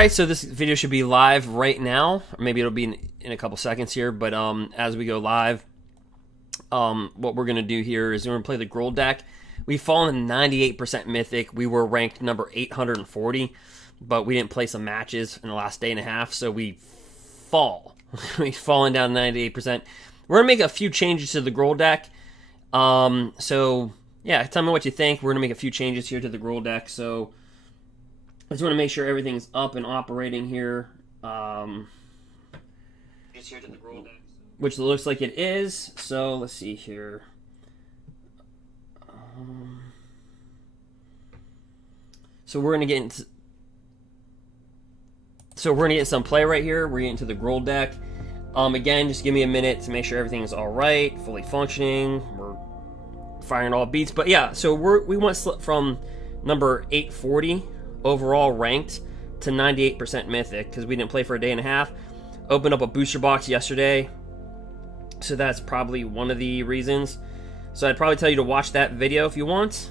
Alright, so this video should be live right now, or maybe it'll be in a couple seconds here, but as we go live, what we're going to do here is we're going to play the Gruul deck. We've fallen 98% Mythic. We were ranked number 840, but we didn't play some matches in the last day and a half, so we fall. We've fallen down 98%. We're going to make a few changes to the Gruul deck. So, yeah, tell me what you think. We're going to make a few changes here to the Gruul deck, so I just want to make sure everything's up and operating here. Which looks like it is. So let's see here. So we're gonna get into. So we're gonna get some play right here. We're getting into the Gruul deck. Again, just give me a minute to make sure everything's all right, fully functioning. We're firing all beats, but yeah. So we went from number 840. Overall ranked to 98% Mythic because we didn't play for a day and a half. Opened up a booster box yesterday, so that's probably one of the reasons. So I'd probably tell you to watch that video if you want.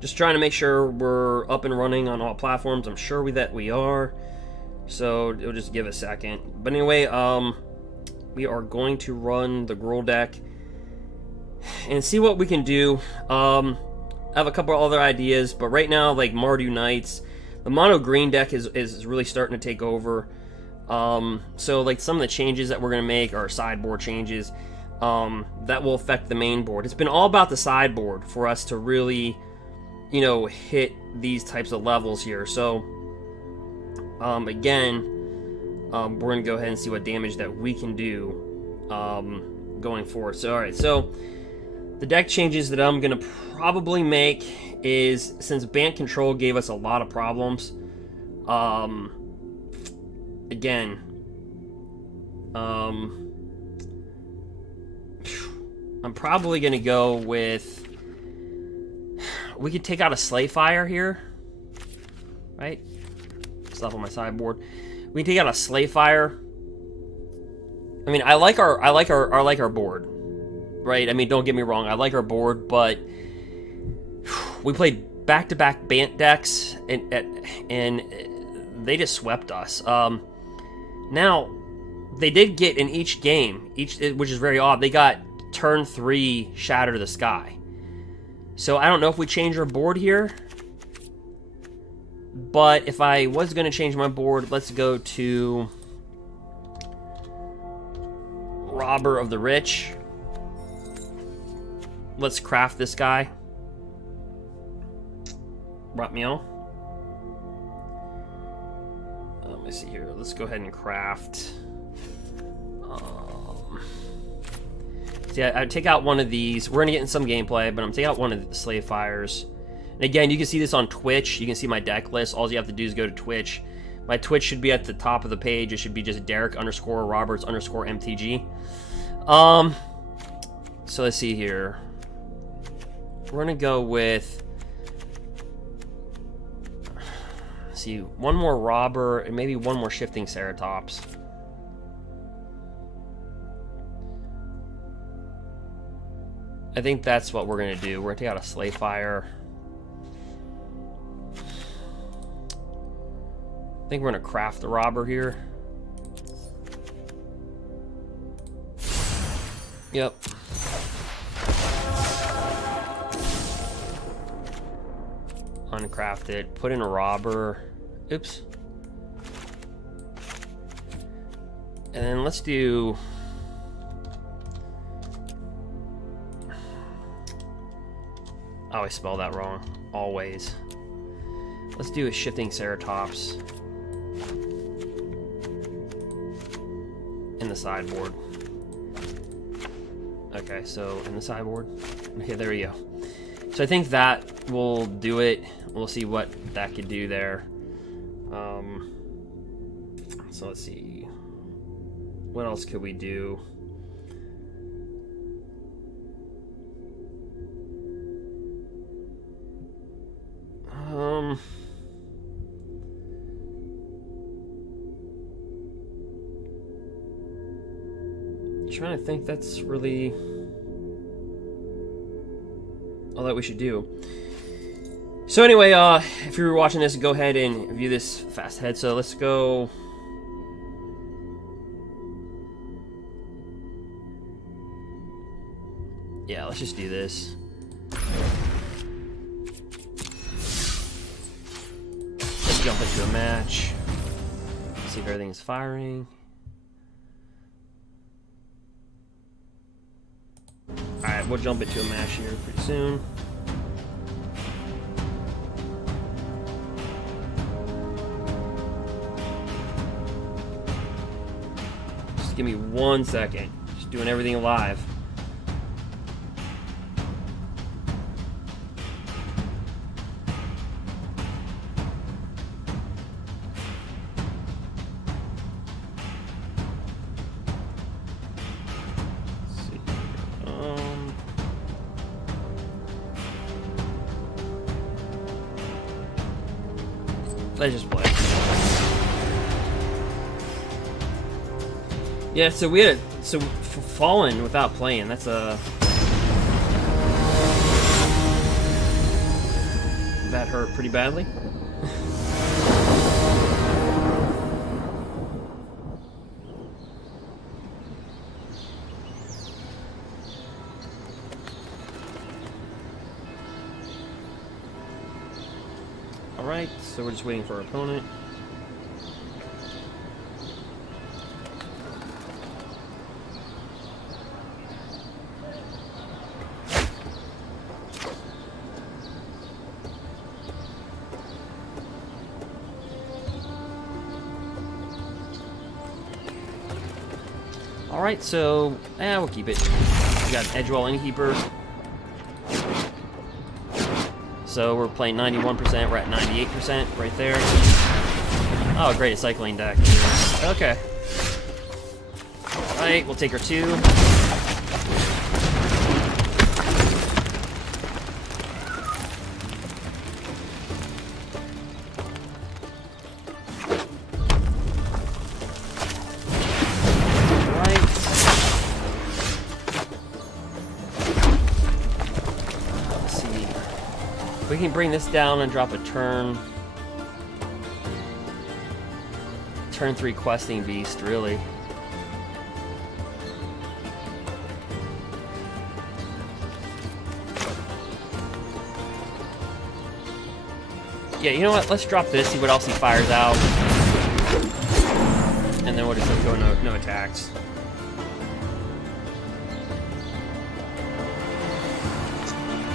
Just trying to make sure we're up and running on all platforms. I'm sure that we are, so it'll just give a second. But anyway, we are going to run the Gruul deck and see what we can do. I have a couple other ideas, but right now, like Mardu Knights, the mono green deck is really starting to take over. So like some of the changes that we're going to make are sideboard changes that will affect the main board. It's been all about the sideboard for us to really, you know, hit these types of levels here. So again, we're going to go ahead and see what damage that we can do going forward. So all right, so the deck changes that I'm going to probably make is, since Bant control gave us a lot of problems, again, I'm probably going to go with, we could take out a Slayfire here, right? Stuff on my sideboard. We can take out a Slayfire. I mean, I like our board. Right, I mean, don't get me wrong, I like our board, but we played back-to-back Bant decks, and they just swept us. Now, they did get in each game, which is very odd, they got turn 3 Shatter the Sky. So I don't know if we change our board here, but if I was going to change my board, let's go to Robber of the Rich. Let's craft this guy. Brought me on. Let me see here. Let's go ahead and craft. See, I'd take out one of these. We're gonna get in some gameplay, but I'm taking out one of the Slayfires. And again, you can see this on Twitch. You can see my deck list. All you have to do is go to Twitch. My Twitch should be at the top of the page. It should be just Derek_Roberts_MTG. So let's see here. We're going to go with, let's see, one more Robber and maybe one more Shifting Ceratops. I think that's what we're going to do. We're going to take out a Slayfire. I think we're going to craft the Robber here. Yep. Uncraft it, put in a Robber. Oops. And then let's do, I always spell that wrong. Always. Let's do a Shifting Ceratops in the sideboard. Okay, so in the sideboard. Okay, there we go. So I think that will do it. We'll see what that could do there. So let's see. What else could we do? Trying to think, that's really all that we should do. So anyway, if you were watching this, go ahead and view this fast ahead. So let's go. Yeah, let's just do this. Let's jump into a match. See if everything's firing. Alright, we'll jump into a match here pretty soon. Just give me 1 second. Just doing everything live. Let's just play. Yeah, so we had fallen without playing. That's a that hurt pretty badly. Alright, so we're just waiting for our opponent. Alright, so we'll keep it. We got an Edgewall Innkeeper. So we're playing 91%, we're at 98% right there. Oh, great, a cycling deck. Okay. Alright, we'll take our 2. We can bring this down and drop a turn 3 questing beast, really. Yeah, you know what? Let's drop this, see what else he fires out. And then we'll just go no attacks.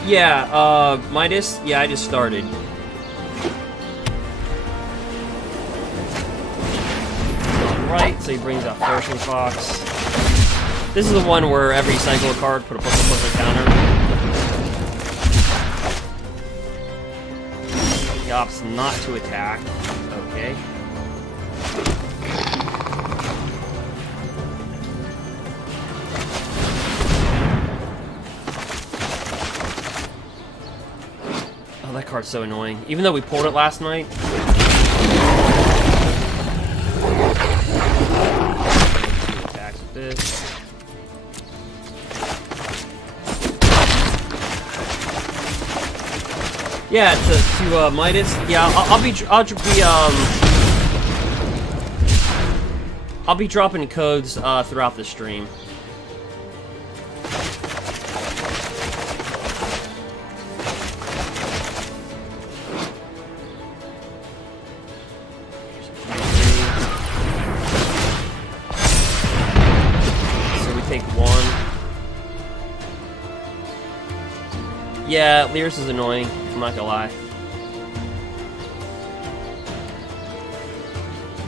Yeah, Midas, yeah, I just started. Right, so he brings out Flourishing Fox. This is the one where every cycle card put a +++ counter. He opts not to attack. Okay. That card's so annoying. Even though we pulled it last night. Attacks with this. Yeah, to Midas. Yeah, I'll be dropping codes throughout the stream. Yeah, Lyris is annoying, I'm not gonna lie.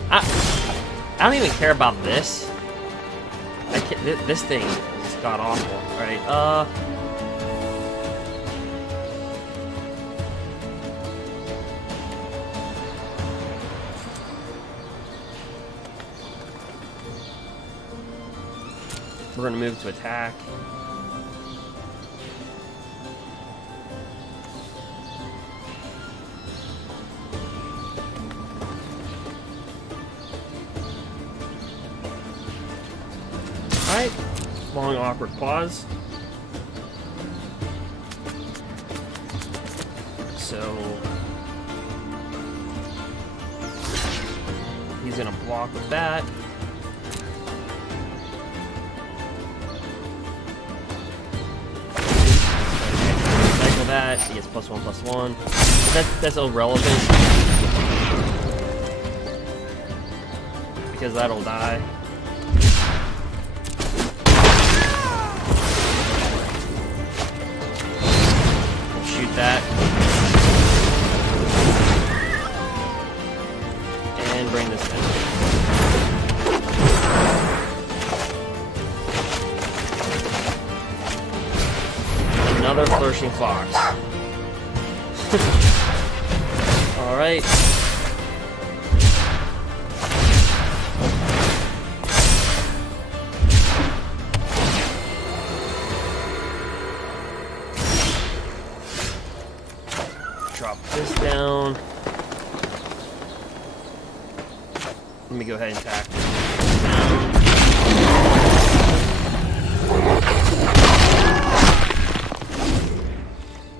I don't even care about this. This thing is god awful. Alright, we're gonna move to attack. Alright, long awkward pause. So he's gonna block with that. Cycle that. He gets +1/+1. That's irrelevant because that'll die. We'll shoot that. And bring this in. Another flourishing fox. Alright. Drop this down. Let me go ahead and tack this down.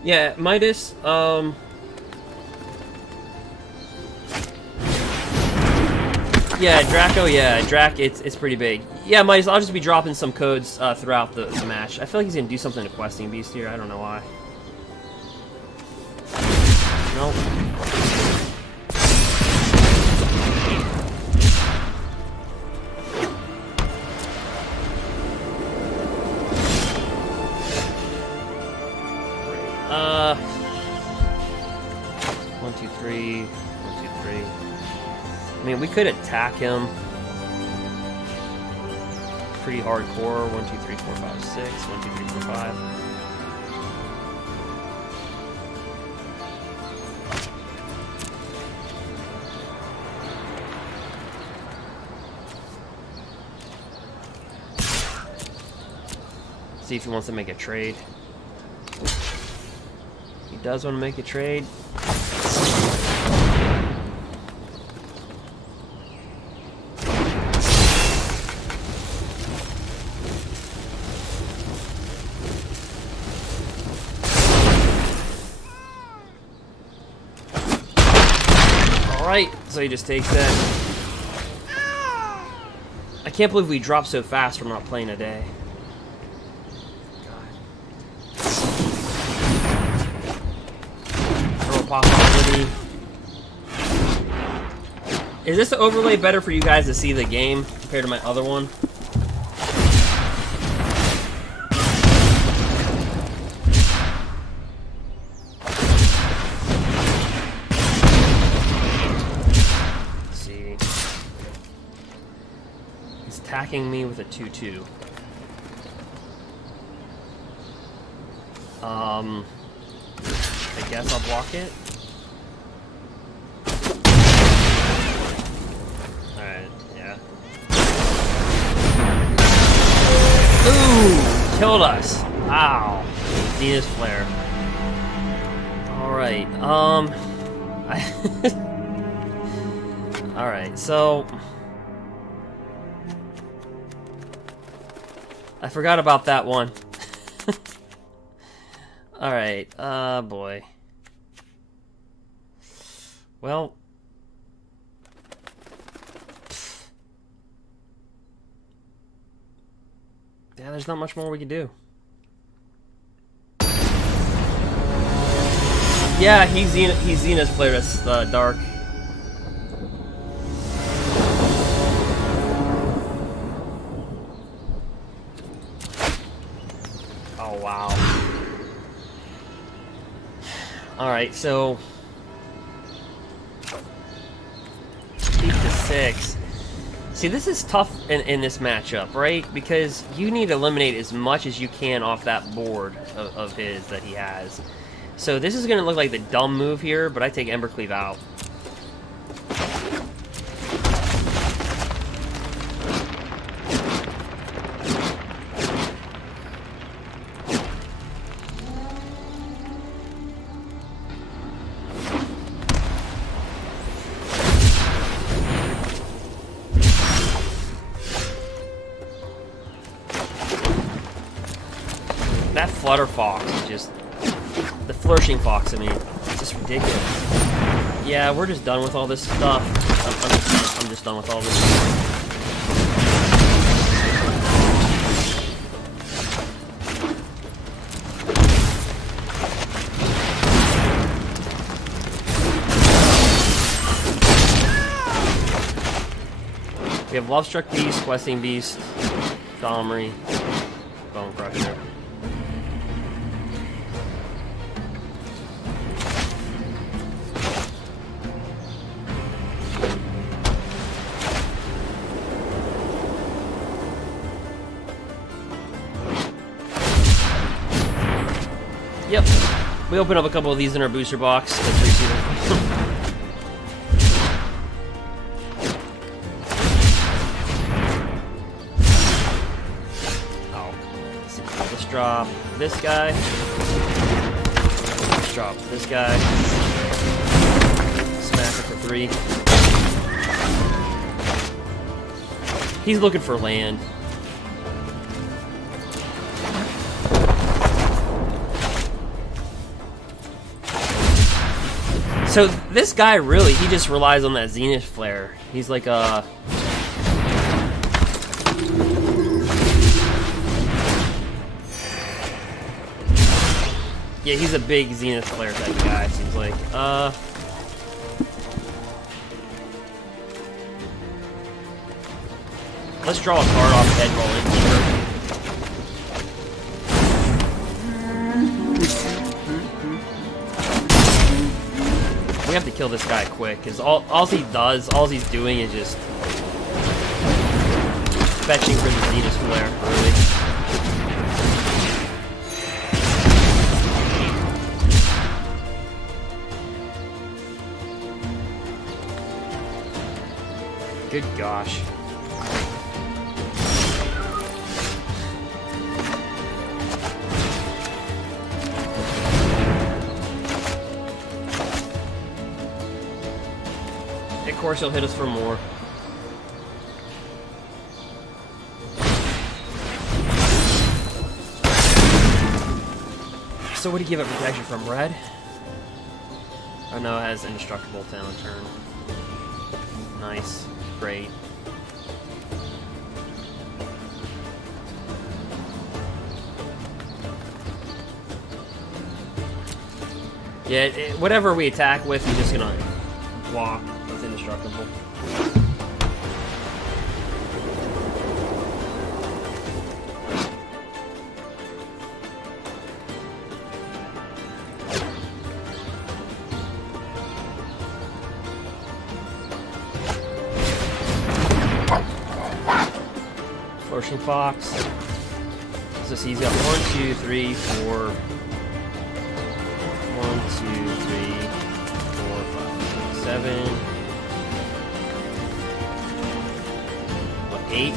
Yeah, Midas, yeah, Draco, yeah, it's pretty big. Yeah, Midas, I'll just be dropping some codes throughout the match. I feel like he's gonna do something to Questing Beast here, I don't know why. Nope. One, two, three. I mean, we could attack him pretty hardcore. 1, 2, 3, 4, 5, 6. 1, 2, 3, 4, 5. See if he wants to make a trade. He does want to make a trade. Alright, so he just takes that. I can't believe we dropped so fast from not playing a day. Possibility. Is this overlay better for you guys to see the game compared to my other one? Let's see. He's attacking me with a 2/2. I guess I'll block it. Alright, yeah. Ooh! Killed us! Wow. Venus Flare. Alright, Alright, so... I forgot about that one. Alright, boy. Well... Yeah, there's not much more we can do. Yeah, he's Xena's flared us dark. Oh, wow. Alright, so... 8 to 6. See, this is tough in this matchup, right? Because you need to eliminate as much as you can off that board of his that he has. So this is going to look like the dumb move here, but I take Embercleave out. That Flutter Fox is just... The Flourishing Fox, I mean, it's just ridiculous. Yeah, we're just done with all this stuff. I'm just done with all this. We have Lovestruck Beast, Questing Beast, Domry, Bone Crusher. Yep. We opened up a couple of these in our booster box. That's pretty super. Oh. Let's drop this guy. Let's drop this guy. Smack it for 3. He's looking for land. So this guy really, he just relies on that Zenith Flare. He's like a... Yeah, he's a big Zenith Flare type of guy, seems like. Let's draw a card off Head Roll Innkeeper. We have to kill this guy quick, because all he's doing is just fetching for the Zenith Flare early. Good gosh. Of course he'll hit us for more. So what do you give it protection from? Red? Oh no, it has indestructible talent turn. Nice. Great. Yeah, whatever we attack with, he's just gonna block. It's indestructible. Flourishing Fox. So he's got 1, 2, 3, 4. 1, 2, 3, 4, 5, 6, 7. 8.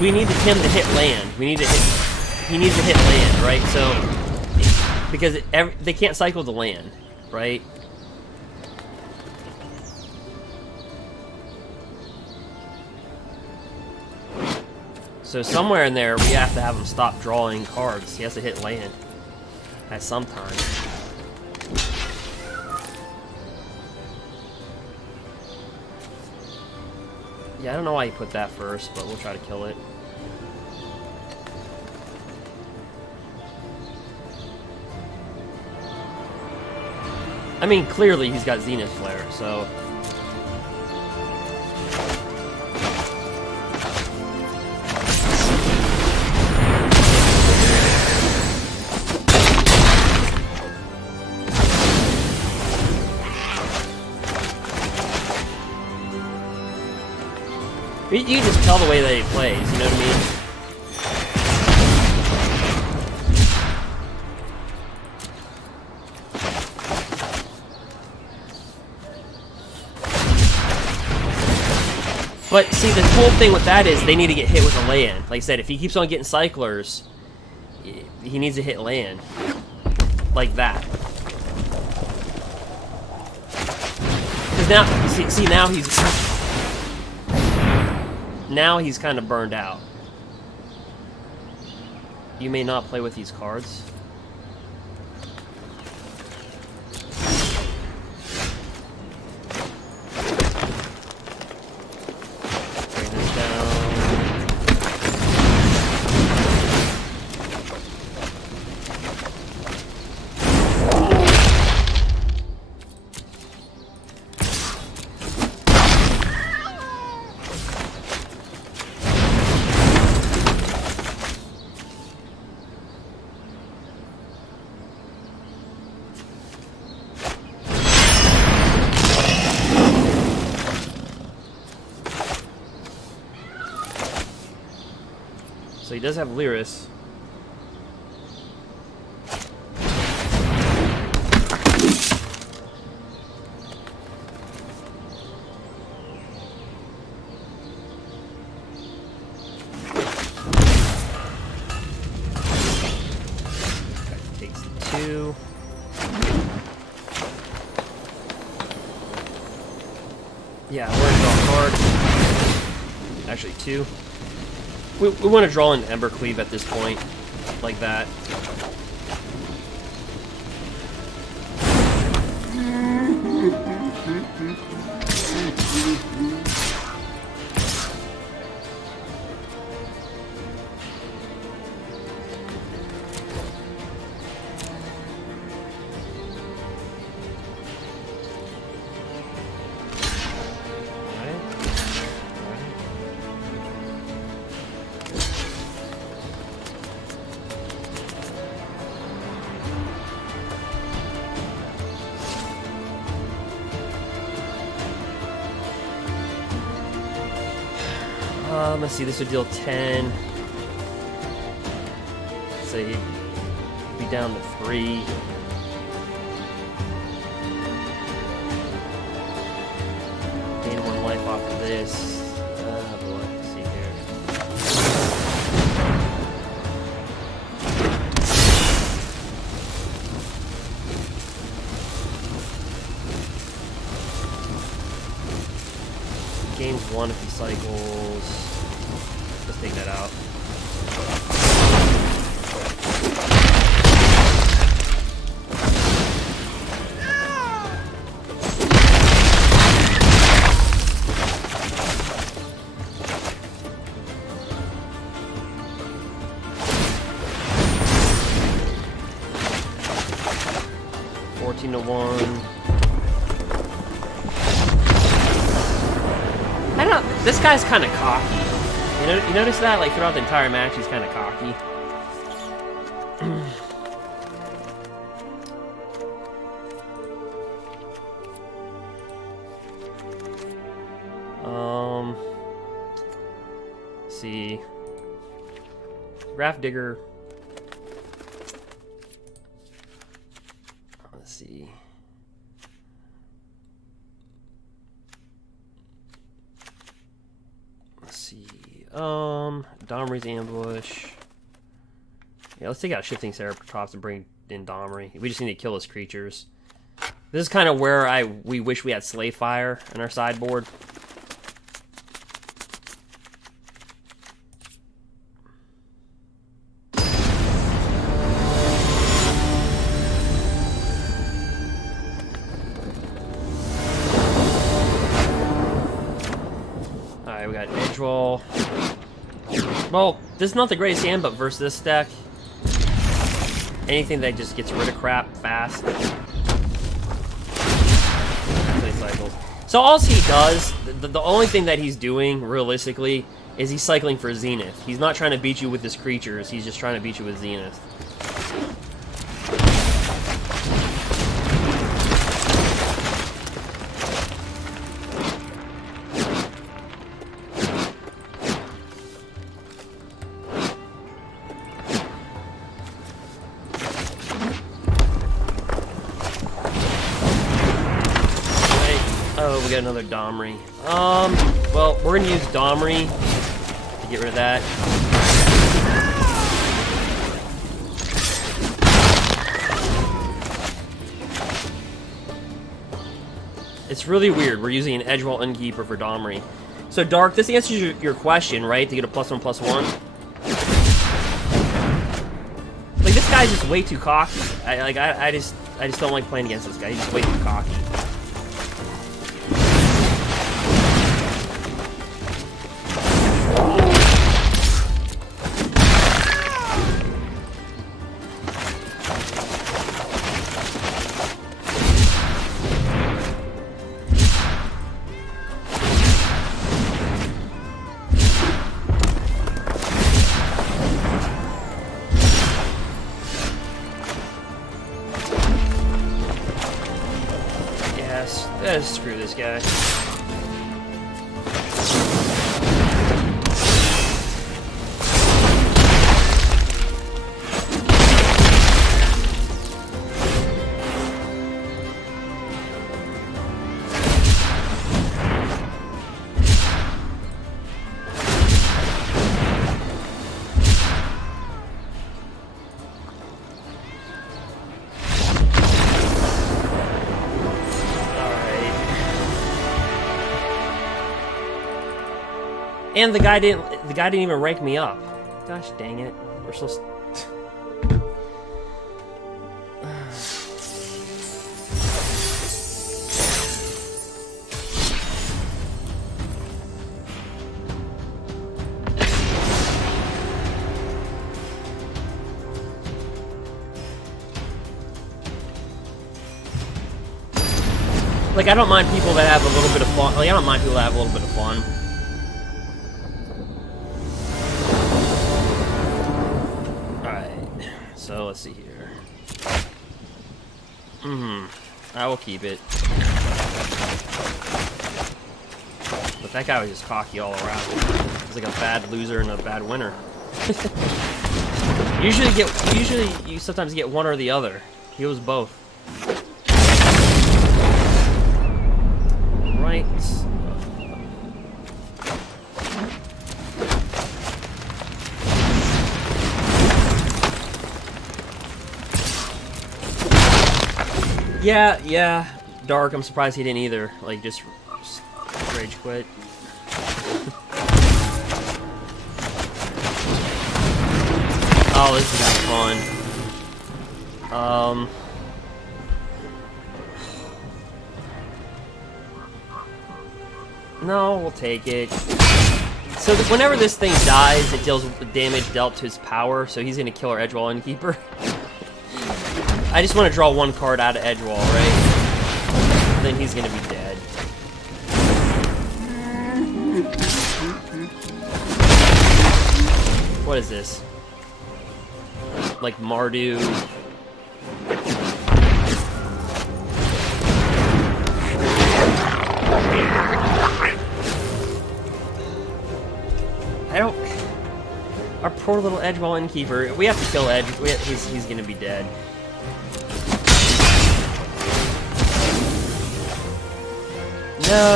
We need him to hit land. He needs to hit land, right? So, because they can't cycle the land, right? So somewhere in there, we have to have him stop drawing cards. He has to hit land at some time. Yeah, I don't know why he put that first, but we'll try to kill it. I mean, clearly he's got Zenith Flare, so... You can just tell the way that he plays, you know what I mean? But see, the whole thing with that is they need to get hit with a land. Like I said, if he keeps on getting cyclers, he needs to hit land. Like that. Because now, see, now he's kind of burned out. You may not play with these cards. So he does have Lyris. Takes the 2. Yeah, we're gonna draw a card. Actually, 2. We want to draw an embercleave at this point, like that. Let's see, this would deal 10. So he'd be down to 3. Gain 1 life off of this. Oh boy, let's see here. Gains 1 if he cycles. Let's take that out. To 1. I don't. This guy's kind of cocky. You notice that? Like throughout the entire match, he's kind of cocky. Let's see. Grafdigger. Let's see. Domri's ambush. Yeah, let's take out Shifting Ceratops and bring in Domri. We just need to kill his creatures. This is kind of where we wish we had Slay Fire in our sideboard. Alright, we got Edge Roll. Well, this is not the greatest hand, but versus this deck, anything that just gets rid of crap fast. Play cycles. So all he does, the only thing that he's doing, realistically, is he's cycling for Zenith. He's not trying to beat you with his creatures, he's just trying to beat you with Zenith. Oh, we got another Domri. Well, we're gonna use Domri to get rid of that. It's really weird. We're using an Edgewall Innkeeper for Domri. So, Dark, this answers your question, right? To get a +1/+1. Like, this guy's just way too cocky. I just don't like playing against this guy. He's just way too cocky. Screw this guy. And the guy didn't even rank me up. Gosh dang it. We're so like, I don't mind people that have a little bit of fun. Like, I don't mind people that have a little bit of fun. So let's see here. I will keep it. But that guy was just cocky all around. He's like a bad loser and a bad winner. Usually you sometimes get one or the other. He was both. Right. Yeah, Dark, I'm surprised he didn't either. Like, just rage quit. Oh, this is gonna be fun. No, we'll take it. So whenever this thing dies, it deals with damage dealt to his power, so he's gonna kill our Edgewall Innkeeper. I just want to draw one card out of Edgewall, right? Then he's gonna be dead. What is this? Like Mardu. I don't. Our poor little Edgewall Innkeeper. We have to kill Edge. He's gonna be dead. No!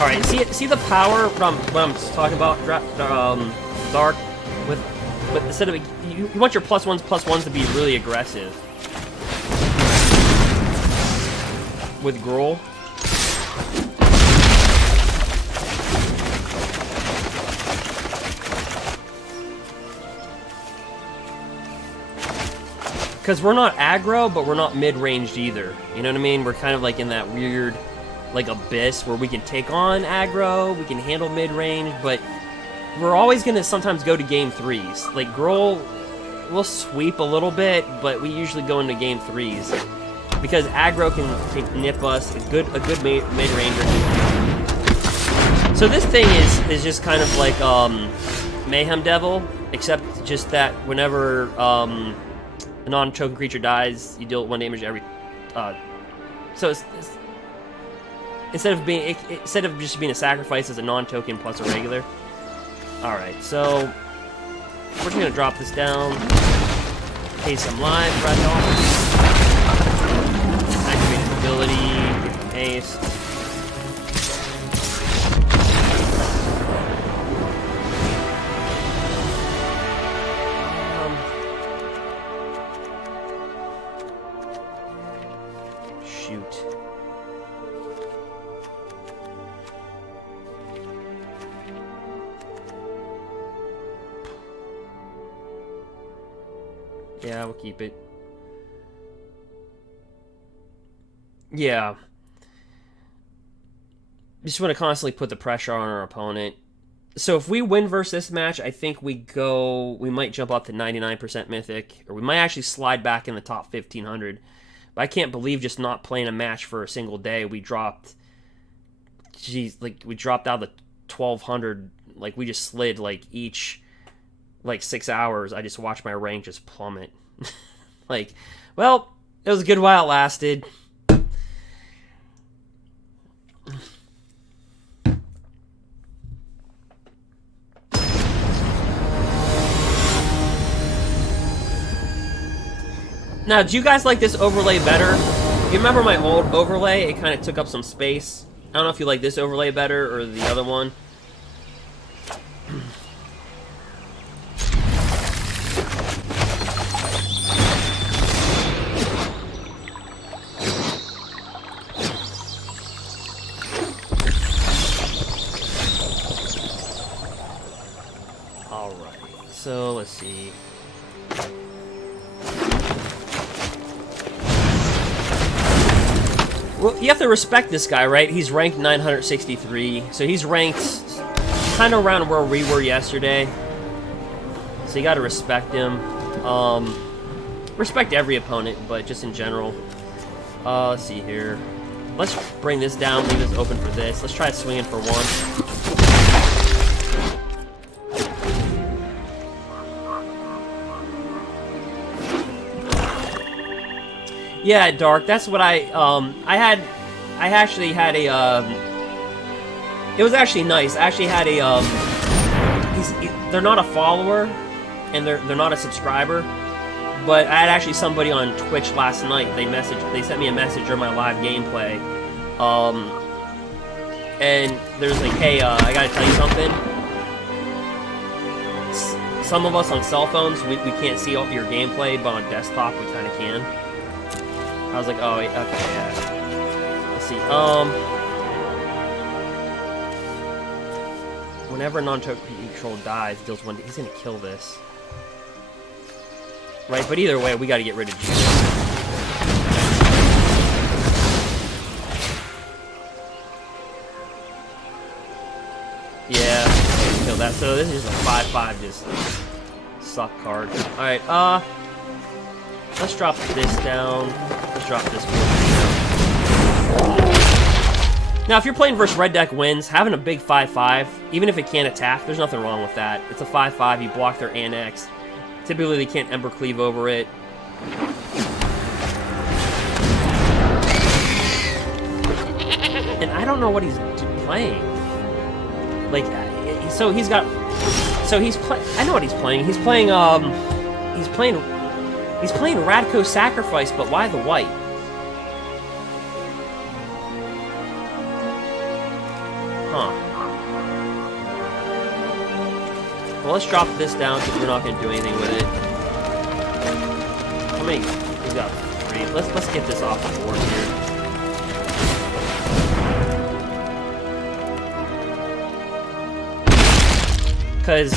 Alright, see the power what I'm talking about, Dark? With instead of you want your +1/+1s to be really aggressive. With Gruul. Because we're not aggro, but we're not mid-ranged either. You know what I mean? We're kind of like in that weird, like, abyss where we can take on aggro, we can handle mid-range, but we're always going to sometimes go to game 3s. Like, Gruul, we'll sweep a little bit, but we usually go into game 3s. Because aggro can nip us, a good mid-ranger. So this thing is just kind of like Mayhem Devil, except just that whenever a non-token creature dies, you deal 1 damage to every. So it's instead of just being a sacrifice, as a non-token plus a regular. All right, so we're just gonna drop this down. Pay some live, right off. haste. Shoot. Yeah, we'll keep it. Yeah. Just want to constantly put the pressure on our opponent. So if we win versus this match, I think we might jump up to 99% Mythic, or we might actually slide back in the top 1500. But I can't believe just not playing a match for a single day. We dropped, we dropped out of the 1200. Like, we just slid, like, each, 6 hours. I just watched my rank just plummet. Like, well, it was good while it lasted. Now, do you guys like this overlay better? You remember my old overlay? It kind of took up some space. I don't know if you like this overlay better or the other one. Alright, so let's see. Well, you have to respect this guy, right? He's ranked 963, so he's ranked kind of around where we were yesterday. So you got to respect him. Respect every opponent, but just in general. Let's see here. Let's bring this down, leave this open for this. Let's try swinging for one. Yeah, Dark. That's what I actually had a. It was actually nice. I actually had a. They're not a follower, and they're not a subscriber, but I had actually somebody on Twitch last night. They sent me a message during my live gameplay, and there's like, hey, I gotta tell you something. Some of us on cell phones, we can't see all your gameplay, but on desktop we kind of can. I was like, oh, okay, yeah. Let's see. Whenever a non-token control dies, deals one. He's gonna kill this, right? But either way, we got to get rid of G. Yeah, kill that. So this is just a 5/5, just suck card. All right, let's drop this down. Let's drop this one. Now, if you're playing versus red deck wins, having a big 5/5, even if it can't attack, there's nothing wrong with that. It's a 5/5, you block their annex. Typically, they can't embercleave over it. And I don't know what he's playing. Like, so he's got... So he's playing... I know what he's playing. He's playing Rakdos Sacrifice, but why the white? Huh. Well, let's drop this down because we're not going to do anything with it. How many? He's got 3. Let's get this off the board here. Because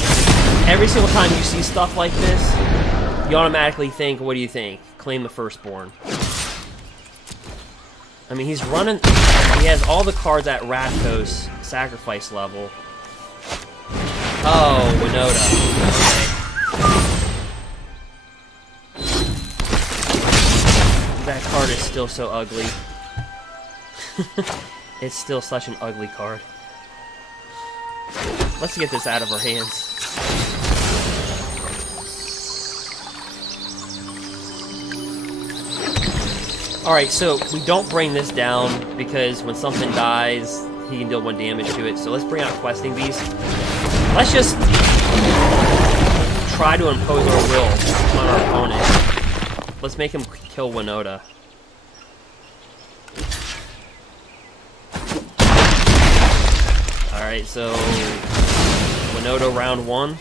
every single time you see stuff like this, you automatically think, what do you think? Claim the firstborn. I mean, he's running... He has all the cards at Rakdos Sacrifice level. Oh, Winota. Okay. That card is still so ugly. It's still such an ugly card. Let's get this out of our hands. Alright, so we don't bring this down because when something dies, he can deal 1 damage to it. So let's bring out Questing Beast. Let's just try to impose our will on our opponent. Let's make him kill Winota. Alright, so Winota round 1.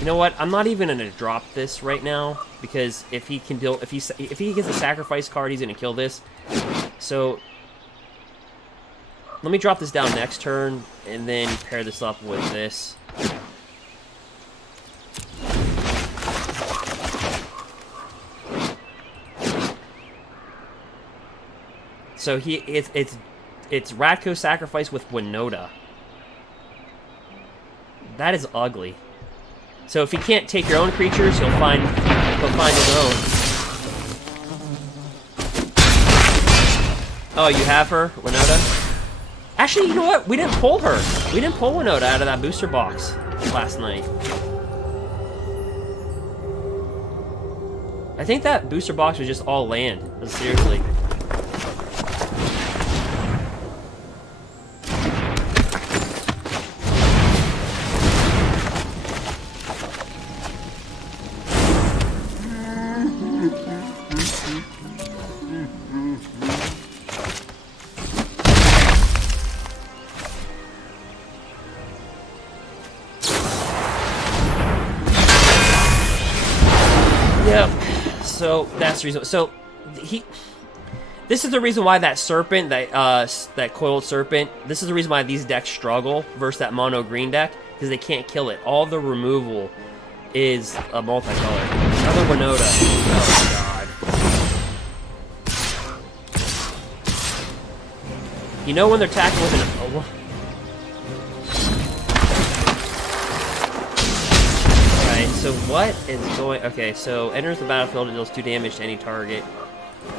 You know what? I'm not even gonna drop this right now because if he can deal, if he gets a sacrifice card, he's gonna kill this. So let me drop this down next turn and then pair this up with this. So it's Rakdos sacrifice with Winota. That is ugly. So if he can't take your own creatures, he'll find his own. Oh, you have her, Winota? Actually, you know what? We didn't pull her. We didn't pull Winota out of that booster box last night. I think that booster box was just all land. Seriously. So that's the reason. So this is the reason why that serpent, that coiled serpent. This is the reason why these decks struggle versus that mono green deck because they can't kill it. All the removal is a multicolor. Another Winota. Oh god. You know when they're attacking with an. So what is going... Okay, so enters the battlefield and deals 2 damage to any target.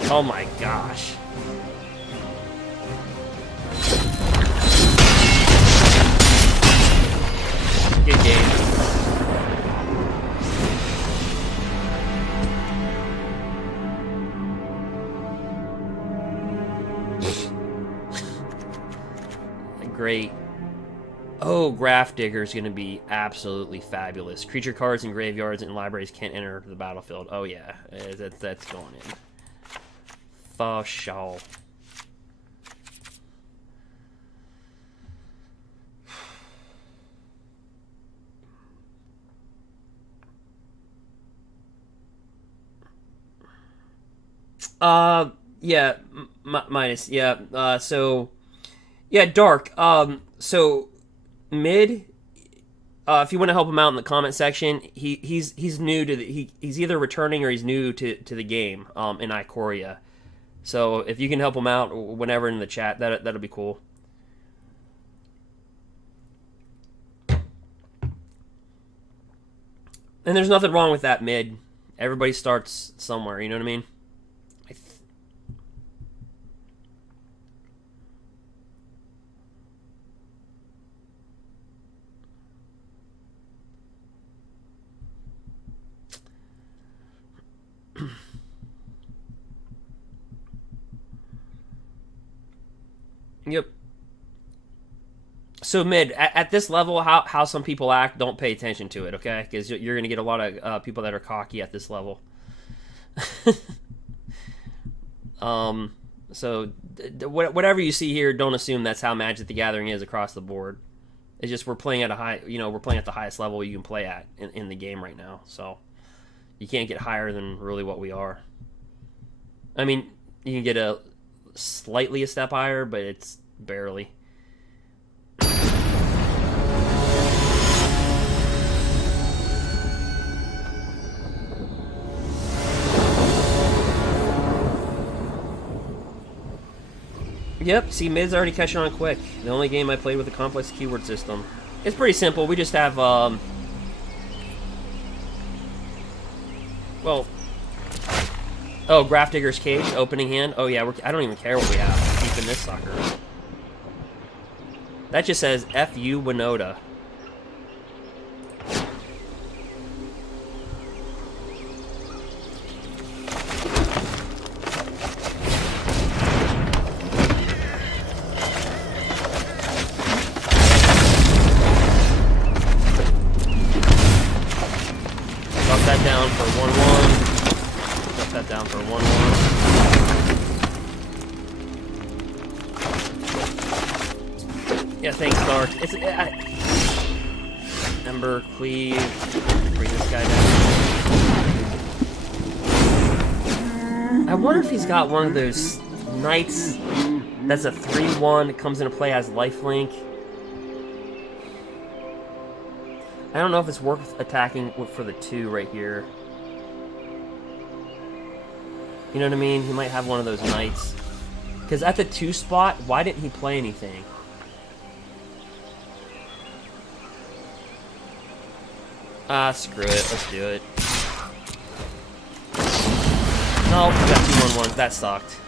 Oh my gosh. Good game. Great. Oh, Grafdigger is going to be absolutely fabulous. Creature cards in graveyards and libraries can't enter the battlefield. Oh, yeah. That's going in. For sure. Yeah. Minus. Yeah. So, yeah, Dark. So... Mid, if you want to help him out in the comment section, he's new to he's either returning or he's new to the game in Ikoria. So if you can help him out whenever in the chat, that'll be cool. And there's nothing wrong with that mid. Everybody starts somewhere, you know what I mean? Yep. So mid, at this level, how some people act, don't pay attention to it, okay? Because you're going to get a lot of people that are cocky at this level. So whatever you see here, don't assume that's how Magic the Gathering is across the board. It's just we're playing at a high, we're playing at the highest level you can play at in the game right now. So you can't get higher than really what we are. I mean, you can get slightly a step higher, but it's barely. Yep, see, mid's already catching on quick. The only game I played with a complex keyword system. It's pretty simple. We just have, well... Oh, Grafdigger's Cage, opening hand. Oh yeah, I don't even care what we have. We're keeping this sucker. That just says F you Winota. Drop that down for 1/1. That down for 1/1. Yeah, thanks, Dark. It's embercleave. Bring this guy down. I wonder if he's got one of those knights that's a 3/1. It comes into play as lifelink. I don't know if it's worth attacking for the 2 right here. You know what I mean? He might have one of those knights. Because at the 2 spot, why didn't he play anything? Ah, screw it. Let's do it. No, we got 2/1/1s. That sucked.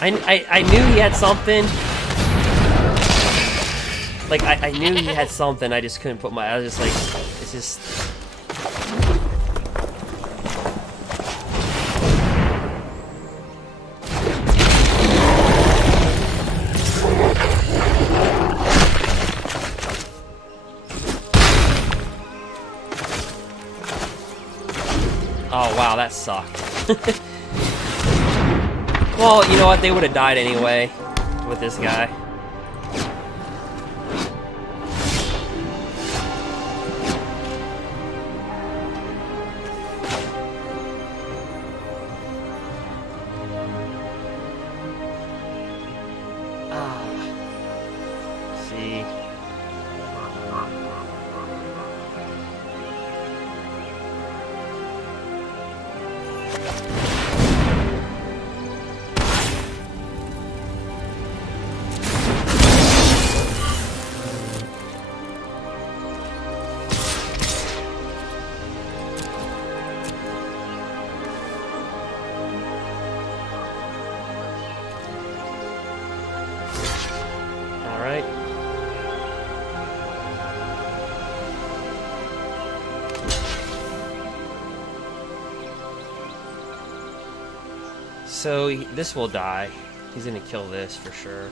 I knew he had something. Like, I knew he had something, I just couldn't put my... I was just like, it's just... Oh, wow, that sucked. Well, you know what? They would have died anyway with this guy. See. So this will die. He's gonna kill this for sure.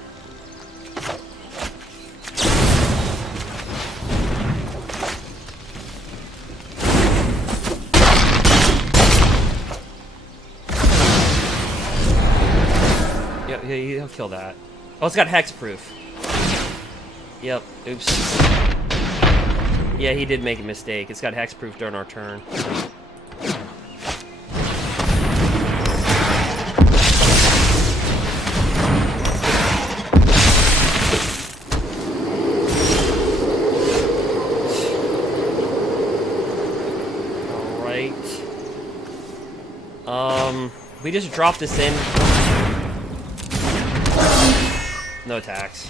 Yep, he'll kill that. Oh, it's got hexproof. Yep, oops. Yeah, he did make a mistake. It's got hexproof during our turn. We just dropped this in. No attacks.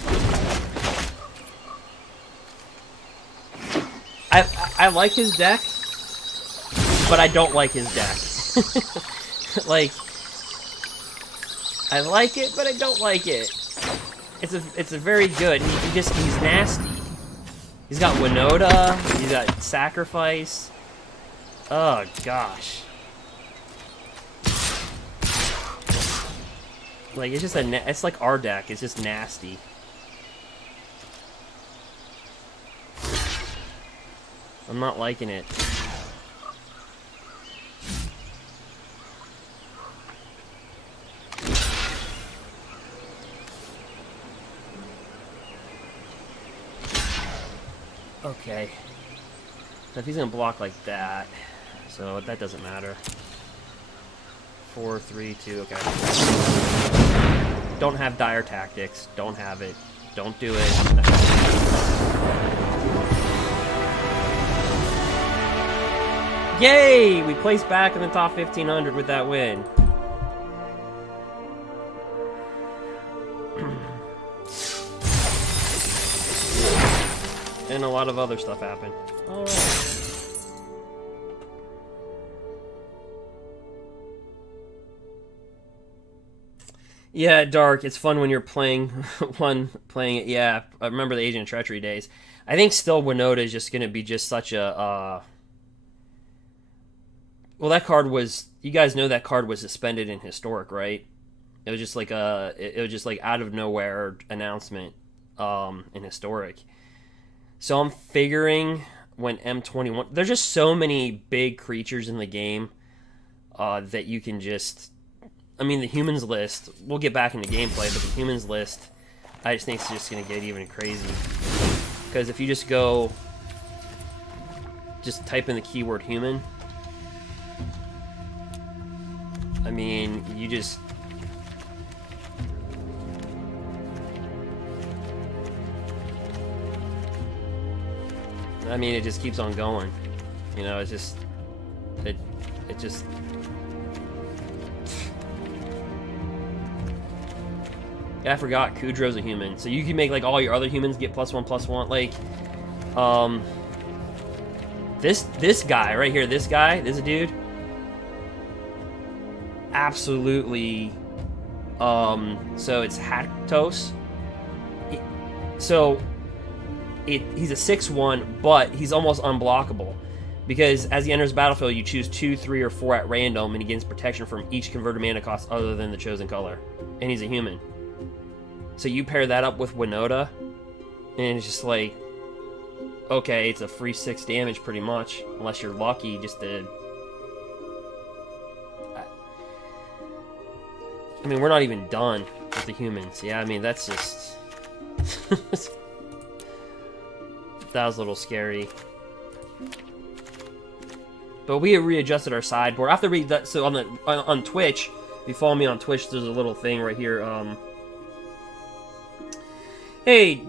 I like his deck, but I don't like his deck. Like, I like it, but I don't like it. It's a very good. He's nasty. He's got Winota. He's got Sacrifice. Oh gosh. Like, it's just it's like our deck. It's just nasty. I'm not liking it. Okay. So if he's gonna block like that, so that doesn't matter. 4, 3, 2, okay. Don't have dire tactics. Don't have it. Don't do it. Yay! We placed back in the top 1500 with that win. And a lot of other stuff happened. Alright. Yeah, Dark, it's fun when you're playing playing it. Yeah, I remember the Agent of Treachery days. I think still Winota is just going to be just such a... Well, that card was... You guys know that card was suspended in Historic, right? It was just like it was just like out of nowhere announcement in Historic. So I'm figuring when M21. There's just so many big creatures in the game that you can just. I mean, the humans list. We'll get back into gameplay, but the humans list, I just think it's just gonna get even crazy. Because if you just go, just type in the keyword human. I mean, you just. I mean, it just keeps on going. You know, it's just, it just. Yeah, I forgot Kudro's a human, so you can make like all your other humans get +1/+1. Like, this guy right here, this dude, absolutely. So it's Rakdos. So. He's a 6/1, but he's almost unblockable. Because as he enters the battlefield, you choose 2, 3, or 4 at random, and he gains protection from each converted mana cost other than the chosen color. And he's a human. So you pair that up with Winota, and it's just like, okay, it's a free 6 damage pretty much. Unless you're lucky just to... I mean, we're not even done with the humans. Yeah, I mean, that's just... That was a little scary. But we readjusted our sideboard after we. So on Twitch, if you follow me on Twitch, there's a little thing right here. Hey,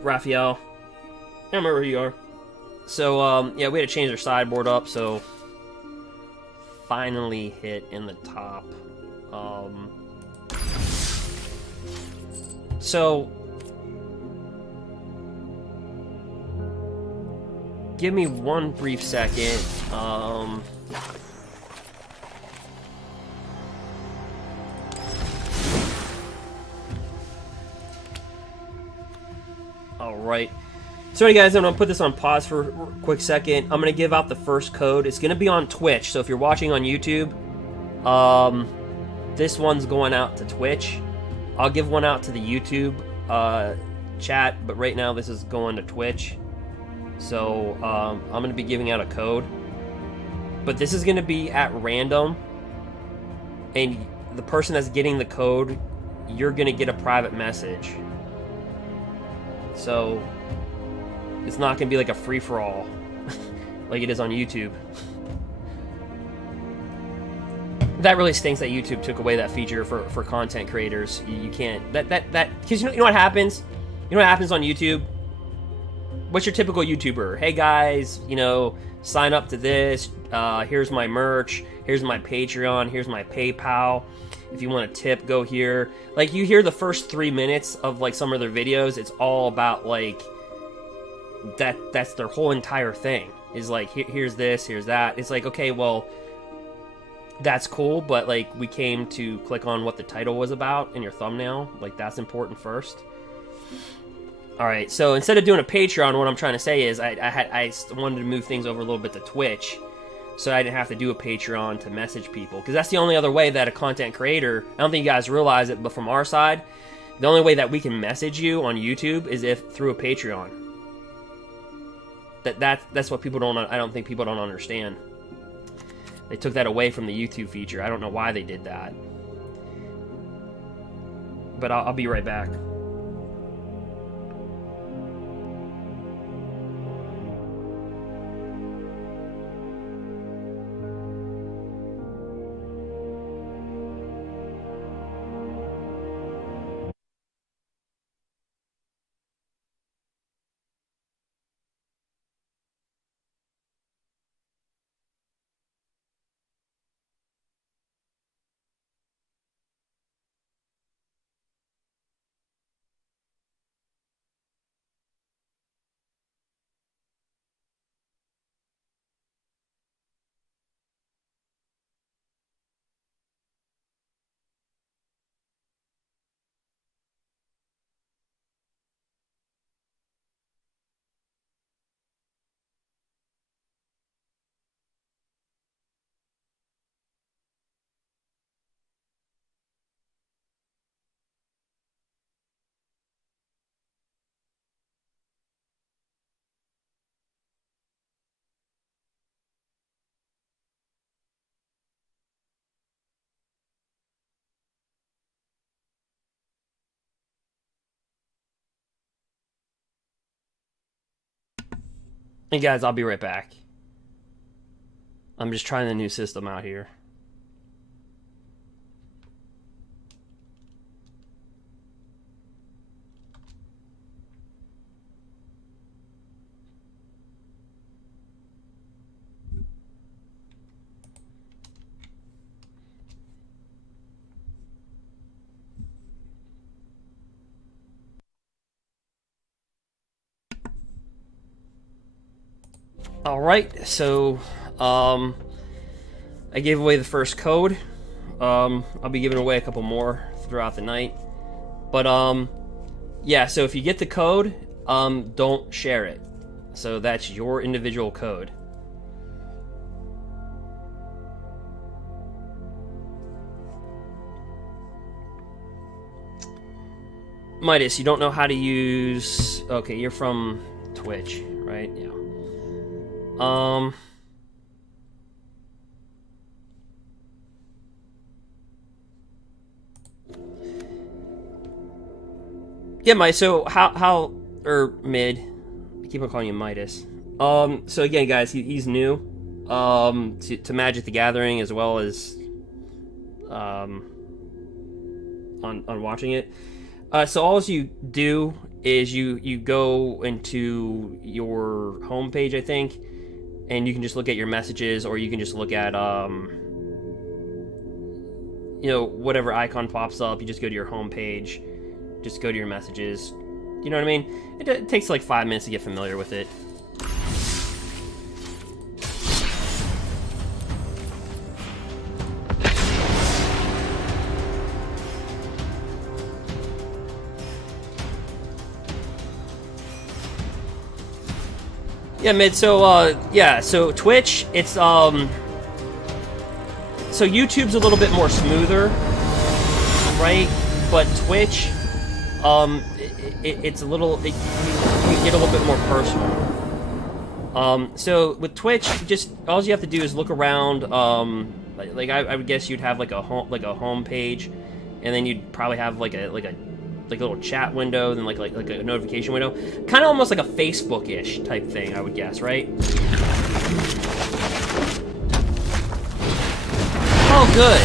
Raphael. I don't remember who you are. So yeah, we had to change our sideboard up. So finally hit in the top. So. Give me one brief second. Alright. Sorry guys, I'm going to put this on pause for a quick second. I'm going to give out the first code. It's going to be on Twitch, so if you're watching on YouTube, this one's going out to Twitch. I'll give one out to the YouTube chat, but right now this is going to Twitch. So, I'm going to be giving out a code. But this is going to be at random. And the person that's getting the code, you're going to get a private message. So, it's not going to be like a free-for-all. like it is on YouTube. That really stinks that YouTube took away that feature for content creators. You can't... Because you know what happens? You know what happens on YouTube? What's your typical YouTuber? Hey guys, you know, sign up to this. Here's my merch. Here's my Patreon. Here's my PayPal. If you want a tip, go here. Like, you hear the first 3 minutes of like some of their videos. It's all about like that's their whole entire thing. Is like, here's this, here's that. It's like, okay, well, that's cool, but like we came to click on what the title was about in your thumbnail. Like, that's important first. Alright, so instead of doing a Patreon, what I'm trying to say is I wanted to move things over a little bit to Twitch, so I didn't have to do a Patreon to message people. Because that's the only other way that a content creator, I don't think you guys realize it, but from our side, the only way that we can message you on YouTube is if through a Patreon. That's what people don't, I don't think people don't understand. They took that away from the YouTube feature. I don't know why they did that. But I'll be right back. Hey guys, I'll be right back. I'm just trying the new system out here. Alright, so I gave away the first code. I'll be giving away a couple more throughout the night. But yeah, so if you get the code, don't share it. So that's your individual code. Midas, you don't know how to use... Okay, you're from Twitch, right? Yeah. Yeah, Midas, so how or mid, I keep on calling you Midas. So again, guys, he's new, to Magic the Gathering, as well as, on watching it. So all you do is you go into your homepage, I think, and you can just look at your messages, or you can just look at, you know, whatever icon pops up. You just go to your homepage, just go to your messages. You know what I mean? It takes like 5 minutes to get familiar with it. Yeah, mid. So yeah, so Twitch, it's so YouTube's a little bit more smoother, right? But Twitch, it's a little, you can get a little bit more personal. So with Twitch, just all you have to do is look around. Like I would guess you'd have like a home page, and then you'd probably have like a little chat window, then like a notification window, kind of almost like a Facebook-ish type thing, I would guess, right? Oh, good.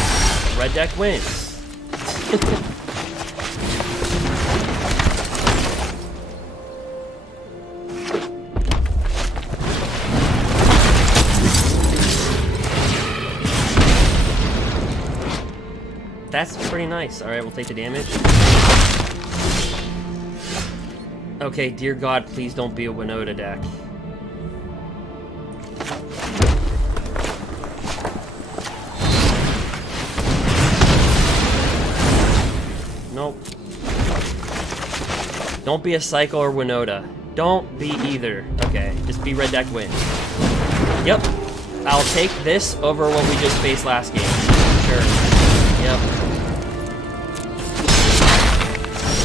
Red deck wins. That's pretty nice. All right, we'll take the damage. Okay, dear God, please don't be a Winota deck. Nope. Don't be a Cycle or Winota. Don't be either. Okay, just be red deck win. Yep. I'll take this over what we just faced last game. Sure. Yep.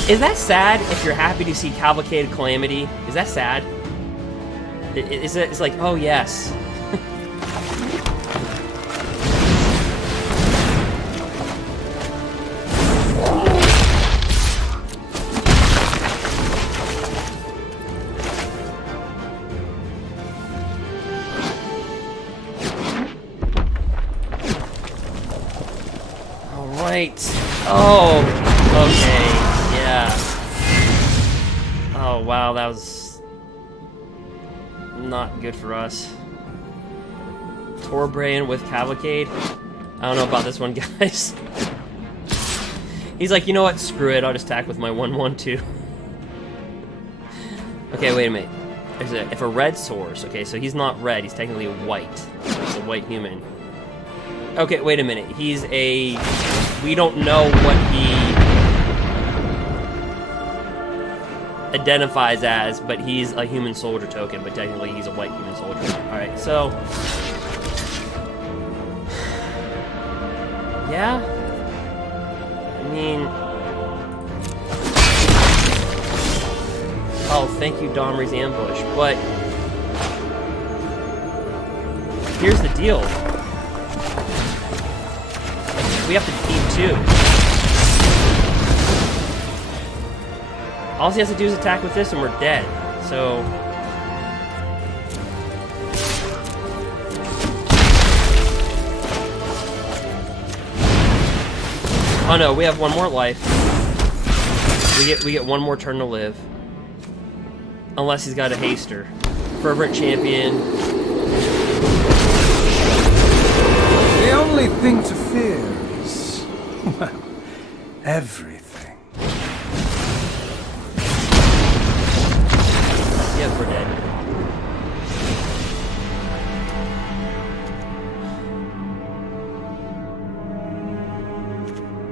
Is that sad if you're happy to see Cavalcade Calamity? Is that sad? It's like, oh yes. All right. Oh, okay. Yeah. Oh, wow, that was not good for us. Torbrain with Cavalcade. I don't know about this one, guys. He's like, you know what? Screw it. I'll just attack with my 1/1/2. Okay, wait a minute. If a red source, okay, so he's not red. He's technically white. He's a white human. Okay, wait a minute. He's a... We don't know what he identifies as, but he's a human soldier token, but technically he's a white human soldier. Alright, so... Yeah? I mean... Oh, thank you, Domri's Ambush, but... Here's the deal. We have to beat 2. All he has to do is attack with this and we're dead. So... Oh no, we have one more life. We get one more turn to live. Unless he's got a haster. Fervent Champion. The only thing to fear is, well, everything. Yeah, we're dead.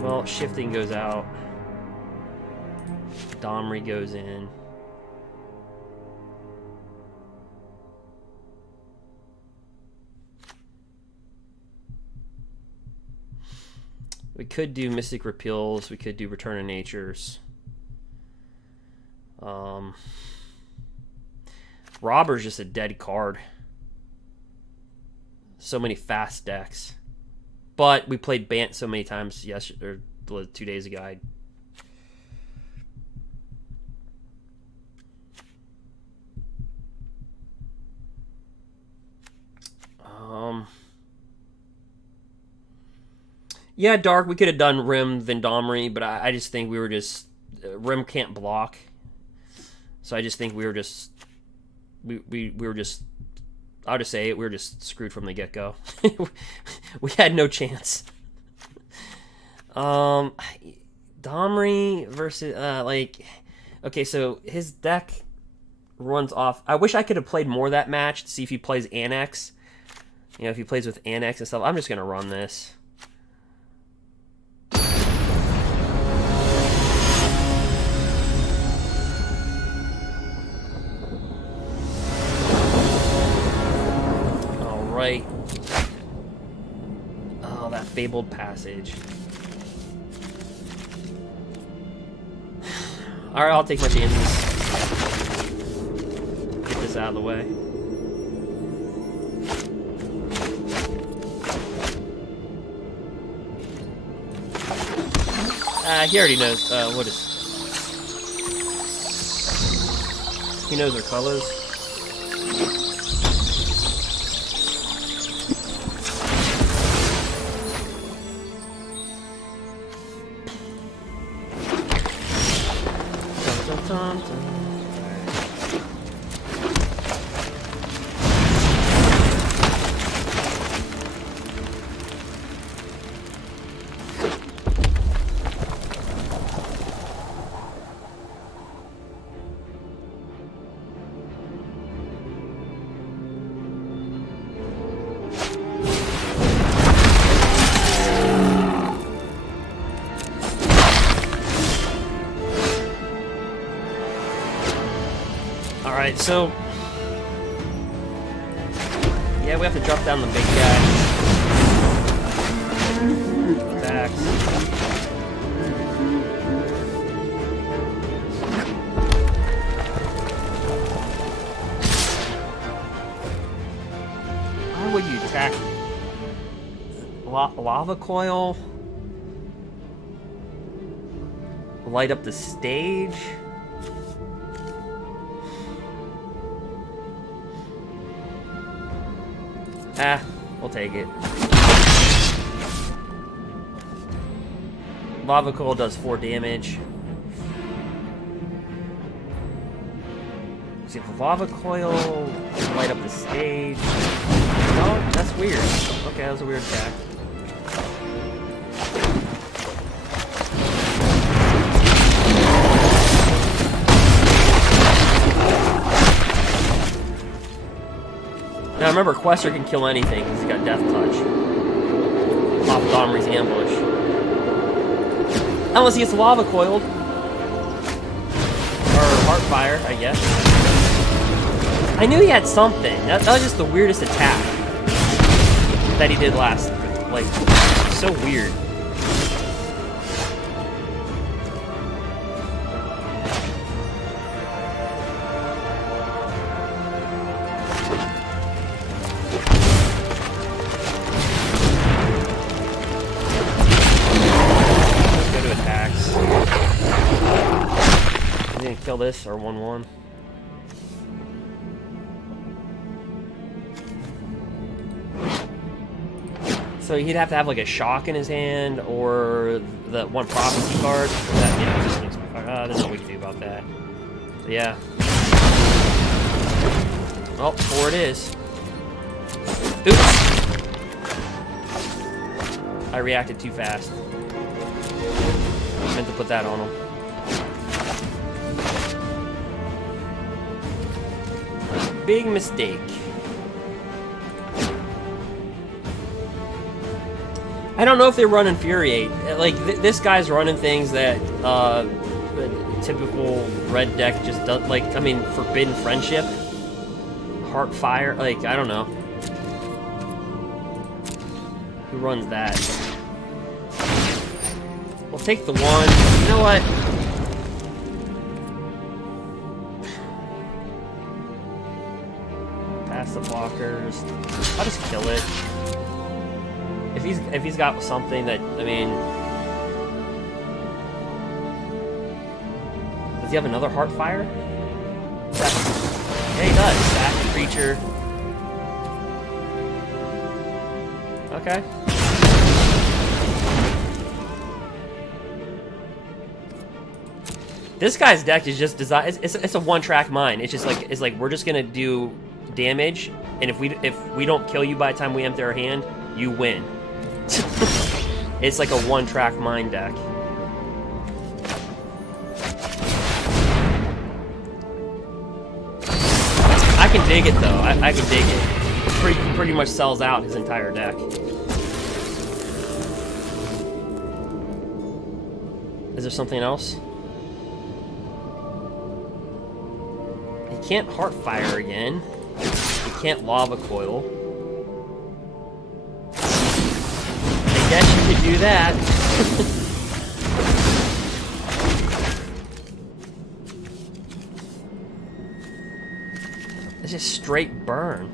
Well, shifting goes out. Domri goes in. We could do Mystic Repeals. We could do Return of Natures. Robber's just a dead card. So many fast decks. But we played Bant so many times yesterday, or 2 days ago. Yeah, Dark, we could have done Rim than Domri, but I just think we were just... Rim can't block. So I just think we were just... We were just... I'll just say it, we were just screwed from the get-go. We had no chance. Domri versus... like... Okay, so his deck runs off... I wish I could have played more that match to see if he plays Annex. You know, if he plays with Annex and stuff. I'm just going to run this. Right. Oh, that Fabled Passage. Alright, I'll take my chances. Get this out of the way. He already knows. What is... He knows our colors. Alright, so... Yeah, we have to drop down the big guy. Attacks. Why would you attack? Lava Coil? Light up the stage? Ah, we'll take it. Lava Coil does 4 damage. See if Lava Coil can light up the stage. No, that's weird. Okay, that was a weird attack. Now remember, Quester can kill anything because he's got Death Touch. Off Domri's ambush. Unless he gets Lava Coiled. Or Heartfire, I guess. I knew he had something. That was just the weirdest attack that he did last. Like, so weird. Kill this or 1/1. So he'd have to have like a shock in his hand or the one prophecy card. That, yeah, just makes me there's nothing we can do about that. So yeah. Oh, 4 it is. Oops. I reacted too fast. I meant to put that on him. Big mistake. I don't know if they run Infuriate. Like, this guy's running things that typical red deck just does. Like, I mean, Forbidden Friendship, Heartfire. Like, I don't know. Who runs that? We'll take the 1. You know what? Pass the blockers. I'll just kill it. If he's got something that, I mean, does he have another Heartfire? Yeah, he does. Sack creature. Okay. This guy's deck is just designed. It's a one-track mind. It's just like we're just gonna do damage, and if we don't kill you by the time we empty our hand, you win. It's like a one-track mind deck. I can dig it though. I can dig it. Pretty much sells out his entire deck. Is there something else? He can't Heartfire again. He can't Lava Coil. I guess you could do that. It's just straight burn.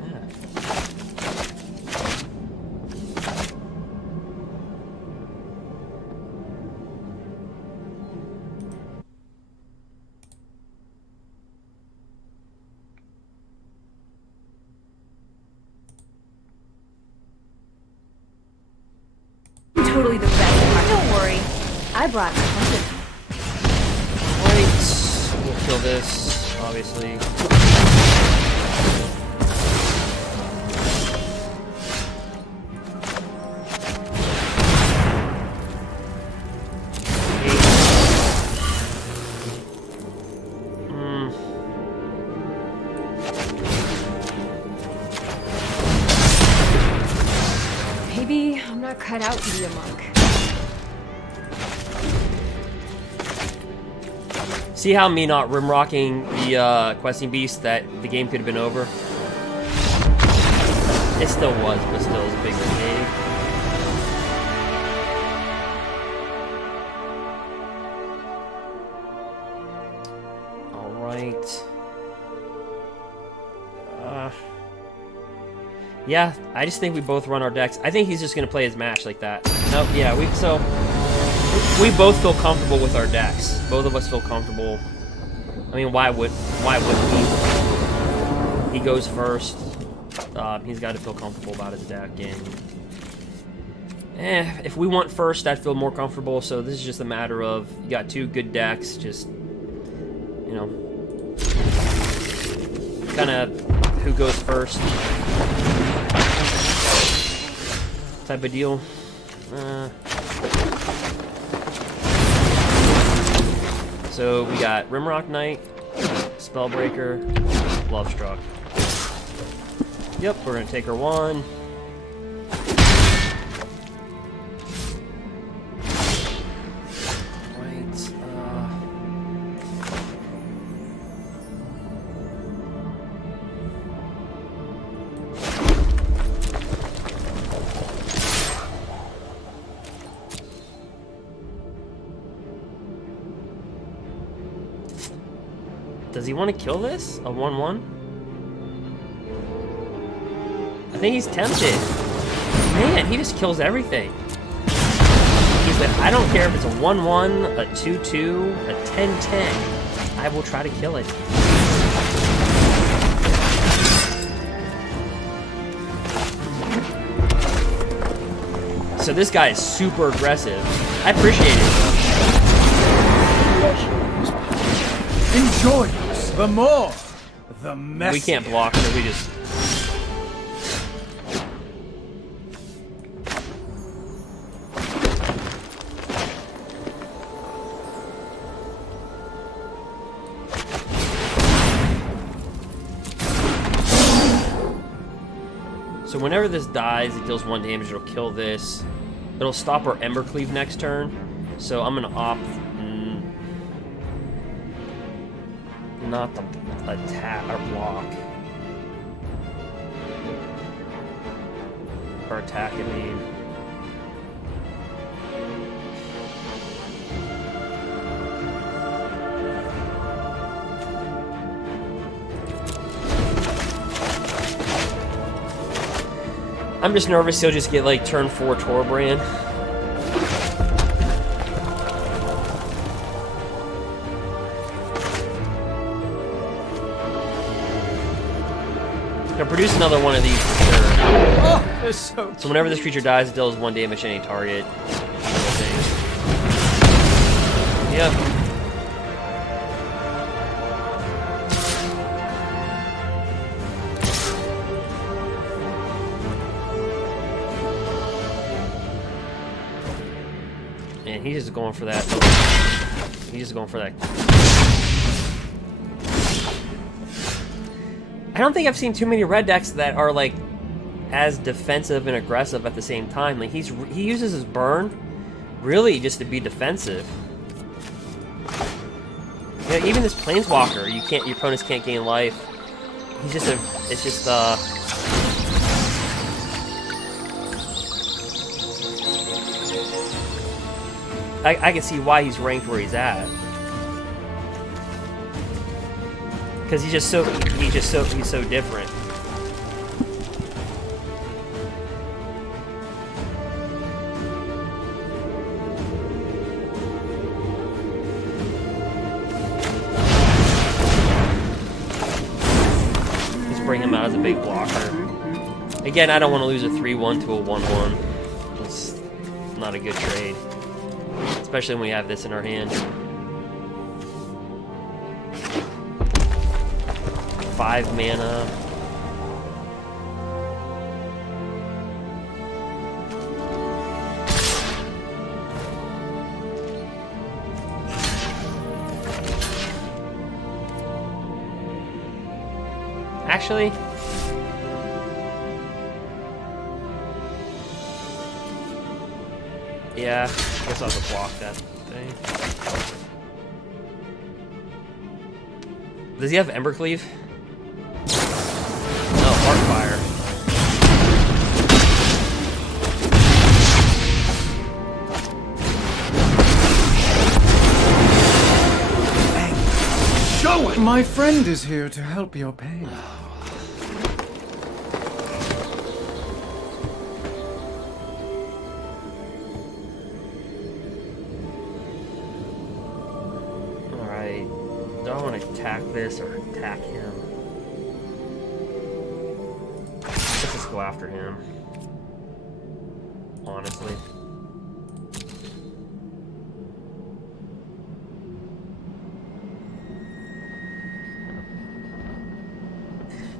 Yeah. Totally the best. Don't worry. I brought something. Right. We'll kill this, obviously. Maybe I'm not cut out to be a monk. See how me not rimrocking the questing beast that the game could have been over? It still was, but still was a big mistake. Alright. Yeah, I just think we both run our decks. I think he's just gonna play his match like that. Nope, yeah, we both feel comfortable with our decks. Both of us feel comfortable. I mean, why would he? He goes first. He's got to feel comfortable about his deck, and if we went first, I'd feel more comfortable. So this is just a matter of you got 2 good decks, just you know, kind of who goes first type of deal. So we got Rimrock Knight, Spellbreaker, Lovestruck. Yep, we're gonna take her 1. Does he want to kill this? A 1/1? I think he's tempted. Man, he just kills everything. He's like, I don't care if it's a 1/1, a 2/2, a 10/10. I will try to kill it. So this guy is super aggressive. I appreciate it. Enjoy this. The more, the messier. We can't block, so we just... So whenever this dies, it deals 1 damage. It'll kill this. It'll stop our embercleave next turn. So I'm gonna opt not to attack or block or attack. I mean, I'm just nervous he'll just get like turn 4 Torbrand. Gonna produce another one of these for sure. Oh, they're so So whenever this creature dies, it deals 1 damage to any target. Yep. And he's just going for that. He's just going for that. I don't think I've seen too many red decks that are like as defensive and aggressive at the same time. Like he uses his burn really just to be defensive. Yeah, even this planeswalker, your opponents can't gain life. He's just it's just I can see why he's ranked where he's at. Because he's so different. Just bring him out as a big blocker. Again, I don't want to lose a 3-1 to a 1-1. It's not a good trade. Especially when we have this in our hand. 5 mana. Actually, yeah, I guess I'll have to block that thing. Does he have embercleave? No, Heartfire. Show it! My friend is here to help your pain. Alright. Do I want to attack this or attack him? Let's just go after him. Honestly.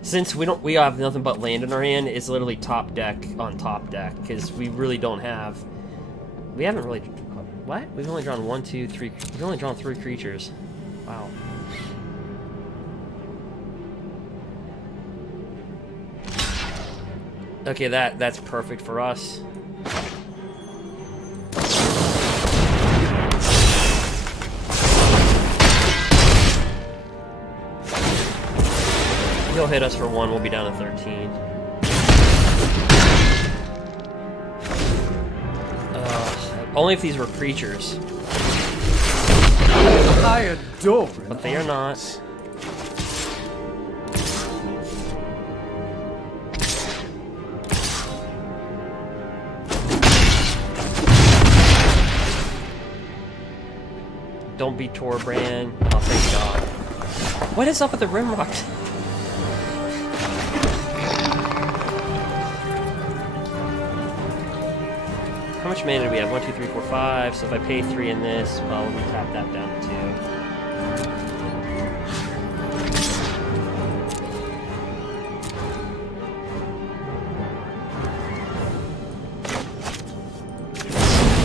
Since we have nothing but land in our hand, it's literally top deck on top deck because we really don't have. We haven't really. What? We've only drawn 1, 2, 3. We've only drawn 3 creatures. Wow. Okay, that's perfect for us. He'll hit us for 1, we'll be down to 13. Only if these were creatures. I adore it. But they are not. Don't be Torbrand. Oh, thank God. What is up with the Rimrock? much mana do we have? 1, 2, 3, 4, 5. So if I pay 3 in this, well, we tap that down to 2.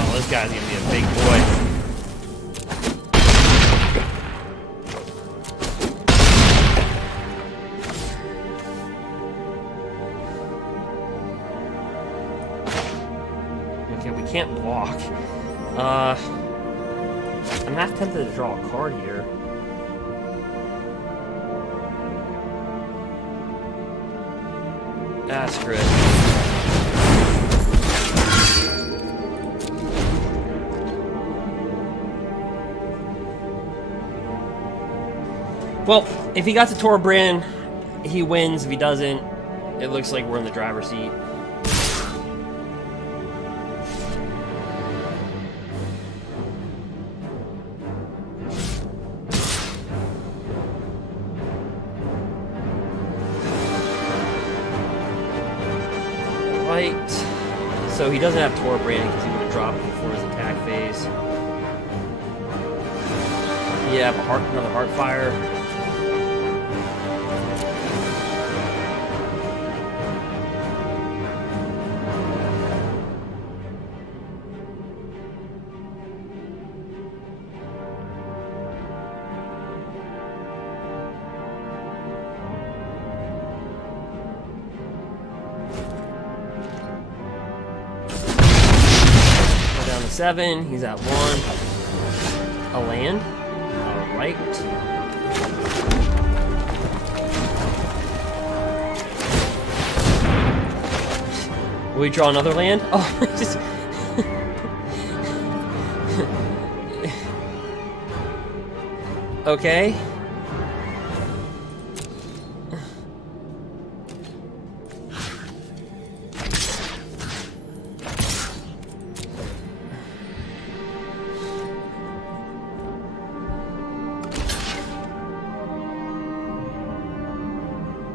Oh, this guy's gonna be a big boy. Can't block. I'm half tempted to draw a card here. Ah, screw it. Well, if he got to Torbran, he wins. If he doesn't, it looks like we're in the driver's seat. So he doesn't have Torbran because he would have dropped before his attack phase. Yeah, another Heartfire. Down to 7. He's at 1. A land. Alright. Will we draw another land? Oh, just... Okay.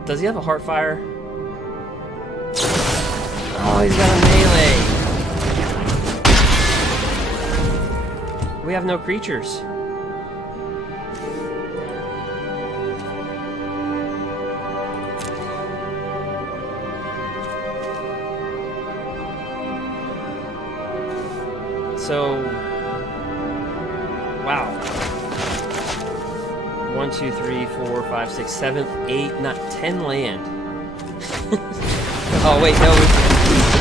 Does he have a Heartfire? Oh, he's got a melee. We have no creatures. So, wow. 1, 2, 3, 4, 5, 6, 7, 8, not 10 land. Oh wait, no, we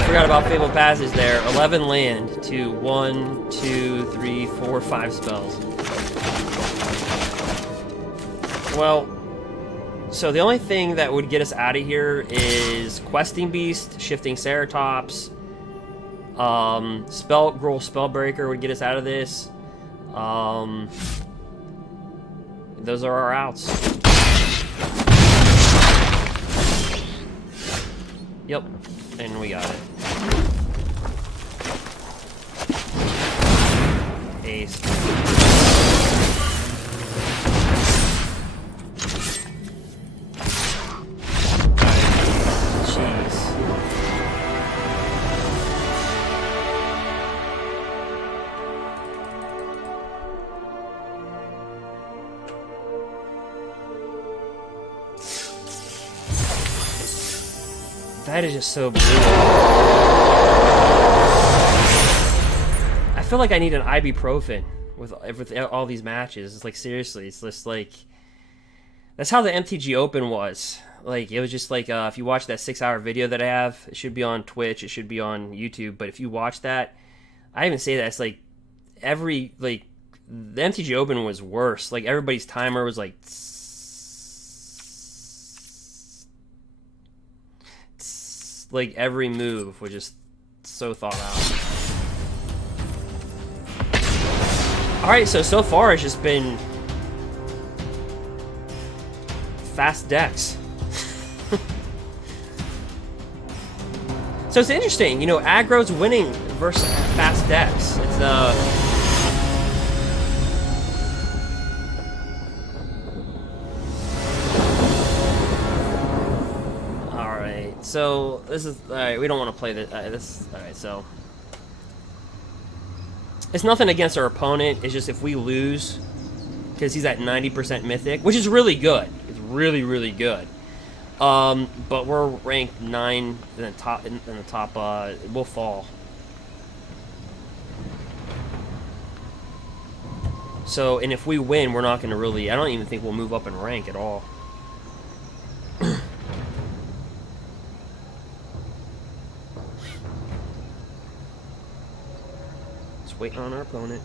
forgot about Fabled Passage there. 11 land to 1, 2, 3, 4, 5 spells. Well, so the only thing that would get us out of here is Questing Beast, Shifting Ceratops, Gruul Spellbreaker would get us out of this. Those are our outs. Yep, and we got it. Ace. Jeez. That is just so brutal. I feel like I need an ibuprofen with all these matches. It's like, seriously, it's just like... That's how the MTG Open was. Like, it was just like, if you watch that 6-hour video that I have, it should be on Twitch, it should be on YouTube, but if you watch that, I even say that, it's like, the MTG Open was worse. Like, everybody's timer was like... Like, every move was just so thought out. Alright, so far it's just been fast decks. So it's interesting, you know, aggro's winning versus fast decks. It's So, this is... Alright, we don't want to play this. Alright, so... It's nothing against our opponent. It's just if we lose, because he's at 90% Mythic, which is really good. It's really, really good. But we're ranked 9 in the top. We'll fall. So, and if we win, we're not going to really... I don't even think we'll move up in rank at all. Just waiting on our opponent.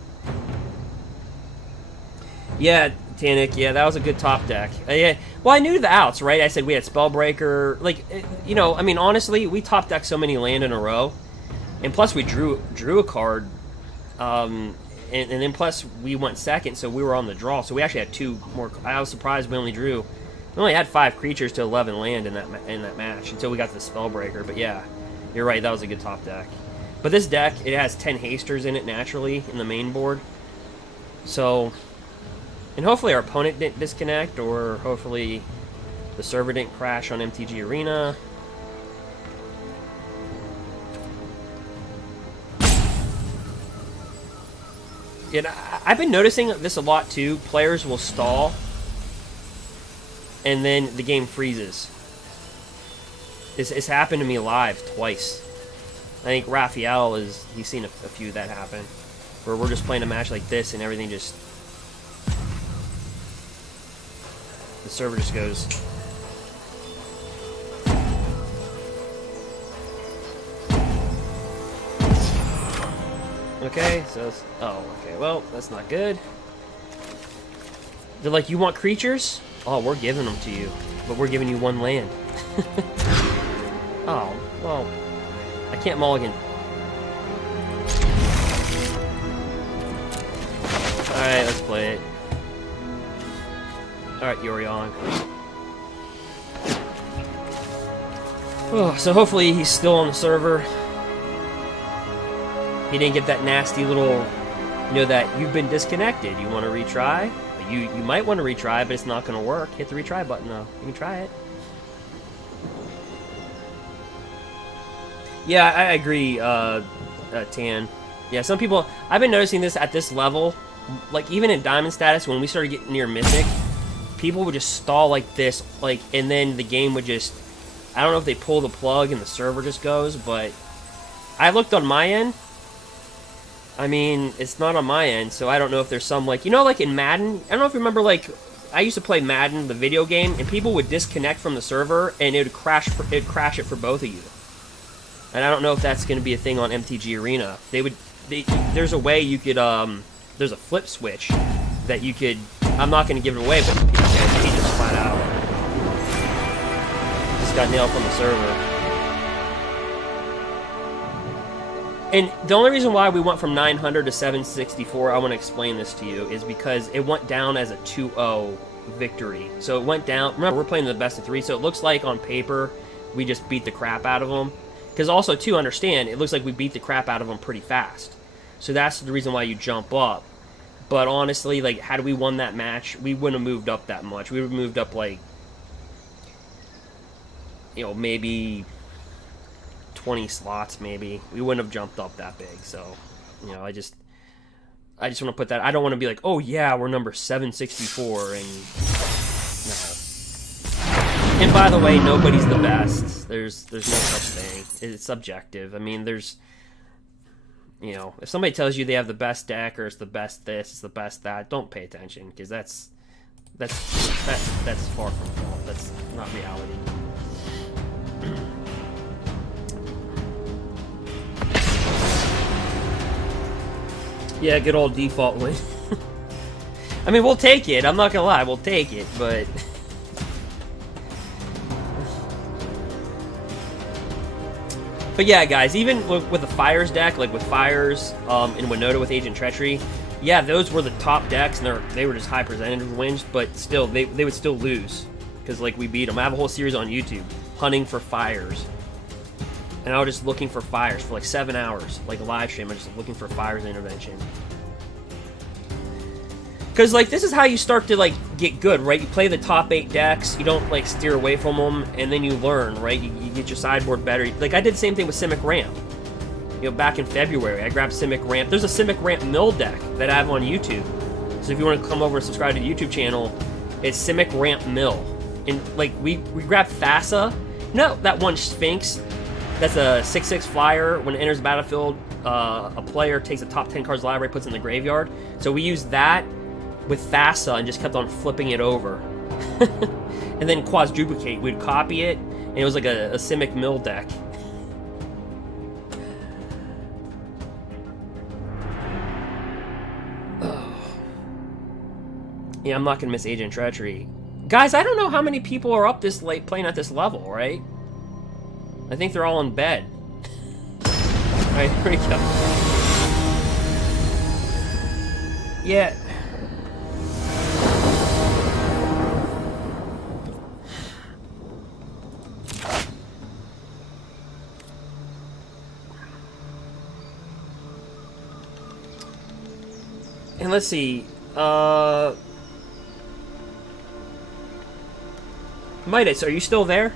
Yeah, Tannic, yeah, that was a good top deck. Yeah. Well, I knew the outs, right? I said we had Spellbreaker. Like, you know, I mean, honestly, we top decked so many land in a row. And plus, we drew a card. And then plus we went second, so we were on the draw. So we actually had 2 more. I was surprised we only had 5 creatures to 11 land in that match until we got to the Spellbreaker. But yeah, you're right. That was a good top deck. But this deck, it has 10 hasters in it naturally in the main board. So, and hopefully our opponent didn't disconnect, or hopefully the server didn't crash on MTG Arena. And I've been noticing this a lot too. Players will stall, and then the game freezes. It's happened to me live twice. I think Raphael he's seen a few that happen, where we're just playing a match like this and everything just, the server just goes. Okay, so oh, okay, well, that's not good. They're like, you want creatures? Oh, we're giving them to you, but we're giving you 1 land. Oh, well, I can't mulligan. Alright, let's play it. Alright, Yorion. Oh, so hopefully he's still on the server. He didn't get that nasty little, you know, that you've been disconnected. You want to retry? You might want to retry, but it's not going to work. Hit the retry button, though. You can try it. Yeah, I agree, Tan. Yeah, some people... I've been noticing this at this level. Like, even in Diamond status, when we started getting near Mythic, people would just stall like this, like, and then the game would just... I don't know if they pull the plug and the server just goes, but... I looked on my end. I mean, it's not on my end, so I don't know if there's some, like... You know, like in Madden? I don't know if you remember, like... I used to play Madden, the video game, and people would disconnect from the server, and it would crash it for both of you. And I don't know if that's going to be a thing on MTG Arena. There's a way you could, there's a flip switch that you could... I'm not going to give it away, but he just flat out just got nailed from the server. And the only reason why we went from 900 to 764, I want to explain this to you, is because it went down as a 2-0 victory. So it went down... Remember, we're playing the best of 3, so it looks like on paper we just beat the crap out of them. Because also, too, understand, it looks like we beat the crap out of them pretty fast. So that's the reason why you jump up. But honestly, like, had we won that match, we wouldn't have moved up that much. We would have moved up, like, you know, maybe 20 slots, maybe. We wouldn't have jumped up that big. So, you know, I just want to put that... I don't want to be like, oh, yeah, we're number 764, and... No. And by the way, nobody's the best. There's no such thing. It's subjective. I mean, there's... You know, if somebody tells you they have the best deck, or it's the best this, it's the best that, don't pay attention, because that's far from fault. That's not reality. Yeah, good old default win. I mean, we'll take it. I'm not gonna lie, we'll take it, but... But yeah, guys, even with the Fires deck, like with Fires and Winota with Agent Treachery, yeah, those were the top decks, and they were just high percentage of wins, but still, they would still lose, because like we beat them. I have a whole series on YouTube, hunting for Fires, and I was just looking for Fires for like 7 hours, like a live stream. I'm just looking for Fires intervention. Because, like, this is how you start to, like, get good, right? You play the top 8 decks, you don't, like, steer away from them, and then you learn, right? You get your sideboard better. Like, I did the same thing with Simic Ram. you know, back in February. I grabbed Simic Ramp. There's a Simic Ramp mill deck that I have on YouTube. So if you want to come over and subscribe to the YouTube channel, it's Simic Ramp Mill. And like we grabbed Thassa. No, that one Sphinx. That's a 6/6 flyer. When it enters the battlefield, a player takes the top 10 cards of the library, puts it in the graveyard. So we used that with Thassa and just kept on flipping it over. And then Quadruplicate, we'd copy it, and it was like a Simic Mill deck. Yeah, I'm not gonna miss Agent Treachery. Guys, I don't know how many people are up this late playing at this level, right? I think they're all in bed. Alright, here we go. Yeah. And let's see, Midas, are you still there?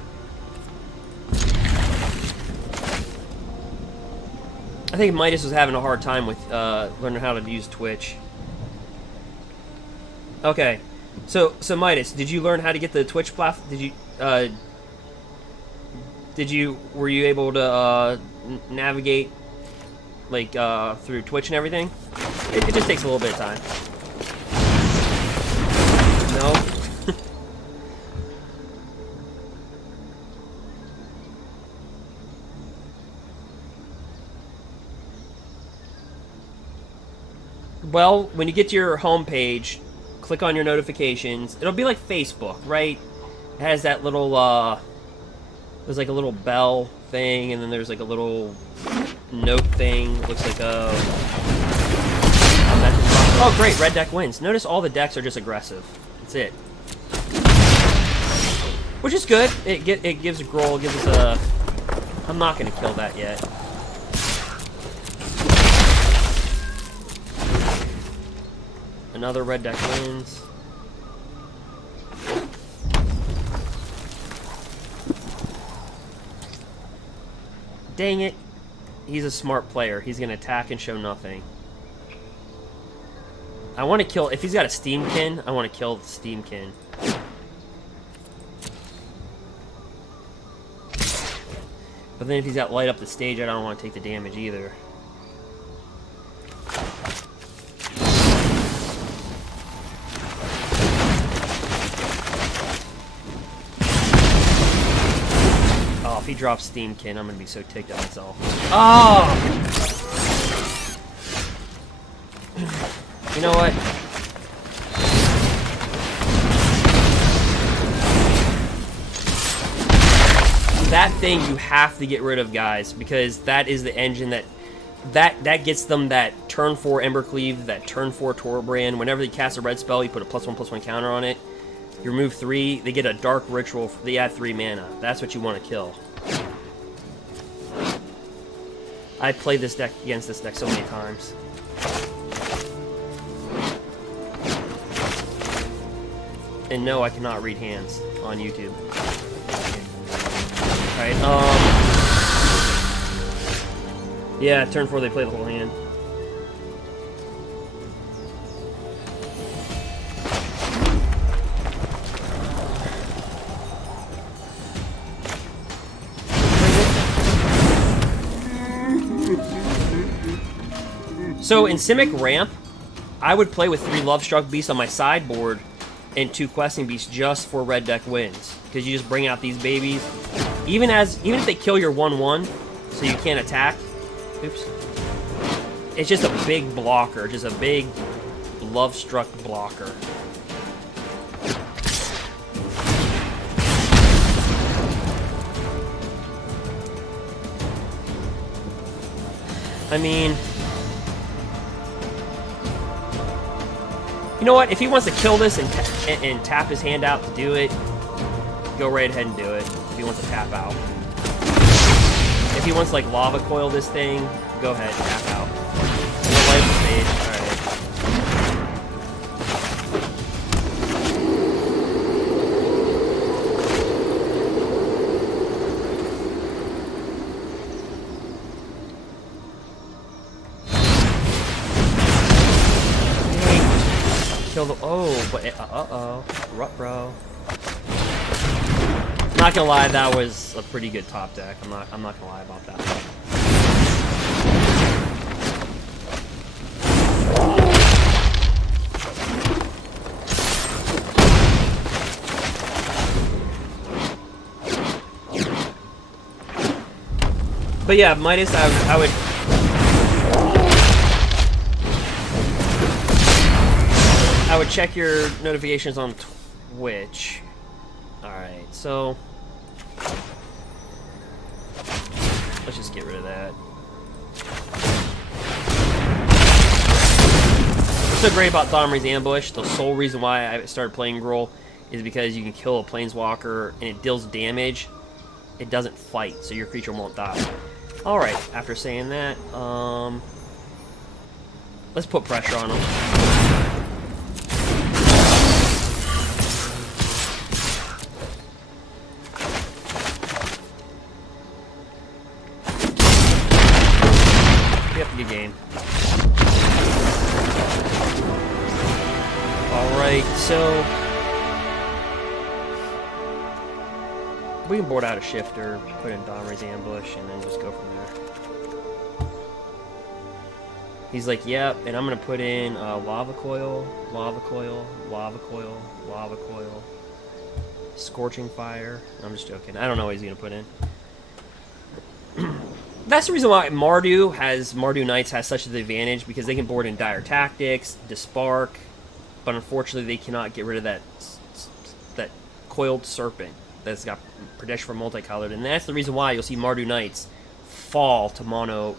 I think Midas was having a hard time with learning how to use Twitch. Okay, so Midas, did you learn how to get the Twitch platform? Were you able to navigate like through Twitch and everything? It just takes a little bit of time. No. Well, when you get to your home page, click on your notifications. It'll be like Facebook, right? It has that little, there's like a little bell thing, and then there's like a little note thing. It looks like a message box. Oh, great, red deck wins. Notice all the decks are just aggressive. That's it. Which is good. It gives a Gruul, it gives us a... I'm not going to kill that yet. Another red deck wins. Dang it. He's a smart player. He's going to attack and show nothing. I want to kill... If he's got a Steamkin, I want to kill the Steamkin. But then if he's got light up the stage, I don't want to take the damage either. If he drops Steamkin, I'm gonna be so ticked at myself. Oh! You know what? That thing you have to get rid of, guys, because that is the engine that gets them that turn 4 embercleave, that turn 4 Torbrand. Whenever they cast a red spell, you put a +1/+1 counter on it. You remove 3, they get a dark ritual, they add 3 mana. That's what you want to kill. I played this deck against this deck so many times. And no, I cannot read hands on YouTube. Alright, yeah, turn 4 they play the whole hand. So in Simic Ramp, I would play with 3 Lovestruck Beasts on my sideboard and 2 Questing Beasts just for red deck wins. Because you just bring out these babies. Even if they kill your 1/1, so you can't attack. Oops. It's just a big blocker, just a big Lovestruck blocker. I mean... You know what? If he wants to kill this and tap his hand out to do it, go right ahead and do it. If he wants to tap out. If he wants to, like, lava coil this thing, go ahead and tap out. No light the stage. Alright. kill the... Oh, but... Uh-oh. Ruh-bro. Not gonna lie, that was a pretty good top deck. I'm not gonna lie about that. But yeah, Midas, I would check your notifications on Twitch. Alright, so let's just get rid of that. What's so great about Domri's Ambush, the sole reason why I started playing Gruul, is because you can kill a planeswalker and it deals damage. It doesn't fight, so your creature won't die. Alright, after saying that, let's put pressure on him. Yep, good game. Alright, so we can board out a shifter, put in Domri's Ambush, and then just go from there. He's like, yep, and I'm going to put in Lava Coil, Lava Coil, Lava Coil, Lava Coil, Scorching Fire. I'm just joking. I don't know what he's going to put in. That's the reason why Mardu Knights has such an advantage, because they can board in Dire Tactics, Dispark, but unfortunately they cannot get rid of that Coiled Serpent that's got protection from multicolored, and that's the reason why you'll see Mardu Knights fall to mono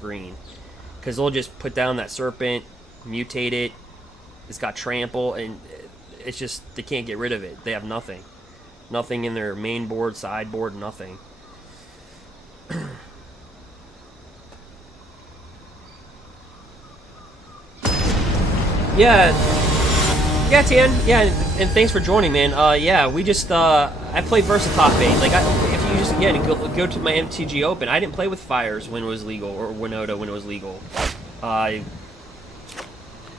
green, because they'll just put down that Serpent, mutate it. It's got trample, and it's just they can't get rid of it. They have nothing in their main board, sideboard, nothing. Yeah, Tan. Yeah, and thanks for joining, man. Yeah, we just I play Versatop base. Like, if you just go to my MTG Open, I didn't play with Fires when it was legal, or Winota when it was legal. And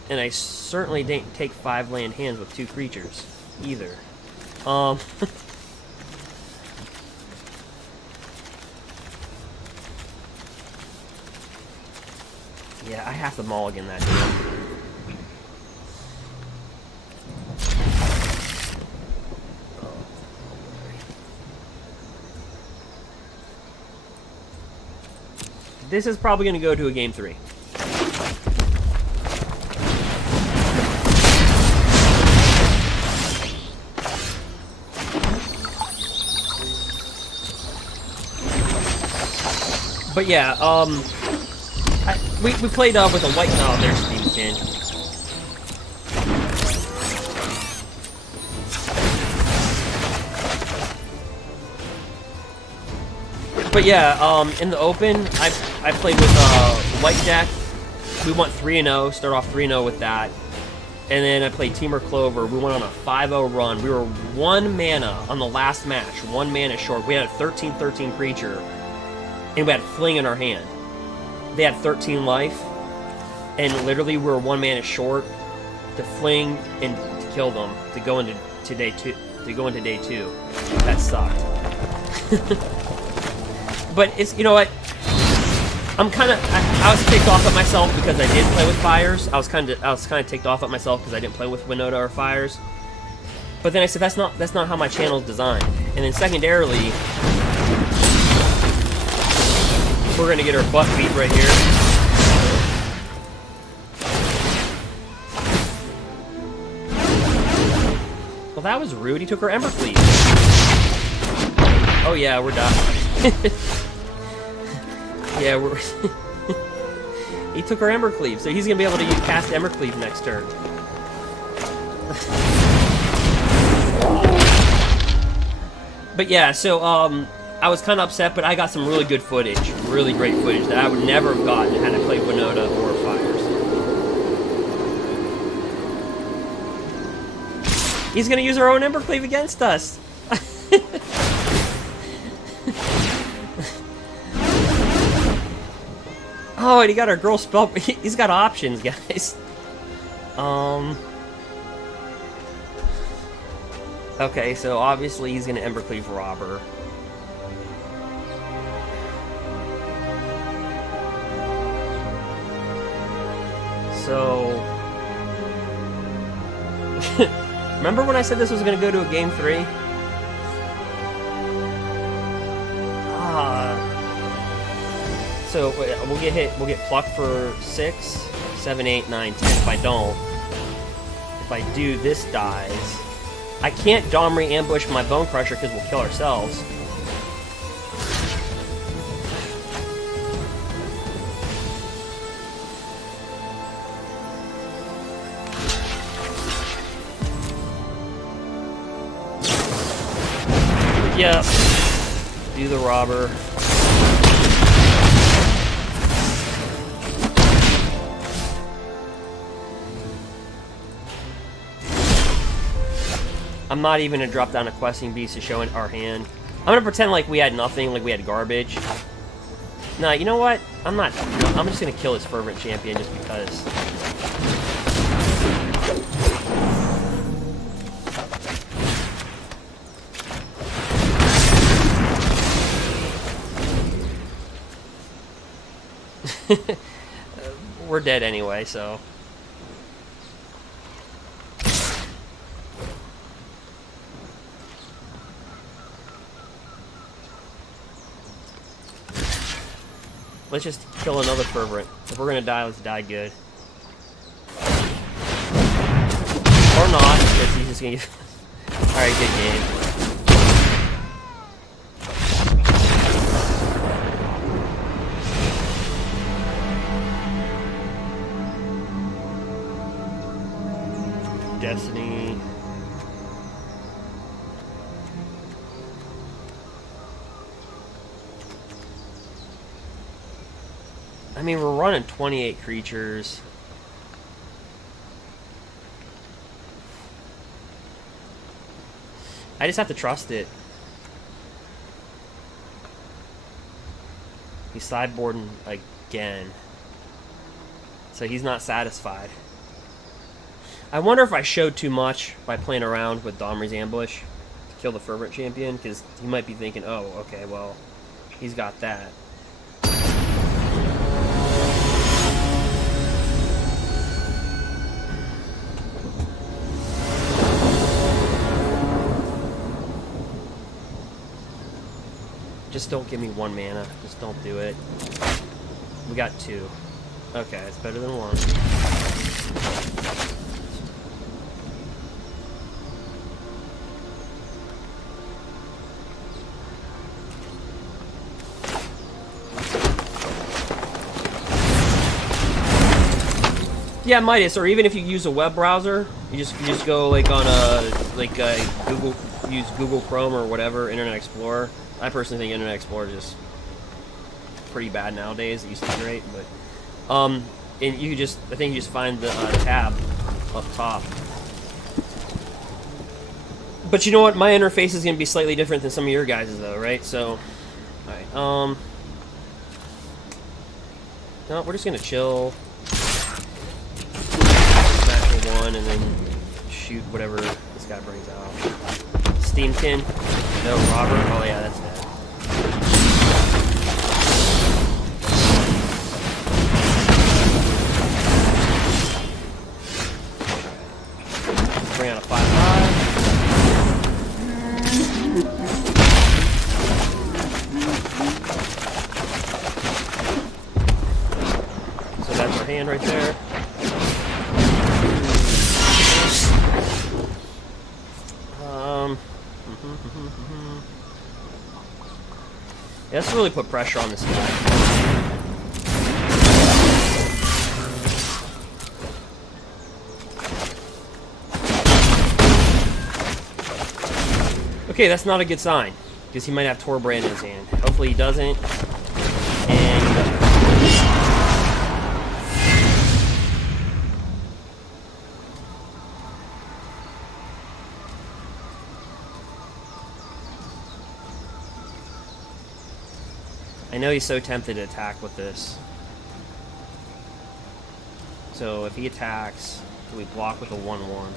I certainly didn't take 5 land hands with 2 creatures either. Yeah, I have to mulligan that deal. This is probably going to go to a game 3. But yeah, we played with a white... Oh, there's Steam's Kin. But yeah, in the Open, I played with white deck. We went 3-0, start off 3-0 with that. And then I played Temur Clover. We went on a 5-0 run. We were 1 mana on the last match, 1 mana short. We had a 13/13 creature, and we had Fling in our hand. They had 13 life, and literally we were 1 mana short to Fling and to kill them to go into day 2. That sucked. But it's, you know what? I was ticked off at myself because I did play with Fires. I was kind of ticked off at myself because I didn't play with Winota or Fires. But then I said that's not how my channel is designed. And then secondarily, we're gonna get our butt beat right here. Well, that was rude. He took our embercleave. Oh yeah, we're done. Yeah, we're... He took our embercleave, so he's gonna be able to cast embercleave next turn. But yeah, so I was kind of upset, but I got some really good footage, really great footage that I would never have gotten had I played Winota or Fires. He's gonna use our own embercleave against us. Oh, and he got our girl spell. He's got options, guys. Okay, so obviously he's gonna embercleave robber. So remember when I said this was gonna go to a game 3? So we'll get hit. We'll get plucked for 6, 7, 8, 9, 10. If I don't, if I do, this dies. I can't Domri ambush my Bone Crusher because we'll kill ourselves. Yeah. Do the robber. I'm not even gonna drop down a questing beast to show in our hand. I'm gonna pretend like we had nothing, like we had garbage. Nah, you know what? I'm just gonna kill his Fervent Champion just because. We're dead anyway, so. Let's just kill another Fervent. If we're gonna die, let's die good. Or not, because he's just gonna get... Alright, good game. Destiny. I mean, we're running 28 creatures. I just have to trust it. He's sideboarding again. So he's not satisfied. I wonder if I showed too much by playing around with Domri's Ambush to kill the Fervent Champion, because he might be thinking, oh, okay, well, he's got that. Just don't give me 1 mana. Just don't do it. We got 2. Okay, it's better than 1. Yeah, Midas, or even if you use a web browser, you just go like on Google, use Google Chrome or whatever, Internet Explorer. I personally think Internet Explorer is just pretty bad nowadays. It used to be great, but and you just, I think you just find the tab up top. But you know what? My interface is going to be slightly different than some of your guys' though, right? So, all right. No, we're just going to chill. Smash for 1 and then shoot whatever this guy brings out. Steamkin. No, Robert. Oh yeah, that's dead. Bring out a 5/5. So that's our hand right there. Yeah, let's really put pressure on this guy. Okay, that's not a good sign, because he might have Torbrand in his hand. Hopefully he doesn't. And he doesn't. I know he's so tempted to attack with this. So if he attacks, We block with a 1/1.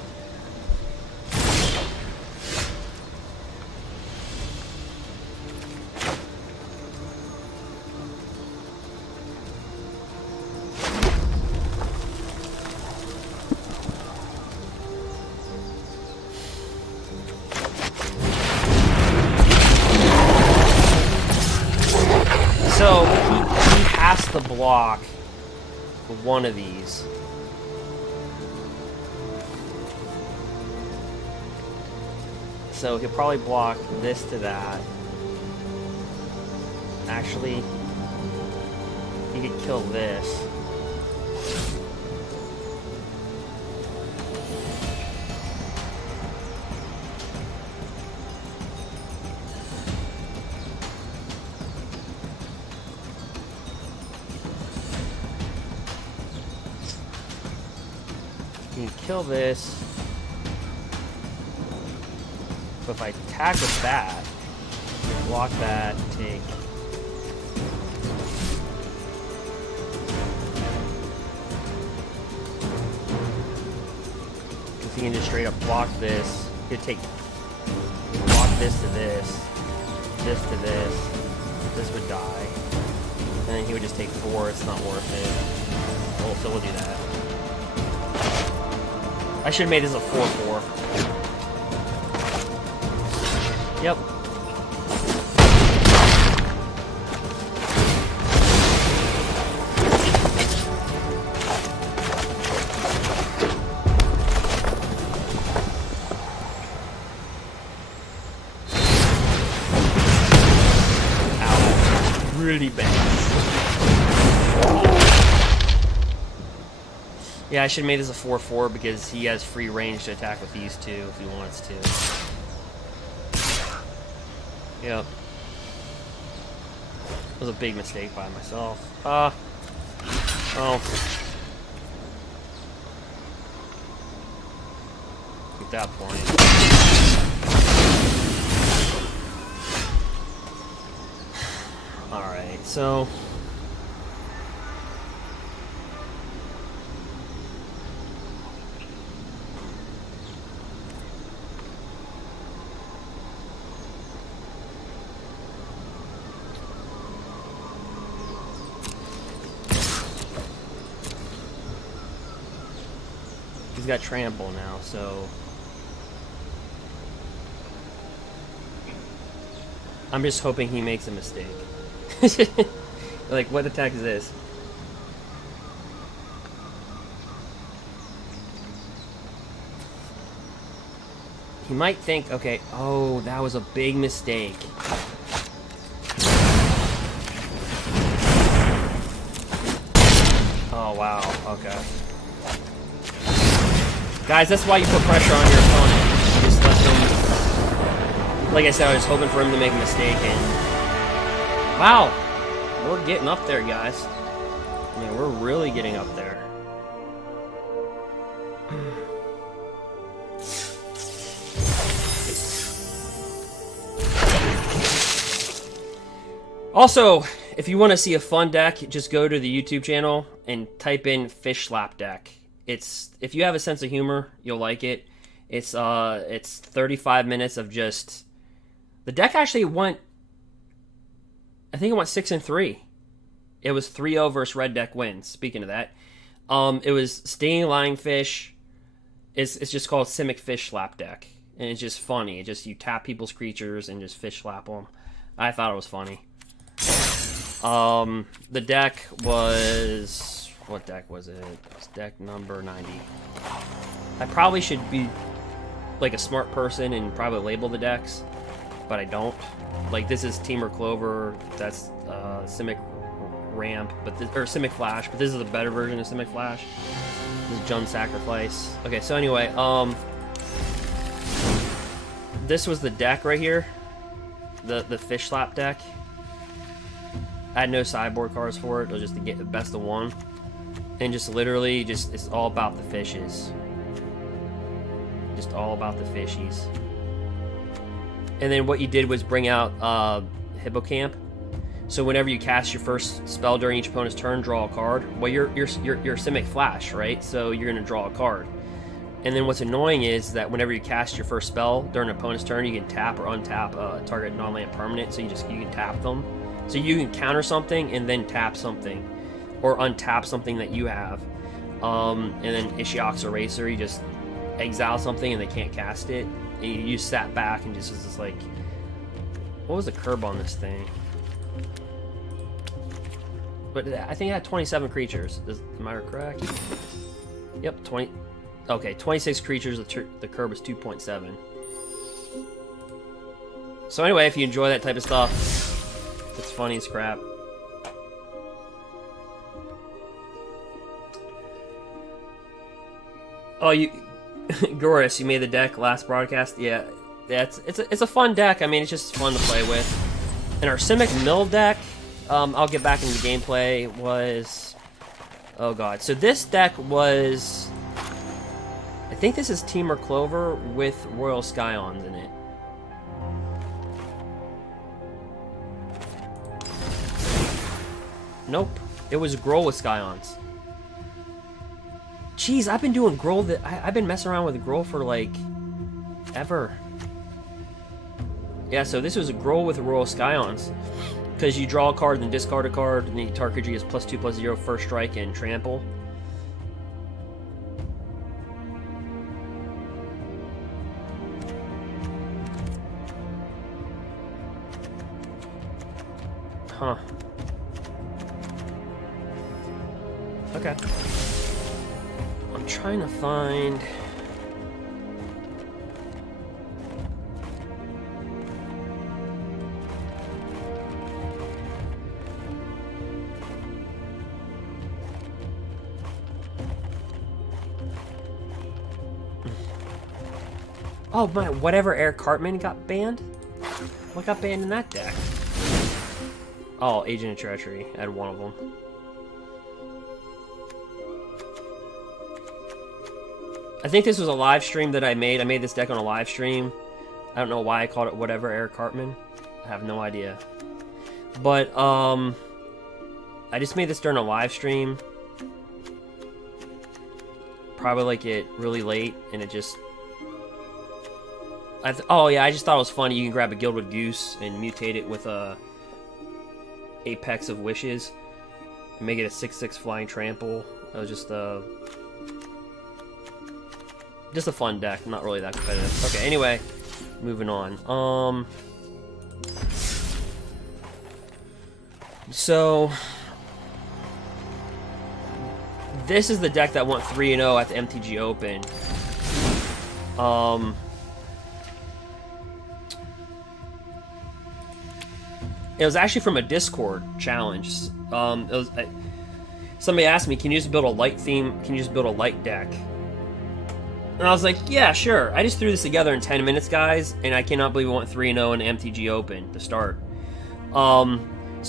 So he has to block one of these. So he'll probably block this to that. Actually, he could kill this. He can kill this. But if I attack with that, block that, take. Because he can just straight up block this. He could take, block this to this to this. This would die. And then he would just take 4, it's not worth it. Oh, so we'll do that. I should have made this a 4/4. Yep. Ow. Really bad. Yeah, I should have made this a 4/4 because he has free range to attack with these two if he wants to. Yep. That was a big mistake by myself. Oh. At that point. Alright, so... He's got trample now, so I'm just hoping he makes a mistake. Like, what attack is this? He might think, okay, oh, that was a big mistake. Oh, wow, okay. Guys, that's why you put pressure on your opponent. You just let them... Like I said, I was hoping for him to make a mistake, and... Wow! We're getting up there, guys. I mean, we're really getting up there. Also, if you want to see a fun deck, just go to the YouTube channel and type in Fish Slap Deck. It's, if you have a sense of humor, you'll like it. It's 35 minutes of just... The deck actually went... I think it went 6-3. It was 3-0 versus red deck wins. Speaking of that. It was Stinging Lionfish. It's just called Simic Fish Slap Deck. And it's just funny. It just, you tap people's creatures and just fish slap them. I thought it was funny. The deck was... What deck was it? It was deck number 90. I probably should be like a smart person and probably label the decks, but I don't. Like, this is Temur Clover, that's Simic Ramp, but this, or Simic Flash, but this is a better version of Simic Flash. This is Jund Sacrifice. Okay, so anyway, this was the deck right here, the Fish Slap deck. I had no sideboard cards for it. It was just to get the best of one. And just literally, just it's all about the fishes. Just all about the fishies. And then what you did was bring out Hippocamp. So whenever you cast your first spell during each opponent's turn, draw a card. Well, you're Simic Flash, right? So you're gonna draw a card. And then what's annoying is that whenever you cast your first spell during an opponent's turn, you can tap or untap target non-land permanent, so you can tap them. So you can counter something and then tap something, or untap something that you have. And then Ishiok's Eraser, you just exile something and they can't cast it, and you sat back and just like, what was the curb on this thing? But I think it had 27 creatures. Am I correct? Yep, 20. Okay, 26 creatures. The curb is 2.7. So anyway, if you enjoy that type of stuff, it's funny as crap. Oh, Goris, you made the deck last broadcast. Yeah, it's a fun deck. I mean, it's just fun to play with. And our Simic Mill deck, I'll get back into gameplay. Was, oh god. So this deck was, I think this is Temur Clover with Royal Scions in it. Nope, it was Gruul with Scions. Jeez, I've been doing Gruul. I've been messing around with Gruul for like ever. Yeah, so this was a Gruul with Royal Scions, because you draw a card and discard a card, and the target creature is +2/+0 first strike and trample. Huh. Okay. I'm trying to find... Oh, my, whatever Eric Cartman got banned? What got banned in that deck? Oh, Agent of Treachery. I had one of them. I think this was a live stream that I made. I made this deck on a live stream. I don't know why I called it whatever Eric Cartman. I have no idea. But, I just made this during a live stream. Probably like it really late, and it just... oh yeah, I just thought it was funny. You can grab a Gilded Goose and mutate it with a Apex of Wishes and make it a 6/6 flying trample. That was just a fun deck, not really that competitive. Okay, anyway, moving on. So this is the deck that went 3-0 at the MTG Open. It was actually from a Discord challenge. Somebody asked me, "Can you just build a light theme? Can you just build a light deck?" And I was like, "Yeah, sure." I just threw this together in 10 minutes, guys, and I cannot believe it went 3-0 in the MTG Open to start. So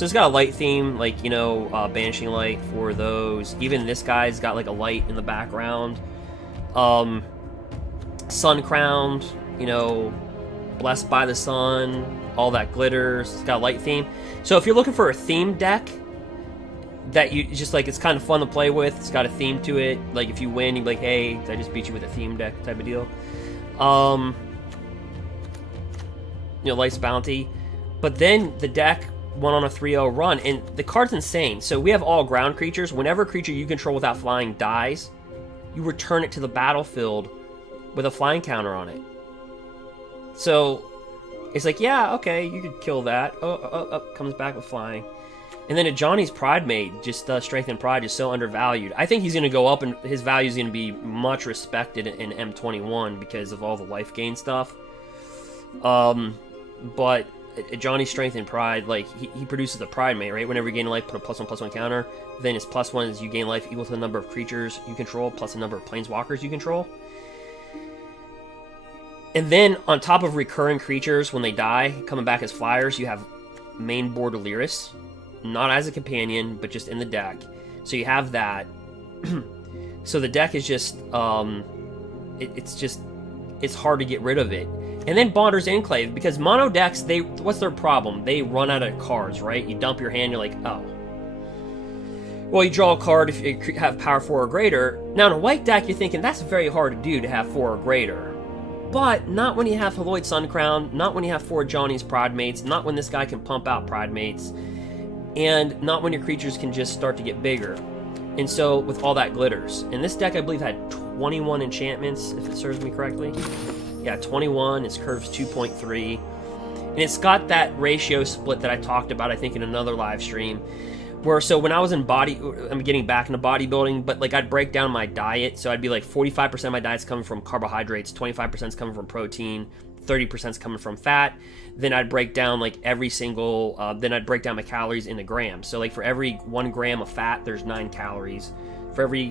it's got a light theme, like, you know, Banishing Light for those. Even this guy's got like a light in the background. Sun Crowned, you know, Blessed by the Sun, all that glitters. It's got a light theme. So if you're looking for a theme deck that you just like, it's kind of fun to play with, it's got a theme to it. Like if you win, you'd be like, hey, I just beat you with a theme deck type of deal. You know, Light's Bounty. But then the deck went on a 3-0 run, and the card's insane. So we have all ground creatures. Whenever a creature you control without flying dies, you return it to the battlefield with a flying counter on it. So it's like, yeah, okay, you could kill that. Comes back with flying. And then a Johnny's Pride Mate, just Strength and Pride, is so undervalued. I think he's going to go up, and his value is going to be much respected in M21 because of all the life gain stuff. But Johnny's Strength and Pride, like, he produces the Pride Mate, right? Whenever you gain life, put a +1/+1 counter. Then his +1 is you gain life equal to the number of creatures you control plus the number of planeswalkers you control. And then, on top of recurring creatures, when they die, coming back as flyers, you have main board Lyris. Not as a companion, but just in the deck. So you have that. So the deck is just, it's hard to get rid of it. And then Bonder's Enclave, because mono decks, what's their problem? They run out of cards, right? You dump your hand, you're like, oh. Well, you draw a card if you have power 4 or greater. Now, in a white deck, you're thinking that's very hard to do to have 4 or greater. But not when you have Haloid Suncrown, not when you have 4 Johnny's Pride Mates, not when this guy can pump out Pride Mates, and not when your creatures can just start to get bigger. And so, with all that glitters. And this deck, I believe, had 21 enchantments, if it serves me correctly. Yeah, 21. Its curve's 2.3. And it's got that ratio split that I talked about, I think, in another live stream. Where, so when I was I'm getting back into bodybuilding, but like I'd break down my diet. So I'd be like 45% of my diet's coming from carbohydrates, 25% is coming from protein, 30% is coming from fat. Then I'd break down like every single, then I'd break down my calories into grams. So like for every 1 gram of fat, there's 9 calories. For every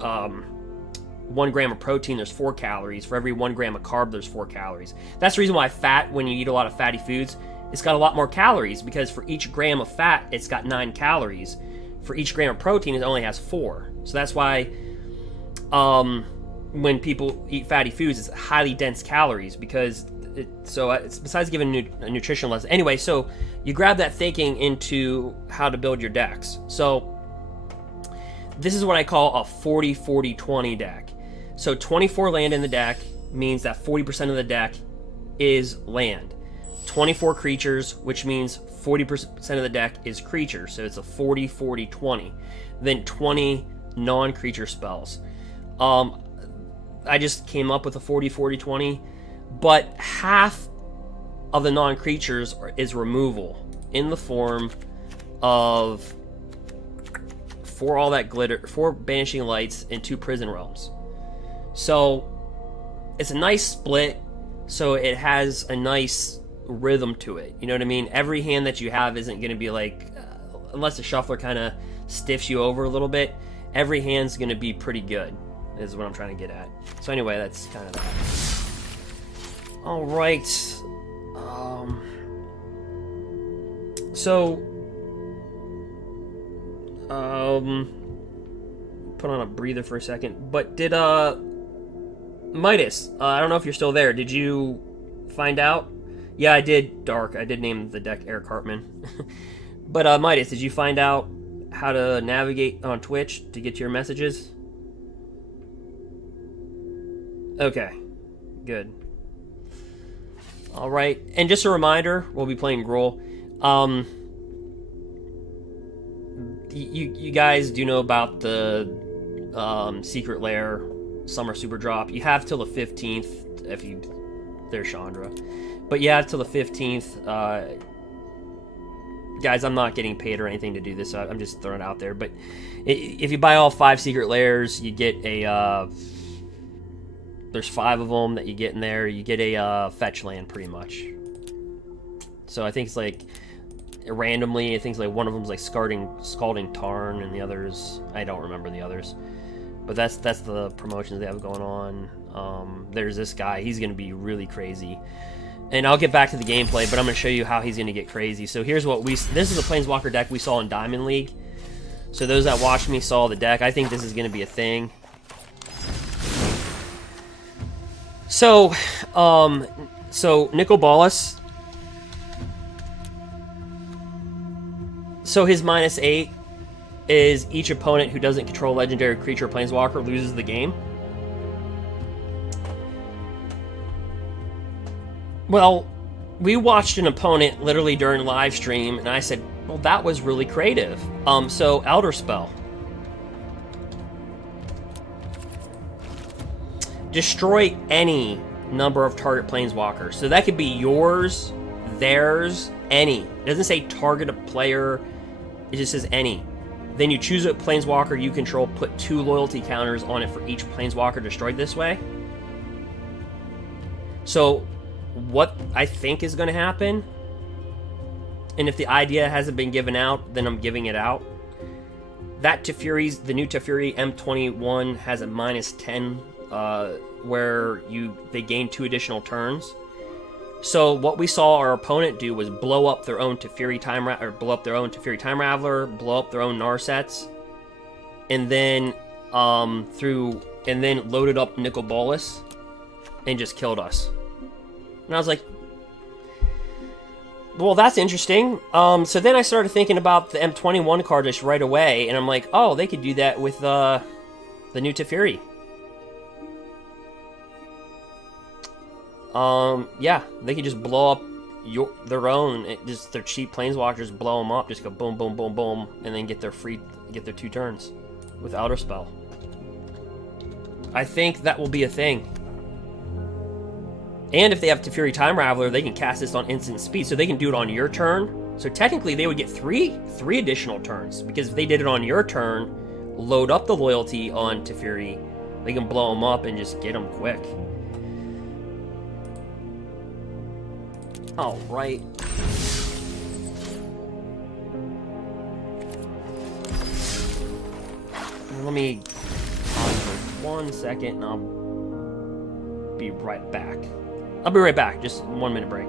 1 gram of protein, there's 4 calories. For every 1 gram of carb, there's 4 calories. That's the reason why fat, when you eat a lot of fatty foods, it's got a lot more calories, because for each gram of fat, it's got 9 calories. For each gram of protein, it only has 4. So that's why when people eat fatty foods, it's highly dense calories, because it's besides giving a nutrition lesson. Anyway, so you grab that thinking into how to build your decks. So this is what I call a 40-40-20 deck. So 24 land in the deck means that 40% of the deck is land. 24 creatures, which means 40% of the deck is creatures, so it's a 40-40-20. Then 20 non-creature spells. I just came up with a 40-40-20, but half of the non-creatures is removal in the form of 4 all that glitter, 4 banishing lights, and 2 prison realms. So it's a nice split, so it has a nice rhythm to it. You know what I mean? Every hand that you have isn't going to be like, unless the shuffler kind of stiffs you over a little bit, every hand's going to be pretty good, is what I'm trying to get at. So anyway, that's kind of that. All right. Put on a breather for a second. But did Midas, I don't know if you're still there. Did you find out? Yeah, I did, Dark. I did name the deck Eric Hartman. But Midas, did you find out how to navigate on Twitch to get to your messages? Okay, good. All right, and just a reminder, we'll be playing Gruul. You guys do know about the Secret Lair Summer Super Drop. You have till the 15th if you... There's Chandra. But you have till the 15th. Guys, I'm not getting paid or anything to do this, so I'm just throwing it out there. But if you buy all 5 Secret Lairs, you get a... there's 5 of them that you get in there. You get a fetch land, pretty much. So I think it's like... randomly, I think it's like one of them's like Scalding Tarn, and the others... I don't remember the others. But that's the promotions they have going on. There's this guy. He's going to be really crazy. And I'll get back to the gameplay, but I'm going to show you how he's going to get crazy. So here's what this is a Planeswalker deck we saw in Diamond League. So those that watched me saw the deck. I think this is going to be a thing. So, Nicol Bolas. So his -8 is each opponent who doesn't control legendary creature or Planeswalker loses the game. Well, we watched an opponent literally during live stream, and I said, well, that was really creative. So Elder Spell. Destroy any number of target Planeswalkers. So that could be yours, theirs, any. It doesn't say target a player, it just says any. Then you choose a Planeswalker you control, put 2 loyalty counters on it for each Planeswalker destroyed this way. So what I think is going to happen, and if the idea hasn't been given out, then I'm giving it out. That Teferi's, the new Teferi M21 has a -10, where they gain 2 additional turns. So what we saw our opponent do was blow up their own Teferi Time Raveler, blow up their own Narsets, and then loaded up Nicol Bolas and just killed us. And I was like, well, that's interesting. So then I started thinking about the M21 card just right away, and I'm like, oh, they could do that with the new Teferi. Yeah, they could just blow up their own. Just their cheap planeswalkers, blow them up, just go boom, boom, boom, boom, and then get their 2 turns with Outer Spell. I think that will be a thing. And if they have Teferi Time Raveler, they can cast this on instant speed, so they can do it on your turn. So technically, they would get three additional turns, because if they did it on your turn, load up the loyalty on Teferi, they can blow them up and just get them quick. All right. Let me pause for 1 second, and I'll be right back. I'll be right back. Just 1 minute break.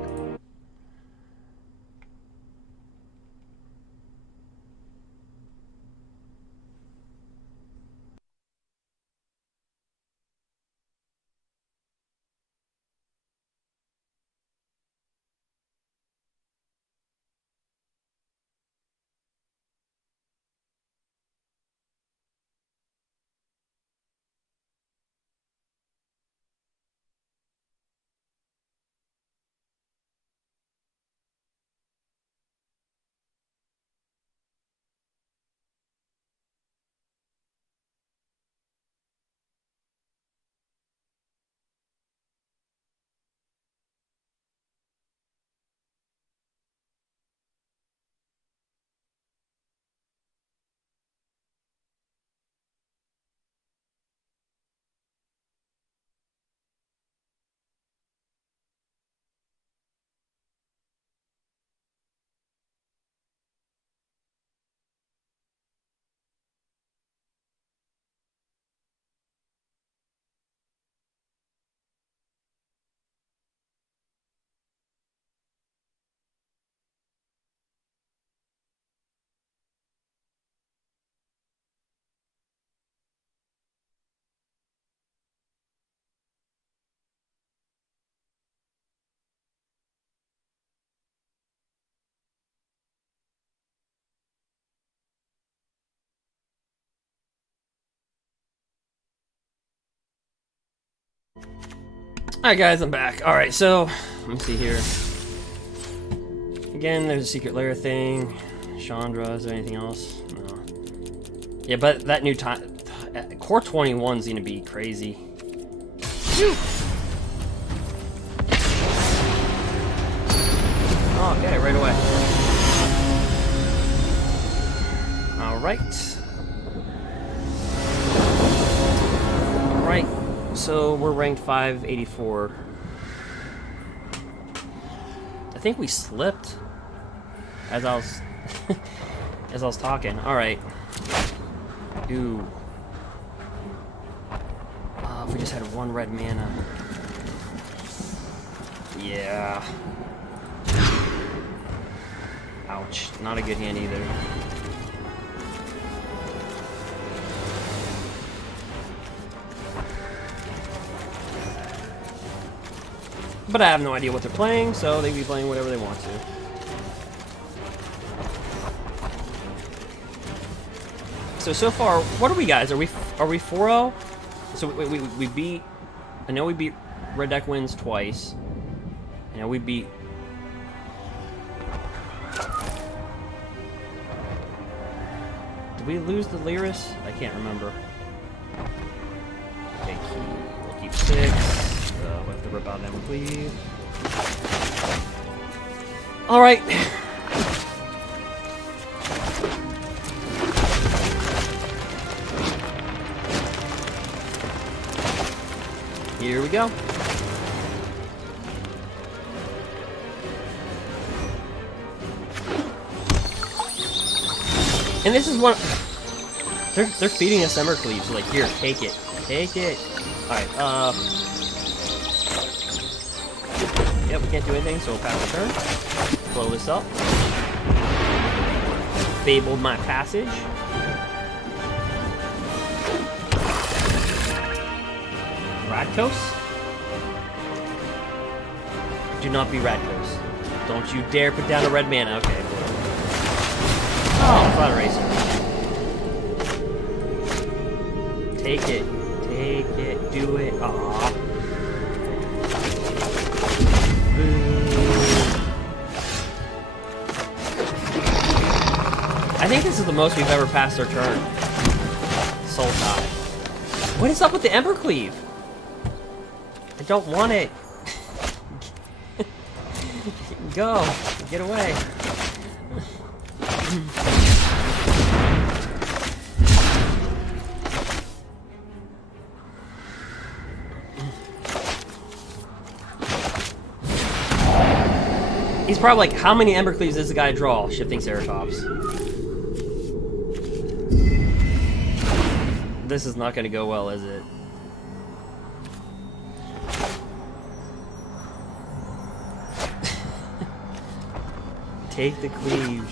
Alright guys, I'm back. Alright, so, let me see here. Again, there's a secret lair thing. Chandra, is there anything else? No. Yeah, but that new time... Core 21's gonna be crazy. Phew. Okay, right away. Alright. Alright. So we're ranked 584. I think we slipped as I was as I was talking. All right. Ooh. If we just had 1 red mana. Yeah. Ouch. Not a good hand either. But I have no idea what they're playing, so they can be playing whatever they want to. So far, what are we, guys? Are we 4-0? So we beat... I know we beat Red Deck Wins twice. I know we beat... Did we lose the Lyris? I can't remember. Okay, we'll keep 6. We have to rip out embercleave. Alright. Here we go. And this is one... They're feeding us embercleave, so like, here, take it. Take it. Alright, Yep, we can't do anything, so we'll pass the turn. Blow this up. Fabled my passage. Rakdos? Do not be Rakdos. Don't you dare put down a red mana. Okay. Oh, Fire Racer. Take it. Take it. Do it. Aw. I think this is the most we've ever passed our turn. Sultai. What is up with the embercleave? I don't want it. Go. Get away. He's probably like, how many embercleaves does the guy draw? Shifting Ceratops. This is not going to go well, is it? Take the cleave.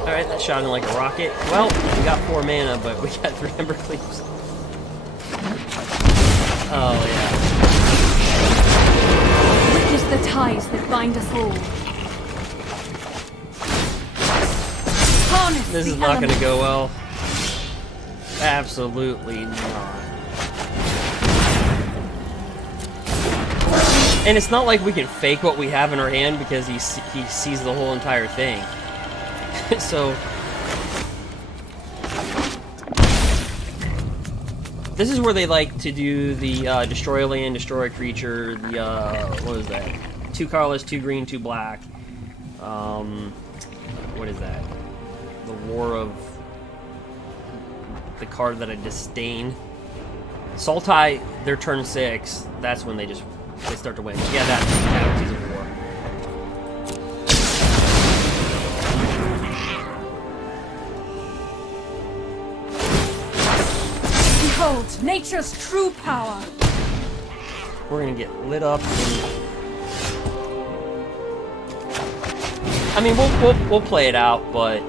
Alright, that shot in like a rocket. Well, we got 4 mana, but we got 3 embercleaves. Oh, yeah. Witness the ties that bind us all. Harness This is the not going to elements. go well. Absolutely not. And it's not like we can fake what we have in our hand because he sees the whole entire thing. So this is where they like to do the destroy a land, destroy a creature. The what is that? 2 colorless, 2 green, 2 black. What is that? The War of the card that I disdain. Sultai, their turn 6. That's when they start to win. Yeah, that's Season of War. Behold, nature's true power. We're gonna get lit up. I mean, we'll play it out, but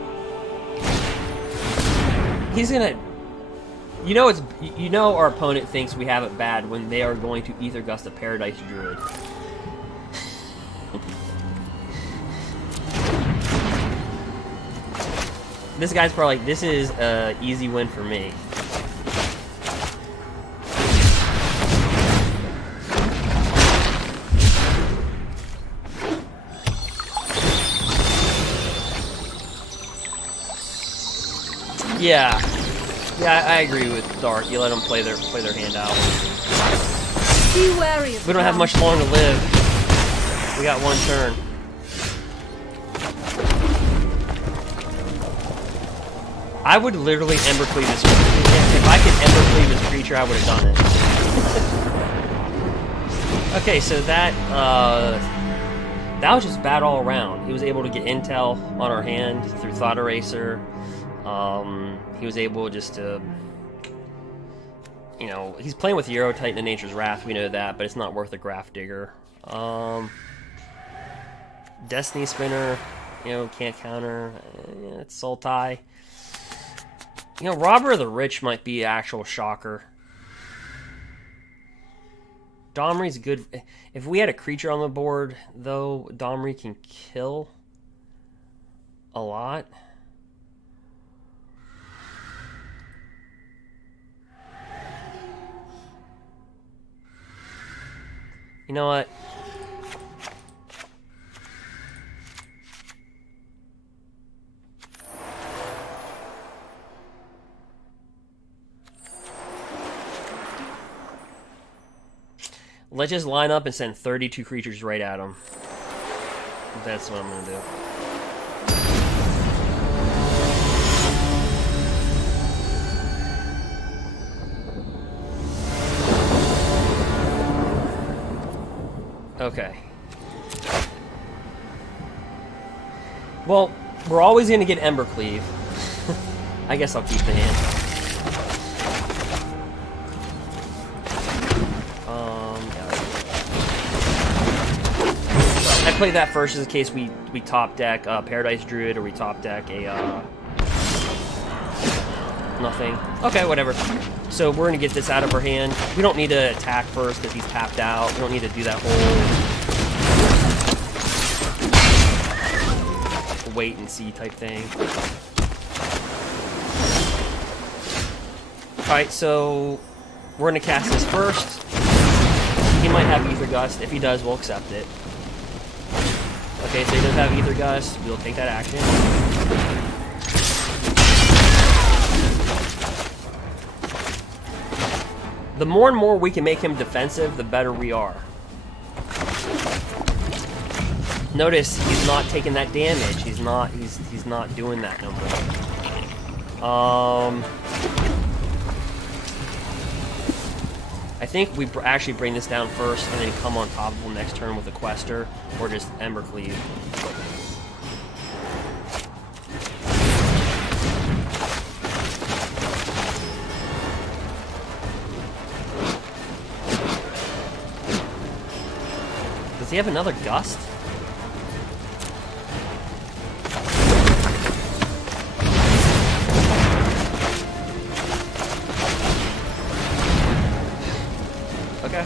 he's gonna. You know our opponent thinks we have it bad when they are going to Ether Gust a Paradise Druid. This guy's probably like, this is an easy win for me. Yeah. Yeah, I agree with Dark. You let them play their hand out. Be wary of We don't have much longer to live. We got 1 turn. I would literally embercleave this creature. If I could embercleave this creature, I would have done it. Okay, so that was just bad all around. He was able to get intel on our hand through Thought Eraser. He was able just to, he's playing with Euro Titan and Nature's Wrath, we know that, but it's not worth a Grafdigger. Destiny Spinner, can't counter. It's Sultai. Robber of the Rich might be an actual shocker. Domri's good. If we had a creature on the board, though, Domri can kill a lot. You know what? Let's just line up and send 32 creatures right at him. That's what I'm gonna do. Okay. Well, we're always going to get embercleave. I guess I'll keep the hand. I played that first as in case we top deck Paradise Druid or we top deck a nothing. Okay, whatever. So we're gonna get this out of our hand. We don't need to attack first because he's tapped out. We don't need to do that whole wait and see type thing. Alright, so we're gonna cast this first. He might have Ether Gust. If he does, we'll accept it. Okay, so he does have Ether Gust. We'll take that action. The more and more we can make him defensive, the better we are. Notice he's not taking that damage. He's not doing that no more. I think we actually bring this down first and then come on top of him next turn with a Quester or just Embercleave. Does he have another Gust? Okay.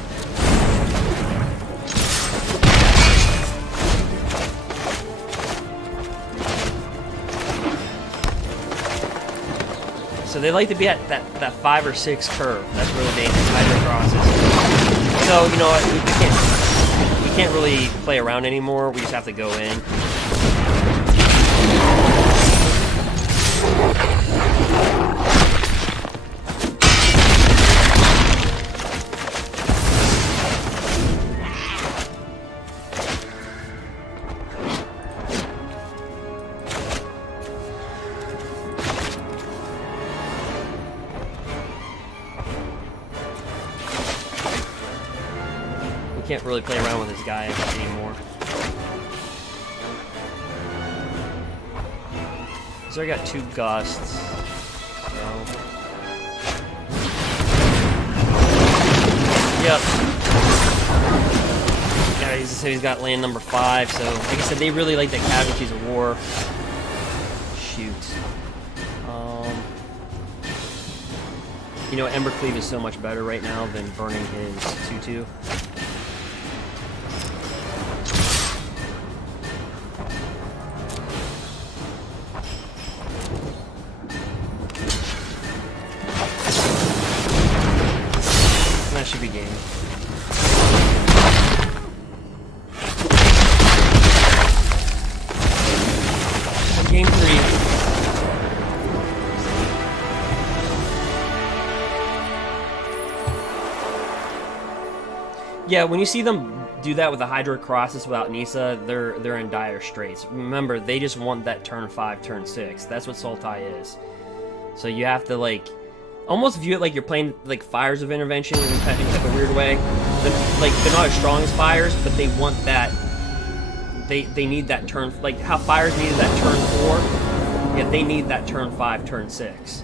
So they like to be at that 5 or 6 curve. That's really dangerous. Hydro crosses. So you know what? We can't really play around anymore. We just have to go in. Can't really play around with this guy anymore. So I got 2 Gusts. So. Yep. Yeah, he's got land number 5. So like I said, they really like the Casualties of War. Shoot. You know, Embercleave is so much better right now than burning his 2/2. That should be game. Game 3. Yeah, when you see them do that with the Hydra Crosses without Nisa, they're in dire straits. Remember, they just want that turn 5, turn 6. That's what Sultai is. So you have to like almost view it like you're playing like Fires of Intervention in kind of a weird way. They're not as strong as Fires, but they want that. They need that turn, like how Fires needed that turn 4. Yeah, they need that turn 5, turn 6.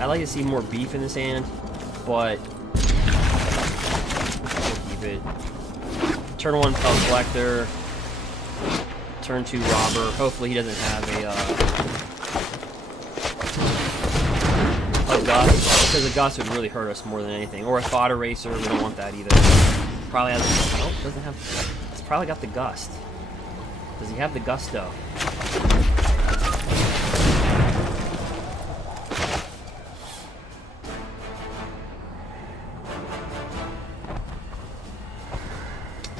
I like to see more beef in this hand, but we'll keep it. Turn 1 Pelt Collector, turn 2 Robber. Hopefully he doesn't have a Gust, because a Gust would really hurt us more than anything. Or a Thought Eraser, we don't want that either. Probably has, nope, doesn't have, it's probably got the Gust. Does he have the Gusto?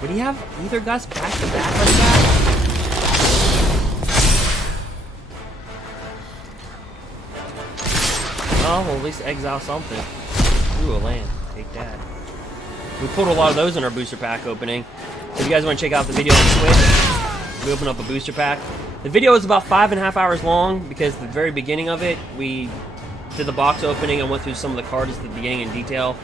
Would he have either Gust back to back like that? Oh, well, at least exile something. Ooh, a land. Take that. We pulled a lot of those in our booster pack opening. So if you guys want to check out the video on Twitch, we opened up a booster pack. The video is about 5.5 hours long because the very beginning of it, we did the box opening and went through some of the cards at the beginning in detail.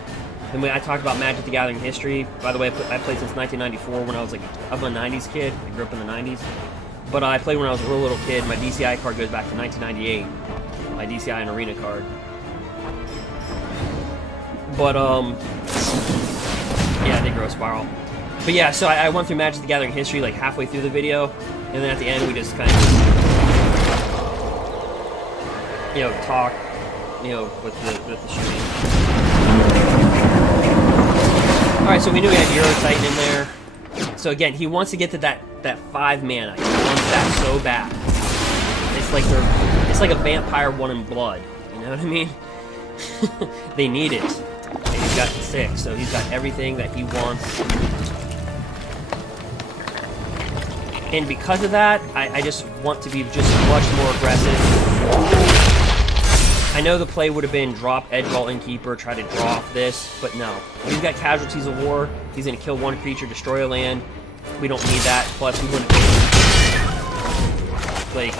Then I talked about Magic the Gathering history. By the way, I played since 1994 when I was like, I'm a 90s kid. I grew up in the 90s. But I played when I was a real little kid. My DCI card goes back to 1998. My DCI and Arena card. But, Zero Spiral. But yeah, so I went through Magic the Gathering history like halfway through the video, and then at the end we just kind of, you know, talk, you know, with the stream. All right, so we knew we had Euro Titan in there. So again, he wants to get to that 5 mana. He wants that so bad. It's like a vampire won in blood. You know what I mean? They need it. And he's got 6, so he's got everything that he wants. And because of that, I just want to be just much more aggressive. I know the play would have been drop Edgewall Innkeeper, try to draw off this, but no. He's got Casualties of War. He's going to kill 1 creature, destroy a land. We don't need that. Plus, we wouldn't... Like...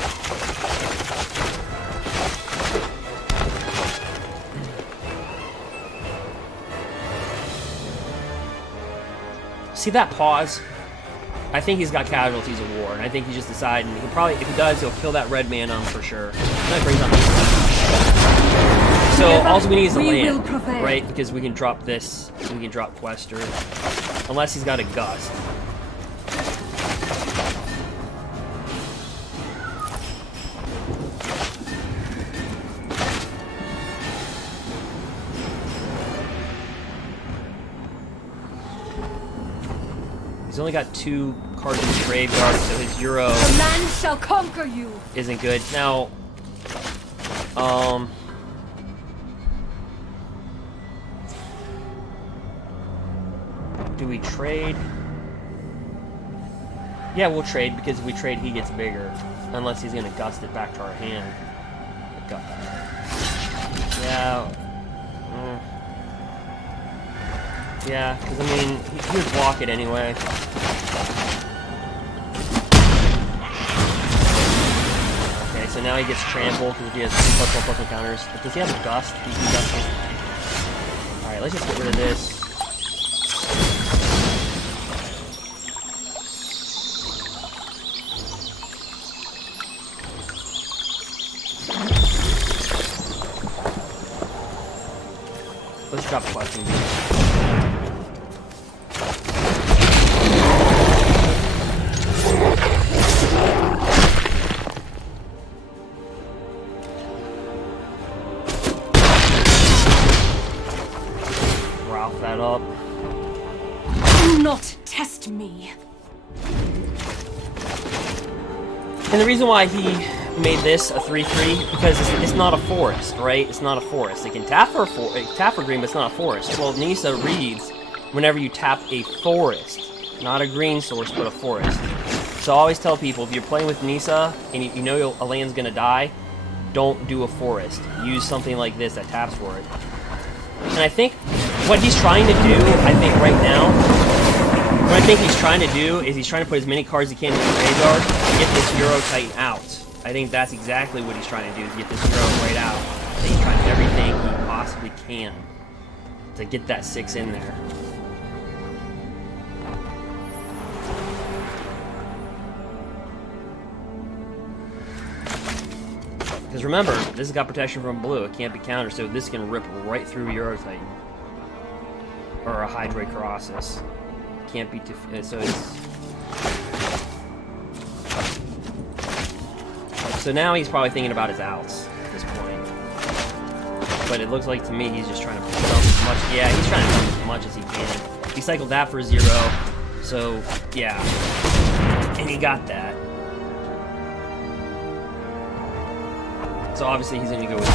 See that pause? I think he's got Casualties of War, and I think he's just deciding he'll probably, if he does, he'll kill that red man on for sure. That brings on so all we need is a land, right? Because we can drop this, we can drop Quester, unless he's got a Gust. He's only got 2 cards in his graveyard, so his Euro the land shall conquer you. Isn't good. Now, do we trade? Yeah, we'll trade, because if we trade, he gets bigger. Unless he's going to Gust it back to our hand. Yeah. Yeah, because I mean, he would block it anyway. Okay, so now he gets trampled because he has 2+1/+1 counters. But does he have a Gust? He can Gust it. Alright, let's just get rid of this. Let's drop Questing. Ralph that up. Do not test me. And the reason why he made this a 3/3 because it's not a forest, right? It's not a forest. It can tap for green, but it's not a forest. Well, Nissa reads whenever you tap a forest, not a green source, but a forest. So I always tell people, if you're playing with Nissa and you know a land's gonna die, don't do a forest. Use something like this that taps for it. And I think what he's trying to do, I think right now, what I think he's trying to do is he's trying to put as many cards as he can in his graveyard to get this Euro Titan out. I think that's exactly what he's trying to do, is get this Euro right out. I think he's trying everything he possibly can to get that 6 in there. Because remember, this has got protection from blue. It can't be countered, so this can rip right through Euro Titan. Or a Hydra Colossus. Can't be so it's... So now he's probably thinking about his outs at this point. But it looks like to me he's just trying to dump as much. Yeah, he's trying to dump as much as he can. He cycled that for 0. So, yeah. And he got that. So obviously he's going to go with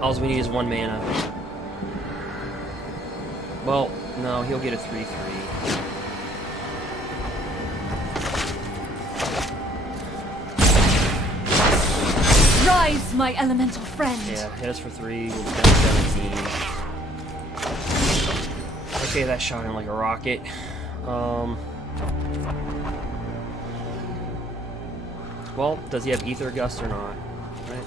all we need is 1 mana. Well, no, he'll get a 3/3. Rise, my elemental friend. Yeah, hit us for 3. We'll be down to 17. Okay, that shot him like a rocket. Well, does he have Ether Gust or not? Right.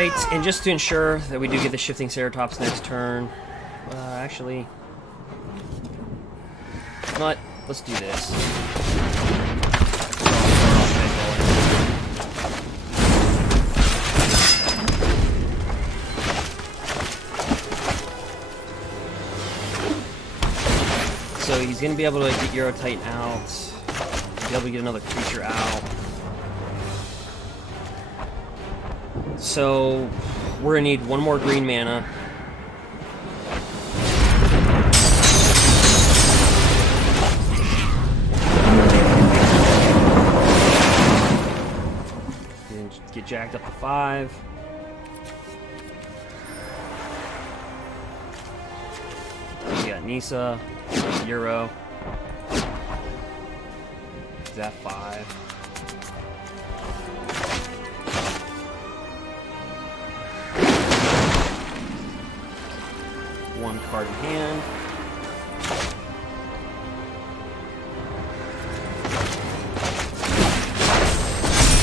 Alright, and just to ensure that we do get the shifting Ceratops next turn, actually, not. Let's do this. So he's going to be able to get Euro Titan out, be able to get another creature out. So we're going to need one more green mana. And get jacked up to 5. We got Nisa. Euro. Is that 5? One card in hand.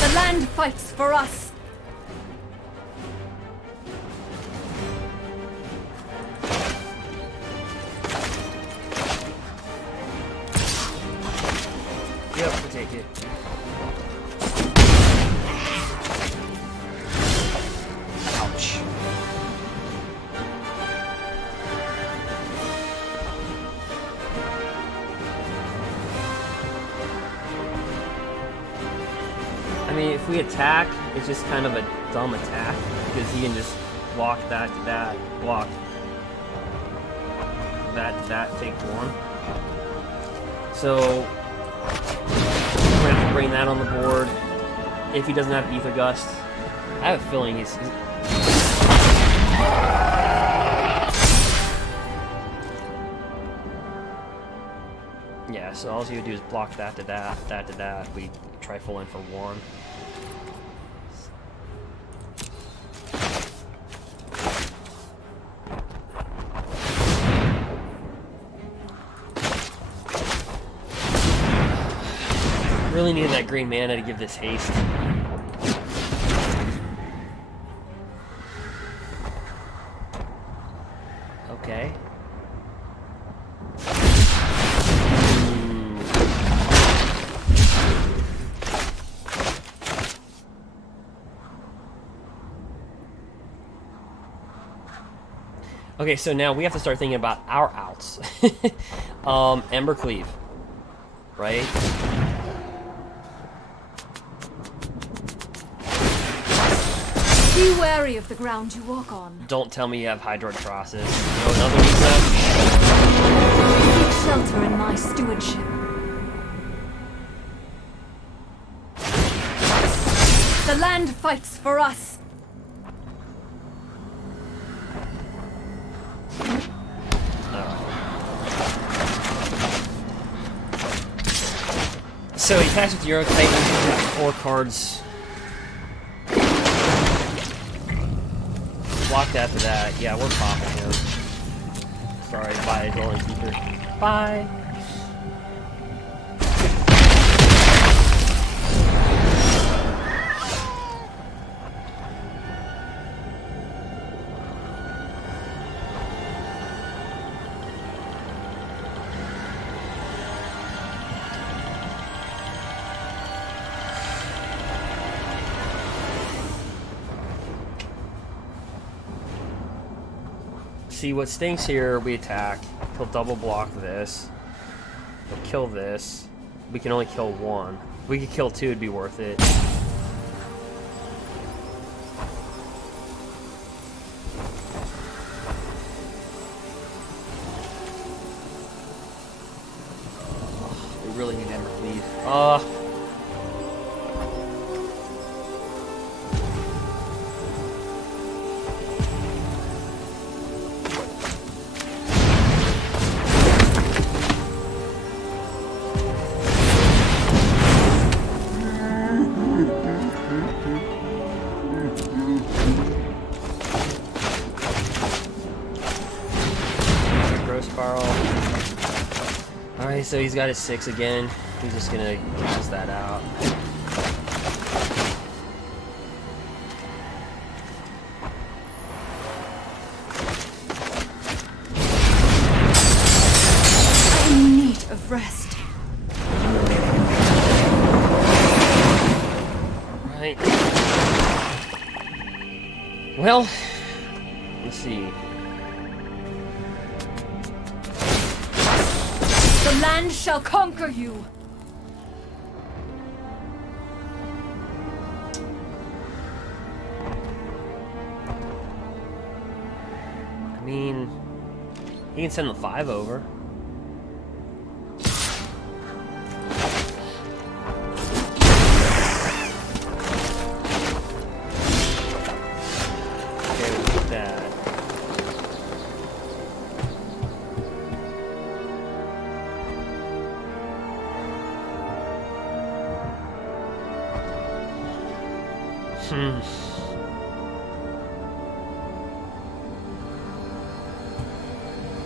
The land fights for us. Yep, we'll take it. Ouch. I mean, if we attack, it's just kind of a dumb attack, because he can just block that to that, block that to that, take 1. So we're gonna have to bring that on the board. If he doesn't have Ether Gust, I have a feeling he's yeah. So all you would do is block that to that, that to that. We try full in for 1. Really needed that green mana to give this haste. Okay. Okay, so now we have to start thinking about our outs. Embercleave, right? Be wary of the ground you walk on. Don't tell me you have Hydrotrosis. No, another Nisa? Take shelter in my stewardship. The land fights for us. So he attacks with Euro Titan, he's got 4 cards. Block that to that. Yeah, we're popping him. Sorry, bye, Golden Keeper. Bye. See, what stinks here, we attack. He'll double block this. He'll kill this. We can only kill 1. If we could kill 2, it'd be worth it. We really need Embercleave. Alright, so he's got his 6 again. He's just gonna cast that out. Well, let's see. The land shall conquer you. I mean, he can send the 5 over. Okay, we'll do that.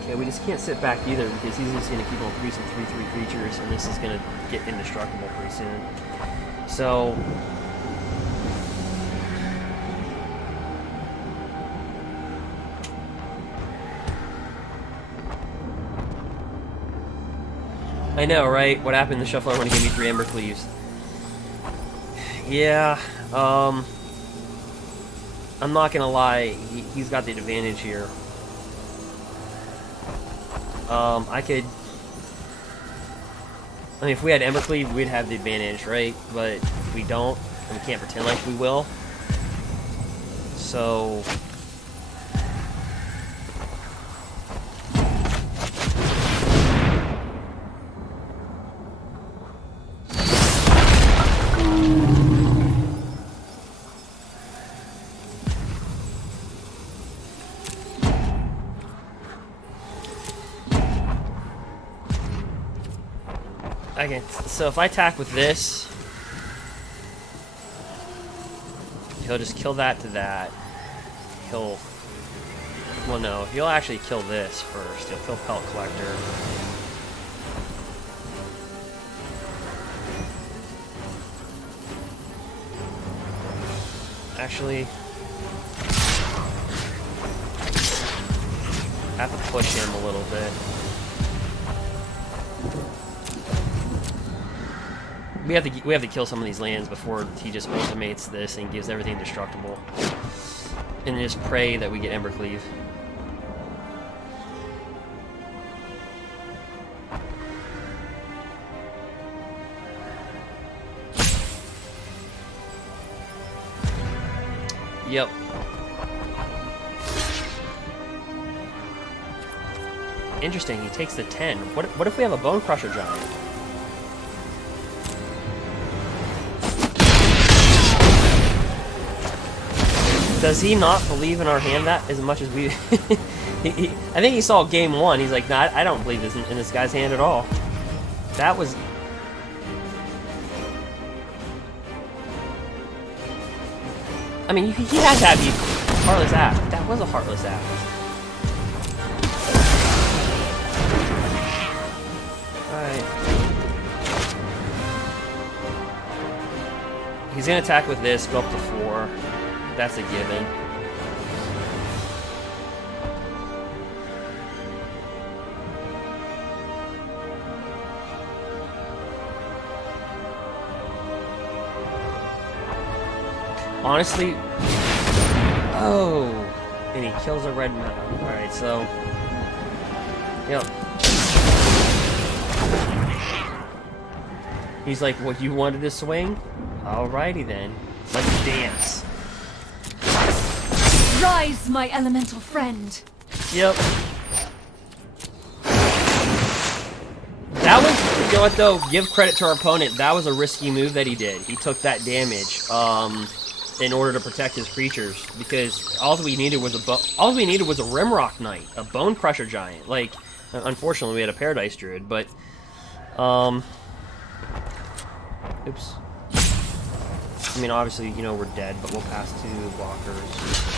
Okay, we just can't sit back either because he's just going to keep on producing 3/3 creatures, and this is going to get indestructible pretty soon. So, I know, right? What happened in the shuffler when he gave me 3 embercleaves? Yeah, I'm not gonna lie, he's got the advantage here. I mean, if we had embercleave, we'd have the advantage, right? But we don't, and we can't pretend like we will. So... Okay, so if I attack with this, he'll just kill that to that. He'll... Well, no, he'll actually kill this first. He'll kill Pelt Collector. Actually... I have to push him a little bit. We have to kill some of these lands before he just ultimates this and gives everything destructible. And just pray that we get embercleave. Yep. Interesting, he takes the 10. What if we have a Bone Crusher Giant? Does he not believe in our hand that as much as we... I think he saw game 1. He's like, nah, I don't believe this in this guy's hand at all. That was... I mean, he had to have the Heartless Act. That was a Heartless Act. Alright. He's gonna attack with this, go up to 4. That's a given. Honestly... Oh! And he kills a red mana. Alright, so... Yep. He's like, what, you wanted to swing? Alrighty then. Let's dance. Rise, my elemental friend. Yep. That was, you know what though, give credit to our opponent, that was a risky move that he did. He took that damage, in order to protect his creatures, because all we needed was a Rimrock Knight, a Bone Crusher Giant. Like, unfortunately we had a Paradise Druid, but, oops. I mean, obviously, you know, we're dead, but we'll pass 2 blockers.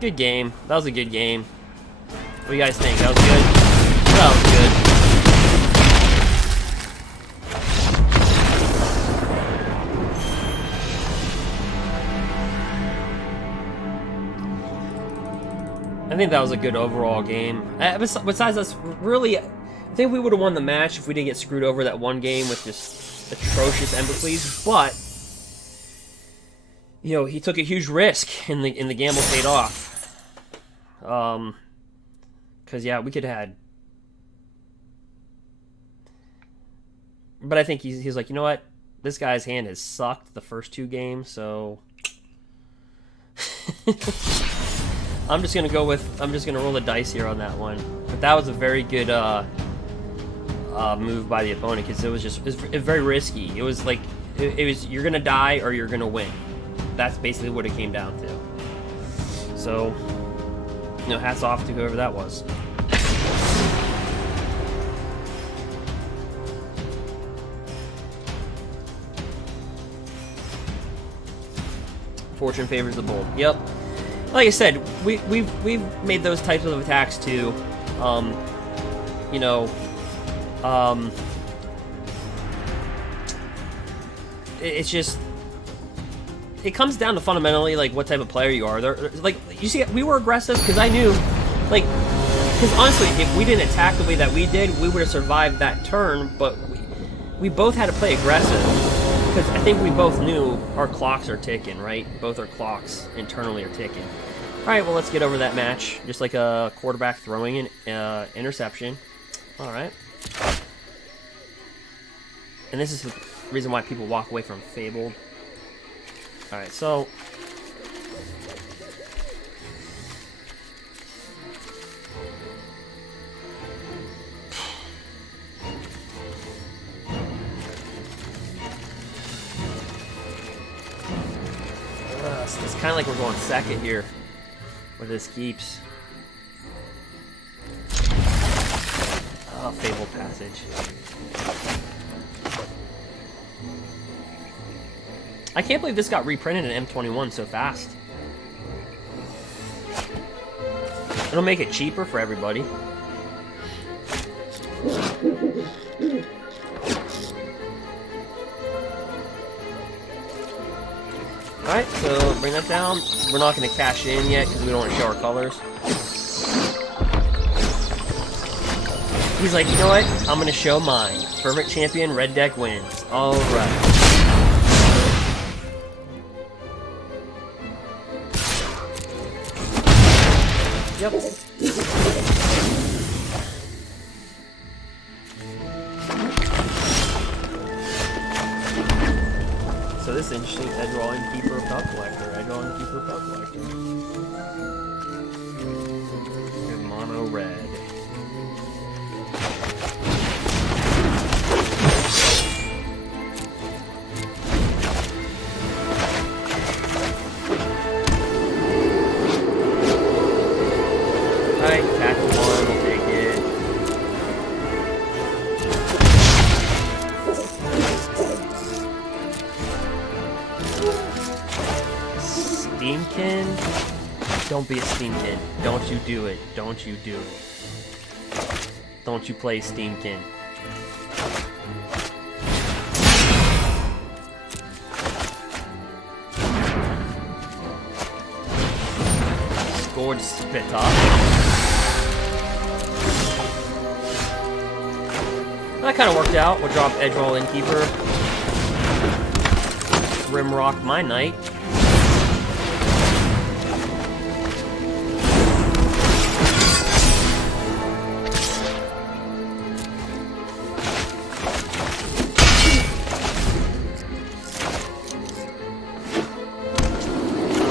Good game. That was a good game. What do you guys think? That was good? That was good. I think that was a good overall game. Besides us, really, I think we would have won the match if we didn't get screwed over that one game with just atrocious embercleaves, but you know, he took a huge risk, and the gamble paid off. Because yeah, we could have had. But I think he's like, you know what? This guy's hand has sucked the first 2 games, so I'm just gonna roll the dice here on that one. But that was a very good move by the opponent, because it was very risky. It was like it was you're gonna die or you're gonna win. That's basically what it came down to. So, you know, hats off to whoever that was. Fortune favors the bold. Yep. Like I said, we've made those types of attacks too. You know, it's just, it comes down to fundamentally like what type of player you are. Like, you see, we were aggressive because I knew, like, because honestly, if we didn't attack the way that we did, we would have survived that turn. But we both had to play aggressive. Because I think we both knew our clocks are ticking, right? Both our clocks internally are ticking. Alright, well, let's get over that match. Just like a quarterback throwing an interception. Alright. And this is the reason why people walk away from Fabled. Alright, so... it's kind of like we're going second here, where this keeps. Oh, Fable Passage. I can't believe this got reprinted in M21 so fast. It'll make it cheaper for everybody. Alright, so bring that down. We're not going to cash in yet because we don't want to show our colors. He's like, you know what? I'm going to show mine. Fervent Champion, red deck wins. Alright. Yep. So this is interesting. Edgeroll Innkeeper, Pelt Collector. Edgeroll Innkeeper, Pelt Collector. Good mono red. Alright, attack 1, we'll take it. Steamkin? Don't be a Steamkin. Don't you do it. Don't you do it. Don't you play Steamkin. Scored spit up. That kind of worked out. We'll drop Edgeroll Innkeeper. Rimrock my knight.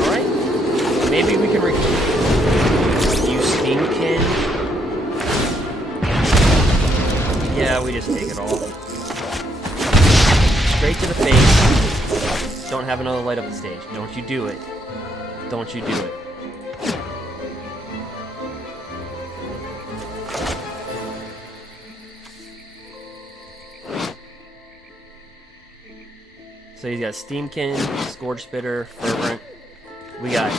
Alright. Maybe we can use Steamkin. Yeah, we just take it all. Straight to the face. Don't have another light up the stage. Don't you do it. Don't you do it. So he's got Steamkin, Scourge Spitter, Fervent. We got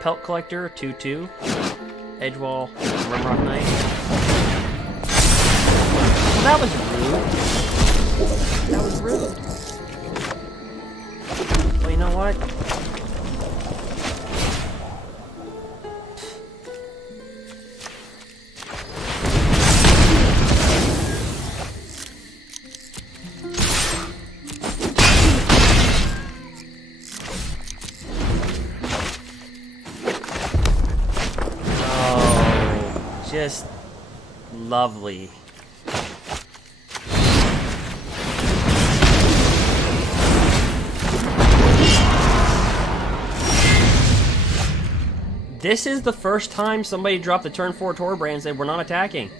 Pelt Collector, 2/2. Edgewall, Rimrock Knight. That was rude. That was rude. Well, you know what? just lovely. This is the first time somebody dropped the turn 4 Torbrand and said we're not attacking.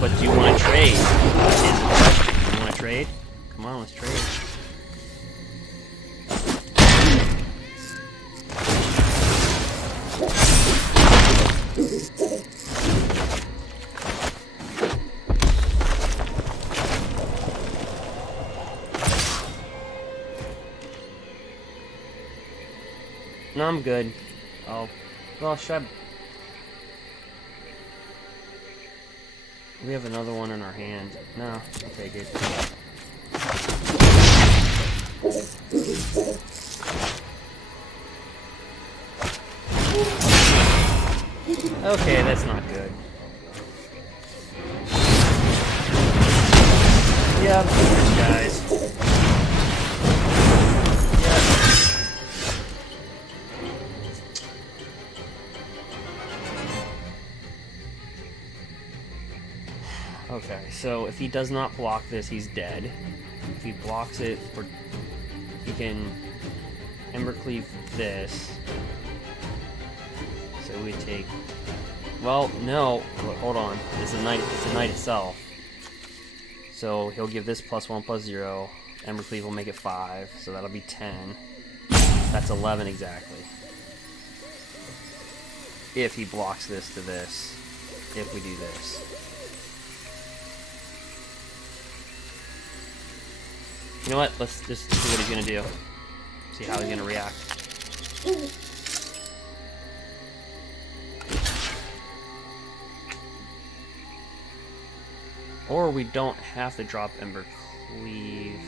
But do you want to trade? Do you want to trade? Come on, let's trade. No, I'm good. Oh, well, should I... We have another one in our hand. No, I'll take it. Okay, that's not good. Yep, guys. Okay, so if he does not block this, he's dead. If he blocks it, he can embercleave this. So we take... Well, no. Hold on. It's a knight itself. So he'll give this +1/+0. Embercleave will make it 5, so that'll be 10. That's 11 exactly. If he blocks this to this. If we do this. You know what? Let's just see what he's gonna do. See how he's gonna react. Or we don't have to drop embercleave.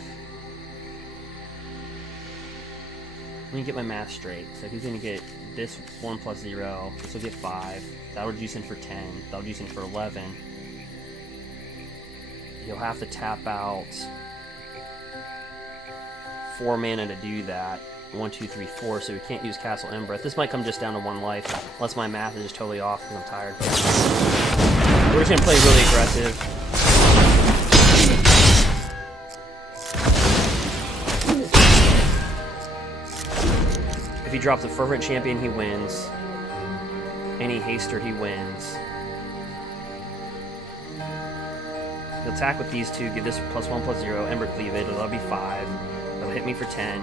Let me get my math straight. So he's gonna get this 1/0. This will get 5. That'll reduce him for 10. That'll reduce him for 11. He'll have to tap out 4 mana to do that. 1, 2, 3, 4, so we can't use Castle Embereth. This might come just down to 1 life, unless my math is just totally off because I'm tired. We're just gonna play really aggressive. If he drops a Fervent Champion, he wins. Any Haster, he wins. He'll attack with these two, give this +1/+0, embercleave it, that'll be 5. That'll hit me for 10.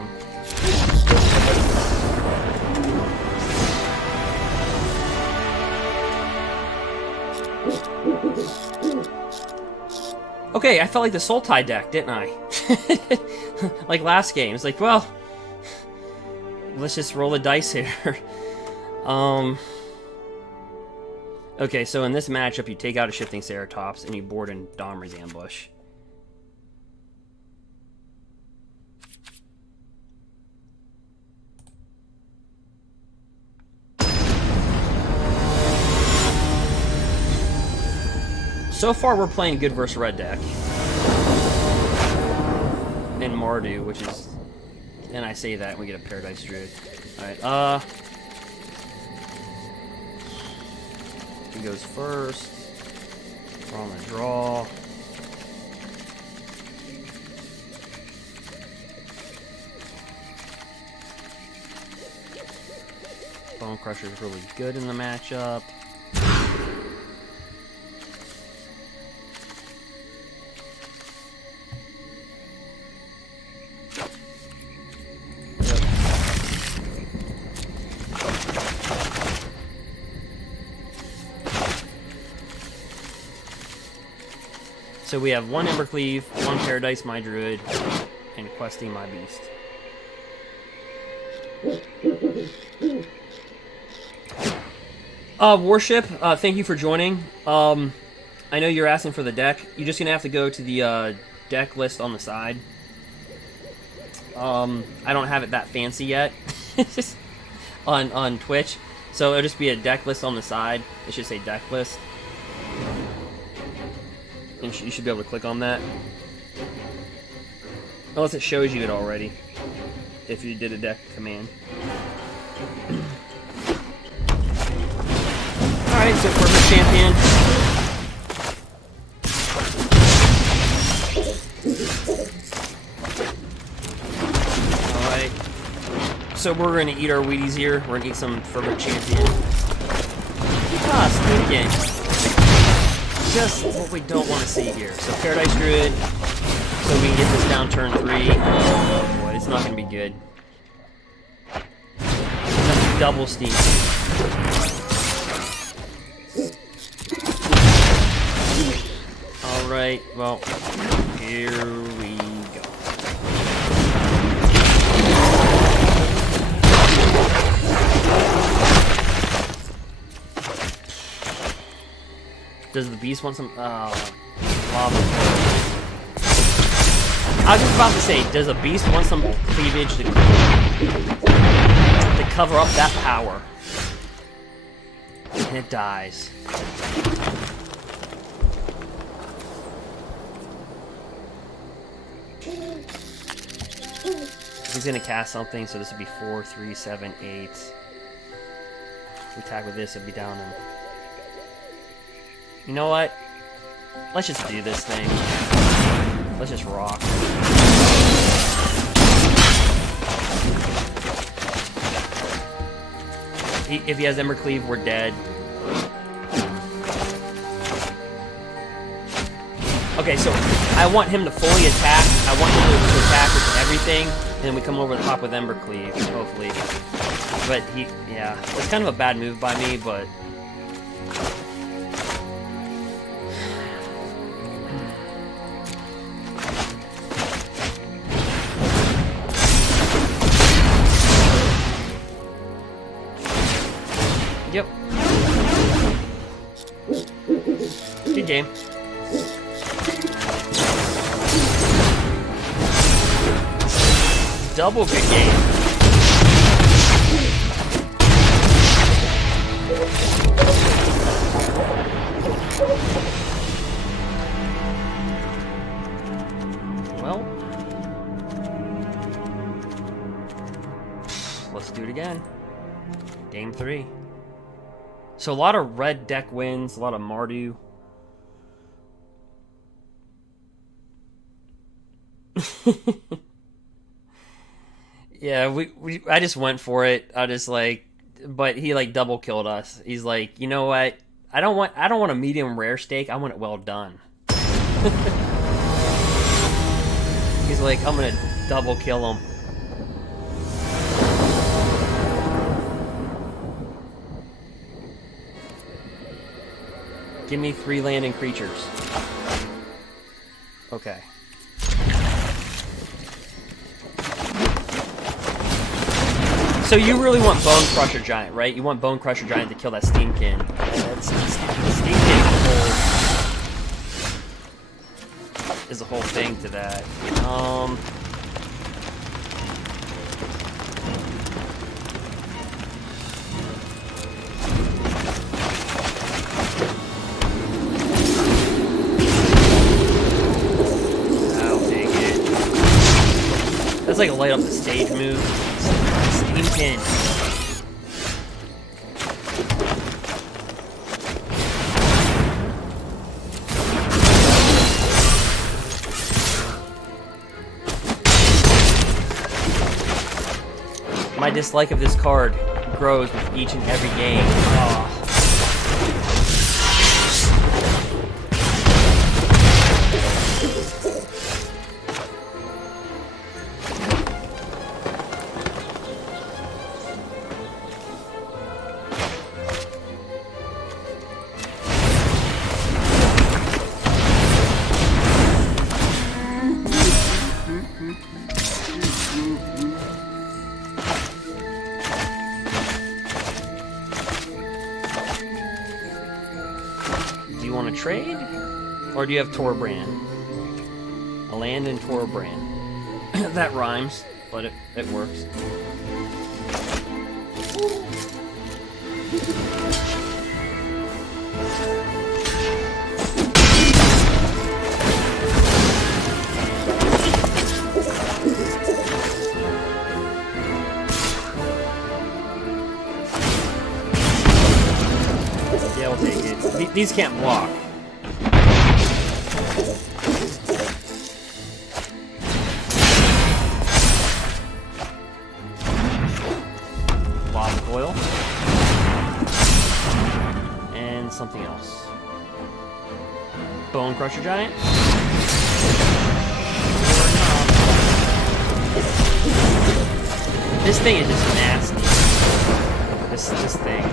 Okay, I felt like the Sultai deck, didn't I? Like last game. It's like, well, let's just roll the dice here. Okay, so in this matchup, you take out a Shifting Ceratops and you board in Domri's Ambush. So far, we're playing good versus red deck. And Mardu, which is... And I say that, and we get a Paradise Druid. Alright, he goes first. We're on the draw. Bone Crusher is really good in the matchup. So we have 1 Embercleave, 1 Paradise My Druid, and Questing My Beast. Warship, thank you for joining. I know you're asking for the deck. You're just gonna have to go to the deck list on the side. I don't have it that fancy yet on Twitch, so it'll just be a deck list on the side. It should say deck list. And you should be able to click on that. Unless it shows you it already. If you did a deck command. Alright, so perfect champion. Alright. So we're gonna eat our Wheaties here. We're gonna eat some Fervent Champion. Ah, sneaking. Just what we don't want to see here. So Paradise Druid. So we can get this down turn 3. Oh boy, it's not gonna be good. That's double steam. Alright, well, here we go. Does the beast want some lava? I was just about to say, does a beast want some cleavage to cover up that power? And it dies. He's gonna cast something, so this would be 4, 3, 7, 8. If we attack with this, it'd be down in. You know what? Let's just do this thing. Let's just rock. If he has embercleave, we're dead. Okay, so I want him to fully attack. I want him to attack with everything, and then we come over the top with embercleave, hopefully. But yeah, it's kind of a bad move by me, but. Yep. Good game. Double good game. Well, let's do it again. Game 3. So a lot of red deck wins, a lot of Mardu. Yeah, I just went for it. I just like, but he like double killed us. He's like, you know what? I don't want a medium rare steak. I want it well done. He's like, I'm gonna double kill him. Give me 3 landing creatures. Okay. So you really want Bone Crusher Giant, right? You want Bone Crusher Giant to kill that Steamkin. Steamkin is the whole thing to that. That's like a light up the stage move. Steamkin. My dislike of this card grows with each and every game. Oh. Trade? Or do you have Torbrand? A land and Torbrand. That rhymes, but it works. These can't block. Lava coil. And something else. Bone Crusher Giant. This thing is just nasty. This thing.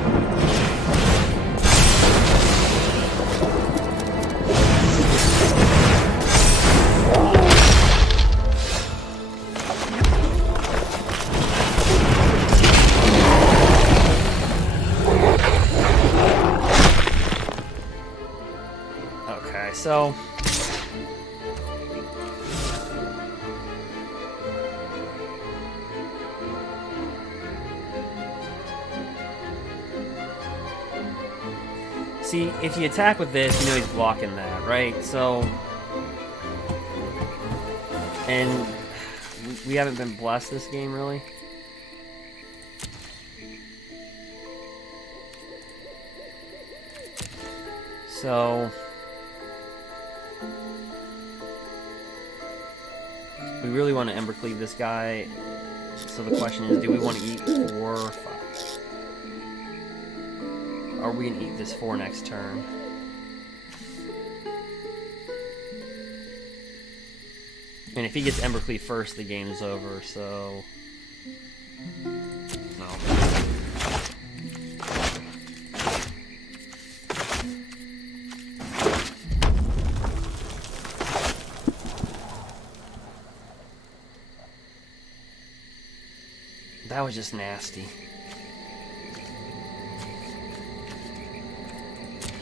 Okay, so see, if you attack with this, you know he's blocking that, right? So, and we haven't been blessed this game, really. So, we really want to embercleave this guy. So the question is, do we want to eat 4 or 5? Are we gonna eat this 4 next turn? And if he gets embercleave first, the game's over, so... No. That was just nasty.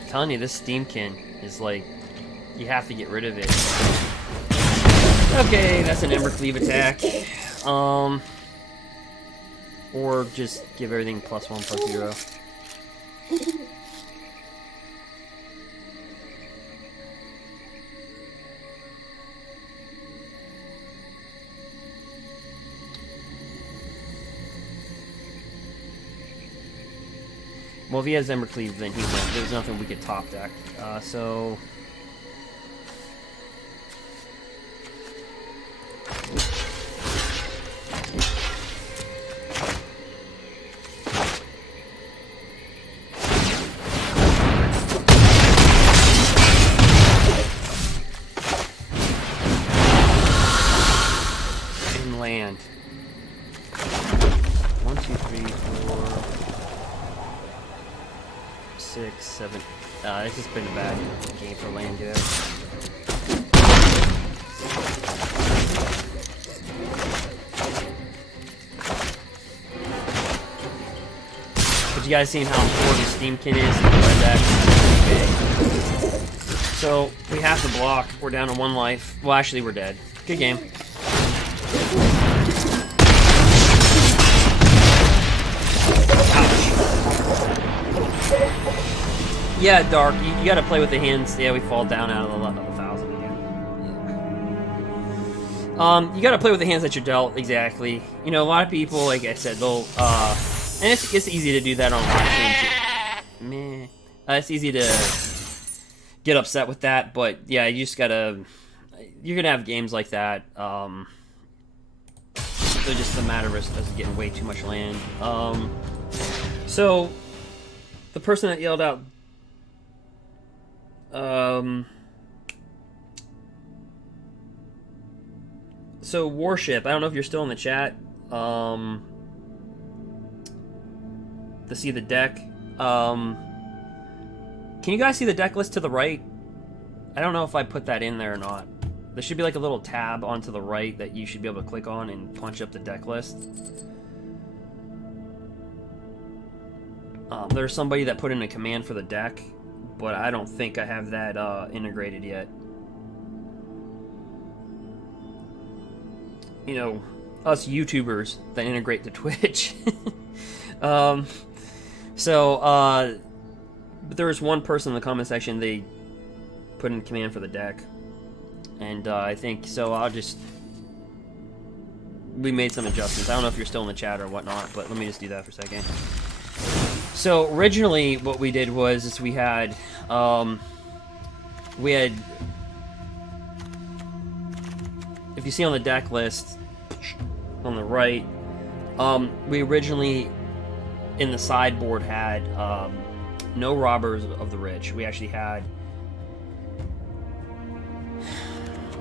I'm telling you, this Steamkin is like, you have to get rid of it. Okay, that's an embercleave attack. Or just give everything +1/+0. Well, if he has embercleave, then he wins. There's nothing we could top deck. So... Land. 1, 2, 3, 4, 6, 7. This has been a bad game for land, dude. But you guys seen how important Steamkin is to the red deck? So we have to block. We're down to 1 life. Well, actually, we're dead. Good game. Yeah, Dark, you gotta play with the hands. Yeah, we fall down out of the 1,000 again. Yeah. You gotta play with the hands that you're dealt, exactly. You know, a lot of people, like I said, they'll, and it's easy to do that on meh. It's easy to get upset with that, but yeah, you just gotta, you're gonna have games like that. They're just a matter of us getting way too much land. So, the person that yelled out, so Warship, I don't know if you're still in the chat, to see the deck. Can you guys see the deck list to the right? I don't know if I put that in there or not. There should be like a little tab onto the right that you should be able to click on and punch up the deck list. There's somebody that put in a command for the deck, but I don't think I have that integrated yet. You know, us YouTubers that integrate to Twitch. But there was one person in the comment section, they put in a command for the deck. And I think, so we made some adjustments. I don't know if you're still in the chat or whatnot, but let me just do that for a second. So originally, what we did was is we had if you see on the deck list on the right, we originally in the sideboard had no Robbers of the Rich. We actually had,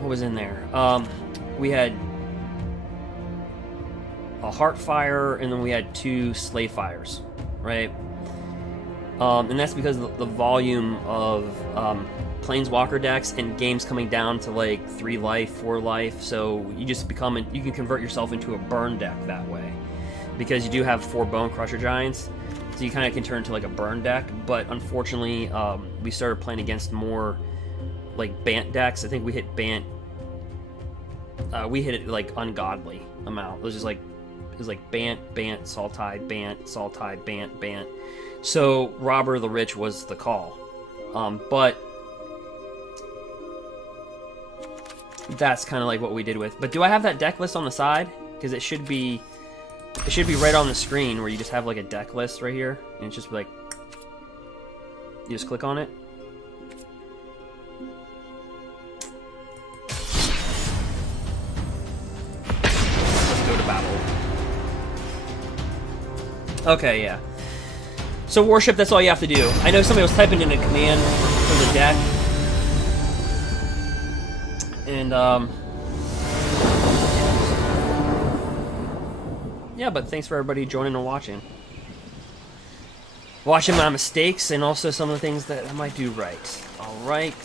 what was in there? We had a Heartfire, and then we had 2 Slayfires, right? And that's because the volume of planeswalker decks and games coming down to like 3 life, 4 life, so you just become you can convert yourself into a burn deck that way, because you do have 4 Bone Crusher Giants, so you kind of can turn into like a burn deck. But unfortunately, we started playing against more like Bant decks. I think we hit Bant. We hit it like ungodly amount. It was just like Bant, Sultai, Bant, Sultai, Bant, Bant. So Robber of the Rich was the call, but that's kind of like what we did with. But do I have that deck list on the side? Because it should be right on the screen, where you just have like a deck list right here, and it's just like you just click on it. Let's go to battle. Okay, yeah. So Warship, that's all you have to do. I know somebody was typing in a command for the deck, and yeah, but thanks for everybody joining and watching my mistakes, and also some of the things that I might do right. All right.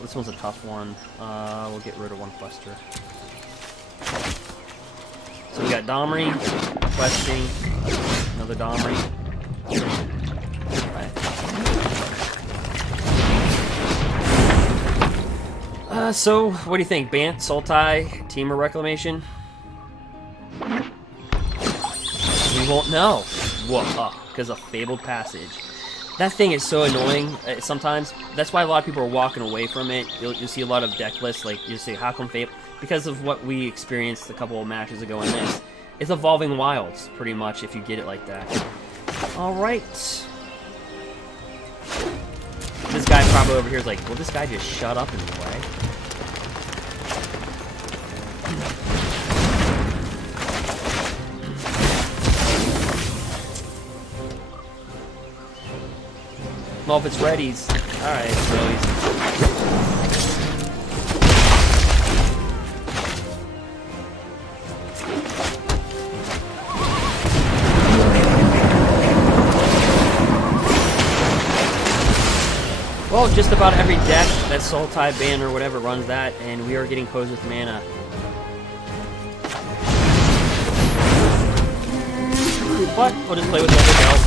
This one's a tough one. We'll get rid of 1 Quester. So we got Domri, questing, another Domri. Right. So what do you think? Bant, Sultai, Temur reclamation? We won't know. Whoa, because of Fabled Passage. That thing is so annoying sometimes. That's why a lot of people are walking away from it. You'll see a lot of deck lists, like, you see, how come Fable? Because of what we experienced a couple of matches ago in this. It's Evolving Wilds, pretty much, if you get it like that. Alright. This guy probably over here is like, will this guy just shut up and play? Well, if it's readies, alright, it's real easy. Well, just about every deck that Sultai, Ban, or whatever runs that, and we are getting posed with mana. But we'll just play with whatever belt.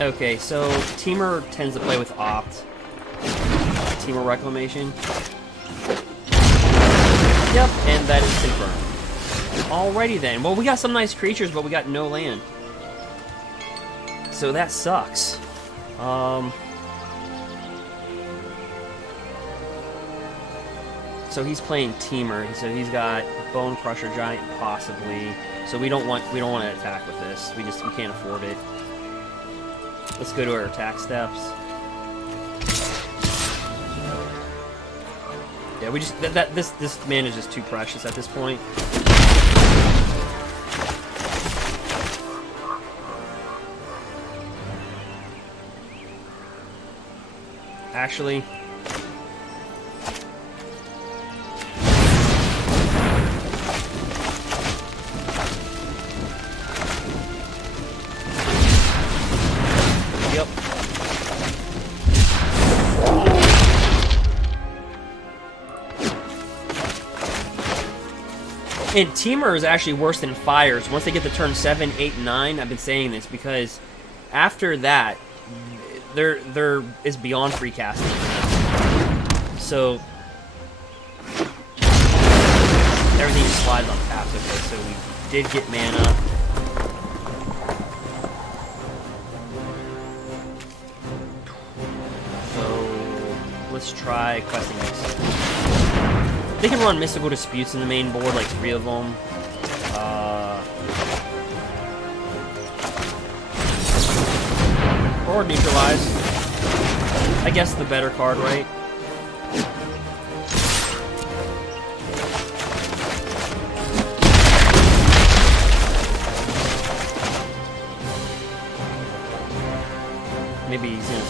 Okay, so Temur tends to play with Opt. Temur Reclamation. Yep, and that is confirmed. Alrighty then. Well, we got some nice creatures, but we got no land. So that sucks. So he's playing Temur, so he's got Bone Crusher Giant possibly. So we don't want to attack with this. We can't afford it. Let's go to our attack steps. Yeah, we just this man is just too precious at this point. Actually, yep. And Temur is actually worse than Fires. Once they get to turn 7, 8, and 9, I've been saying this because after that, there is beyond free casting. So everything just slides on taps. Okay, so we did get mana. try questing this. They can run Mystical Disputes in the main board, like 3 of them. Or Neutralize. I guess the better card, right? Maybe he's in.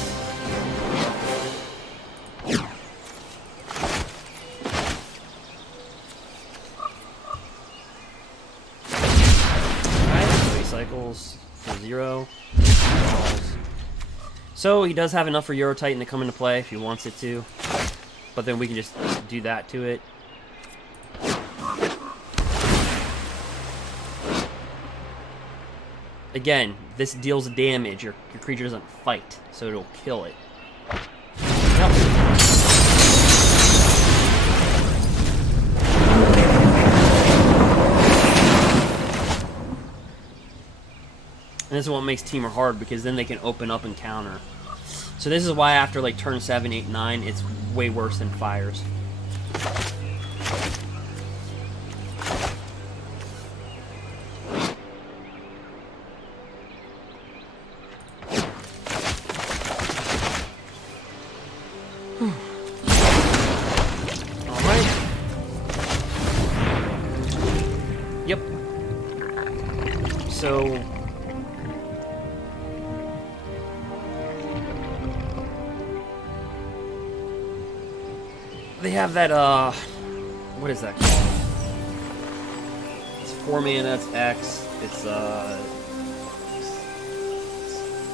Alright, so he cycles for 0. So he does have enough for Euro Titan to come into play if he wants it to. But then we can just do that to it. Again, this deals damage. Your creature doesn't fight, so it'll kill it. Yep. And this is what makes Temur hard, because then they can open up and counter. So this is why after like turn 7, 8, 9, it's way worse than Fires. Alright. Yep. So they have that, what is that called? It's 4 mana, it's X, it's,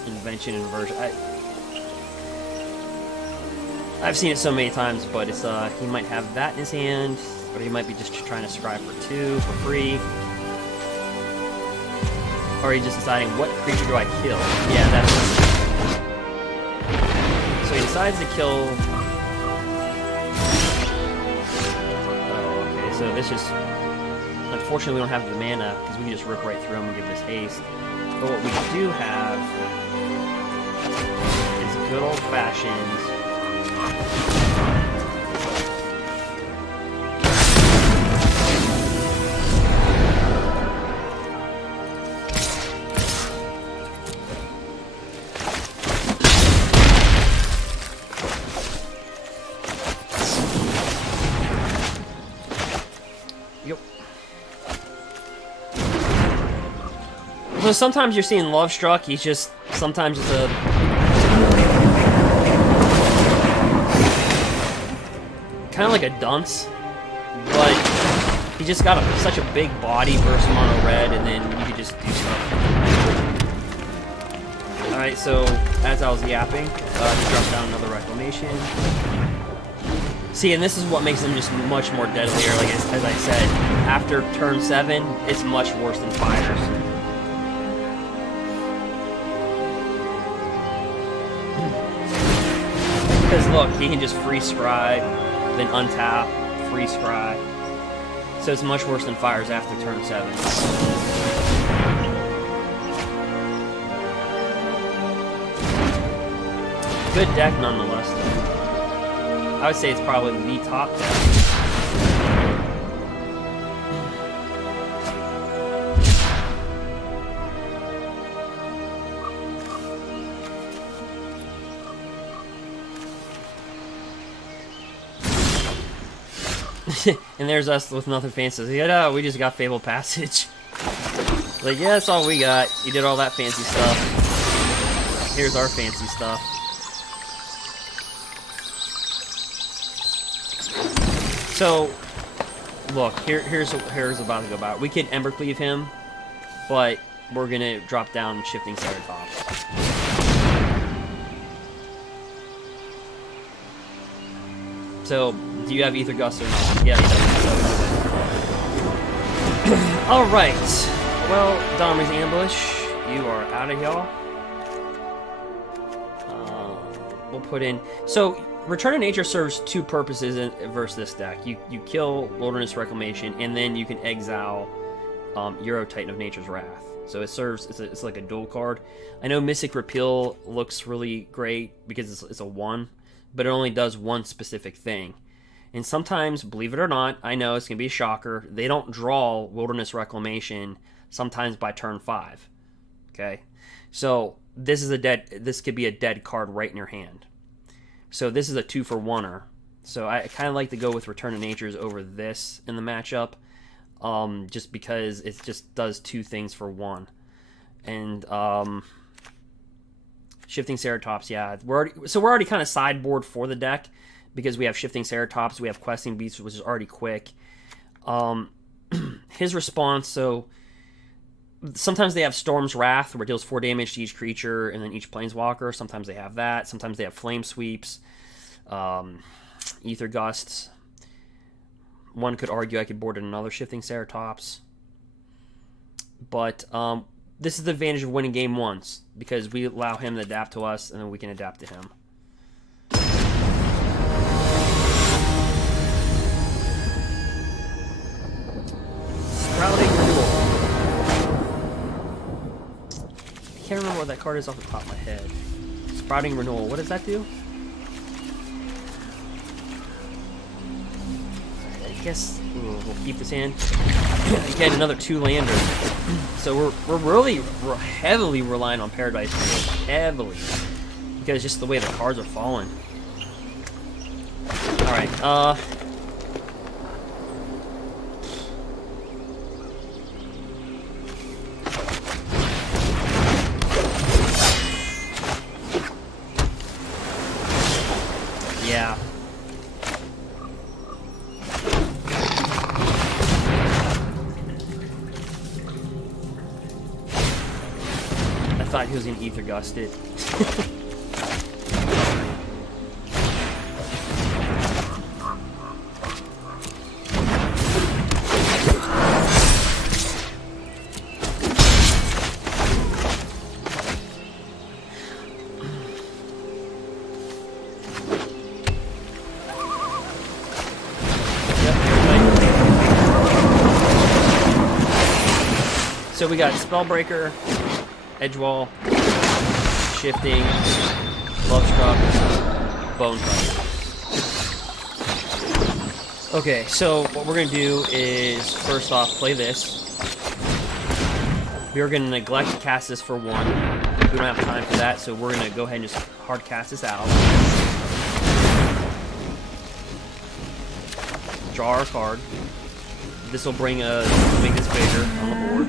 Invention Inversion. I've seen it so many times, but it's, he might have that in his hand, or he might be just trying to scry for 2 for free. Or he's just deciding, what creature do I kill? Yeah, that's it. So he decides to kill... So this just, unfortunately we don't have the mana, because we can just rip right through them and give this haste. But what we do have is good old-fashioned So sometimes you're seeing Love Struck, he's just, sometimes it's a... kind of like a dunce, but he just got such a big body versus mono red, and then you could just do stuff. Alright, so as I was yapping, he dropped down another Reclamation. See, and this is what makes him just much more deadlier, like as I said. After turn 7, it's much worse than Fires. Because look, he can just free scry, then untap, free scry. So it's much worse than Fires after turn 7. Good deck nonetheless, though. I would say it's probably the top deck. And there's us with nothing fancy. Yeah, no, we just got Fable Passage. Like, yeah, that's all we got. You did all that fancy stuff. Here's our fancy stuff. So, look, here's about to go about. We can embercleave him, but we're gonna drop down Shifting Ceratops. So, do you have Ether Gust or not? Yeah, he does. Alright. Well, Dominus Ambush, you are out of here. We'll put in... So, Return to Nature serves 2 purposes versus this deck. You kill Wilderness Reclamation, and then you can exile Euro Titan of Nature's Wrath. So it serves... It's like a dual card. I know Mythic Repeal looks really great because it's a 1. but it only does one specific thing. And sometimes, believe it or not, I know it's going to be a shocker, they don't draw Wilderness Reclamation sometimes by turn 5. Okay? So this could be a dead card right in your hand. So this is a 2-for-1er. So I kind of like to go with Return to Natures over this in the matchup, just because it just does 2 things for 1. And Shifting Ceratops, yeah, we're already kind of sideboard for the deck because we have Shifting Ceratops, we have Questing Beast, which is already quick. His response, so sometimes they have Storm's Wrath, where it deals 4 damage to each creature and then each planeswalker. Sometimes they have that. Sometimes they have Flame Sweeps, Ether Gusts. One could argue I could board another Shifting Ceratops. But this is the advantage of winning game once, because we allow him to adapt to us, and then we can adapt to him. Sprouting Renewal. I can't remember what that card is off the top of my head. Sprouting Renewal. What does that do? I guess we'll keep this in. Again, another 2-lander. So we're heavily relying on Paradise Renewal. Heavily. Because just the way the cards are falling. Alright, yeah. I thought he was going to Ether Gust it. So we got Spellbreaker, Edgewall, Shifting, Lovestruck, Bone Crusher. Okay, so what we're going to do is, first off, play this. We're going to neglect to cast this for 1. We don't have time for that, so we're going to go ahead and just hard cast this out. Draw our card. This will make this bigger on the board.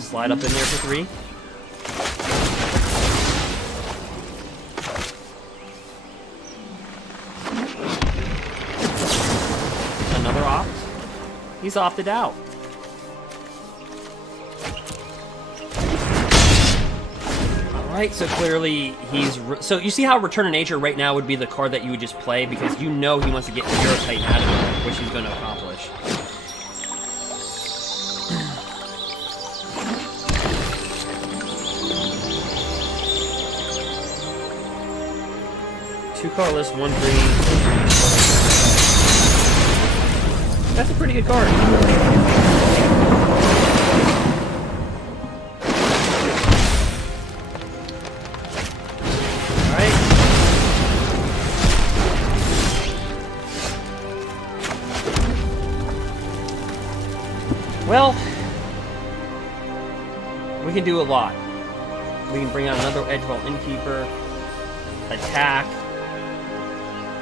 Slide up in there for 3. Another opt. He's opted out. Alright, so clearly he's... So you see how Return to Nature right now would be the card that you would just play, because you know he wants to get Zero Titan out of it, which he's going to accomplish. Two colorless, 1 green. That's a pretty good card. Alright. Well, we can do a lot. We can bring out another Edgewall Innkeeper, attack,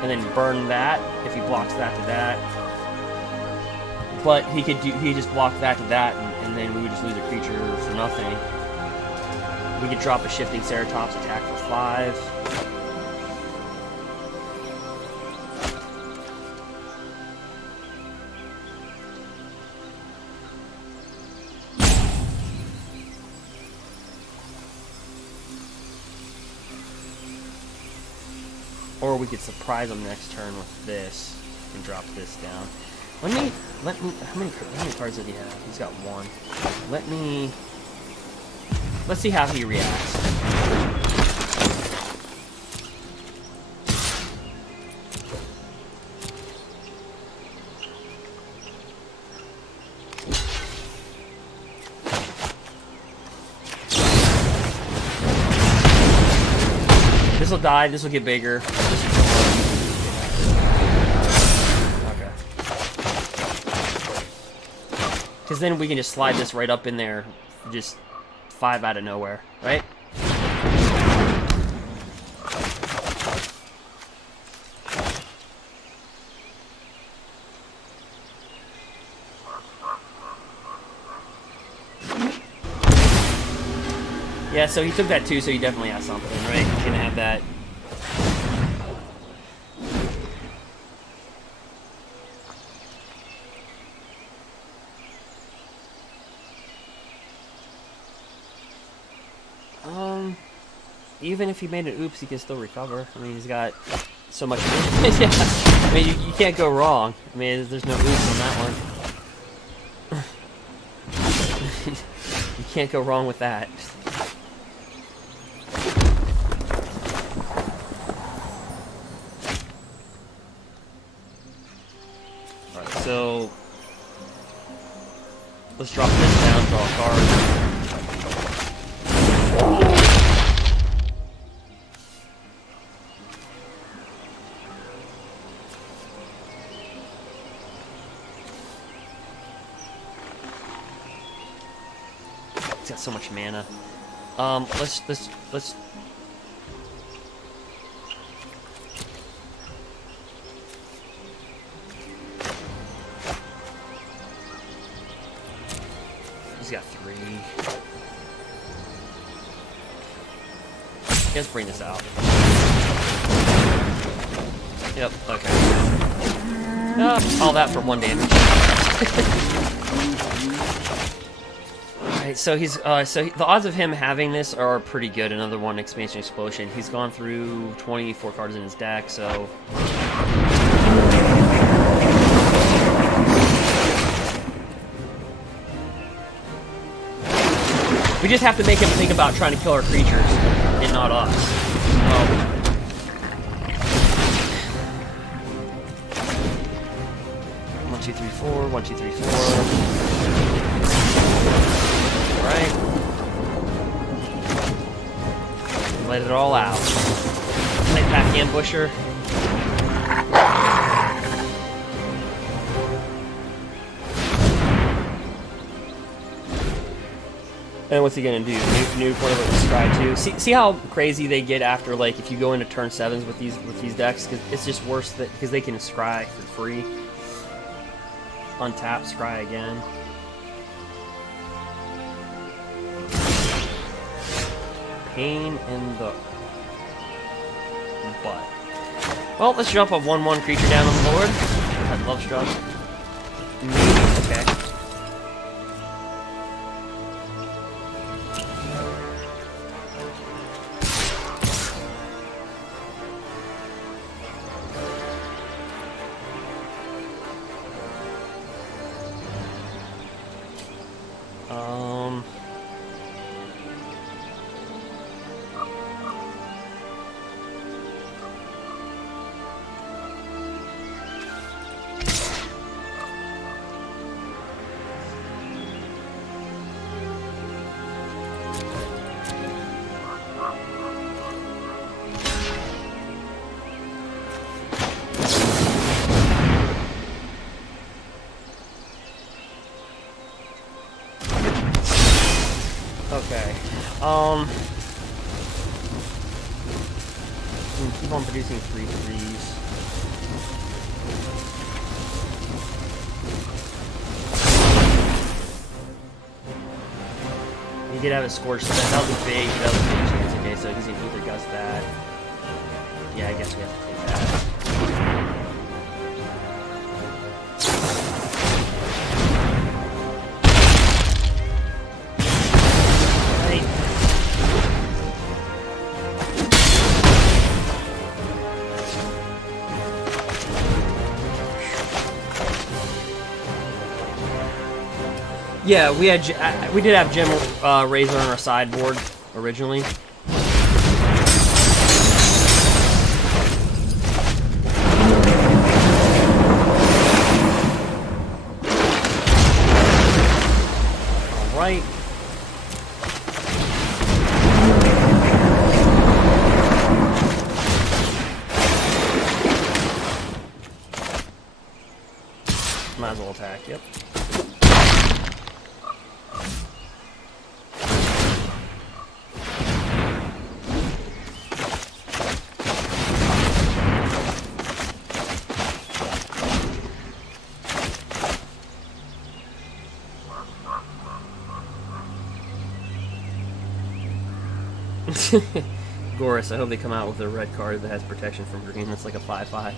and then burn that if he blocks that to that. But he just block that to that, and then we would just lose a creature for nothing. We could drop a Shifting Ceratops, attack for 5. Or we could surprise him next turn with this and drop this down. How many cards does he have? He's got 1. Let's see how he reacts. will die. This will get bigger. Okay. Because then we can just slide this right up in there. Just 5 out of nowhere, right? Yeah, so he took that too, so he definitely has something, right? He's gonna have that. Even if he made an oops, he can still recover. I mean, he's got so much. Yeah. I mean, you can't go wrong. I mean, there's no oops on that one. You can't go wrong with that. Alright, so let's drop this down, draw a card. He's got so much mana. Let's he's got 3. Let's bring this out. Yep, okay. All that for 1 damage. Alright, so he's the odds of him having this are pretty good. Another 1 expansion explosion. He's gone through 24 cards in his deck, so we just have to make him think about trying to kill our creatures and not us. Oh. 1, 2, 3, 4. 1, 2, 3, 4. Alright. Let it all out. Play Pack Ambusher. And what's he gonna do? Nuke whatever the Scry 2. See how crazy they get after, like, if you go into turn 7s with these decks? Cause it's just worse because they can Scry for free. Untap, Scry again. Pain in the butt. Well, let's drop a 1/1 creature down on the board. I'd love struck. Maybe, okay. Okay. Keep on producing 3/3s. He did have a Scorch, so that was a big chance. Okay, so he's gonna either gust that. Yeah, I guess we have to take that. Yeah, we did have Gem Razor on our sideboard originally. All right. might as well attack. Yep. Gorus, I hope they come out with a red card that has protection from green. That's like a 5/5.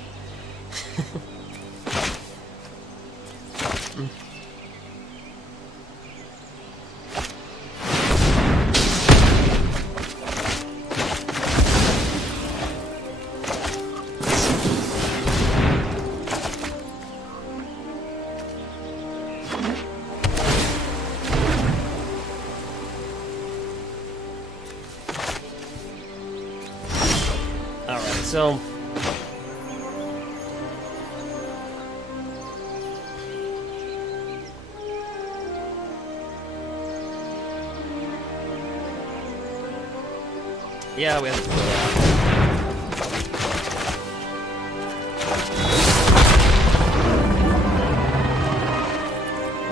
So, yeah, we have to pull out.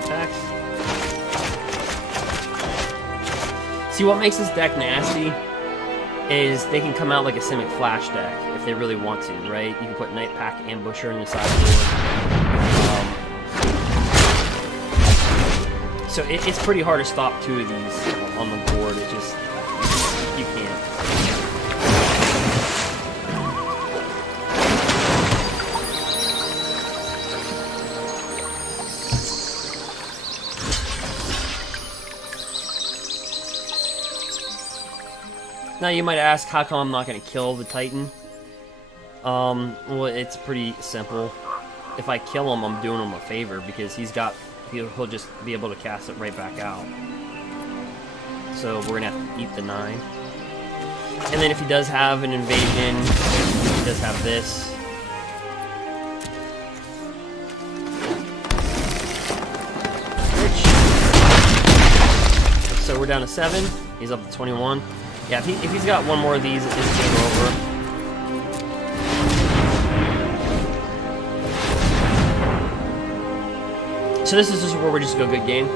Attacks. See, what makes this deck nasty is they can come out like a Simic Flash deck if they really want to, right? You can put Night Pack Ambusher in the sideboard. So it's pretty hard to stop two of these on the board. It just, you can't. Now you might ask, how come I'm not going to kill the Titan? Well, it's pretty simple. If I kill him, I'm doing him a favor because he'll just be able to cast it right back out. So we're going to have to eat the 9. And then if he does have an invasion, he does have this. So we're down to 7. He's up to 21. Yeah, if he's got one more of these, it's game over. So this is just where we just go good game.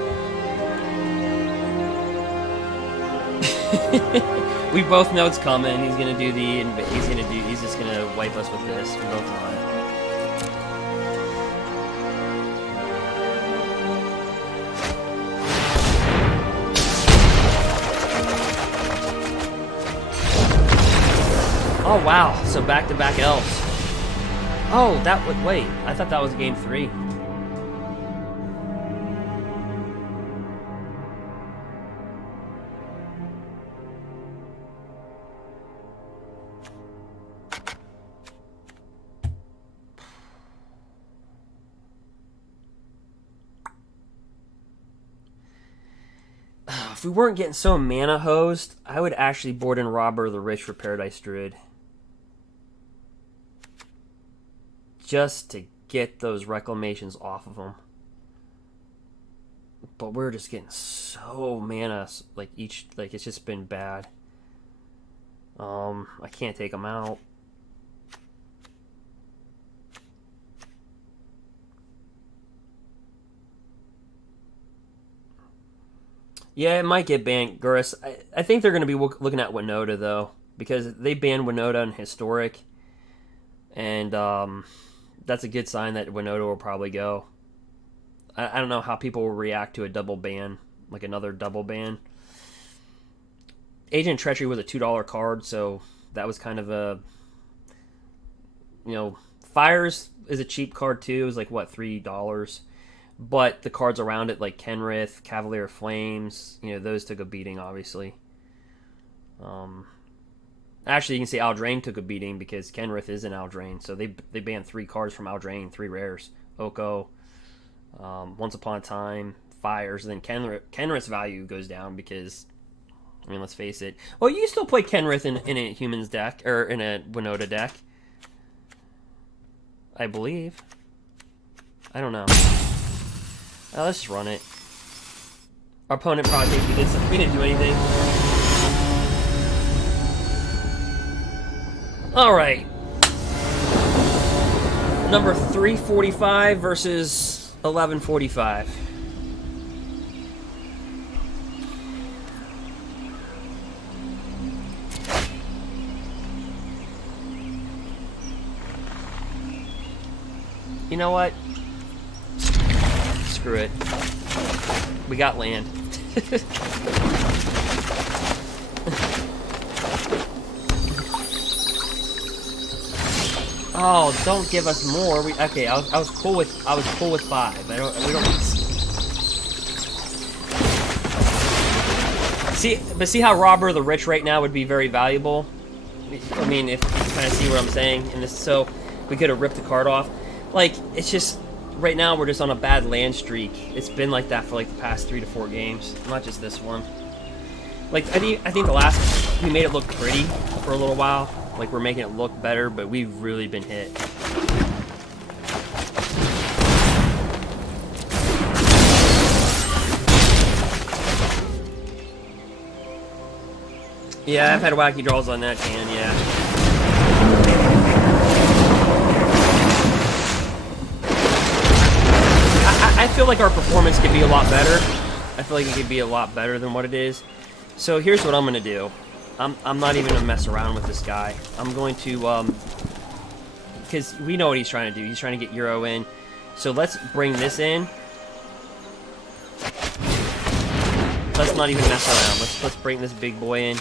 We both know it's coming. He's gonna do he's just gonna wipe us with this. We both know it. Oh wow, so back-to-back elves. Oh, that would wait. I thought that was game 3. If we weren't getting so mana hosed, I would actually board in Robber the Rich for Paradise Druid. Just to get those reclamations off of them. But we're just getting so mana, it's just been bad. I can't take them out. Yeah, it might get banned, Gurus. I think they're going to be looking at Winota, though, because they banned Winota in Historic, and that's a good sign that Winota will probably go. I don't know how people will react to a double ban, like another double ban. Agent Treachery was a $2 card, so that was kind of a... Fires is a cheap card, too. It was like, what, $3? But the cards around it, like Kenrith, Cavalier Flames, those took a beating, obviously. Actually, you can say Aldrain took a beating because Kenrith is an Aldrain. So they banned 3 cards from Aldrain, 3 rares. Oko, Once Upon a Time, Fires. And then Kenrith's value goes down because, let's face it. Well, you can still play Kenrith in a Humans deck, or in a Winota deck. I believe. I don't know. Let's just run it. Our opponent probably thinks we didn't do anything. Alright. Number 345 versus 11:45. You know what? Screw it. We got land. Oh, don't give us more. Okay, I was cool with 5. We don't see how Robber of the Rich right now would be very valuable. I mean, if you kind of see what I'm saying in this, so we could have ripped the card off. Like, it's just right now we're just on a bad land streak. It's been like that for like the past 3 to 4 games, not just this one. Like I think the last we made it look pretty for a little while. Like we're making it look better, but we've really been hit. Yeah, I've had wacky draws on that can, yeah. I feel like our performance could be a lot better. I feel like it could be a lot better than what it is. So here's what I'm gonna do. I'm not even gonna mess around with this guy. I'm going to because we know what he's trying to do. He's trying to get Euro in. So let's bring this in. Let's not even mess around. Let's bring this big boy in.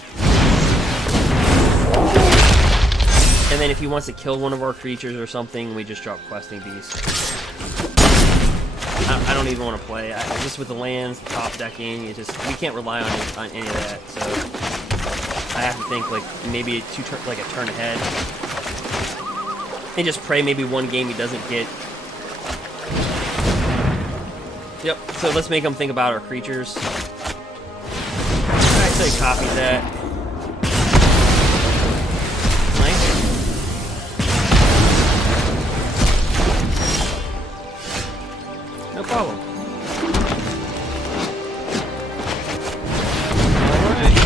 And then if he wants to kill one of our creatures or something, we just drop Questing Beast. I don't even want to play. Just with the lands, top decking, we can't rely on any of that. So I have to think like maybe a turn ahead, and just pray maybe one game he doesn't get. Yep. So let's make him think about our creatures. I say copy that. Nice. No problem. Alright.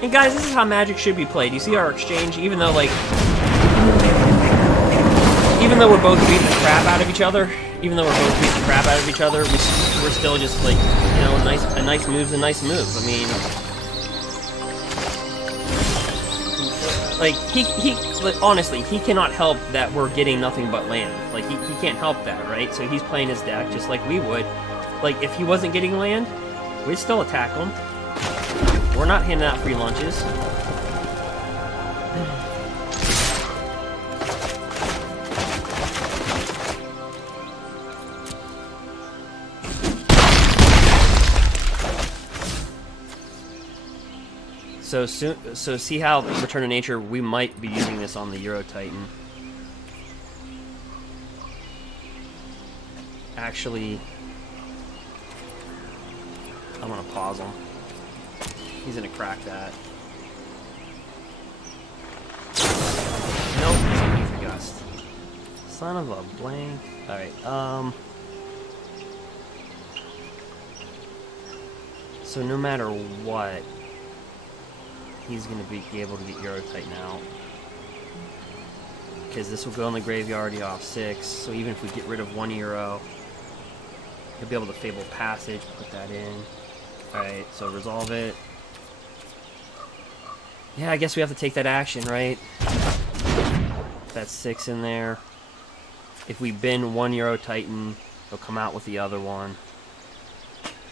And guys, this is how Magic should be played. You see our exchange, even though we're both beating the crap out of each other, we're still just like, you know, a nice move's a nice move. I mean, like, honestly, he cannot help that we're getting nothing but land. Like, he can't help that, right? So he's playing his deck just like we would. Like, if he wasn't getting land, we'd still attack him. We're not handing out free lunches. So see how Return to Nature, we might be using this on the Euro Titan. Actually, I'm gonna pause him. He's gonna crack that. Nope, he's a gust. Son of a blank. Alright, so no matter what, he's going to be able to get Euro Titan out. Because this will go in the graveyard, he off 6. So even if we get rid of 1 Euro, he'll be able to Fable Passage, put that in. Alright, so resolve it. Yeah, I guess we have to take that action, right? That's 6 in there. If we bin 1 Euro Titan, he'll come out with the other one.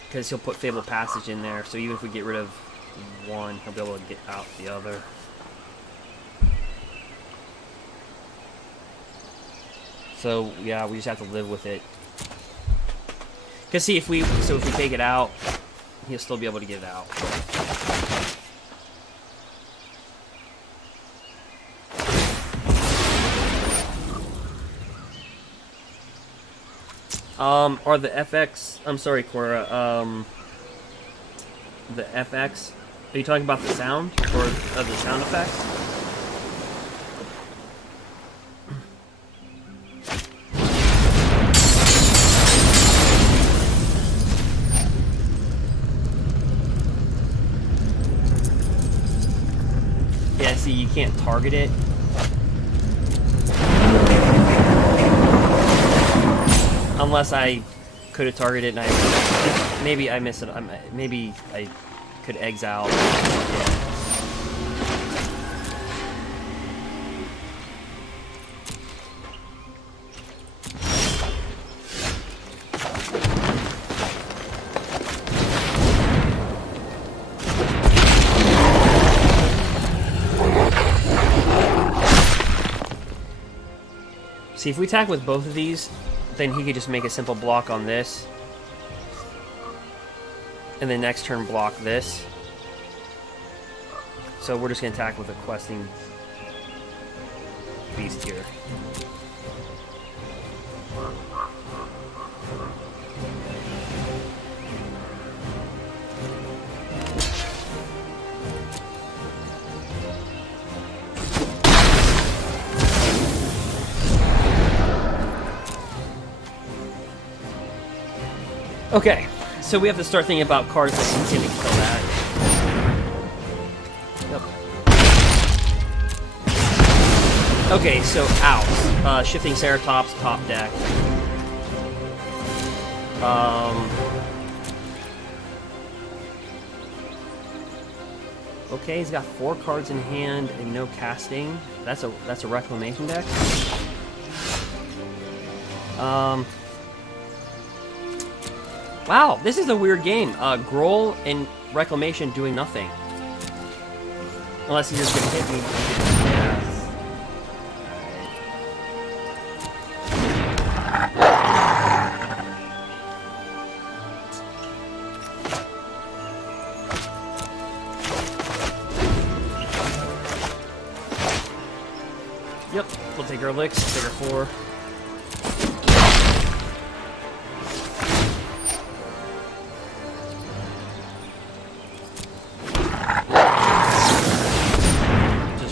Because he'll put Fable Passage in there, so even if we get rid of 1, he'll be able to get out the other. So yeah, we just have to live with it. Cause see, if we take it out, he'll still be able to get it out. Are the FX? I'm sorry, Cora. The FX. Are you talking about the sound or the sound effects? see you can't target it. Unless I could have targeted it and maybe I missed it. Maybe I could exile. Yeah. See, if we attack with both of these, then he could just make a simple block on this. And then next turn block this. So we're just going to attack with a questing beast here. Okay, so we have to start thinking about cards that can kill that. Yep. Okay, so out. Shifting Ceratops, top deck. Okay, he's got 4 cards in hand and no casting. That's a reclamation deck. Wow, this is a weird game. Gruul and Reclamation doing nothing. Unless he's just gonna hit me. Yeah. Yep, we'll take our licks, take our 4.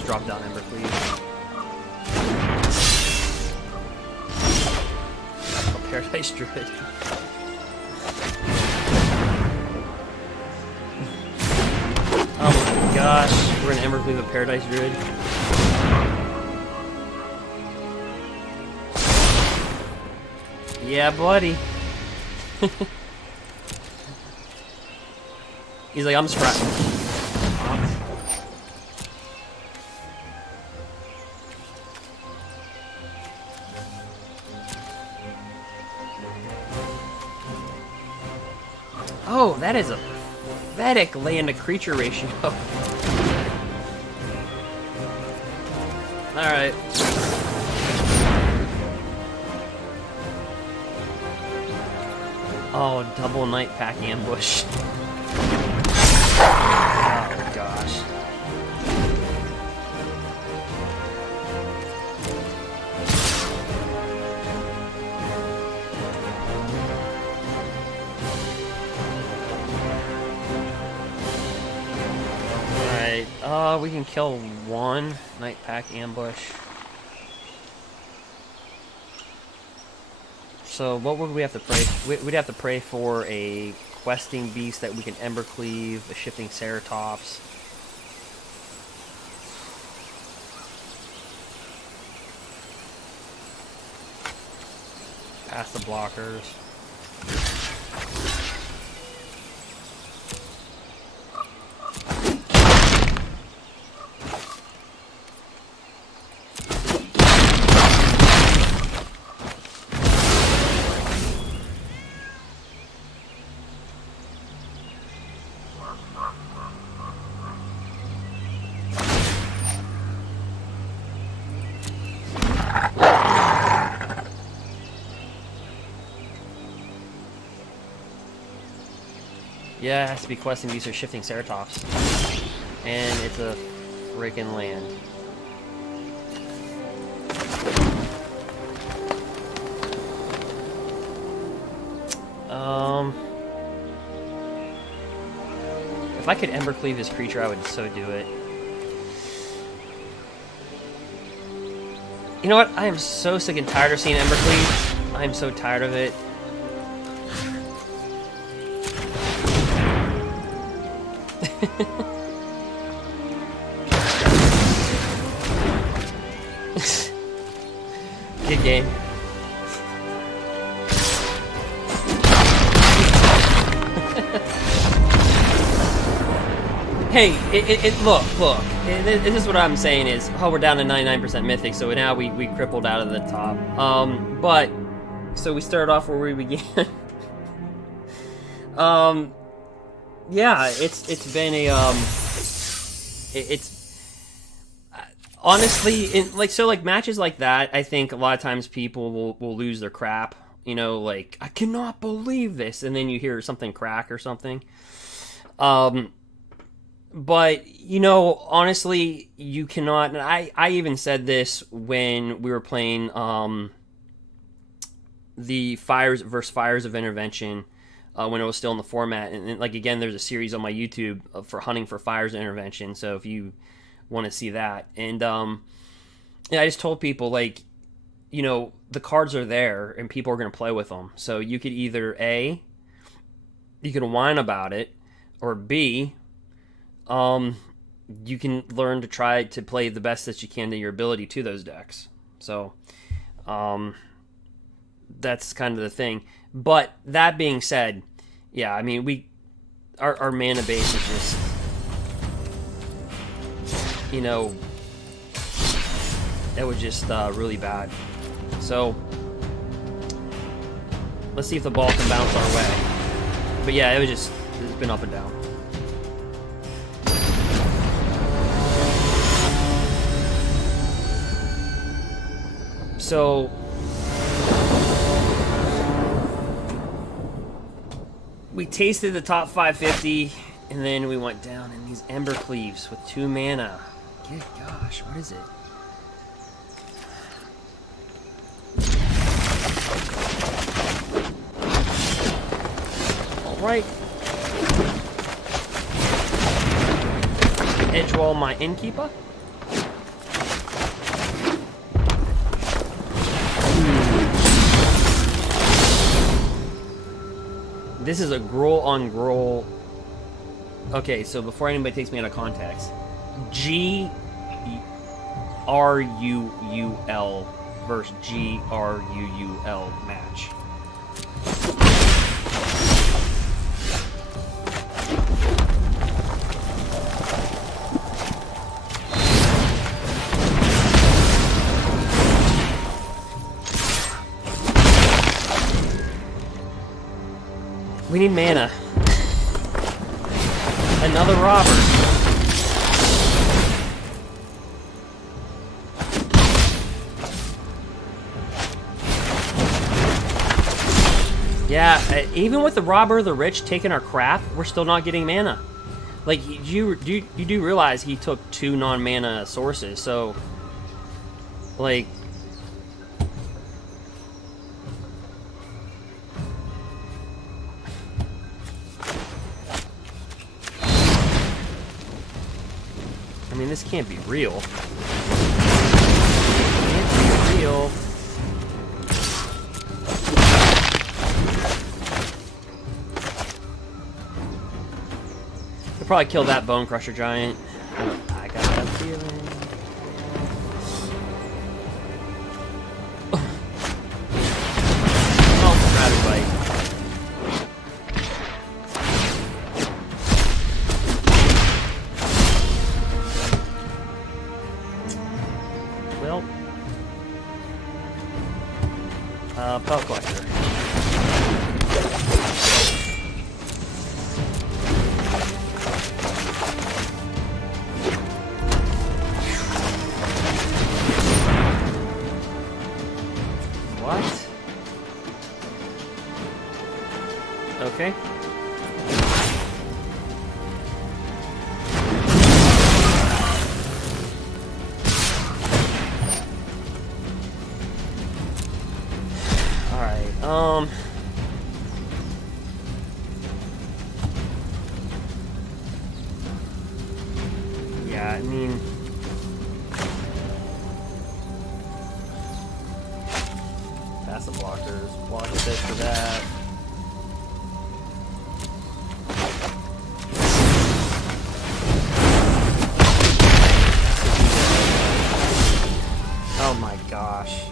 Drop down embercleave. Oh, Paradise Druid. Oh my gosh, we're gonna embercleave a Paradise Druid. Yeah, buddy. He's like, I'm scrapping. Oh, that is a pathetic land to creature ratio. Alright. Oh, double night pack ambush. Oh gosh. We can kill 1 night pack ambush. So what would we have to pray? We'd have to pray for a questing beast that we can embercleave, a shifting Ceratops. Pass the blockers. Yeah, it has to be questing these are shifting Ceratops. And it's a freaking land. If I could embercleave this creature, I would so do it. You know what? I am so sick and tired of seeing embercleave. I am so tired of it. Good game. Hey, look. This is what I'm saying is, oh, we're down to 99% Mythic, so now we crippled out of the top. But, so we started off where we began. Yeah, it's been a, honestly, like matches like that, I think a lot of times people will lose their crap. You know, like, I cannot believe this, and then you hear something crack or something. But, you know, honestly, you cannot, and I even said this when we were playing the Fires versus Fires of Intervention, when it was still in the format. And, like, again, there's a series on my YouTube for hunting for Fires of Intervention, so if you want to see that. And yeah, I just told people, like, you know, the cards are there, and people are going to play with them. So you could either, A, you can whine about it, or B, you can learn to try to play the best that you can to your ability to those decks. So, that's kind of the thing. But that being said, yeah, I mean, our mana base is just, you know, it was just really bad. So, let's see if the ball can bounce our way. But yeah, it's been up and down. So, we tasted the top 550, and then we went down in these embercleaves with 2 mana. Good gosh, what is it? Alright. Edgewall my innkeeper. This is a Gruul on Gruul. Okay, so before anybody takes me out of context, GRUUL versus GRUUL match. We need mana. Another robber. Yeah, even with the robber of the rich taking our crap, we're still not getting mana. Like, you do realize he took 2 non-mana sources, so, like, I mean, this can't be real. It can't be real. They'll probably kill that Bone Crusher Giant. I got that feeling. Oh, Rabbit Bite. Pellet Collector. What? Okay. Yeah, I mean, passive blockers, block this for that. Oh my gosh.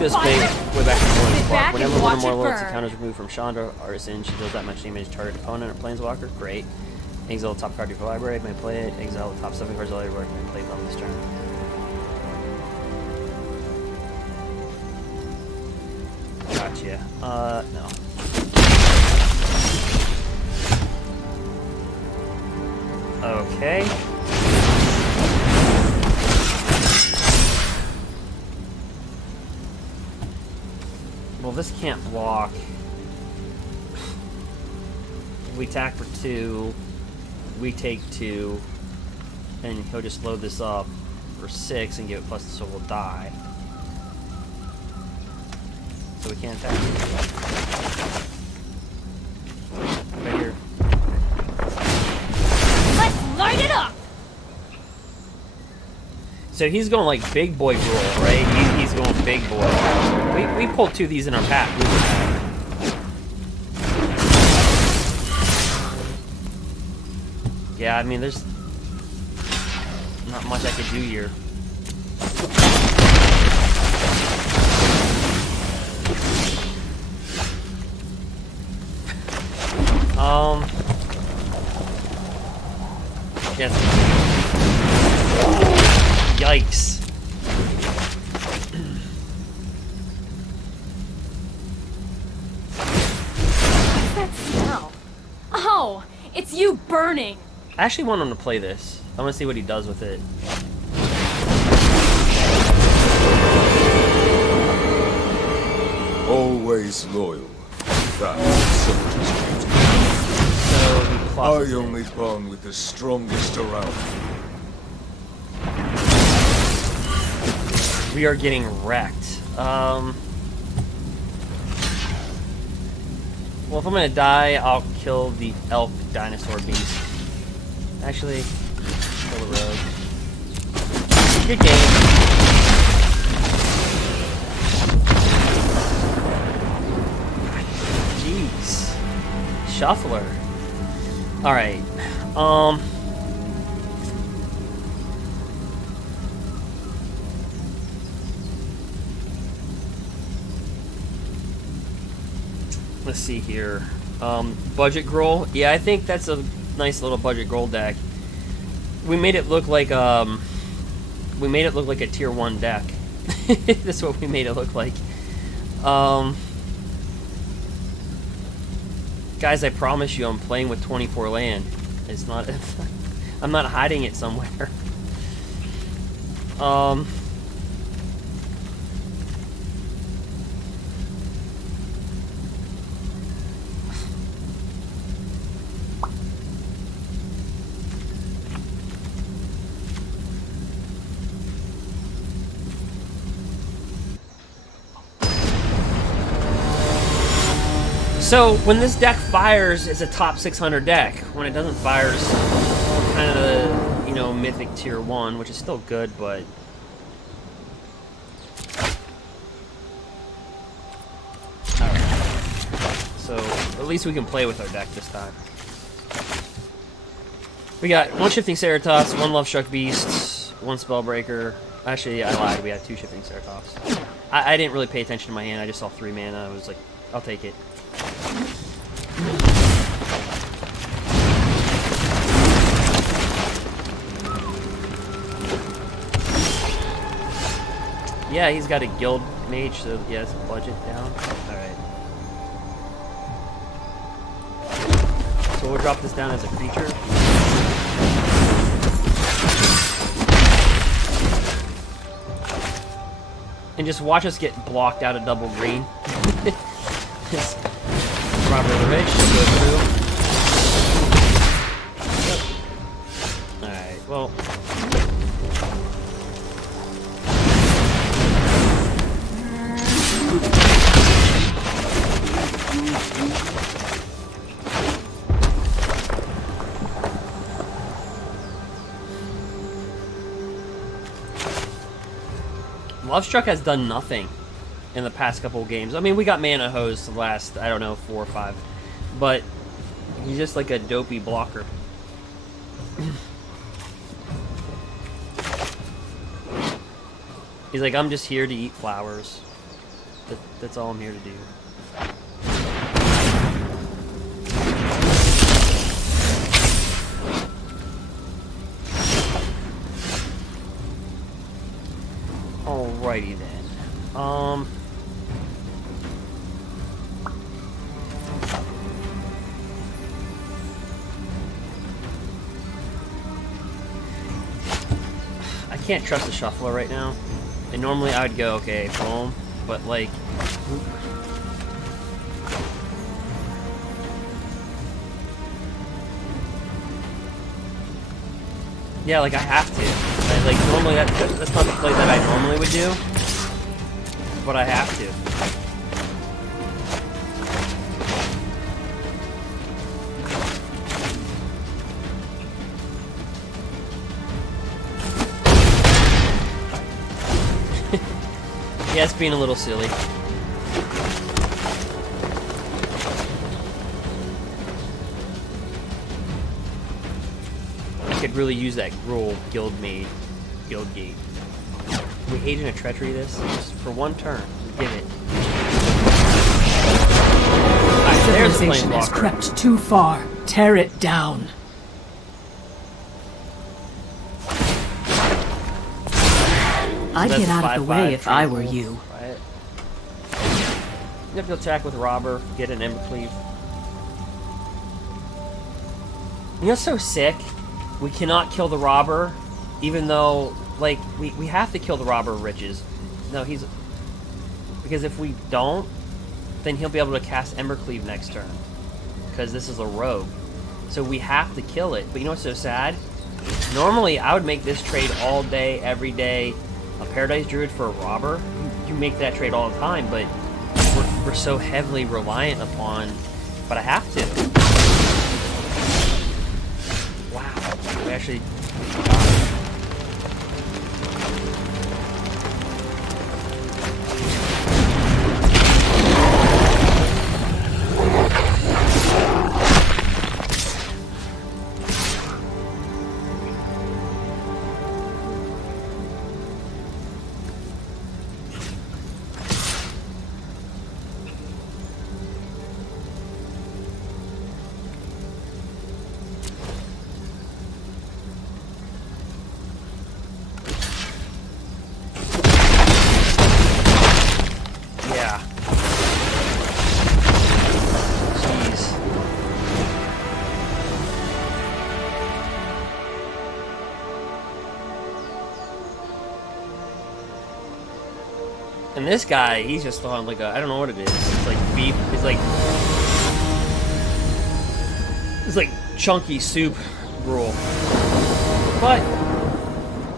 goes way back to Sit Planeswalker. back Whenever and one or watch more it loyalty burn. counters removed from Chandra Artisan, she deals that much damage to target opponent or Planeswalker. Great. Exile the top card of your library, may play it. Exile the top 7 cards of the library, may play it on this turn. Gotcha. No. Okay. Well, this can't block. If we attack for 2, we take 2, and he'll just load this up for 6 and give it plus, so we'll die. So we can't attack. Right here. Let's light it up! So he's going like big boy Gruul, right? He's going big boy. We pulled 2 of these in our pack. Yeah, I mean, there's not much I could do here. Yes. Yikes. What's that smell? Oh, it's you burning. I actually want him to play this. I want to see what he does with it. Always loyal. That's a soldier's duty. So he plops I it. only bond with the strongest around. We are getting wrecked. Well, if I'm gonna die, I'll kill the elk dinosaur beast. Actually, kill the rogue. Good game. Jeez. Shuffler. Alright. Let's see here. Budget Gruul. Yeah, I think that's a nice little budget Gruul deck. We made it look like a tier 1 deck. That's what we made it look like. Guys, I promise you I'm playing with 24 land. It's not I'm not hiding it somewhere. So, when this deck fires, it's a top 600 deck. When it doesn't fire, it's kind of the, you know, Mythic tier 1, which is still good, but... Alright. So, at least we can play with our deck this time. We got 1 Shifting Ceratops, 1 Love Struck Beast, 1 Spellbreaker. Actually, I lied, we had 2 Shifting Ceratops. I didn't really pay attention to my hand, I just saw 3 mana, I was like, I'll take it. Yeah, he's got a guild mage, so he has budget down. Alright. So we'll drop this down as a creature. And just watch us get blocked out of double green. Just Robert the Rich should go through. Alright, well. Lovestruck has done nothing in the past couple of games. I mean, we got Mana Hose the last, I don't know, 4 or 5. But he's just like a dopey blocker. He's like, I'm just here to eat flowers. That's all I'm here to do. Alrighty then. I can't trust the shuffler right now. And normally I would go, okay, boom, but like... Yeah, like I have to. Like normally that's not the play that I normally would do, but I have to. Yeah, it's being a little silly. I could really use that Gruul guild gate. We Agent of Treachery this just for one turn. Give it. Alright, there's the Civilization has planeswalker. crept too far. Tear it down. I'd That's get out of the way 5/5 if I were Gruul. you. Right. You have to attack with Robber, get an embercleave. You know what's so sick? We cannot kill the Robber, even though, like, we have to kill the Robber of Riches. No, he's... Because if we don't, then he'll be able to cast Embercleave next turn. Because this is a rogue. So we have to kill it. But you know what's so sad? Normally, I would make this trade all day, every day. A Paradise Druid for a Robber? You make that trade all the time, but we're so heavily reliant upon... But I have to. Wow. We actually... Yeah. Jeez. And this guy, he's just throwing like a, I don't know what it is. It's like beef. It's like chunky soup Gruul. But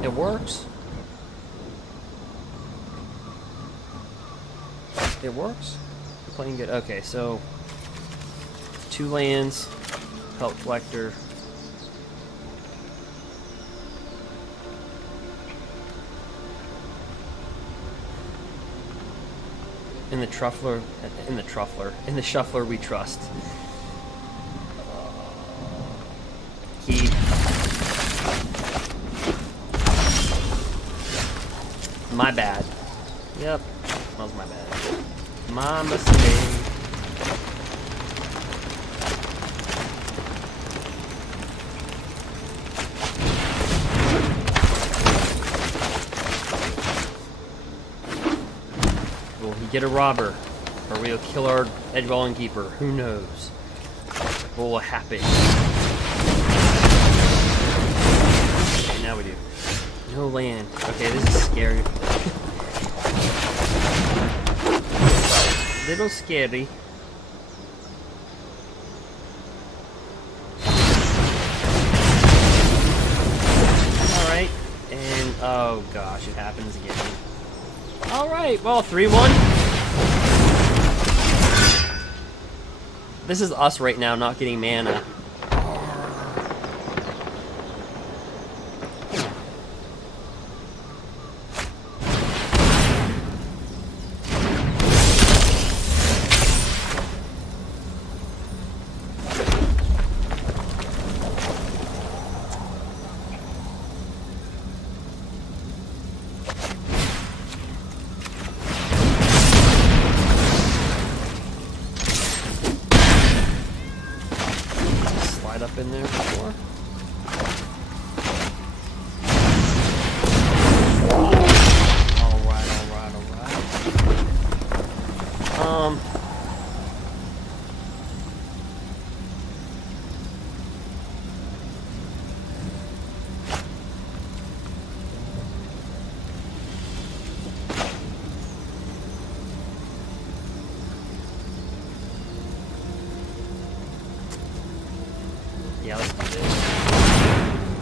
it works. It works. We're playing good. Okay, so 2 lands, Help Collector. In the shuffler we trust. Keep. My bad. Yep, that was my bad. My mistake. Will he get a Robber? Or we'll kill our Edgewalling Keeper? Who knows? What will happen? Okay, now we do. No land. Okay, this is scary. Little scary. Alright, and oh gosh, it happens again. Alright, well, 3-1. This is us right now not getting mana. been there before. Alright. Yeah, let's do this.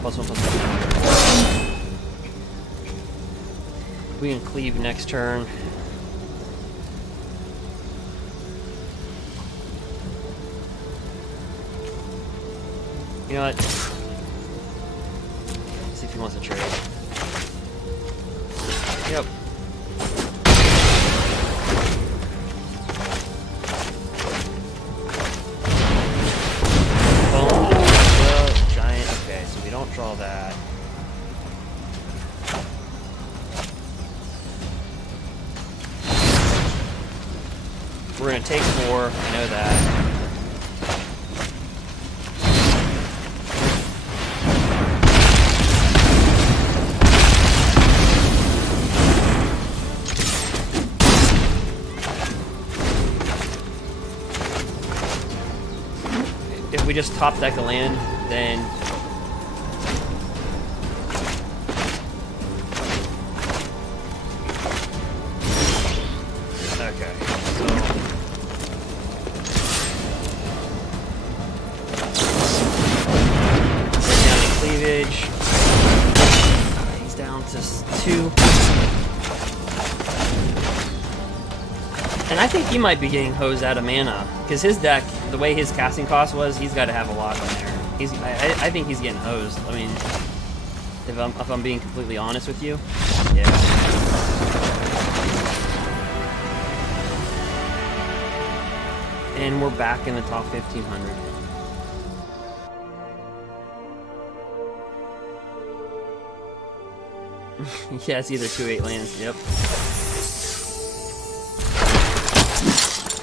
+1/+1. We can cleave next turn. You know what? Let's see if he wants to trade. Yep. Don't draw that. We're gonna take 4, I know that. If we just top deck a land, then he's down to 2. And I think he might be getting hosed out of mana, because his deck, the way his casting cost was, he's got to have a lot in there. I think he's getting hosed. I mean, if I'm being completely honest with you, yeah. And we're back in the top 1500. Yeah, it's either 2/8 lands. Yep.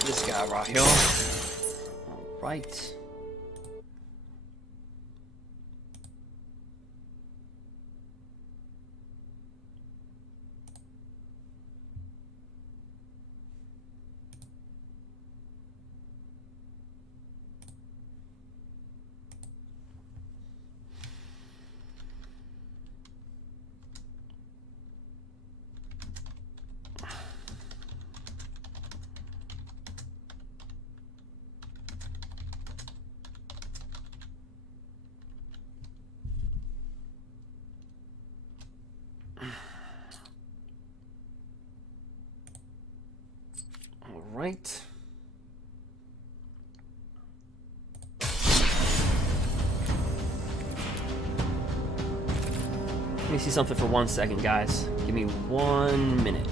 This guy right here. All right. Right. Let me see something for 1 second, guys. Give me 1 minute.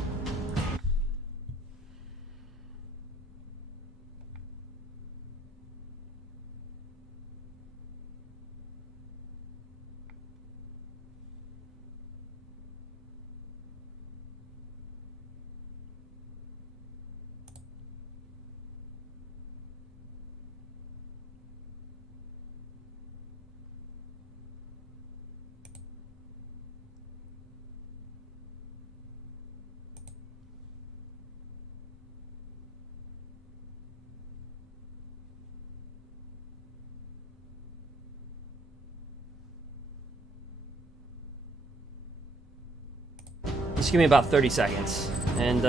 Just give me about 30 seconds. And,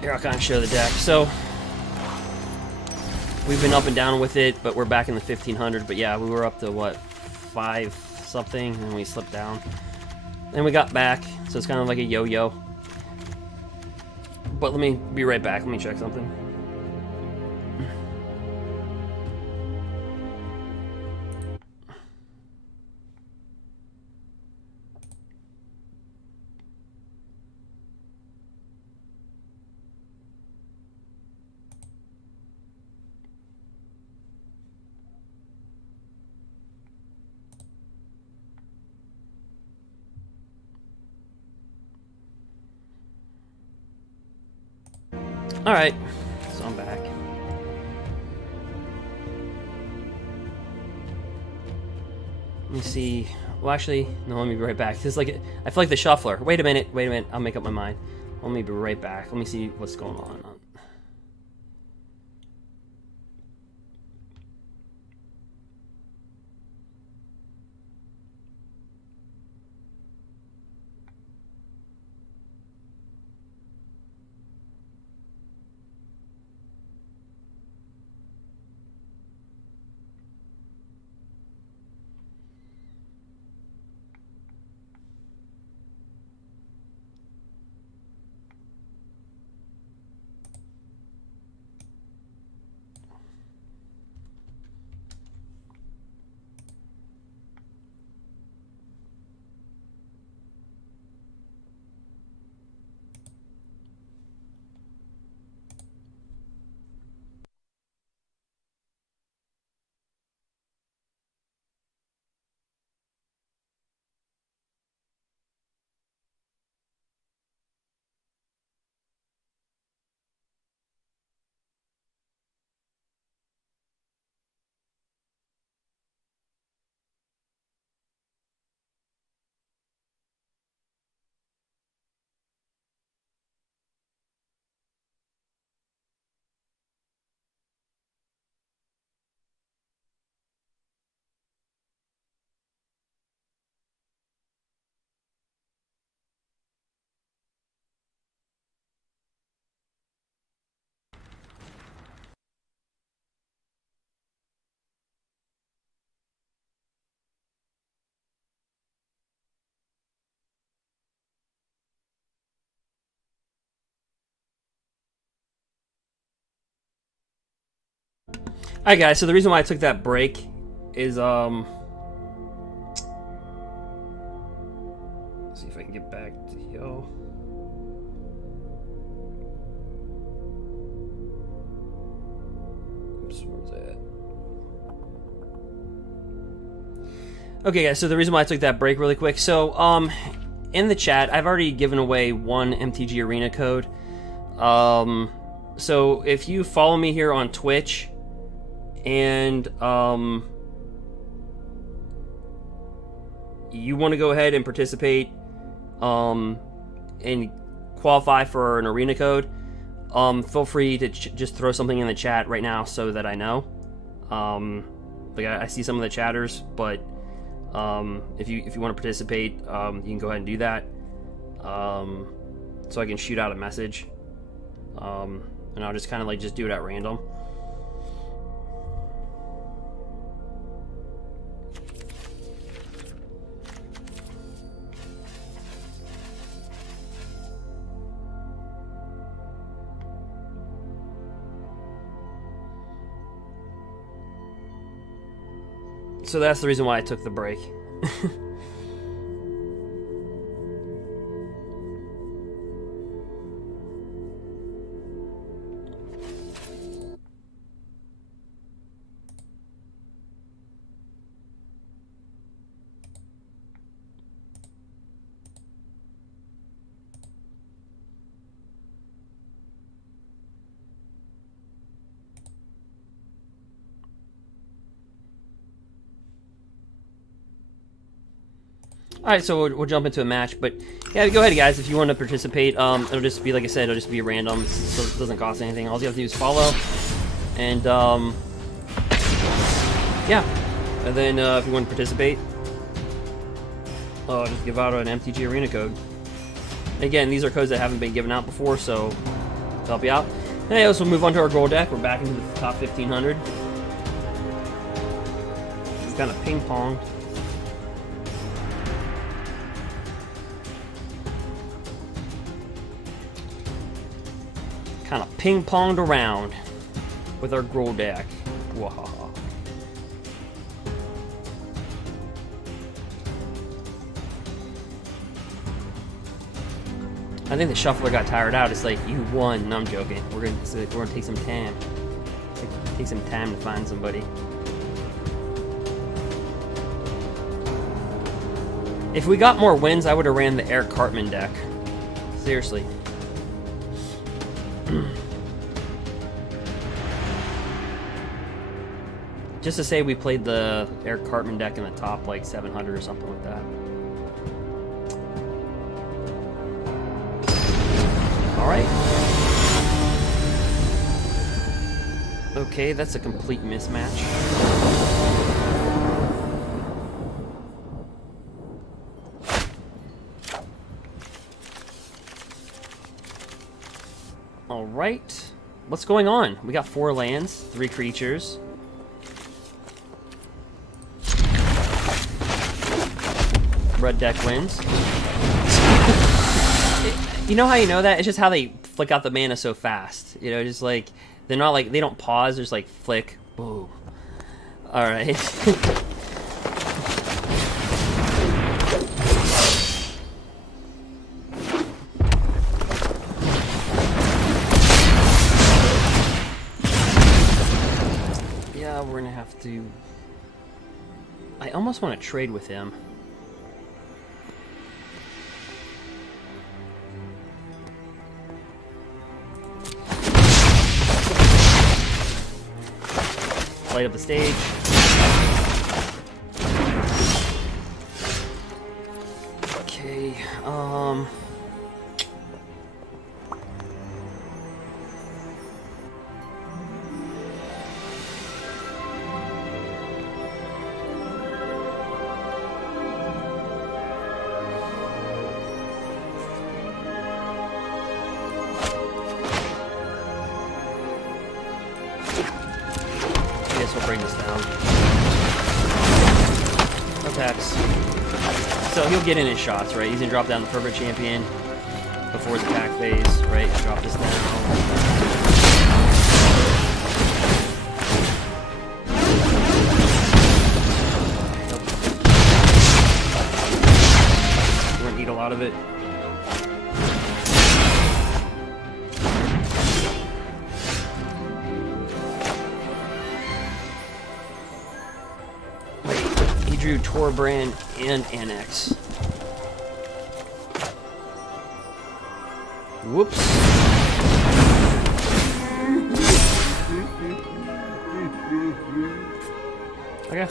here, I'll kind of show the deck. So, we've been up and down with it, but we're back in the 1500. But yeah, we were up to, what, 5 something, and we slipped down. Then we got back, so it's kind of like a yo-yo. But let me be right back. Let me check something. Alright, so I'm back. Let me see. Well, actually, no, let me be right back. This is like, I feel like the shuffler. Wait a minute, I'll make up my mind. Let me be right back. Let me see what's going on. Alright guys, so the reason why I took that break is let's see if I can get back to yo. Oops, where's that? Okay guys, so the reason why I took that break really quick, so in the chat I've already given away one MTG Arena code. So if you follow me here on Twitch and you want to go ahead and participate and qualify for an arena code, feel free to just throw something in the chat right now so that I know. Like I see some of the chatters, but if you want to participate, you can go ahead and do that, so I can shoot out a message, and I'll just kind of like just do it at random. So that's the reason why I took the break. Alright, so we'll jump into a match, but yeah, go ahead guys, if you want to participate. It'll just be, like I said, it'll just be random, so it doesn't cost anything. All you have to do is follow, and yeah, and then if you want to participate, just give out an MTG Arena code. Again, these are codes that haven't been given out before, so to help you out. Hey, so we'll move on to our Gruul deck. We're back into the top 1500. It's kind of ping-pong. Kind of ping-ponged around with our Gruul deck. Wahaha. I think the shuffler got tired out. It's like, you won. No, I'm joking. We're gonna take some time. Take some time to find somebody. If we got more wins, I would have ran the Eric Cartman deck. Seriously. Just to say we played the Eric Cartman deck in the top like 700 or something like that. Alright. Okay, that's a complete mismatch. Alright. What's going on? We got 4 lands, 3 creatures. Red deck wins. You know how you know that? It's just how they flick out the mana so fast. You know, just like, they're not like, they don't pause, there's like flick, boom. Alright. Yeah, we're gonna have to... I almost want to trade with him. Light up the stage. Okay, we'll bring this down. Attacks. So he'll get in his shots, right? He's gonna drop down the Perfect Champion before his attack phase, right? Drop this down. We're gonna eat a lot of it. Drew Torbrand and Annex. Whoops. Okay.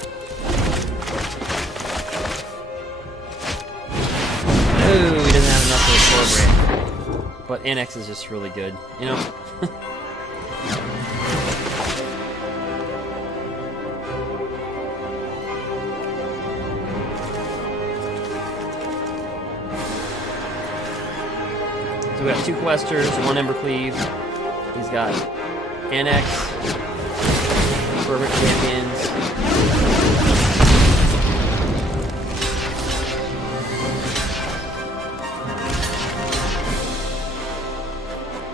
Oh, he doesn't have enough for the Torbrand. But Annex is just really good, you know? So we got 2 Questers, 1 embercleave. He's got Annex, Perfect Champions.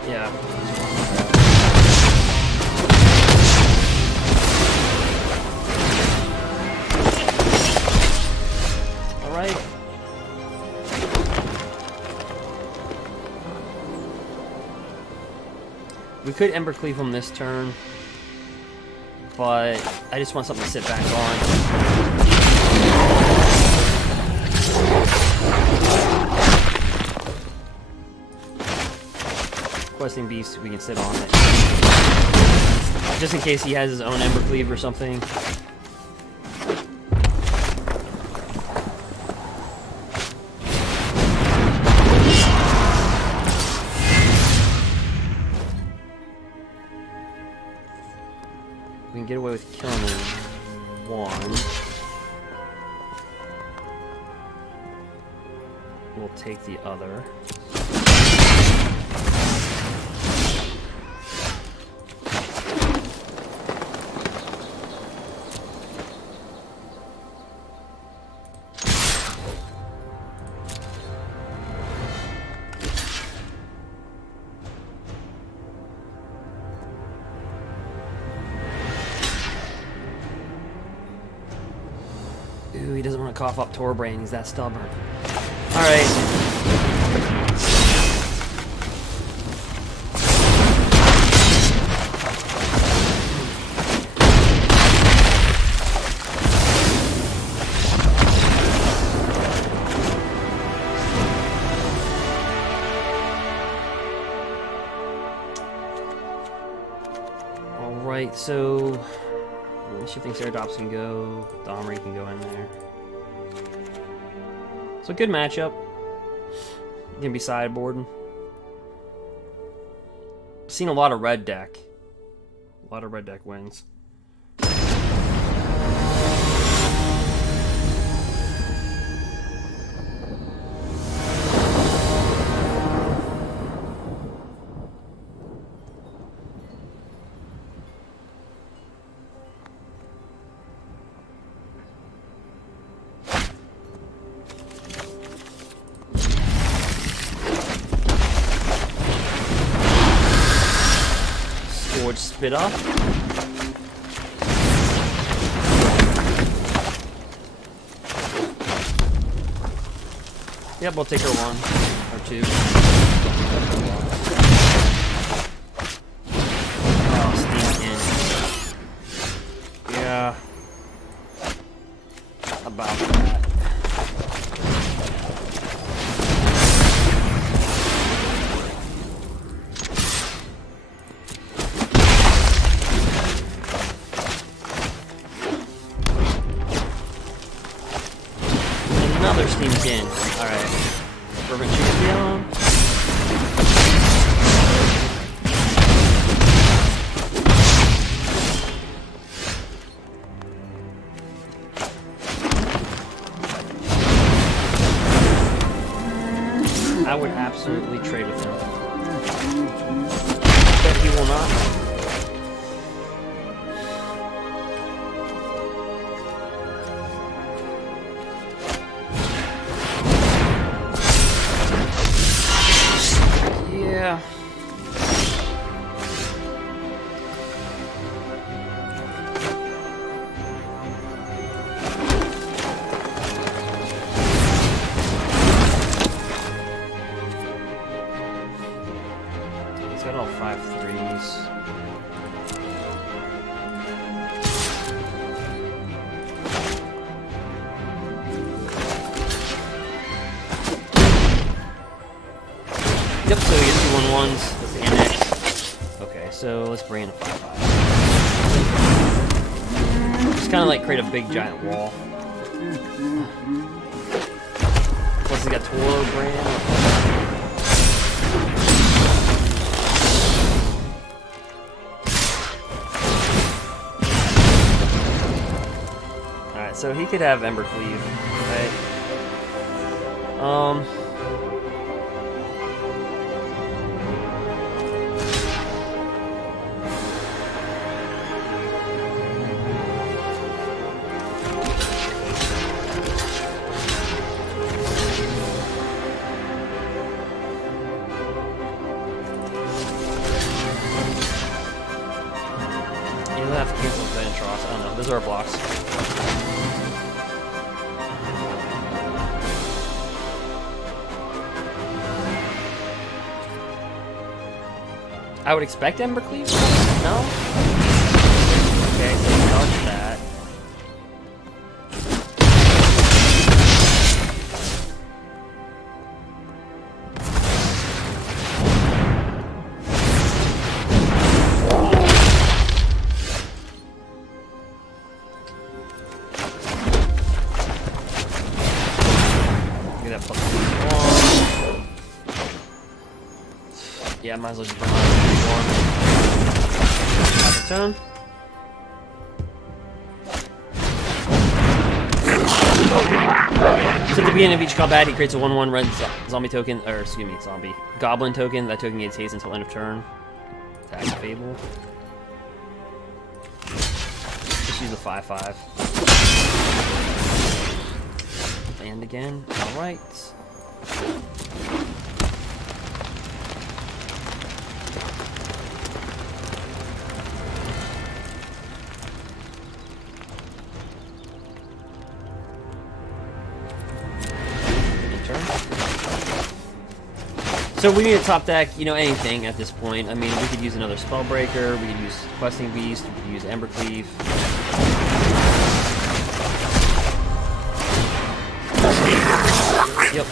Yeah. All right. We could embercleave him this turn, but I just want something to sit back on. Questing Beast, we can sit on it. Just in case he has his own embercleave or something. We can get away with killing one. We'll take the other. Ooh, he doesn't want to cough up Torbrain. He's that stubborn. Alright. Alright, so Shifting Ceratops can go. Domri can go in there. So good matchup. Gonna be sideboarding. Seen a lot of red deck. A lot of red deck wins. Spit off. Yep, we'll take her one or two. Oh, stinking. Yeah. About that. Another steamed in. Alright. Fervent Champion. I would absolutely trade with him. But he will not. Yeah. He's got all 5/3s. Yep, so we get 2 1/1s. That's the annex. Okay, so let's bring in a 5/5. Just kind of like create a big giant wall. Plus, we got Tor brand. Alright, so he could have embercleave, right? You'll have to cancel Vanitross. I don't know. Those are our blocks. I would expect embercleave? No? Okay, so dodge that. Get that plus 1. Yeah, might as well just bring on half a turn. So at the beginning of each combat, he creates a 1/1 red zombie token, or excuse me, zombie goblin token. That token gains haste until end of turn. Attack Fable. Just use a 5/5. And again, alright. So we need a top deck, you know, anything at this point. I mean, we could use another Spellbreaker, we could use Questing Beast, we could use embercleave. Yep.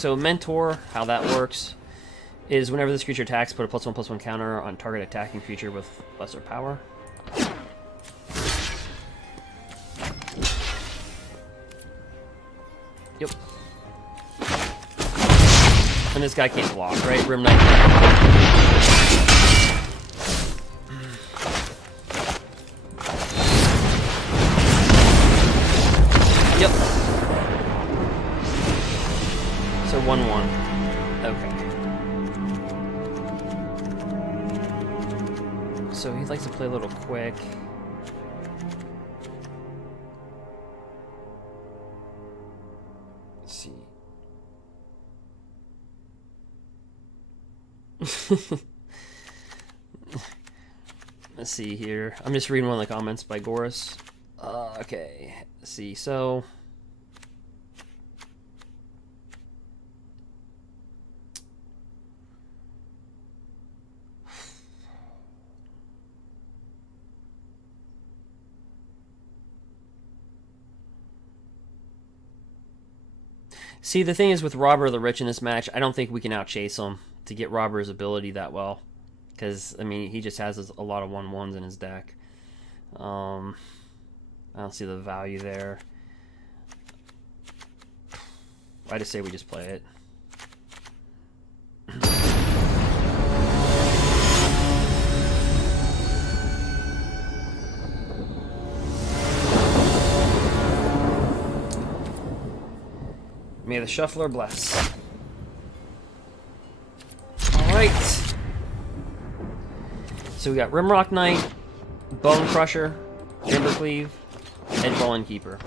So Mentor, how that works is whenever this creature attacks, put a +1/+1 counter on target attacking creature with lesser power. Yep. And this guy can't block, right? Rim Knight. Yep. So 1/1. Okay. So he likes to play a little quick. Let's see. Let's see here. I'm just reading one of the comments by Goris. Okay. Let's see. So see, the thing is with Robber the Rich in this match, I don't think we can outchase him to get Robber's ability that well. Because, I mean, he just has a lot of 1/1s in his deck. I don't see the value there. I just say we just play it. May the Shuffler bless. Alright. So we got Rimrock Knight, Bone Crusher, embercleave, Edgewall Keeper.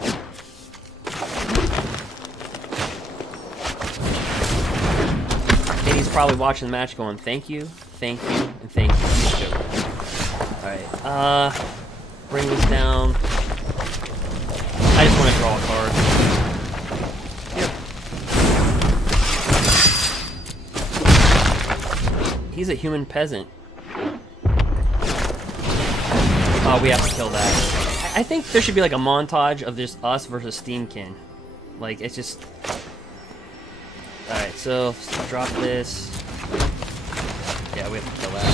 And he's probably watching the match going, thank you, and thank you. Alright, bring this down. I just want to draw a card. Yep. He's a human peasant. Oh, we have to kill that. I think there should be like a montage of just us versus Steamkin. Like, it's just... Alright, so drop this. Yeah, we have to kill that.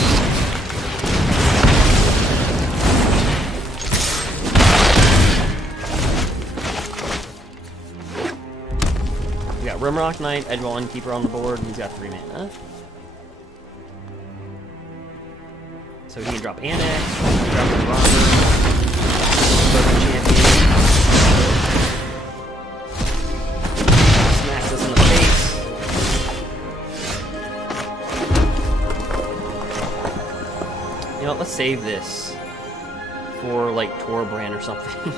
We got Rimrock Knight, Edgewall Keeper on the board, and he's got 3 mana. So he can drop Annex, drop the Bomber, Broken Champion, smacks us in the face. You know, let's save this for like Torbrand or something.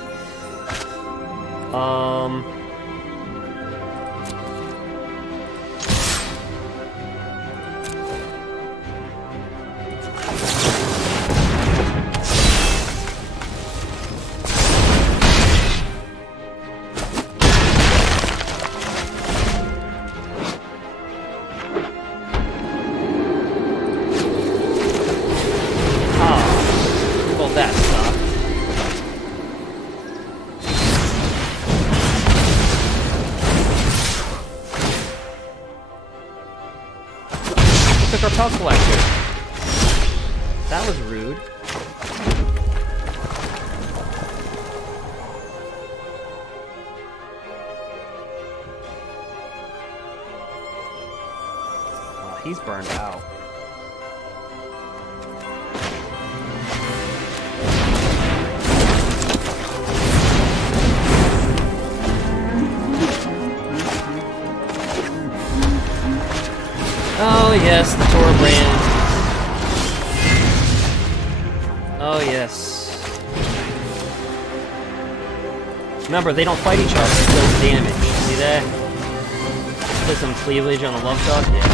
Our Pelk Collector. That was rude. Oh, he's burned out. Oh yes, the Torbrand. Oh yes. Remember, they don't fight each other, it does damage. See that? Put some cleavage on the Love Duck, yeah.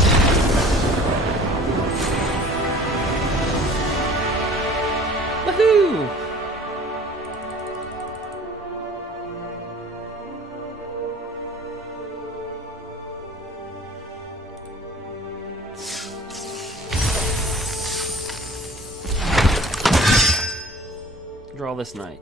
Woohoo! Draw this night.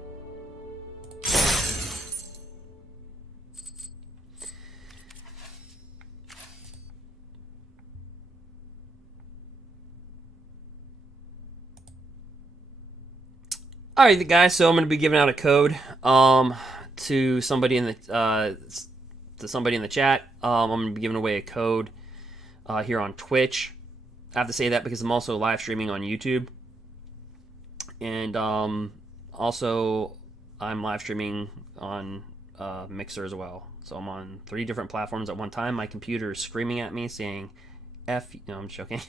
All right, guys. So I'm going to be giving out a code to somebody in the chat. I'm going to be giving away a code here on Twitch. I have to say that because I'm also live streaming on YouTube, and also I'm live streaming on Mixer as well. So I'm on 3 different platforms at one time. My computer is screaming at me saying F. No, I'm joking.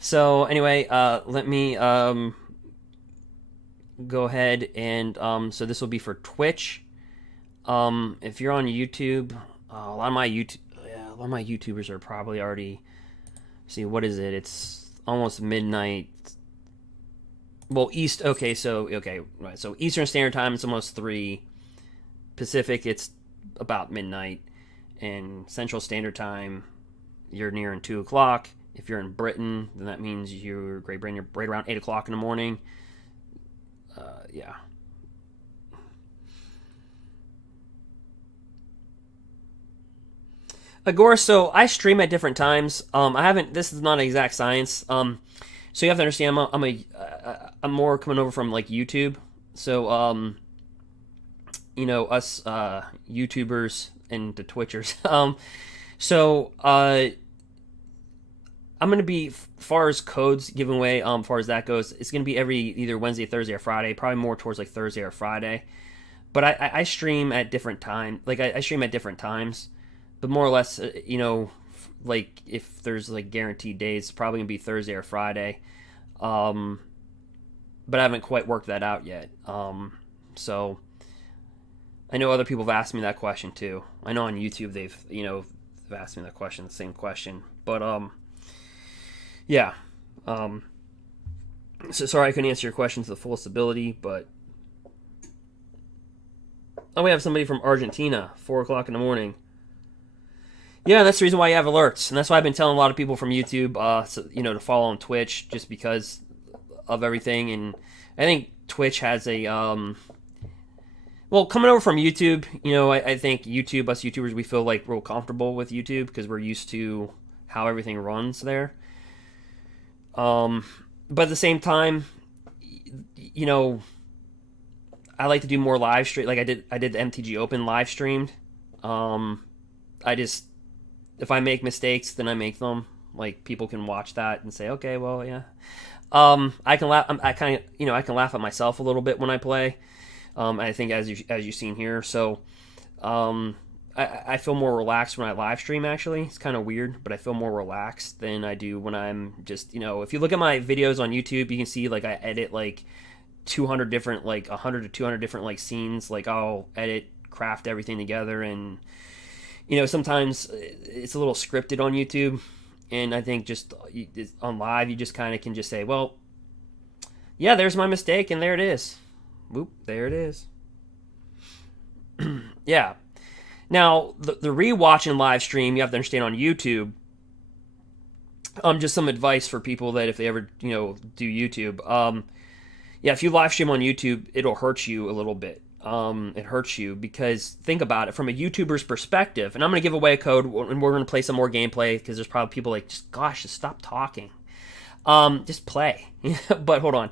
So anyway, let me go ahead and so this will be for Twitch. If you're on YouTube, a lot of my YouTubers are probably already. See, what is it? It's almost midnight. Well, right. So Eastern Standard Time, it's almost 3. Pacific, it's about midnight. And Central Standard Time, you're nearing 2 o'clock. If you're in Britain, then that means you're Great Britain. You're right around 8 o'clock in the morning. Yeah. Agora, so I stream at different times. This is not an exact science. So you have to understand, I'm more coming over from like YouTube. So, us YouTubers and the Twitchers. I'm going to be, far as codes given away, far as that goes, it's going to be every either Wednesday, Thursday, or Friday. Probably more towards like Thursday or Friday. But I stream at different times. Like I stream at different times. But more or less, like if there's like guaranteed days, it's probably going to be Thursday or Friday. But I haven't quite worked that out yet. So I know other people have asked me that question too. I know on YouTube they've asked me that question, the same question. But yeah. So sorry I couldn't answer your question to the fullest ability, but we have somebody from Argentina, 4 o'clock in the morning. Yeah, that's the reason why you have alerts, and that's why I've been telling a lot of people from YouTube, to follow on Twitch, just because of everything. And I think Twitch has a, coming over from YouTube, I think us YouTubers, we feel like real comfortable with YouTube because we're used to how everything runs there. But at the same time, I like to do more live stream. Like I did the MTG Open live streamed. If I make mistakes, then I make them. Like people can watch that and say, okay, well, yeah. I can laugh. I can laugh at myself a little bit when I play. I think as you've seen here. So, I feel more relaxed when I live stream. Actually, it's kind of weird, but I feel more relaxed than I do when I'm just. If you look at my videos on YouTube, you can see like I edit like 200 different, like 100 to 200 different like scenes. Like I'll edit, craft everything together, and sometimes it's a little scripted on YouTube, and I think just on live, you just kind of can just say, well, yeah, there's my mistake, and there it is. Whoop, there it is. Yeah. Now, the rewatch and live stream, you have to understand on YouTube, just some advice for people that if they ever, do YouTube. Yeah, if you live stream on YouTube, it'll hurt you a little bit. It hurts you because think about it from a YouTuber's perspective. And I'm going to give away a code, and we're going to play some more gameplay because there's probably people like, just stop talking. Just play. But hold on.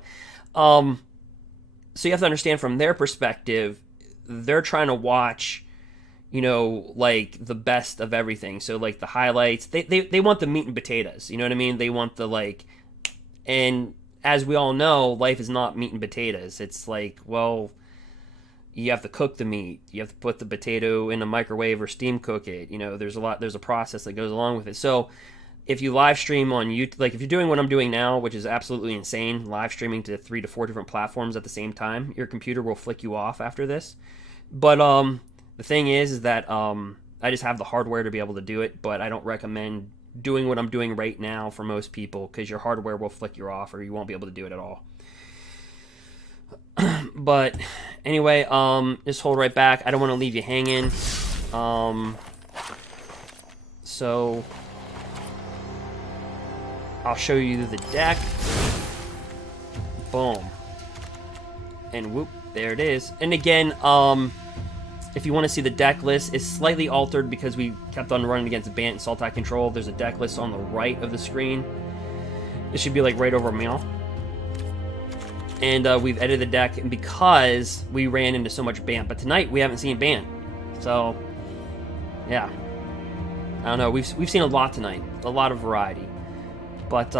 So you have to understand from their perspective, they're trying to watch, like the best of everything. So like the highlights, they want the meat and potatoes. You know what I mean? They want the and as we all know, life is not meat and potatoes. It's like, well, you have to cook the meat. You have to put the potato in a microwave or steam cook it. There's a process that goes along with it. So if you live stream on YouTube, like if you're doing what I'm doing now, which is absolutely insane, live streaming to 3 to 4 different platforms at the same time, your computer will flick you off after this. But the thing is that I just have the hardware to be able to do it, but I don't recommend doing what I'm doing right now for most people because your hardware will flick you off or you won't be able to do it at all. But anyway, just hold right back. I don't want to leave you hanging. So I'll show you the deck. Boom. And whoop, there it is. And again, if you want to see the deck list, it's slightly altered because we kept on running against Bant and Sultai Control. There's a deck list on the right of the screen. It should be like right over Meow. and we've edited the deck because we ran into so much Bant. But tonight we haven't seen Bant, so yeah, I don't know. We've seen a lot tonight, a lot of variety. But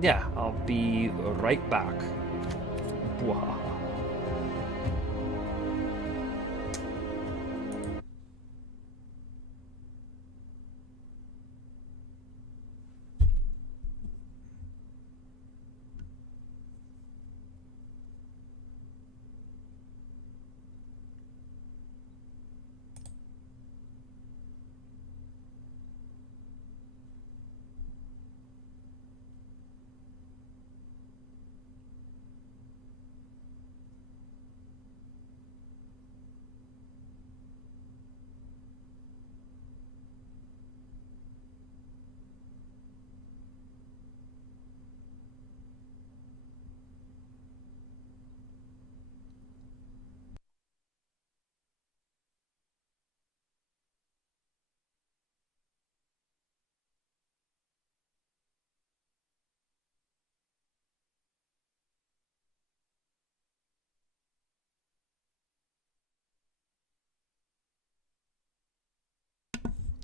yeah, I'll be right back. Bwah.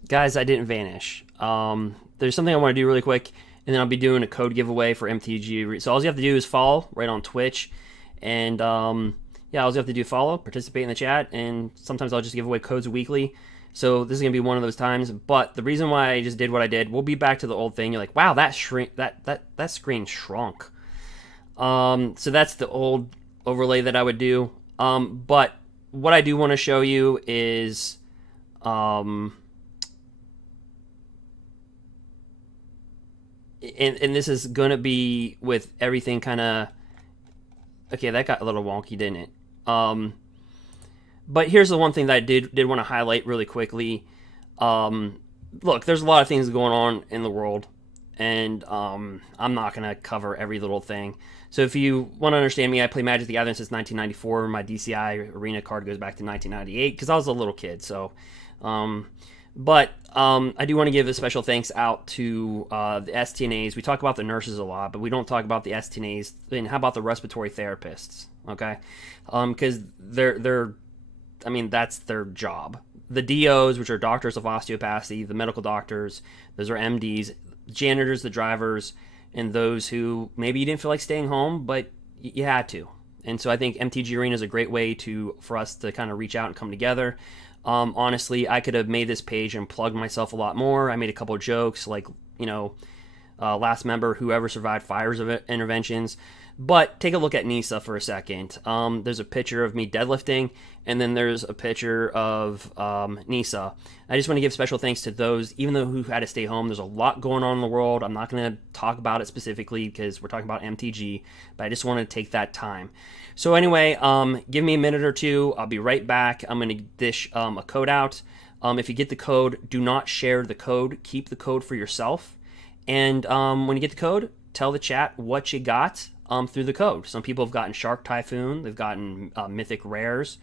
Guys, I didn't vanish. There's something I want to do really quick, and then I'll be doing a code giveaway for MTG. So all you have to do is follow right on Twitch, and yeah, all you have to do is follow, participate in the chat, and sometimes I'll just give away codes weekly. So this is gonna be one of those times. But the reason why I just did what I did, we'll be back to the old thing. You're like, wow, that screen shrunk. So that's the old overlay that I would do. But what I do want to show you is and this is going to be with everything kind of... Okay, that got a little wonky, didn't it? But here's the one thing that I did want to highlight really quickly. Look, there's a lot of things going on in the world, and I'm not going to cover every little thing. So if you want to understand me, I play Magic the Gathering since 1994. My DCI Arena card goes back to 1998 because I was a little kid. So... But I do want to give a special thanks out to the STNAs. We talk about the nurses a lot, but we don't talk about the STNAs. And how about the respiratory therapists? Okay, because they're I mean, that's their job. The DOs, which are doctors of osteopathy, the medical doctors, those are MDs, janitors, the drivers, and those who maybe you didn't feel like staying home, but you had to. And so I think MTG Arena is a great way for us to kind of reach out and come together. Honestly, I could have made this page and plugged myself a lot more. I made a couple of jokes like, last member, whoever survived fires of interventions. But take a look at Nisa for a second. There's a picture of me deadlifting, and then there's a picture of Nisa. I just want to give special thanks to those, even though who had to stay home. There's a lot going on in the world. I'm not going to talk about it specifically because we're talking about MTG, but I just want to take that time. So anyway, give me a minute or two. I'll be right back. I'm going to dish a code out. If you get the code, do not share the code. Keep the code for yourself. And when you get the code, tell the chat what you got through the code. Some people have gotten Shark Typhoon. They've gotten Mythic Rares.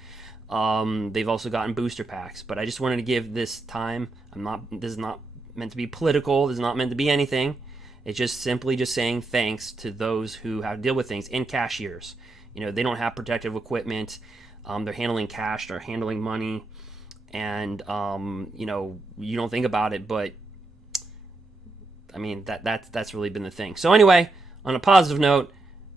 They've also gotten booster packs. But I just wanted to give this time. This is not meant to be political. This is not meant to be anything. It's just simply just saying thanks to those who have to deal with things. And cashiers. They don't have protective equipment. They're handling cash. They're handling money. And, you don't think about it, but I mean, that's really been the thing. So anyway, on a positive note,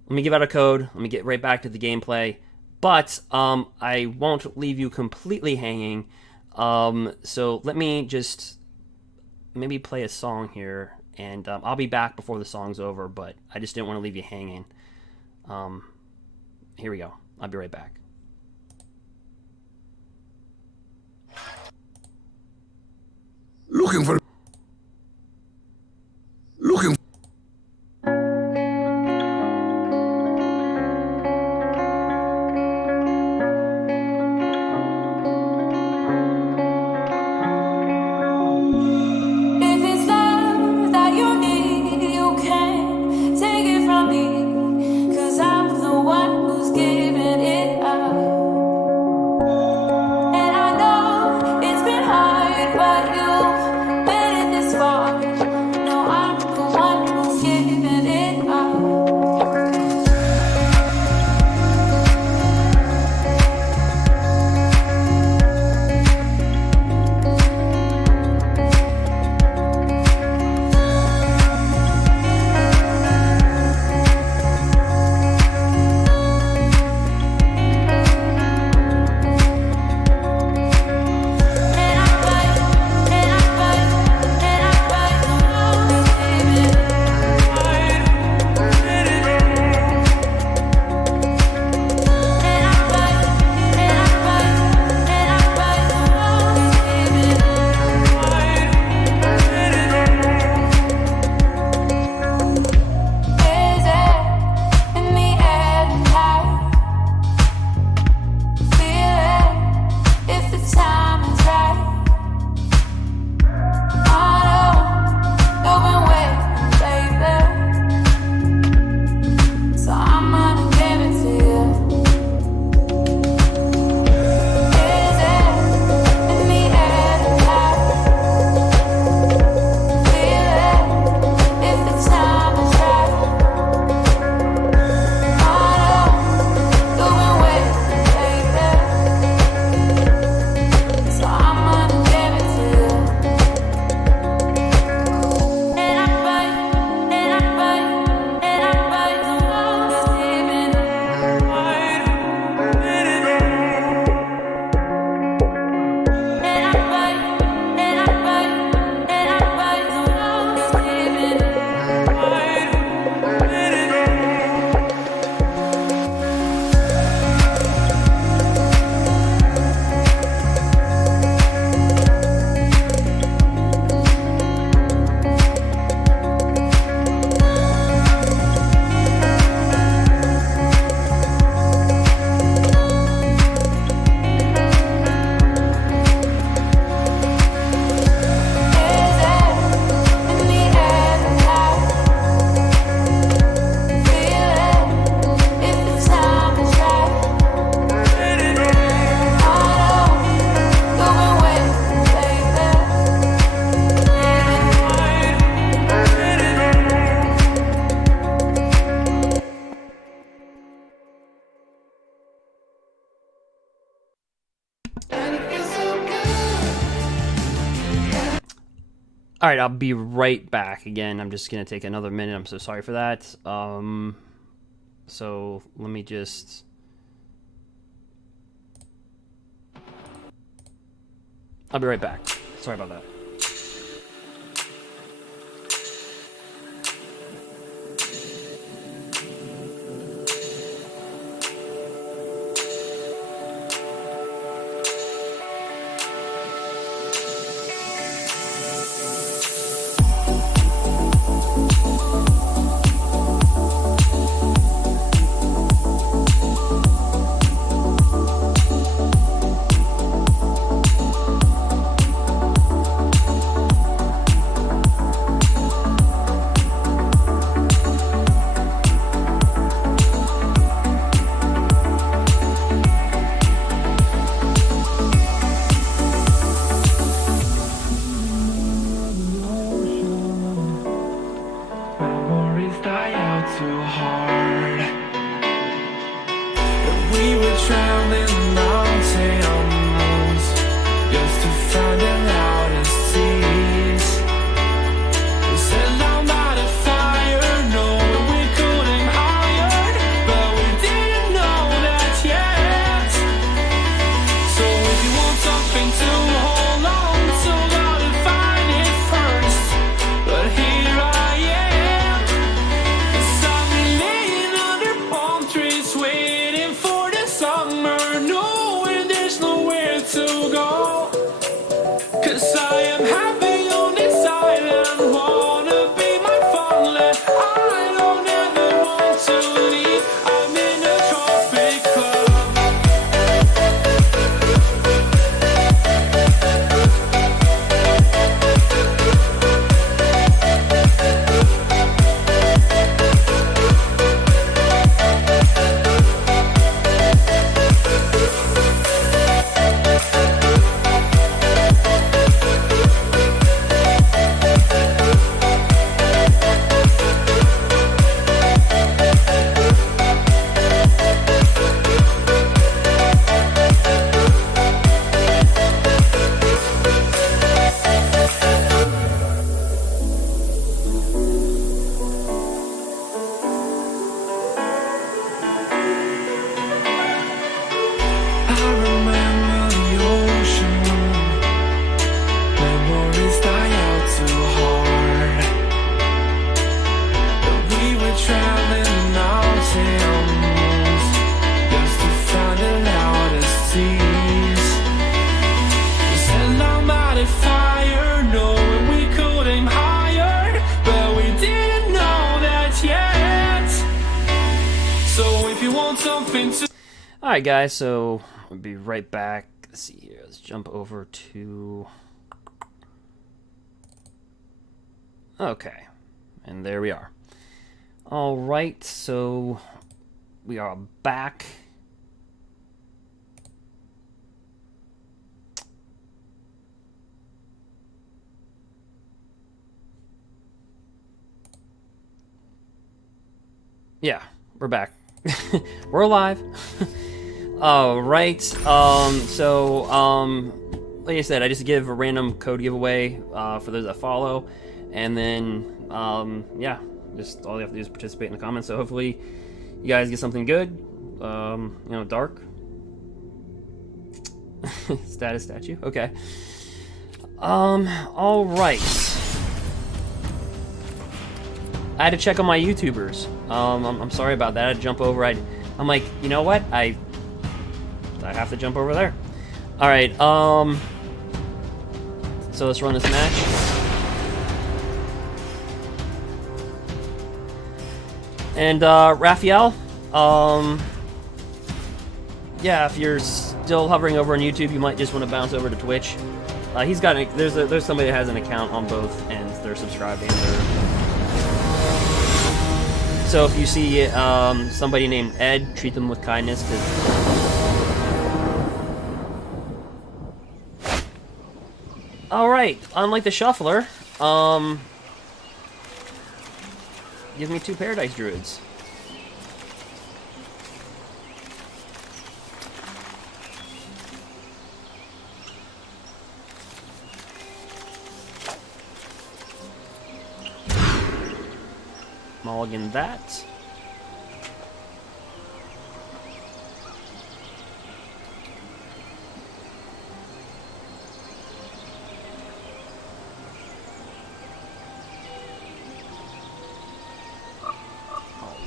let me give out a code. Let me get right back to the gameplay. But I won't leave you completely hanging. So let me just maybe play a song here. And I'll be back before the song's over, but I just didn't want to leave you hanging. Here we go. I'll be right back. Looking for If it's love that you need, you can take it from me, 'cause I'm the one who's giving it up. And I know it's been hard, but you've been All right, I'll be right back. Again, I'm just gonna take another minute. I'm so sorry for that. So let me just. I'll be right back. Sorry about that. Alright guys, so I'll be right back. Let's see here, let's jump over to... Okay, and there we are. Alright, so we are back. Yeah, we're back. We're alive. Alright, like I said, I just give a random code giveaway for those that follow, and then, yeah, just all you have to do is participate in the comments, so hopefully you guys get something good, you know, dark. Status statue, okay. Alright. I had to check on my YouTubers. I'm sorry about that. I had to jump over. I'm like, you know what? I have to jump over there. All right. So let's run this match. And Raphael, yeah, if you're still hovering over on YouTube, you might just want to bounce over to Twitch. He's got there's somebody that has an account on both ends. They're subscribed and they're. So if you see somebody named Ed, treat them with kindness. All right, unlike the shuffler, give me 2 Paradise Druids. mulligan that.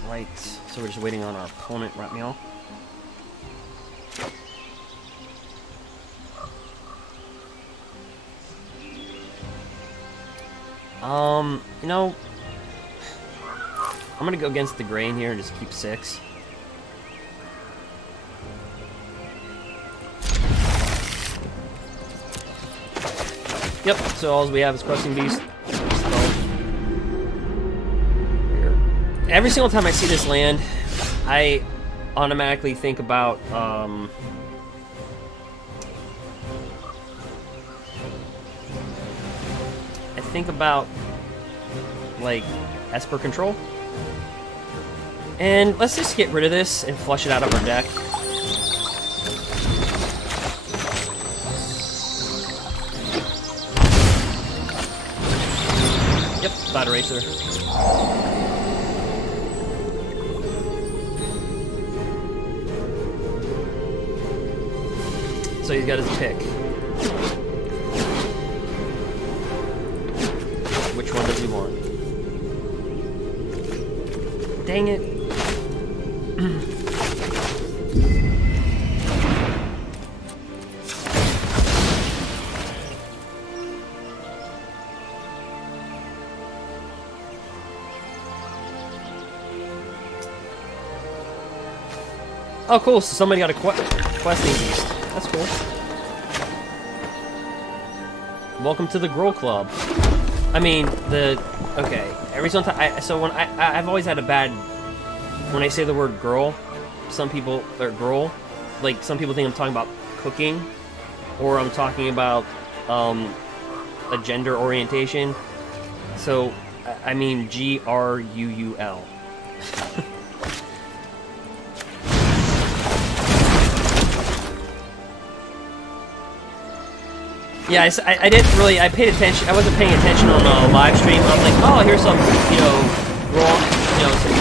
Alright, so we're just waiting on our opponent right now. You know, I'm gonna go against the grain here and just keep 6. Yep, so all we have is Questing Beast. Every single time I see this land, I automatically think about, like, Esper control. And let's just get rid of this and flush it out of our deck. Yep, Cloud Eraser. So he's got his pick. Which one does he want? Dang it. Oh, cool. So somebody got a questing beast. That's cool. Welcome to the Gruul Club. I mean, okay. Every time I've always had a bad, when I say the word girl, some people, or Gruul, like, some people think I'm talking about cooking, or I'm talking about, a gender orientation. So, I mean Gruul. Yeah, I didn't really, I paid attention, I wasn't paying attention on a live stream. I was like, oh, here's some, some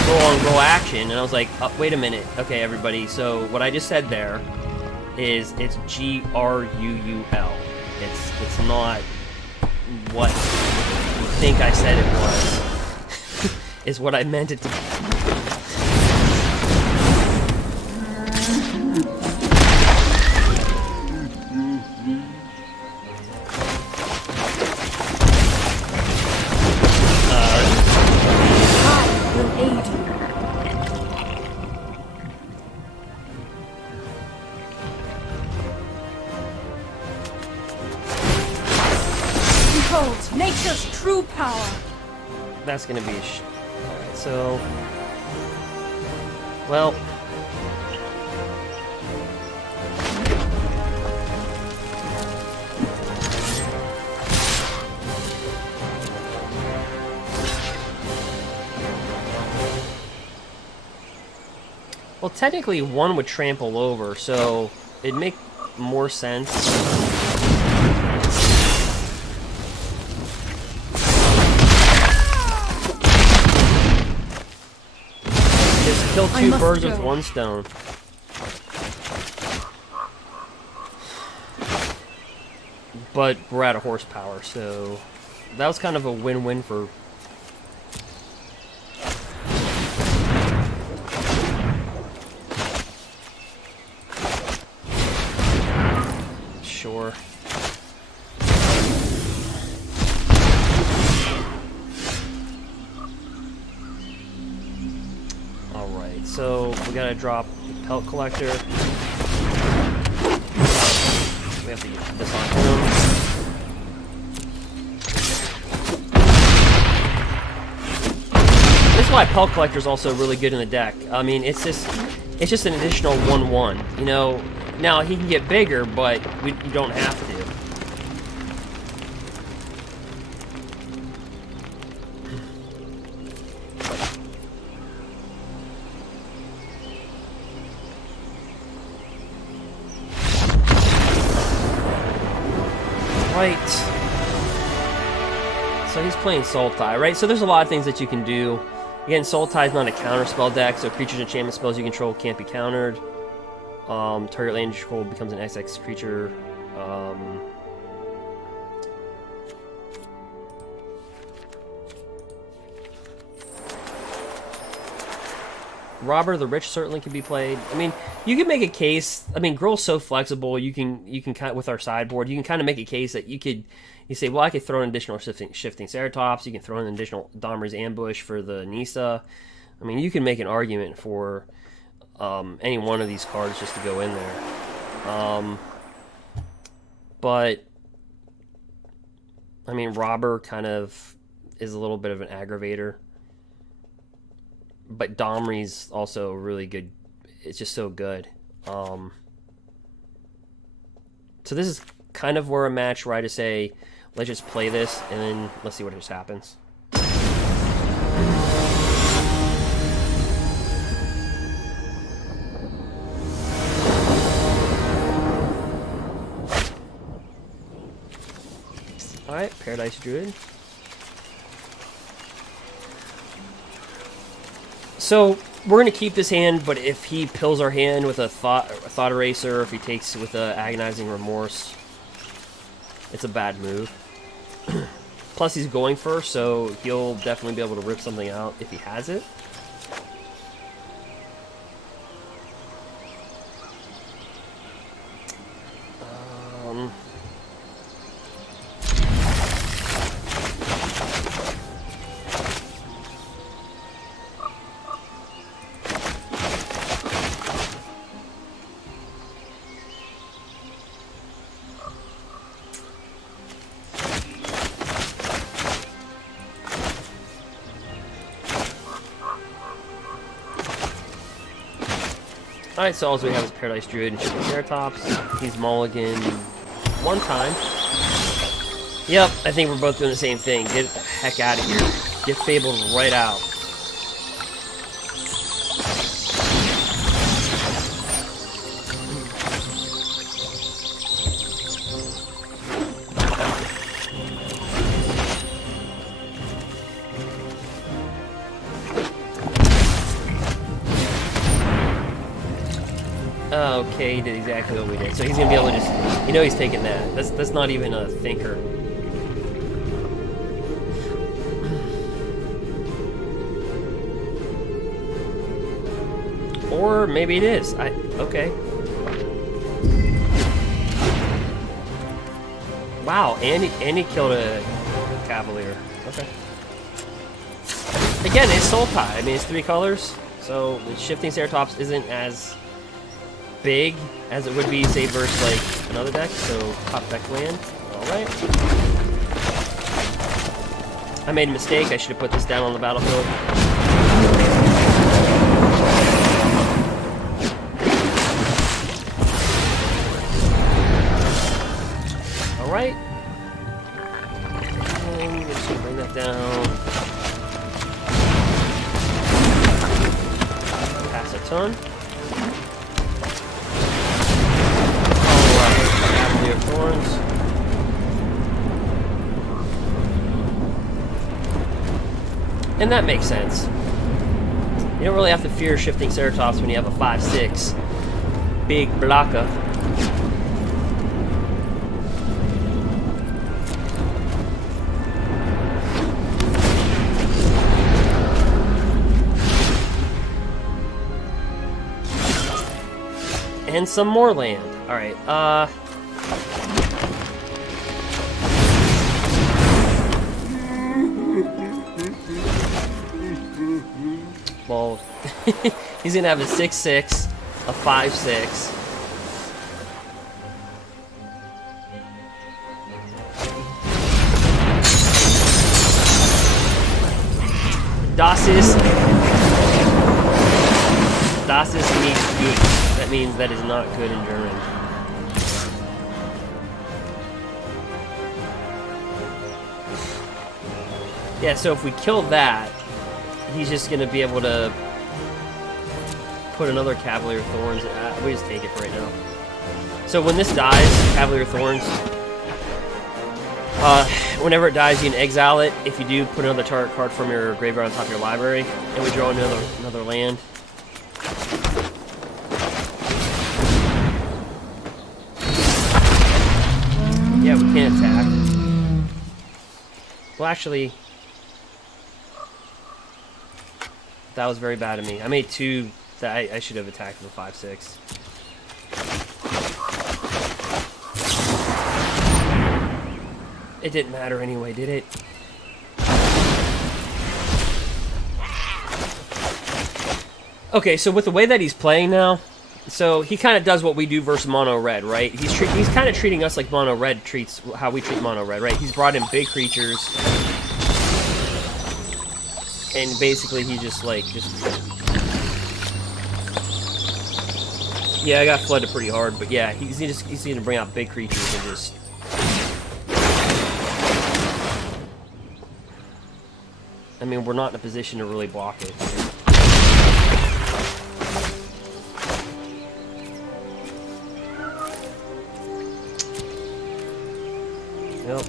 Gruul on Gruul action, and I was like, oh, wait a minute, okay, everybody, so what I just said there is, it's Gruul. It's not what you think I said it was. Is what I meant it to be. Nature's true power. That's gonna be alright, so... Well... Well, technically one would trample over, so it'd make more sense. Kill 2 birds with 1 stone. But we're out of horsepower, so that was kind of a win-win for... Sure. So we gotta drop the pelt collector. We have to get this on him. This is why pelt collector is also really good in the deck. I mean, it's just an additional 1/1. You know, now he can get bigger, but you don't have to. Right. So he's playing Sultai, right? So there's a lot of things that you can do. Again, Soul Tie is not a counter spell deck, so creatures and enchantment spells you control can't be countered. Target land you control becomes an XX creature. Robber the Rich certainly can be played. I mean, you can make a case. I mean, Gruul's so flexible. You can kind of, with our sideboard, you can kind of make a case that you say, well, I could throw an additional shifting Ceratops. You can throw in an additional Domri's Ambush for the Nisa. I mean, you can make an argument for any one of these cards just to go in there. But I mean, Robber kind of is a little bit of an aggravator. But Domri's also really good. It's just so good. So this is kind of where a match where I just say, let's just play this, and then let's see what just happens. Alright, Paradise Druid. So, we're going to keep this hand, but if he pills our hand with a thought eraser, if he takes with a agonizing remorse, it's a bad move. Plus, he's going first, so he'll definitely be able to rip something out if he has it. Alright, so all we have is Paradise Druid and Ceratops. He's mulligan one time. Yep, I think we're both doing the same thing. Get the heck out of here. Get Fabled right out. Okay, he did exactly what we did. So he's gonna be able to just, you know, he's taking that. That's not even a thinker. Or maybe it is. Okay. Wow, and he killed a Cavalier. Okay. Again, it's Soul Tie. I mean, it's 3 colors, so the Shifting Ceratops isn't as big as it would be, say, versus like another deck. So top deck land. Alright. I made a mistake. I should have put this down on the battlefield. Alright. I'm just gonna bring that down. Pass a ton. Thorns. And that makes sense. You don't really have to fear Shifting Ceratops when you have a 5/6 big blocker. And some more land. Alright, well, he's gonna have a 6/6, a 5/6. Das ist nicht gut. That means that is not good in German. Yeah, so if we kill that, he's just gonna be able to put another Cavalier Thorns. We just take it for right now. So when this dies, Cavalier Thorns, Whenever it dies, you can exile it. If you do, put another target card from your graveyard on top of your library, and we draw another land. Yeah, we can't attack. Well, actually, that was very bad of me. I made 2 that I should have attacked with a 5/6. It didn't matter anyway, did it? Okay, so with the way that he's playing now, so he kind of does what we do versus mono red, right? He's kind of treating us like mono red treats how we treat mono red, right? He's brought in big creatures, and basically he just yeah, I got flooded pretty hard, but yeah, he's going to bring out big creatures and just. I mean, we're not in a position to really block it. Yep.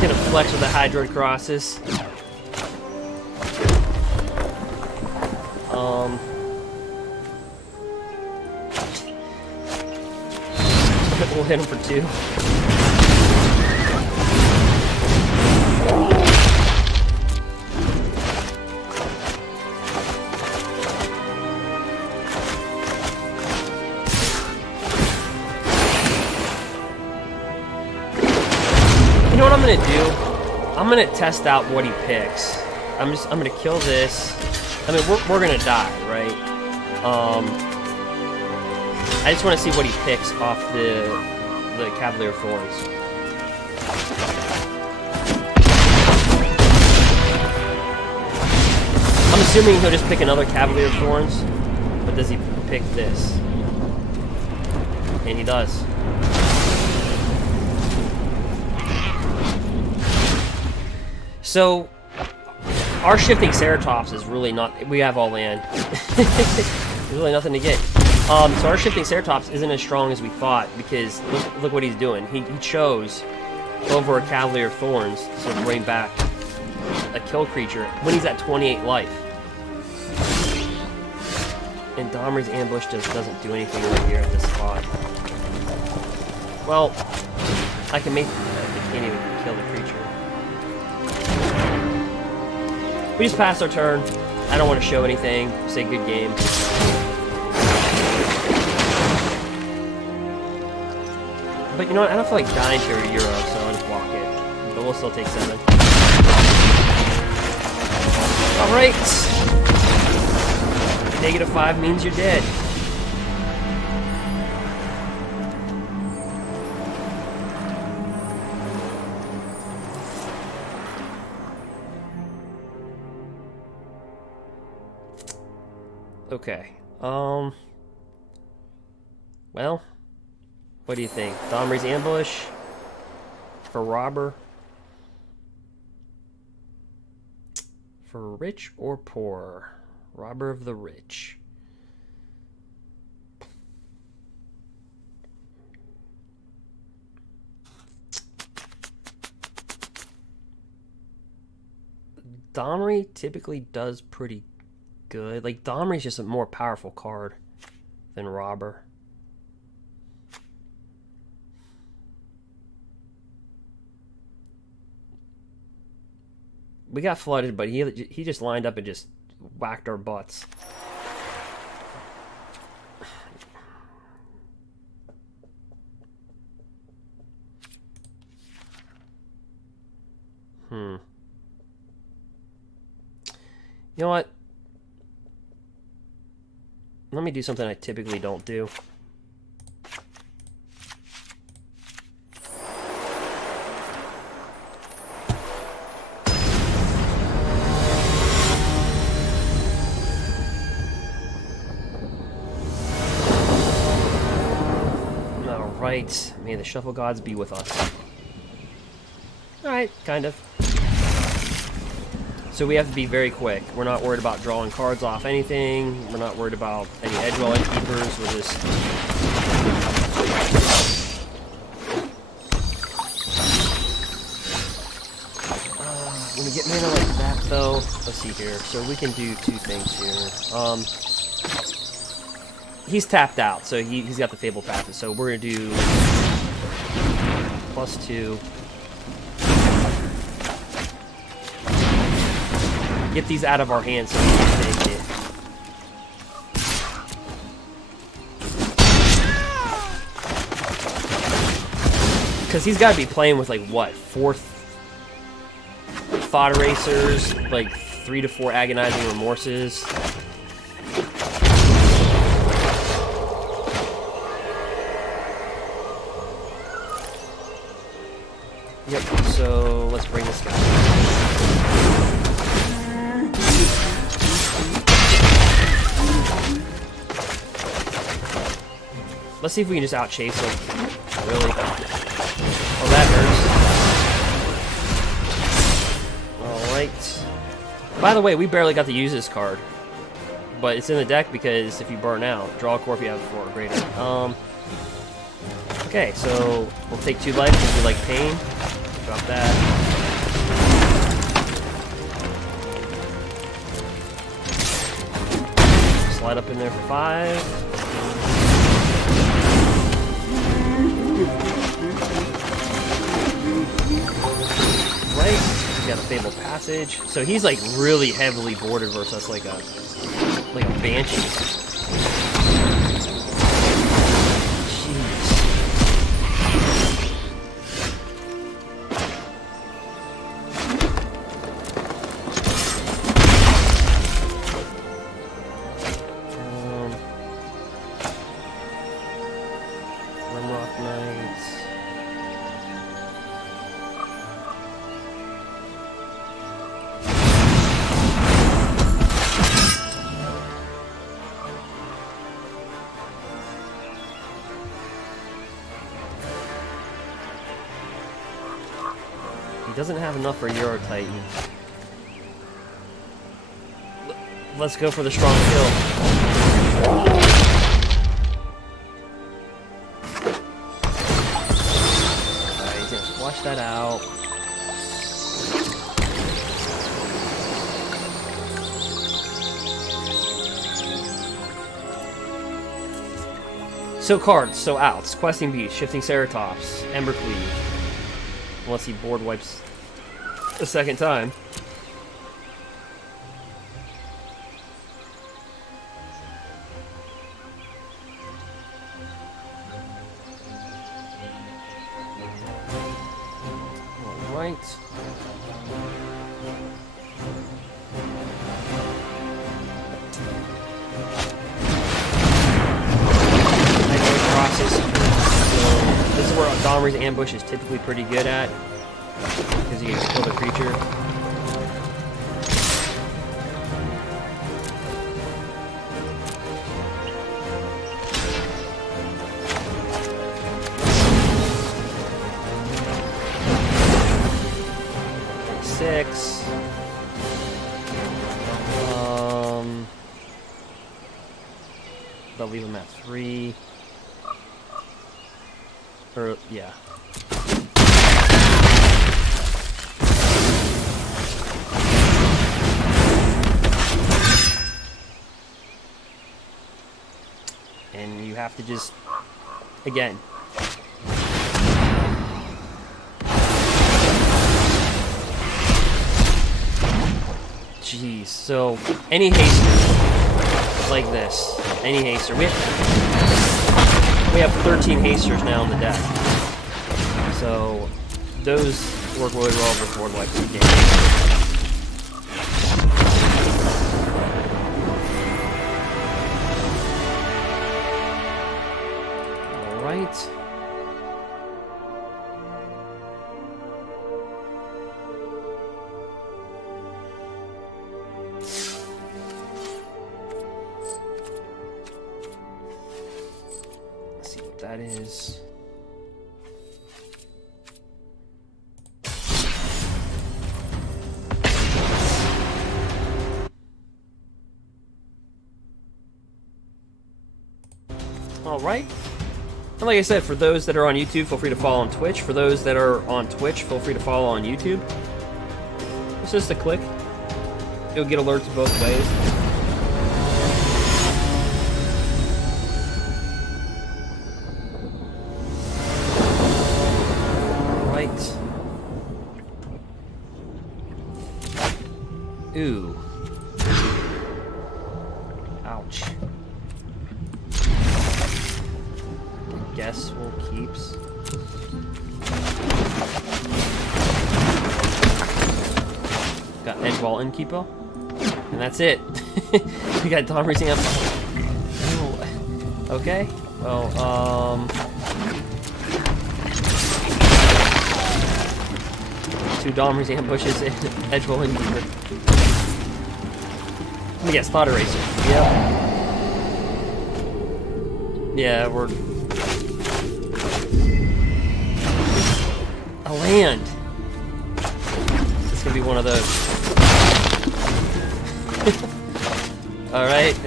Gonna flex with the Hydroid Crosses. We'll hit him for 2. You know what I'm gonna do? I'm gonna test out what he picks. I'm gonna kill this. I mean, we're gonna die, right? I just want to see what he picks off the Cavalier Thorns. I'm assuming he'll just pick another Cavalier Thorns, but does he pick this? And he does. So, our shifting Ceratops is really not... We have all land. There's really nothing to get. So our shifting Ceratops isn't as strong as we thought, because look what he's doing. He chose over a Cavalier Thorns to bring back a kill creature when he's at 28 life. And Domri's Ambush just doesn't do anything right here at this spot. Well, I can't even kill the creature. We just passed our turn. I don't want to show anything. Say good game. But you know what? I don't feel like dying to a Euro, so I'll just block it. But we'll still take 7. Alright! -5 means you're dead. Okay. Well, what do you think? Domri's Ambush for Robber? For rich or poor? Robber of the rich. Domri typically does pretty good. Like, Domri's just a more powerful card than Robber. We got flooded, but he just lined up and just whacked our butts. You know what? Let me do something I typically don't do. Alright, may the shuffle gods be with us. Alright, kind of. So we have to be very quick. We're not worried about drawing cards off anything. We're not worried about any edge dwelling keepers. We're just... when we get mana like that, though, let's see here. So we can do two things here. He's tapped out, so he's got the Fable Path. So we're going to do +2. Get these out of our hands so we can take it. Because he's got to be playing with, like, what? 4 Thought Erasers, like 3 to 4 Agonizing Remorses. Yep, so let's bring this guy. Let's see if we can just out-chase him. Really? Oh, that hurts. Alright. By the way, we barely got to use this card. But it's in the deck because if you burn out, draw a core if you have 4 or greater. Okay, so we'll take 2 life because we like pain. Drop that. Slide up in there for 5. Right, he's got a Fabled Passage. So he's like really heavily boarded versus us, like a Banshee. Jeez. Rimrock Knight. He doesn't have enough for Euro Titan. Let's go for the strong kill. Alright, he's gonna flush that out. So cards, so outs. Questing Beast, Shifting Ceratops, Embercleave. Unless he board wipes a second time. Alright. This is where Domri's Ambush is typically pretty good at, because you can kill the creature. Six. They'll leave him at 3. Or, yeah. And you have to just, again. Jeez, so any haster like this, any haster, we have 13 hasters now in the deck. So those work really well for board wipes and games. Alright. That is Alright. And like I said, for those that are on YouTube, feel free to follow on Twitch. For those that are on Twitch, feel free to follow on YouTube. It's just a click. You'll get alerts both ways. Right. Ooh. Ouch. I guess we'll keeps. Got Edgewall and Keepo. And that's it. We got Dom racing up. Oh. Okay. Well, two Dom racing ambushes and Edgewall and Keeper. Let me guess, Slaughter Racer. Yep. Yeah, we're... A land! It's gonna be one of those. Alright.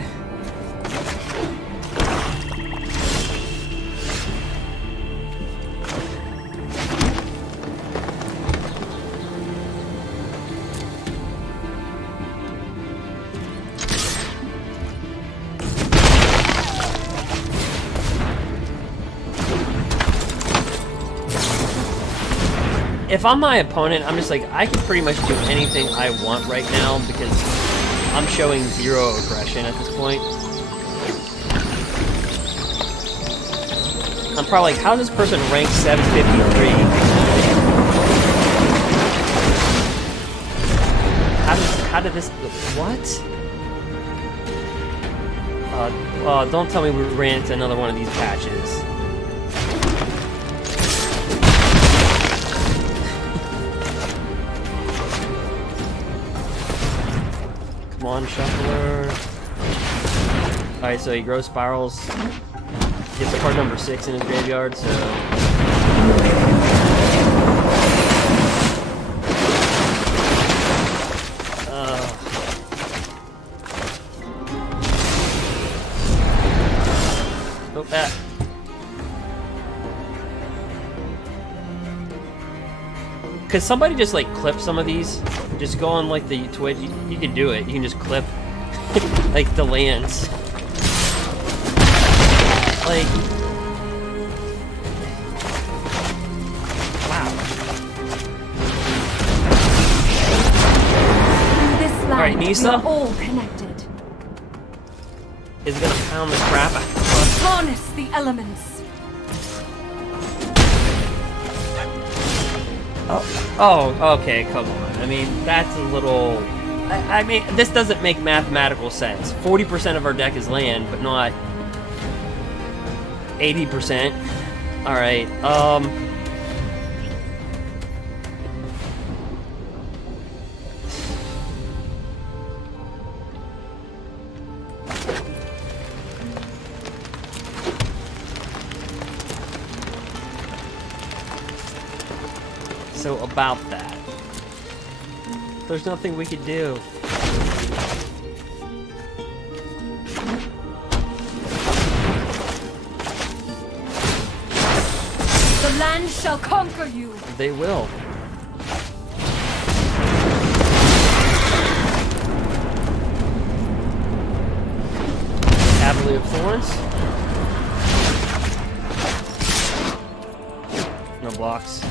If I'm my opponent, I'm just like, I can pretty much do anything I want right now because I'm showing zero aggression at this point. I'm probably like, how does this person rank 753? How did this, what? Don't tell me we ran into another one of these patches. Come on, Shuffler. Alright, so he grows spirals. Gets a card number 6 in his graveyard, so... Oh, that. Could somebody just like clip some of these? Just go on like the Twitch. You can do it. You can just clip like the lands. Like, wow. This land, All right, Nisa. we are all connected. Is gonna pound the crap out. Harness the elements. Oh, okay, come on. I mean, that's a little... I mean, this doesn't make mathematical sense. 40% of our deck is land, but not 80%. Alright, so about that. There's nothing we could do. The land shall conquer you. They will. Cavalier of Thorns. No blocks.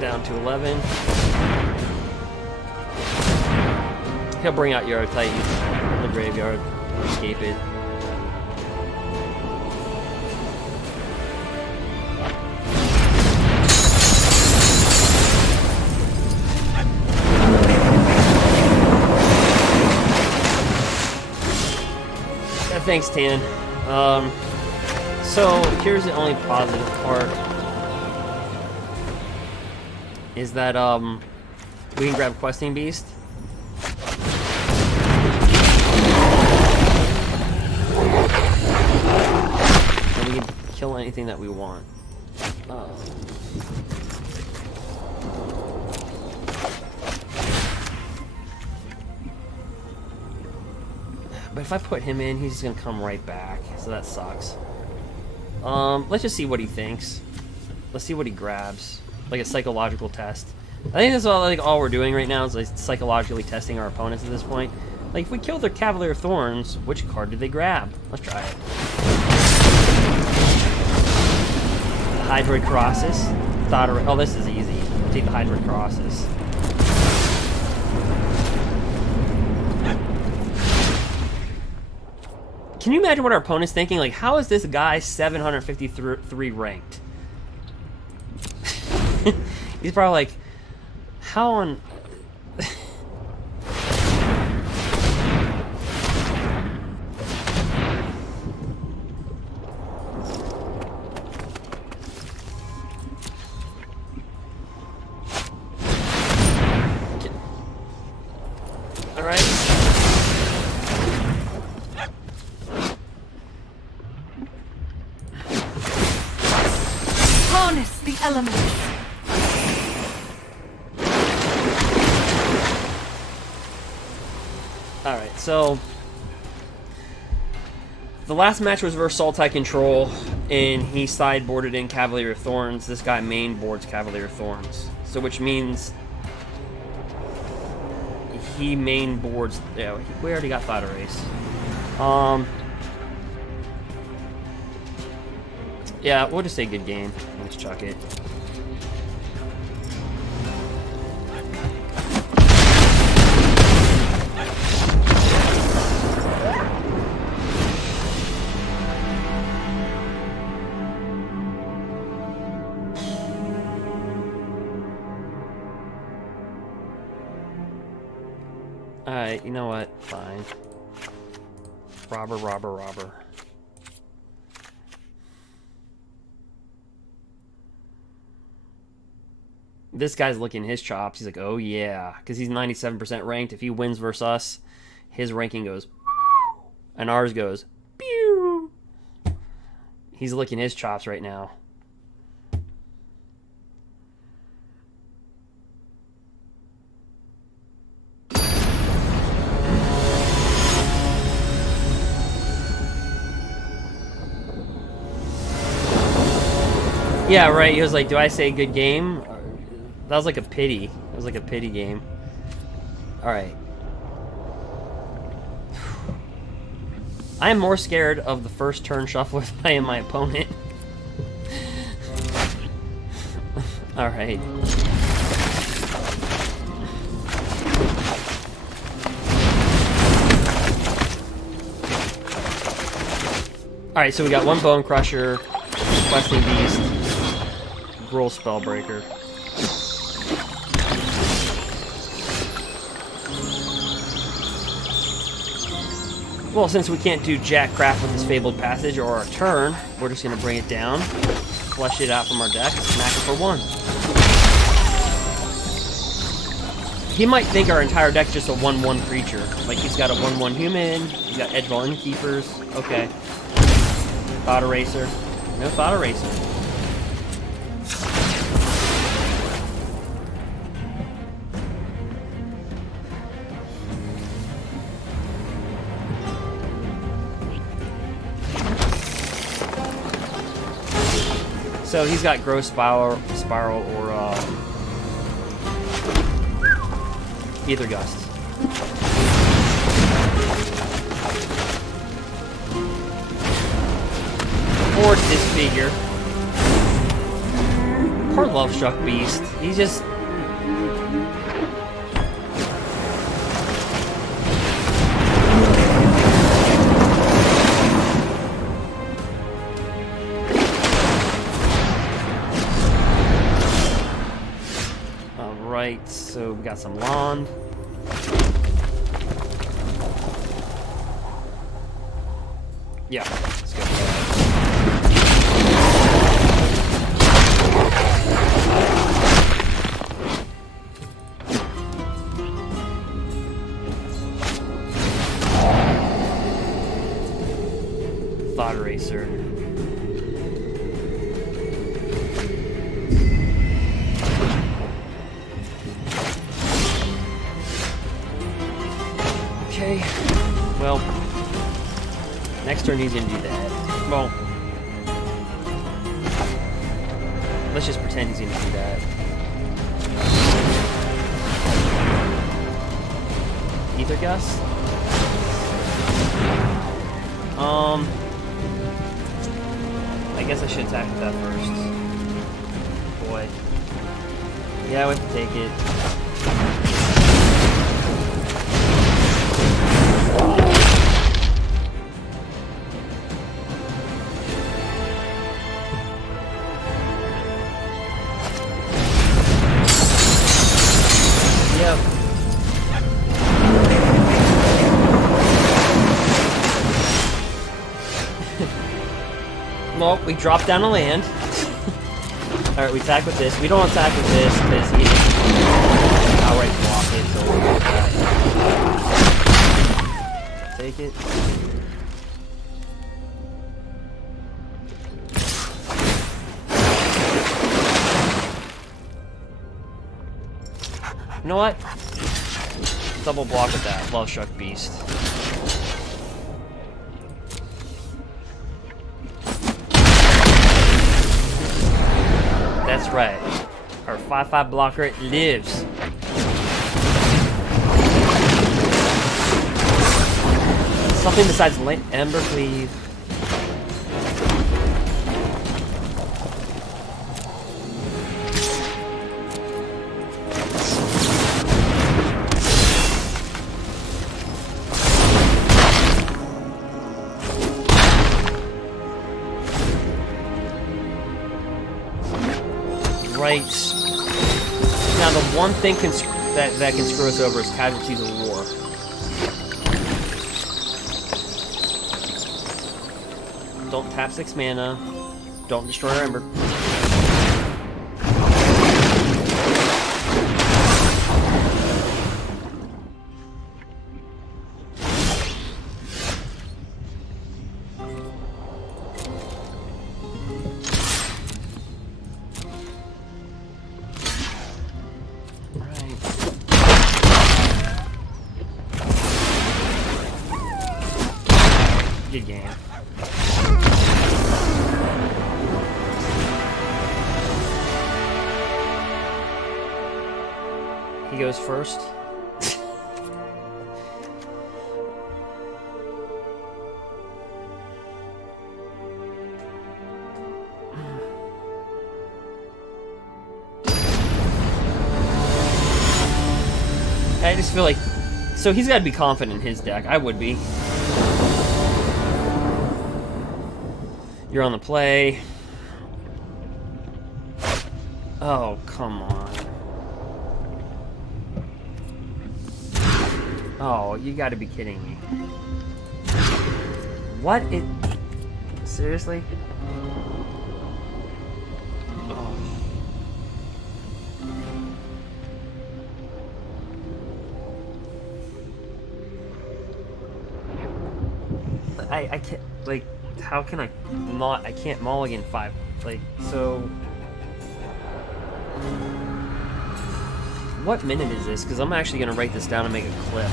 Down to 11. He'll bring out Yard Titan in the graveyard. Escape it. Yeah, thanks, Tan. So here's the only positive part. Is that we can grab Questing Beast. And we can kill anything that we want. But if I put him in, he's just gonna come right back. So that sucks. Let's just see what he thinks. Let's see what he grabs. Like a psychological test. I think that's all we're doing right now is like psychologically testing our opponents at this point. Like if we kill their Cavalier Thorns, which card do they grab? Let's try it. Hydroid Colossus. Oh, this is easy. Take the Hydroid Colossus. Can you imagine what our opponent's thinking? Like, how is this guy 753 ranked? He's probably like, how on... Alright. Harness the elements. Alright, so the last match was versus Sultai Control, and he sideboarded in Cavalier Thorns. This guy main boards Cavalier Thorns. So which means he main boards, yeah, we already got Thought Erase. Yeah, we'll just say good game. Let's chuck it. Alright, you know what? Fine. Robber. This guy's licking his chops. He's like, oh yeah. Because he's 97% ranked. If he wins versus us, his ranking goes... And ours goes... Pew! He's licking his chops right now. Yeah, right. He was like, do I say good game? That was like a pity. It was like a pity game. Alright. I am more scared of the first turn shuffler than I am my opponent. Alright. Alright, so we got one Bone Crusher, Questing Beast, Gruul Spellbreaker. Well, since we can't do jack crap with this Fabled Passage or our turn, we're just going to bring it down, flush it out from our deck, and smack it for 1. He might think our entire deck's just a 1/1 creature. Like, he's got a 1/1 human, he's got Edgewell Innkeepers. Okay. Thought Eraser. No Thought Eraser. So he's got Gross Spiral or Ether Gust. Or Disfigure. Poor Lovestruck Beast. He's just... Alright, so we got some lawn. Yeah, let's go. Thought Eraser. turn he's gonna do that. Well, let's just pretend he's gonna do that. Ether Gust? I guess I should attack with that first. Boy. Yeah, we have to take it. Yep. Well, we drop down a land. Alright, we attack with this. We don't attack with this because he outright block it, so we'll do that. Take it. You know what? Double block with that. Love Struck Beast. That's right. Our 5/5 blocker lives. Something besides embercleave. Right. Now the one thing that can screw us over is casualties of war. Don't tap 6 mana. Don't destroy our Ember. Good game. He goes first. I just feel like... So he's got to be confident in his deck. I would be. You're on the play. Oh, come on. Oh, you gotta be kidding me. What? Seriously? Oh. I can't, like... How can I not? I can't mulligan 5. Like, so. What minute is this? Because I'm actually going to write this down and make a clip.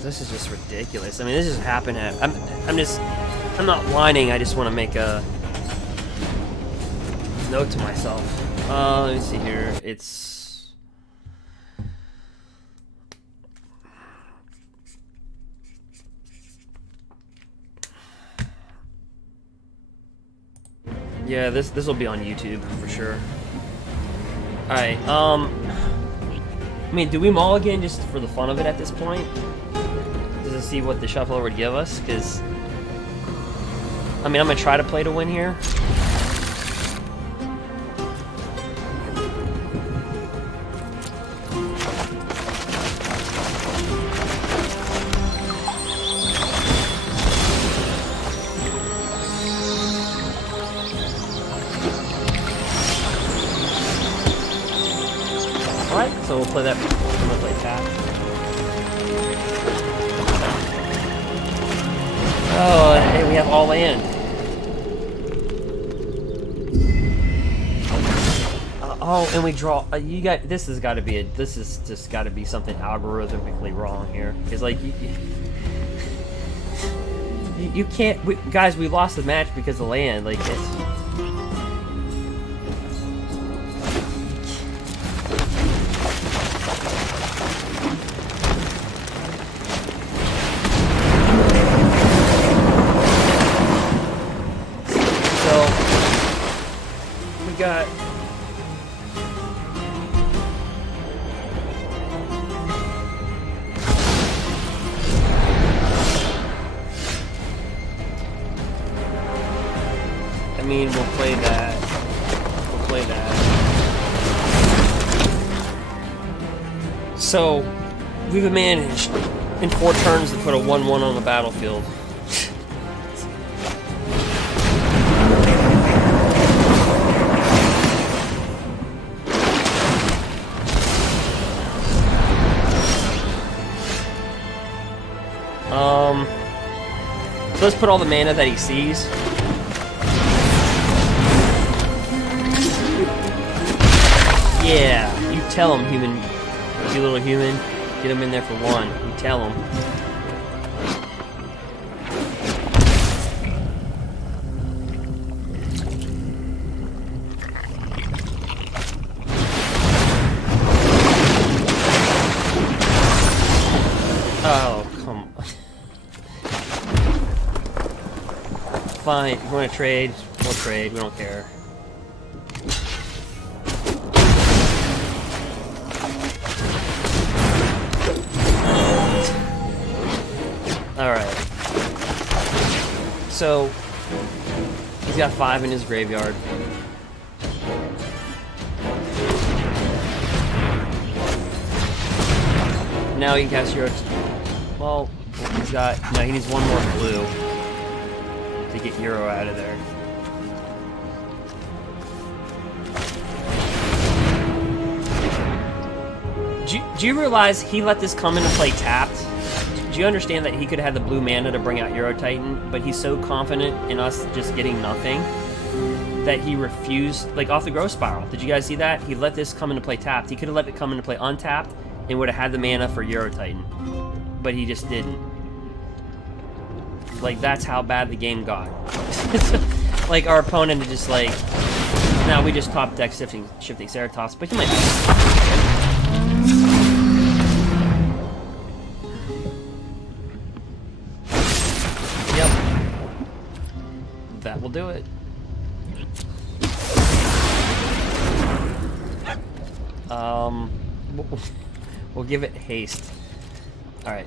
This is just ridiculous. I mean, this just happened at. I'm not whining. I just want to make a note to myself. Let me see here. It's. Yeah, this will be on YouTube for sure. Alright, I mean, do we mulligan just for the fun of it at this point? Just to see what the shuffler would give us? Because, I mean, I'm going to try to play to win here. So we'll play that. We'll play tap. Oh, hey, we have all land. Oh, and we draw. You got. This has got to be a. This is just got to be something algorithmically wrong here. Because like, You can't, guys. We lost the match because of land. Like it's. So we got. I mean, we'll play that. We'll play that. So, we've managed in 4 turns to put a 1/1 on the battlefield. So let's put all the mana that he sees. Yeah, you tell him, human. You little human. Get him in there for 1. You tell him. Oh, come on. Fine, if you want to trade, we'll trade. We don't care. Alright. So, he's got 5 in his graveyard. Now he can cast Euro. Well, he's got. No, he needs 1 more blue to get Euro out of there. Do you realize he let this come into play tapped? Do you understand that he could have had the blue mana to bring out Euro Titan, but he's so confident in us just getting nothing that he refused, like off the growth spiral. Did you guys see that? He let this come into play tapped. He could have let it come into play untapped and would have had the mana for Euro Titan, but he just didn't. Like, that's how bad the game got. Like, our opponent just like, now we just top deck shifting Ceratops, but he might. Yep. That will do it. We'll give it haste. Alright.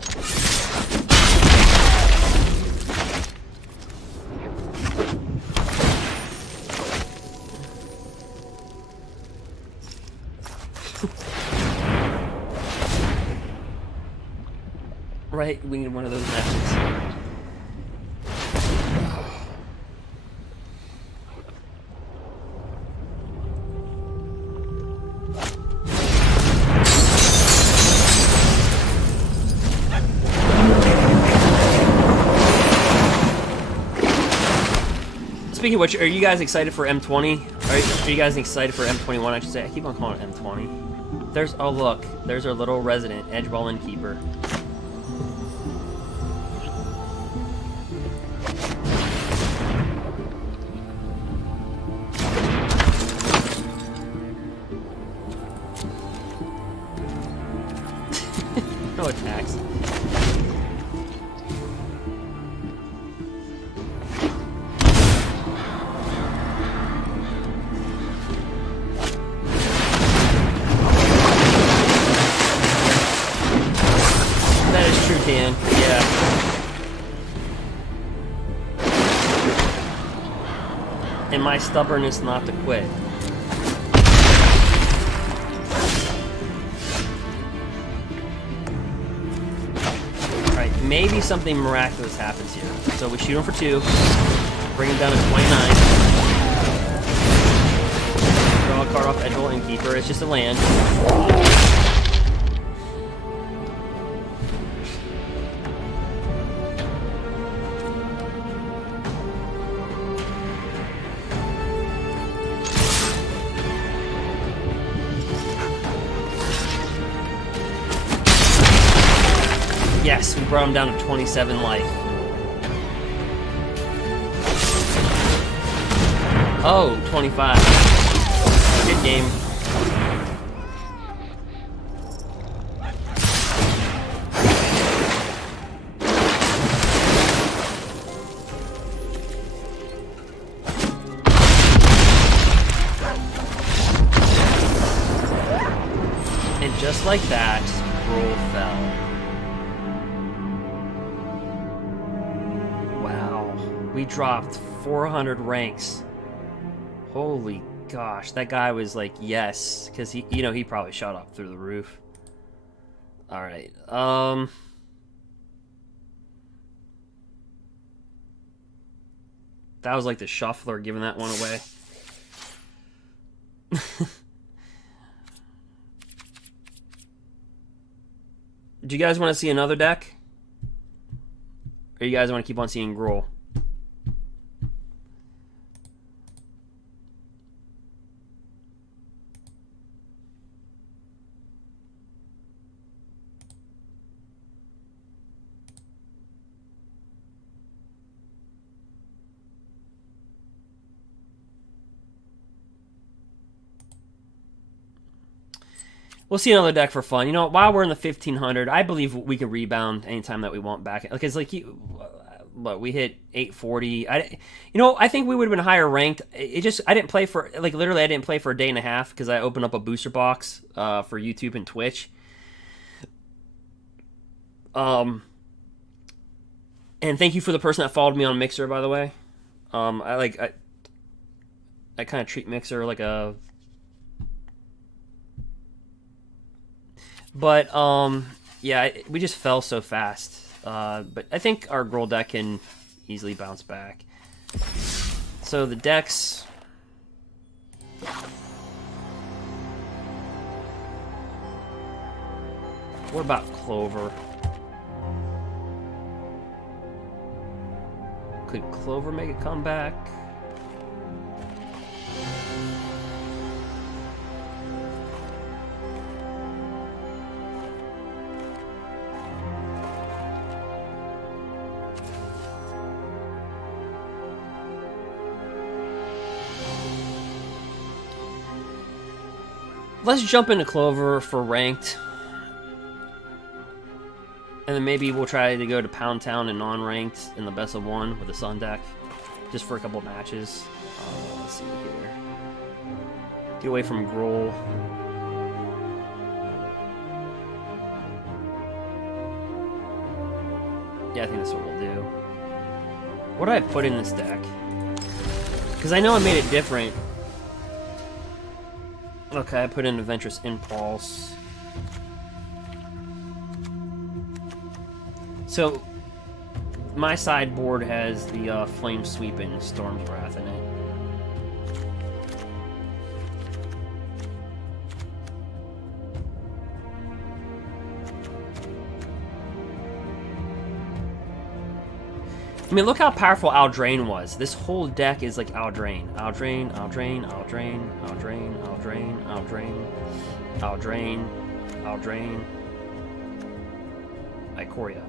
Right, we need one of those matches. Speaking of which, are you guys excited for M20? Are you guys excited for M21, I should say? I keep on calling it M20. There's, oh look, there's our little resident, Edgewall Innkeeper. No attacks. That is true, Dan. Yeah. And my stubbornness not to quit. Maybe something miraculous happens here. So we shoot him for 2, bring him down to 29. Draw a card off Edgewall Innkeeper. It's just a land. Yes, we brought him down to 27 life. Oh, 25. Good game. And just like that, Gruul fell. Wow. We dropped 400 ranks. Holy gosh, that guy was like, yes, because he, you know, he probably shot up through the roof. All right, that was like the shuffler giving that one away. Do you guys want to see another deck? Or you guys want to keep on seeing Gruul? We'll see another deck for fun. You know, while we're in the 1500, I believe we can rebound anytime that we want back. Because, like, look, we hit 840. I think we would have been higher ranked. I didn't play for, like, literally, I didn't play for a day and a half because I opened up a booster box for YouTube and Twitch. And thank you for the person that followed me on Mixer, by the way. I kind of treat Mixer like a... But, yeah, we just fell so fast. But I think our Gruul deck can easily bounce back. So the decks... What about Clover? Could Clover make a comeback? Let's jump into Clover for ranked. And then maybe we'll try to go to Pound Town and non-ranked in the best of one with the Sun deck. Just for a couple matches. Let's see here. Get away from Gruul. Yeah, I think that's what we'll do. What did I put in this deck? Because I know I made it different. Okay, I put in Adventurous Impulse. So, my sideboard has the Flame Sweep and Storm's Wrath in it. I mean, look how powerful Eldraine was. This whole deck is like Eldraine. Eldraine, Eldraine, Eldraine, Eldraine, Eldraine, Eldraine, Eldraine, Eldraine, Ikoria.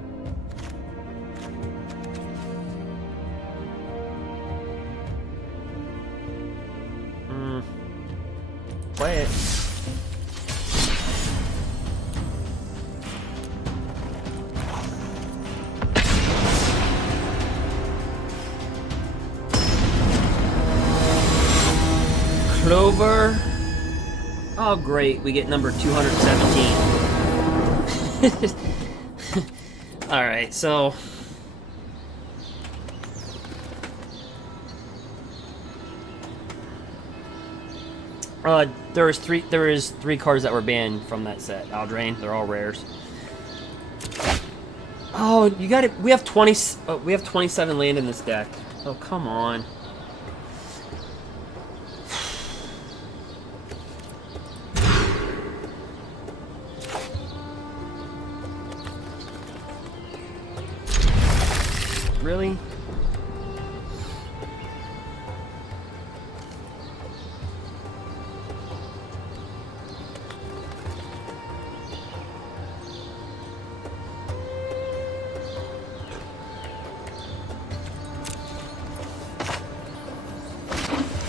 Play it. Clover. Oh, great. We get number 217. Alright, so... there is three cards that were banned from that set. Eldraine, they're all rares. Oh, you got it. We have 27 land in this deck. Oh, come on. Really?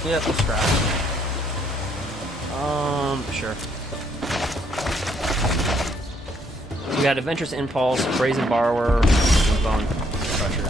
Yep, we'll scrap. Sure. We got Adventurous Impulse, Brazen Borrower, and Bone Crusher.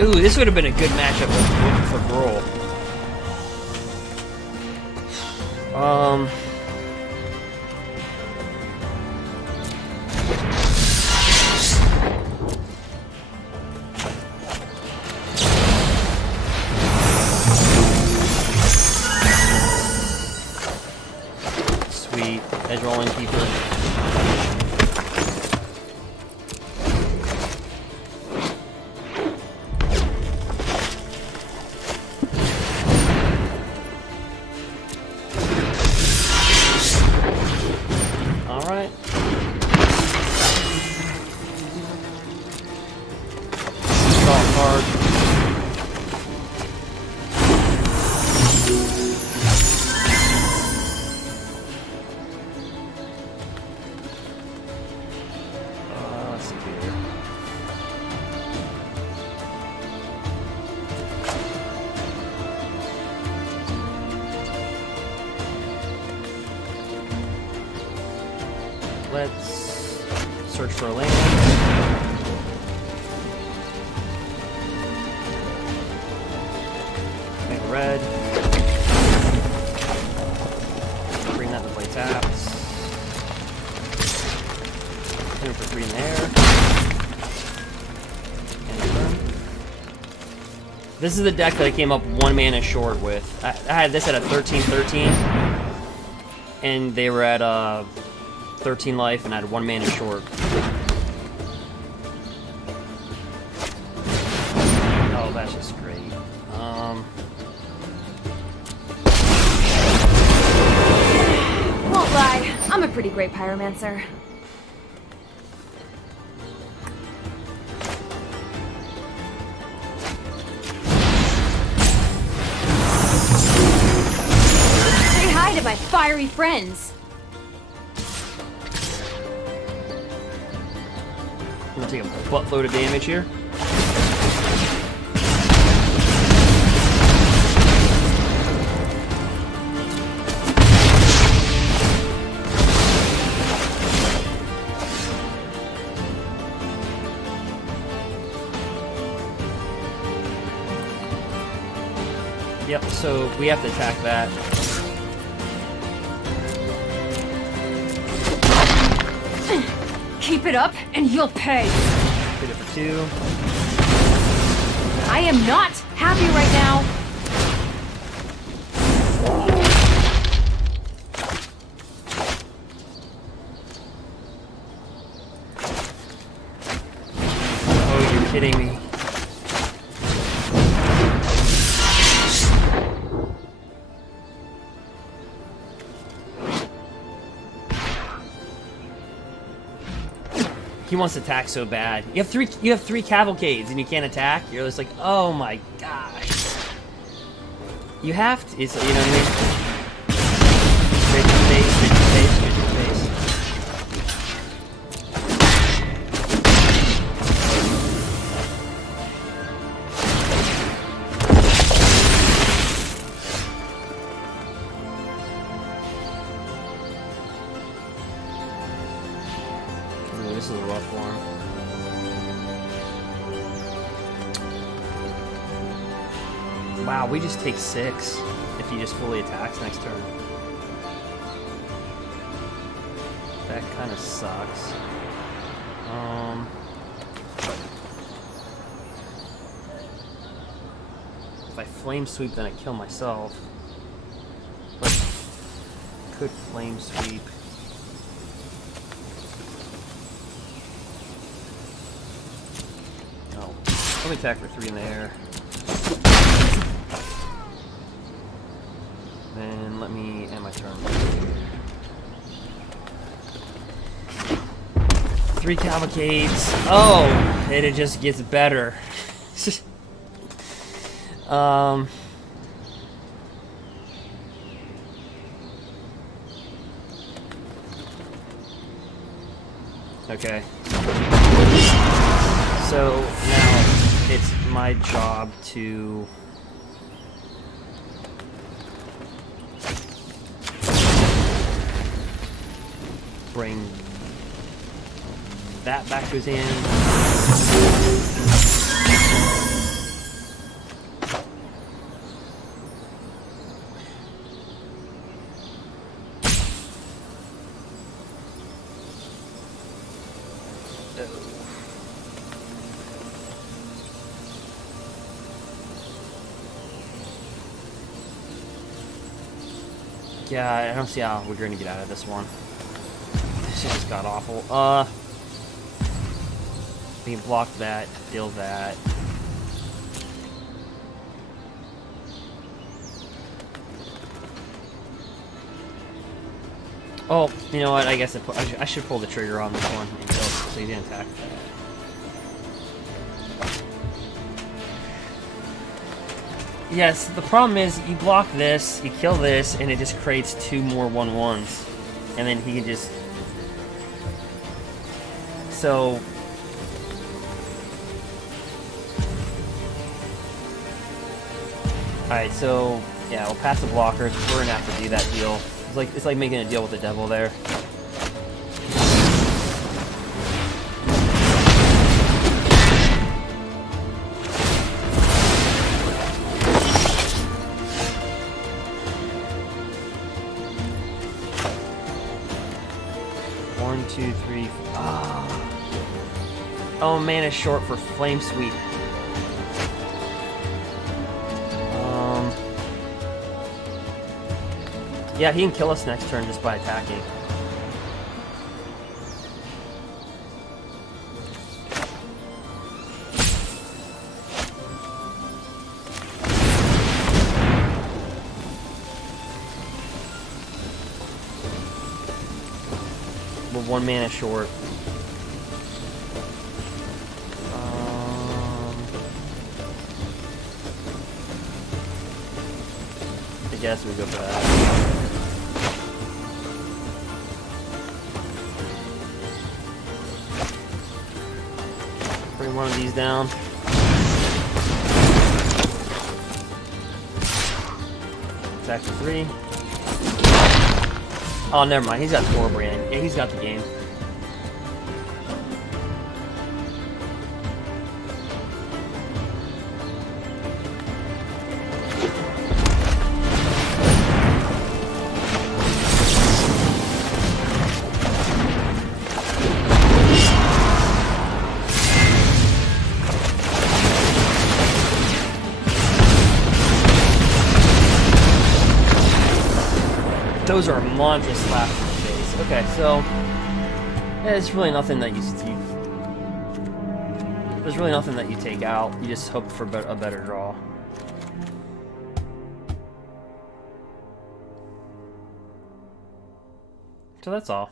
Ooh, this would have been a good matchup for Gruul. Sweet. Edge rolling keeper. Let's search for a land. Make red. Bring that to play taps. Hit for 3 in there. And turn. This is the deck that I came up 1 mana short with. I had this at a 13/13, and they were at 13 life, and I had 1 mana short. Oh, that's just great. Won't lie, I'm a pretty great pyromancer. Say hi to my fiery friends. I'm gonna take a buttload of damage here. Yep, so we have to attack that. Keep it up, and you'll pay. Hit it for 2. I am not happy right now. Oh, you're kidding me. He wants to attack so bad. You have three cavalcades and you can't attack. You're just like, oh my gosh. You have to. It's, you know what I mean? Straight to the face, straight to the face, straight to the face. This is a rough one. Wow, we just take 6 if he just fully attacks next turn. That kind of sucks. If I flame sweep, then I kill myself. could flame sweep. Oh, let me attack for 3 in the air. Then let me end my turn. 3 cavalcades. Oh, and it just gets better. Okay. So now it's my job to bring that back to his hand. Yeah, I don't see how we're going to get out of this one. This just got awful. We can block that, deal that. Oh, you know what? I guess I should pull the trigger on this one until so he didn't attack that. Yes, the problem is you block this, you kill this, and it just creates 2 more 1/1s. And then he can just... So... Alright, so... Yeah, we'll pass the blockers. We're gonna have to do that deal. It's like making a deal with the devil there. Oh, mana short for flame sweep. Yeah, he can kill us next turn just by attacking. We're 1 mana short. I guess we go for that. Bring one of these down. Attack for 3. Oh, never mind. He's got Brand. Yeah, he's got the game. Those are monstrous slaps in the face. Okay, so yeah, there's really nothing that there's really nothing that you take out. You just hope for a better draw. So that's all.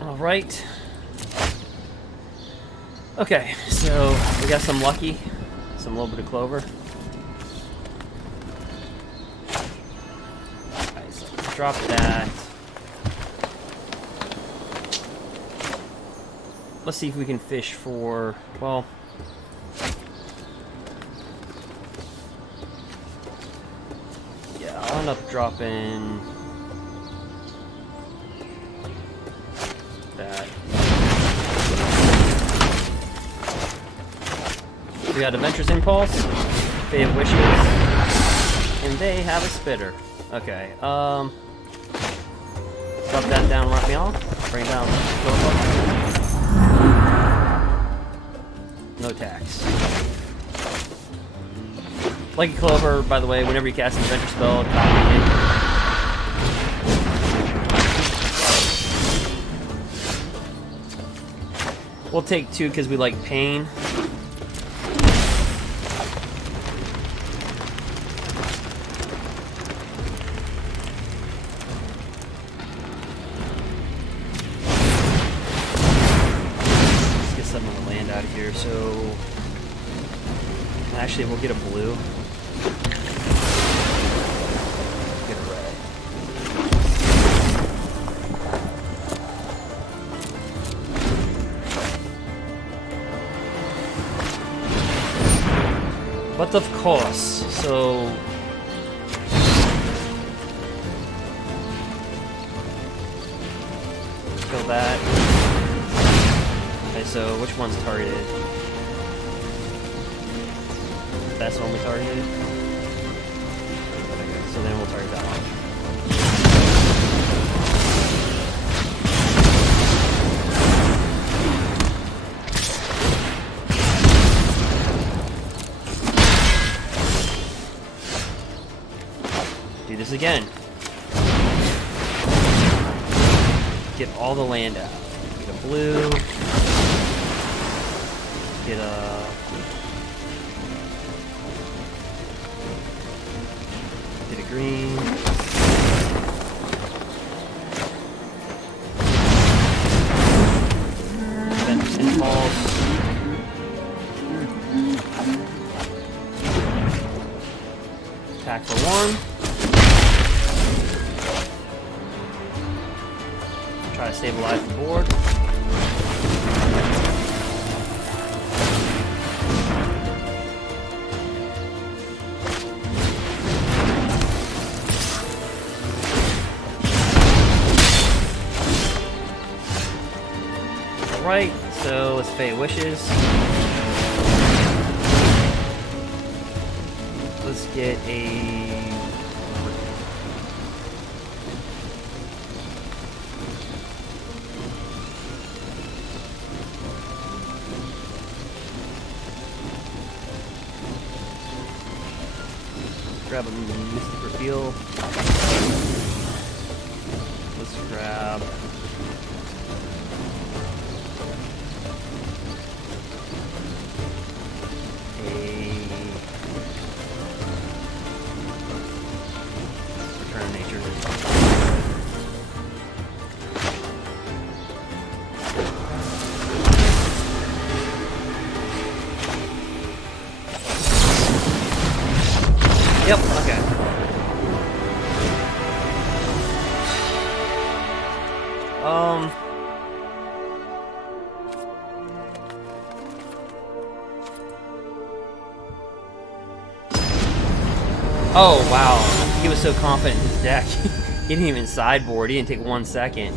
All right. Okay, so we got some lucky, some little bit of clover. Alright, so drop that. let's see if we can fish for, well, yeah, I'll end up dropping that. We got Adventurous Impulse, Fate of Wishes, and they have a spitter. Okay, drop that down right me off. Bring down no tax. Lucky Clover, by the way, whenever you cast an adventure spell, copy it. We'll take 2 because we like pain. So, actually, we'll get a blue. Get a red. But of course, so kill that. Okay, so which one's targeted? That's one we targeted. Okay, so then we'll target that one. Do this again. Get all the land out. Get a blue. Get a... green. Adventurous Impulse. Attack for 1. Try to stabilize the board. Right, so let's Fate Wishes. Let's get a... grab a Mystic Reveal. Let's grab... Yep, okay. Oh, wow. He was so confident in his deck. He didn't even sideboard. He didn't take 1 second.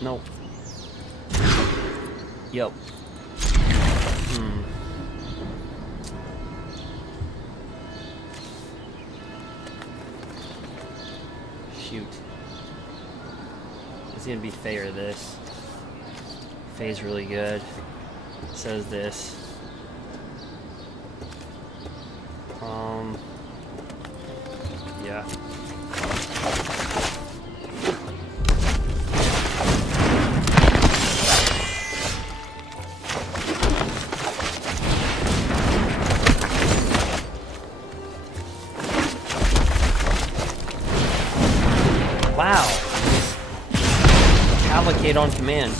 Nope. Yep. Shoot. It's gonna be Fae or this. Fae's really good. It says this. Yeah. Wow. Cavalcade on command.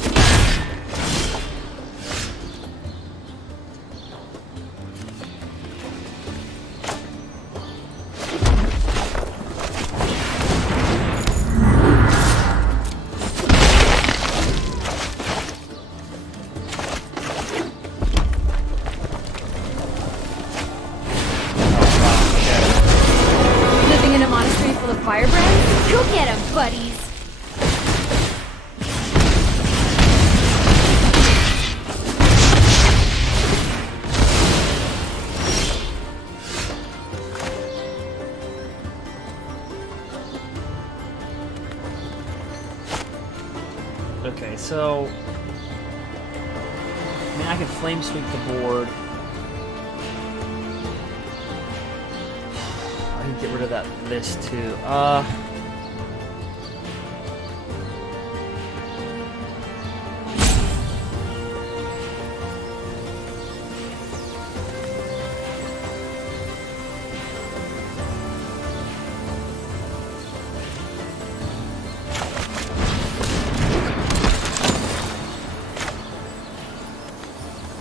buddies. Okay, so I mean, I can flame sweep the board. I can get rid of that list too.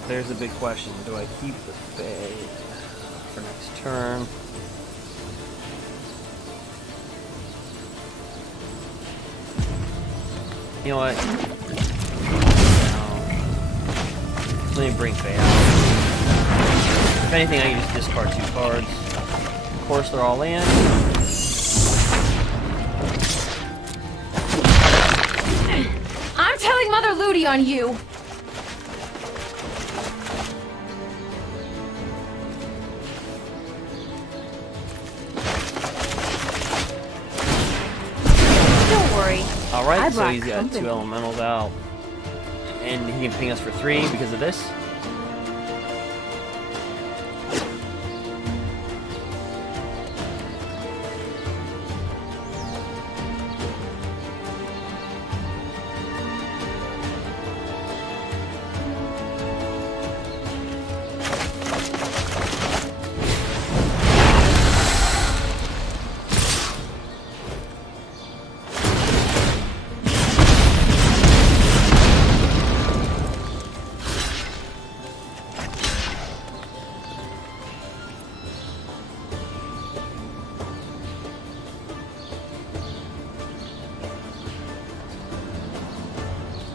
There's a big question. Do I keep the Bay for next turn? You know what? No. Let me bring Faye out. If anything, I can just discard 2 cards. Of course, they're all land. I'm telling Mother Ludi on you. Alright, so he's got 2 elementals out. And he can ping us for 3 because of this.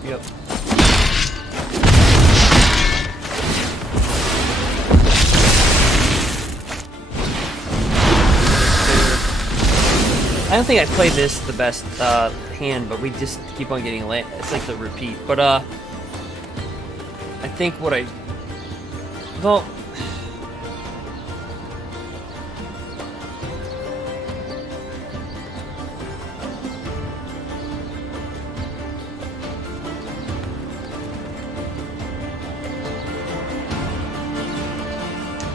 Yep. I don't think I played this the best hand, but we just keep on getting land. It's like the repeat. But I think what I well.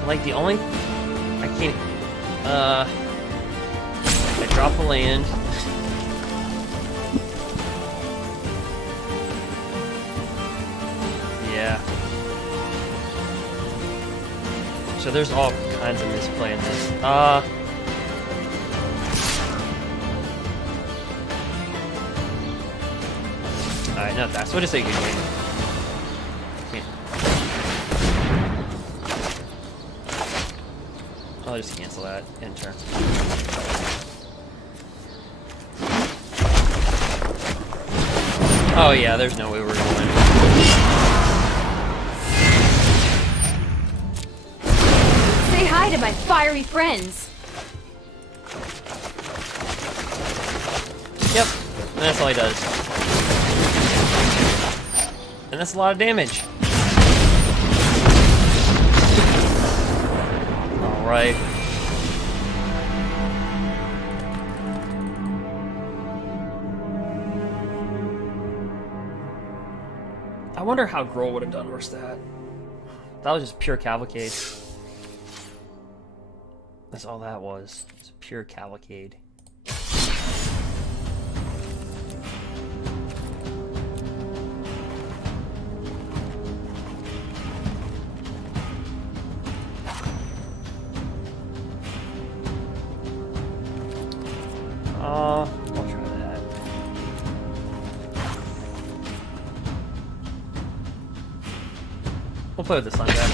Like the only I can't I drop a land. Yeah. So there's all kinds of misplay in this. Alright, no, that's what it's a good game. I'll just cancel that. Enter. Oh yeah, there's no way we're gonna win. Say hi to my fiery friends. Yep, and that's all he does. And that's a lot of damage. Alright. I wonder how Gruul would have done versus that. That was just pure cavalcade. That's all that was. It's pure cavalcade. I'll try that. We'll play with the sun back.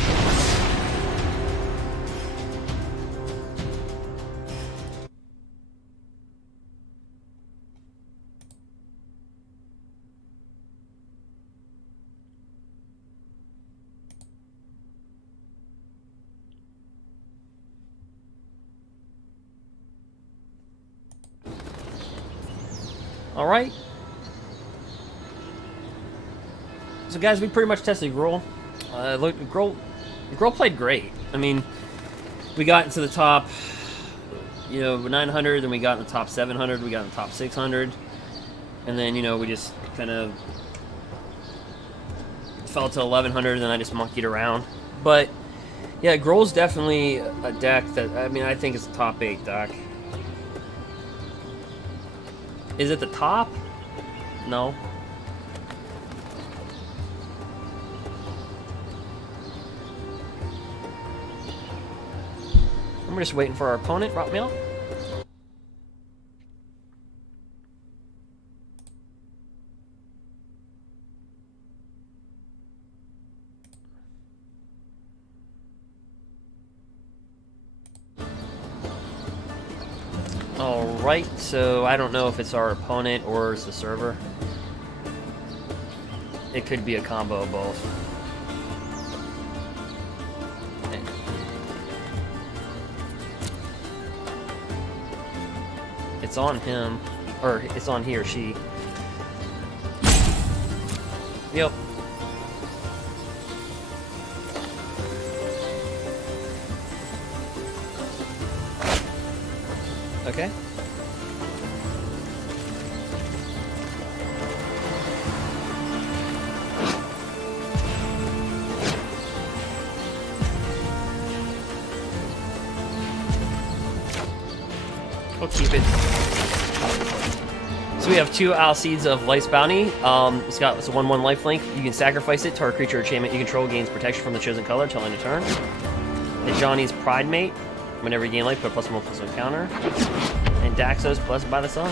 Alright. So guys, we pretty much tested Gruul. Look, Gruul played great. I mean, we got into the top, 900, then we got in the top 700, we got in the top 600, and then, we just kind of fell to 1100, and then I just monkeyed around. But, yeah, Gruul's definitely a deck that, I think it's a top 8 deck. Is it the top? No. We're just waiting for our opponent, Rot Mail. Alright, so I don't know if it's our opponent or it's the server. It could be a combo of both. It's on him, or it's on he or she. Yep. Okay. We'll keep it. So we have 2 Owl Seeds of Life's Bounty. It's a 1/1 lifelink. You can sacrifice it. Target creature or enchantment you control gains protection from the chosen color until end of turn. And Johnny's Pride Mate. Whenever you gain life, put +1/+1 counter. And Daxos, Blessed by the Sun.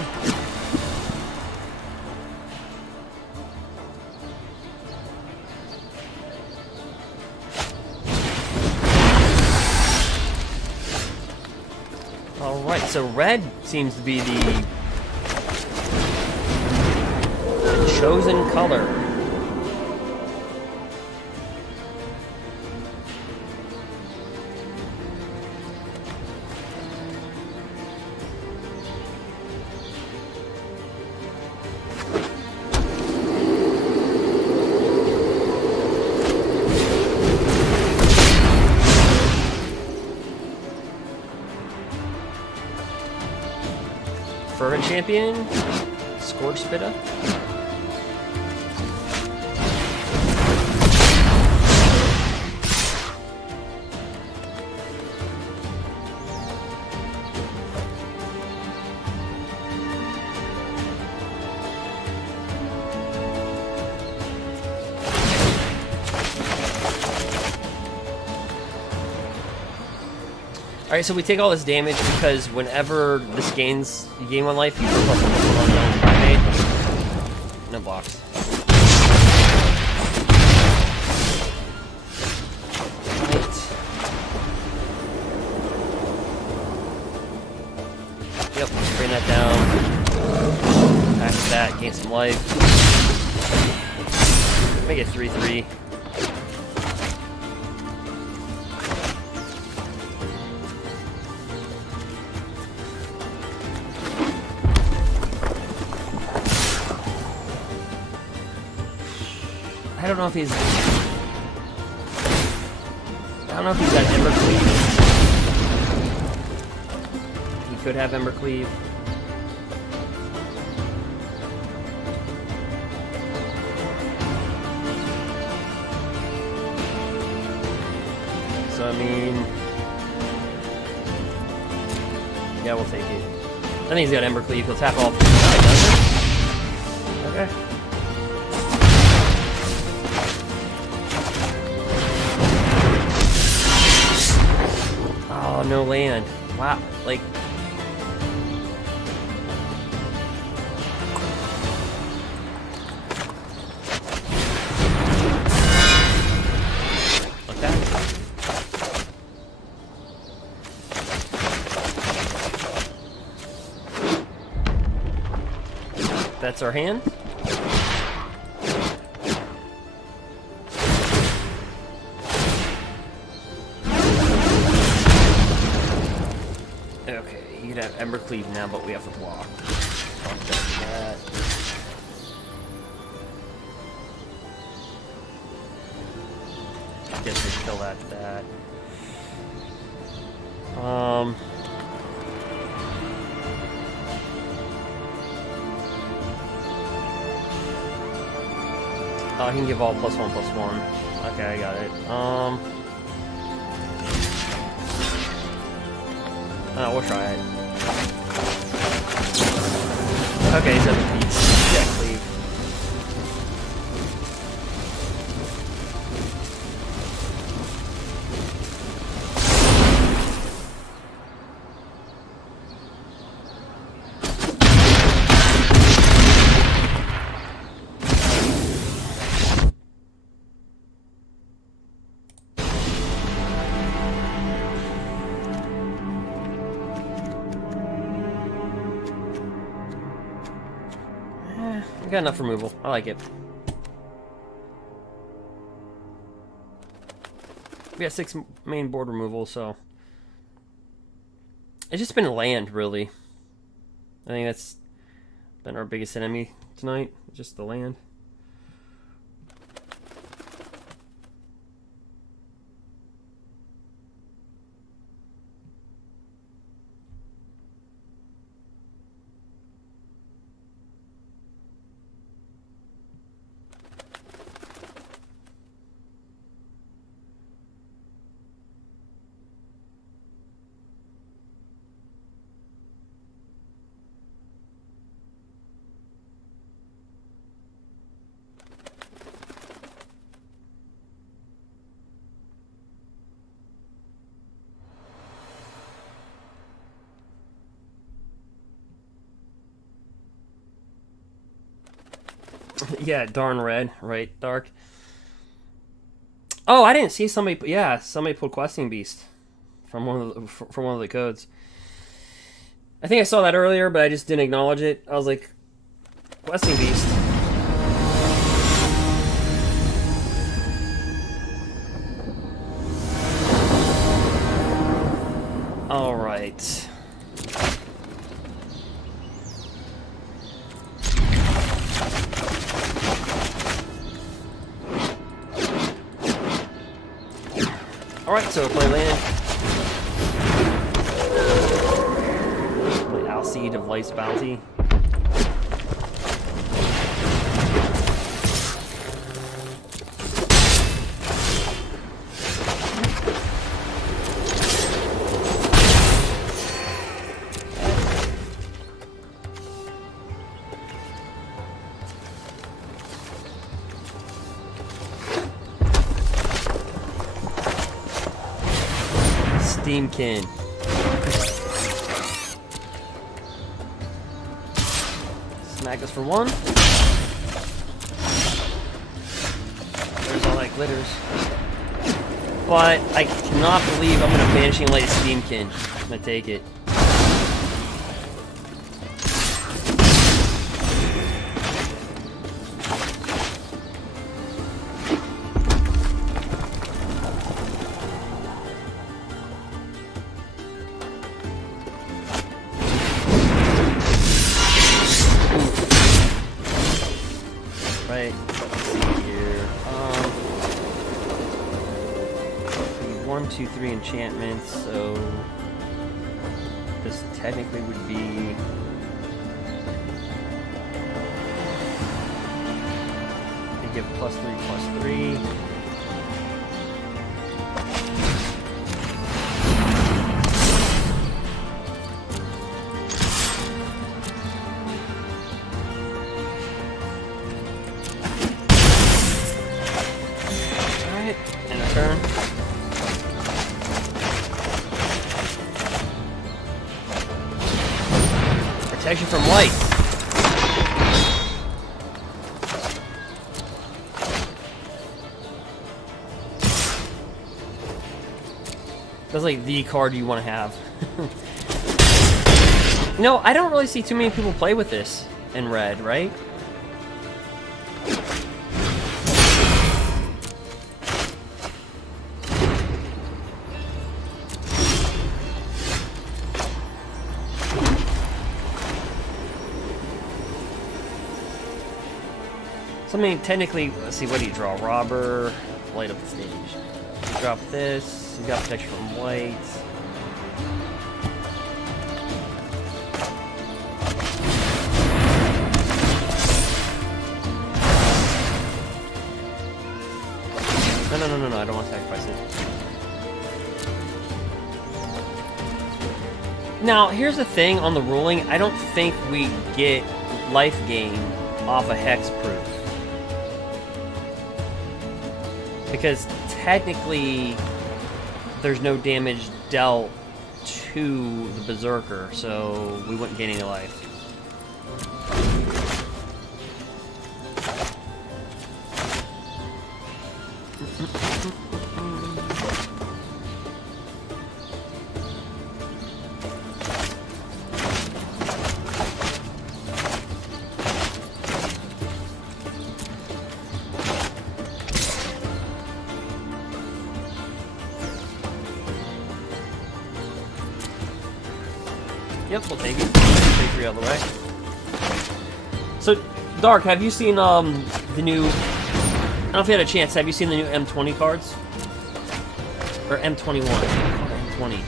Alright, so red seems to be the chosen color. Fervent Champion, Scorch Spitta. Alright, so we take all this damage because whenever this gains, you gain 1 life, you put +1/+1 on Primate. No blocks. Right. Yep, bring that down. Back to that, gain some life. Make it 3/3. I don't know if he's got embercleave. He could have embercleave. So I mean, yeah, we'll take it. I think he's got embercleave. He'll tap all 3 doesn't he? Okay. Oh, no land. Wow, like... Okay. That's our hand. Okay, you can have embercleave now, but we have to block. that. Guess we kill that. I can give all +1/+1. Okay, I got it. We'll try it. Okay, he's at the beach. Yeah, cleave. We got enough removal. I like it. We got 6 main board removal, so it's just been land, really. I think that's been our biggest enemy tonight, just the land. Yeah, darn red, right, Dark. Oh, I didn't see somebody. Yeah, somebody pulled Questing Beast from one of the codes. I think I saw that earlier, but I just didn't acknowledge it. I was like, Questing Beast. All right. Alright, so play land. Play Alseed of Life's Bounty. Steamkin. Smack us for 1. There's all that glitters. But I cannot believe I'm gonna Banishing Light Steamkin. I'm gonna take it. Right here. 1, 2, 3 enchantments, so this technically would be they give +3/+3. Turn. Protection from light. That's like the card you want to have. No, I don't really see too many people play with this in red, right? So I mean, technically, let's see, what do you draw? Robber, light up the stage. Drop this, you got protection from white. No, I don't want to sacrifice it. Now, here's the thing on the ruling. I don't think we get life gain off a hexproof. Because technically, there's no damage dealt to the Berserker, so we wouldn't gain any life. Yep, we'll take it. Take 3 out of the way. So, Dark, have you seen the new... I don't know if you had a chance. Have you seen the new M20 cards? Or M21? M20.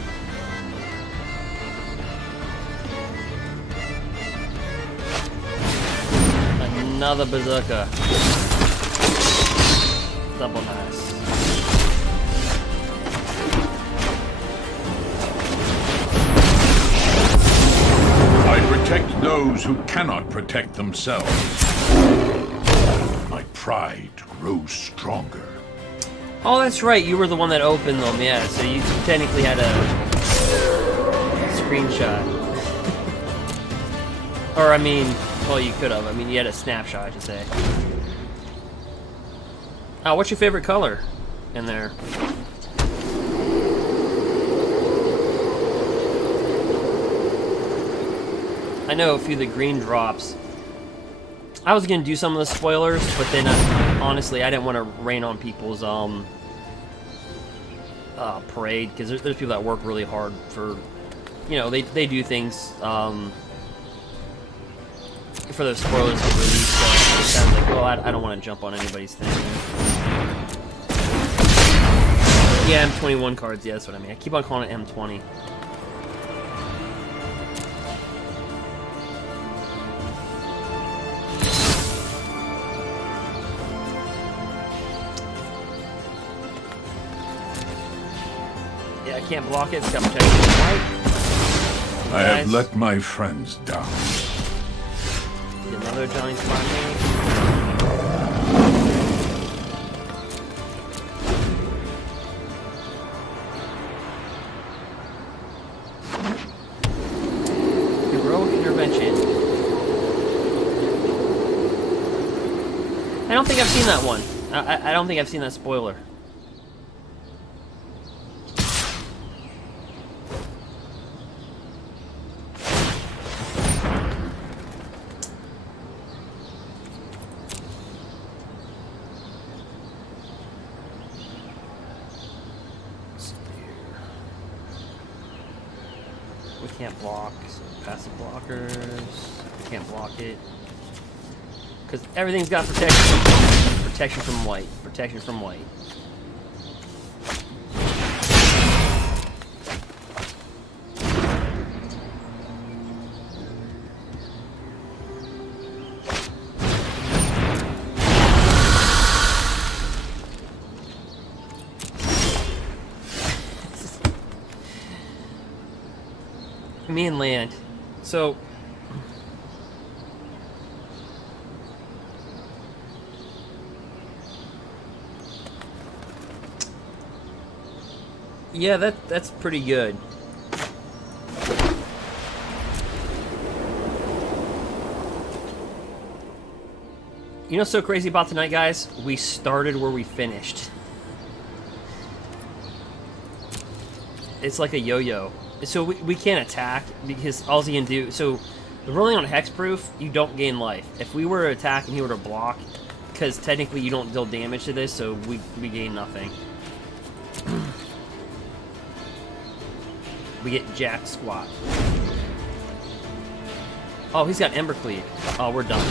Another Berserker. Double nice. I protect those who cannot protect themselves. My pride grows stronger. Oh, that's right. You were the one that opened them, yeah. So you technically had a screenshot. Or, I mean, well, you could have. I mean, you had a snapshot, I should say. What's your favorite color in there? I know a few of the green drops. I was gonna do some of the spoilers, but then honestly, I didn't want to rain on people's parade, because there's people that work really hard for, you know, they do things for those spoilers to release. So it's kind of like, well, I don't want to jump on anybody's thing. Yeah, M21 cards. Yeah, that's what I mean. I keep on calling it M20. I can't block it, it's got protection. Right? I have let my friends down. Get another giant spot here. Heroic intervention. I don't think I've seen that one. I don't think I've seen that spoiler. Can't block, so passive blockers. Can't block it. Because everything's got protection. Protection from white. Protection from white. Me and land. So yeah, that's pretty good. You know what's so crazy about tonight, guys? We started where we finished. It's like a yo-yo. So we can't attack because all he can do. So the rolling on hexproof, you don't gain life. If we were to attack and he were to block, because technically you don't deal damage to this, so we gain nothing. We get jack squat. Oh, he's got embercleave. Oh, we're done.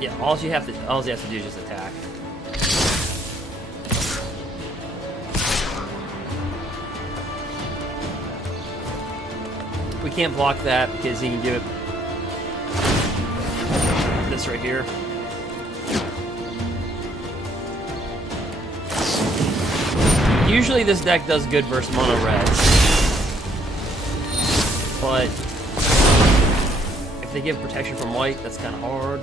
Yeah, all you have to do is just attack. We can't block that because he can do it. This right here. Usually this deck does good versus mono reds, but if they give protection from white, that's kind of hard.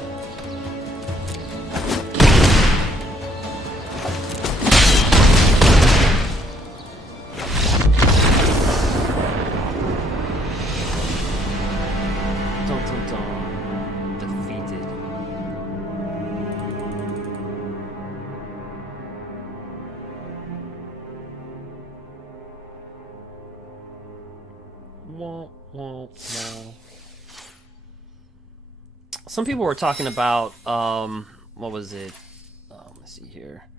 Dun, dun, dun. Defeated. Wah, wah, wah. Some people were talking about, what was it? Let's see here.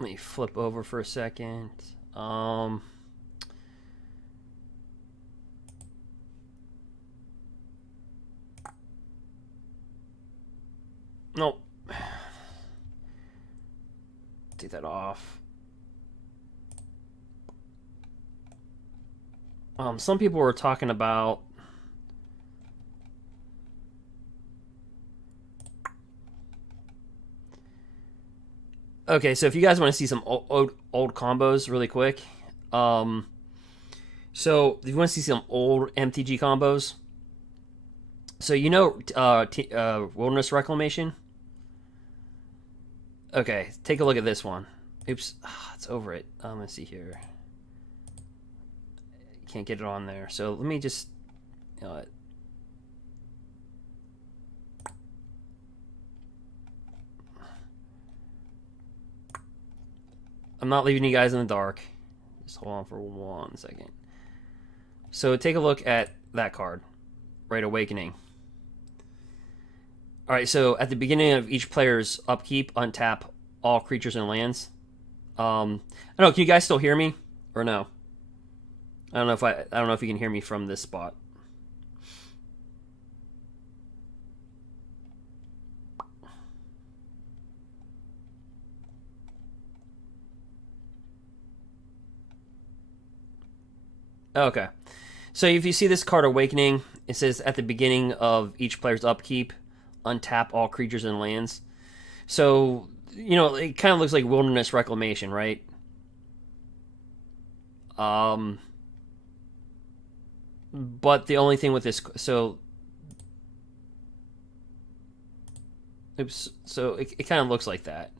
Let me flip over for a second. Nope. Take that off. Some people were talking about okay, so if you guys want to see some old combos really quick, so if you want to see some old MTG combos, so you know Wilderness Reclamation? Okay, take a look at this one. Oops, it's over it. Let's see here. Can't get it on there. So let me just, I'm not leaving you guys in the dark. Just hold on for 1 second. So take a look at that card, right? Awakening. All right, so at the beginning of each player's upkeep, untap all creatures and lands. I don't know. Can you guys still hear me or no? I don't know if you can hear me from this spot. Okay. So if you see this card Awakening, it says at the beginning of each player's upkeep, untap all creatures and lands. So, you know, it kind of looks like Wilderness Reclamation, right? But the only thing with this, so it kind of looks like that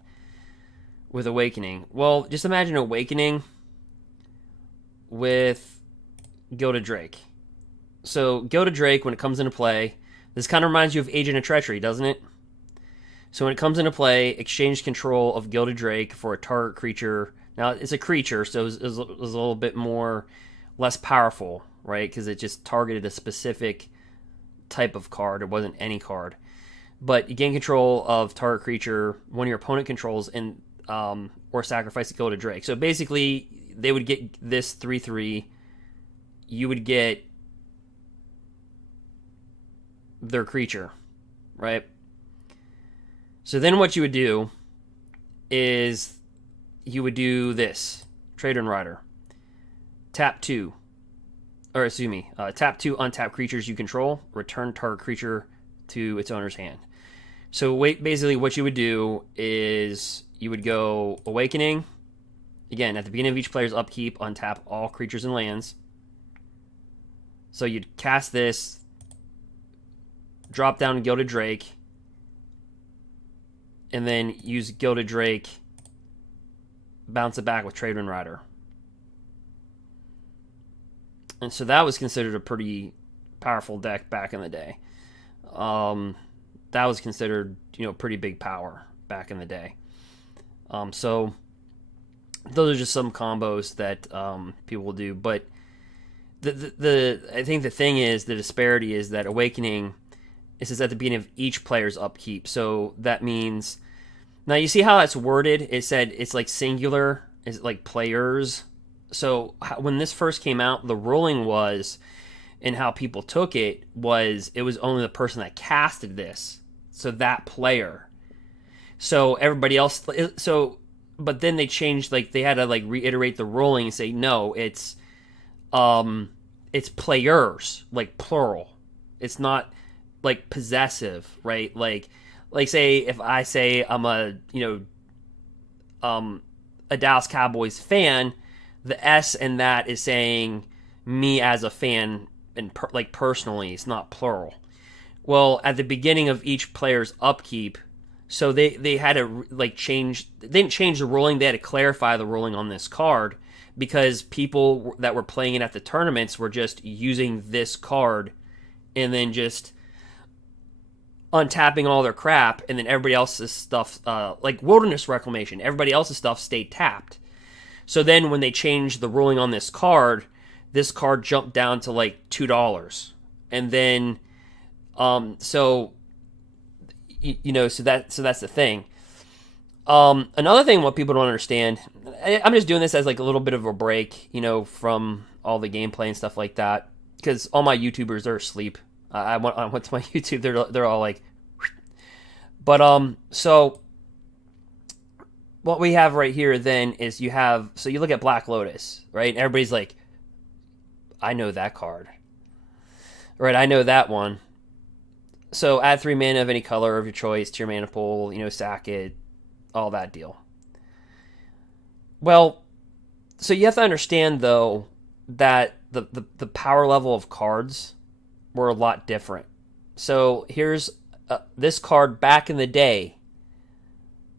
with Awakening. Well, just imagine Awakening with Gilded Drake. So Gilded Drake, when it comes into play, this kind of reminds you of Agent of Treachery, doesn't it? So when it comes into play, exchange control of Gilded Drake for a target creature. Now, it's a creature, so it's a little bit less powerful, right? Because it just targeted a specific type of card. It wasn't any card. But you gain control of target creature when your opponent controls and or sacrifice a Gilded Drake. So basically, they would get this 3/3. You would get their creature, right? So then what you would do is you would do this. Trader and Rider. Tap 2. Or excuse me. Tap 2, untap creatures you control. Return target creature to its owner's hand. So basically what you would do is you would go Awakening. Again, at the beginning of each player's upkeep, untap all creatures and lands. So you'd cast this, drop down Gilded Drake, and then use Gilded Drake, bounce it back with Trader and Rider. And so that was considered a pretty powerful deck back in the day. That was considered, pretty big power back in the day. So those are just some combos that people will do. But I think the thing is, the disparity is that Awakening It says at the beginning of each player's upkeep. So that means, now you see how that's worded? It said it's like singular, it's like players. So when this first came out, the ruling was, and how people took it was only the person that casted this. So that player. So everybody else, but then they changed, like they had to like reiterate the ruling and say, no, it's players, like plural. It's not like possessive, right? Like say if I say I'm a Dallas Cowboys fan, the S in that is saying me as a fan and like personally, it's not plural. Well, at the beginning of each player's upkeep, so they had to like change. They didn't change the ruling. They had to clarify the ruling on this card because people that were playing it at the tournaments were just using this card and then just untapping all their crap, and then everybody else's stuff, like Wilderness Reclamation, everybody else's stuff stayed tapped. So then when they changed the ruling on this card jumped down to like $2, and then so that's the thing. Another thing, what people don't understand, I'm just doing this as like a little bit of a break, from all the gameplay and stuff like that, because all my YouTubers, they're asleep. I went to my YouTube, they're all like, but so what we have right here then is you look at Black Lotus, right? And everybody's like, I know that card, right? I know that one. So add 3 mana of any color of your choice to your mana pool, sack it, all that deal. Well, so you have to understand though that the power level of cards were a lot different. So here's this card back in the day,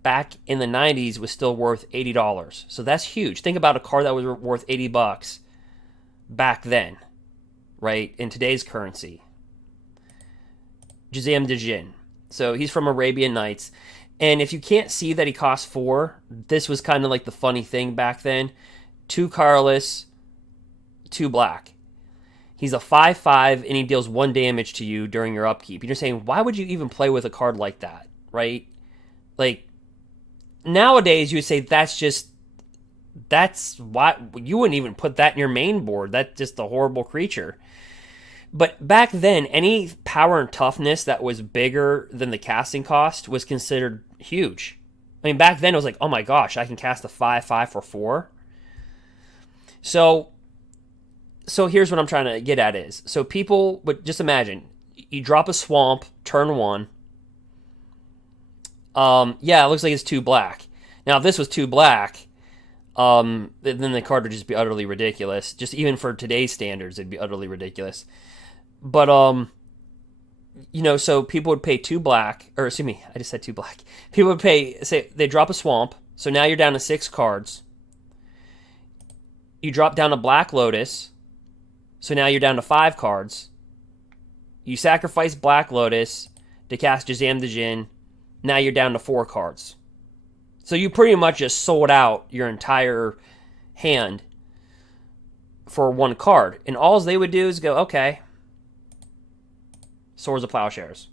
back in the 90s, was still worth $80. So that's huge. Think about a card that was worth $80 back then, right? In today's currency. Jazam Djinn. So he's from Arabian Nights. And if you can't see that he costs 4, this was kind of like the funny thing back then. 2 colorless, 2 black. He's a 5/5 and he deals 1 damage to you during your upkeep. You're saying, why would you even play with a card like that, right? Like, nowadays you would say that's why you wouldn't even put that in your main board. That's just a horrible creature. But back then, any power and toughness that was bigger than the casting cost was considered huge. I mean, back then it was like, oh my gosh, I can cast a 5/5 for 4. So here's what I'm trying to get at is, so people would just imagine, you drop a swamp, turn 1. Yeah, it looks like it's 2 black. Now, if this was 2 black, then the card would just be utterly ridiculous. Just even for today's standards, it'd be utterly ridiculous. But, so people would pay 2 black, or excuse me, I just said 2 black. People would pay, say, they drop a swamp, so now you're down to 6 cards. You drop down to Black Lotus, so now you're down to 5 cards. You sacrifice Black Lotus to cast Jazam Djinn, now you're down to 4 cards. So you pretty much just sold out your entire hand for 1 card. And all they would do is go, okay, Swords of Plowshares.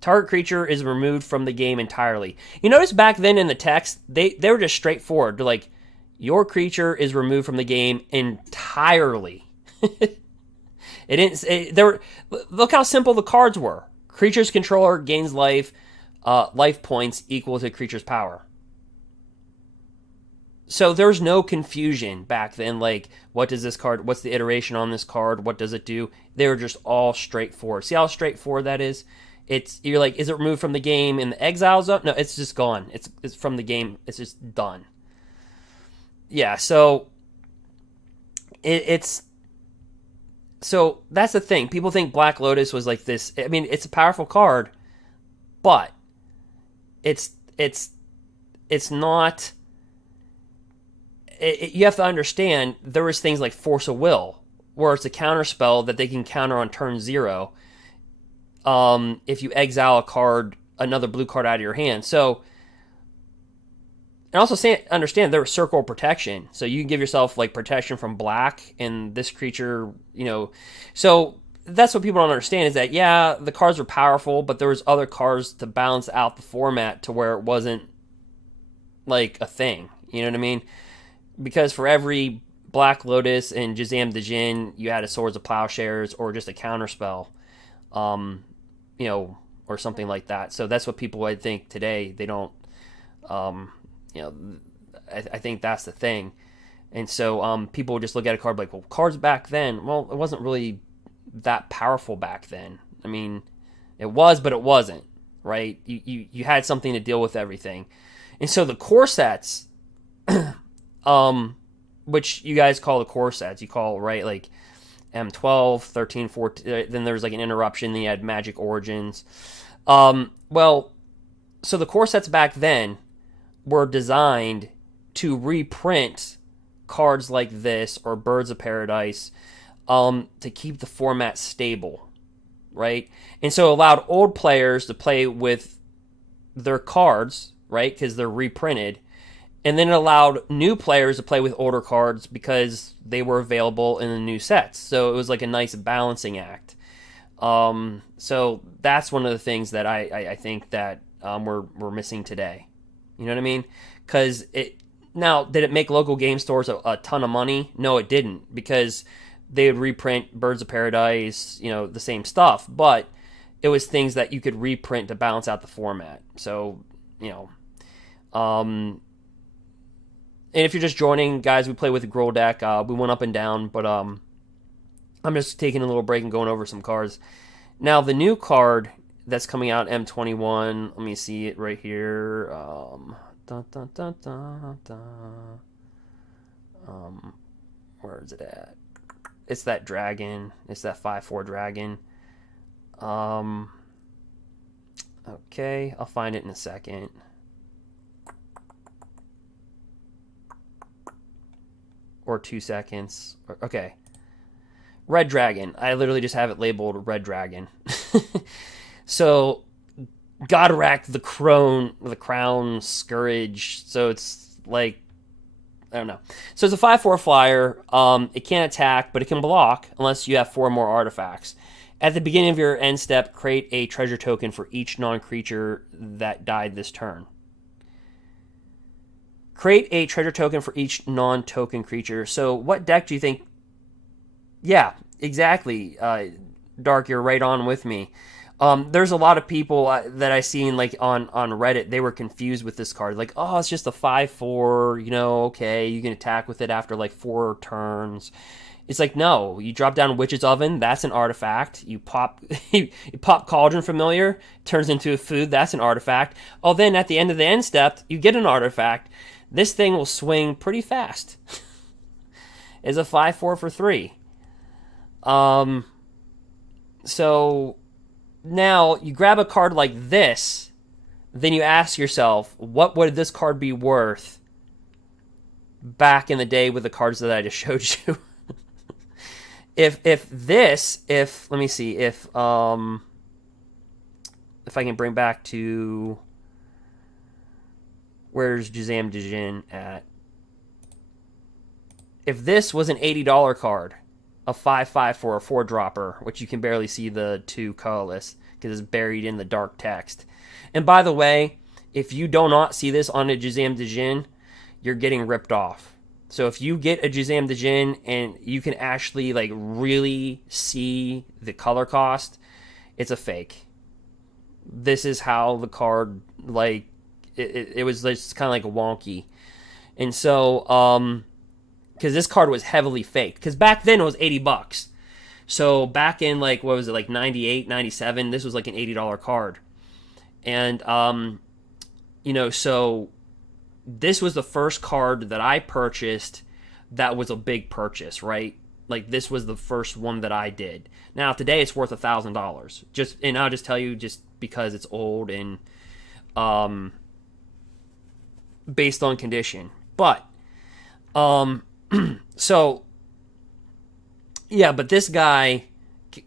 Target creature is removed from the game entirely. You notice back then in the text, they were just straightforward. They're like, your creature is removed from the game entirely. Look how simple the cards were. Creature's controller gains life points equal to creature's power. So there's no confusion back then, like, what does this card, what's the iteration on this card, what does it do? They were just all straightforward. See how straightforward that is? You're like, is it removed from the game and the exile's up? No, it's just gone. It's from the game. It's just done. Yeah, so so that's the thing. People think Black Lotus was like this. I mean, it's a powerful card, but it's not. You have to understand there was things like Force of Will, where it's a counter spell that they can counter on turn 0. If you exile a card, another blue card out of your hand. So, and also understand there was circle protection, so you can give yourself like protection from black and this creature. So that's what people don't understand is that, yeah, the cards were powerful, but there was other cards to balance out the format to where it wasn't like a thing. You know what I mean? Because for every Black Lotus and Jazam Djinn, you had a Swords of Plowshares or just a counterspell, you know, or something like that. So that's what people, I think, today, they don't, you know, I think that's the thing. And so people just look at a card like, well, cards back then, well, it wasn't really that powerful back then. I mean, it was, but it wasn't, right? You had something to deal with everything. And so the core sets, which you guys call the core sets, you call, right, like M12, 13, 14, then there's like an interruption, then you had Magic Origins. Well, so the core sets back then were designed to reprint cards like this or Birds of Paradise to keep the format stable, right? And so it allowed old players to play with their cards, right, because they're reprinted, and then it allowed new players to play with older cards because they were available in the new sets. So it was like a nice balancing act. So that's one of the things that I think that we're missing today. You know what I mean? Because now, did it make local game stores a ton of money? No, it didn't, because they would reprint Birds of Paradise, you know, the same stuff, but it was things that you could reprint to balance out the format. So, you know, and if you're just joining, guys, we play with the Gruul deck. We went up and down, but I'm just taking a little break and going over some cards. Now, the new card that's coming out, M21, let me see it right here. Where is it at? It's that dragon. It's that 5/4 dragon. Okay, I'll find it in a second. Or 2 seconds. Okay. Red Dragon. I literally just have it labeled Red Dragon. So, Godrak the Crown Scourge. So it's like, I don't know. So it's a 5/4 flyer. It can't attack, but it can block unless you have 4 more artifacts. At the beginning of your end step, create a treasure token for each non-creature that died this turn. Create a treasure token for each non-token creature. So what deck do you think? Yeah, exactly. Dark, you're right on with me. There's a lot of people that I seen like on Reddit. They were confused with this card. Like, oh, it's just a 5/4. You know, okay, you can attack with it after like 4 turns. It's like, no, you drop down Witch's Oven. That's an artifact. You pop you pop Cauldron Familiar. Turns into a food. That's an artifact. Oh, then at the end of the end step, you get an artifact. This thing will swing pretty fast. It's a 5/4 for 3. So now you grab a card like this, then you ask yourself, what would this card be worth back in the day with the cards that I just showed you? if let me see, if I can bring back to, where's Jazam Djinn at? If this was an $80 card, a 5/5 for a 4-dropper, which you can barely see the 2 colorless because it's buried in the dark text. And by the way, if you do not see this on a Jazam Djinn, you're getting ripped off. So if you get a Jazam Djinn and you can actually like really see the color cost, it's a fake. This is how the card, like, it was just kind of like wonky. And so, because this card was heavily faked. Because back then it was $80. So back in, like, what was it, like 98, 97, this was like an $80 card. And, you know, so this was the first card that I purchased that was a big purchase, right? Like, this was the first one that I did. Now, today it's worth $1,000. And I'll just tell you, just because it's old and based on condition. But, so, yeah, but this guy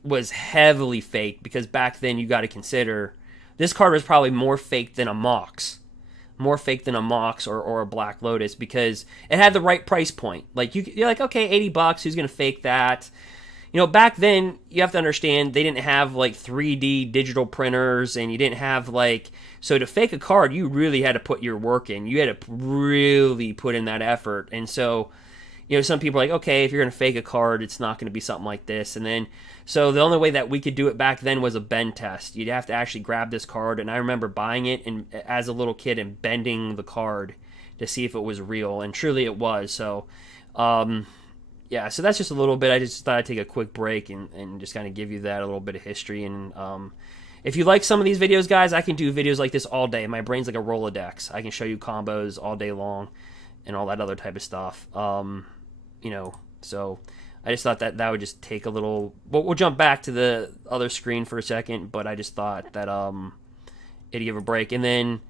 was heavily faked because back then you got to consider this card was probably more faked than a Mox. More fake than a Mox or a Black Lotus because it had the right price point. Like, you're like, okay, $80, who's going to fake that? you know, back then, you have to understand, they didn't have, like, 3D digital printers, and you didn't have, like... So to fake a card, you really had to put your work in. You had to really put in that effort. And so, you know, some people are like, okay, if you're going to fake a card, it's not going to be something like this. And then, so the only way that we could do it back then was a bend test. You'd have to actually grab this card, and I remember buying it and as a little kid and bending the card to see if it was real, and truly it was. So, yeah, so that's just a little bit. I just thought I'd take a quick break and just kind of give you that a little bit of history. And if you like some of these videos, guys, I can do videos like this all day. My brain's like a Rolodex. I can show you combos all day long and all that other type of stuff. You know, so I just thought that would just take a little... We'll jump back to the other screen for a second, but I just thought that it'd give a break. And then,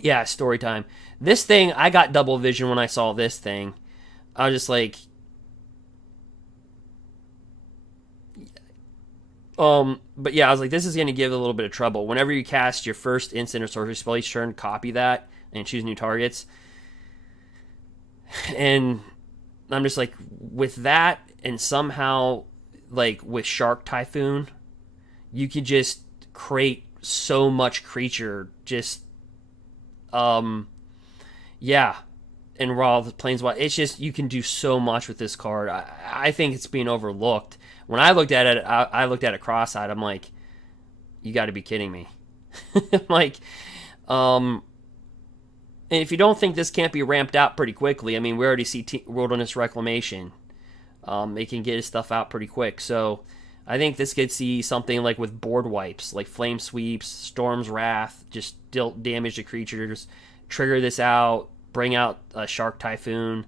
yeah, story time. This thing, I got double vision when I saw this thing. I was just like... But yeah, I was like, this is going to give a little bit of trouble. Whenever you cast your first instant or sorcery spell each turn, copy that and choose new targets. And I'm just like, with that, and somehow, like, with Shark Typhoon, you could just create so much creature, just, yeah, and Raw, the Planeswalker, it's just, you can do so much with this card. I think it's being overlooked. When I looked at it, I looked at it cross-eyed, I'm like, you gotta be kidding me. Like, and if you don't think this can't be ramped out pretty quickly, I mean, we already see Wilderness Reclamation. It can get his stuff out pretty quick. So I think this could see something like with board wipes, like Flame Sweeps, Storm's Wrath, just deal damage to creatures, trigger this out, bring out a Shark Typhoon,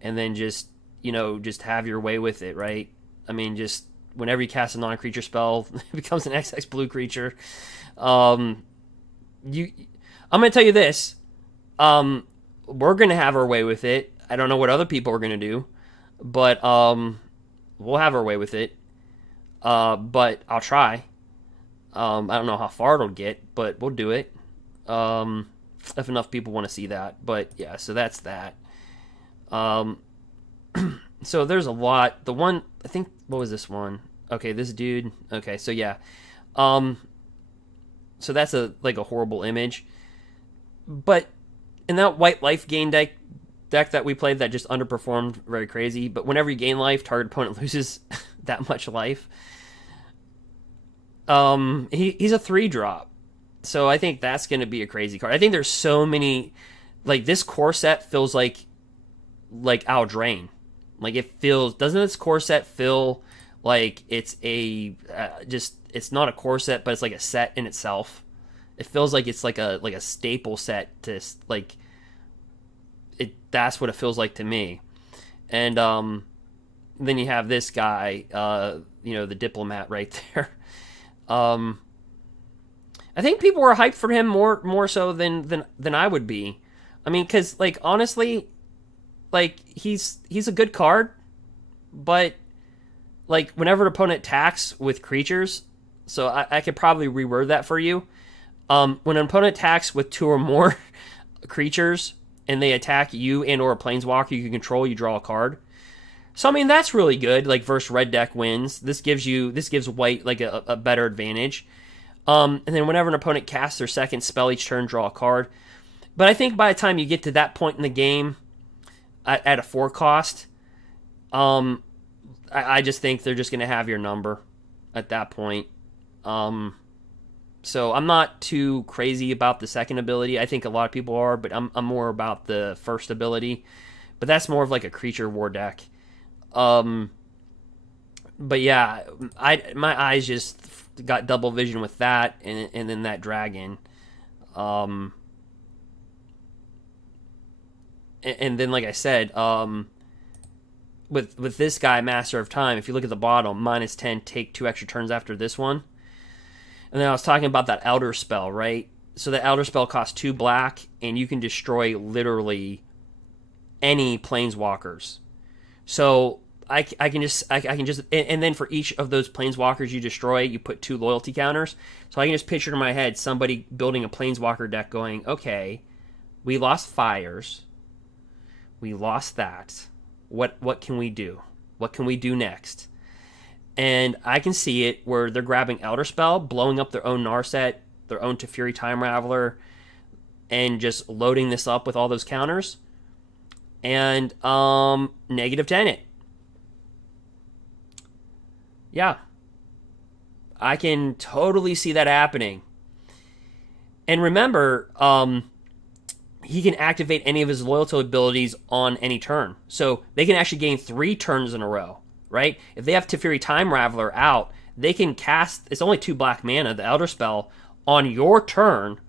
and then just, you know, just have your way with it, right? I mean, just whenever you cast a non-creature spell, it becomes an XX blue creature. I'm going to tell you this. We're going to have our way with it. I don't know what other people are going to do, but we'll have our way with it. But I'll try. I don't know how far it'll get, but we'll do it. If enough people want to see that. But yeah, so that's that. So there's a lot. The one, I think, what was this one? Okay, this dude. Okay, so yeah. So that's like a horrible image. But in that white life gain deck that we played that just underperformed very crazy, but whenever you gain life, target opponent loses that much life. He's a 3-drop. So I think that's going to be a crazy card. I think there's so many, like, this core set feels like Aldrain. Like, it feels, doesn't this core set feel like it's a, it's not a core set, but it's like a set in itself. It feels like it's like a staple set to, like, that's what it feels like to me. And then you have this guy, you know, the diplomat right there. I think people were hyped for him more so than I would be. I mean, because, like, honestly, like, he's a good card, but, like, whenever an opponent attacks with creatures, so I could probably reword that for you. When an opponent attacks with 2 or more creatures, and they attack you and or a planeswalker you can control, you draw a card. So, I mean, that's really good, like, versus red deck wins. This gives white, like, a better advantage. And then whenever an opponent casts their second spell each turn, draw a card. But I think by the time you get to that point in the game, at a 4 cost, I just think they're just going to have your number at that point. So I'm not too crazy about the second ability. I think a lot of people are, but I'm more about the first ability. But that's more of like a creature war deck. But yeah, my eyes just got double vision with that, and then that dragon. And then, like I said, with this guy, Master of Time, if you look at the bottom, -10, take 2 extra turns after this one. And then I was talking about that Elder spell, right? So the Elder spell costs 2 black, and you can destroy literally any planeswalkers. So I can just, and then for each of those planeswalkers you destroy, you put 2 loyalty counters. So I can just picture in my head somebody building a planeswalker deck going, okay, we lost Fires, we lost that, What can we do? What can we do next? And I can see it where they're grabbing Elder Spell, blowing up their own narset, their own Teferi Time Raveler, and just loading this up with all those counters. And negative 10 it. Yeah. I can totally see that happening. And remember, he can activate any of his loyalty abilities on any turn. So they can actually gain 3 turns in a row, right? If they have Teferi Time Raveler out, they can cast, it's only 2 black mana, the Elder Spell, on your turn,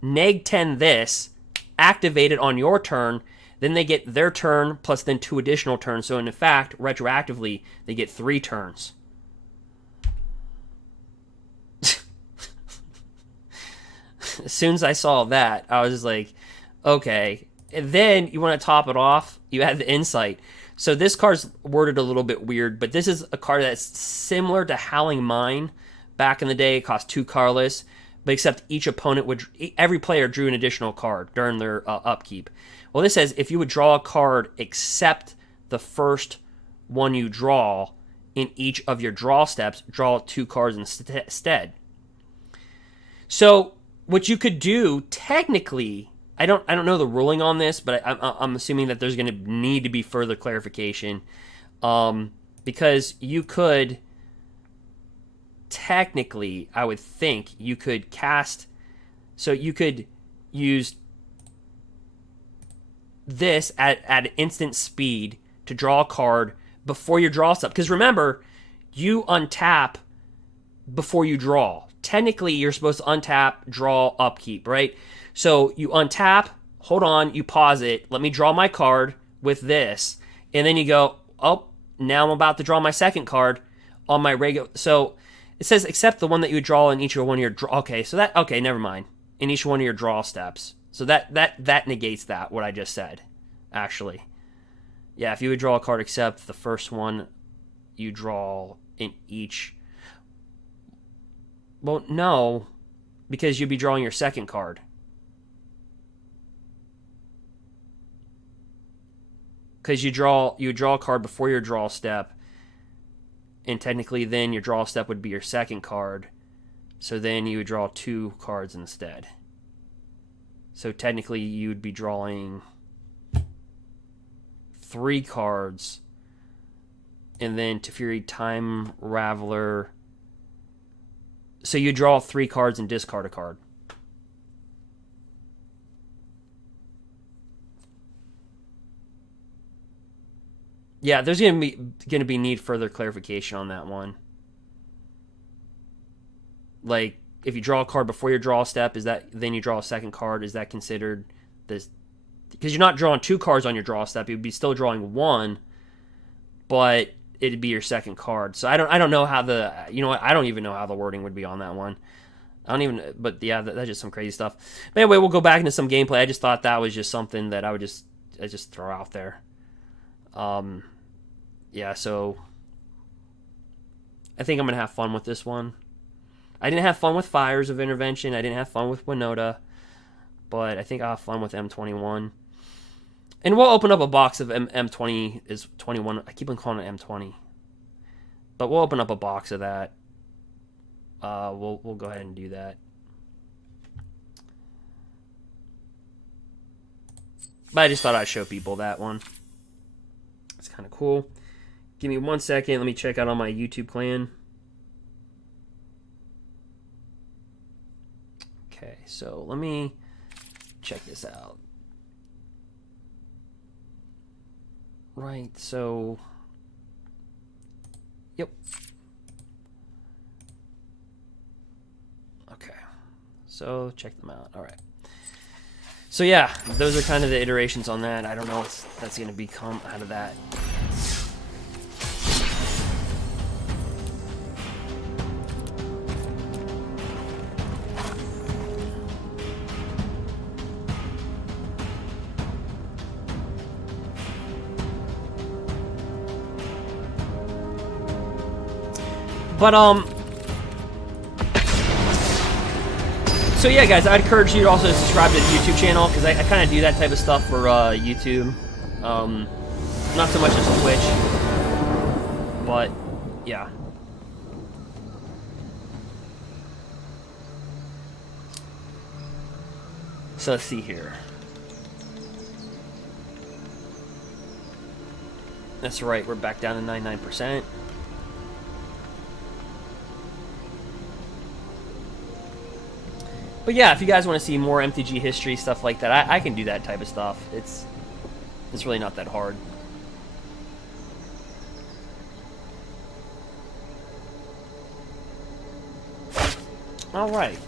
neg 10 this, activate it on your turn, then they get their turn plus then 2 additional turns. So in fact, retroactively, they get 3 turns. As soon as I saw that, I was just like, okay. And then you want to top it off, you add the Insight. So this card's worded a little bit weird, but this is a card that's similar to Howling Mine. Back in the day, it cost 2 colorless, but except each opponent would, every player drew an additional card during their upkeep. Well, this says if you would draw a card except the first one you draw in each of your draw steps, draw 2 cards instead. So what you could do, technically, I don't know the ruling on this, but I'm assuming that there's going to need to be further clarification, because you could, technically, I would think, you could cast, so you could use this at instant speed to draw a card before your draw step. Because remember, you untap before you draw. Technically, you're supposed to untap, draw, upkeep, right? So you untap, hold on, you pause it, let me draw my card with this, and then you go, oh, now I'm about to draw my second card on my regular. So it says except the one that you draw in each one of your draw. Okay, so that, okay, never mind. In each one of your draw steps. So that negates that, what I just said, actually. Yeah, if you would draw a card except the first one you draw in each. Well, no, because you'd be drawing your second card. Because you draw a card before your draw step, and technically then your draw step would be your second card. So then you would draw 2 cards instead. So technically you would be drawing 3 cards, and then Teferi Time Raveler. So you draw 3 cards and discard a card. Yeah, there's gonna be need further clarification on that one. Like, if you draw a card before your draw step, is that then you draw a second card? Is that considered this? Because you're not drawing 2 cards on your draw step, you'd be still drawing 1, but it'd be your second card. So I don't know how the, you know what, I don't even know how the wording would be on that one. I don't even, but yeah, that's just some crazy stuff. But anyway, we'll go back into some gameplay. I just thought that was just something that I just throw out there. Yeah, so I think I'm going to have fun with this one. I didn't have fun with Fires of Intervention. I didn't have fun with Winota. But I think I'll have fun with M21. And we'll open up a box of M20 is 21. I keep on calling it M20. But we'll open up a box of that. We'll go ahead and do that. But I just thought I'd show people that one. It's kind of cool. Give me 1 second. Let me check out on my YouTube clan. Okay, so let me check this out. Right, so... Yep. Okay. So, check them out. Alright. So yeah, those are kind of the iterations on that. I don't know what that's going to become out of that. But, so yeah, guys, I'd encourage you to also subscribe to the YouTube channel, because I kind of do that type of stuff for YouTube. Not so much as Twitch, but yeah. So let's see here. That's right, we're back down to 99%. But yeah, if you guys want to see more MTG history, stuff like that, I can do that type of stuff. It's really not that hard. All right.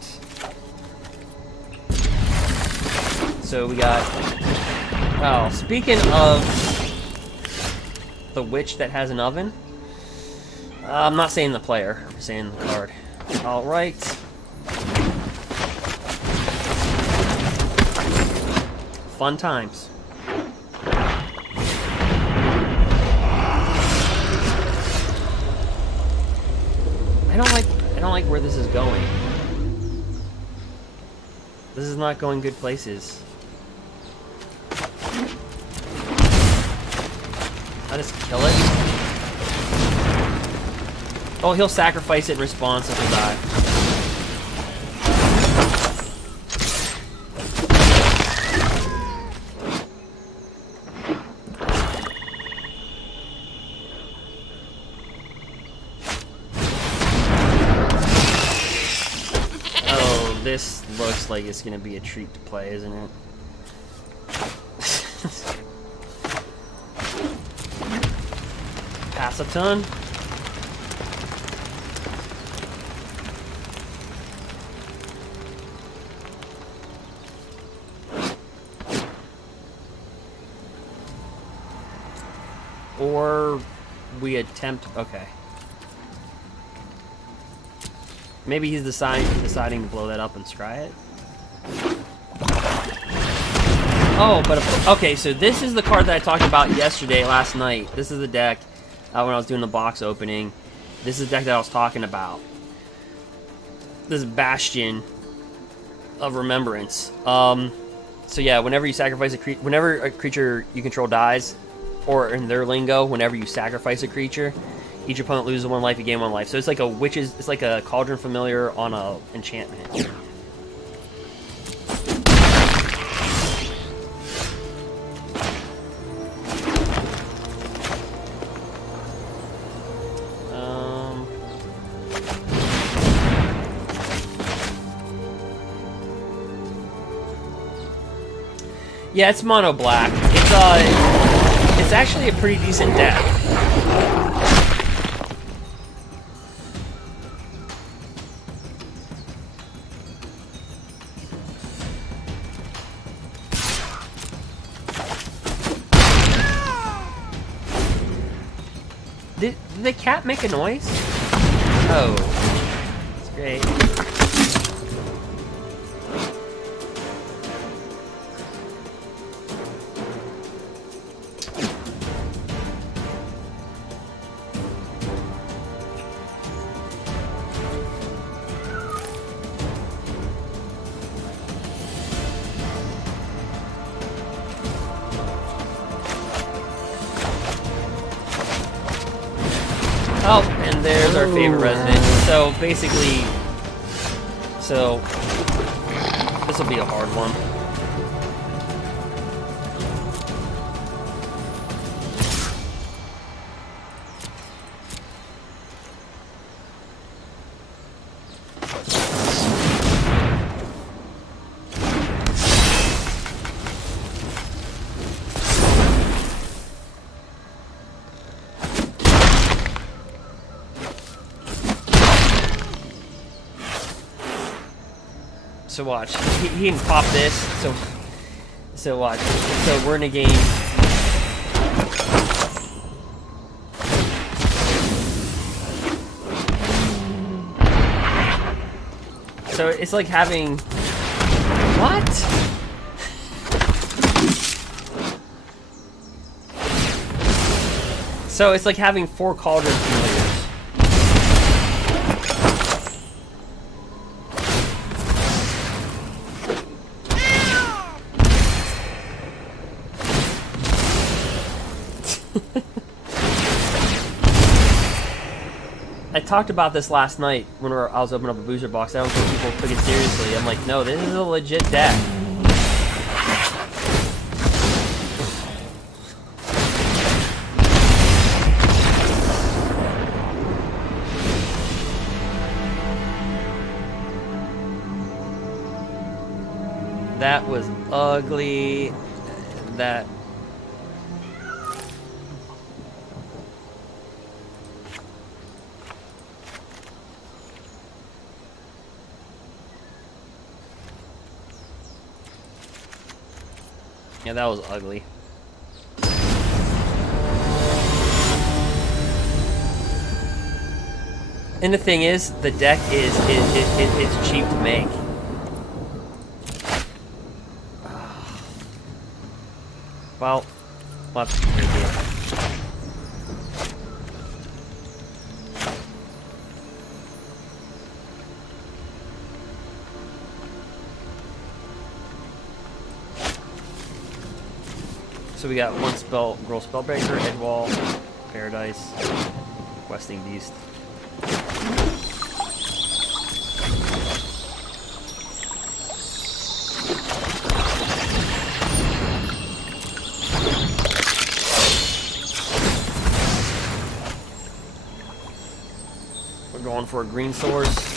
So we got... Oh, speaking of the witch that has an oven, I'm not saying the player, I'm saying the card. All right. Fun times. I don't like where this is going. This is not going good places. I just kill it. Oh, he'll sacrifice it in response and he'll die. Oh, this looks like it's gonna be a treat to play, isn't it? Pass a ton. Or we attempt. Okay. Maybe he's deciding to blow that up and scry it. Oh, but okay. So this is the card that I talked about last night. This is the deck. When I was doing the box opening. This is the deck that I was talking about. This is Bastion of Remembrance. So yeah, whenever you sacrifice whenever a creature you control dies, or in their lingo, whenever you sacrifice a creature, each opponent loses 1 life, you gain 1 life. So it's like it's like a Cauldron Familiar on a enchantment. Yeah, it's mono black. It's actually a pretty decent deck. Did the cat make a noise? Oh, that's great. Oh, and there's our favorite resident. So basically, this will be a hard one. So watch, he can pop this. So watch. So we're in a game. So it's like having what? So it's like having 4 Cauldron Familiars. I talked about this last night when I was opening up a booster box. I don't think people took it seriously. I'm like, no, this is a legit deck. That was ugly. That... Yeah, that was ugly. And the thing is, the deck it's cheap to make. Well, let's review. So we got one spell, Gruul Spellbreaker, Edgewall, Paradise, Questing Beast. We're going for a green source.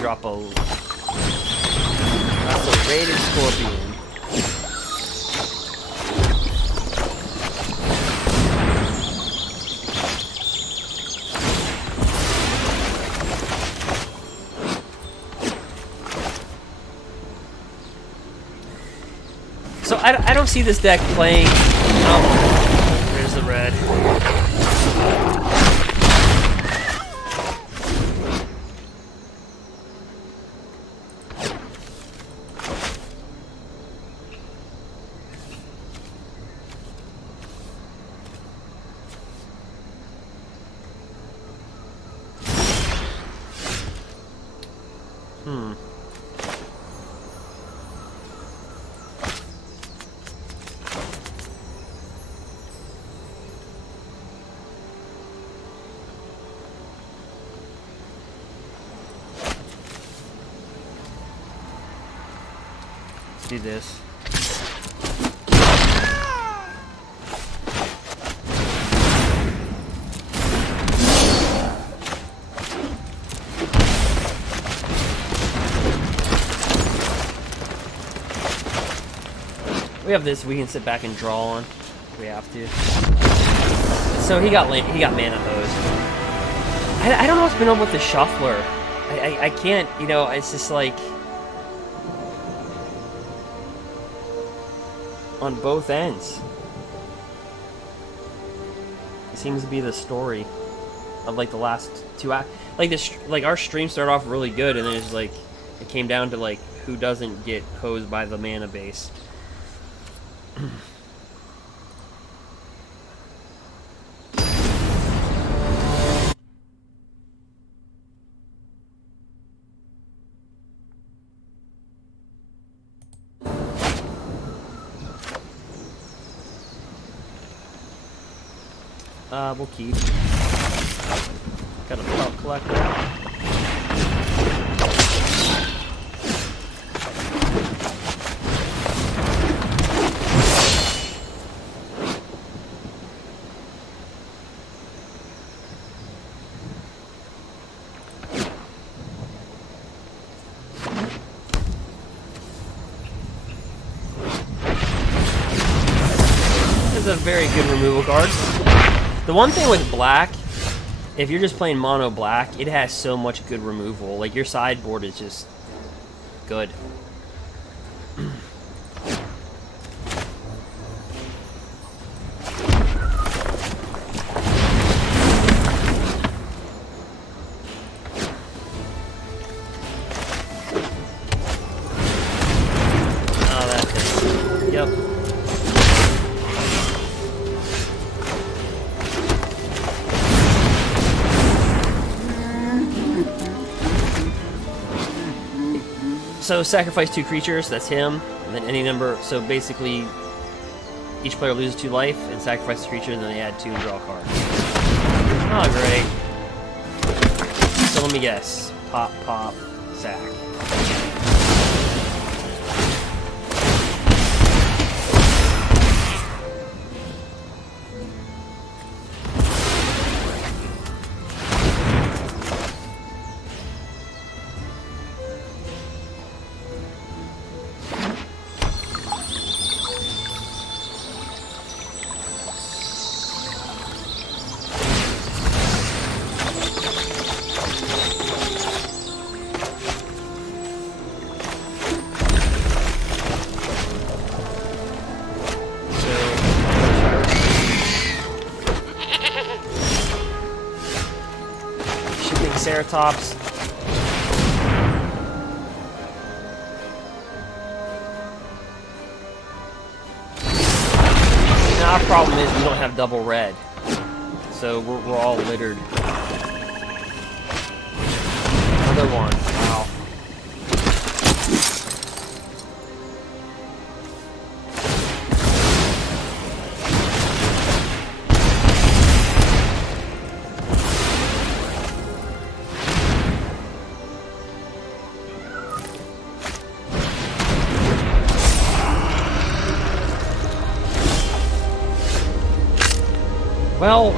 Drop a... That's a rated Scorpion. So I don't see this deck playing... Oh, there's the red. Do this. We have this we can sit back and draw on if we have to. So he got mana hosed. I don't know what's been on with the shuffler. I can't, you know, it's just like on both ends. It seems to be the story of like the last two acts. Like this, like our stream started off really good, and then it's like it came down to like who doesn't get hosed by the mana base. We'll keep. Got a pelt collector. This is a very good removal card. The one thing with black, if you're just playing mono black, it has so much good removal. Like your sideboard is just good. Oh, that thing. Yep. So sacrifice 2 creatures, that's him, and then any number, so basically each player loses 2 life and sacrifices a creature, and then they add 2 and draw a card. Oh, great. So let me guess. Pop, pop, sack. Ceratops. Now our problem is we don't have double red, so we're all littered. Another one. Wow. Well,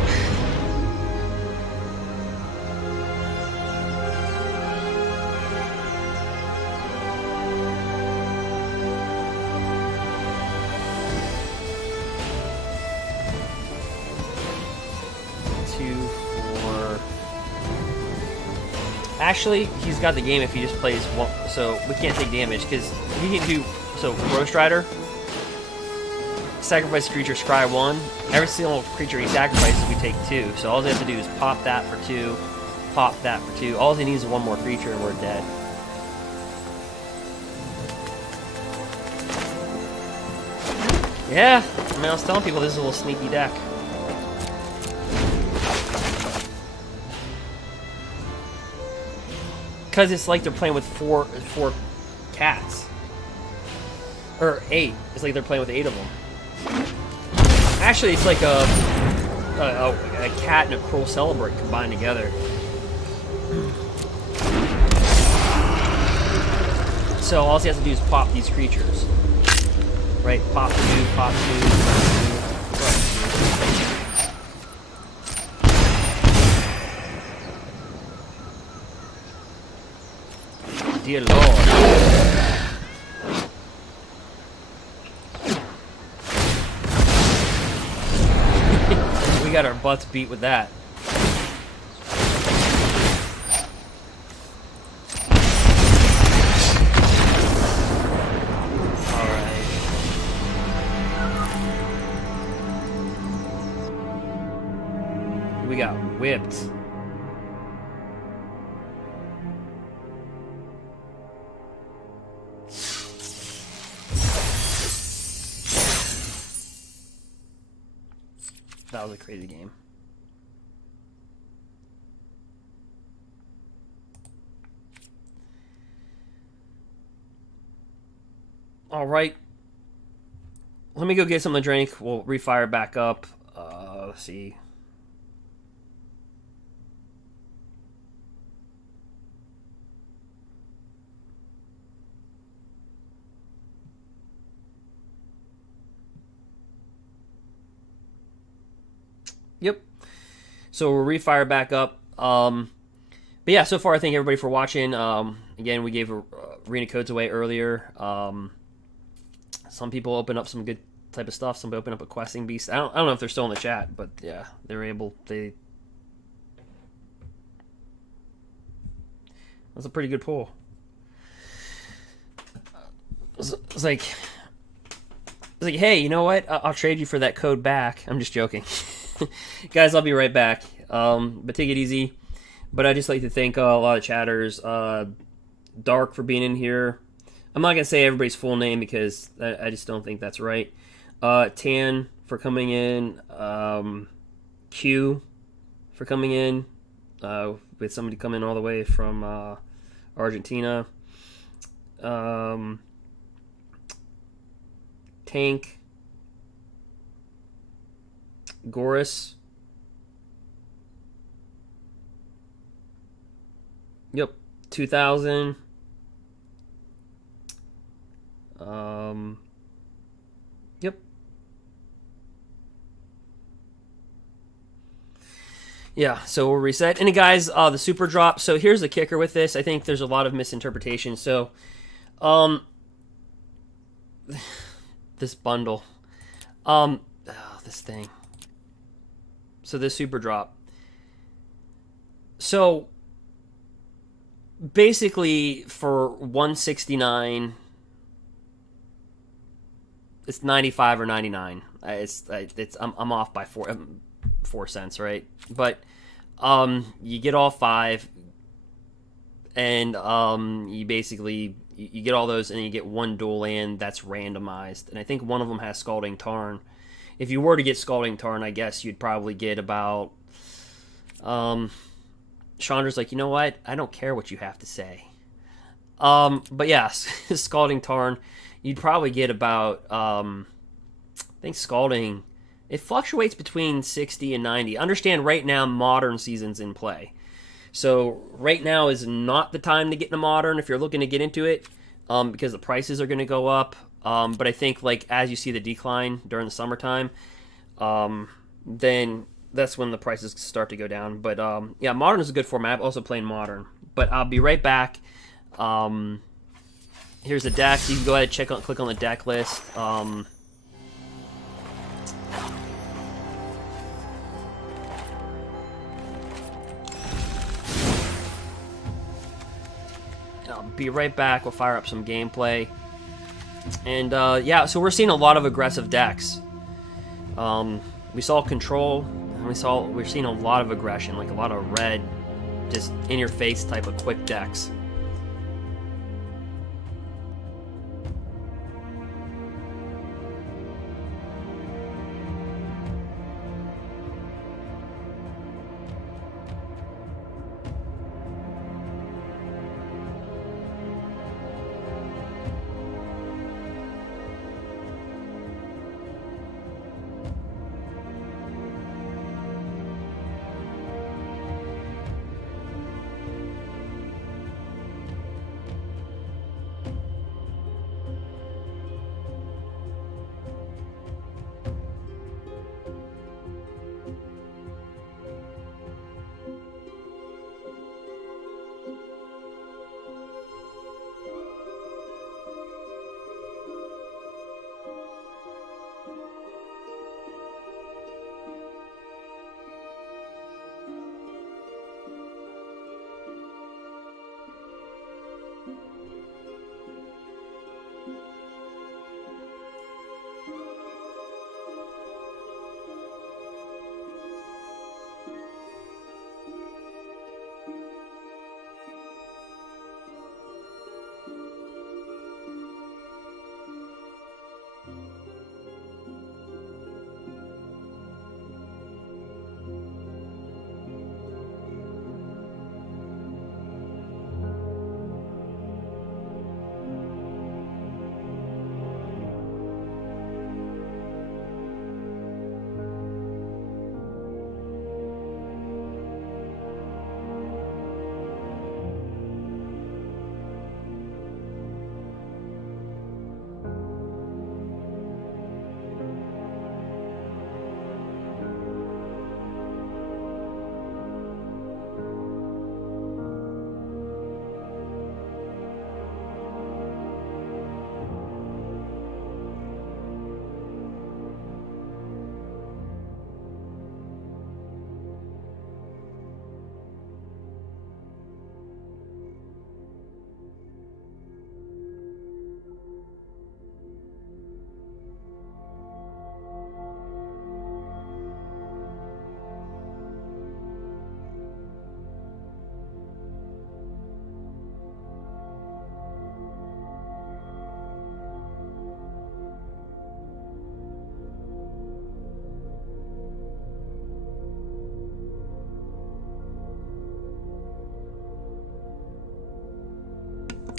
actually, he's got the game if he just plays one, so we can't take damage because he can do so. Roast Rider. Sacrifice a creature, scry 1. Every single creature he sacrifices, we take 2. So all he has to do is pop that for 2, pop that for 2. All he needs is one more creature and we're dead. Yeah, I mean, I was telling people this is a little sneaky deck. Because it's like they're playing with four cats. Or 8. It's like they're playing with 8 of them. Actually, it's like a cat and a cruel celebrant combined together. So all he has to do is pop these creatures. Right? Pop 2, pop 2, pop 2. Dear Lord. We got our butts beat with that. Alright. We got whipped. That was a crazy game. All right. Let me go get something to drink. We'll refire back up. Let's see. Yep. So we'll refire back up. But yeah, so far I thank everybody for watching. Again, we gave arena codes away earlier. Some people open up some good type of stuff. Some open up a questing beast. I don't know if they're still in the chat, but yeah, they were able. That's a pretty good pull. It's like, hey, you know what? I'll trade you for that code back. I'm just joking. Guys, I'll be right back. But take it easy. But I'd just like to thank a lot of chatters. Dark for being in here. I'm not going to say everybody's full name because I just don't think that's right. Tan for coming in. Q for coming in. With somebody coming all the way from Argentina. Tank. Gorus. Yep, 2,000. Yep. Yeah, so we'll reset. And guys, the super drop. So here's the kicker with this. I think there's a lot of misinterpretation. So, this bundle. This thing. So this super drop. So basically for 169, it's 95 or 99. I'm off by 4 cents, right? But you get all 5, and you basically you get all those, and you get one dual land that's randomized. And I think one of them has Scalding Tarn. If you were to get Scalding Tarn, I guess you'd probably get about... Chandra's like, you know what? I don't care what you have to say. But yeah, Scalding Tarn, you'd probably get about... I think Scalding... It fluctuates between 60 and 90. Understand, right now, Modern season's in play. So right now is not the time to get into Modern if you're looking to get into it, because the prices are going to go up. But I think, like, as you see the decline during the summertime, then that's when the prices start to go down. But yeah, Modern is a good format. I'm also playing Modern. But I'll be right back. Here's the deck. You can go ahead and click on the deck list. I'll be right back. We'll fire up some gameplay. And yeah, so we're seeing a lot of aggressive decks. We saw Control, and we're seeing a lot of aggression, like a lot of red, just in your face type of quick decks.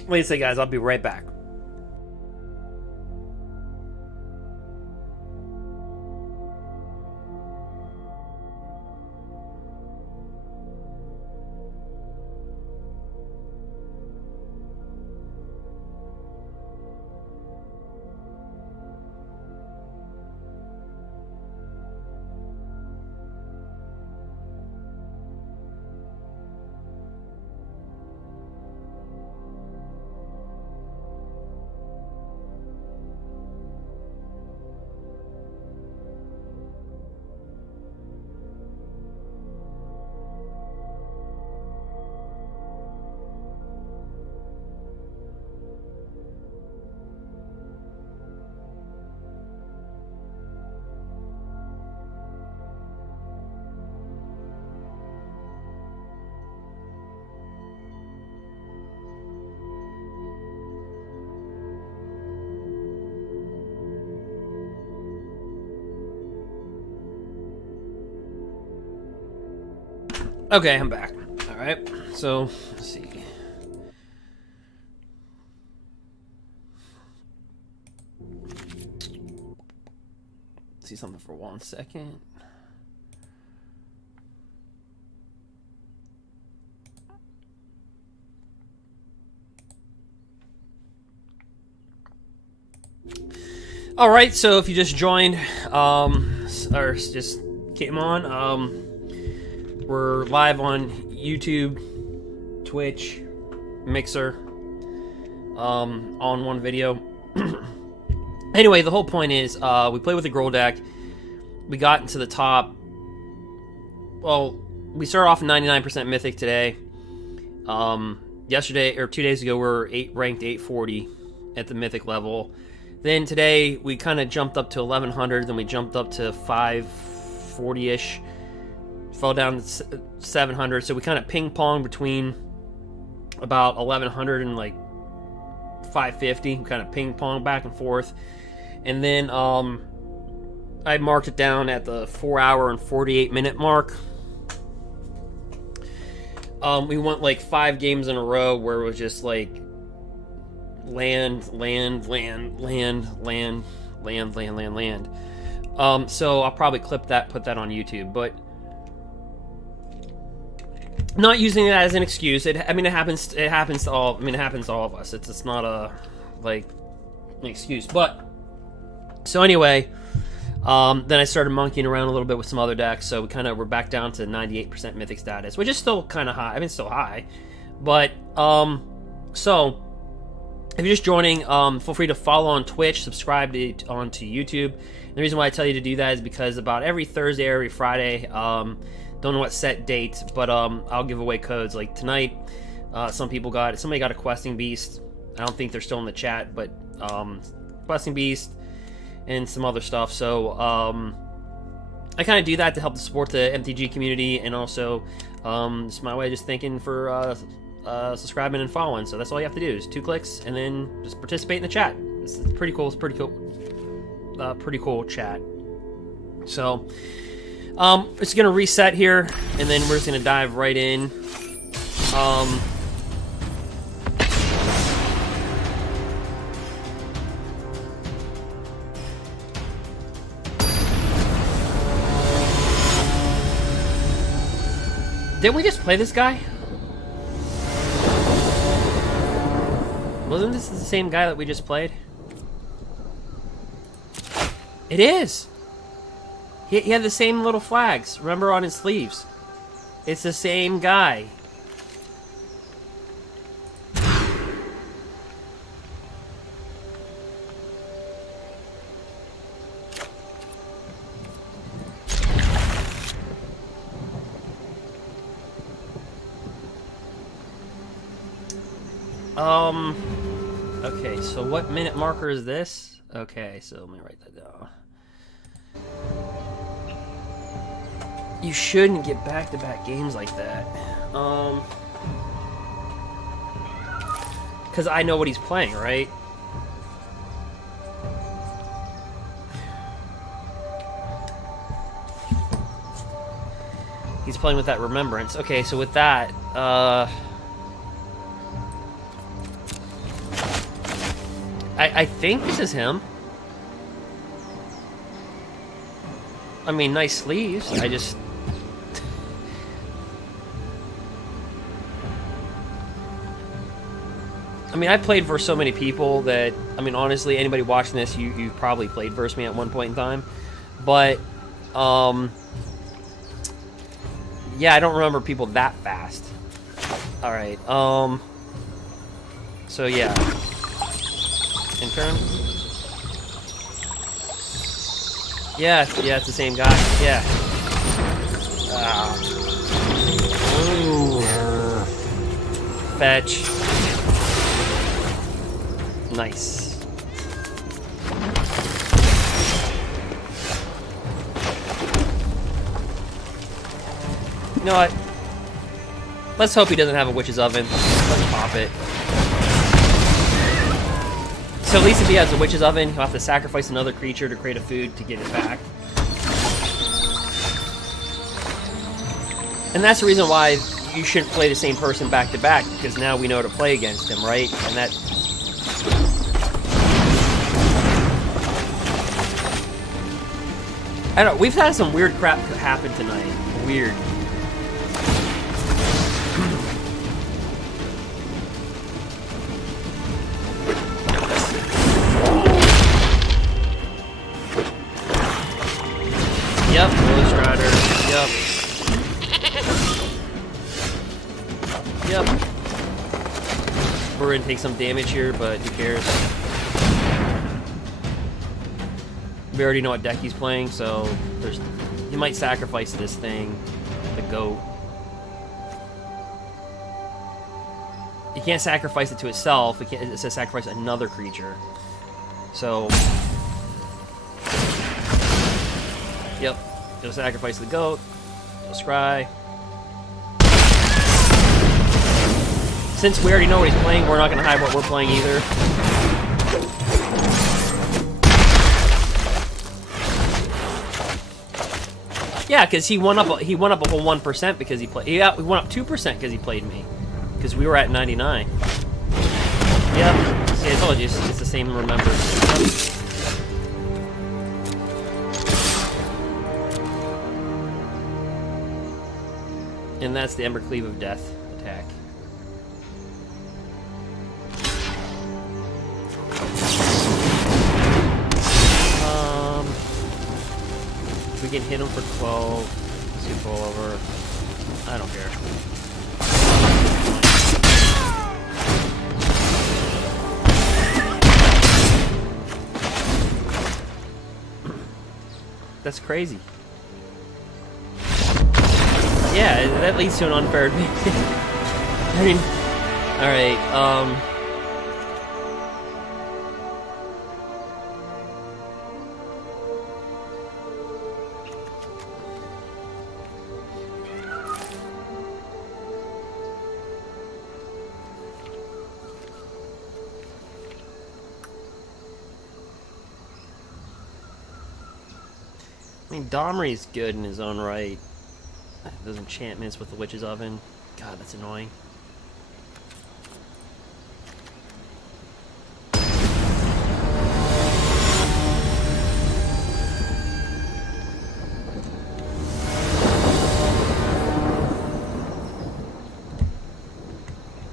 Wait a second, guys. I'll be right back. Okay, I'm back. All right, so let's see. See something for 1 second. All right, so if you just joined, or just came on, we're live on YouTube, Twitch, Mixer, on one video. Anyway, the whole point is, we played with the Gruul deck. We got into the top. Well, we started off 99% Mythic today. Yesterday, or 2 days ago, we were ranked 840 at the Mythic level. Then today, we kind of jumped up to 1100, then we jumped up to 540-ish. Fell down to 700, so we kind of ping-ponged between about 1100 and like 550. We kind of ping-ponged back and forth. And then I marked it down at the 4 hour and 48 minute mark. We went like 5 games in a row where it was just like land. So I'll probably clip that, put that on YouTube, but not using it as an excuse. It happens to all. It happens to all of us. It's not a like an excuse. But so anyway, then I started monkeying around a little bit with some other decks. So we're back down to 98% Mythic status, which is still kind of high. I mean, it's still high, but so if you're just joining, feel free to follow on Twitch, subscribe onto YouTube. And the reason why I tell you to do that is because about every Thursday, every Friday, don't know what set date, but I'll give away codes. Like tonight, somebody got a questing beast. I don't think they're still in the chat, but questing beast and some other stuff. So I kind of do that to help support the MTG community, and also it's my way of just thanking for subscribing and following. So that's all you have to do is 2 clicks, and then just participate in the chat. It's pretty cool. It's pretty cool chat. So. It's gonna reset here, and then we're just gonna dive right in. Didn't we just play this guy? Wasn't this the same guy that we just played? It is! He had the same little flags, remember, on his sleeves. It's the same guy. Okay, so what minute marker is this? Okay, so let me write that down. You shouldn't get back-to-back games like that. Because I know what he's playing, right? He's playing with that remembrance. Okay, so with that, I think this is him. I mean, nice sleeves. I just... I mean, I played versus so many people that... I mean, honestly, anybody watching this, you probably played versus me at one point in time. But, yeah, I don't remember people that fast. Alright, so, yeah. In turn? Yeah, it's the same guy. Yeah. Ooh. Fetch. Nice. You know what? Let's hope he doesn't have a witch's oven. Let's pop it. So at least if he has a witch's oven, he'll have to sacrifice another creature to create a food to get it back. And that's the reason why you shouldn't play the same person back to back, because now we know how to play against him, right? And that... I don't know, we've had some weird crap happen tonight. Weird. Yep, Ghost Rider. Yep. Yep. We're gonna take some damage here, but who cares? We already know what deck he's playing, so he might sacrifice this thing, the goat. He can't sacrifice it to itself. It says sacrifice another creature. So, yep, he'll sacrifice the goat. He'll scry. Since we already know what he's playing, we're not going to hide what we're playing either. Yeah, because he won up a whole 1% because he played. Yeah, we went up 2% because he played me. Because we were at 99. Yep. See, I told you, it's the same remember. And that's the Embercleave of Death attack. We can hit him for 12. Super over. I don't care. That's crazy. Yeah, that leads to an unfair advantage. I mean, alright, I mean, Domri's good in his own right. Those enchantments with the Witch's Oven. God, that's annoying.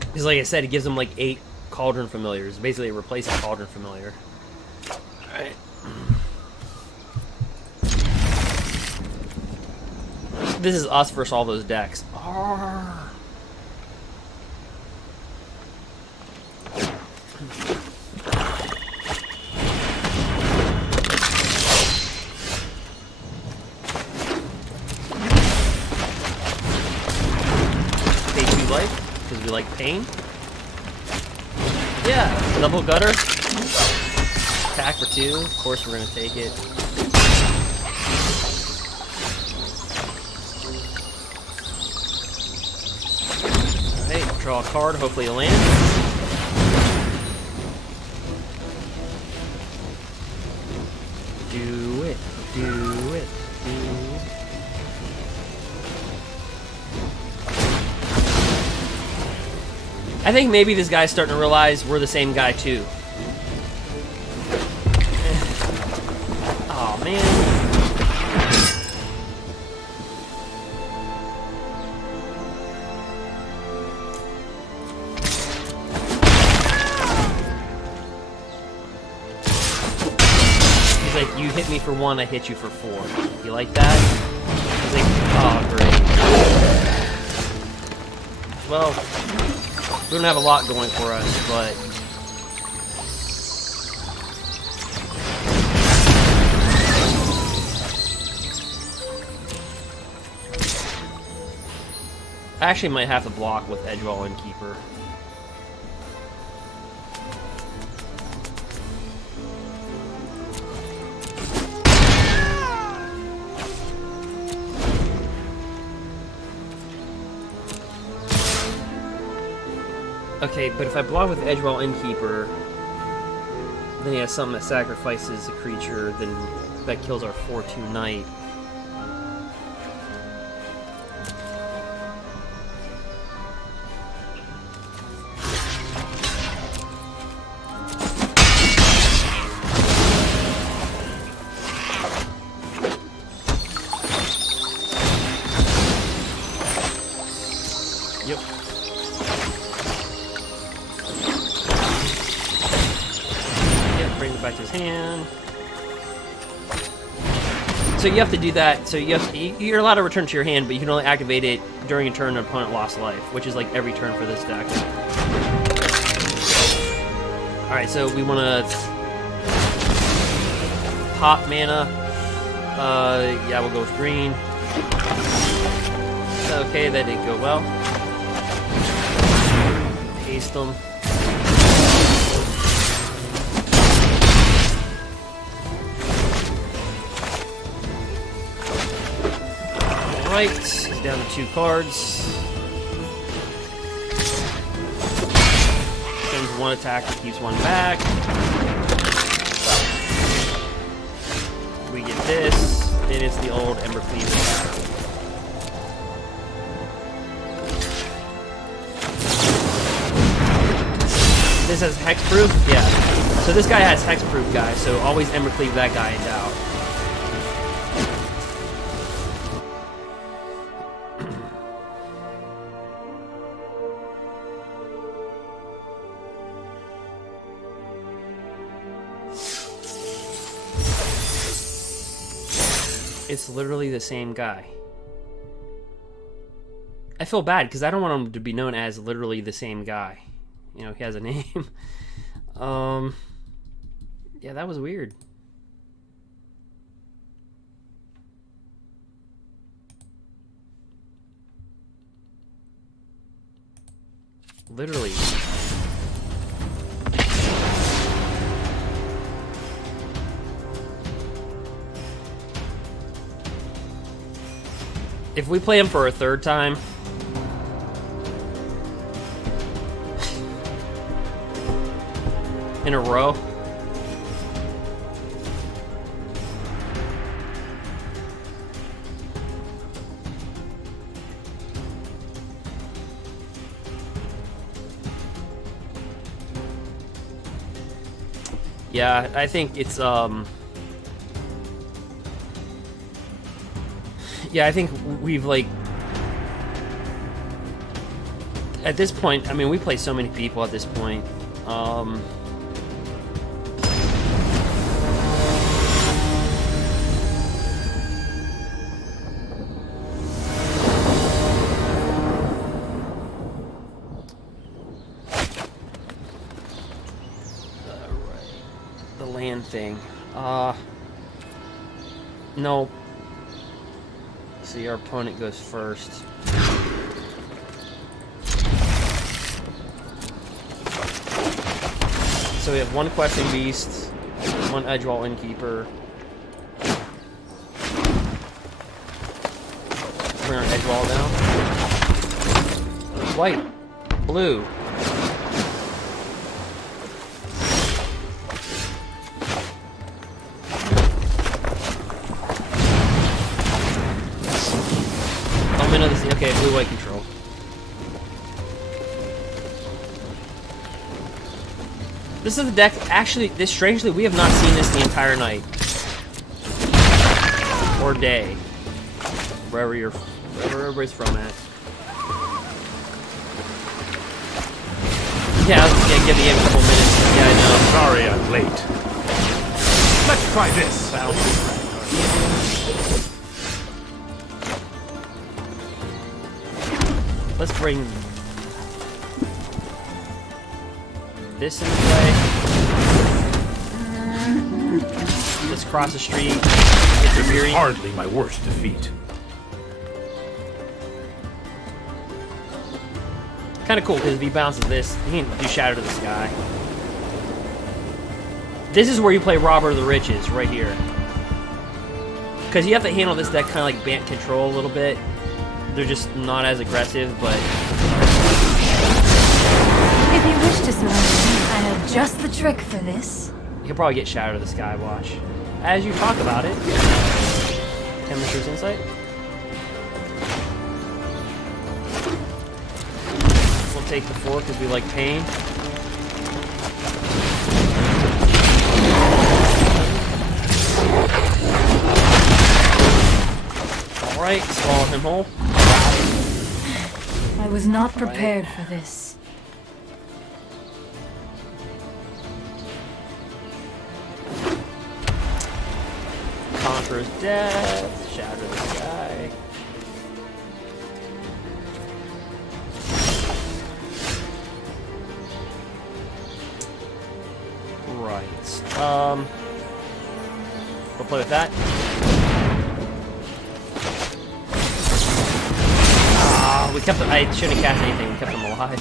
Because like I said, it gives them like 8 Cauldron Familiars. Basically, it replaces Cauldron Familiar. Alright. This is us versus all those decks. Arrgh. Pay 2 life, because we like pain. Yeah, double gutter. Attack for 2. Of course we're going to take it. Draw a card, hopefully it'll land. Do it, do it, do it. I think maybe this guy's starting to realize we're the same guy too. in. He's like, you hit me for 1, I hit you for 4. You like that? He's like, oh, great. Well, we don't have a lot going for us, but... I actually might have to block with Edgewall Innkeeper. Okay, but if I block with Edgewall Innkeeper, then he has something that sacrifices a creature, then that kills our 4/2 knight. Yep. Bring it back to his hand. So you have to do that. So you're allowed to return to your hand, but you can only activate it during a turn an opponent lost life, which is like every turn for this deck. All right, so we want to pop mana. Yeah, we'll go with green. Okay, that didn't go well. Paste them. Right, he's down to 2 cards. Sends 1 attack, keeps 1 back. We get this, then it's the old embercleave attack. This has hexproof? Yeah. So this guy has hexproof, guys, so always embercleave that guy in doubt. It's literally the same guy. I feel bad because I don't want him to be known as literally the same guy. You know, he has a name. Yeah, that was weird. Literally. If we play him for a 3rd time... in a row... Yeah, I think it's, yeah, I think we've, like... At this point, I mean, we play so many people at this point. The land thing. No. See, our opponent goes first. So we have 1 Questing Beast, 1 Edgewall Innkeeper. Bring our Edgewall down. White. Blue. Okay, blue-white control. This is the deck, actually, strangely, we have not seen this the entire night. or day, wherever everybody's from at. Yeah, give the game a couple minutes. Yeah, I know. Sorry I'm late. Let's try this. Let's bring this into play. Let's cross the street. This is hardly my worst defeat. Kind of cool because if he bounces this, he can do Shadow to the Sky. This is where you play Robber of the Riches, right here. Because you have to handle this deck kind of like Bant control a little bit. They're just not as aggressive, but... If you wish to surrender, I have just the trick for this. You can probably get Shadow to the Sky, watch. As you talk about it. Temur's Insight. We'll take the 4 because we like pain. Alright, swallow him whole. I was not prepared for this. Conqueror's Death, Shadow to the Sky. Right. We'll play with that. We kept them, I shouldn't have cast anything, we kept them alive.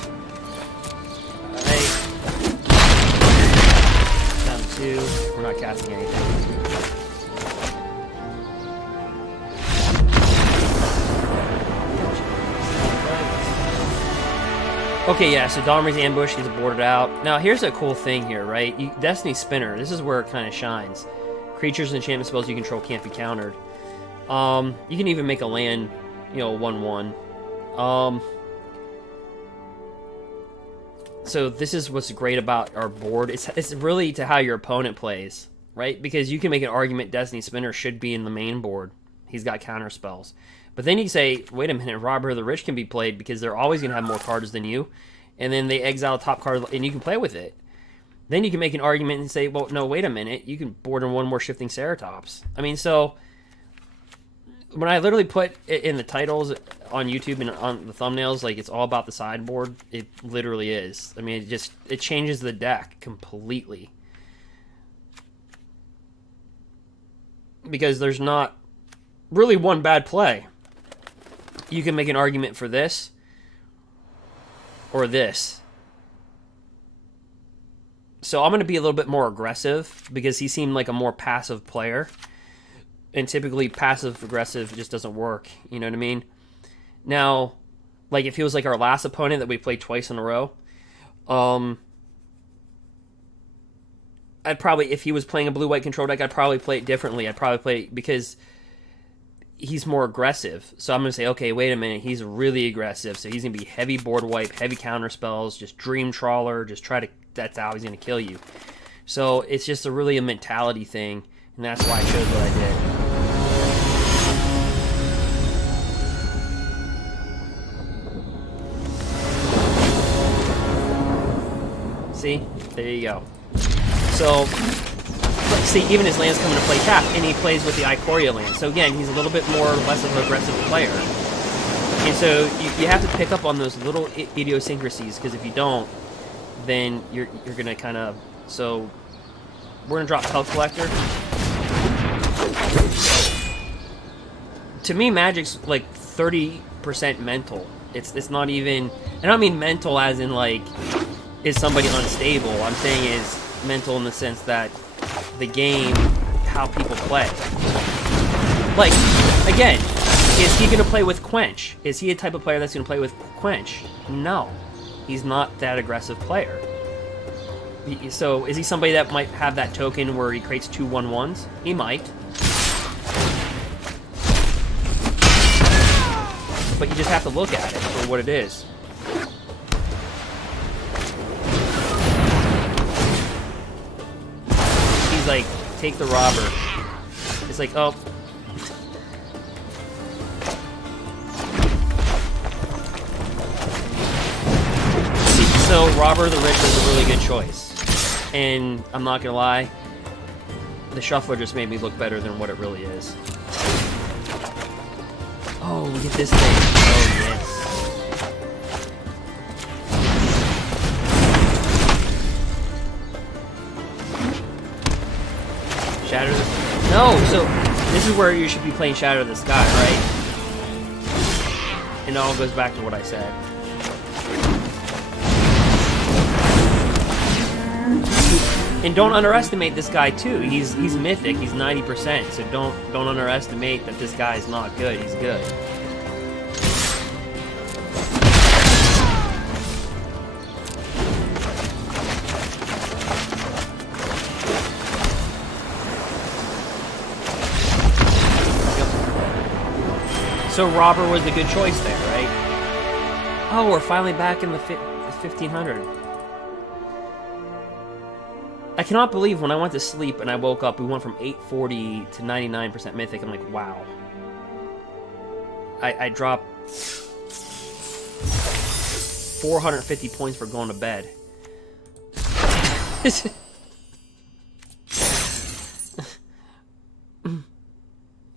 Alright. Down to 2. We're not casting anything. Okay, yeah, so Domri's ambush, he's boarded out. Now, here's a cool thing here, right? Destiny Spinner, this is where it kind of shines. Creatures and enchantment spells you control can't be countered. You can even make a land, 1/1. So this is what's great about our board. It's really to how your opponent plays, right? Because you can make an argument Destiny Spinner should be in the main board. He's got counter spells. But then you say, wait a minute, Robber of the Rich can be played because they're always going to have more cards than you. And then they exile top card and you can play with it. Then you can make an argument and say, well, no, wait a minute. You can board in one more Shifting Ceratops. I mean, so when I literally put it in the titles on YouTube and on the thumbnails, like it's all about the sideboard, it literally is. I mean, it changes the deck completely. Because there's not really one bad play. You can make an argument for this or this. So I'm going to be a little bit more aggressive because he seemed like a more passive player. And typically passive-aggressive just doesn't work. You know what I mean? Now, like if he was like our last opponent that we played twice in a row, I'd probably, if he was playing a blue-white control deck, I'd probably play it differently. I'd probably play it because he's more aggressive. So I'm going to say, okay, wait a minute. He's really aggressive. So he's going to be heavy board wipe, heavy counter spells, just Dream Trawler, just try to, that's how he's going to kill you. So it's just really a mentality thing. And that's why I chose what I did. See? There you go. So, see, even his land's coming to play tap, and he plays with the Ikoria land. So again, he's a little bit more or less of an aggressive player. And so you have to pick up on those little idiosyncrasies, because if you don't, then you're going to kind of... So, we're going to drop Pelk Collector. To me, Magic's like 30% mental. It's not even... I don't mean mental as in like, is somebody unstable? I'm saying is mental in the sense that the game, how people play. Like, again, is he going to play with Quench? Is he a type of player that's going to play with Quench? No. He's not that aggressive player. So, is he somebody that might have that token where he creates 2 1/1s? He might. But you just have to look at it for what it is. He's like, take the robber. It's like, oh. So Robber the Rich was a really good choice. And I'm not gonna lie, the shuffler just made me look better than what it really is. Oh, look at this thing. Oh, yes. Shatter the... No! So, this is where you should be playing Shatter the Sky, right? And it all goes back to what I said. And don't underestimate this guy too. He's mythic. He's 90%. So don't underestimate that this guy is not good. He's good. So Robber was a good choice there, right? Oh, we're finally back in the 1500. I cannot believe when I went to sleep and I woke up, we went from 840 to 99% Mythic. I'm like, wow. I dropped 450 points for going to bed.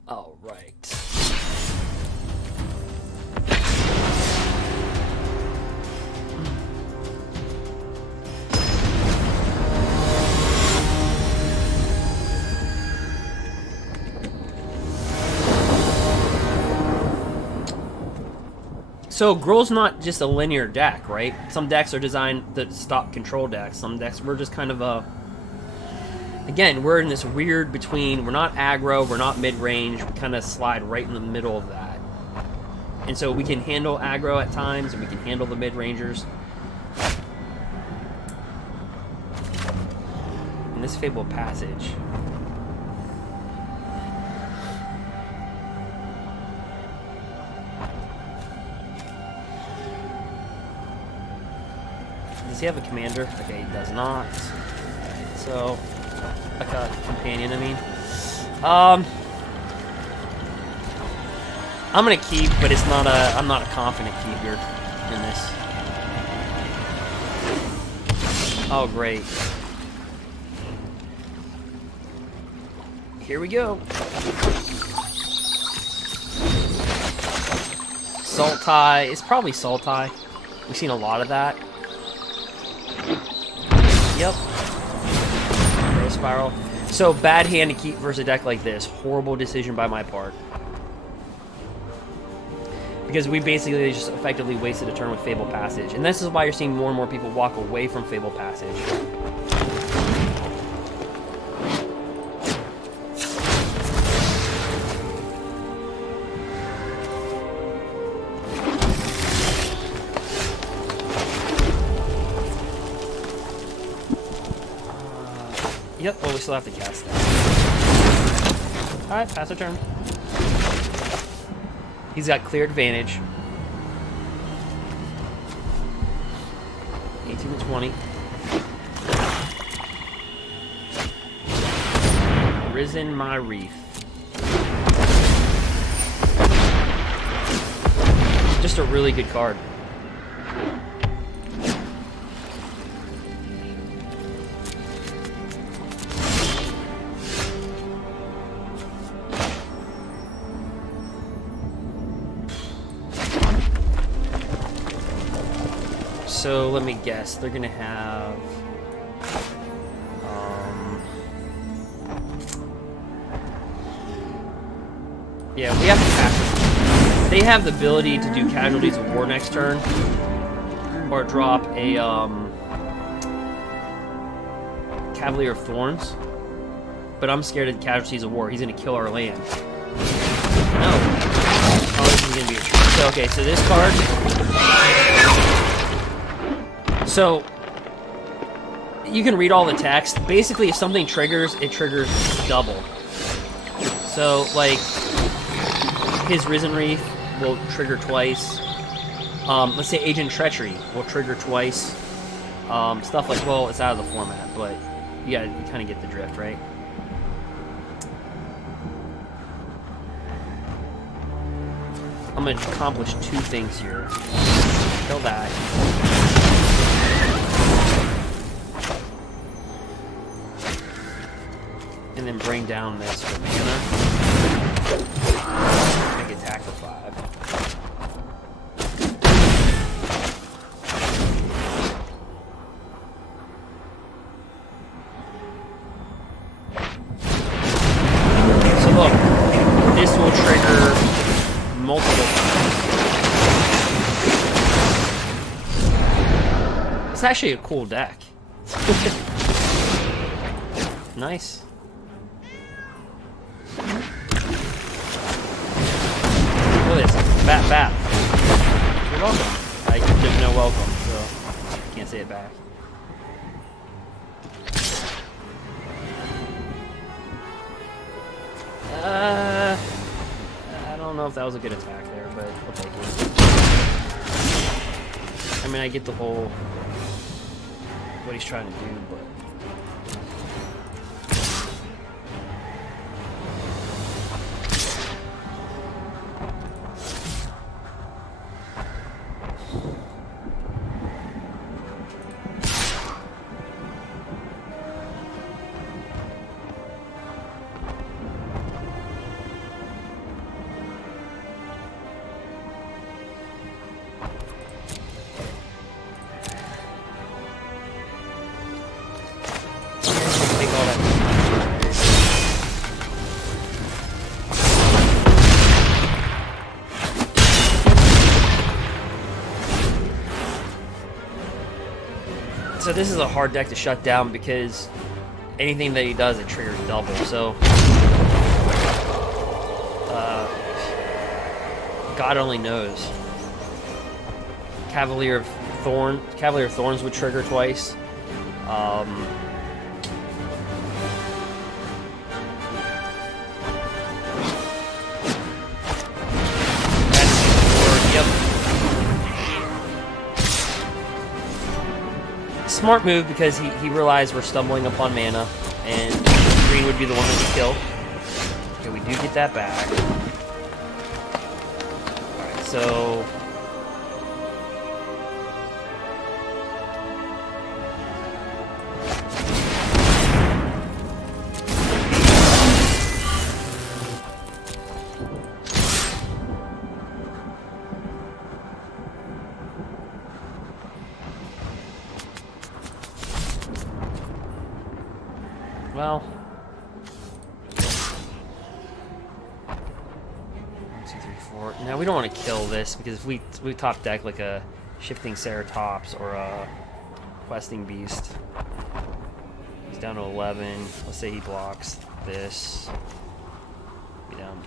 All right. So Gruul's not just a linear deck, right? Some decks are designed to stop control decks. Some decks, we're just kind of a... Again, we're in this weird between, we're not aggro, we're not mid-range, we kind of slide right in the middle of that. And so we can handle aggro at times, and we can handle the mid-rangers. And this Fabled Passage... Does he have a commander? Okay, he does not. Alright, so... Like a companion, I mean. I'm gonna keep, but it's not a... I'm not a confident keep here in this. Oh, great. Here we go. Sultai. It's probably Sultai. We've seen a lot of that. Yep. Arrow Spiral. So, bad hand to keep versus a deck like this. Horrible decision by my part. Because we basically just effectively wasted a turn with Fabled Passage. And this is why you're seeing more and more people walk away from Fabled Passage. Yep, well, we still have to cast that. Alright, pass a turn. He's got clear advantage. 18 to 20. Risen my Reef. Just a really good card. So let me guess, they're gonna have yeah, we have to pass it. They have the ability to do Casualties of War next turn, or drop a Cavalier of Thorns. But I'm scared of Casualties of War. He's gonna kill our land. No. Oh, this is gonna be a trick. So okay, so this card. So, you can read all the text. Basically, if something triggers, it triggers double. So, like, his Risen Reef will trigger twice. Let's say Agent Treachery will trigger twice. Stuff like, well, it's out of the format, but yeah, you kind of get the drift, right? I'm going to accomplish two things here. Kill that. bring down this for mana. Make attack for 5. So look, this will trigger multiple times. It's actually a cool deck. Nice. Look at this. Bat, bat. You're welcome. There's no welcome, so can't say it back. I don't know if that was a good attack there, but I'll take it. I mean, I get the whole what he's trying to do, but so this is a hard deck to shut down because anything that he does, it triggers double. So, God only knows. Cavalier of Thorns would trigger twice. Smart move because he realized we're stumbling upon mana, and green would be the one that would kill. Okay, we do get that back. Alright, so well, 1, 2, 3, 4. Now we don't want to kill this because if we top deck like a shifting Ceratops or a questing beast. He's down to 11. Let's say he blocks this. Be down.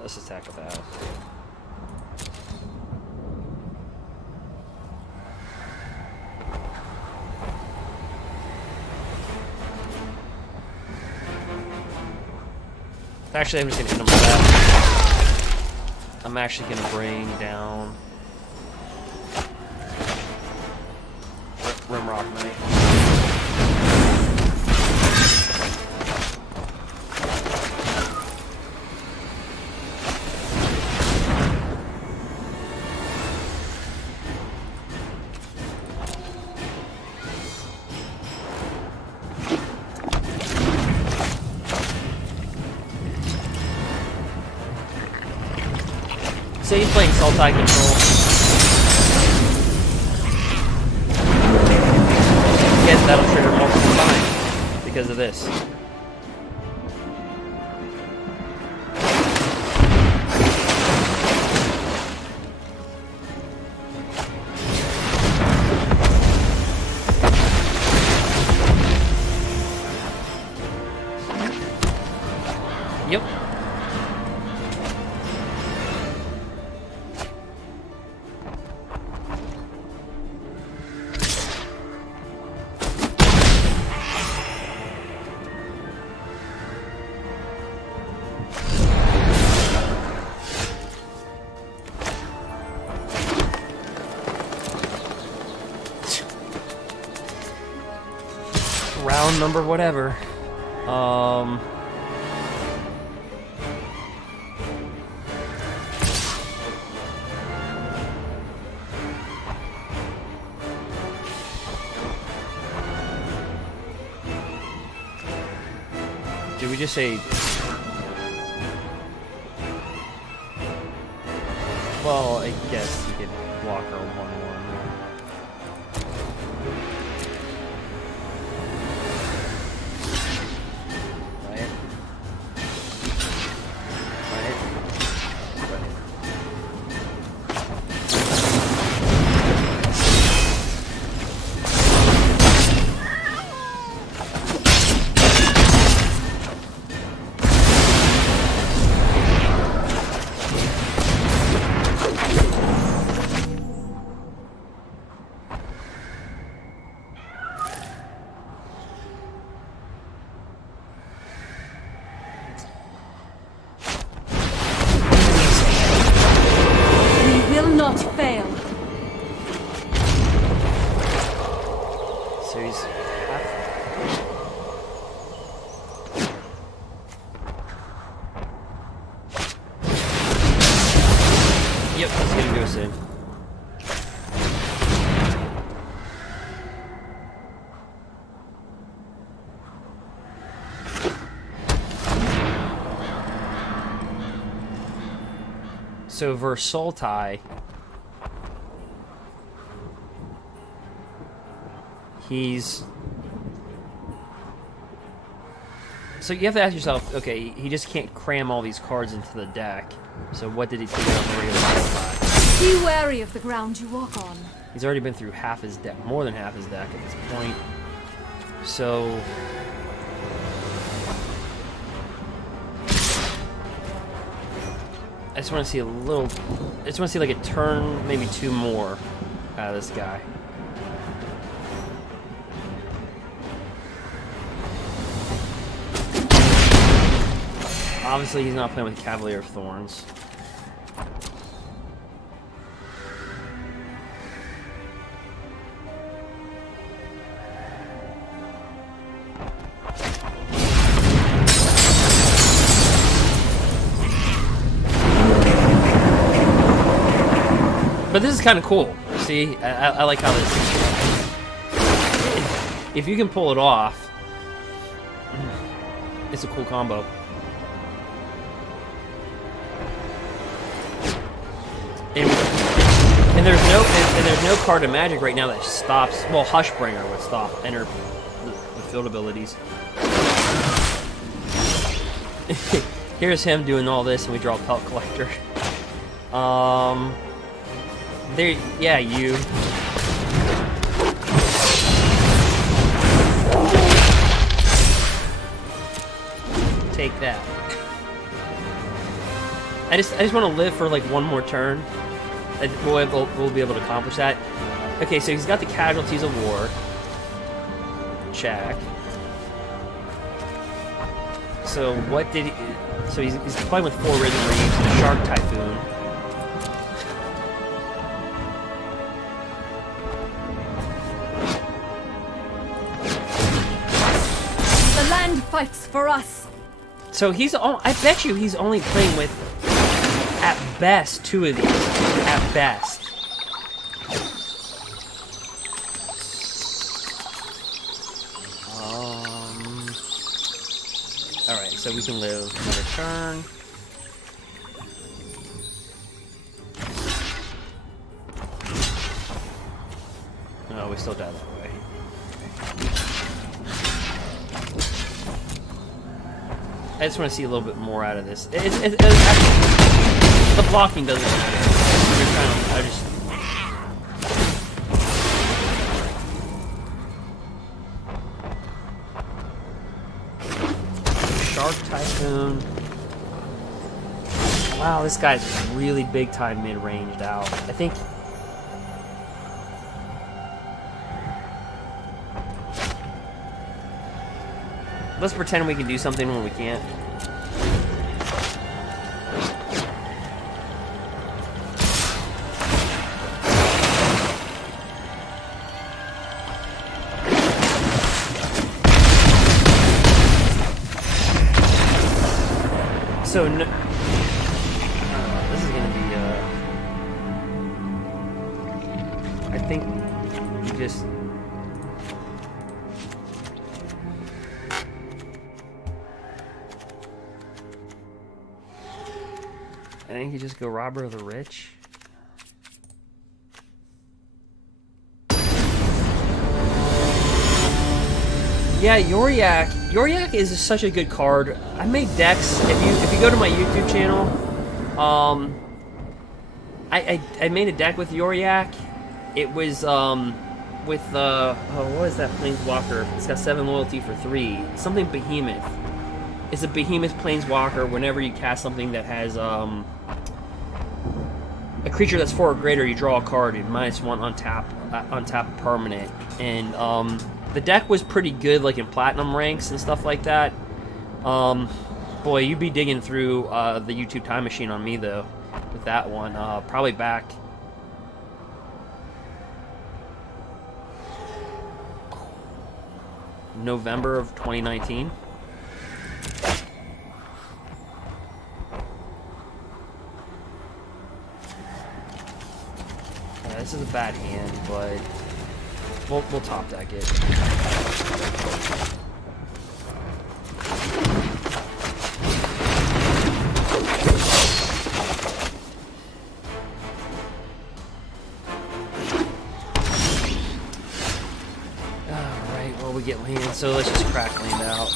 Let's attack with that. Actually, I'm just gonna hit him with that. I'm actually gonna bring down Rimrock Knight. So he's playing Sultai Control. Yes, that'll trigger multiple times because of this. Yep. Round number whatever. Did we just say... Well, I guess you could block our 1/1. Right? Yep, let's get him to a save. So Versaltai, he's... So you have to ask yourself, okay, he just can't cram all these cards into the deck. So what did he take out the regular side? Be wary of the ground you walk on. He's already been through half his deck, more than half his deck at this point. So... I just want to see a little... I just want to see like a turn, maybe two more out of this guy. Obviously, he's not playing with Cavalier of Thorns. But this is kind of cool. See, I like how this... If you can pull it off, it's a cool combo. And there's no card in Magic right now that stops. Well, Hushbringer would stop enter the field abilities. Here's him doing all this, and we draw Pelt Collector. There, yeah, you. Take that. I just want to live for like one more turn. We'll be able to accomplish that. Okay, so he's got the Casualties of War. Check. So what did he... So he's playing with 4 Risen Reaves and a Shark Typhoon. The land fights for us. So he's all... I bet you he's only playing with, at best, 2 of these. At best. Alright, so we can live another turn. No, we still die that way. I just want to see a little bit more out of this. Actually, the blocking doesn't matter. I just... Shark Typhoon. Wow, this guy's really big time mid-ranged out. I think... Let's pretend we can do something when we can't. So, no, this is going to be, I think you just... think you just go Robber of the Rich. Yeah, Yoriak. Yoriak is such a good card. I made decks. If you go to my YouTube channel, I made a deck with Yoriak. It was with what is that planeswalker? It's got 7 loyalty for 3. Something behemoth. It's a behemoth planeswalker. Whenever you cast something that has a creature that's 4 or greater, you draw a card. You -1 on tap permanent. And the deck was pretty good, like in platinum ranks and stuff like that. Boy, you'd be digging through the YouTube time machine on me though with that one. Probably back. November of 2019. Yeah, this is a bad hand, but we'll top deck it. Alright, well, we get land, so let's just crack land out.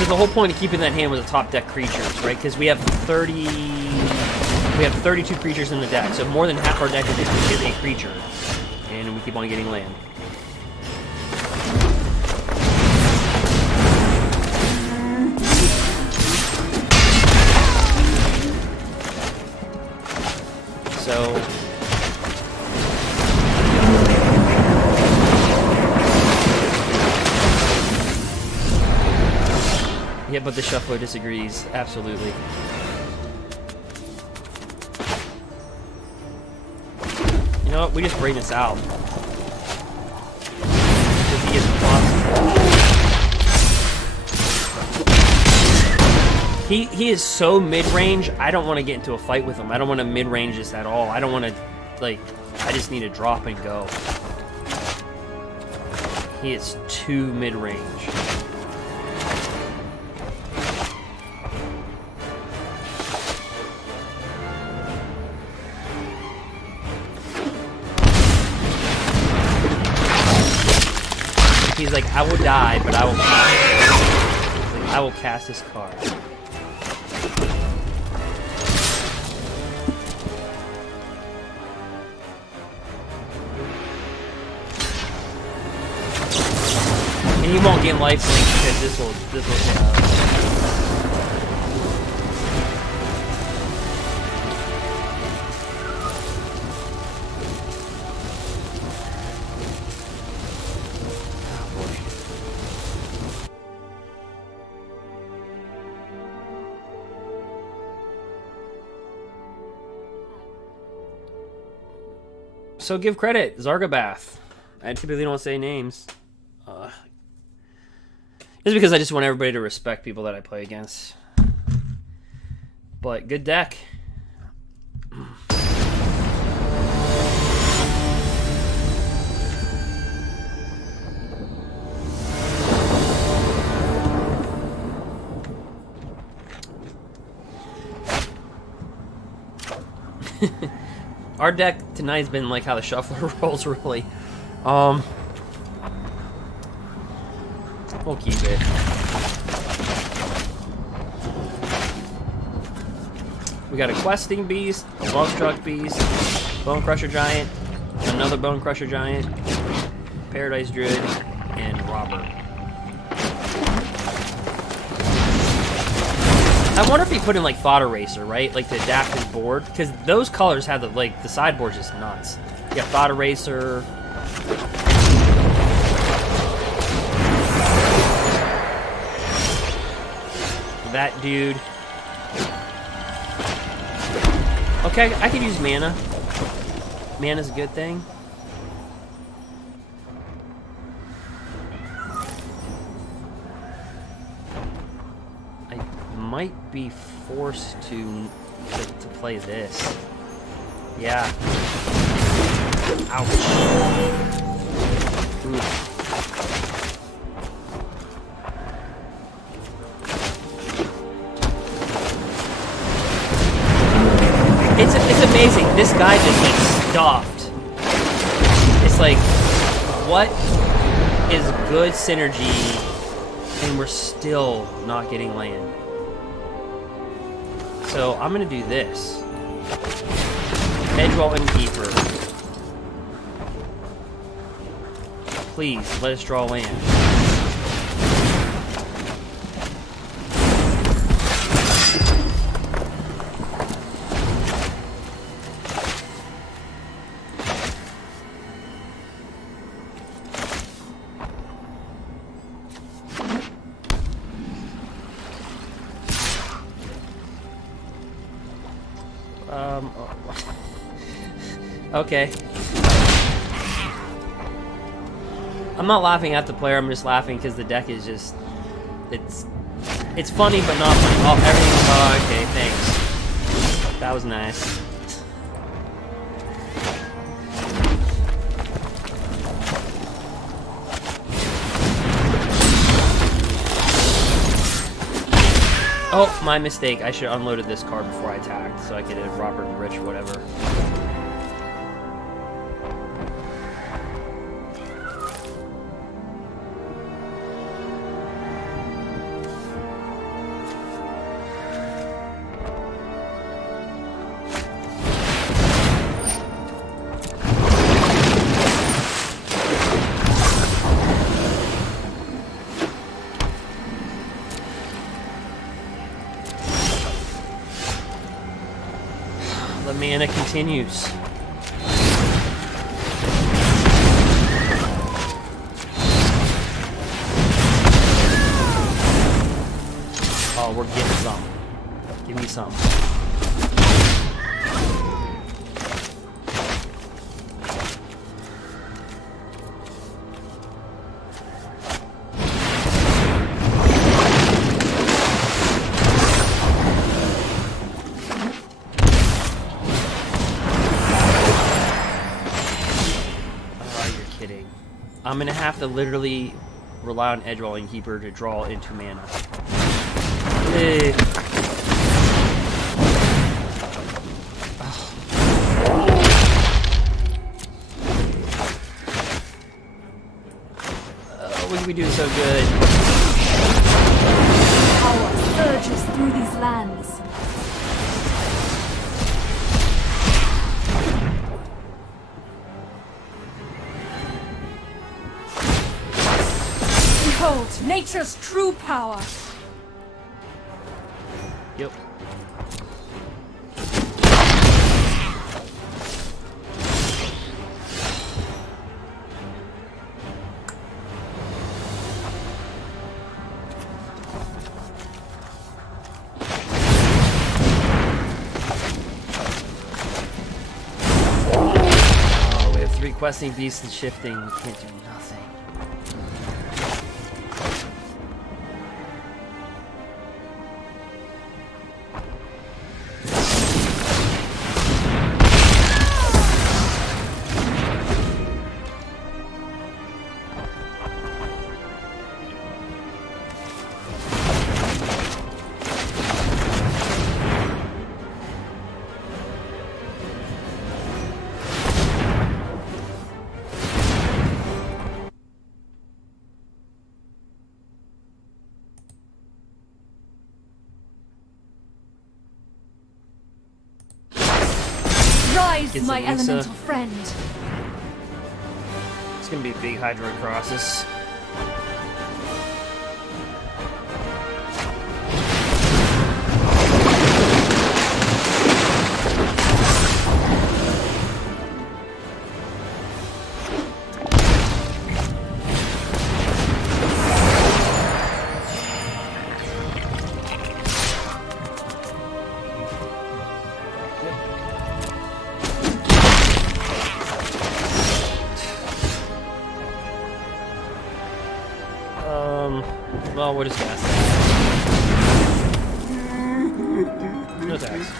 The whole point of keeping that hand was to top deck creatures, right? Because we have 32 creatures in the deck, so more than half our deck is a creature, and we keep on getting land. So. Yeah, but the shuffler disagrees. Absolutely. You know what? We just bring this out. Because he is impossible. He is so mid-range, I don't want to get into a fight with him. I don't want to mid-range this at all. I don't want to, like, I just need to drop and go. He is too mid-range. He's like, I will die, but I will cast this card. And you won't get lifelink because this will So give credit, Zargabath. I typically don't say names. It's because I just want everybody to respect people that I play against. But good deck. Our deck tonight's been like how the shuffler rolls, really. We'll keep it. We got a questing beast, a love-struck beast, bone crusher giant, another bone crusher giant, paradise druid, and robber. I wonder if he put in like Thought Eraser, right? Like to adapt his board, because those colors have the sideboard's just nuts. You got Thought Eraser. That dude. Okay, I could use mana. Mana's a good thing. I might be forced to play this. Yeah. Ouch. Ooh. It's amazing. This guy just gets stuffed. It's like, what is good synergy, and we're still not getting land. So I'm gonna do this. Edgewall and Keeper. Please let us draw land. Okay. I'm not laughing at the player, I'm just laughing because the deck is just... It's funny, but not funny. Oh, everything... Oh, okay, thanks. That was nice. Oh, my mistake. I should have unloaded this card before I attacked, so I could have Robert and Rich or whatever. The mana continues. Oh, we're getting some. Give me some. I'm gonna have to literally rely on Edgewall and Keeper to draw into mana. Hey. What did we do so good? Power surges through these lands. Behold, nature's true power. Yep. Oh, we have 3 questing beasts and shifting. We can't do nothing. Rise, Get my some Lisa. elemental friend. It's gonna be a big Hydro Crosses. Well, we'll just cast that. No attacks.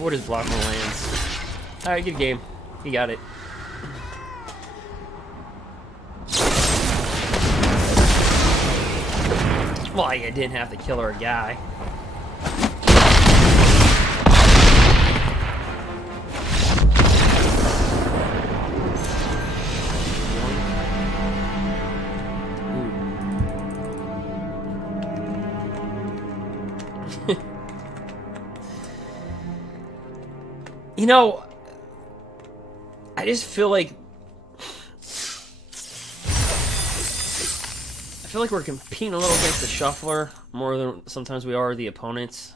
What is block my lands? Alright, good game. You got it. Well, I didn't have to kill our guy. You know, I just feel like we're competing a little against the shuffler more than sometimes we are the opponents.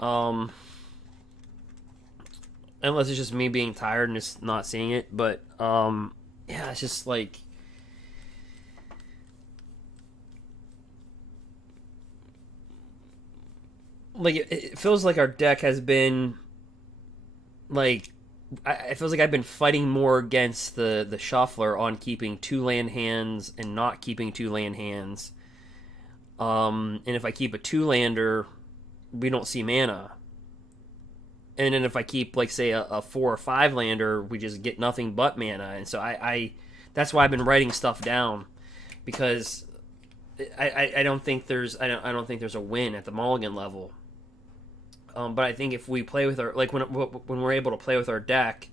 Unless it's just me being tired and just not seeing it, but yeah, it's just like it feels like our deck has been like it feels like I've been fighting more against the shuffler on keeping 2 land hands and not keeping 2 land hands. And if I keep a 2-lander, we don't see mana. And then if I keep, like, say, a 4 or 5-lander, we just get nothing but mana. And so I that's why I've been writing stuff down, because I don't think there's a win at the mulligan level. But I think if we play with our, like, when we're able to play with our deck,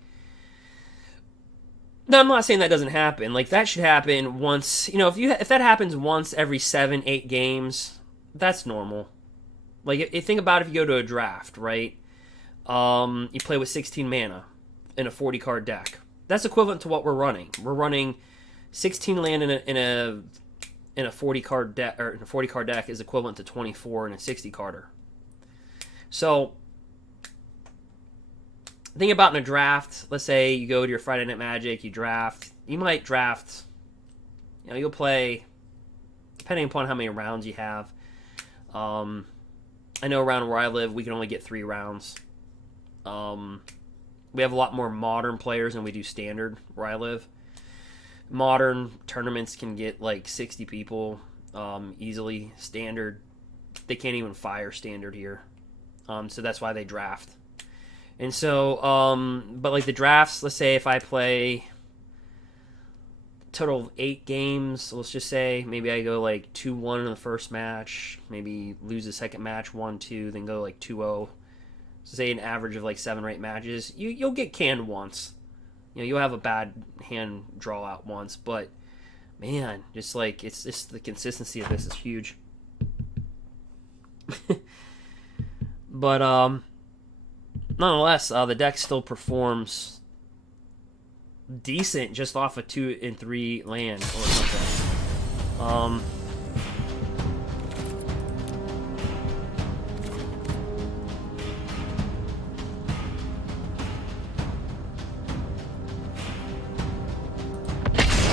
no, I'm not saying that doesn't happen. Like, that should happen once, you know, if that happens once every 7-8 games, that's normal. Like, think about if you go to a draft, right? You play with 16 mana in a 40-card deck. That's equivalent to what we're running. We're running 16 land in a 40-card deck, or in a 40-card deck is equivalent to 24 in a 60-carder. So, think about in a draft. Let's say you go to your Friday Night Magic, you draft. You might draft, you know, you'll play, depending upon how many rounds you have. I know around where I live, we can only get 3 rounds. We have a lot more modern players than we do standard where I live. Modern tournaments can get like 60 people easily. Standard, they can't even fire standard here. So that's why they draft. And so, but like the drafts, let's say if I play total of 8 games, let's just say, maybe I go like 2-1 in the first match, maybe lose the second match 1-2, then go like 2-0. So say an average of like 7 or 8 matches, you'll get canned once. You know, you'll have a bad hand draw out once, but man, just like it's just the consistency of this is huge. But nonetheless, the deck still performs decent just off a 2 and 3 land or something.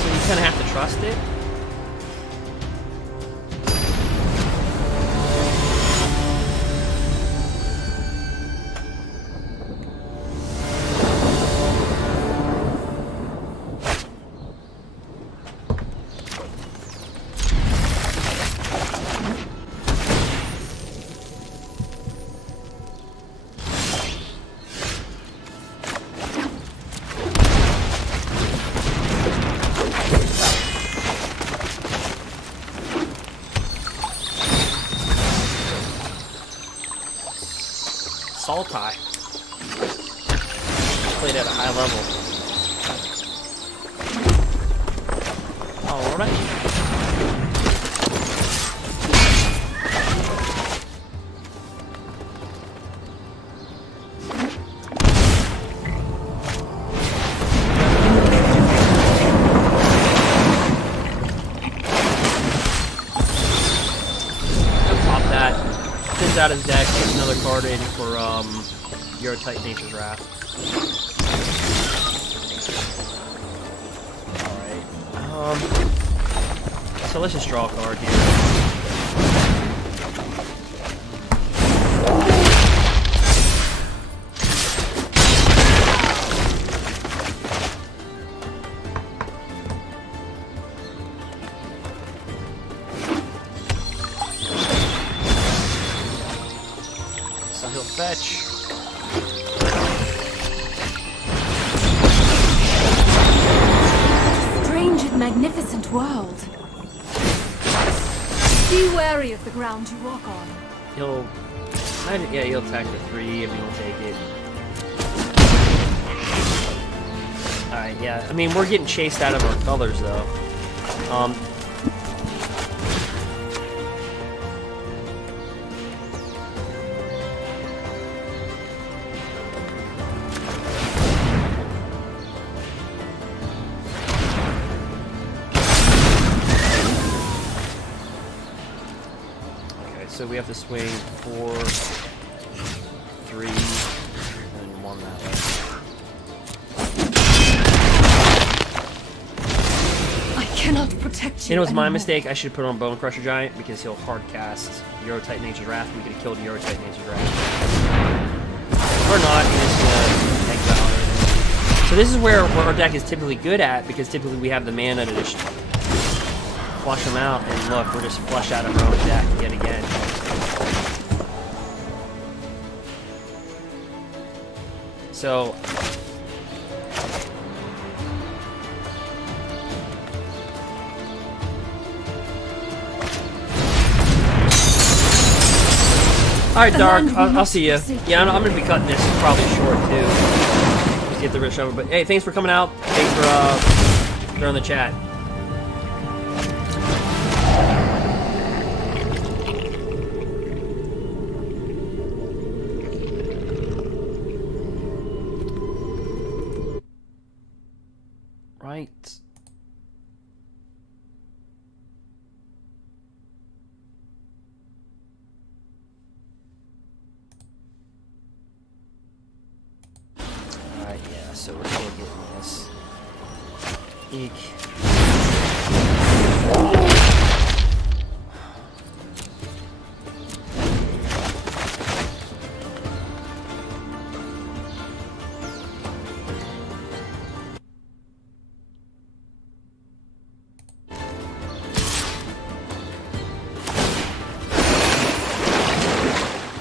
So you kind of have to trust it. Saltai. Played at a high level. Alright. Pop that. Sends out his deck, gets another card in for your Tight Nature's Wrath. Alright. So let's just draw a card here. magnificent world. Be wary of the ground you walk on. He'll attack for 3. I mean, he'll take it. Alright, yeah. I mean, we're getting chased out of our colors, though. So we have to swing 4, 3, and 1 that way. I cannot protect you. It was my anymore. mistake. I should have put on Bone Crusher Giant because he'll hard cast Eurotype Nature's Wrath. We could have killed Eurotype Nature's Wrath. Or not. He just exile. So this is where our deck is typically good at, because typically we have the mana to just flush them out. And look, we're just flushed out of our own deck yet again. So alright, Dark, I'll see you. Yeah, I'm gonna be cutting this probably short too. Just get the wrist over. But hey, thanks for coming out. Thanks for throwing the chat. Right. Alright, yeah, so we're still getting this. Eek.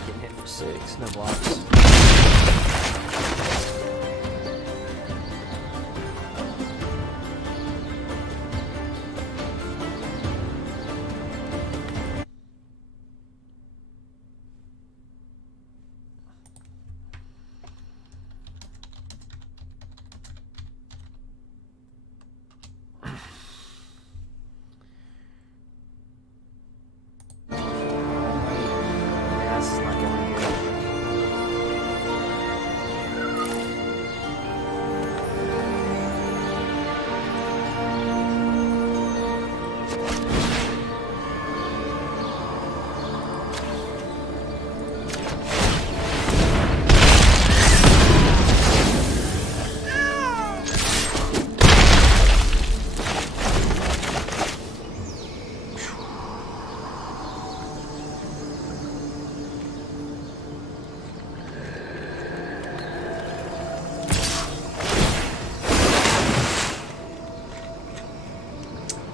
Getting hit for 6, no blocks. This is not going good.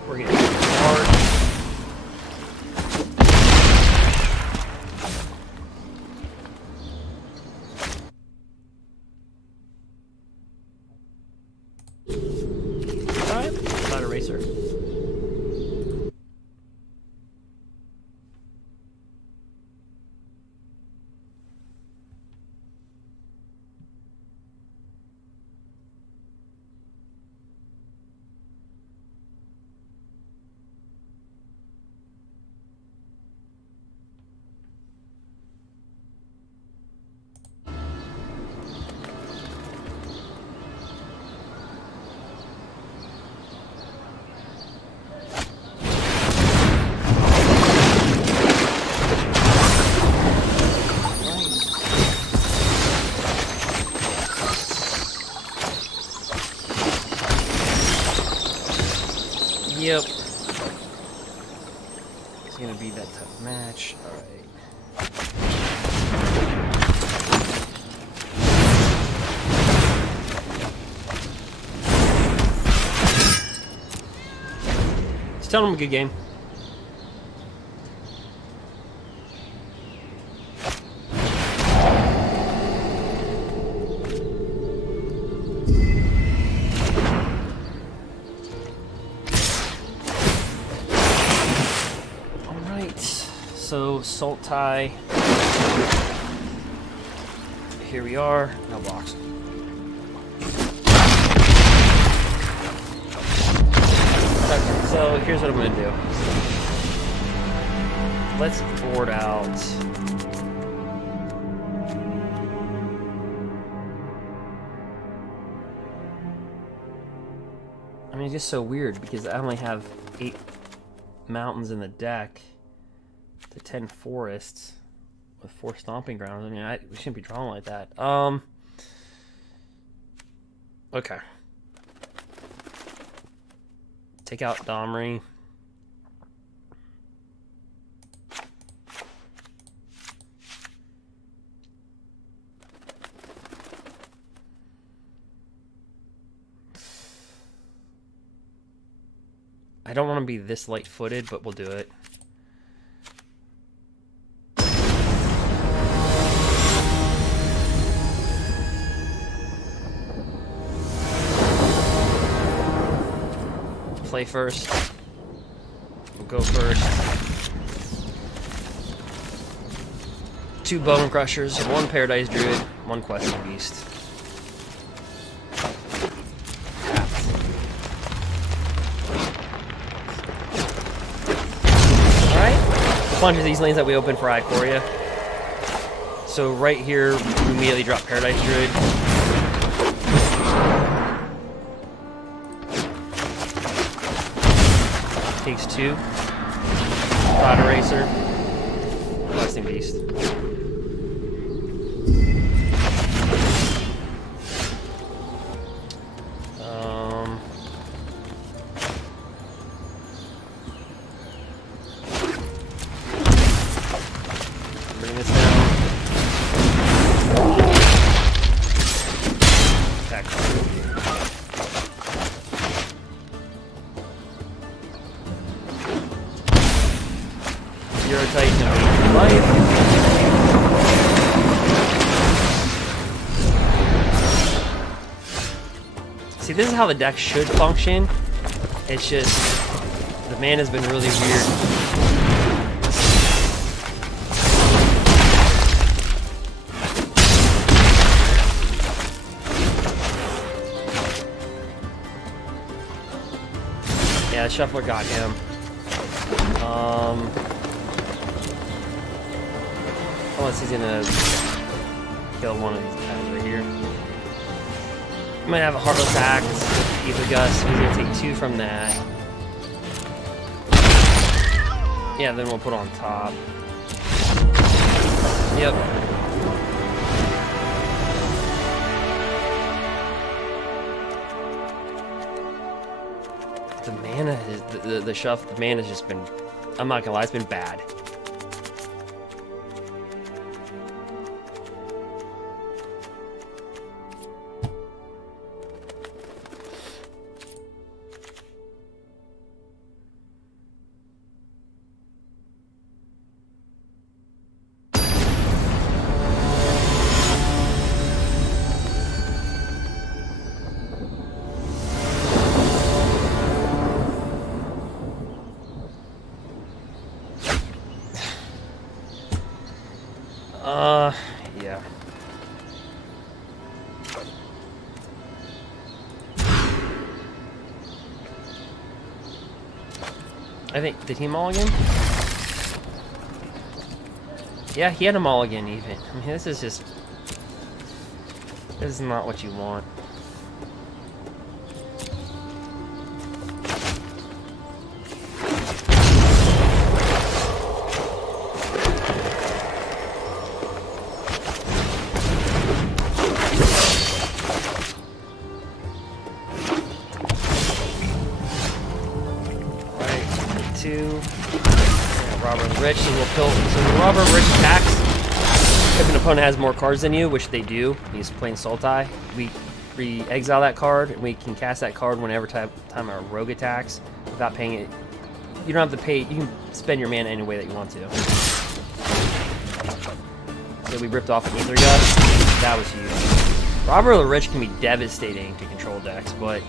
We're getting hard. Alright, not a racer. Yep. It's gonna be that tough match. Alright. Just tell them a good game. Sultai. Here we are. No blocks. Okay, so here's what I'm gonna do. Let's board out. I mean, it's just so weird because I only have 8 mountains in the deck to 10 forests with 4 stomping grounds. I mean, we shouldn't be drawing like that. Okay. Take out Domri. I don't want to be this light-footed, but we'll do it. Play first. We'll go first. 2 Bone Crushers, 1 Paradise Druid, 1 Questing Beast. A bunch of these lanes that we open for Ikoria. So right here, we immediately drop Paradise Druid. Takes 2. Thought Eraser. Questing Beast. See, this is how the deck should function. It's just the mana's been really weird. Yeah, the shuffler got him. Unless he's gonna kill one of these guys right here. He might have a Heartless Act, Ether Gust, so he's gonna take 2 from that. Yeah, then we'll put on top. Yep. The mana is the shuffle. The mana has just been. I'm not gonna lie, it's been bad. Yeah. I think, did he mulligan? Yeah, he had a mulligan even. I mean, this is not what you want. Rich, and we'll kill. So the Robber Rich attacks. If an opponent has more cards than you, which they do, he's playing Sultai, we exile that card, and we can cast that card whenever time our rogue attacks without paying it. You don't have to pay. You can spend your mana any way that you want to. So we ripped off an Ether Gust. That was huge. Robber of the Rich can be devastating to control decks, but.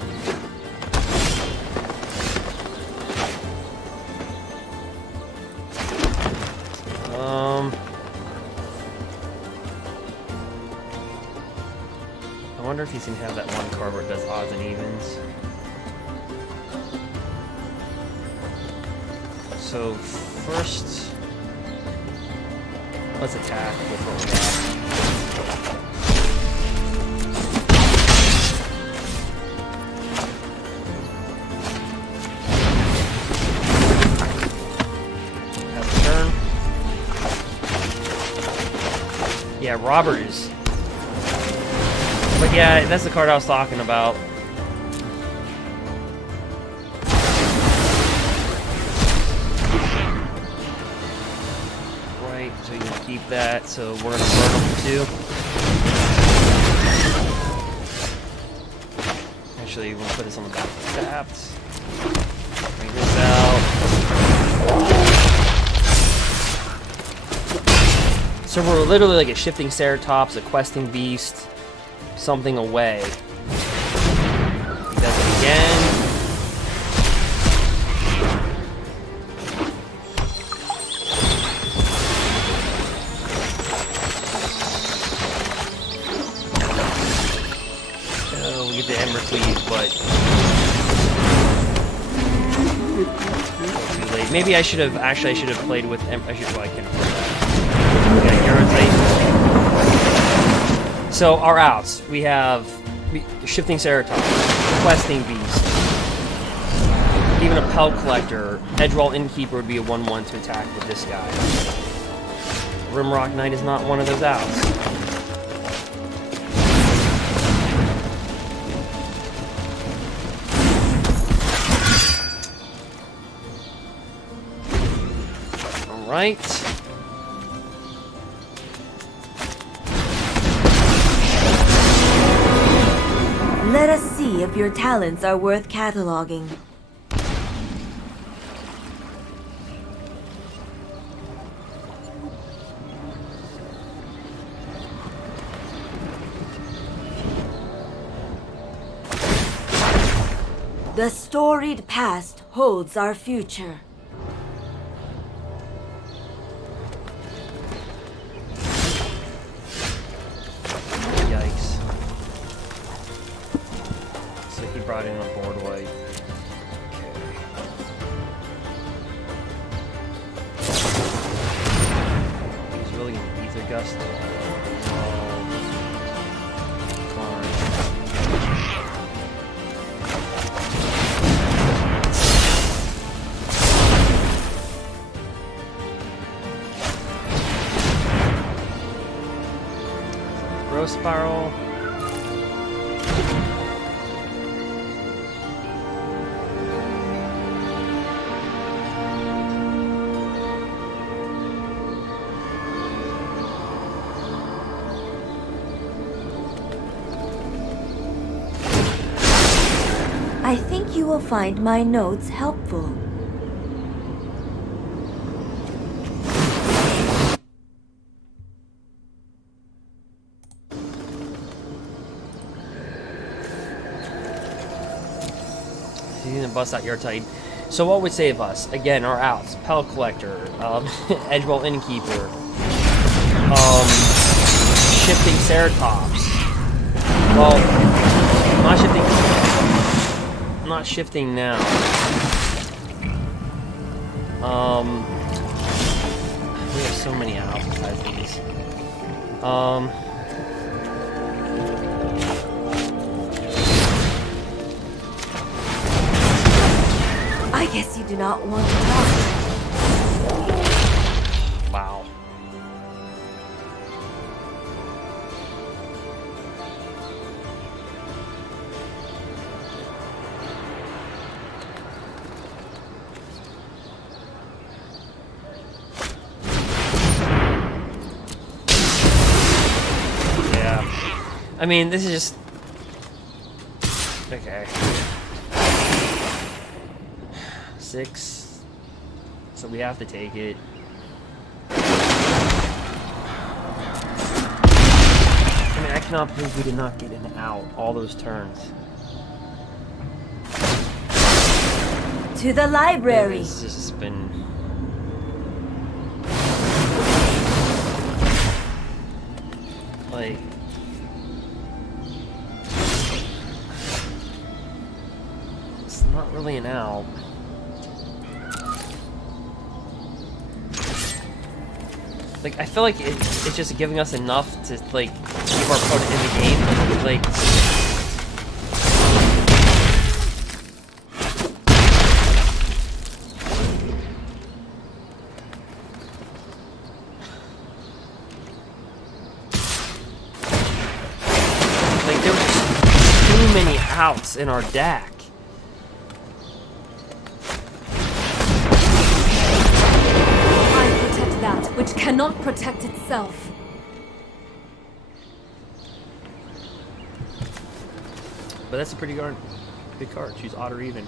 I wonder if he's gonna have that one card where it does odds and evens. So first, let's attack with what we got. Yeah, Robert is. But yeah, that's the card I was talking about. Right, so you can keep that. So we're gonna burn them too. Actually, we're gonna put this on the back of the tapped. Bring this out. So we're literally like a shifting Ceratops, a questing beast, something away. He does it again. Oh, we get the embercleave, but too late. Maybe I should have played with well, I can afford that. So our outs, we have shifting Ceratops, questing beast, even a Pel Collector. Edgewall Innkeeper would be a 1/1 to attack with this guy. Rimrock Knight is not one of those outs. All right. Let us see if your talents are worth cataloging. The storied past holds our future. Brought in a board white. Okay. He's really gonna ether gust. Growth spiral. I think you will find my notes helpful. He's gonna bust out your tight. So what would save us? Again, our outs. Pel Collector, Edgewall Innkeeper, shifting Ceratops. Well, not shifting now. We have so many outs besides these. I guess you do not want to talk. Wow. I mean, this is just... Okay. 6. So we have to take it. I mean, I cannot believe we did not get an out all those turns. To the library. It's just been... Like, it's not really an out. Like, I feel like it's just giving us enough to, like, keep our opponent in the game. Like, there were just too many outs in our deck. That which cannot protect itself. But that's a pretty good card. Choose odd or even.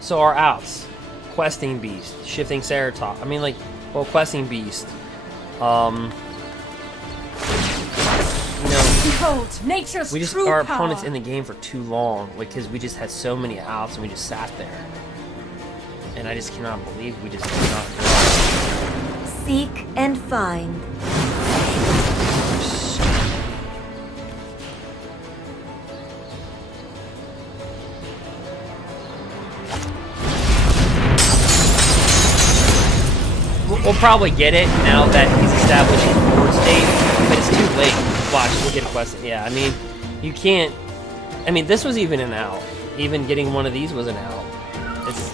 So our outs: Questing Beast, Shifting Ceratops. I mean, like, well, Questing Beast. You know, Behold, nature's we just true our power. opponent's in the game for too long, like, because we just had so many outs and we just sat there, and I just cannot believe we just did not draw. Seek and find. We'll probably get it now that he's establishing board state, but it's too late. Watch, we'll get a quest. Yeah, I mean, you can't. I mean, this was even an out. Even getting one of these was an out. It's.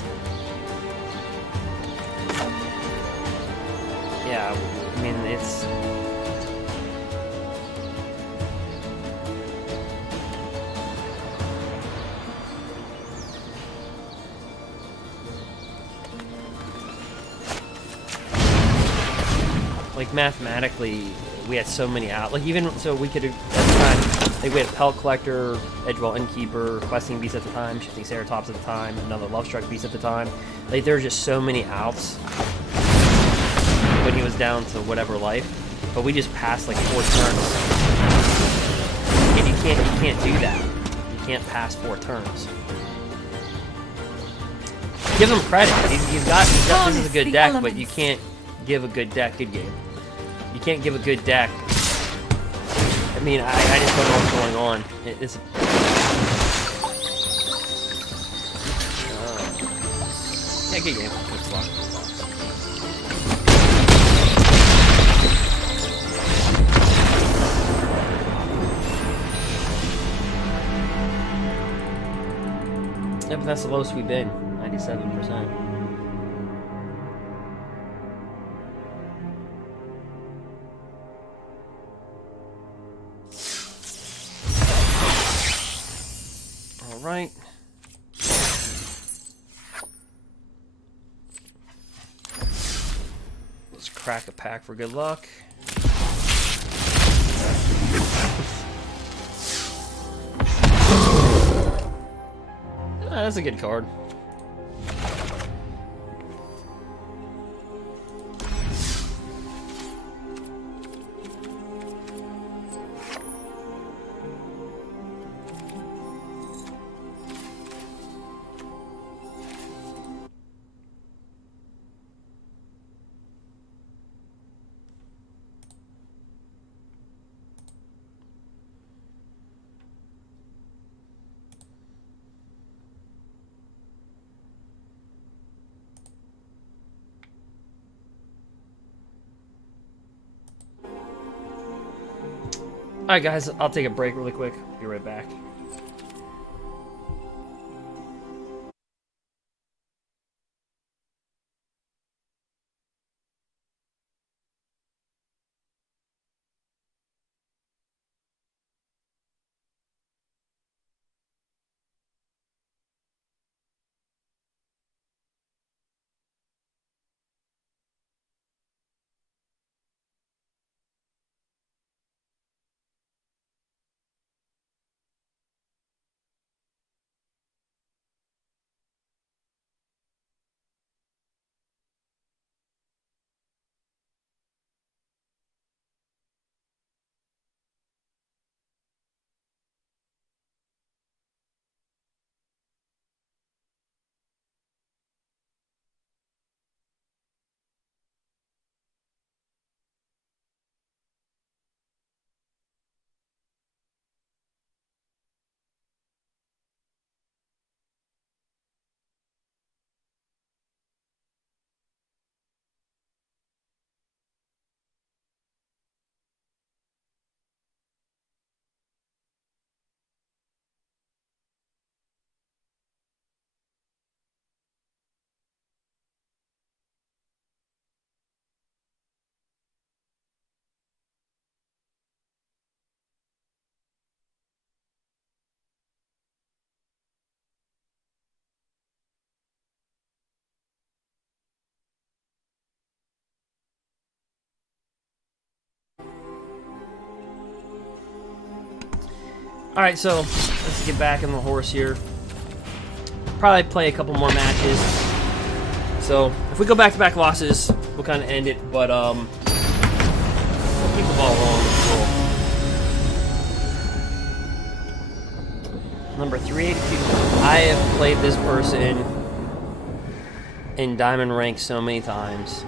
Yeah, I mean, it's. Like, mathematically, we had so many out. Like, even so, we could have at the time. Like, we had Pellet Collector, Edgewell Innkeeper, Questing Beast at the time, Shifting Ceratops at the time, another Lovestruck Beast at the time. Like, there were just so many outs when he was down to whatever life. But we just passed like 4 turns, and you can't do that. You can't pass 4 turns. Give him credit. He's got this is a good deck, but you can't give a good deck good game. You can't give a good deck. I mean, I just don't know what's going on. It's yeah, good game. Good luck. Yeah, but that's the lowest we've been. 97%. Right. Let's crack a pack for good luck. That's a good card. Alright guys, I'll take a break really quick. Be right back. Alright, so let's get back on the horse here. Probably play a couple more matches. So if we go back-to-back losses, we'll kind of end it, but we'll keep the ball rolling. Cool. Number 382. I have played this person in Diamond Rank so many times.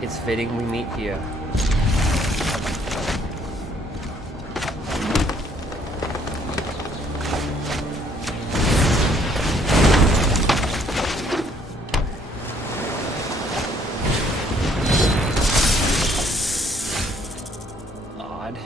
It's fitting we meet here. Odd.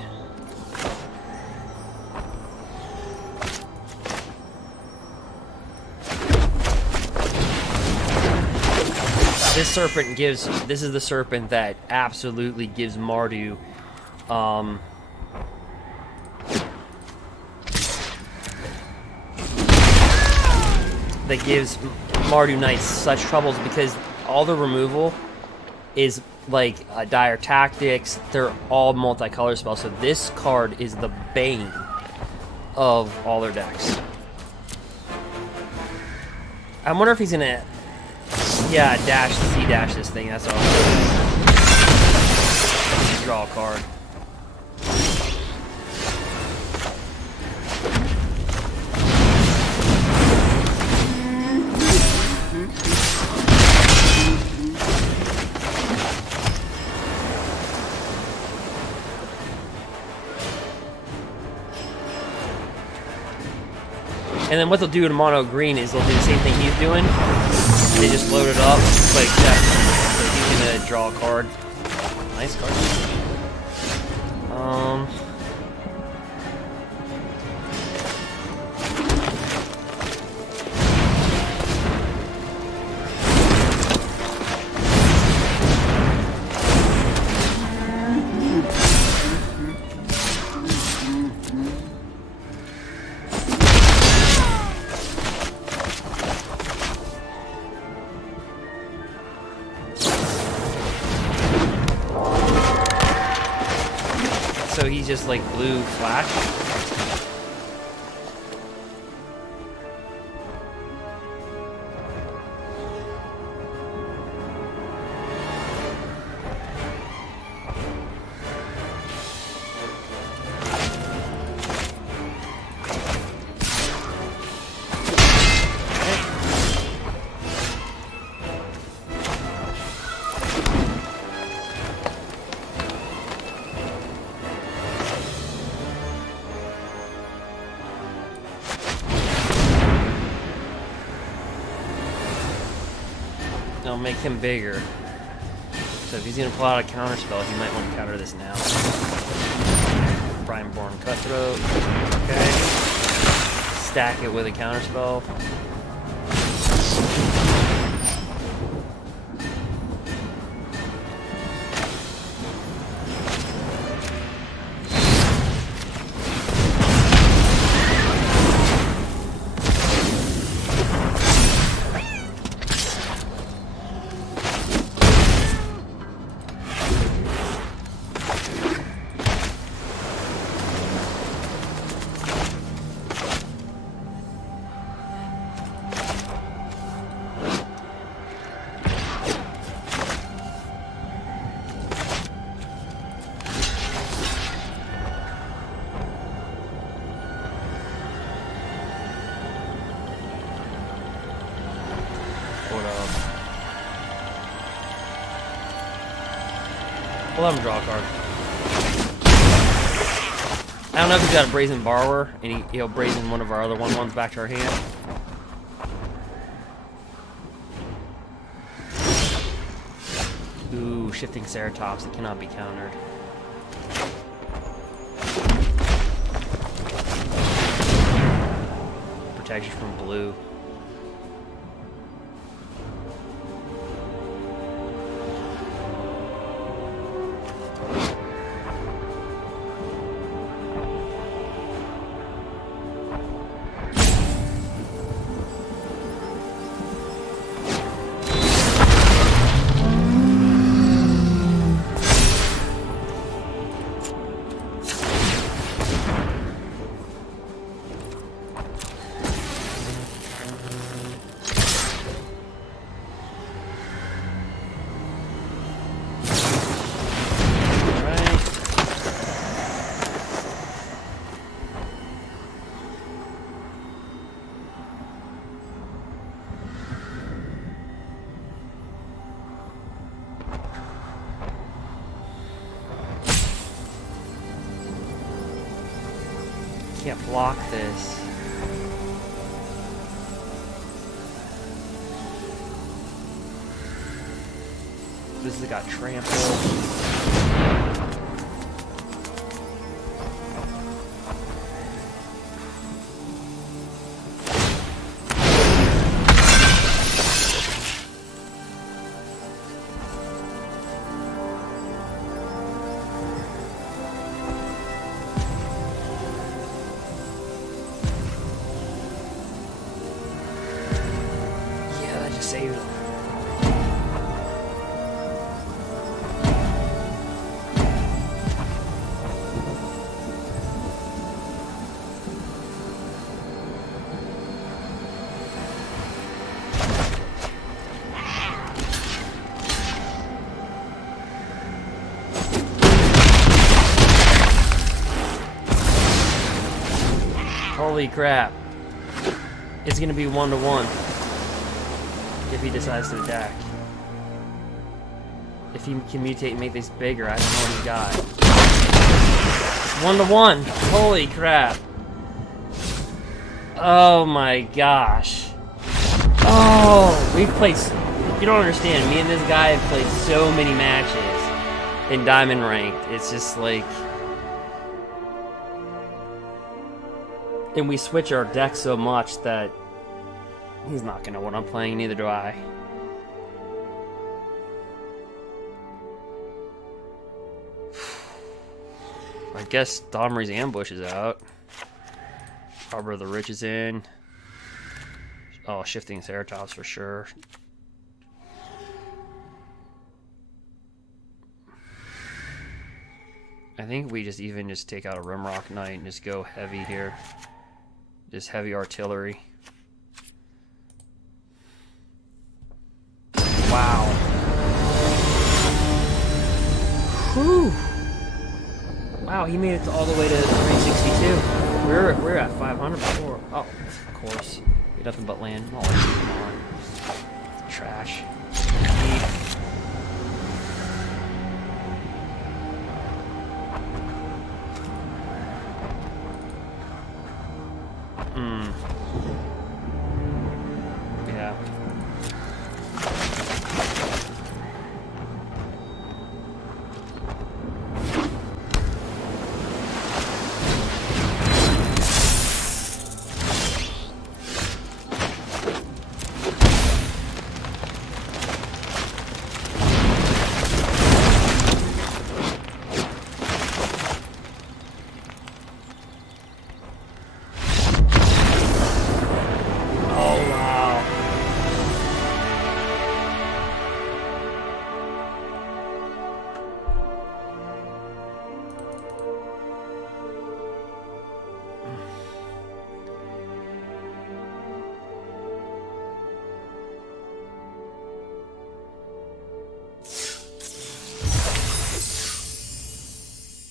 This serpent gives, this is the serpent that absolutely gives Mardu, that gives Mardu Knights such troubles because all the removal is like dire tactics, they're all multicolor spells, so this card is the bane of all their decks. I wonder if he's gonna, yeah, dash this thing, that's all. Draw a card. And then what they'll do in mono green is they'll do the same thing he's doing. They just load it up, but except so he's gonna draw a card. Nice card. So he's just like blue flash. I'll make him bigger. So if he's gonna pull out a counter spell, he might want to counter this now. Brineborn Cutthroat. Okay. Stack it with a counter spell. We'll let him draw a card. I don't know if he's got a Brazen Borrower, and he'll brazen one of our other 1/1s back to our hand. Ooh, Shifting Ceratops, it cannot be countered. Protection from blue. can't block this. This has got trample. Saved him. Holy crap. It's gonna be 1-to-1. If he decides to attack. If he can mutate and make this bigger, I don't know what he's got. It's 1-to-1! Holy crap. Oh my gosh. Oh, we've played... You don't understand, me and this guy have played so many matches in Diamond Ranked. It's just like... And we switch our deck so much that he's not gonna know what I'm playing, neither do I. I guess Domri's Ambush is out. Harbor of the Rich is in. Oh, Shifting Ceratops for sure. I think we just take out a Rimrock Knight and just go heavy here. Just heavy artillery. Wow. Whew. Wow, he made it all the way to 362. We're at 500 before. Oh, of course. We had nothing but land. Oh, come on. Trash. Yeah.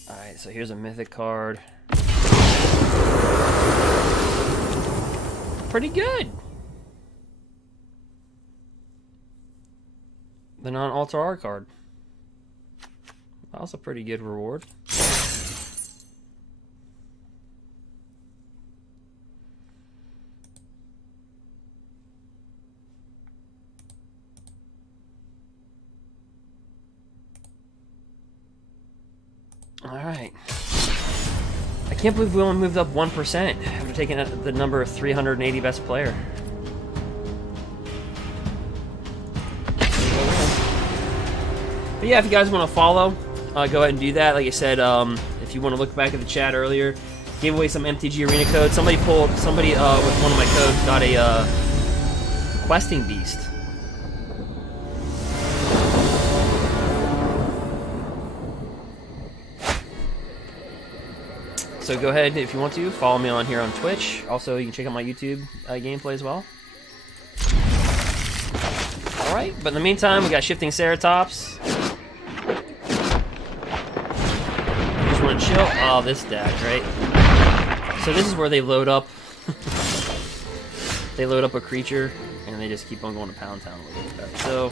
Alright, so here's a Mythic card. Pretty good. The non-Alter Art card. Also pretty good reward. Alright. I can't believe we only moved up 1% after taking the number of 380 best player. But yeah, if you guys want to follow, go ahead and do that. Like I said, if you want to look back at the chat earlier, gave away some MTG Arena codes. Somebody with one of my codes got a questing beast. So go ahead, if you want to, follow me on here on Twitch. Also, you can check out my YouTube gameplay as well. Alright, but in the meantime, we got Shifting Ceratops. Just want to chill. Oh, this deck, right? So this is where they load up. They load up a creature, and they just keep on going to Pound Town a little bit. So...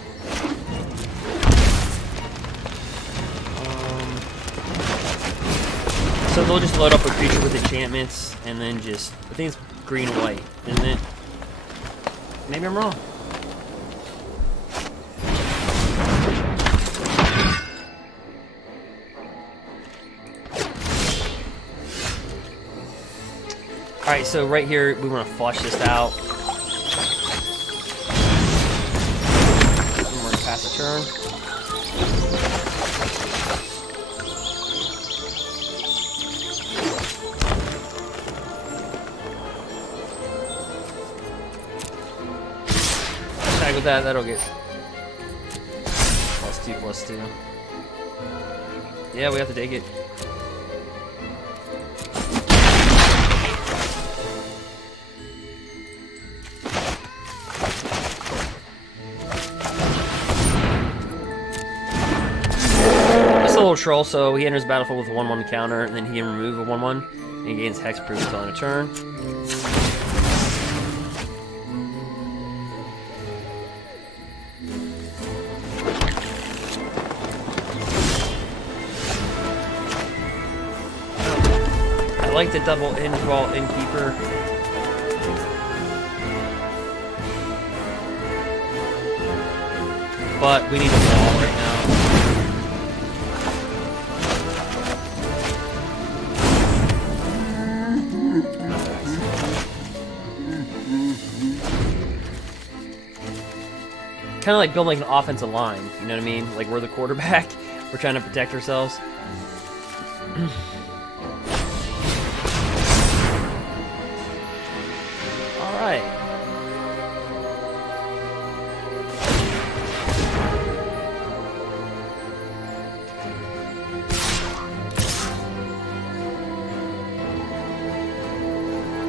So they'll just load up a creature with enchantments, and then just, I think it's green and white, isn't it? Maybe I'm wrong. Alright, so right here, we want to flush this out. And we're going to pass a turn. Tag with that, that'll get +2/+2. Yeah, we have to take it. Troll, so he enters the battlefield with a 1/1 counter, and then he can remove a 1/1, and he gains hexproof until end of turn. I like the double Invault Innkeeper. But we need a wall right now. Kind of like building an offensive line, you know what I mean? Like we're the quarterback, we're trying to protect ourselves. All right.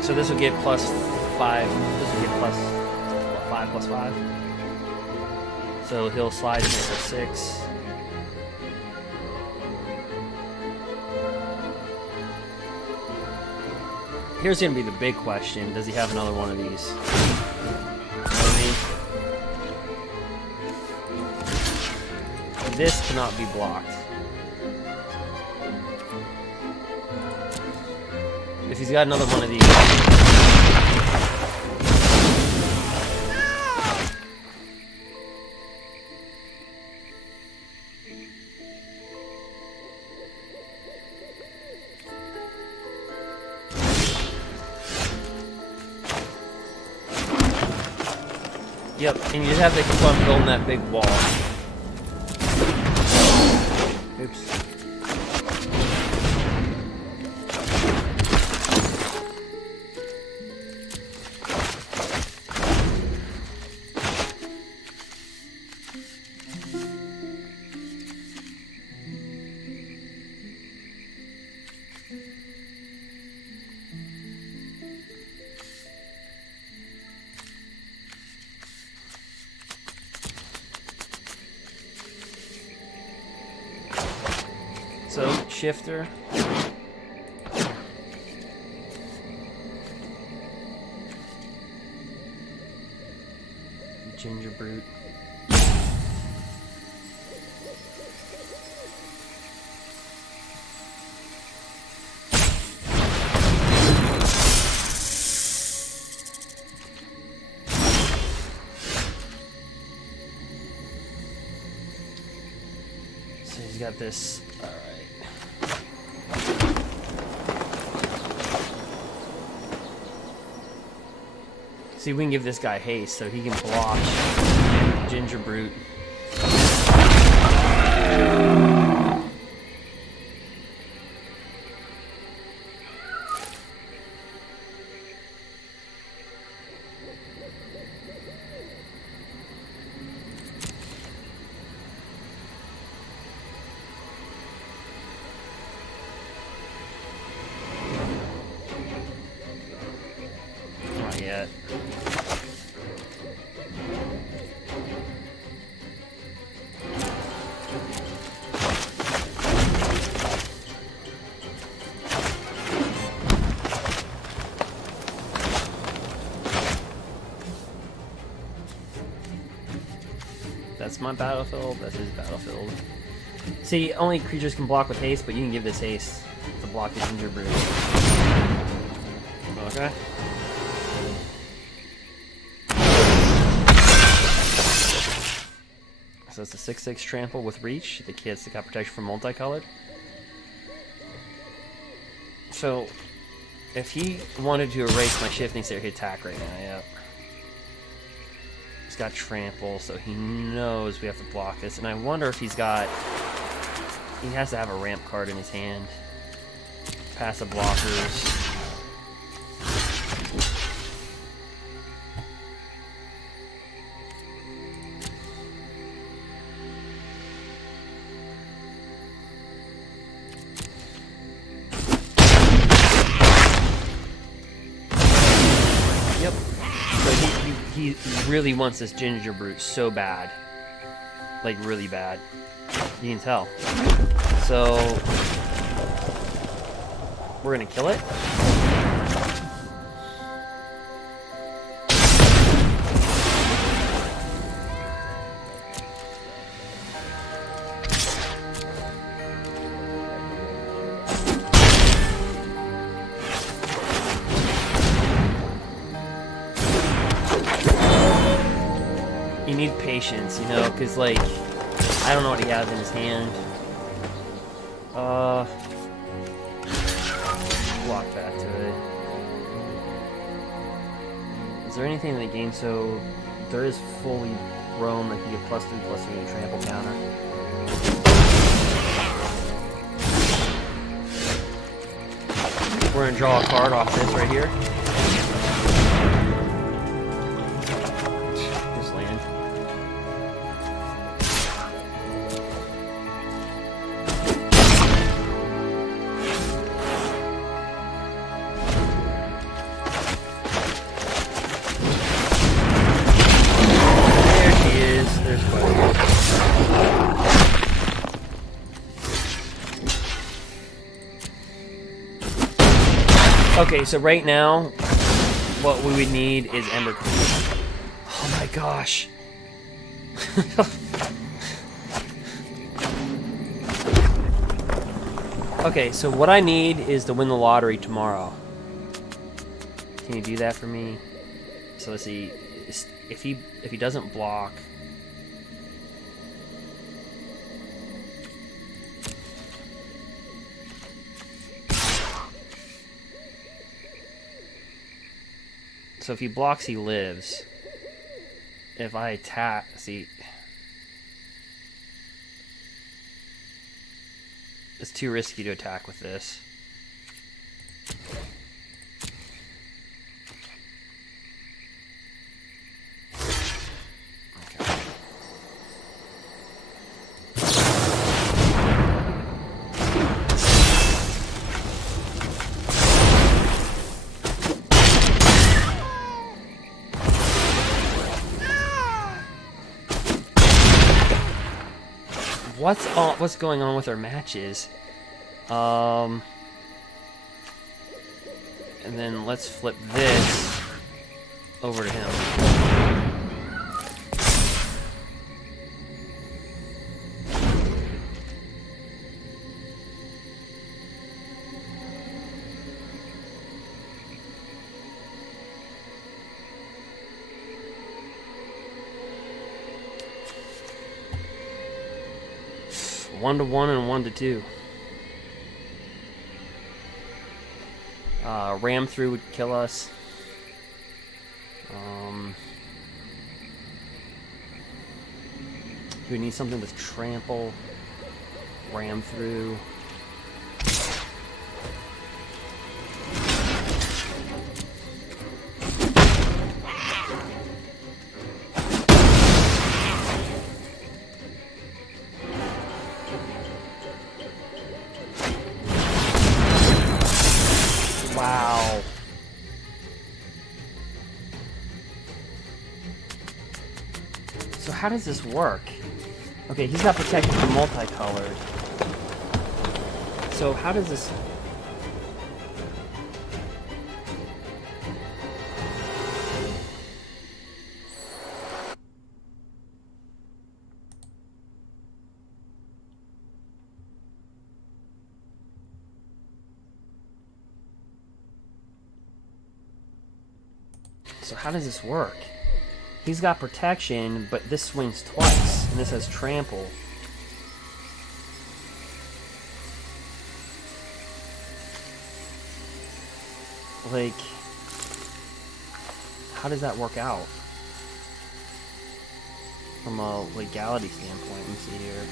So this will get +5. This will get +5/+5. So he'll slide in for 6. Here's gonna be the big question: does he have another one of these? You know what I mean? This cannot be blocked. If he's got another one of these. Yep, and you just have to keep on building that big wall. Oops. So, shifter. Ginger brute. So he's got this. See, we can give this guy haste so he can block Ginger Brute. Not yet. That's my battlefield, that's his battlefield. See, only creatures can block with haste, but you can give this haste to block the gingerbread. Okay. So it's a 6/6 trample with reach. The kid's got protection from multicolored. So if he wanted to erase my shifting stare, he'd attack right now, yep. He's got trample, so he knows we have to block this. And I wonder if he's got... He has to have a ramp card in his hand. Passive blockers. Yep. So he really wants this ginger brute so bad. Like, really bad. You can tell. So we're gonna kill it. You need patience, you know, because, like, I don't know what he has in his hand. Block that to it. Is there anything in the game? So there is fully roam that can get +3/+3 and trample counter. We're gonna draw a card off this right here. Just land. Okay, so right now, what we would need is embercleave. Oh my gosh. Okay, so what I need is to win the lottery tomorrow. Can you do that for me? So let's see. If he doesn't block. So if he blocks, he lives. If I attack, see, it's too risky to attack with this. Okay. What's going on with our matches? And then let's flip this over to him. One to one and 1 to 2. Ram through would kill us. We need something with trample. Ram through. Wow. So how does this work? Okay, he's got protection from multicolored. So how does this... So how does this work? He's got protection, but this swings twice, and this has trample. Like, how does that work out? From a legality standpoint, let me see here.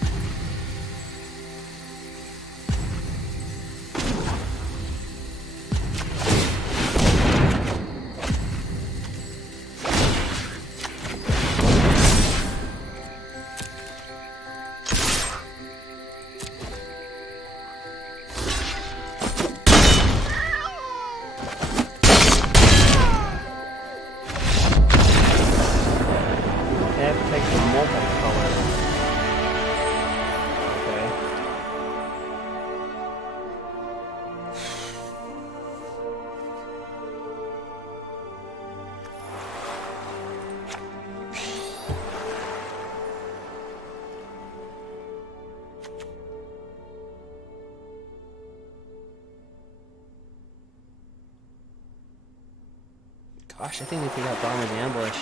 Gosh, I think we could have Dawn's Ambush.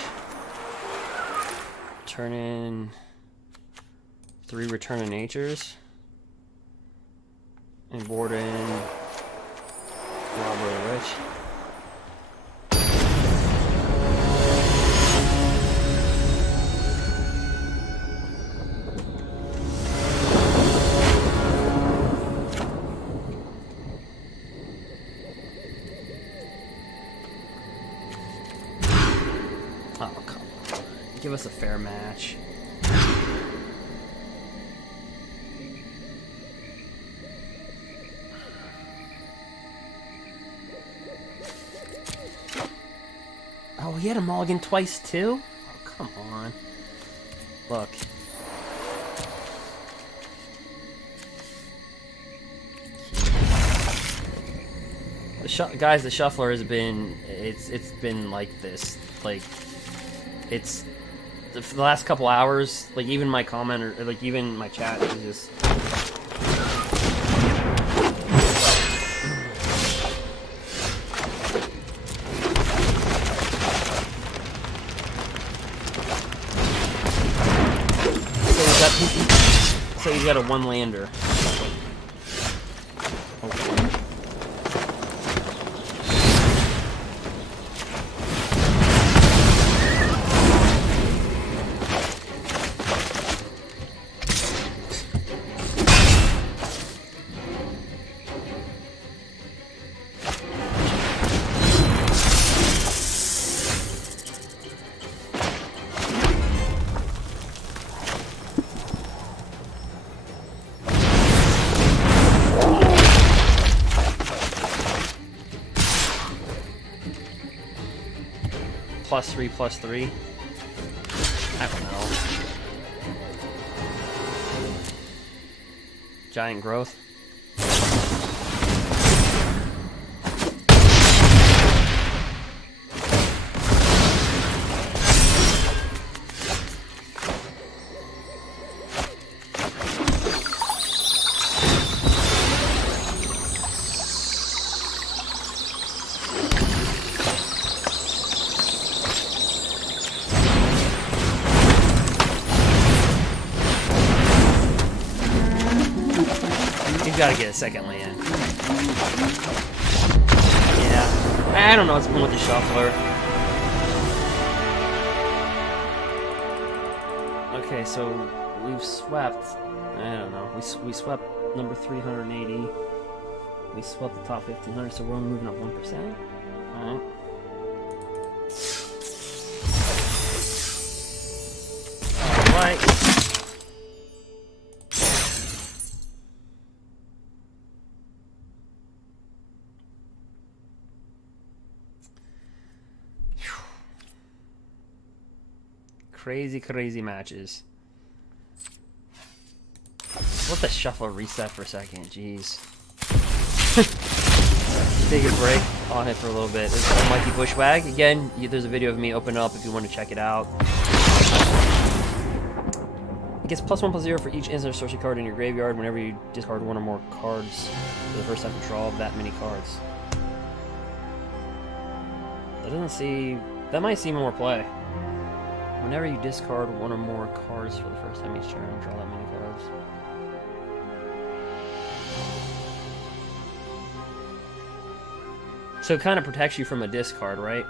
Turn in 3 Return of Natures. And board in Robber of the Rich. Oh, come on. Give us a fair match. Oh, he had a mulligan twice, too? Oh, come on. Look. Guys, the shuffler has been... It's been like this. Like... It's for the last couple hours, like even my comment or like even my chat is just so he's got a 1-lander. +3/+3. I don't know. Giant growth. Gotta get a second land. Yeah. I don't know what's going with the shuffler. Okay, so we've swept. I don't know. We swept number 380. We swept the top 1500, so we're only moving up 1%. Alright. Alright. Crazy matches. Let the shuffle reset for a second. Jeez. Take a break on it for a little bit. This is Mikey Bushwag. Again, there's a video of me open up if you want to check it out. It gets +1/+0 for each instant or sorcery card in your graveyard whenever you discard one or more cards for the first time to draw that many cards. That doesn't see That might see more play. Whenever you discard one or more cards for the first time each turn, draw that many cards. So it kind of protects you from a discard, right?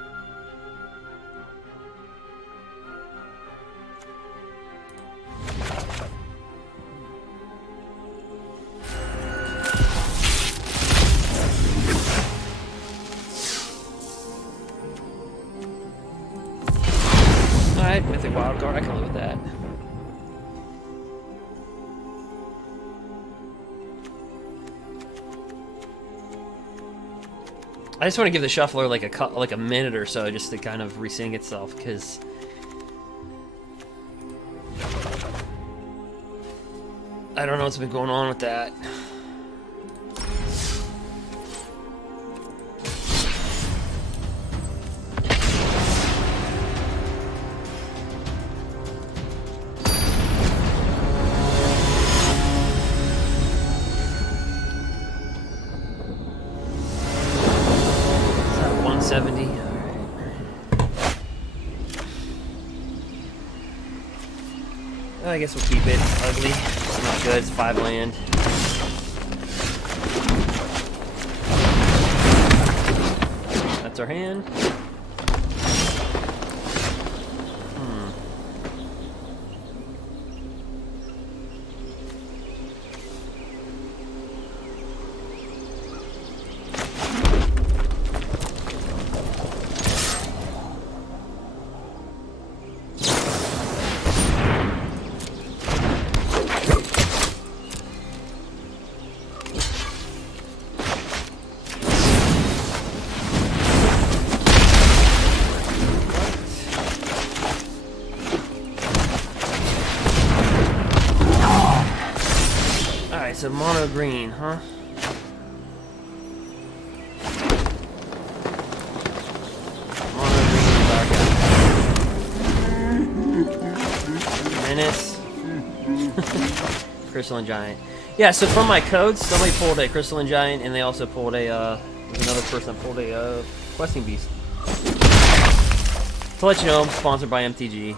Alright, Mythic Wildcard, I can live with that. I just want to give the shuffler like a minute or so just to kind of resync itself, because I don't know what's been going on with that. I guess we'll keep it. Ugly. It's not good. It's 5 land. That's our hand. So mono green, huh? Mono green, dark. Menace. Crystalline Giant. Yeah, so from my codes, somebody pulled a Crystalline Giant, and they also pulled a, there's another person that pulled a, Questing Beast. To let you know, I'm sponsored by MTG.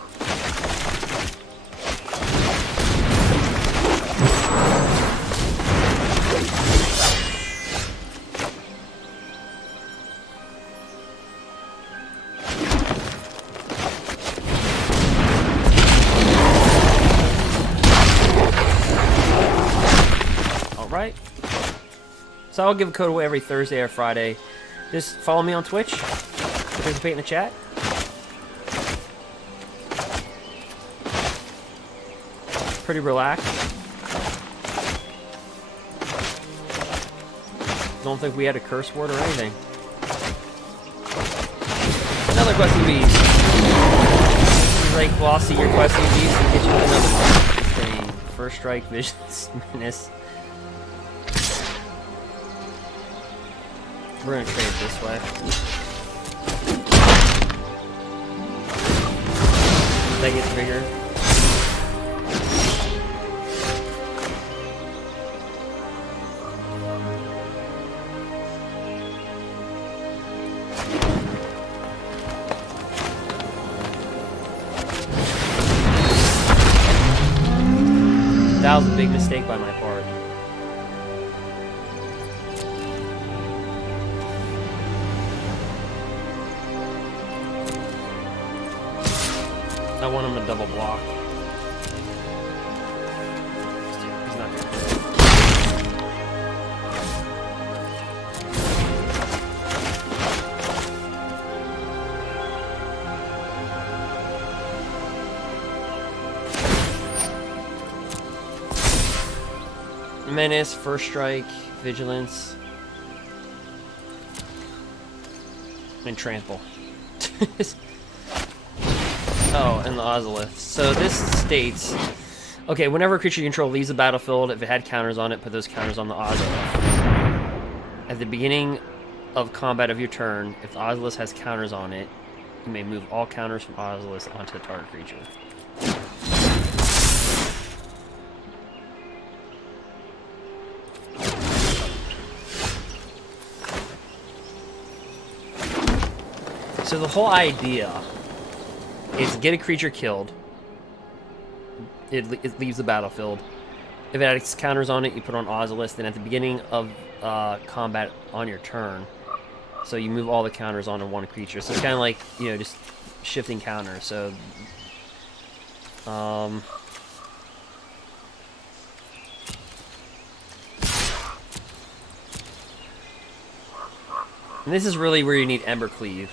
So I'll give a code away every Thursday or Friday. Just follow me on Twitch. Participate in the chat. Pretty relaxed. Don't think we had a curse word or anything. Another Questing Beast. Like, glossy your Questing Beast and get you another one. Thing. First Strike, Visions, Menace. We're gonna trade this way. That gets bigger. That was a big mistake by my part. I want him to double block. He's not gonna do it. Menace, First Strike, Vigilance, and Trample. Oh, and the Ozolith. So this states, okay, whenever a creature you control leaves the battlefield, if it had counters on it, put those counters on the Ozolith. At the beginning of combat of your turn, if the Ozolith has counters on it, you may move all counters from Ozolith onto the target creature. So the whole idea is to get a creature killed. It leaves the battlefield. If it has counters on it, you put on Ozolist, and at the beginning of combat on your turn, so you move all the counters onto one creature. So it's kind of like, you know, just shifting counters. So, and this is really where you need embercleave.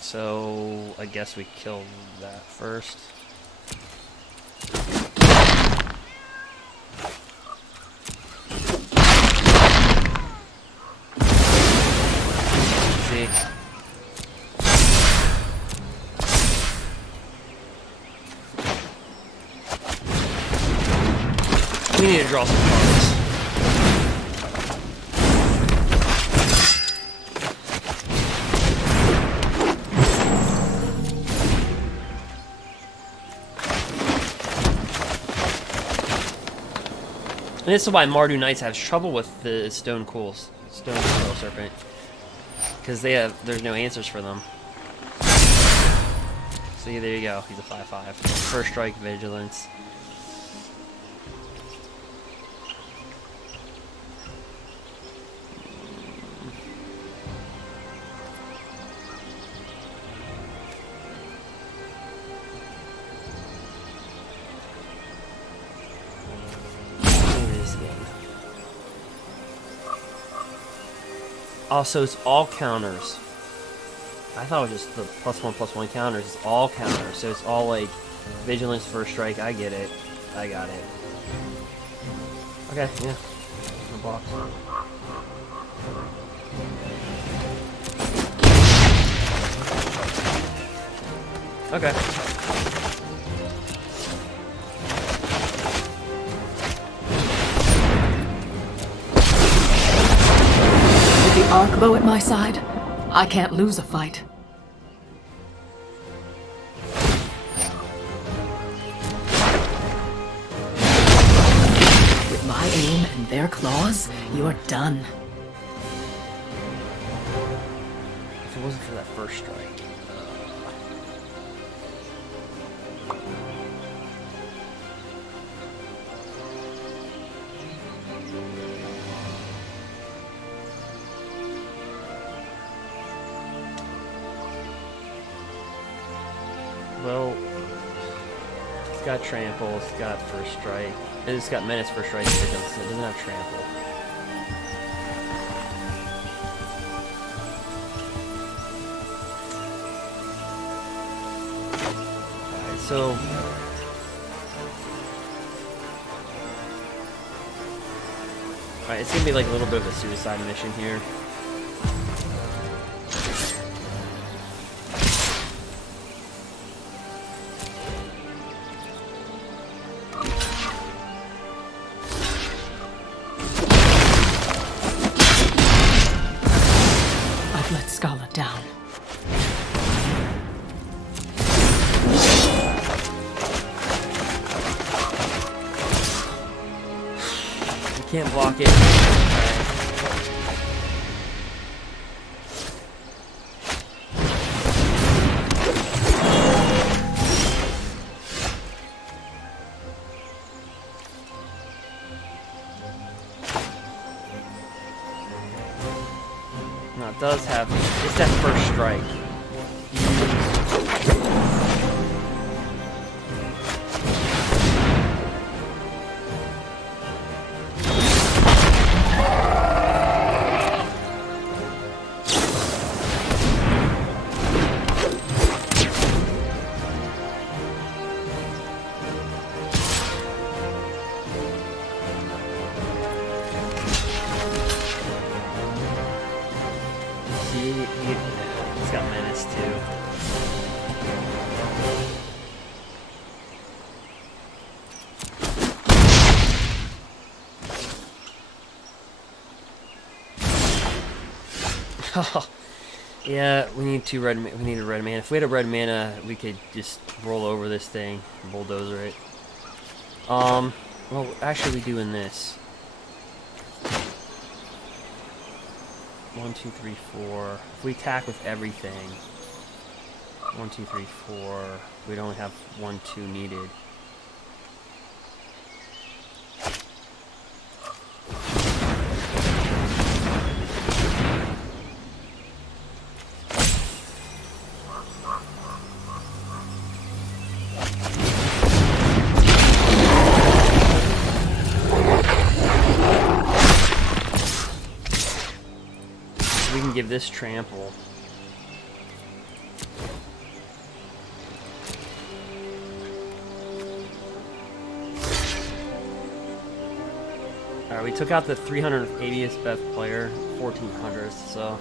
So, I guess we kill that first. See? We need to draw some cards. And this is why Mardu Knights has trouble with the Stone Coil Serpent, because there's no answers for them. See, there you go. He's a 5/5. First strike, vigilance. Also, it's all counters. I thought it was just the +1/+1 counters. It's all counters, so it's all like vigilance, first strike. I get it. I got it. Okay, yeah. No blocks. Okay. Arcbow at my side. I can't lose a fight. With my aim and their claws, you're done. If it wasn't for that first strike. Well, it's got trample, it's got first strike, and it's got menace first strike, so it doesn't have trample. Alright, so alright, it's gonna be like a little bit of a suicide mission here. Down. You can't block it. No, it does have. It's that first strike. It's got menace too. Yeah, we need two red. We need a red mana. If we had a red mana, we could just roll over this thing, bulldozer it. Well, actually, we doing this. 1, 2, 3, 4. If we attack with everything, 1, 2, 3, 4. We'd only have 1, 2 needed. We can give this trample. Alright, we took out the 380th best player, 1400th, so...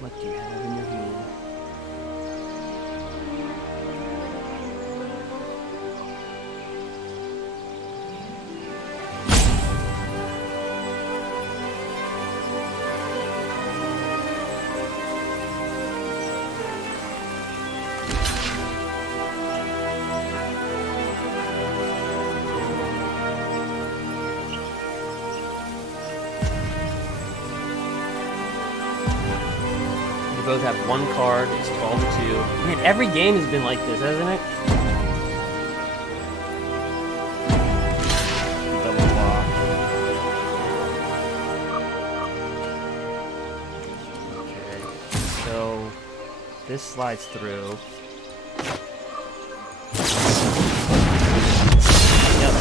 What do you have in your hand? Both have one card, it's 12-2. Man, every game has been like this, hasn't it? Double block. Okay, so this slides through. Yep.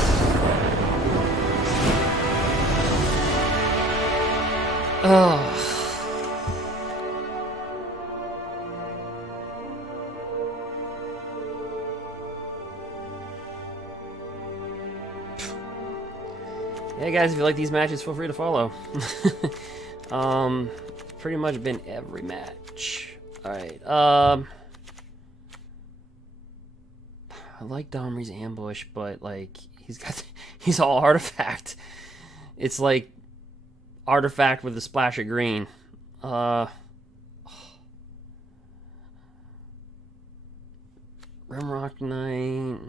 Oh. Yeah, guys, if you like these matches, feel free to follow. Pretty much been every match. Alright, I like Domri's ambush, but, like, he's all artifact. It's like artifact with a splash of green. Rimrock Knight.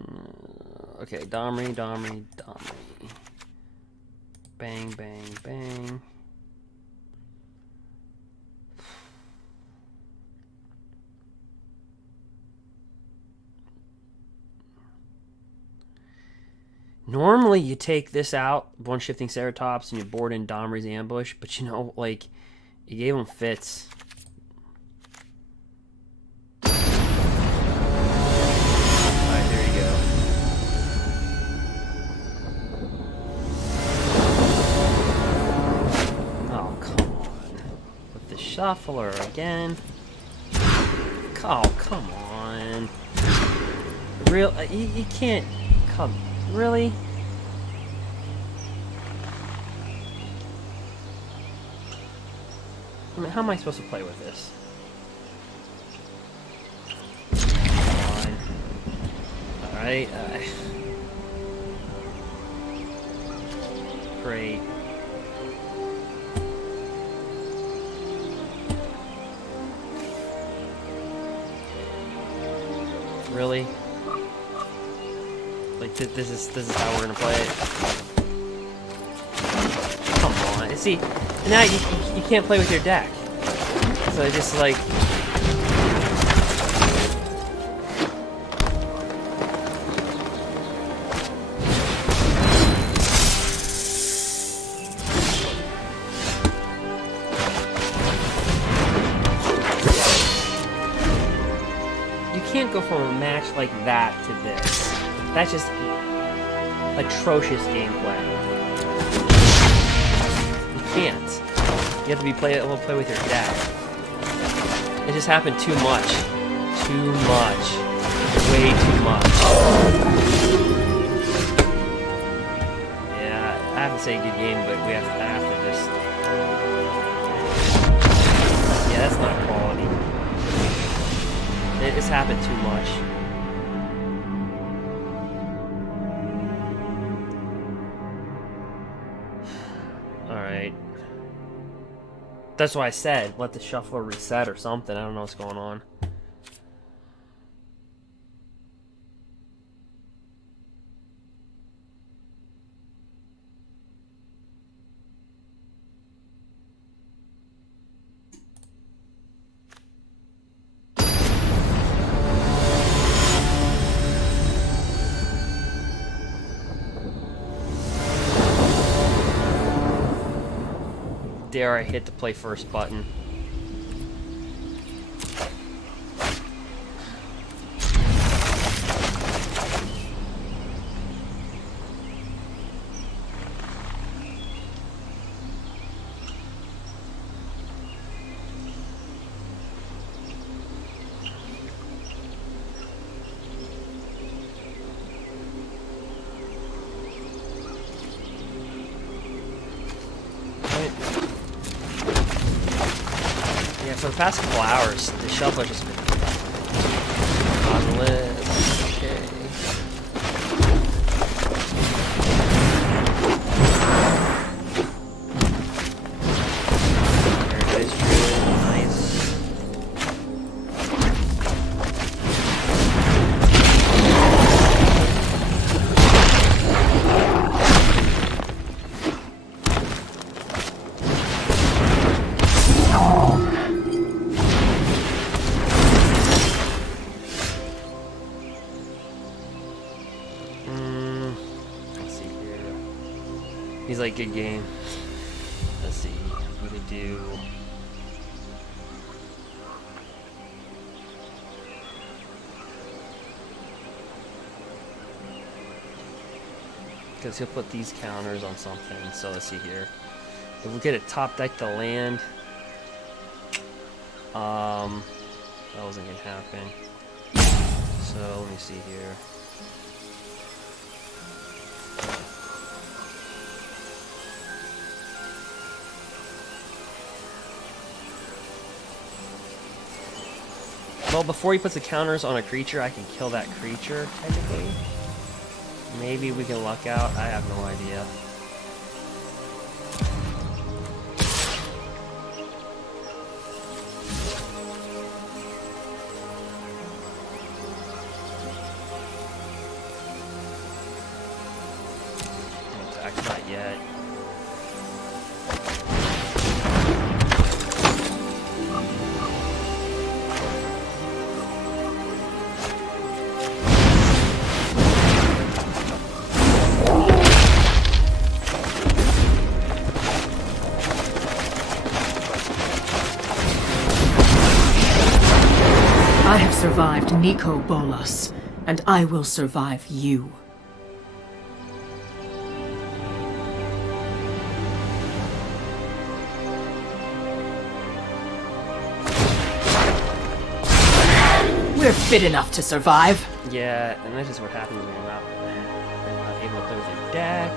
Okay, Domri. Bang, bang, bang. Normally you take this out, one shifting Ceratops, and you board in Domri's ambush, but you know, like, you gave him fits. Alright, there you go. Shuffler again. Oh, come on. Real, you can't. Come, really? I mean, how am I supposed to play with this? Come on. Alright. Great. Really? Like this is how we're gonna play it. Come on, see, now you can't play with your deck. So it's just like. Can't go from a match like that to this. That's just atrocious gameplay. You can't. You have to be able to play with your deck. It just happened too much. Too much. Way too much. Yeah, I have to say good game, but I have to just. that's not quality. It's happened too much. Alright. That's why I said, let the shuffler reset or something. I don't know what's going on. Dare I hit the play first button. For the past couple hours, the shuffler just been on the list. Okay. Paradise Druid, nice. He's like, good game. Let's see. We could do. Because he'll put these counters on something. So let's see here. If we get a top deck the land, that wasn't gonna happen. So let me see here. Well, before he puts the counters on a creature, I can kill that creature, technically. Maybe we can luck out. I have no idea. Attack not yet. I have survived Nicol Bolas, and I will survive you. We're fit enough to survive. Yeah, and that's just what happens when you're not able to play with your deck.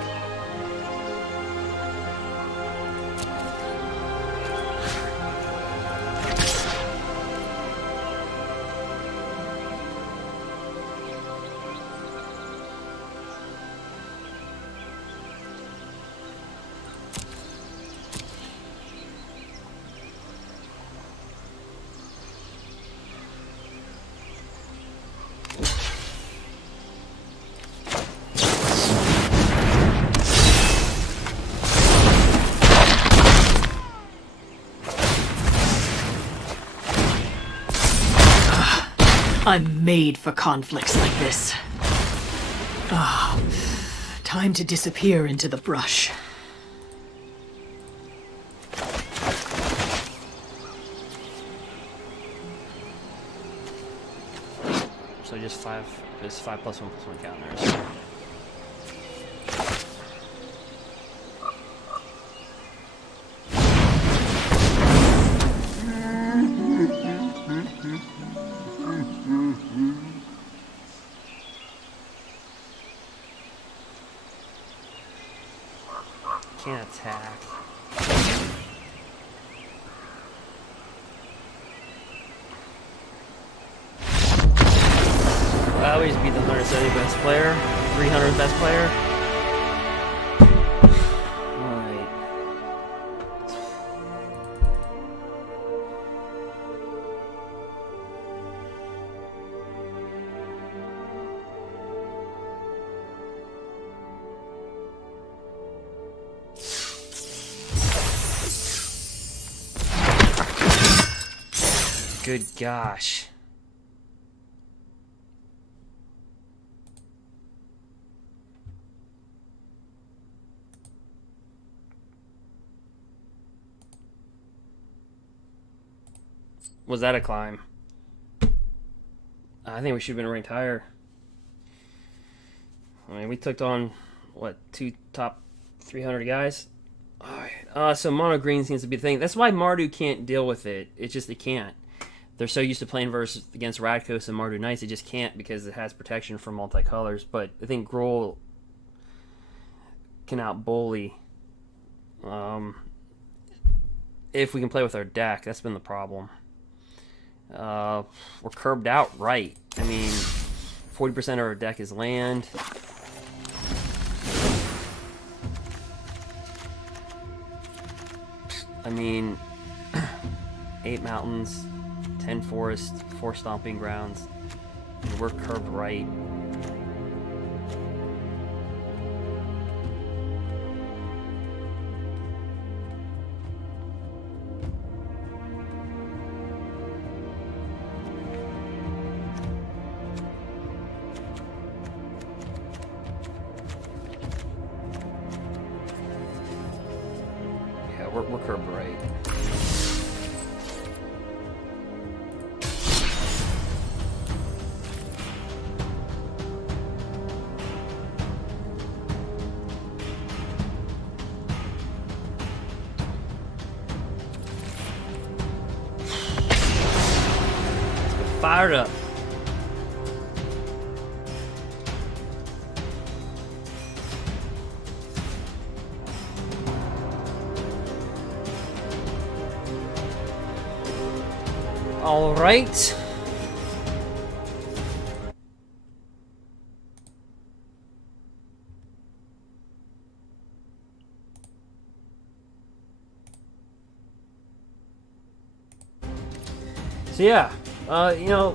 I'm made for conflicts like this. Ah, time to disappear into the brush. So just 5+1/+1 counters. Can't attack. I always beat the 170 best player, 300 best player. Alright. Good gosh. Was that a climb? I think we should have been ranked higher. I mean, we took on, what, 2 top 300 guys? Alright, so mono green seems to be the thing. That's why Mardu can't deal with it. It's just, they can't. They're so used to playing against Rakdos and Mardu Knights, they just can't because it has protection from multicolors. But I think Gruul can out-bully. If we can play with our deck, that's been the problem. We're curbed out right. I mean, 40% of our deck is land. I mean, 8 mountains, 10 forests, 4 stomping grounds. And we're curved right. Yeah, we're curved right. Fired up. All right. So yeah. You know,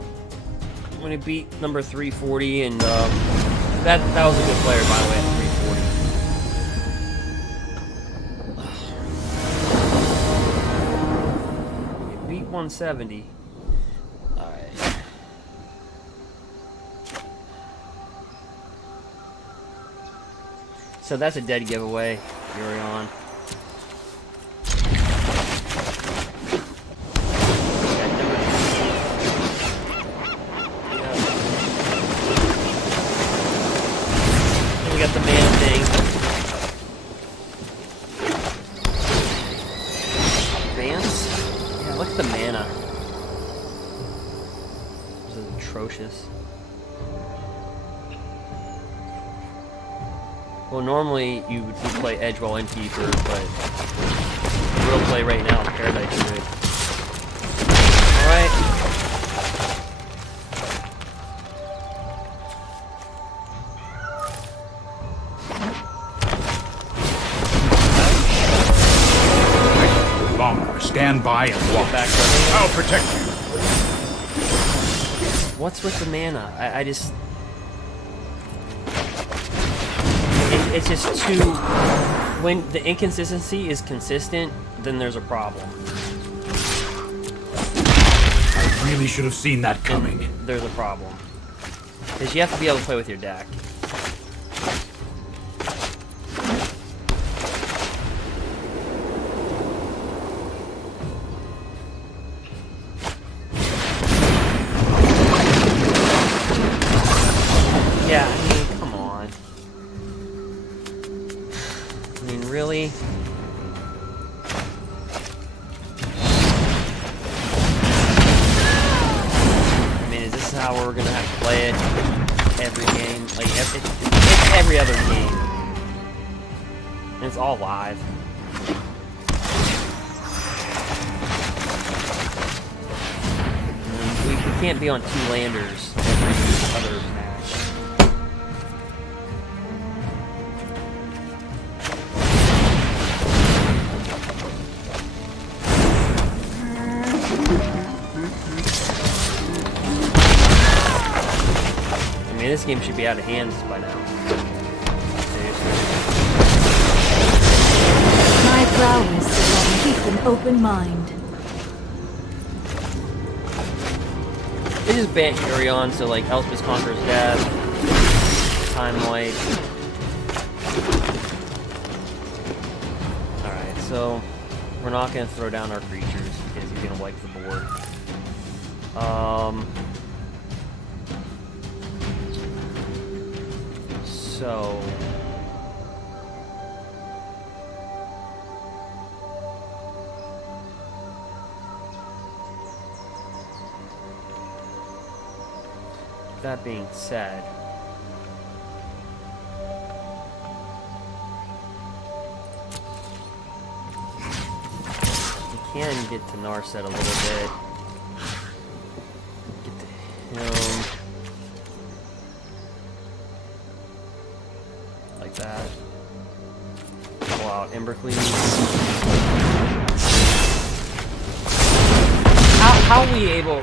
when he beat number 340, and that was a good player, by the way, at 340. He beat 170. All right. So that's a dead giveaway. You're on. The mana thing. Bant? Yeah, look at the mana. This is atrocious. Well, normally you would play Edgewell Innkeeper, but real play right now is Paradise Druid. Alright. Stand by and watch. I'll protect you. What's with the mana? I just... It's just too... When the inconsistency is consistent, then there's a problem. I really should have seen that coming. There's a problem. Because you have to be able to play with your deck. Yeah, I mean, come on. I mean, really? I mean, is this how we're gonna have to play it every game? Like, it's every other game. And it's all live. And we can can't be on 2 landers every other match. I mean, this game should be out of hands by now. Seriously. My prowess is on keep an open mind. They just Bant carry on, so like Elspeth Conqueror's Death, Time Wipe. Alright, so we're not going to throw down our creatures because he's going to wipe the board. So that being said, we can get to narset a little bit. Get to him. Like that. Pull out embercleave. How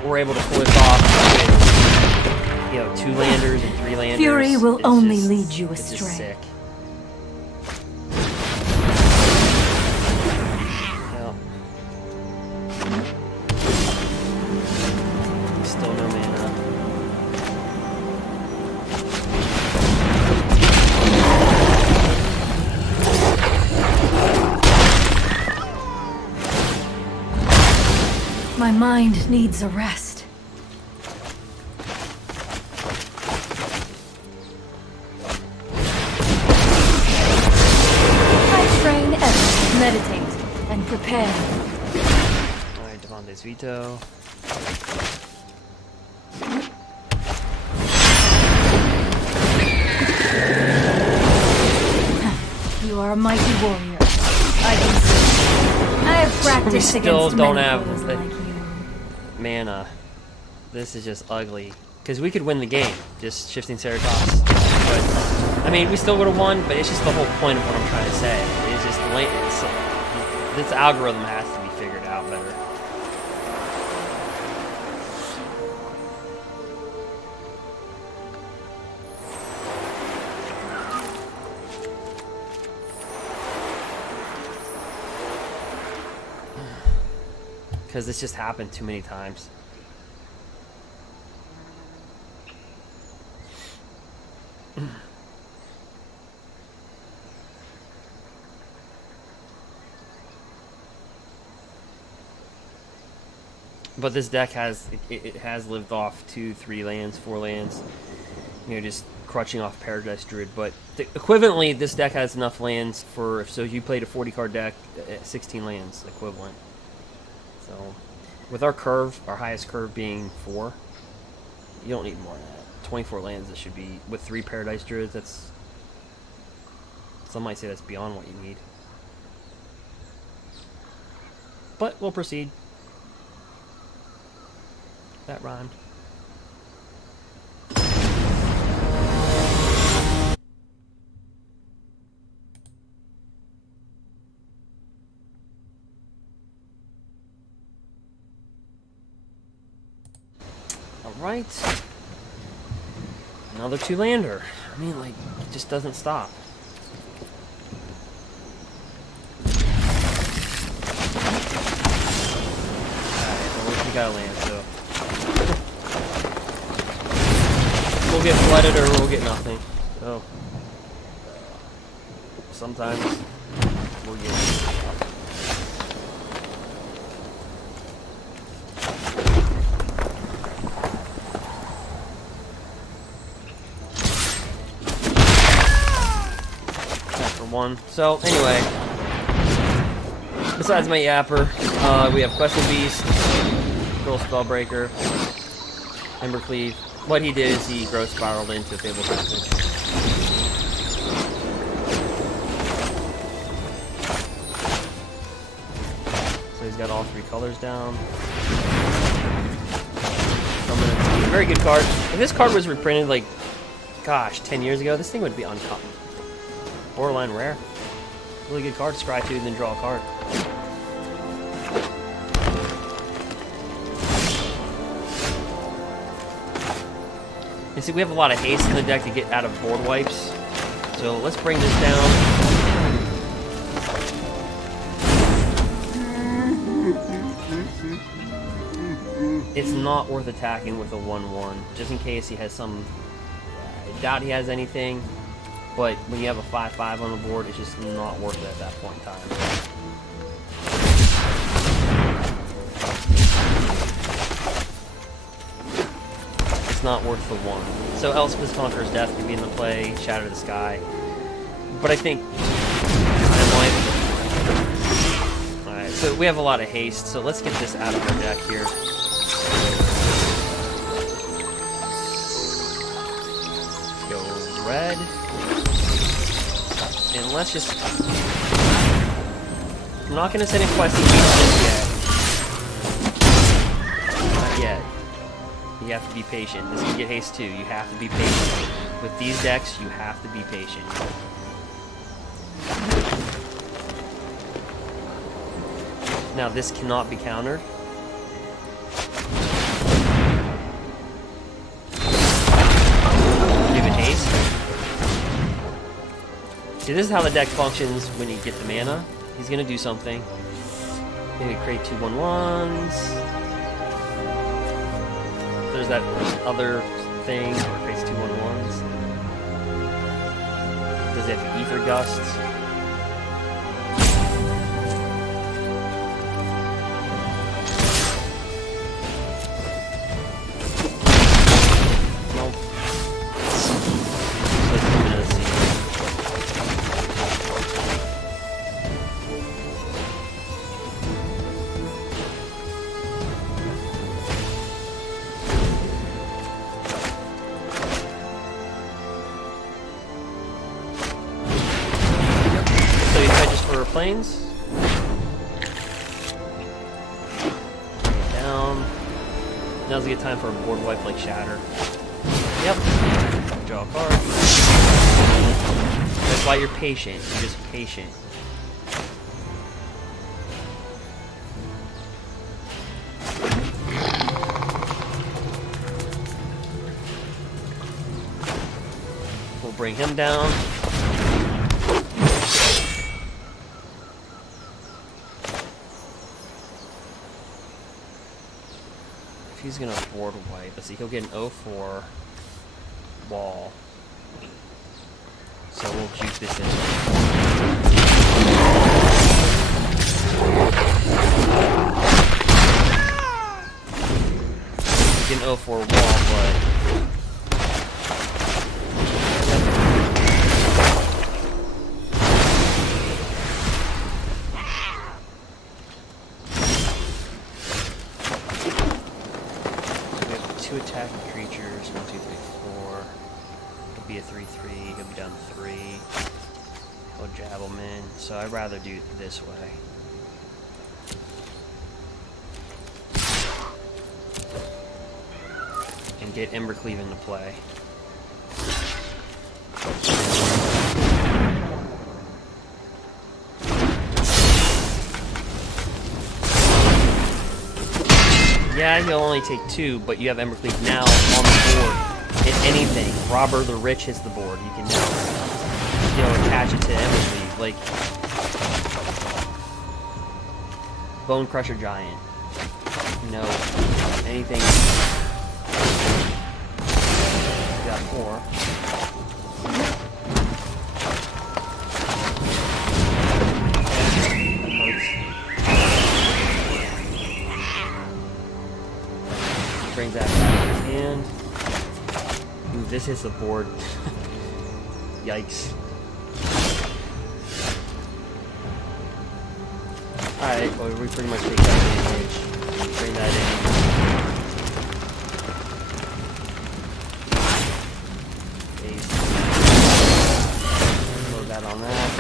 we're able to pull this off with, you know, 2 landers and 3 landers. Fury will it's only just, lead you it's just astray. sick. Well, still no mana. My mind needs a rest. I train ever, meditate, and prepare. Alright, Devante's Veto. You are a mighty warrior. I can see. I have practiced We still against don't many have foes the- like you. Mana. This is just ugly. Because we could win the game, just shifting Ceratops. But, I mean, we still would have won, but it's just the whole point of what I'm trying to say. It's just the lane. This algorithm has to be figured out better. Because this just happened too many times. But this deck has it has lived off 2, 3 lands, 4 lands, you know, just crutching off Paradise Druid. But equivalently, this deck has enough lands for, so you played a 40 card deck, 16 lands equivalent. So with our curve, our highest curve being 4, you don't need more than that. 24 lands, this should be with 3 Paradise Druids. That's, some might say that's beyond what you need. But we'll proceed. That rhymed. Alright. Another 2-lander. I mean, like, it just doesn't stop. Alright, well, we got a land, so we'll get flooded or we'll get nothing. So sometimes we'll get nothing. For one. So anyway, besides my yapper, we have Question Beast, Girl Spellbreaker, Embercleave. What he did is he growth spiraled into Fable Passage. So he's got all 3 colors down. Summon very good card. If this card was reprinted like, gosh, 10 years ago, this thing would be uncommon. Borderline rare. Really good card. Scry 2 and then draw a card. You see, we have a lot of haste in the deck to get out of board wipes. So let's bring this down. It's not worth attacking with a 1/1, just in case he has some... I doubt he has anything, but when you have a 5/5 on the board, it's just not worth it at that point in time. It's not worth the 1. So Elspeth's Conqueror's Death could be in the play, Shatter the Sky, but I think... Alright, so we have a lot of haste, so let's get this out of our deck here. Red, and let's just... I'm not going to send in questing just yet. Not yet. You have to be patient. This can get haste too. You have to be patient. With these decks, you have to be patient. Now this cannot be countered. Give it haste. See, this is how the deck functions when you get the mana. He's gonna do something. Maybe create 2 1/1s. There's that other thing where it creates 2 1/1s. Does it have Ether Gusts? Planes. Bring it down. Now's a good time for a board wipe like Shatter. Yep. Draw a card. That's why you're patient. You're just patient. We'll bring him down. He's gonna board wipe. Let's see, he'll get an 0/4 wall. So we'll juke this in. Get an 0/4 wall, but attacking creatures, 1, 2, 3, 4. It'll be a 3/3. He'll be down to 3. He'll jab him in. So I'd rather do it this way. And get embercleave into play. Yeah, he'll only take 2, but you have embercleave now on the board. If anything, Robber the Rich hits the board. You can now, attach it to embercleave, like Bone Crusher Giant. Anything. You got 4. Bring that back in his hand. Ooh, this hits the board. Yikes. Alright, well, we pretty much take that damage. Bring that in. Ace. Load that on that.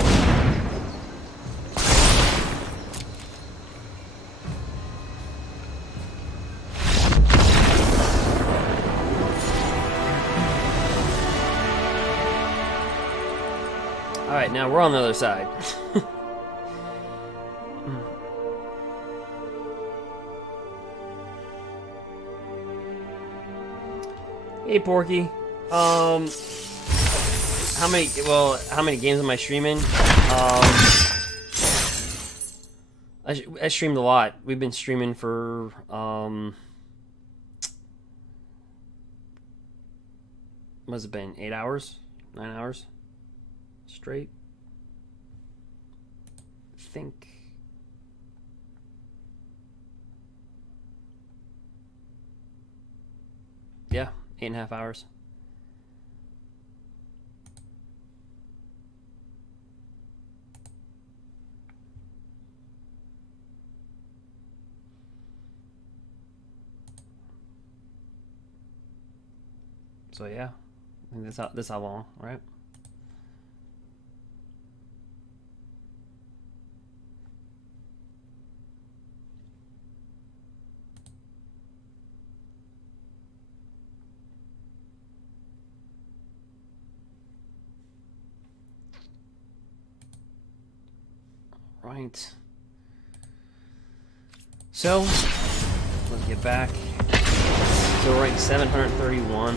Alright, now we're on the other side. Hey, Porky. How many games am I streaming? I streamed a lot. We've been streaming for, what's it been? 8 hours? 9 hours? Straight? I think. Yeah, 8.5 hours. So yeah, I think that's how long, right? Right. So let's get back. So we're ranked 731.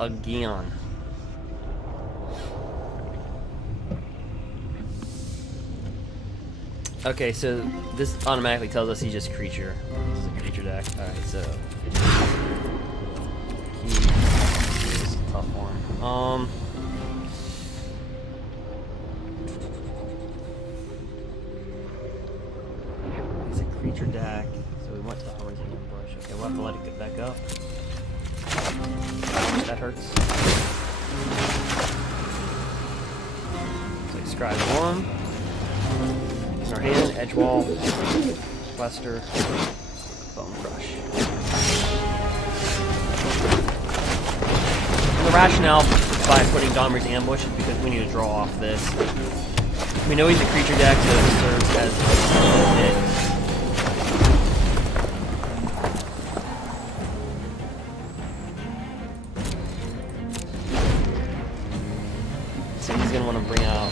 Again. Okay, so this automatically tells us he's just creature. This is a creature deck. Alright, so this is a tough one. It's a creature deck. So we went to the Horizon Bush. Okay, we'll have to let it get back up. That hurts. So scribe 1. In our hand, edge wall, Wester, Bone Crush. And the rationale by putting Domri's Ambush is because we need to draw off this. We know he's a creature deck, so it serves as a hit. Gonna want to bring out.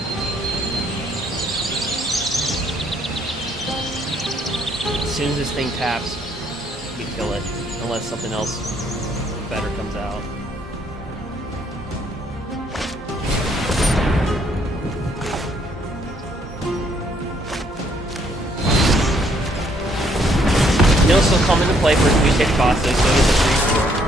As soon as this thing taps, we kill it, unless something else better comes out. It'll still come into play for its mutated cost, so it's a 3/4.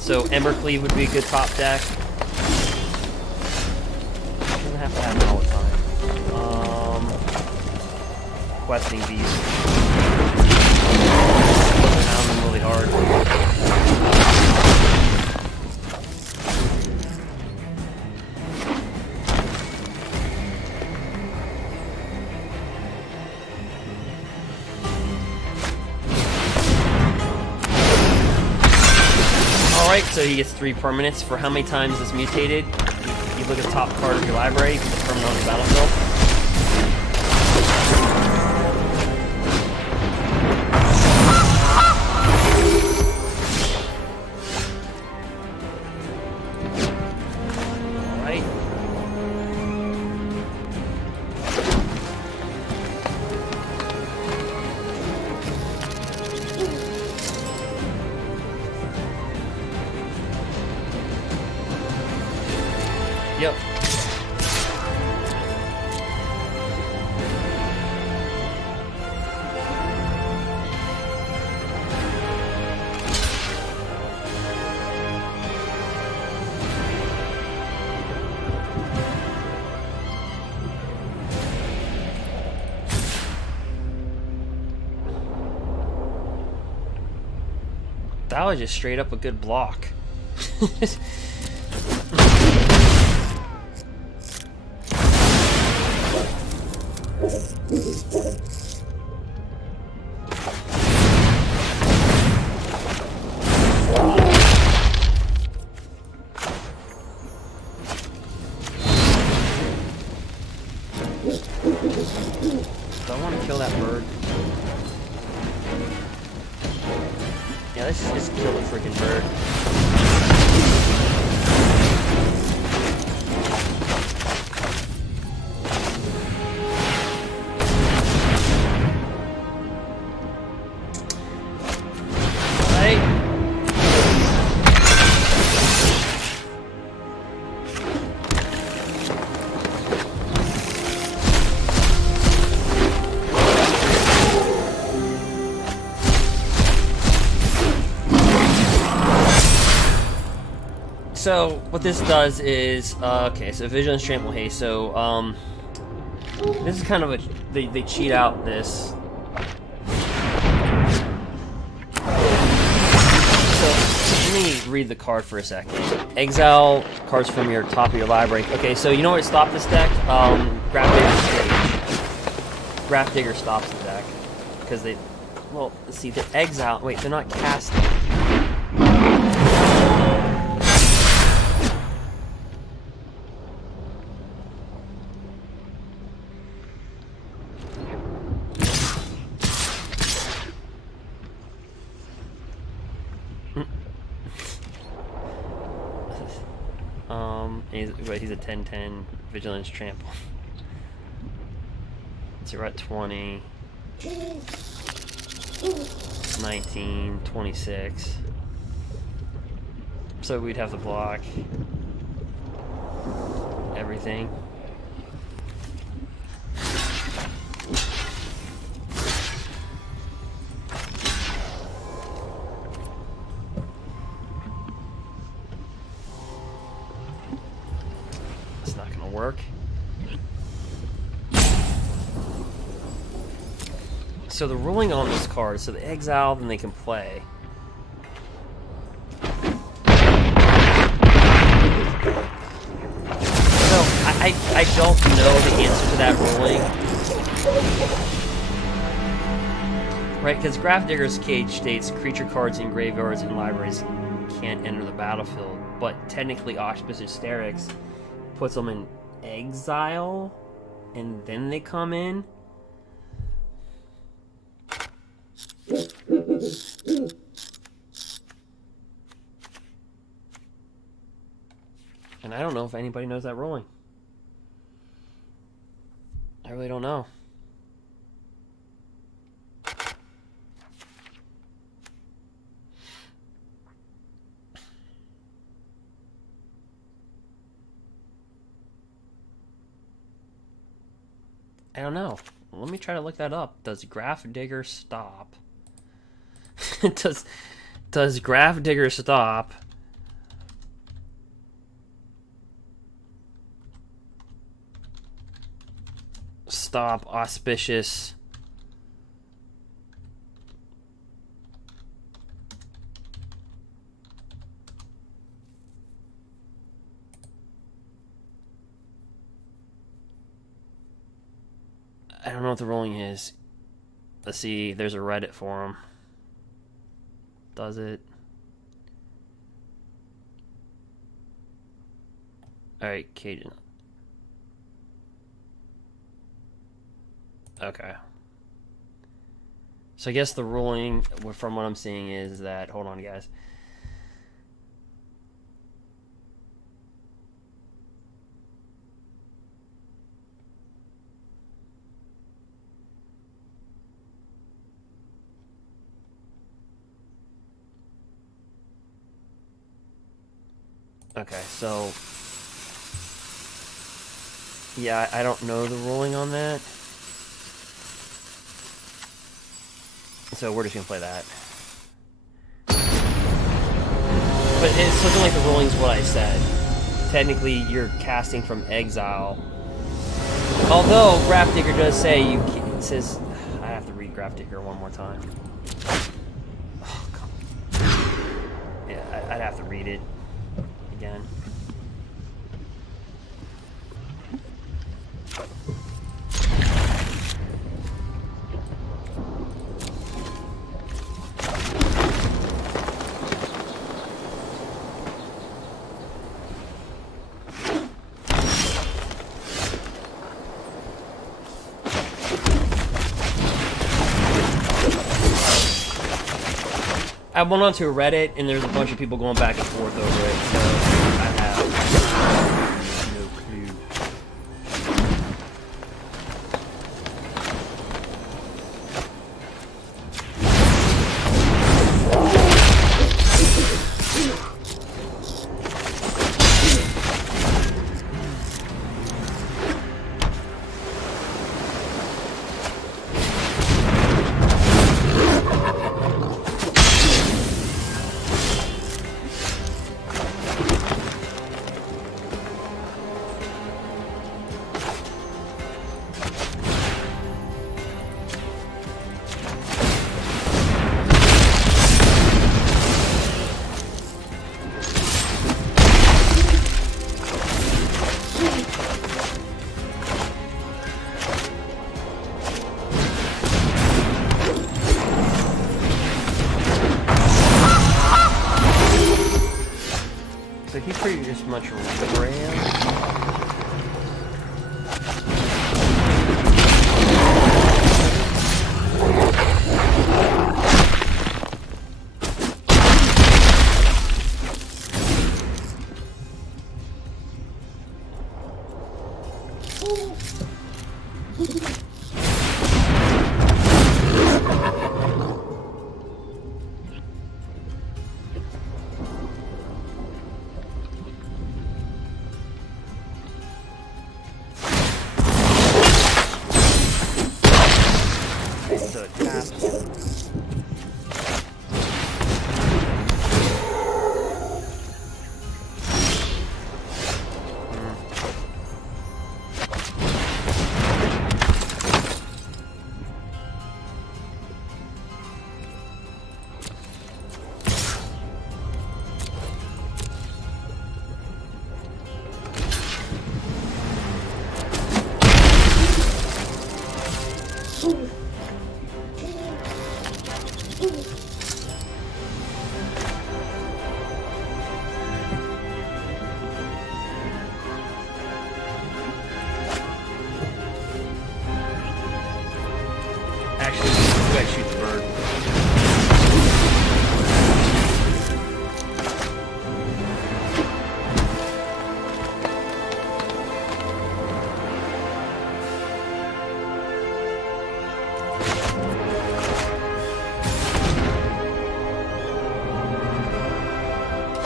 So Embercleave would be a good top deck. Doesn't have to have it all the time. Questing Beast. Pound them really hard. Alright, so he gets 3 permanents. For how many times it's mutated, you look at the top card of your library, you put the permanent on the battlefield. Alright. Yep. That was just straight up a good block. Do I want to kill that bird? Yeah, let's just kill the freaking bird. So what this does is, okay, so Vigilance Trample Haste. So this is kind of a they cheat out this. So let me read the card for a second. Exile cards from your top of your library. Okay, so you know what stopped this deck? Grafdigger stops the deck because they, well, let's see, they're exile. Wait, they're not casting. He's a 10-10 Vigilance Trample. So we're at 20, 19, 26. So we'd have to block everything. Work. So the ruling on this card, so they exile, then they can play. So I don't know the answer to that ruling. Right, because Grafdigger's Cage states creature cards in graveyards and libraries can't enter the battlefield, but technically Auspicious Hysterics puts them in exile and then they come in. And I don't know if anybody knows that ruling. I really don't know. I don't know. Let me try to look that up. Does Grafdigger stop? does Grafdigger stop? Stop Auspicious. I don't know what the ruling is. Let's see. There's a Reddit forum. Does it? Alright, Cajun. Okay. So I guess the ruling, from what I'm seeing, is that... Hold on, guys. Okay, so... Yeah, I don't know the ruling on that. So we're just gonna play that. But it's looking like the ruling's what I said. Technically, you're casting from exile. Although, Grafdigger does say you can, it says... I have to read Grafdigger one more time. Oh, come on. I'd have to read it again. I went onto Reddit and there's a bunch of people going back and forth over it, so I have no clue. So he pretty just much ran.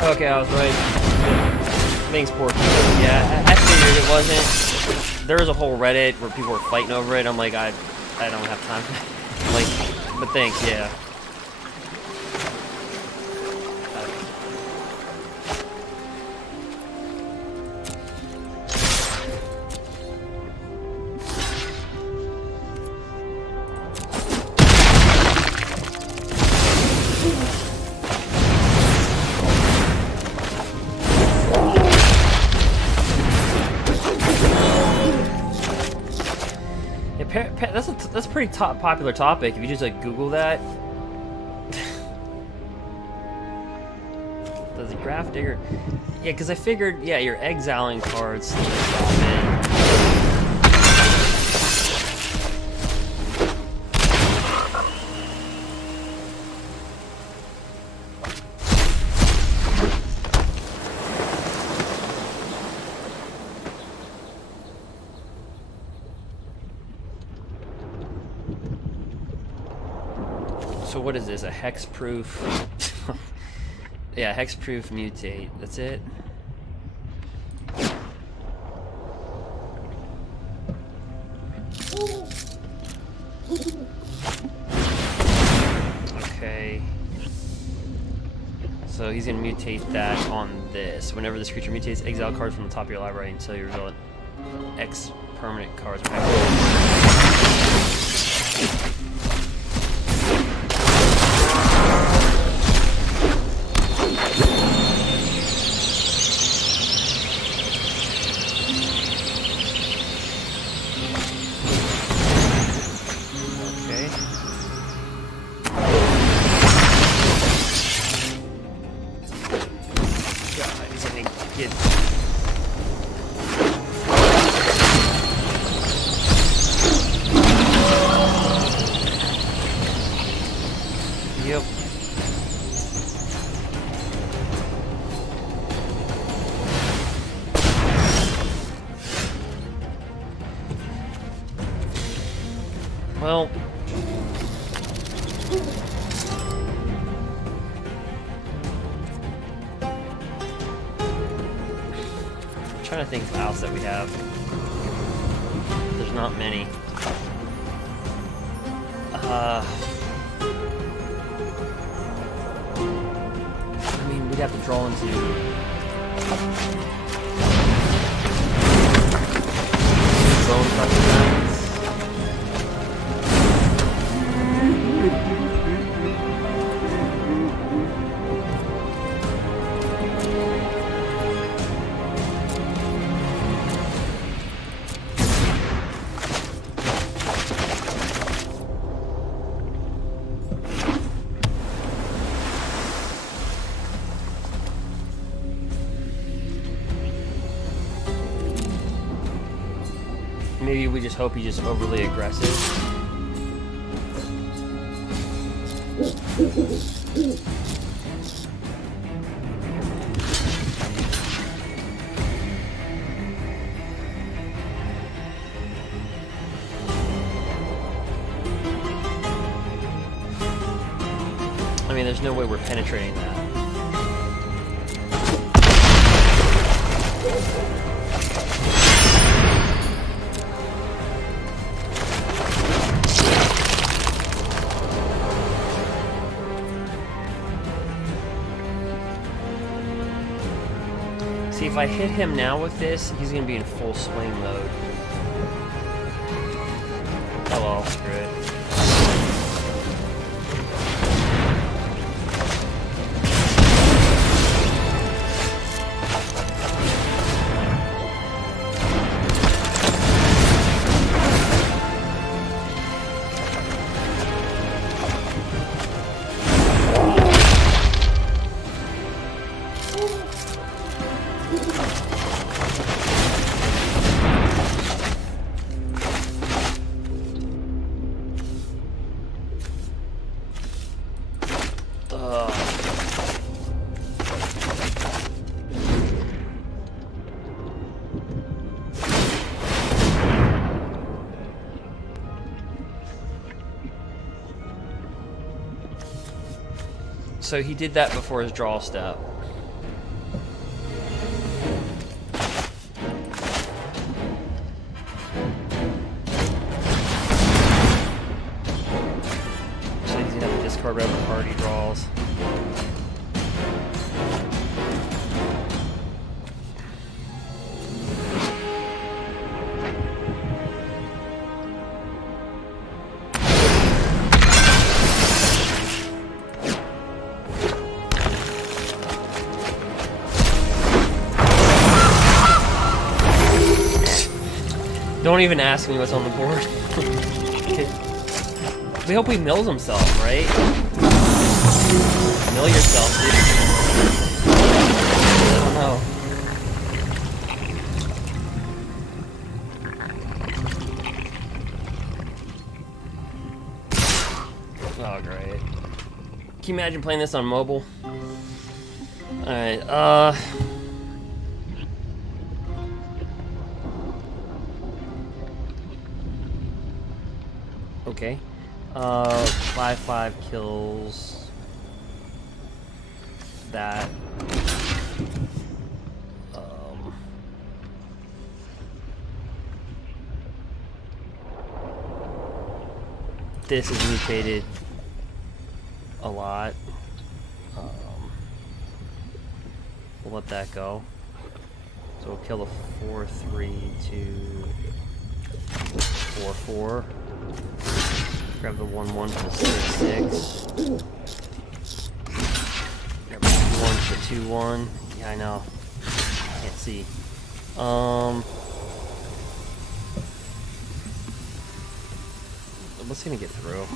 Okay, I was right. Thanks, Porky. Yeah, I figured it wasn't. There was a whole Reddit where people were fighting over it. I'm like, I don't have time for that. Like, but thanks, yeah. That's a pretty popular topic. If you just like Google that, does it Grafdigger? Yeah, because I figured, yeah, you're exiling cards. So what is this? A hexproof? Yeah, hexproof mutate. That's it. Okay. So he's gonna mutate that on this. Whenever this creature mutates, exile cards from the top of your library until you reveal it. X permanent cards are active. Well... I'm trying to think of outs that we have. There's not many. I mean, we'd have to draw into... zone touchdowns. Maybe we just hope he's just overly aggressive. I mean, there's no way we're penetrating that. See, if I hit him now with this, he's gonna be in full swing mode. Oh well, screw it. So he did that before his draw step. So he's gonna have to discard whatever card he draws. Don't even ask me what's on the board. We hope he mills himself, right? Mill yourself, dude. I don't know. Oh, great. Can you imagine playing this on mobile? Alright, okay. 5/5 kills that. This is mutated a lot. We'll let that go. So we'll kill the 4/3 to 4/4. Grab the 1/1 for 6/6. Grab the 2/1 for 2/1. Yeah, I know. Can't see. What's gonna get through?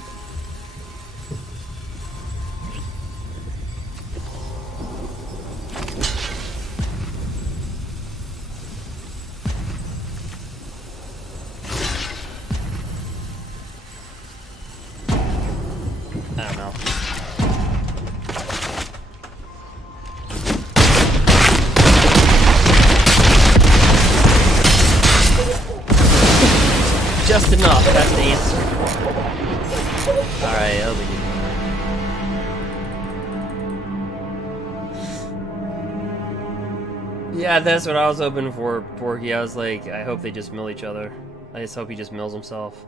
I don't know. Just enough, that's the answer. Alright, that'll be good. Yeah, that's what I was hoping for, Porky. I was like, I hope they just mill each other. I just hope he just mills himself.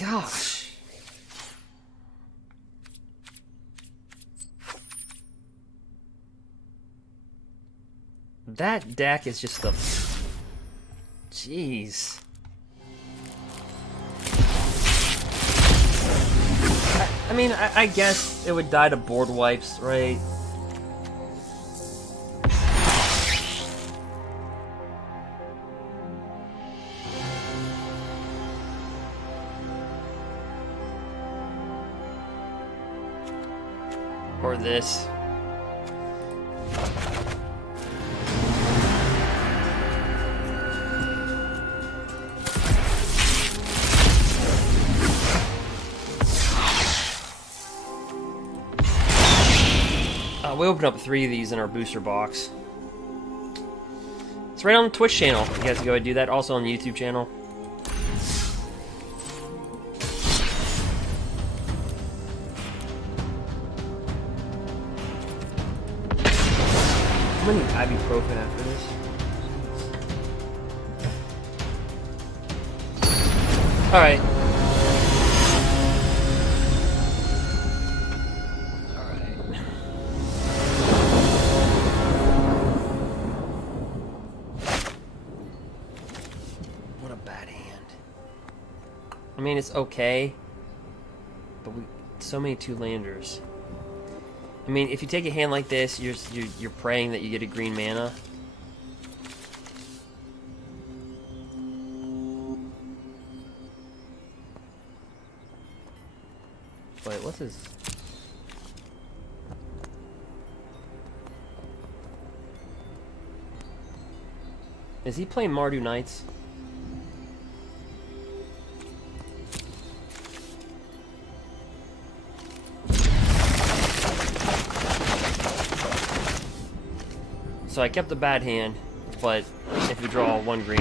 Gosh. That deck is just the... Jeez. I mean, I guess it would die to board wipes, right? Or this. We opened up 3 of these in our booster box. It's right on the Twitch channel. You guys can go ahead and do that. Also on the YouTube channel. I'm gonna need ibuprofen after this. Alright. What a bad hand. I mean, it's okay. But so many 2-landers. I mean, if you take a hand like this, you're praying that you get a green mana. Wait, what's his... Is he playing Mardu Knights? So I kept the bad hand, but if we draw 1 green,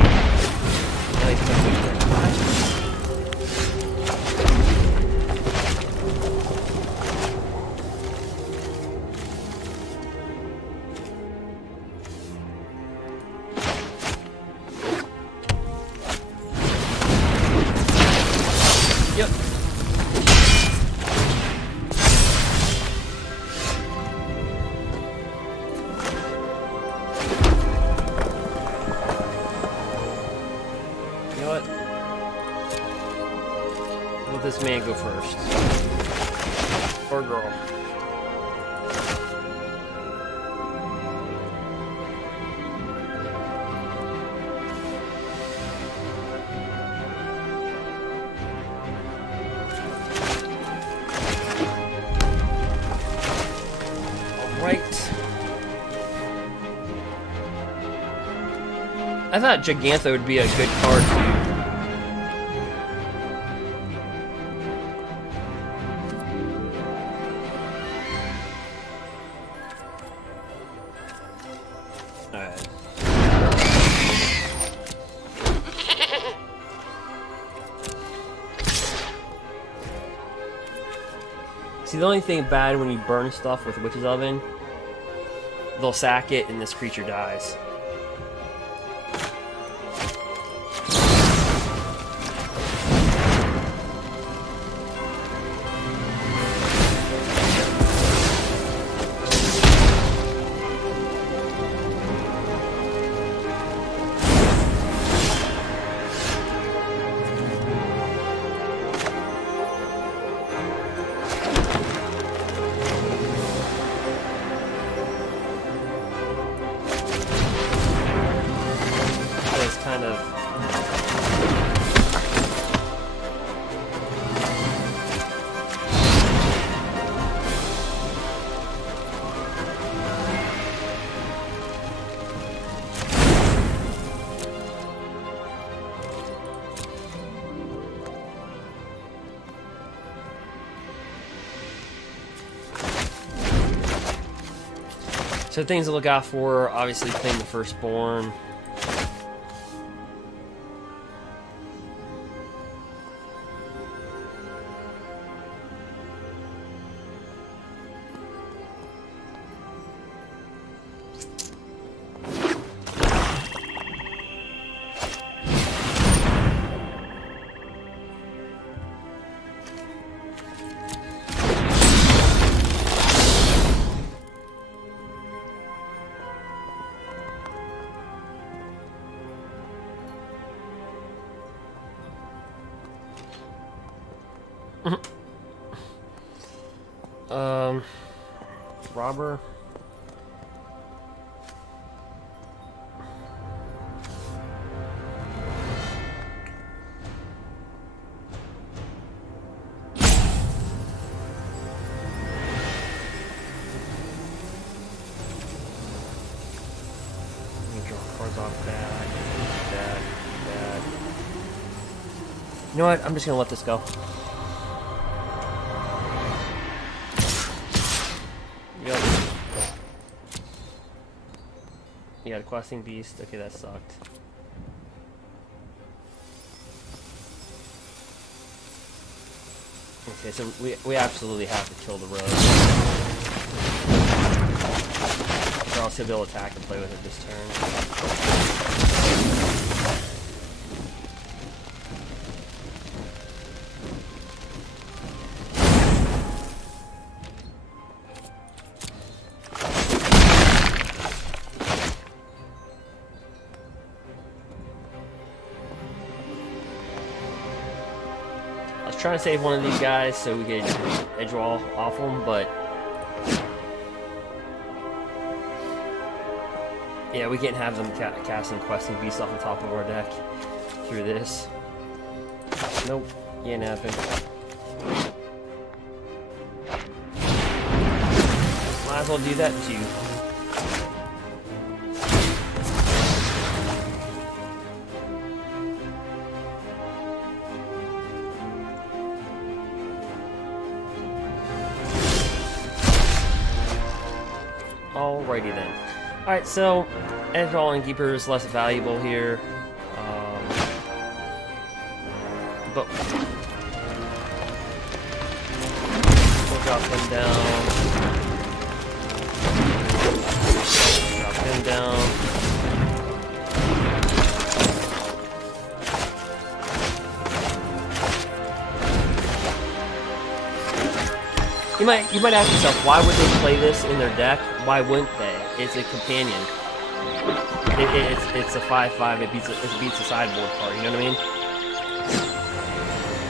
yep. This man go first. Or girl. Alright. I thought Gigantha would be a good card for you. See, the only thing bad when you burn stuff with Witch's Oven, they'll sack it and this creature dies. So things to look out for, obviously playing the Firstborn. Robber. Off bad. You know what? I'm just gonna let this go. Yep. You got a questing beast. Okay, that sucked. Okay, so we absolutely have to kill the rogue. Or else he'll be able to attack and play with it this turn. I was trying to save one of these guys so we could edge roll off them, but yeah, we can't have them casting questing beasts off the top of our deck through this. Nope, can't happen. Might as well do that too. Alrighty then. Alright, so edge roll and keeper is less valuable here. But we'll drop him down. Drop him down. You might ask yourself, why would they play this in their deck? Why wouldn't they? It's a companion. It's a 5/5. It beats the sideboard card. You know what I mean?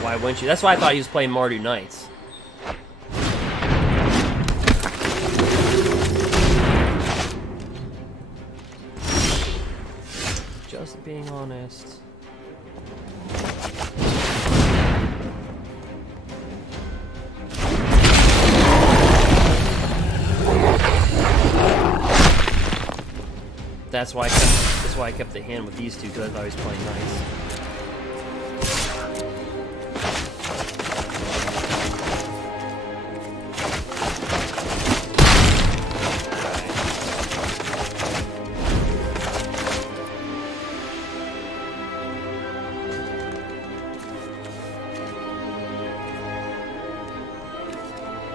Why wouldn't you? That's why I thought he was playing Mardu Knights. Just being honest. That's why I kept the hand with these two, because I thought he was playing nice.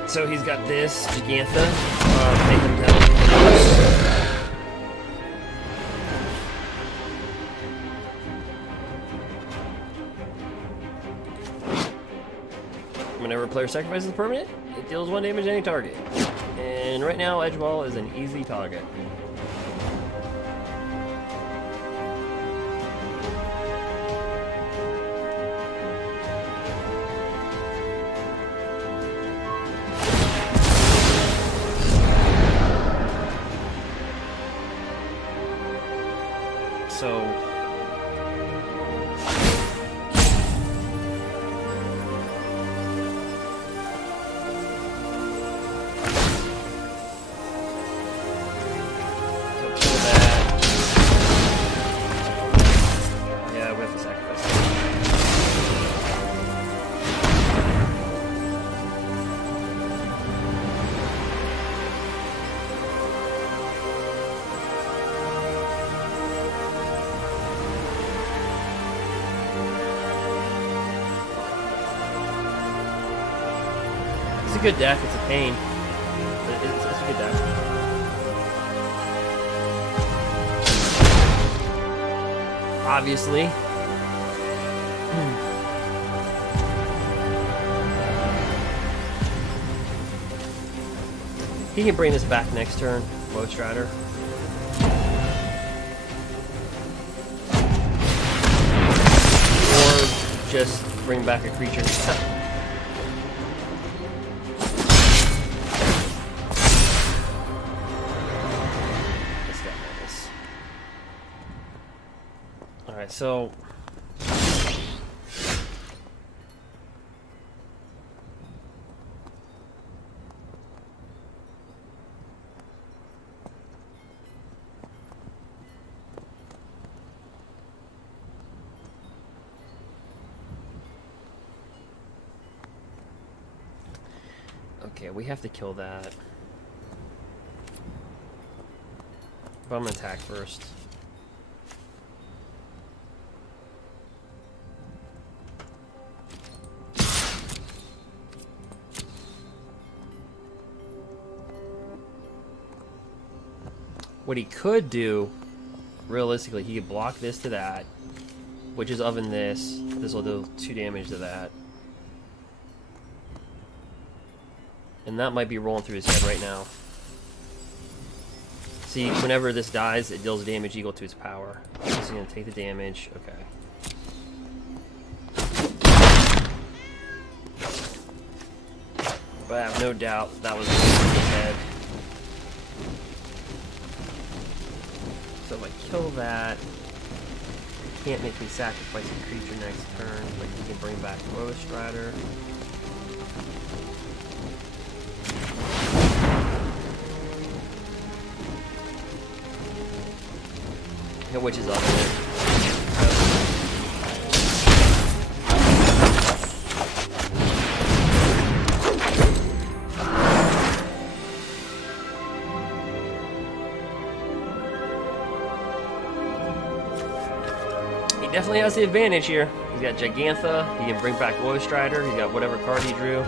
So he's got this Gigantha, take him down. Whenever a player sacrifices a permanent, it deals 1 damage to any target. And right now, Edgewall is an easy target. So it's a good deck, it's a pain. It's a good deck. Obviously. He can bring this back next turn, Low Strider. Or just bring back a creature. Alright, so... Okay, we have to kill that. But I'm gonna attack first. What he could do, realistically, he could block this to that, which is oven this. This will do 2 damage to that. And that might be rolling through his head right now. See, whenever this dies, it deals damage equal to its power. So he's gonna take the damage. Okay. But I have no doubt that was in his head. So if I kill that, he can't make me sacrifice a creature next turn, but he can bring back Bolas.dragon. Which is up there. He definitely has the advantage here. He's got Gigantha, he can bring back Bolas.dragon, he's got whatever card he drew.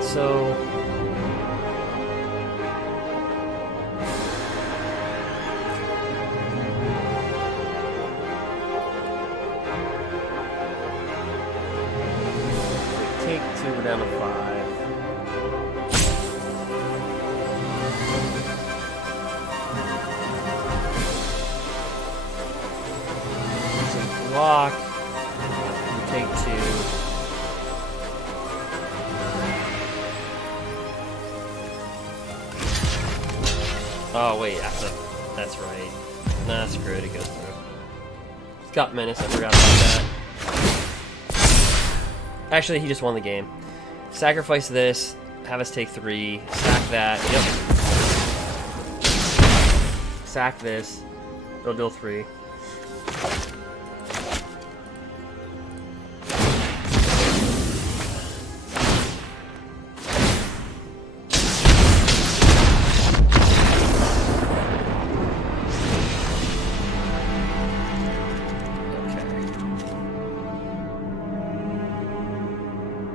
So take 2, we're down to 5. So block. We take 2. Oh wait, that's right. Nah, screw it, it goes through. Scott Menace, I forgot about that. Actually, he just won the game. Sacrifice this, have us take 3, sack that, yep. Sack this, it'll deal 3.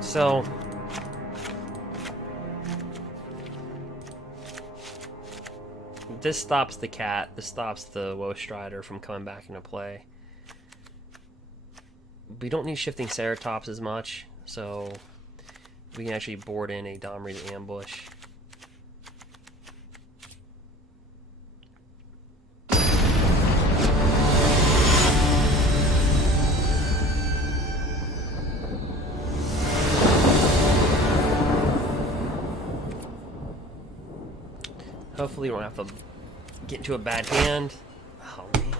So this stops the cat, this stops the Bolas.dragon from coming back into play. We don't need shifting Ceratops as much, so we can actually board in a Domri's ambush. Hopefully we don't have to get into a bad hand. Oh man.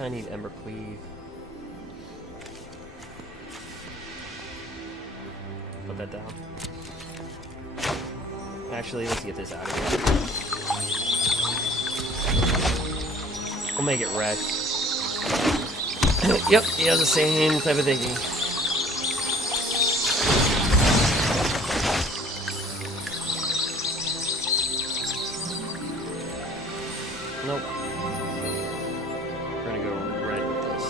I need embercleave. Put that down. Actually, let's get this out of here. We'll make it red. Yep, he has the same type of thinking. Nope. We're gonna go red with this.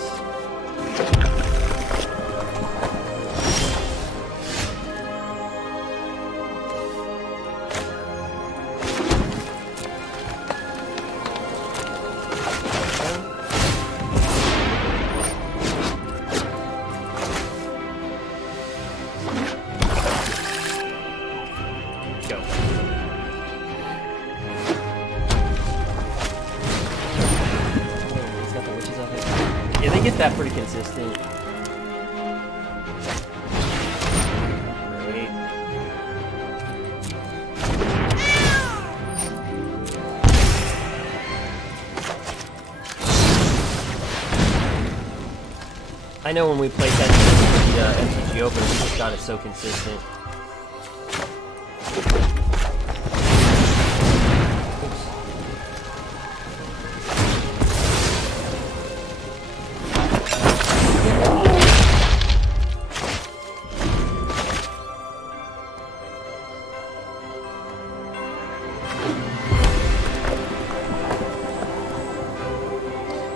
Go. He's got the witches up here. Yeah, they get that pretty consistent. Great. I know when we played that the MTG Open, we just got it so consistent.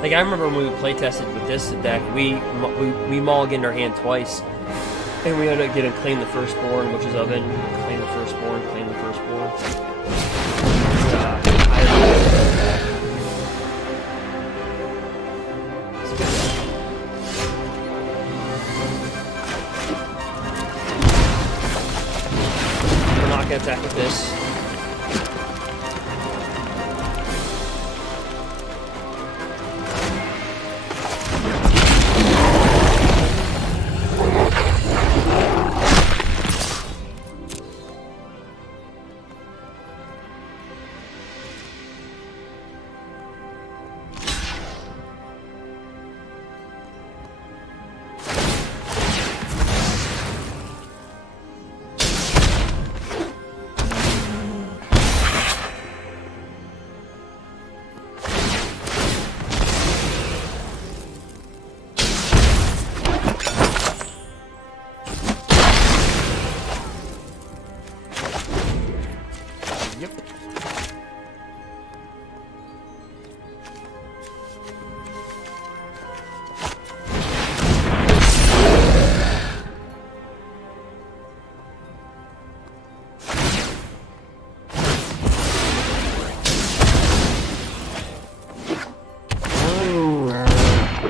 Like, I remember when we play tested with this deck, we mulliganed our hand twice, and we ended up getting claim the firstborn, which is oven, claim the firstborn, claim the firstborn. We're not gonna attack with this.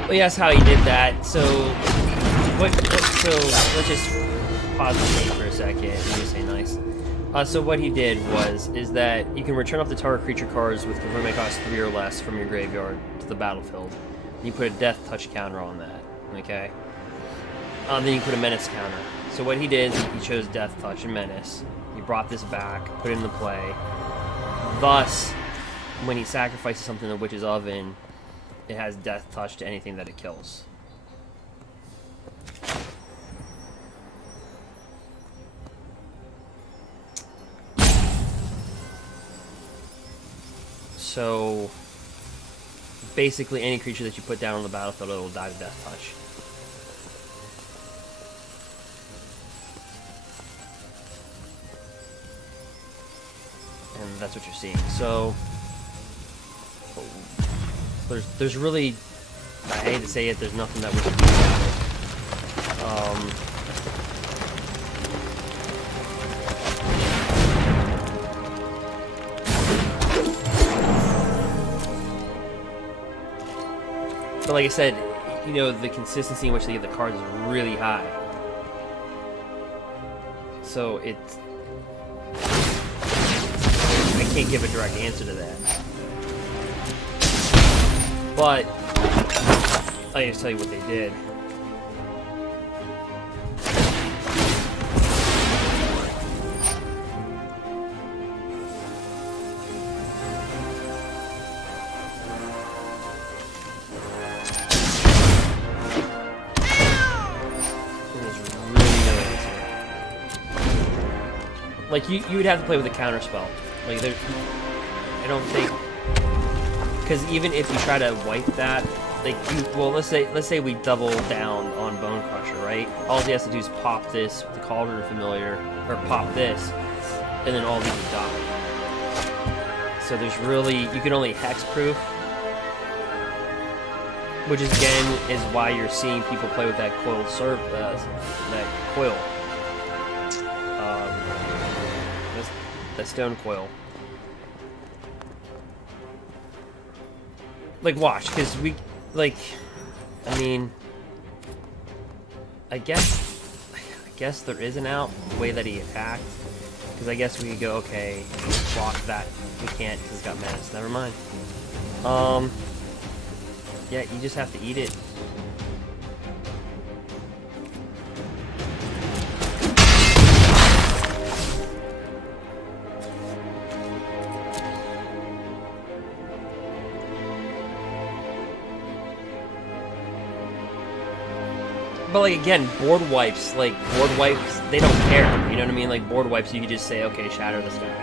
Well, yes, how he did that. So, so let's just pause the game for a second and just say nice. So what he did is that you can return up the target creature cards with confirming cost 3 or less from your graveyard to the battlefield. You put a death touch counter on that. Okay. Then you put a menace counter. So what he did is he chose death touch and menace. He brought this back, put it into play. Thus, when he sacrifices something in the Witch's Oven, it has death touch to anything that it kills. So basically any creature that you put down on the battlefield, it will die to death touch. And that's what you're seeing. So there's really, I hate to say it, there's nothing that we can do about it. But like I said, you know, the consistency in which they get the cards is really high. So it's, I can't give a direct answer to that. But I'll just tell you what they did. Like, you would have to play with a counter spell. Like, there, I don't think, because even if you try to wipe that, like, well, let's say we double down on Bone Crusher, right? All he has to do is pop this with the Cauldron Familiar, or pop this, and then all these would die. So there's really, you can only hexproof, which is, again, is why you're seeing people play with that coiled that coil. That stone coil. Like, watch, because we, like, I mean, I guess there is an out, the way that he attacked. Because I guess we could go, okay, block that. We can't, because it's got menace. Never mind. Yeah, you just have to eat it. But, like, again, board wipes, they don't care, you know what I mean? Like, board wipes, you could just say, okay, shatter this guy.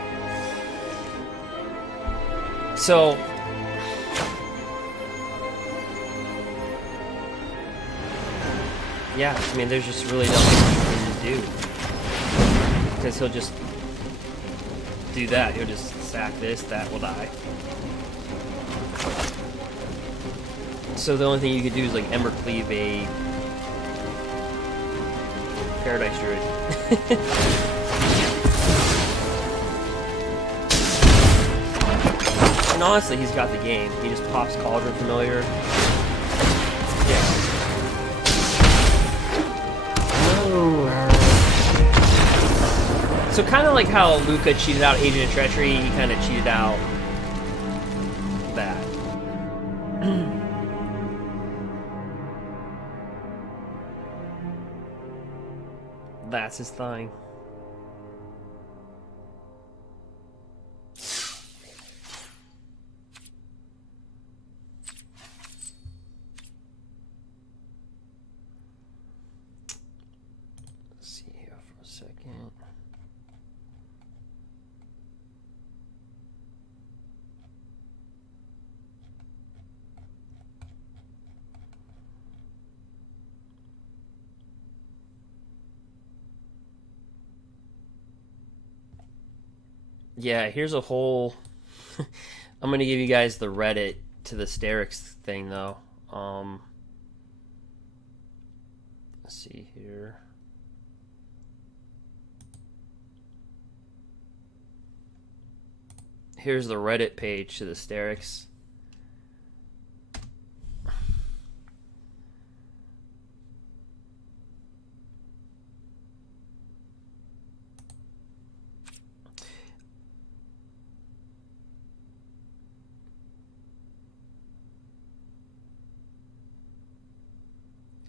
So, yeah, I mean, there's just really nothing you can do. Because he'll just do that, he'll just sack this, that will die. So the only thing you could do is, like, embercleave a Paradise Druid. And honestly, he's got the game. He just pops Cauldron Familiar. Yeah. So kind of like how Luca cheated out Agent of Treachery, he kind of cheated out that. That's his thing. Let's see here for a second. Yeah, here's a whole... I'm going to give you guys the Reddit to the Sterix thing, though. Let's see here. Here's the Reddit page to the Sterix.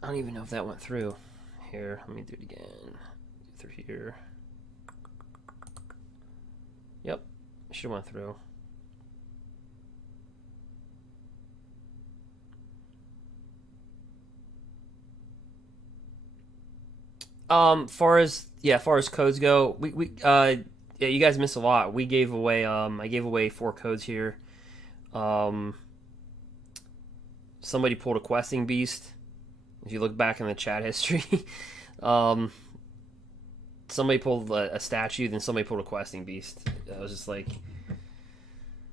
I don't even know if that went through. Here, let me do it again. Through here. Yep, should have went through. Far as codes go, yeah, you guys missed a lot. We gave away I gave away 4 codes here. Somebody pulled a questing beast. If you look back in the chat history, somebody pulled a statue, then somebody pulled a questing beast. I was just like,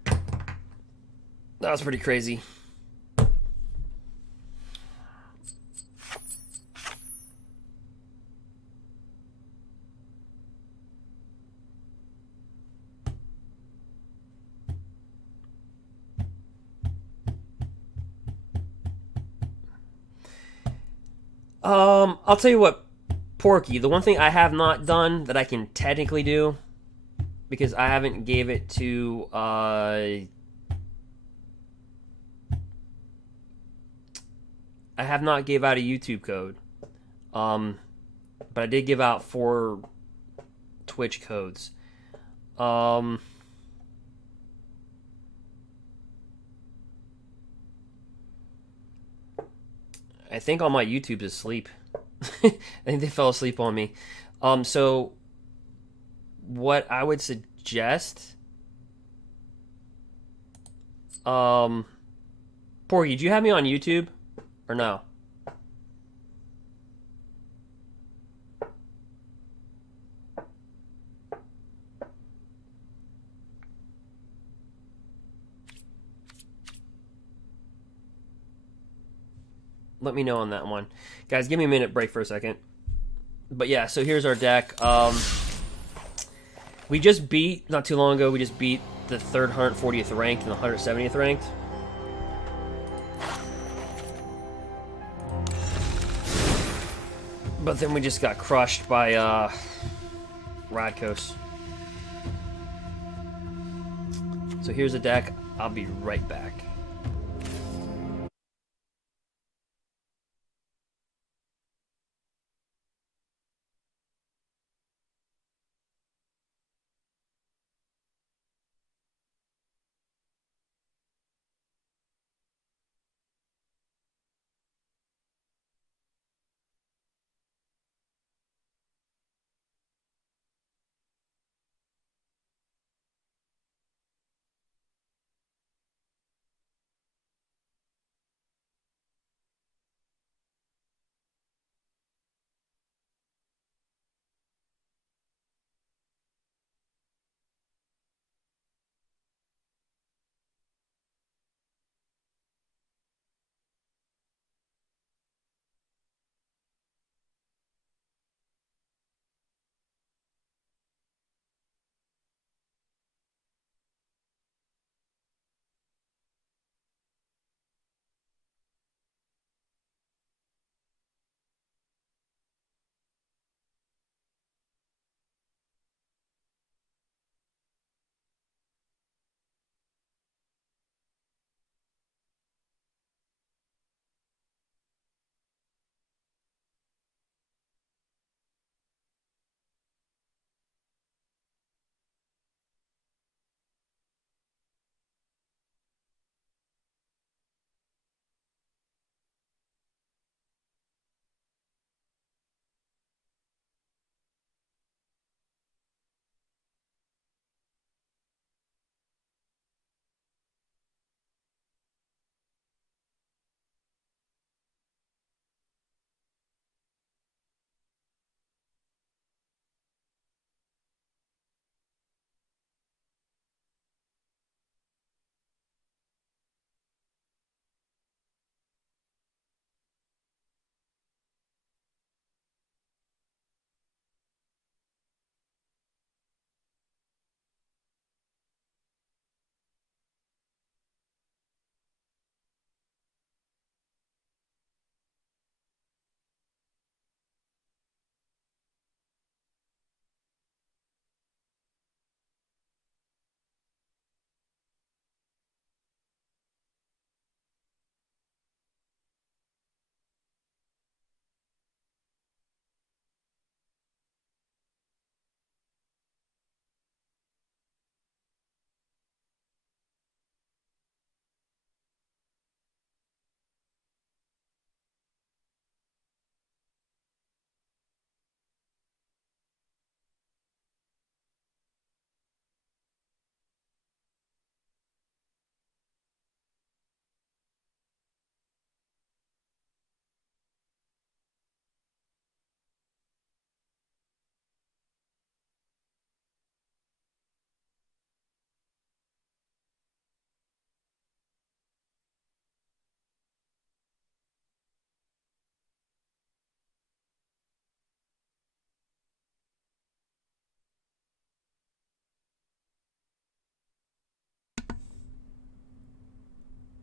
that was pretty crazy. I'll tell you what, Porky, the one thing I have not done that I can technically do, because I haven't gave it to, I have not gave out a YouTube code, but I did give out 4 Twitch codes. I think all my YouTube's asleep. I think they fell asleep on me. So what I would suggest. Porgy, do you have me on YouTube or no? Let me know on that one. Guys, give me a minute break for a second. But yeah, so here's our deck. We just beat, not too long ago, we just beat the 140th ranked and the 170th ranked. But then we just got crushed by Rakdos. So here's the deck. I'll be right back.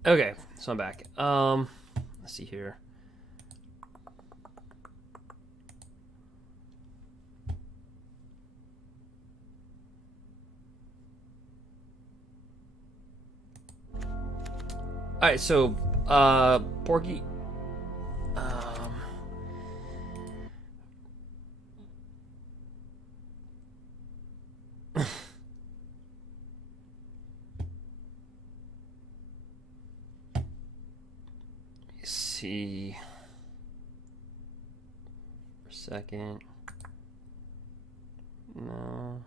Okay, so I'm back. Let's see here. All right, so Porky. See for a second. No.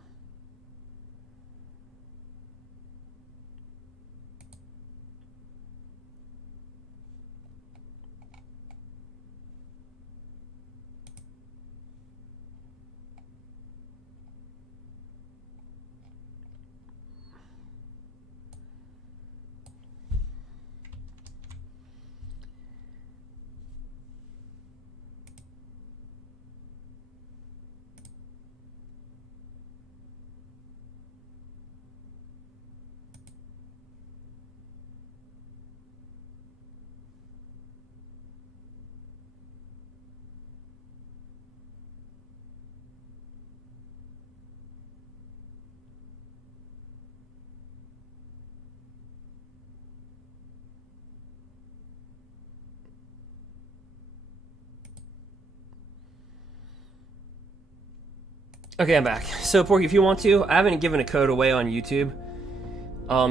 Okay, I'm back. So, Porky, if you want to, I haven't given a code away on YouTube.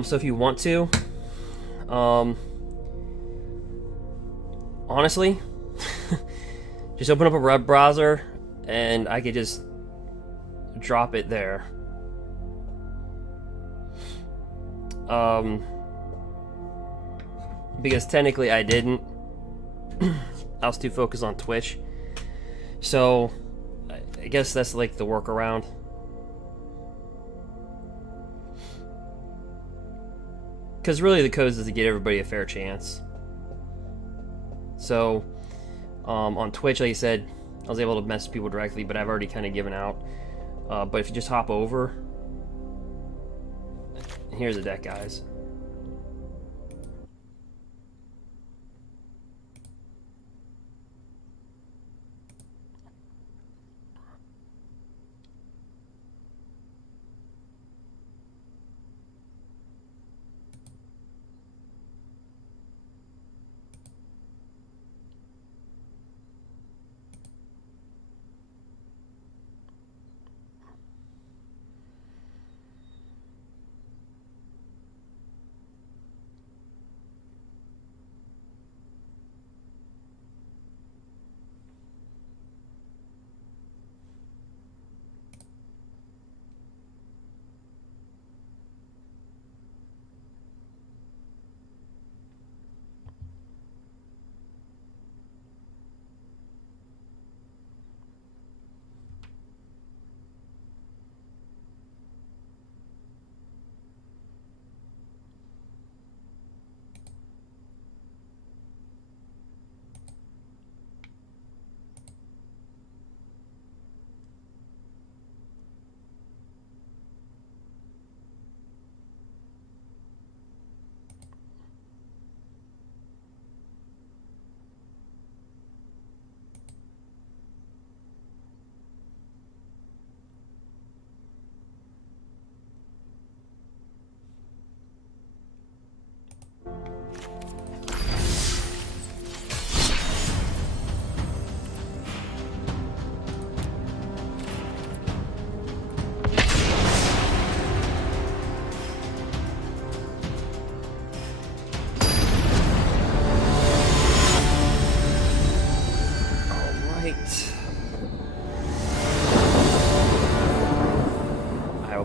So if you want to, honestly, just open up a web browser, and I could just drop it there. Because technically I didn't. I was too focused on Twitch. So, I guess that's like the workaround. Because really the code is to get everybody a fair chance. So, on Twitch, like I said, I was able to message people directly, but I've already kind of given out. But if you just hop over, here's the deck, guys.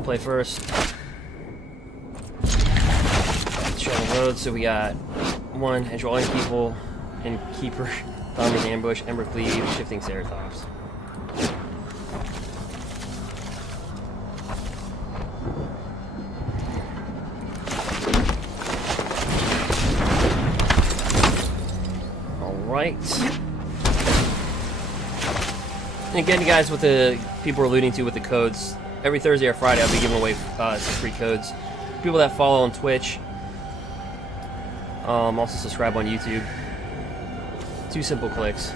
Play first. Show the road. So we got 1 Edgewall Innkeeper, Dominant Ambush, Embercleave, Shifting Ceratops. Alright. And again, you guys, what the people are alluding to with the codes, every Thursday or Friday, I'll be giving away some free codes. People that follow on Twitch, also subscribe on YouTube. 2 simple clicks.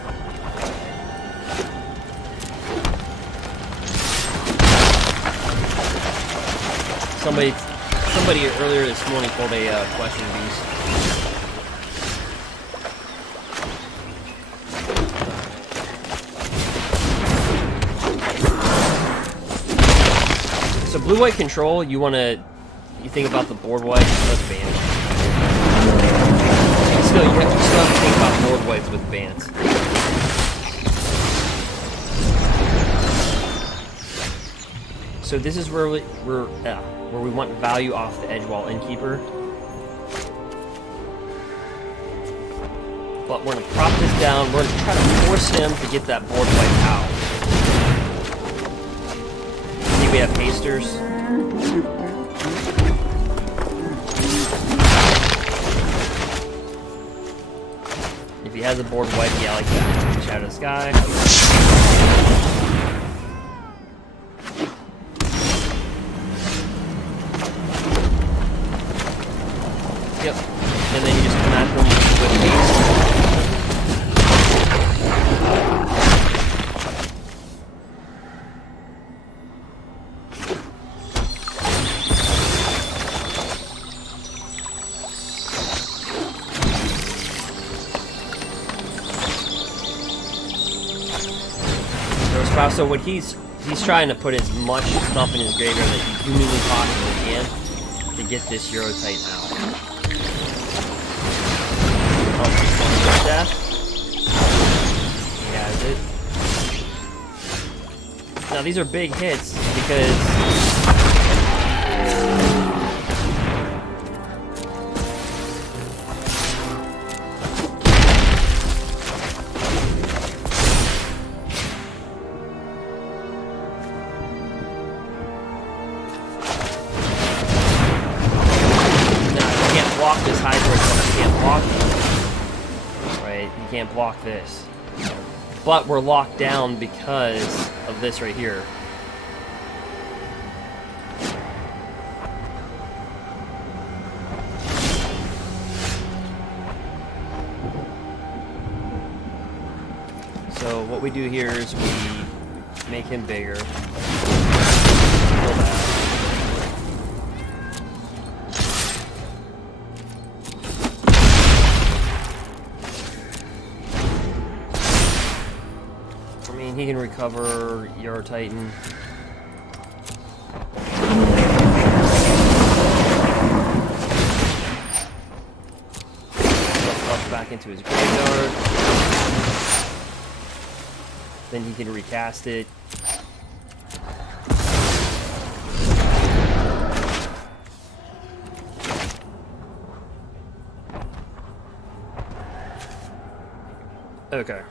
Somebody earlier this morning pulled a question beast. So blue-white control, you think about the board wipe, that's Bant. Still, you have to think about board wipes with Bant. So this is where we want value off the Edgewall Innkeeper. But we're gonna prop this down. We're gonna try to force him to get that board wipe out. See, we have hasters. If he has a board wipe, yeah, like that. Shadow of the Sky. Yep. And then you just come at them with haste. So what he's He's trying to put as much stuff in his graveyard that he humanly possibly can to get this Euro Titan out. Oh, death. He has it. Now these are big hits because this Hydra, you can't block it. Right? You can't block this. But we're locked down because of this right here. So what we do here is we make him bigger. Kill that. He can recover your Titan. Flush back into his graveyard. Then he can recast it. Okay.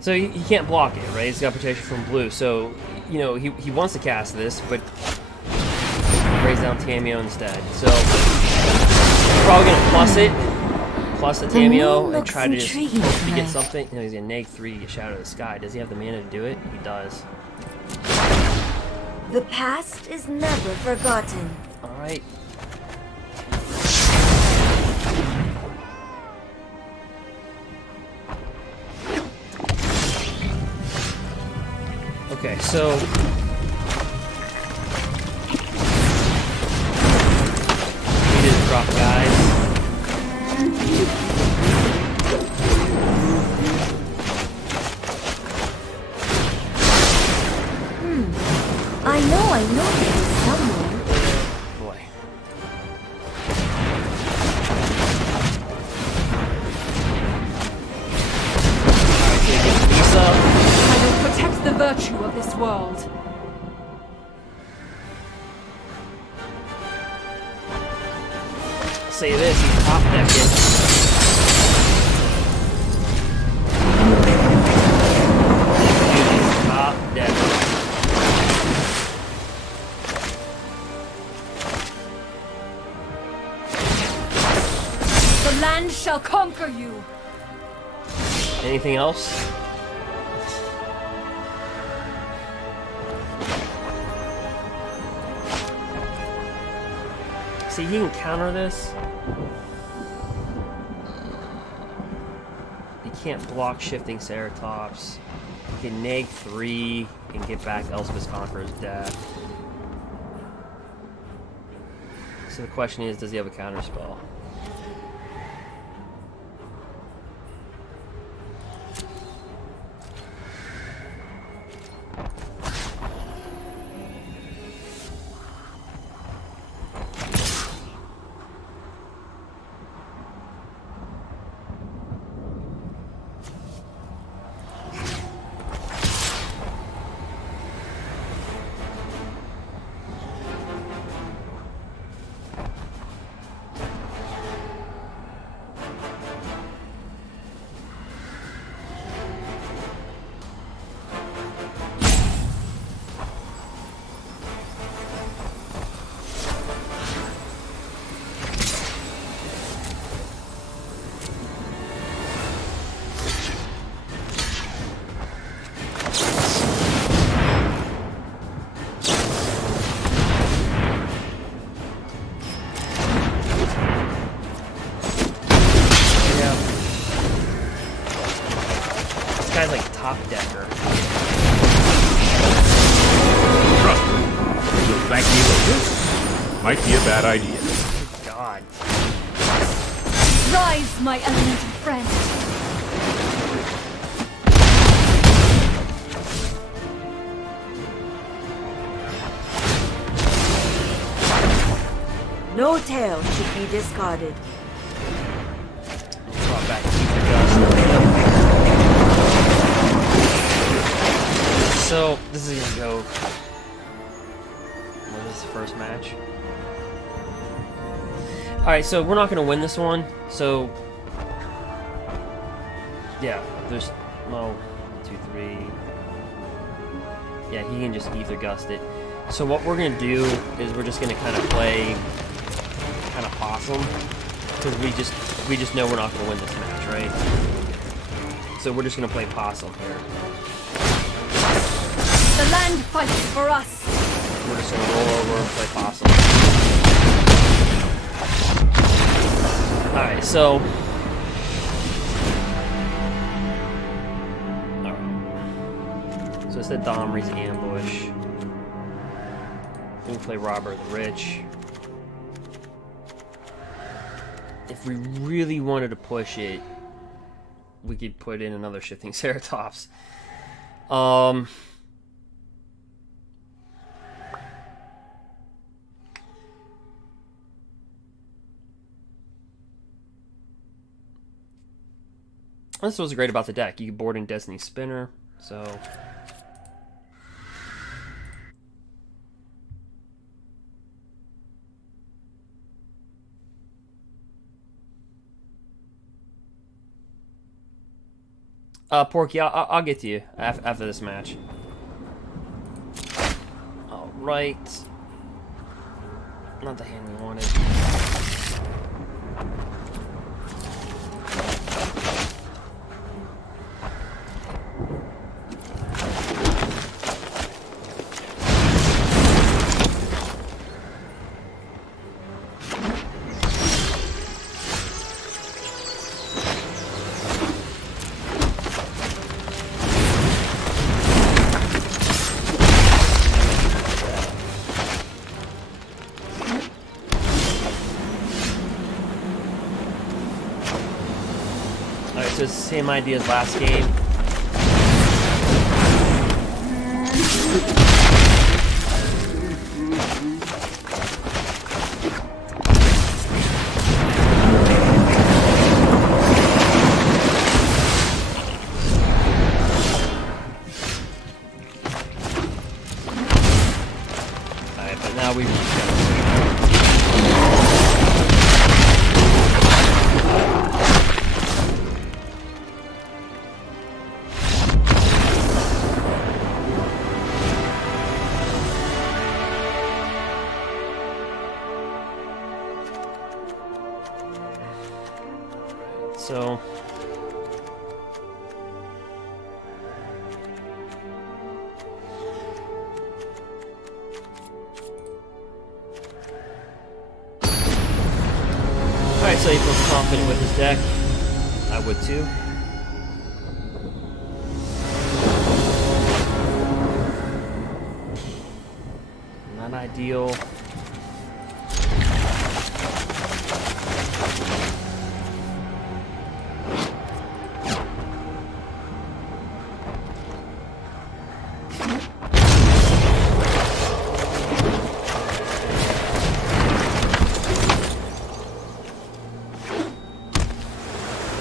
So he can't block it, right? He's got protection from blue. So, you know, he wants to cast this, but raise down Tameo instead. So he's probably gonna plus the Tameo and try to just hope to get something. You know, he's gonna neg 3 to get Shadow of the Sky. Does he have the mana to do it? He does. The past is never forgotten. All right. Okay, so we just drop guys. I know this somewhere. Boy. Alright, so he gets Lisa. I will protect the virtue of this world. I'll say this, he's top decking. He's top decking. The land shall conquer you. Anything else? See, he can counter this. He can't block shifting Ceratops. He can neg 3 and get back Elspeth's Conqueror's Death. So the question is, does he have a counter spell? Might be a bad idea. God. Rise, my elemental friend. No tail should be discarded. Drop back to the dust. So, this is gonna go. What is the first match? Alright, so we're not gonna win this one, so. Yeah, there's. No. 1, 2, 3. Yeah, he can just ether gust it. So, what we're gonna do is we're just gonna kind of play. Kind of possum. Because we just know we're not gonna win this match, right? So, we're just gonna play possum here. The land fights for us. We're just gonna roll over and play possum. Alright, so. Alright. So it's the Domri's ambush. We can play Robber the Rich. If we really wanted to push it, we could put in another Shifting Ceratops. That's what's great about the deck. You can board in Destiny Spinner, so. Porky, I'll get to you after this match. Alright. Not the hand we wanted. So it's the same idea as last game. Alright, but now we so alright, so he feels confident with his deck. I would too. Not ideal.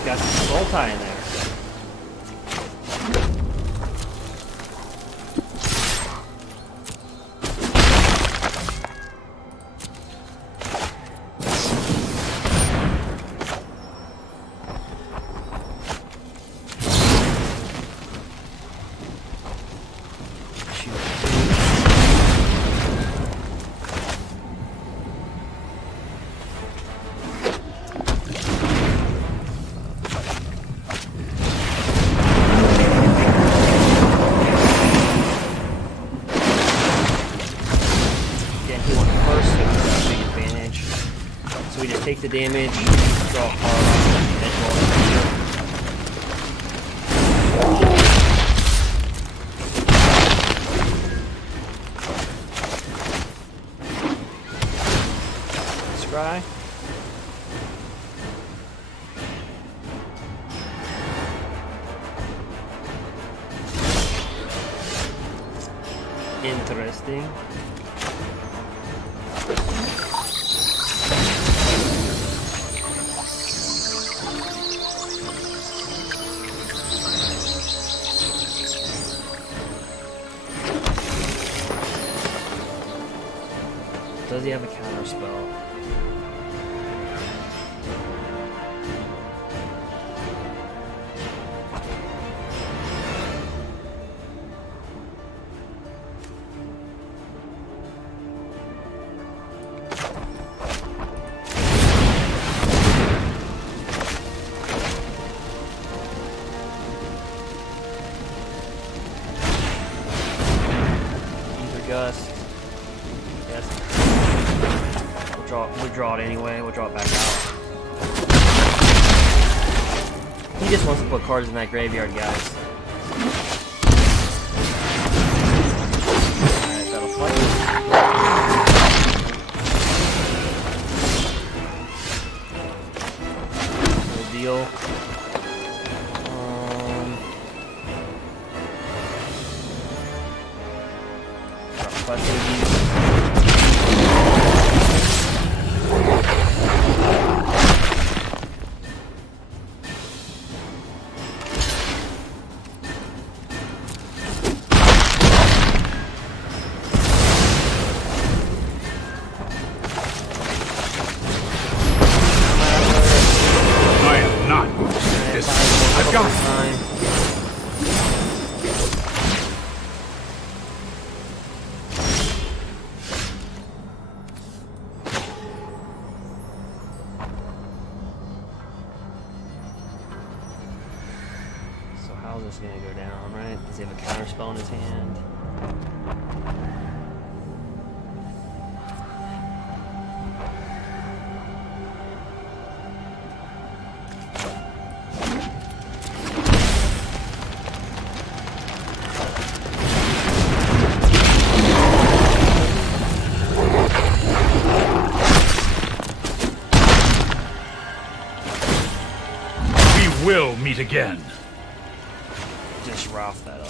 Got some soul tie in there. Take the damage, draw a card off the scry. Interesting. Does he have a counter spell? Gust. Yes. We'll draw it anyway. We'll draw it back out. He just wants to put cards in that graveyard, guys. Alright, that'll fight. No deal. How's this gonna go down, right? Does he have a counter spell in his hand? We will meet again. Just rough that up.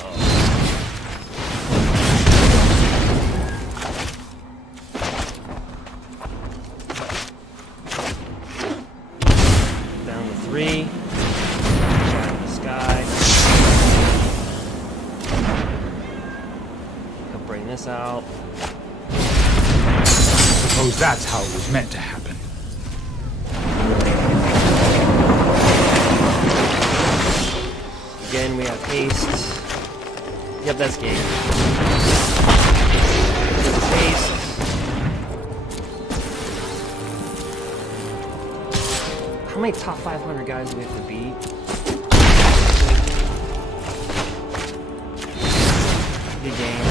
Down to 3. Shine in the sky. He'll bring this out. Oh, that's how it was meant to happen. Again, we have haste. Yep, that's game. Haste. How many top 500 guys do we have to beat? Good game.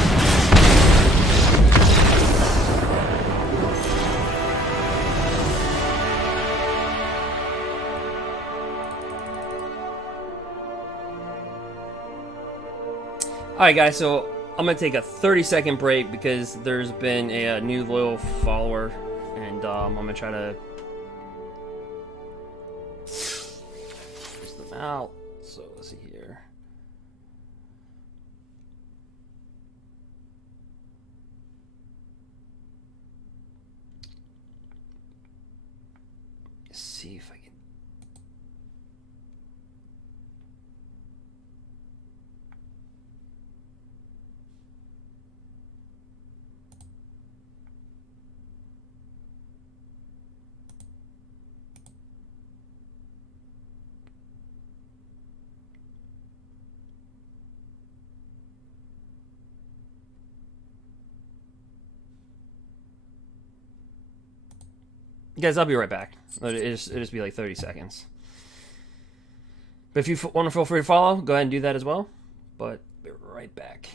Alright guys, so I'm going to take a 30-second break because there's been a new loyal follower, and I'm going to try to push them out. So let's see here. Let's see if I can. Guys, I'll be right back. It'll just be like 30 seconds. But if you want to feel free to follow, go ahead and do that as well. But be right back.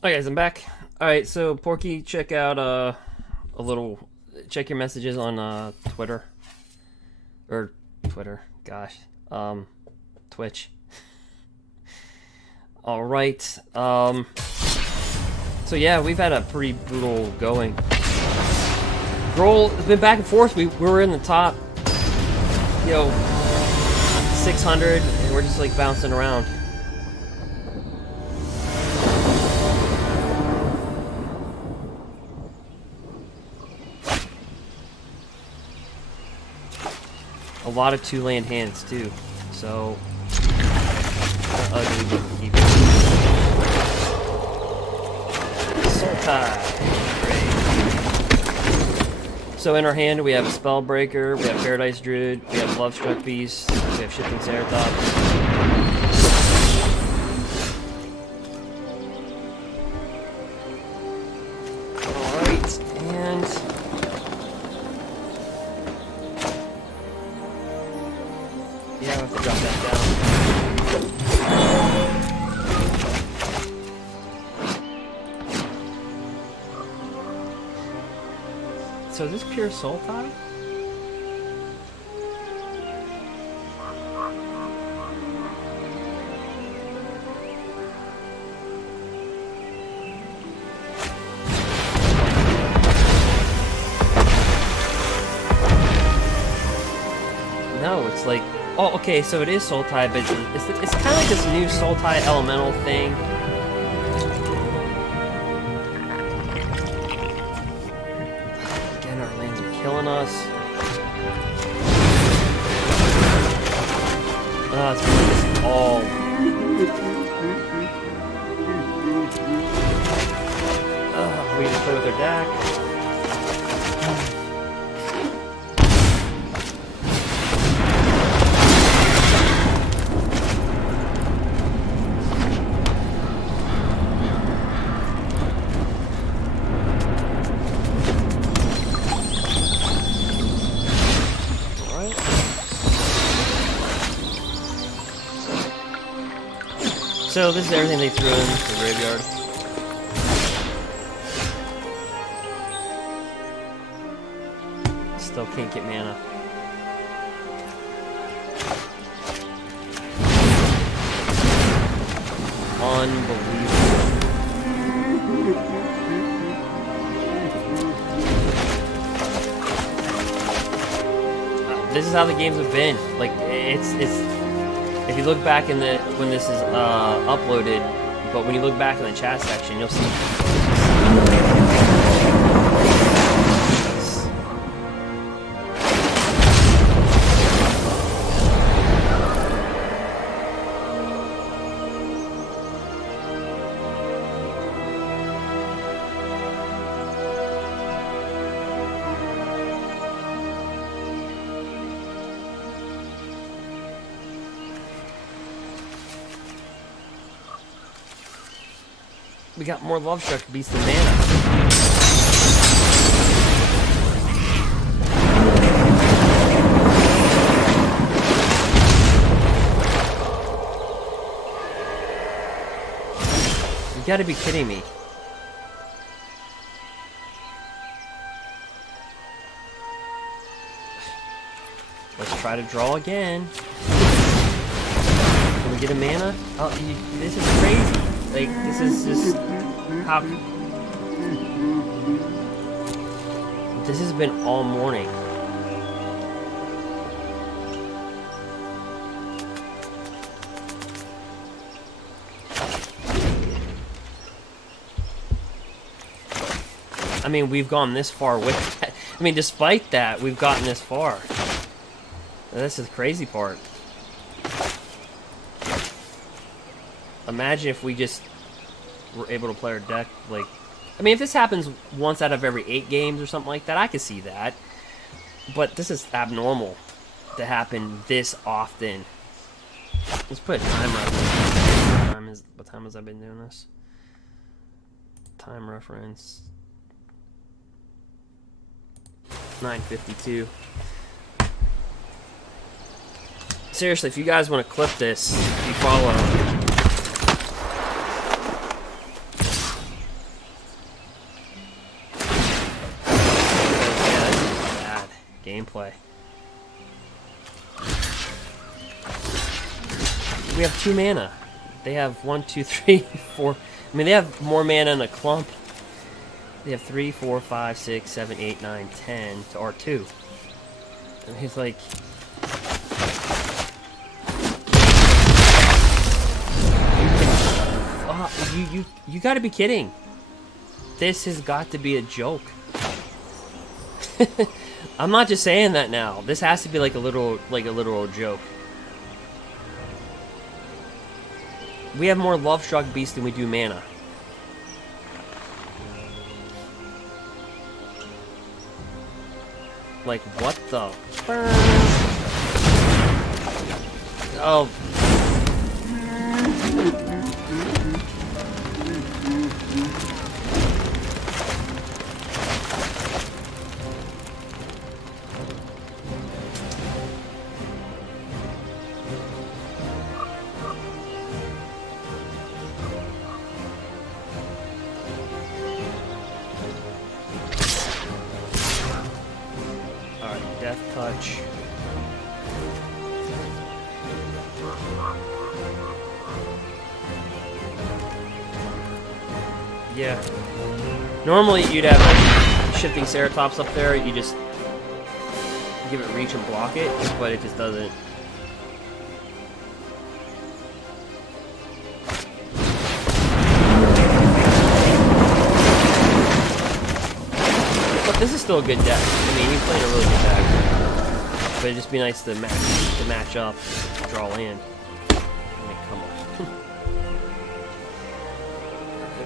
Alright guys, I'm back. Alright, so Porky, check out check your messages on Twitter. Or Twitter, gosh. Twitch. Alright. So yeah, we've had a pretty brutal going. Gruul has been back and forth. We were in the top, 600, and we're just like bouncing around. A lot of 2-land hands too, so ugly looking keeper. Sultai. Great. So in our hand we have a Spellbreaker, we have Paradise Druid, we have Lovestruck Beast, we have Shifting Ceratops. Alright, and yeah, I have to drop that down. So is this pure Sultai? No, it's like, oh, okay, so it is Sultai, but it's kind of like this new Sultai elemental thing. Again, our lands are killing us. Oh, it's really just all. We can play with our deck. So this is everything they threw in the graveyard. Still can't get mana. Unbelievable. This is how the games have been. Like it's. If you look back in when this is uploaded, but when you look back in the chat section, you'll see. We got more Lovestruck Beast than mana. You gotta be kidding me. Let's try to draw again. Can we get a mana? Oh, this is crazy. Like, this is just how. This has been all morning. I mean, we've gone this far with that. I mean, despite that, we've gotten this far. This is the crazy part. Imagine if we just were able to play our deck, like... I mean, if this happens once out of every 8 games or something like that, I could see that. But this is abnormal to happen this often. Let's put a time reference. What time has I been doing this? Time reference. 9:52. Seriously, if you guys want to clip this, if you follow... gameplay. We have 2 mana. They have 1, 2, 3, 4. I mean, they have more mana in a clump. They have 3, 4, 5, 6, 7, 8, 9, 10 to R2. And he's like, you gotta be kidding. This has got to be a joke. I'm not just saying that now. This has to be like a literal joke. We have more Love-Struck Beasts than we do mana. Like, what the? Oh. Death Touch. Yeah. Normally you'd have like, shifting Ceratops up there, you just give it reach and block it, but it just doesn't. But this is still a good deck. I mean, he's playing a really good deck. But it'd just be nice to match up, draw land. I mean, come on.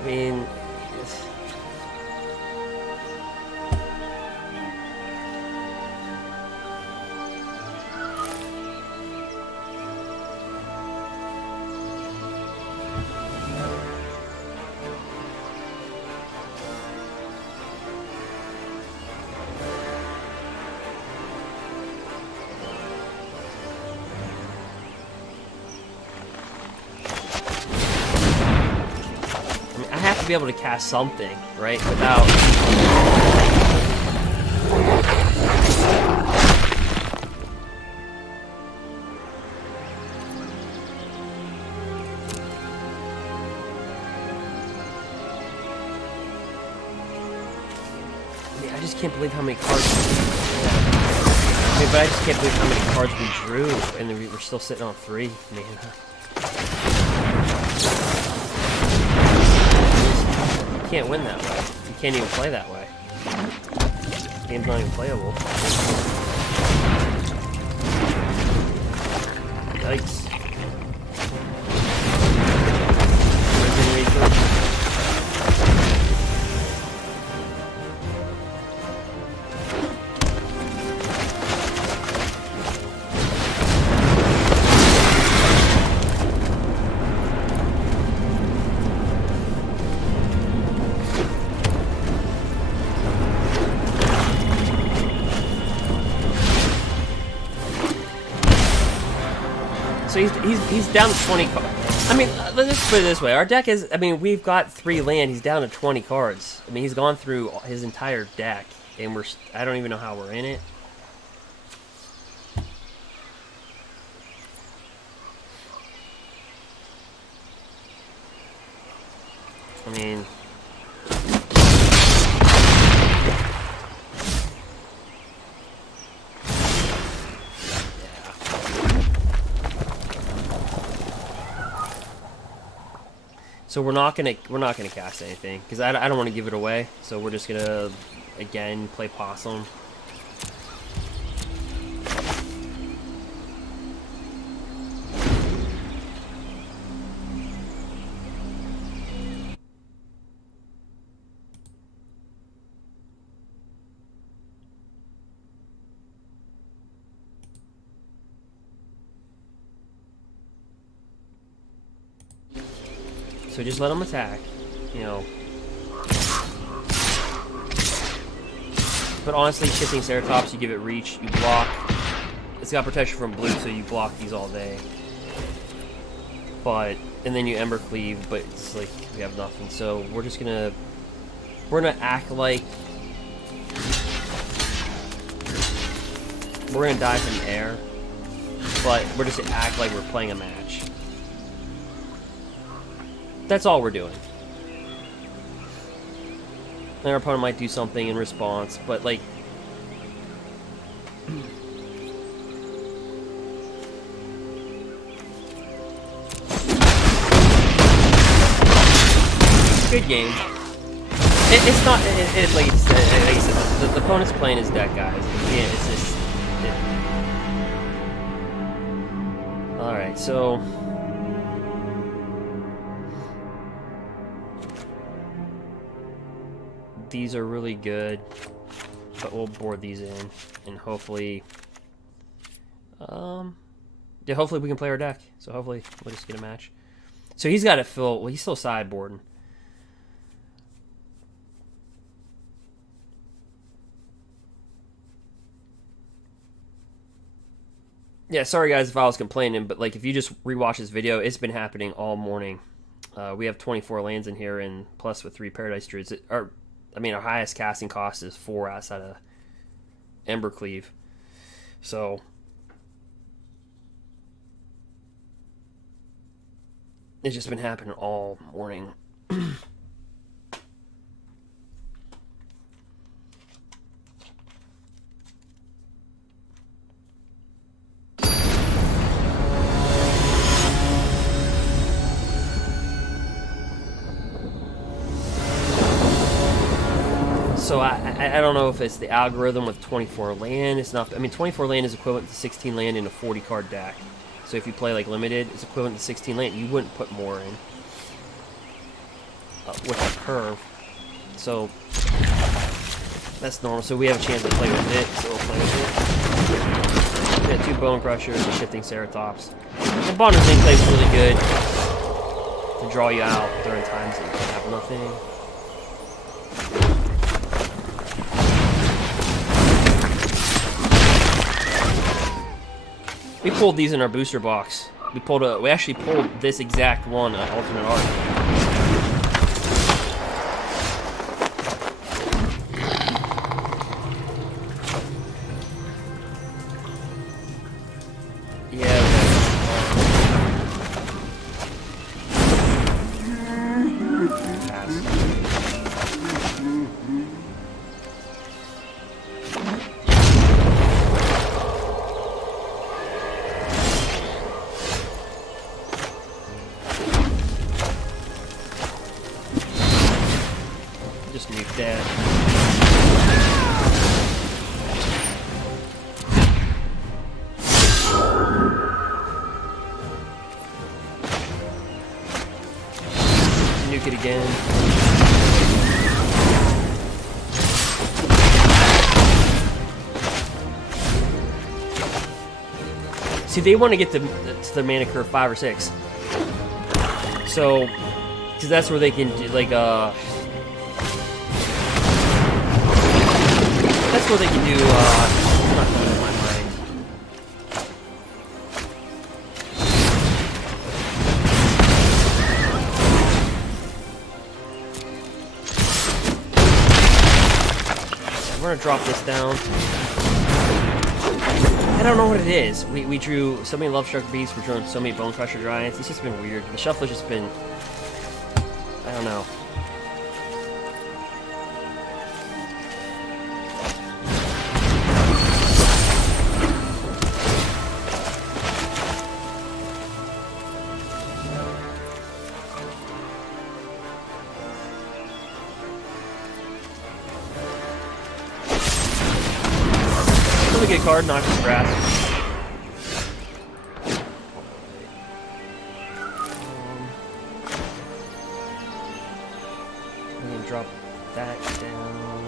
I mean, to be able to cast something, right? Without I just can't believe how many cards. I mean, but I just can't believe how many cards we drew, and then we're still sitting on 3, man. You can't win that way. You can't even play that way. The game's not even playable. Yikes. So he's down to 20 cards. I mean, let's just put it this way. Our deck is, I mean, we've got 3 land. He's down to 20 cards. I mean, he's gone through his entire deck, and I don't even know how we're in it. I mean... So we're not gonna cast anything because I don't want to give it away. So we're just gonna again play possum. So just let them attack, you know. But honestly, shifting Ceratops, you give it reach, you block. It's got protection from blue, so you block these all day. But, and then you embercleave, but it's like, we have nothing. So we're gonna act like We're gonna die from the air, but we're just gonna act like we're playing a match. That's all we're doing. And our opponent might do something in response, but like... Good game. It's not... like you said, the opponent's playing his deck, guys. Yeah, it's just... Alright, so... These are really good, but we'll board these in, and hopefully... yeah, hopefully we can play our deck. So hopefully we'll just get a match. So he's got it full... Well, he's still sideboarding. Yeah, sorry guys if I was complaining, but like if you just rewatch this video, it's been happening all morning. We have 24 lands in here, and plus with 3 Paradise Druids. Our highest casting cost is 4 outside of Embercleave. So it's just been happening all morning. So I don't know if it's the algorithm with 24 land. It's not. I mean, 24 land is equivalent to 16 land in a 40 card deck. So if you play like limited, it's equivalent to 16 land. You wouldn't put more in with a curve. So that's normal. So we have a chance to play with it. So we'll play with it. We got 2 Bone Crushers, a Shifting Ceratops. The Bonding thing plays really good to draw you out during times that you have nothing. We pulled these in our booster box. We actually pulled this exact one, alternate art. Yeah. Just nuke that. Nuke it again. See, they want to get to the mana curve 5 or 6. So, because that's where they can do, like, that's what they can do, it's not coming to my mind. We're gonna drop this down. I don't know what it is. We drew so many Love Struck Beasts, we're drawing so many Bone Crusher Giants. It's just been weird. The shuffle has just been, I don't know. Really good card, Noxious Grasp. I'm gonna drop that down.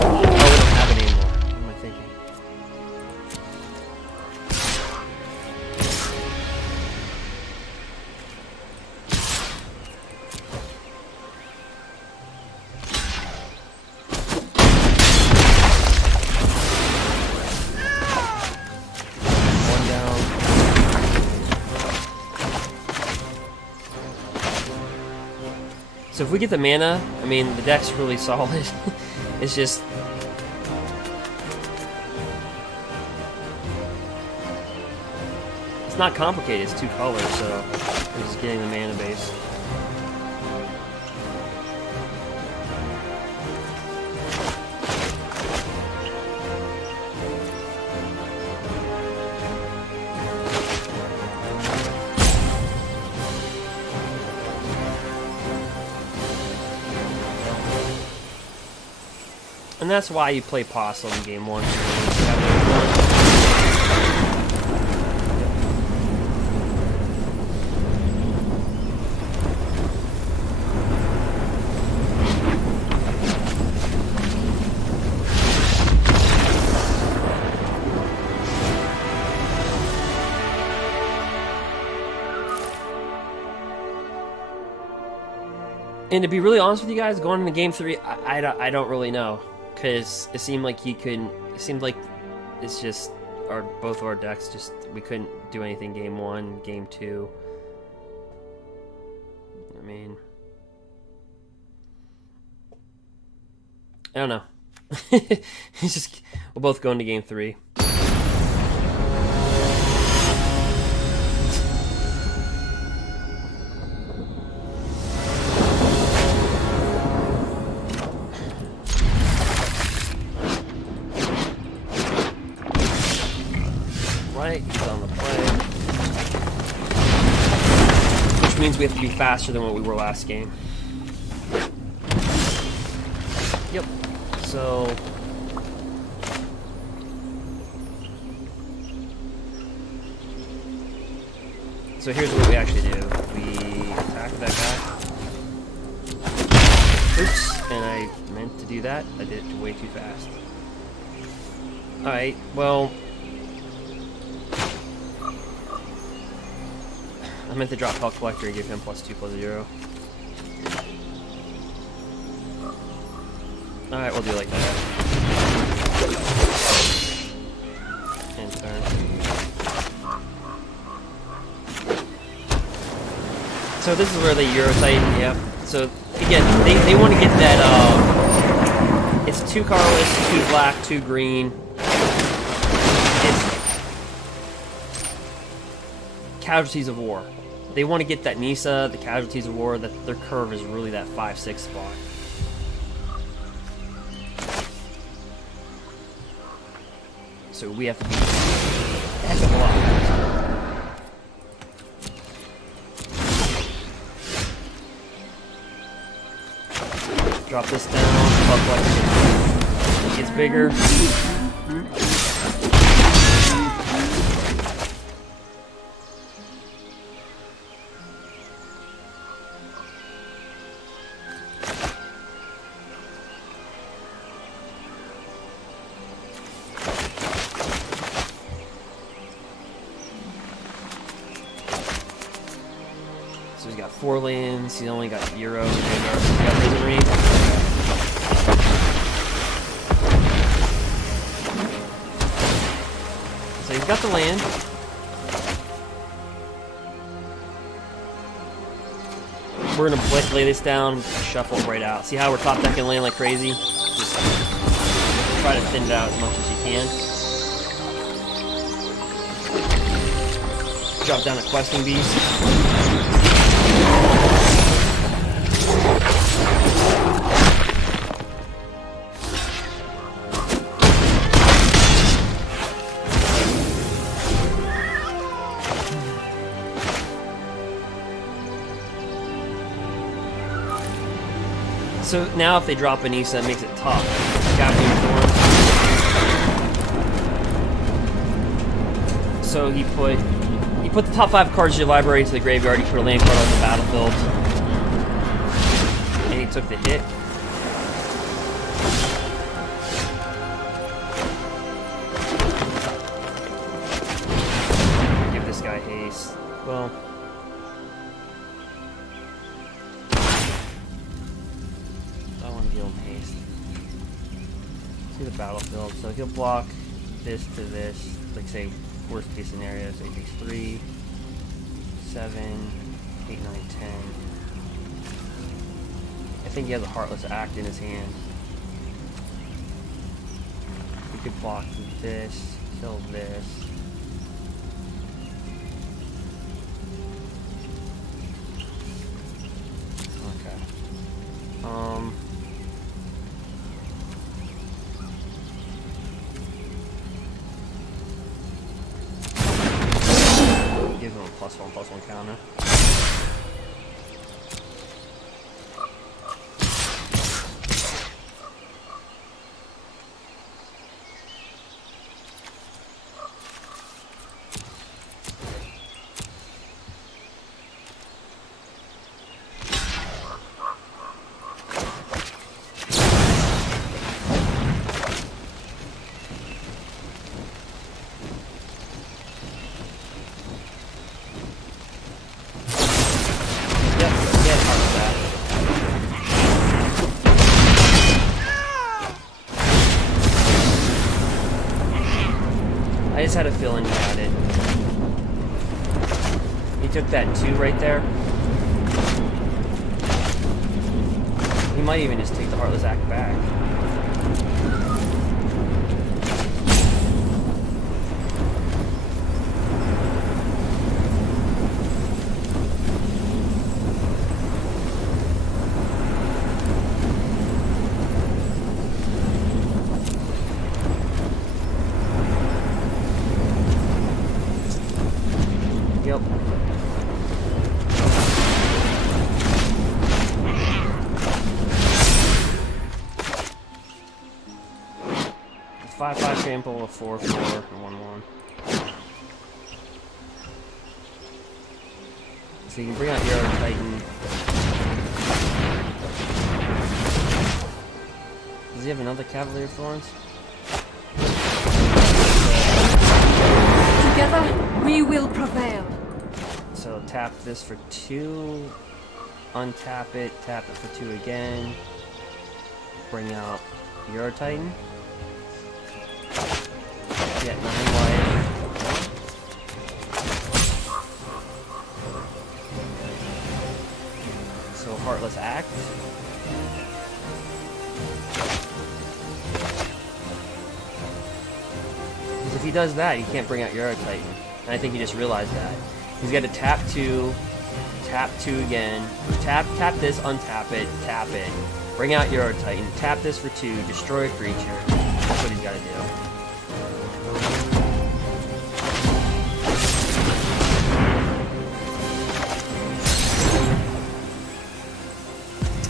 Oh, we don't have it anymore. What am I thinking? So if we get the mana, I mean, the deck's really solid. It's just... it's not complicated, it's 2 colors, so we're just getting the mana base. And that's why you play Possum in game 1. And to be really honest with you guys, going into game 3, I don't really know. Because it seemed like he couldn't. It seemed like it's just both of our decks just we couldn't do anything game 1, game 2. I mean, I don't know. It's just we'll both go into game 3. He's on the play. Which means we have to be faster than what we were last game. Yep. So... so here's what we actually do. We attack that guy. Oops. And I meant to do that. I did it way too fast. Alright, well... I meant to drop Pelk Collector and give him +2/+0. Alright, we'll do it like that. And turn. So this is where the Eurotype, yep. So again, they want to get that, it's 2 colorless, 2 black, 2 green. It's Casualties of War. They want to get that Nisa, the Casualties of War, that their curve is really that 5/6 spot. So we have to be a heck of a lot. Drop this down, Puff like it gets bigger. So he's got 4 lands, he's only got Euro, he's got Risen Reef. So he's got the land. We're gonna lay this down, shuffle it right out. See how we're top decking land like crazy? Just try to thin it out as much as you can. Drop down a Questing Beast. So now if they drop a Nisa, it makes it tough. So he put the top 5 cards of your library into the graveyard, he put a land card on the battlefield. And he took the hit. Give this guy haste. Well, I want to give him haste. See the battlefield. So he'll block this to this, like say worst case scenario, so he takes 3, 7, 8, 9, 10. I think he has a Heartless Act in his hand. He could block this, kill this. Okay. Give him a +1/+1 counter. I just had a feeling he had it. He took that 2 right there. He might even just take the Heartless Act back. Yep. 5/5 trample, a 4/4, and 1/1. So you can bring out your Titan. Does he have another Cavalier of Thorns? Together, we will prevail. So tap this for 2, untap it, tap it for 2 again. Bring out your Titan. Get 9 life. So Heartless Act. Because if he does that, he can't bring out your Titan. And I think he just realized that. He's got to tap 2 again, tap this, untap it, tap it, bring out your Titan, tap this for 2, destroy a creature. That's what he's got to do.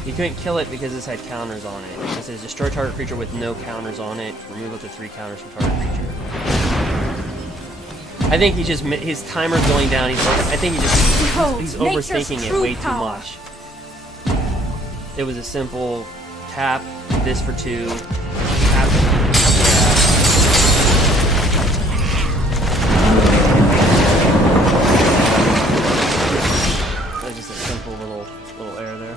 He couldn't kill it because this had counters on it. It says destroy target creature with no counters on it, remove up to 3 counters from target creature. I think he just, his timer's going down. I think he's overthinking it way too much. It was a simple tap this for 2, tap. That was just a simple little error there.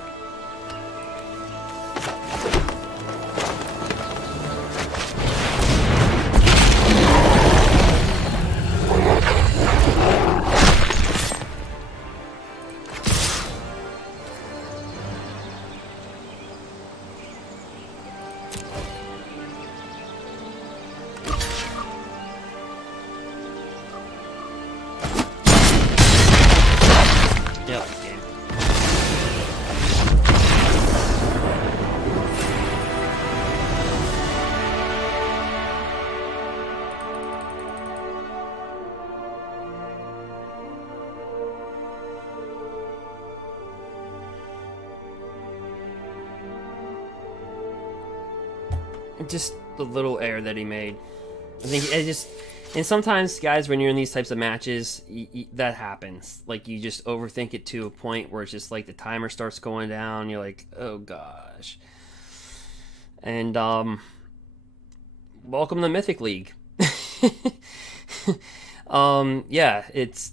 Yep, game. Just the little error that he made. I think it just, and sometimes, guys, when you're in these types of matches, that happens. Like, you just overthink it to a point where it's just like the timer starts going down. You're like, oh gosh. And welcome to Mythic League. Yeah, it's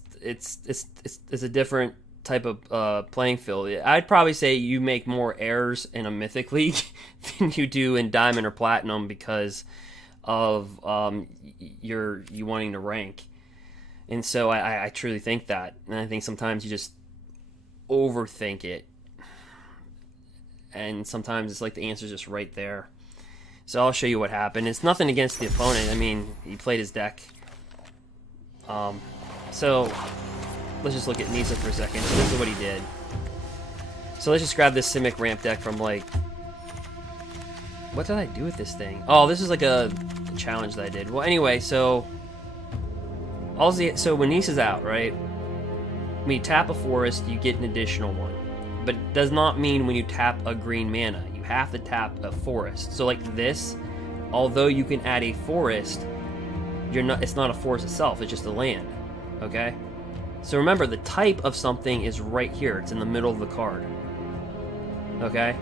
a different type of playing field. I'd probably say you make more errors in a Mythic League than you do in Diamond or Platinum because of you wanting to rank. And so I truly think that. And I think sometimes you just overthink it. and sometimes it's like the answer's just right there. So I'll show you what happened. It's nothing against the opponent. I mean, he played his deck. So let's just look at Nisa for a second. So this is what he did. So let's just grab this Simic ramp deck from like... What did I do with this thing? Oh, this is like a challenge that I did. Well, anyway, so... So when Nisa's out, right? When you tap a forest, you get an additional one. But it does not mean when you tap a green mana. You have to tap a forest. So like this, although you can add a forest, it's not a forest itself, it's just a land. Okay? So remember, the type of something is right here. It's in the middle of the card. Okay?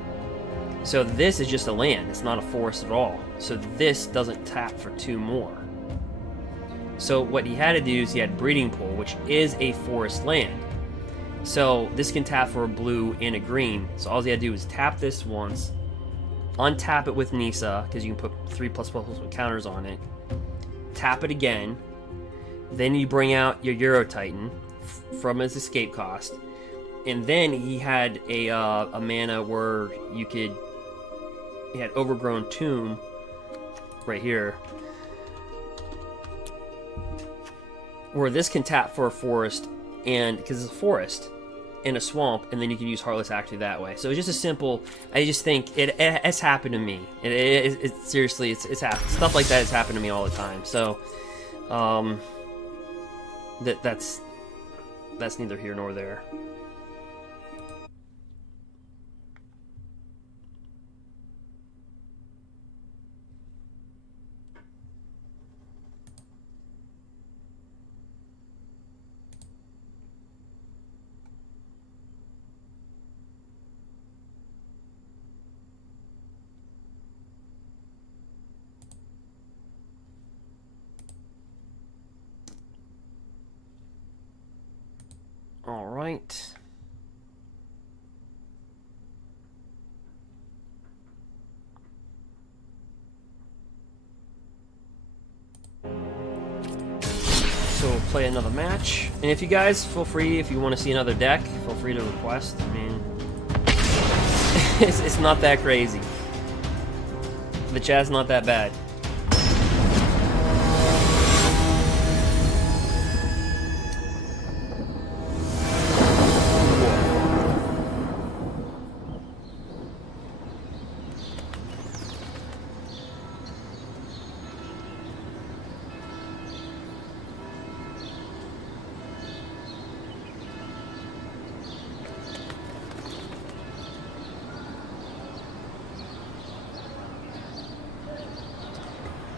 So this is just a land. It's not a forest at all. So this doesn't tap for 2 more. So what he had to do is he had Breeding Pool, which is a forest land. So this can tap for a blue and a green. So all he had to do is tap this once, untap it with Nisa, because you can put 3+++ counters on it. Tap it again. Then you bring out your Euro Titan from his escape cost. And then he had a mana where he had Overgrown Tomb right here, where this can tap for a forest, and because it's a forest in a swamp, and then you can use Heartless Active that way. So it's just a simple. I just think it's happened to me. It seriously, it's happened. Stuff like that has happened to me all the time. So, that's neither here nor there. All right. So we'll play another match. And if you guys feel free, if you want to see another deck, feel free to request. I mean, it's not that crazy. The chat's not that bad.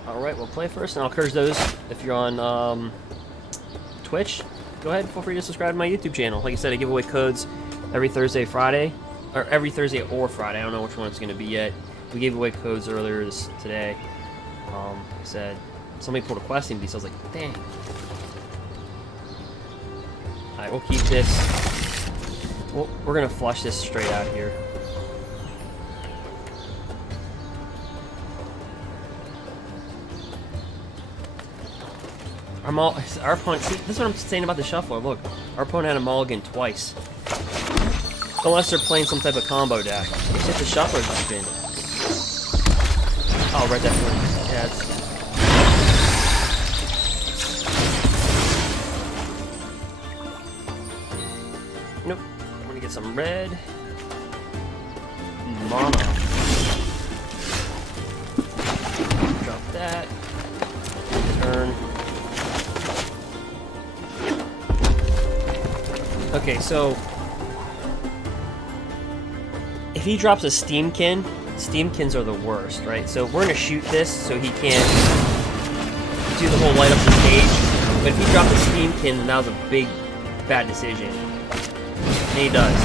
Alright, we'll play first, and I'll encourage those, if you're on Twitch, go ahead, feel free to subscribe to my YouTube channel. Like I said, I give away codes every Thursday, Friday, or every Thursday or Friday. I don't know which one it's going to be yet. We gave away codes earlier today. Like I said, somebody pulled a questing beast, so I was like, dang. Alright, we'll keep this. We're going to flush this straight out here. Our opponent, see, this is what I'm saying about the shuffler. Look, our opponent had a mulligan twice. Unless they're playing some type of combo deck. It's just the shuffler's spin. Oh, red definitely. Yeah, it's... Nope. I'm gonna get some red. Mana. Drop that. Turn. Okay, so if he drops a Steamkin, Steamkins are the worst, right? So we're gonna shoot this so he can't do the whole light up the stage. But if he dropped a Steamkin, then that was a big bad decision. And he does.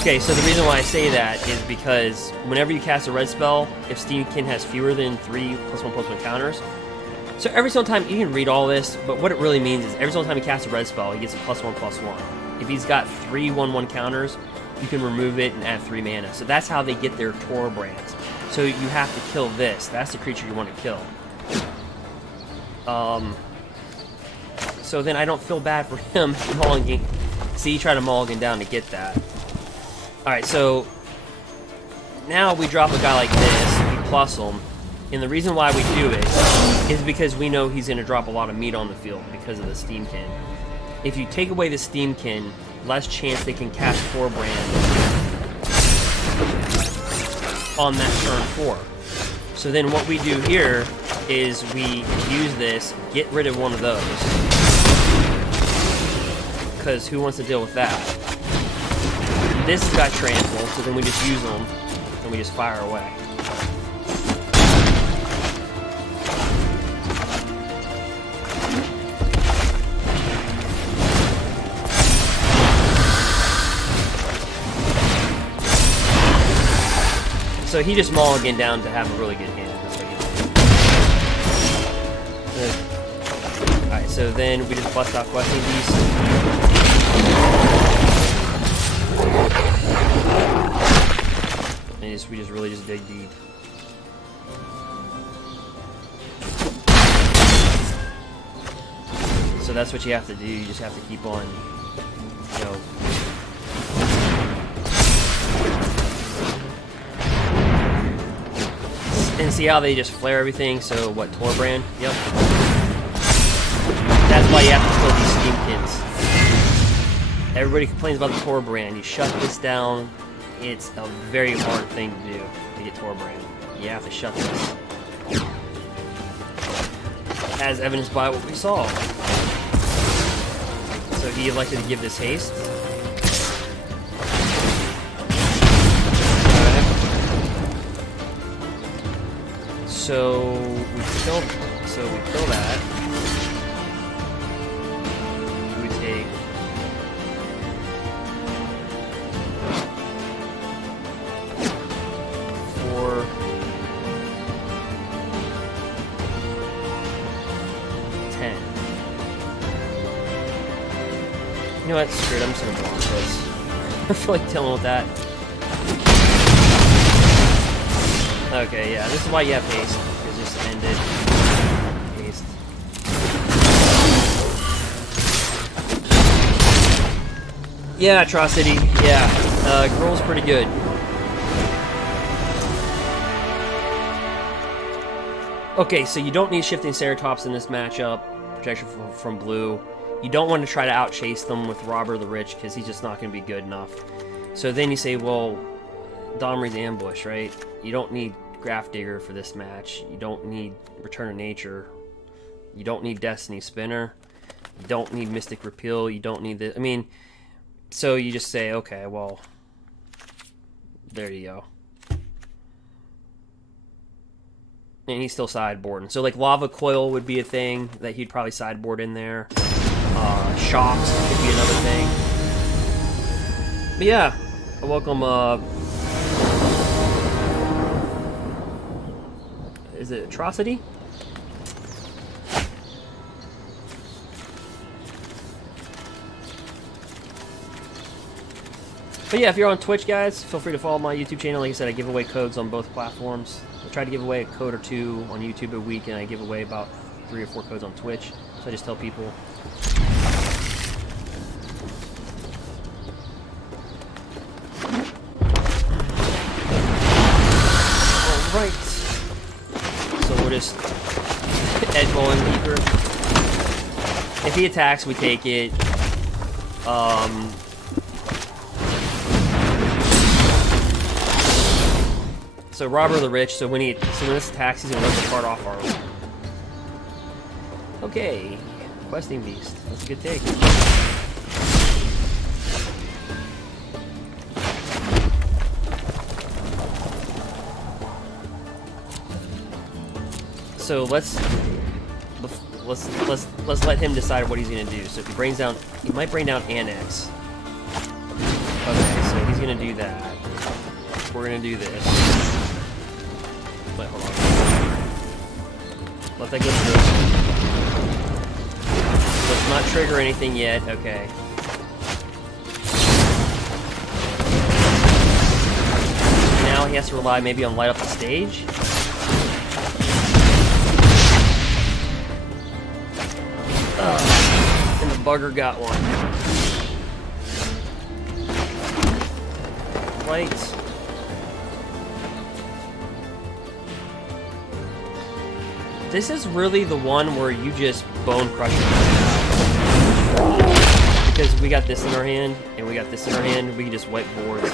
Okay, so the reason why I say that is because whenever you cast a red spell, if Steamkin has fewer than 3+1/+1 counters, so every single time, you can read all this, but what it really means is every single time he casts a red spell, he gets a +1/+1. If he's got 3 1/1 counters, you can remove it and add 3 mana. So that's how they get their Tor brands. So you have to kill this. That's the creature you want to kill. So then I don't feel bad for him mulligan. See, he tried to mulligan down to get that. Alright, so now we drop a guy like this, we plus him, and the reason why we do it is because we know he's going to drop a lot of meat on the field because of the Steamkin. If you take away the Steamkin, less chance they can cast Torbrand on that turn 4. So then what we do here is we use this, get rid of one of those. Because who wants to deal with that? This has got trample, so then we just use them, and we just fire away. So he just mulliganed down to have a really good hand. That's what he did. Alright, so then we just bust out Questing Beast. And we just really just dig deep. So that's what you have to do. You just have to keep on, you know. And see how they just flare everything? So what, Torbrand? Yep. That's why you have to kill these Steamkins. Everybody complains about the Torbrand. You shut this down, it's a very hard thing to do to get Torbrand. You have to shut this. As evidenced by what we saw. So he elected to give this haste. So we kill that. We take 4, 10. You know what? Screw it. I'm just gonna block this. I feel like dealing with that. Okay, yeah, this is why you have haste. It's just ended. Haste. Yeah, Atrocity. Yeah, Gruul's pretty good. Okay, so you don't need Shifting Ceratops in this matchup. Protection from blue. You don't want to try to out-chase them with Robber the Rich, because he's just not going to be good enough. So then you say, well, Domri's Ambush, right? You don't need Grafdigger for this match. You don't need Return of Nature. You don't need Destiny Spinner. You don't need Mystic Repeal. You don't need the... I mean, so you just say, okay, well, there you go. And he's still sideboarding. So, like, Lava Coil would be a thing that he'd probably sideboard in there. Shocks could be another thing. But yeah, welcome, is it Atrocity? But yeah, if you're on Twitch, guys, feel free to follow my YouTube channel. Like I said, I give away codes on both platforms. I try to give away a code or 2 on YouTube a week, and I give away about 3 or 4 codes on Twitch. So I just tell people. Alright. So we're just edge bowling Keeper. If he attacks, we take it. So Robber the Rich, so when this attacks, he's gonna rip the card off our own. Okay. Questing Beast. That's a good take. So let's let him decide what he's gonna do. So if he brings down, he might bring down Annex. Okay, so he's gonna do that. We're gonna do this. Wait, hold on. Let that go through. Let's not trigger anything yet. Okay. Now he has to rely maybe on light up the stage. And the bugger got one. Light. This is really the one where you just bone crush it. Because we got this in our hand, and we got this in our hand, we can just wipe boards.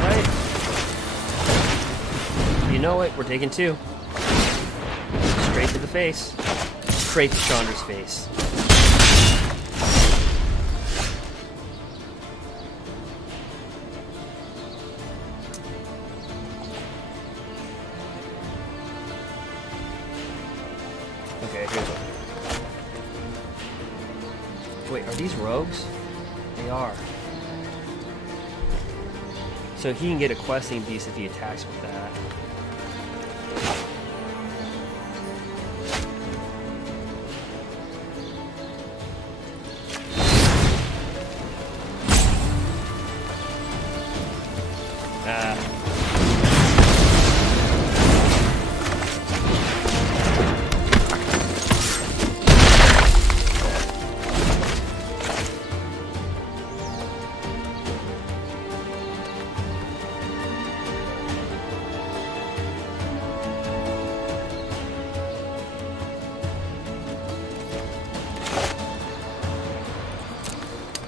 Right? You know it, we're taking 2. Straight to the face. Straight to Chandra's face. Okay, here's one. Wait, are these rogues? They are. So he can get a questing beast if he attacks with that.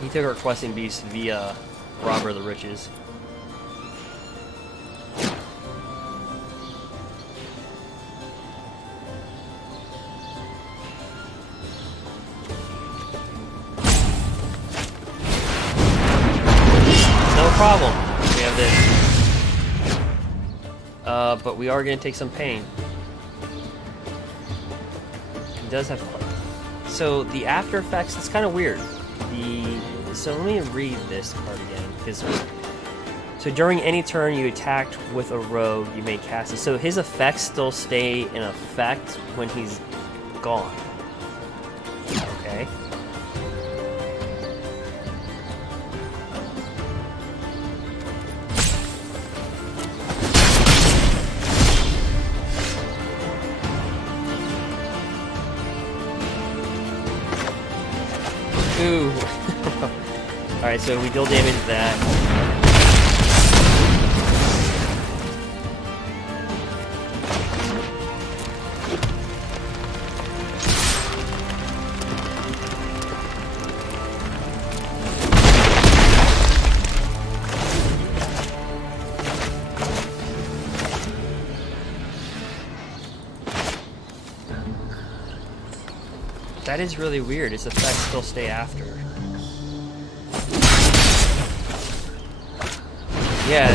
He took our questing beast via Robber of the Riches. No problem. We have this. But we are going to take some pain. He does have... So the after effects, it's kind of weird. So let me read this card again. So during any turn you attacked with a rogue, you may cast it. So his effects still stay in effect when he's gone. Okay. Ooh. Alright, so we deal damage to that. That is really weird. Its effects still stay after. Yeah,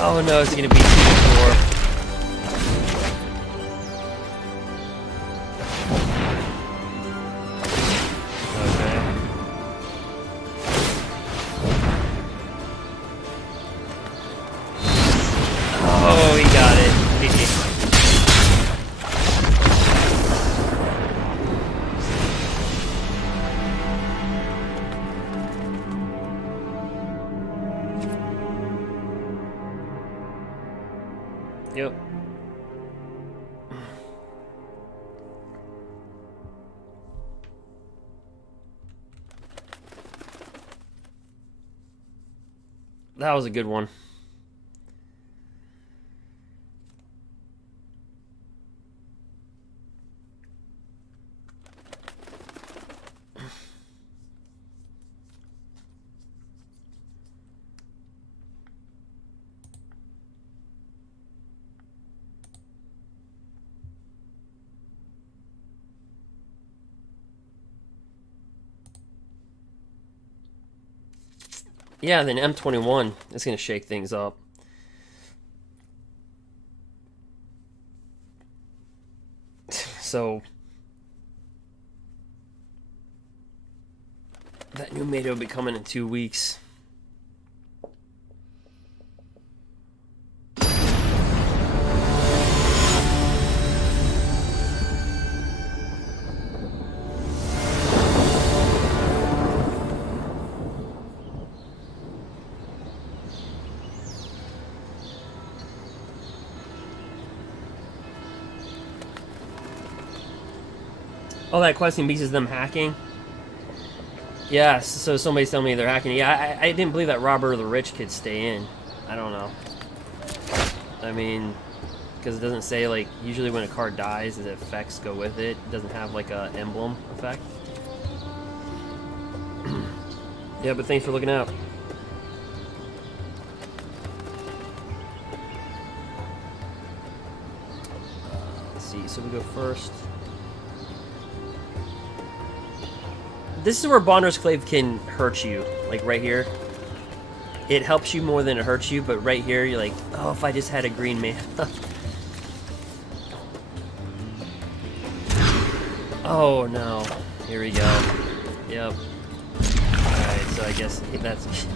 oh no, it's gonna be 2-4. Okay. Oh, he got it. Yep. That was a good one. Yeah, then M21 is going to shake things up. so that new meta will be coming in 2 weeks. Oh, that questing beast is them hacking? Yes, so somebody's telling me they're hacking. Yeah, I didn't believe that Robber of the Rich could stay in. I don't know. I mean, because it doesn't say, like, usually when a card dies, the effects go with it. It doesn't have, like, a emblem effect. Yeah, but thanks for looking out. Let's see, so we go first. This is where embercleave can hurt you, like right here. It helps you more than it hurts you, but right here you're like, oh, if I just had a green mana. Oh no, here we go. Yep. Alright, so I guess that's...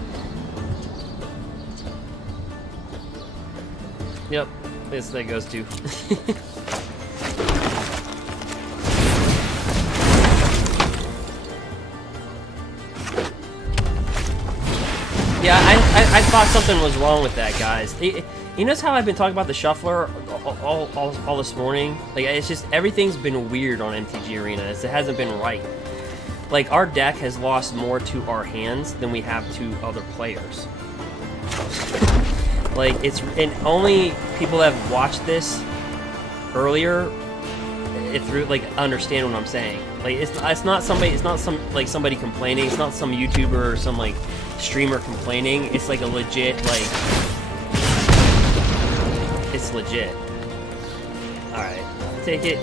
Yep, this that goes to. Yeah, I thought something was wrong with that, guys. You notice how I've been talking about the shuffler all this morning? Like, it's just, everything's been weird on MTG Arena. It hasn't been right. Like, our deck has lost more to our hands than we have to other players. Like, it's, and only people that have watched this earlier through, like, understand what I'm saying. Like, it's not somebody complaining. It's not some YouTuber or some, like, streamer complaining. It's like a legit, like, it's legit. Alright, take it.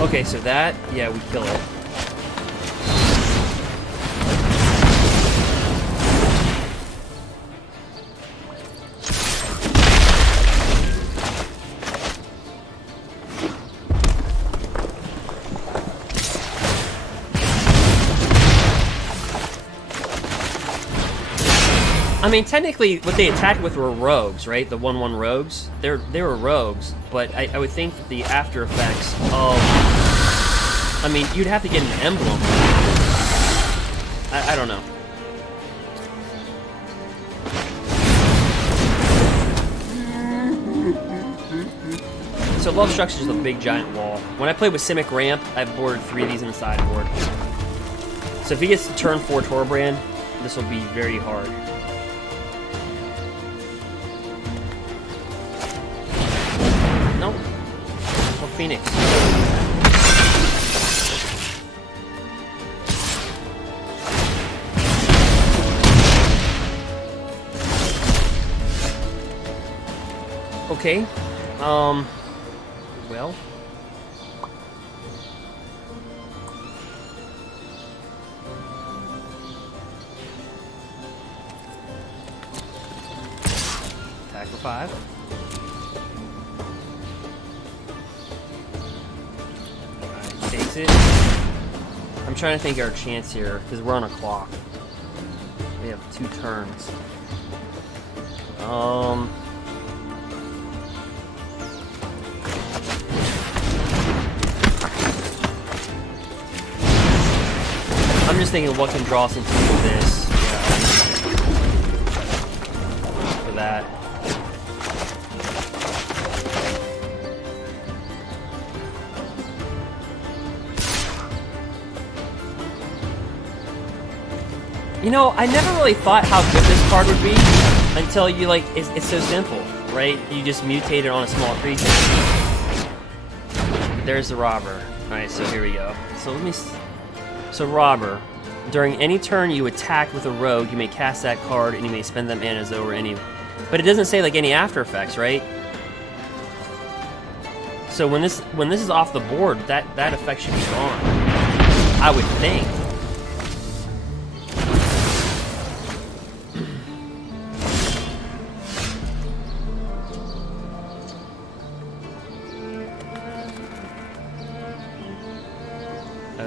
Okay, so that, yeah, we kill it. I mean, technically, what they attacked with were rogues, right? The 1/1 rogues. They were rogues, but I would think that the after effects of... I mean, you'd have to get an emblem. I don't know. So Love Structure is a big giant wall. When I played with Simic Ramp, I've boarded 3 of these in the sideboard. So if he gets to turn 4 Torbrand, this will be very hard. Nope. Oh, Phoenix. Okay. Well. Attack for 5. Alright, takes it. I'm trying to think our chance here, because we're on a clock. We have 2 turns. I'm just thinking what can draw us into this. Yeah. For that. You know, I never really thought how good this card would be until you, like, it's so simple, right? You just mutate it on a small creature. There's the Robber. Alright, so here we go. So let me... So Robber, during any turn you attack with a rogue, you may cast that card and you may spend that mana over any... But it doesn't say, like, any after effects, right? So when this is off the board, that effect should be gone. I would think.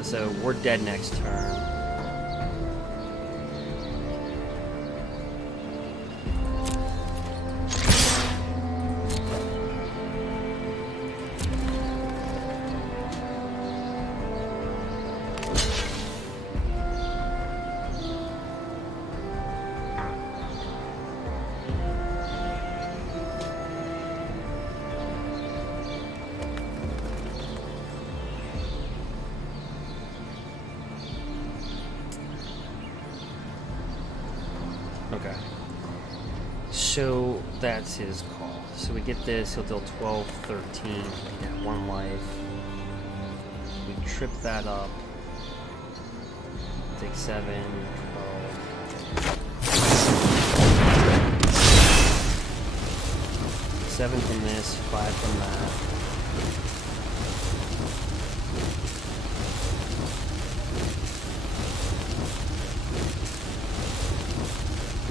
So we're dead next turn. Okay. So that's his call. So we get this, he'll deal 12, 13, yeah, 1 life. We trip that up. Take 7, 12. 7 from this, 5 from that.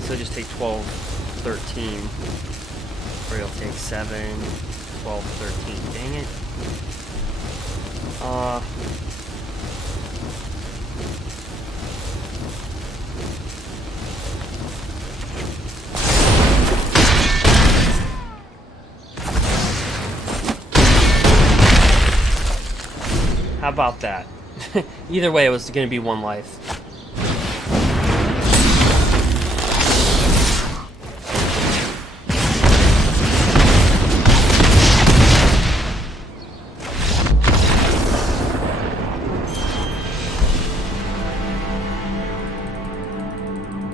So just take 12, 13, or he'll take 7, 12, 13. Dang it. How about that? Either way, it was going to be 1 life.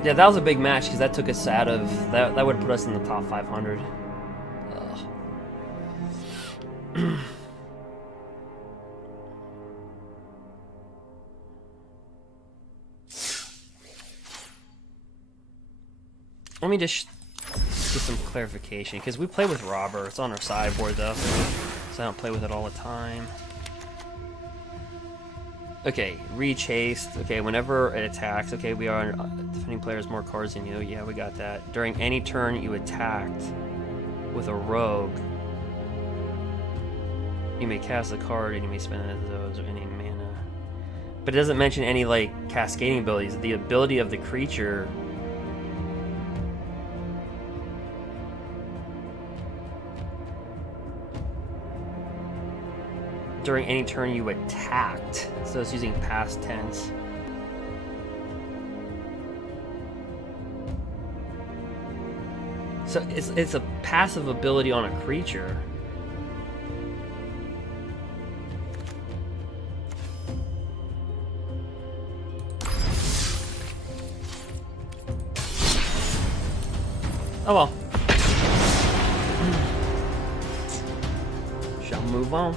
Yeah, that was a big match because that took us out of that. That would have put us in the top 500. Let me just get some clarification because we play with Robber. It's on our sideboard though, so I don't play with it all the time. Okay, reach haste. Okay, whenever it attacks, okay, we are defending players more cards than you. Yeah, we got that. During any turn you attacked with a rogue, you may cast a card and you may spend those or any mana. But it doesn't mention any like cascading abilities. The ability of the creature. During any turn you attacked. So it's using past tense. So it's a passive ability on a creature. Oh well. Shall move on.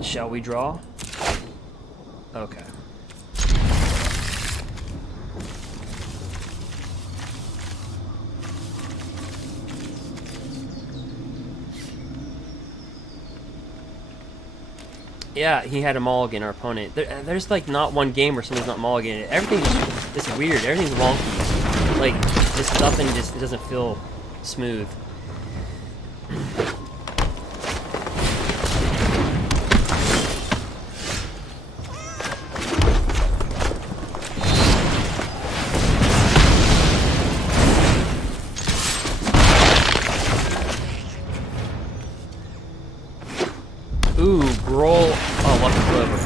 Shall we draw? Okay. Yeah, he had a mulligan, our opponent. There's like not one game where somebody's not mulligan. Everything is weird. Everything's wonky. Like, just nothing just doesn't feel smooth. Ooh, Gruul. Oh, Lucky Clover.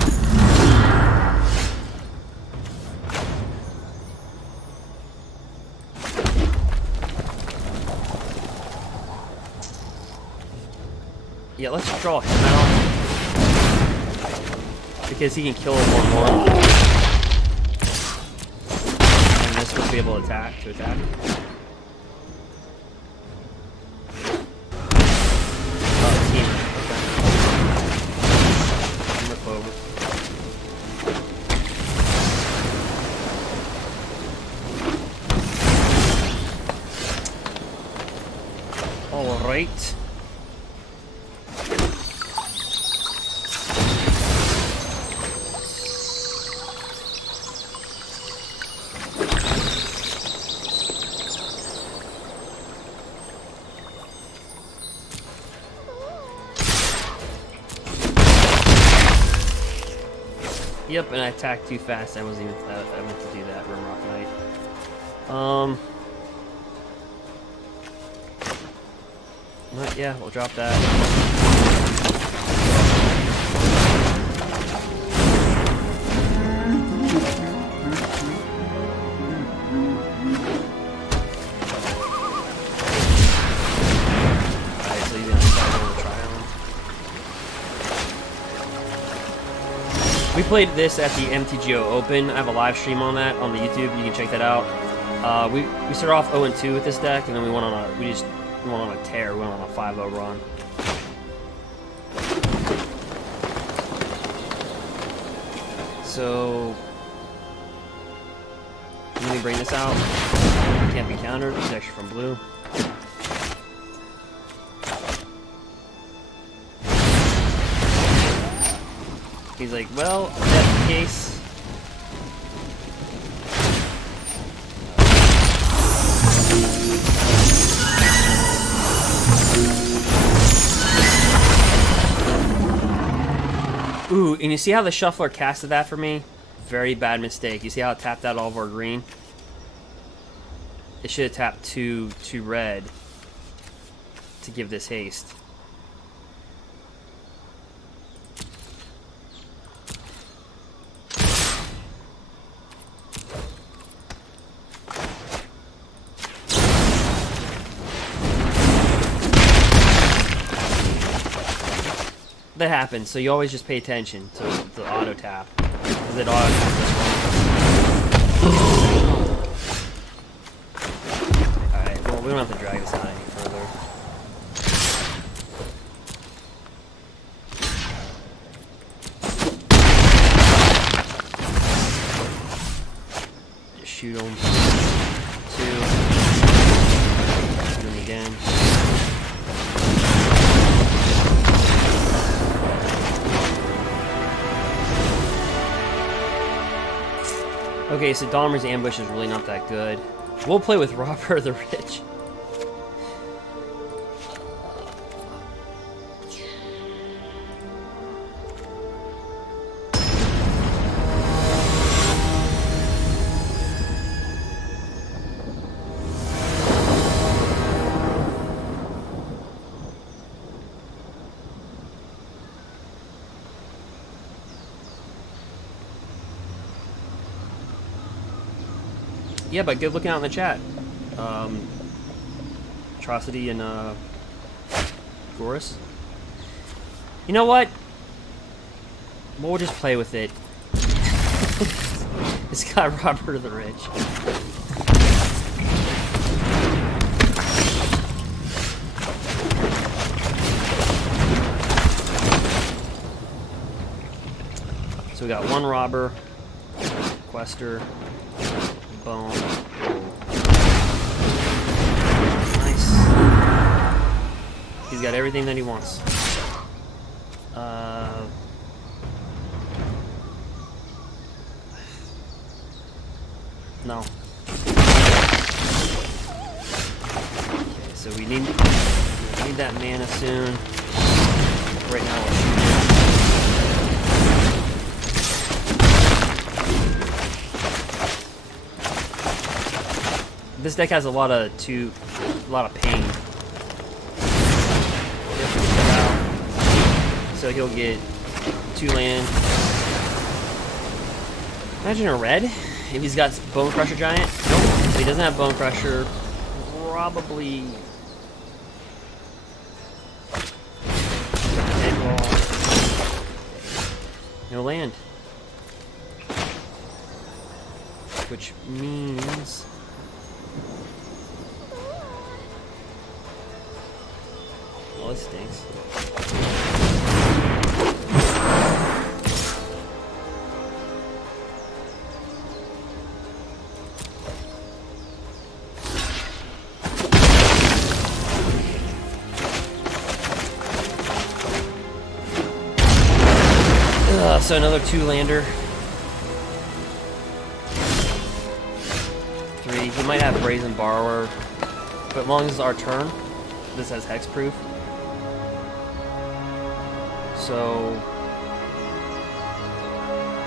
Yeah, let's draw him out. Because he can kill him 1/1. And this will be able to attack. Alright. Yep, and I attacked too fast. I wasn't even. I meant to do that. Rimrock Knight. Yeah, we'll drop that. Alright, so he's gonna start on the Triumph. We played this at the MTGA Open. I have a live stream on that on the YouTube. You can check that out. We started off 0-2 with this deck, and then we went on a tear. We went on a 5-0 run. So let me bring this out. Can't be countered. It's extra from blue. He's like, well, if that's the case. Ooh, and you see how the shuffler casted that for me? Very bad mistake. You see how it tapped out all of our green? It should have tapped two red to give this haste. That happens, so you always just pay attention to the auto tap, because it auto taps this one. Alright, well, we don't have to drag this out any further. Just shoot him. 2. Shoot him again. Okay, so Dahmer's ambush is really not that good. We'll play with Robber the Rich. Yeah, but good looking out in the chat. Atrocity and Gorus. You know what? We'll just play with it. It's got Robert the Rich. So we got one robber, quester, bone. Nice. He's got everything that he wants. No. Okay, so we need that mana soon. Right now we'll shoot. This deck has a lot of pain. So he'll get 2 land. Imagine a red if he's got Bone Crusher Giant. Nope. If he doesn't have Bone Crusher, probably no land. Which means well, this stinks. So another 2-lander. 3. He might have Brazen Borrower, but as long as it's our turn, this has hexproof. So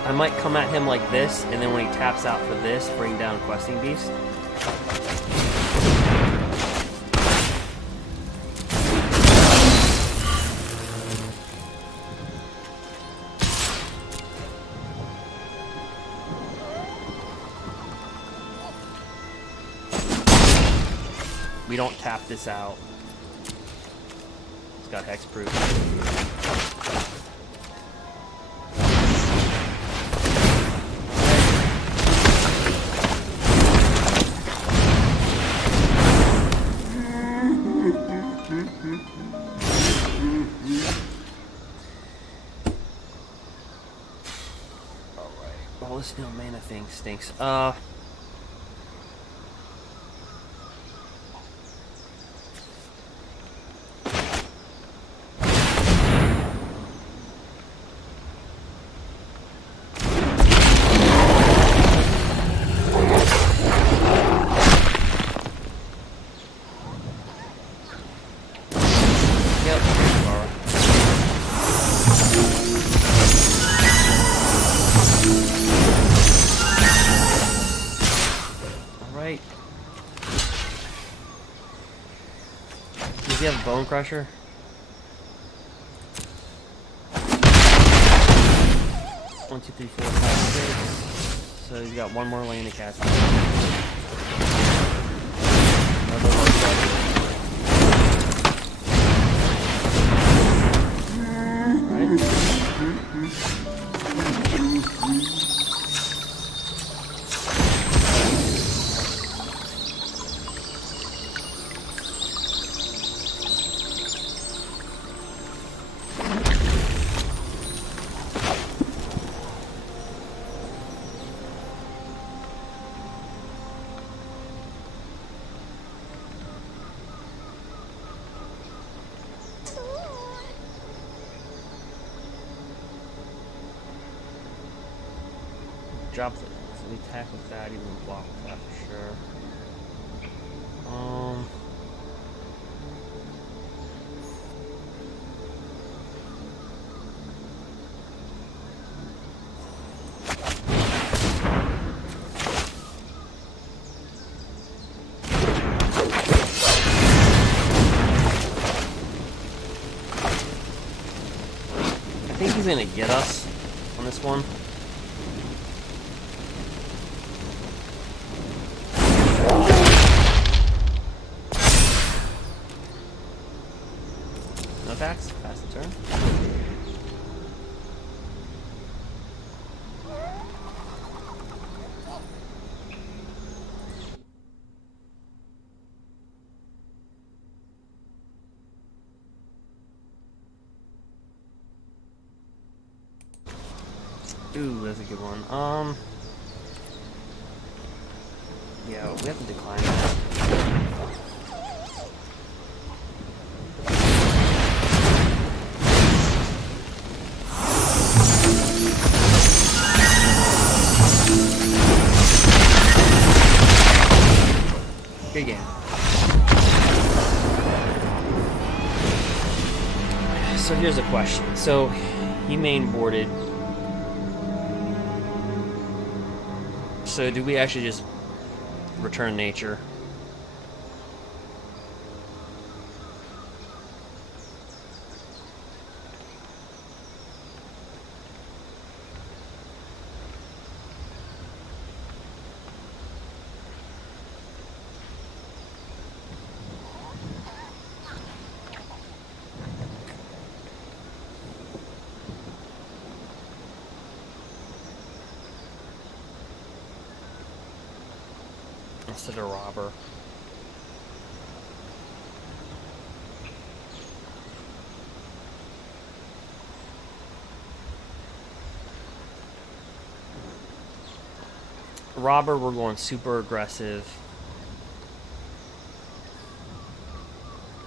I might come at him like this, and then when he taps out for this, bring down Questing Beast. We don't tap this out. It's got hexproof. All this no mana thing stinks. Does he have a Bone Crusher? One, two, three, four, five, six. So he's got one more lane to cast. Another one. Drop it. So we attack with that, even block with that for sure. I think he's gonna get us on this one. Attacks, pass the turn. Ooh, that's a good one. Yeah, we have to decline that. Good game. So here's a question. So he main boarded. So do we actually just return nature? Instead of robber. Robber, we're going super aggressive.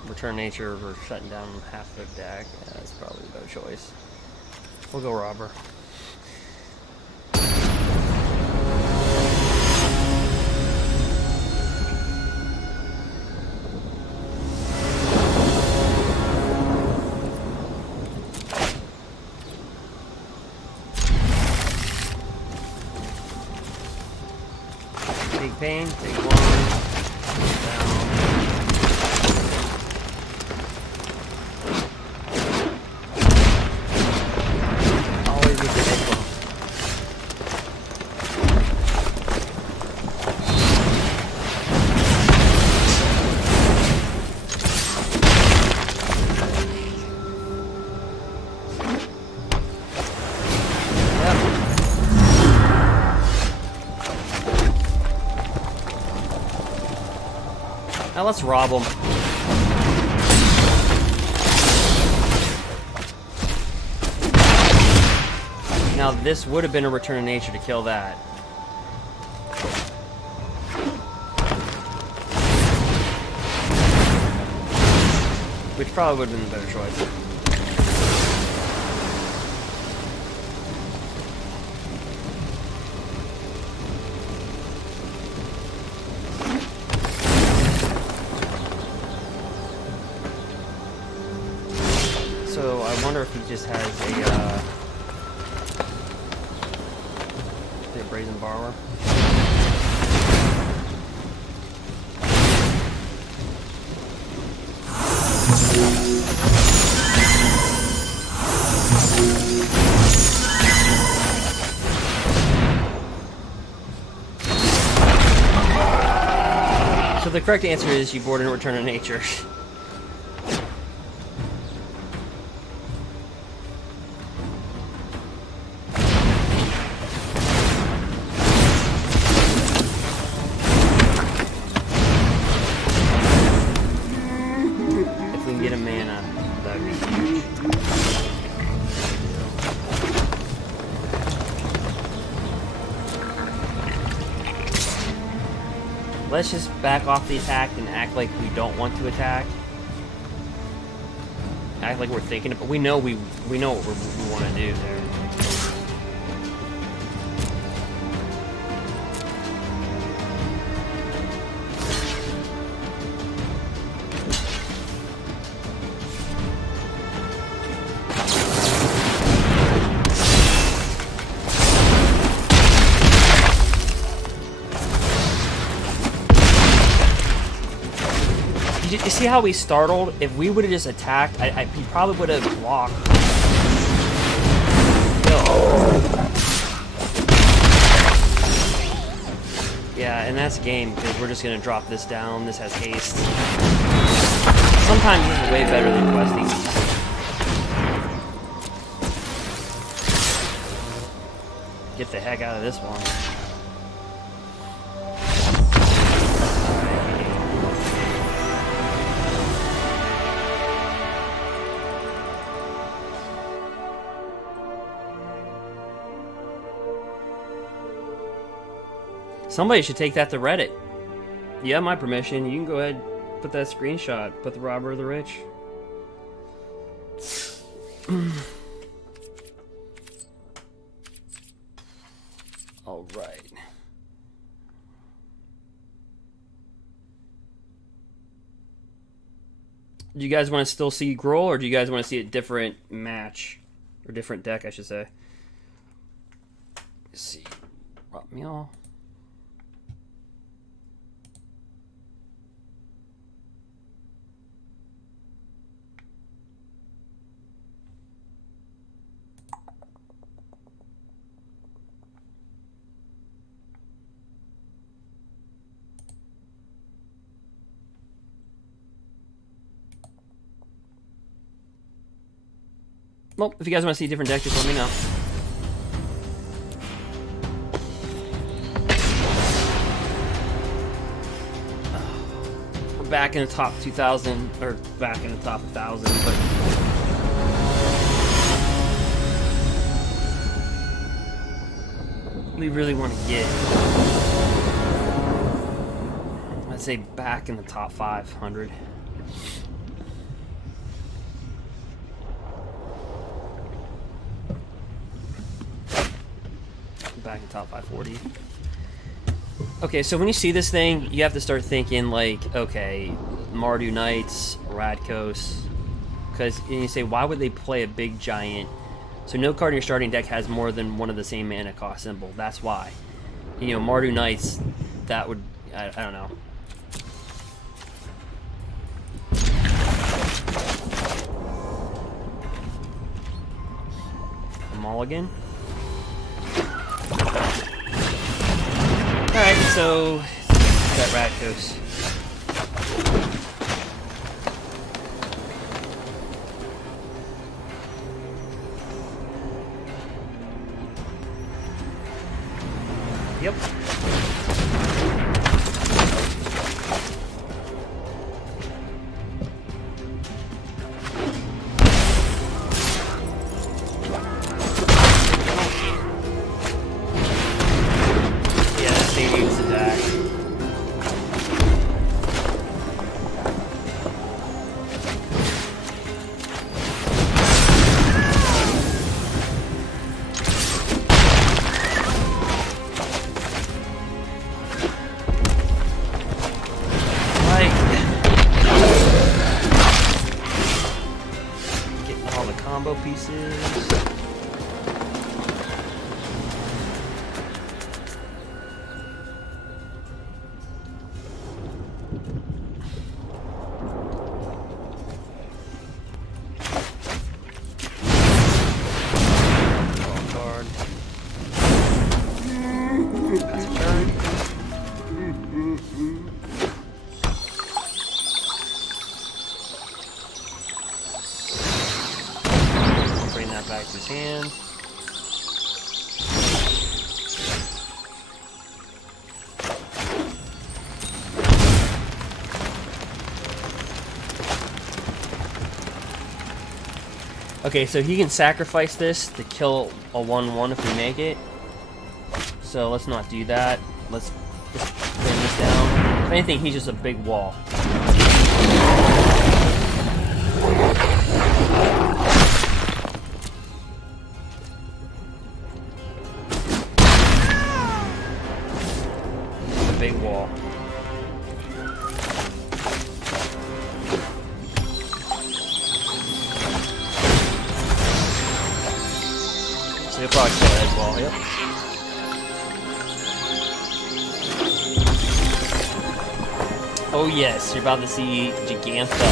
Return nature, we're shutting down half their deck. Yeah, that's probably a better choice. We'll go robber. Big pain. Take one. Down. Always with the head bump. Now let's rob them. Now this would have been a return of nature to kill that. Which probably would have been the better choice. So I wonder if he just has a brazen borrower. So the correct answer is you board in Return of Nature. If we can get a mana, that'd be huge. Let's just back off the attack and act like we don't want to attack. Act like we're thinking, but we know what we want to do there. You see how we startled? If we would have just attacked, he probably would have blocked. Yeah, and that's game, because we're just going to drop this down. This has haste. Sometimes this is way better than questing. Get the heck out of this one. Somebody should take that to Reddit. You have my permission. You can go ahead and put that screenshot. Put the robber of the rich. All right. Do you guys want to still see Gruul, or do you guys want to see a different match? Or different deck, I should say. Let's see. Rob me all. Well, if you guys want to see a different deck, just let me know. We're back in the top 2,000, or back in the top 1,000, but... we really want to get... I'd say back in the top 500. Back in top 540. Okay, so when you see this thing, you have to start thinking like, okay, Mardu Knights, Rakdos, because you say, why would they play a big giant? So no card in your starting deck has more than one of the same mana cost symbol. That's why. You know, Mardu Knights, that would, I don't know. A mulligan. Alright, so that Rakdos. Yep. Yeah, that thing needs to die. Pieces. Card. Pass a turn. Back to his hand. Okay, so he can sacrifice this to kill a 1/1 if we make it. So let's not do that. Let's just bring this down. If anything, he's just a big wall. Big wall. So you'll probably kill that wall, yep. Oh yes, you're about to see Giganta.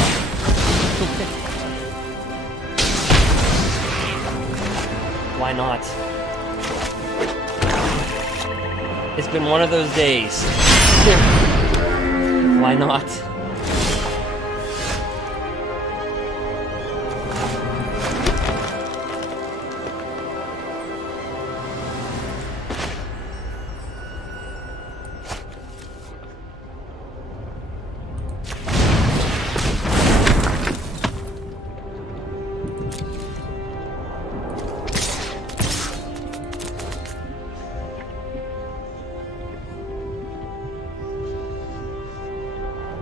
Why not? It's been one of those days. Why not?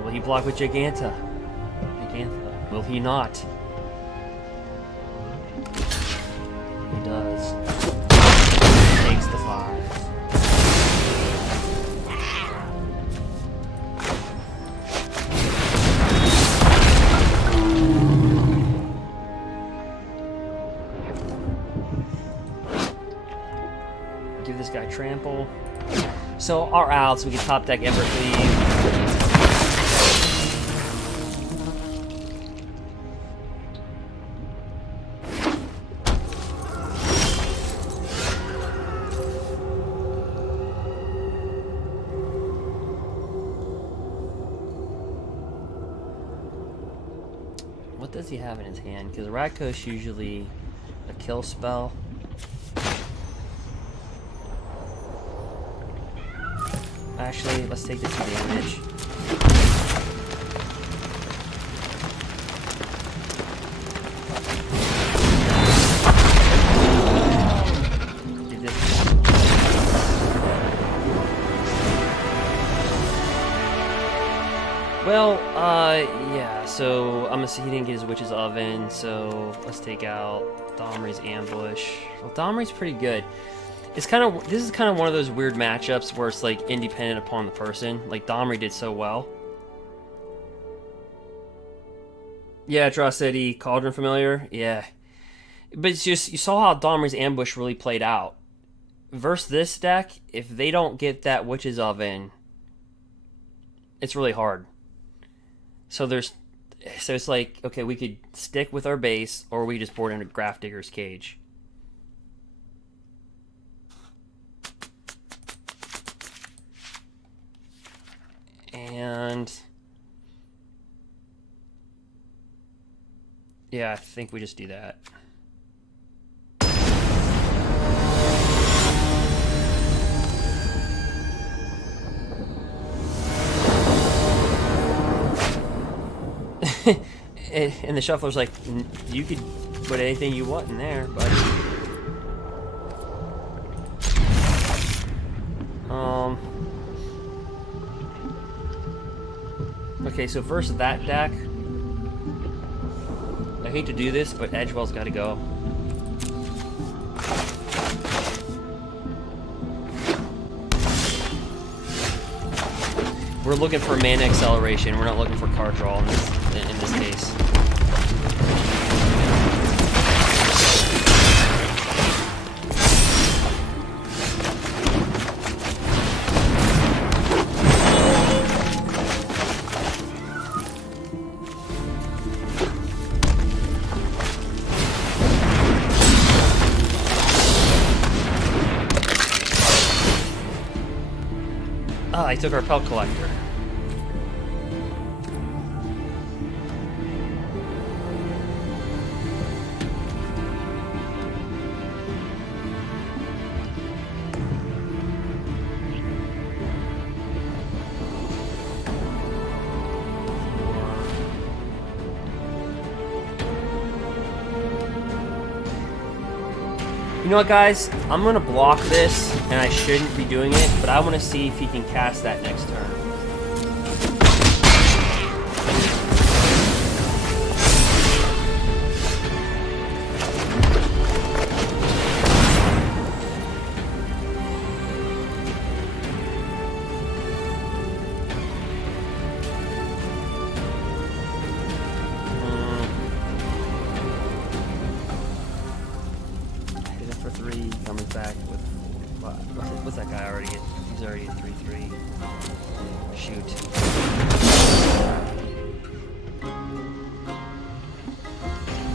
Will he block with Giganta? Giganta. Will he not? He does. Takes the 5. Give this guy trample. So our outs, we can top deck embercleave. What does he have in his hand? Because Rakdos usually a kill spell. Actually, let's take the 2 damage. Do this. Well, yeah, so I'm assuming he didn't get his Witch's Oven, so let's take out Domri's Ambush. Well, Domri's pretty good. It's kind of, this is kind of one of those weird matchups where it's like independent upon the person. Like Domri did so well. Yeah, Draw City, Cauldron Familiar, yeah. But it's just, you saw how Domri's Ambush really played out. Versus this deck, if they don't get that Witch's Oven, it's really hard. So it's like, okay, we could stick with our base, or we just board into Grafdigger's Cage. And yeah, I think we just do that. And the shuffler's like, you could put anything you want in there, but okay, so versus that deck, I hate to do this, but Edgewell's got to go. We're looking for mana acceleration. We're not looking for card draw in this case. Ah, I took our Pelt Collector. You know what, guys? I'm gonna block this, and I shouldn't be doing it, but I want to see if he can cast that next turn. What's that guy already at? He's already at 3/3. Shoot.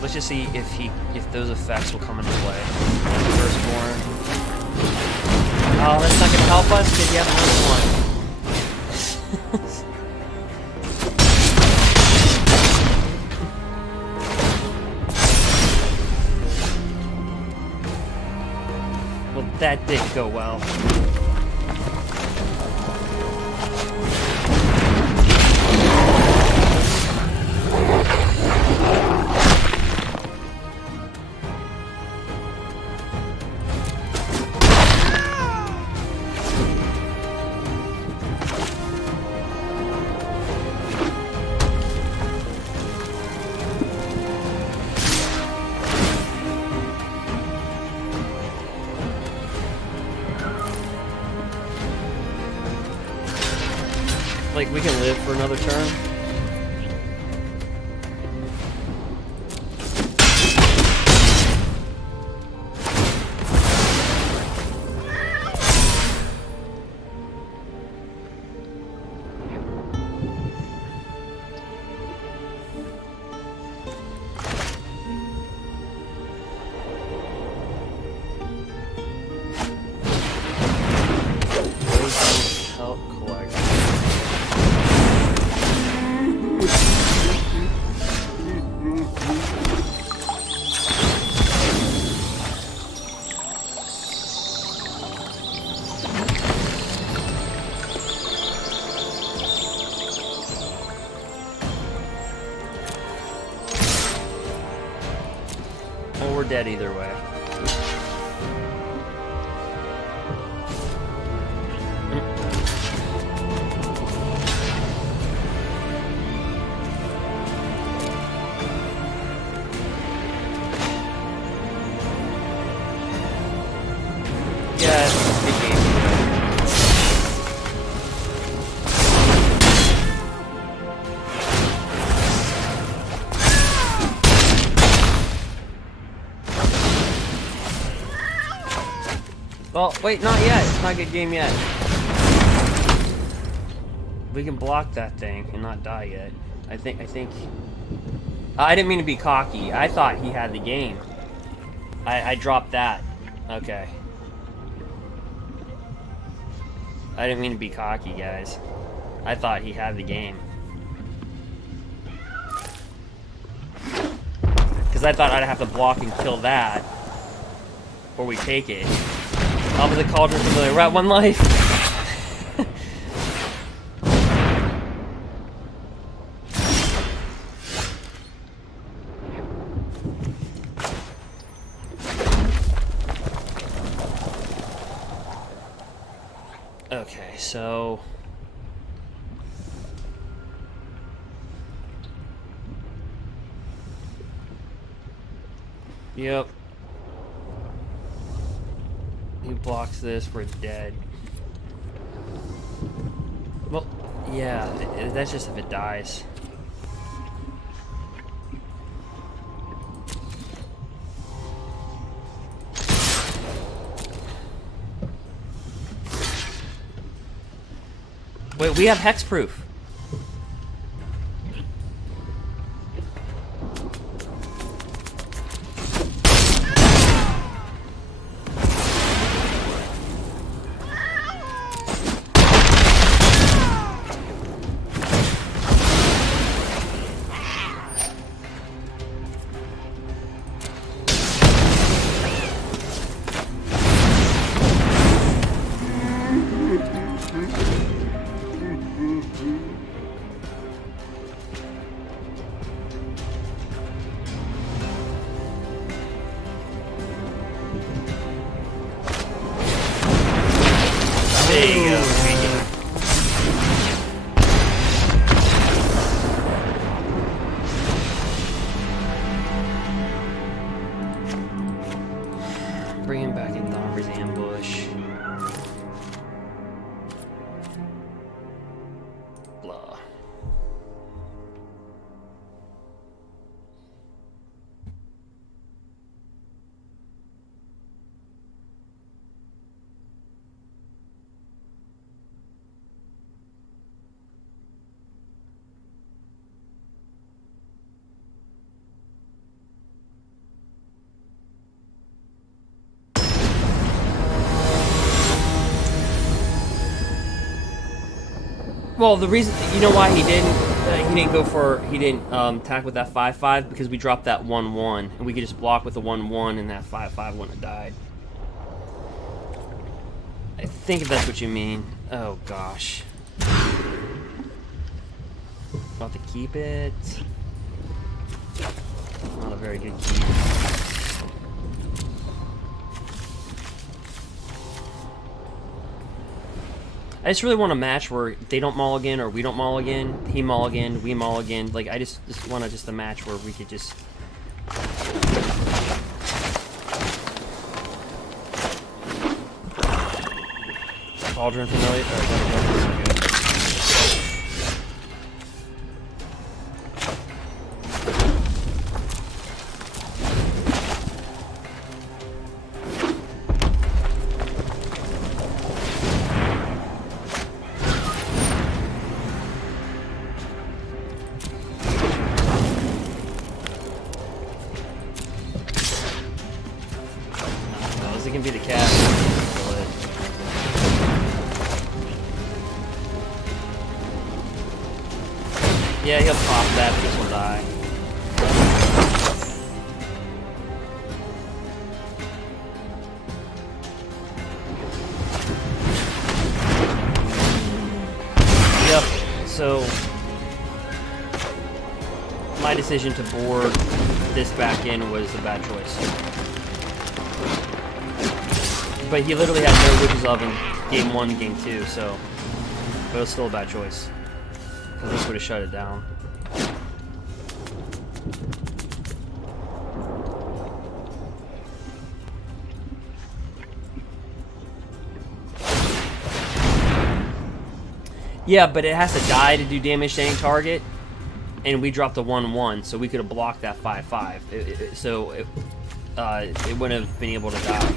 Let's just see if those effects will come into play. Firstborn. Oh, that's not gonna help us because you have another one. That didn't go well. Like, we can live for another turn. We're dead either way. Yeah, it's a big game. Well, wait, not yet. It's not a good game yet. We can block that thing and not die yet. I think... I didn't mean to be cocky. I thought he had the game. I dropped that. Okay. I didn't mean to be cocky, guys. I thought he had the game. Because I thought I'd have to block and kill that. Or we take it. Opposite Cauldron Familiar. We're at 1 life. Okay, so... Yep. He blocks this, we're dead. Well, yeah, that's just if it dies. Wait, we have hexproof. There you go. Bring him back in Thomber's ambush. Blah. Well, the reason, you know why he didn't attack with that 5/5, because we dropped that 1/1 and we could just block with the 1/1 and that 5/5 wouldn't have died. I think if that's what you mean. Oh gosh. About to keep it. Not a very good keep. I just really want a match where they don't mulligan or we don't mulligan, he mulligan, we mulligan. Like, I just want a match where we could just... Cauldron Familiar? Oh, it can be the cat. Yeah, he'll pop that, but this will die. Yep, so my decision to board this back in was a bad choice. But he literally had no Witch's Oven game 1 and game 2, so... But it was still a bad choice. Because this would have shut it down. Yeah, but it has to die to do damage to any target. And we dropped a 1/1, so we could have blocked that 5/5. So it wouldn't have been able to die.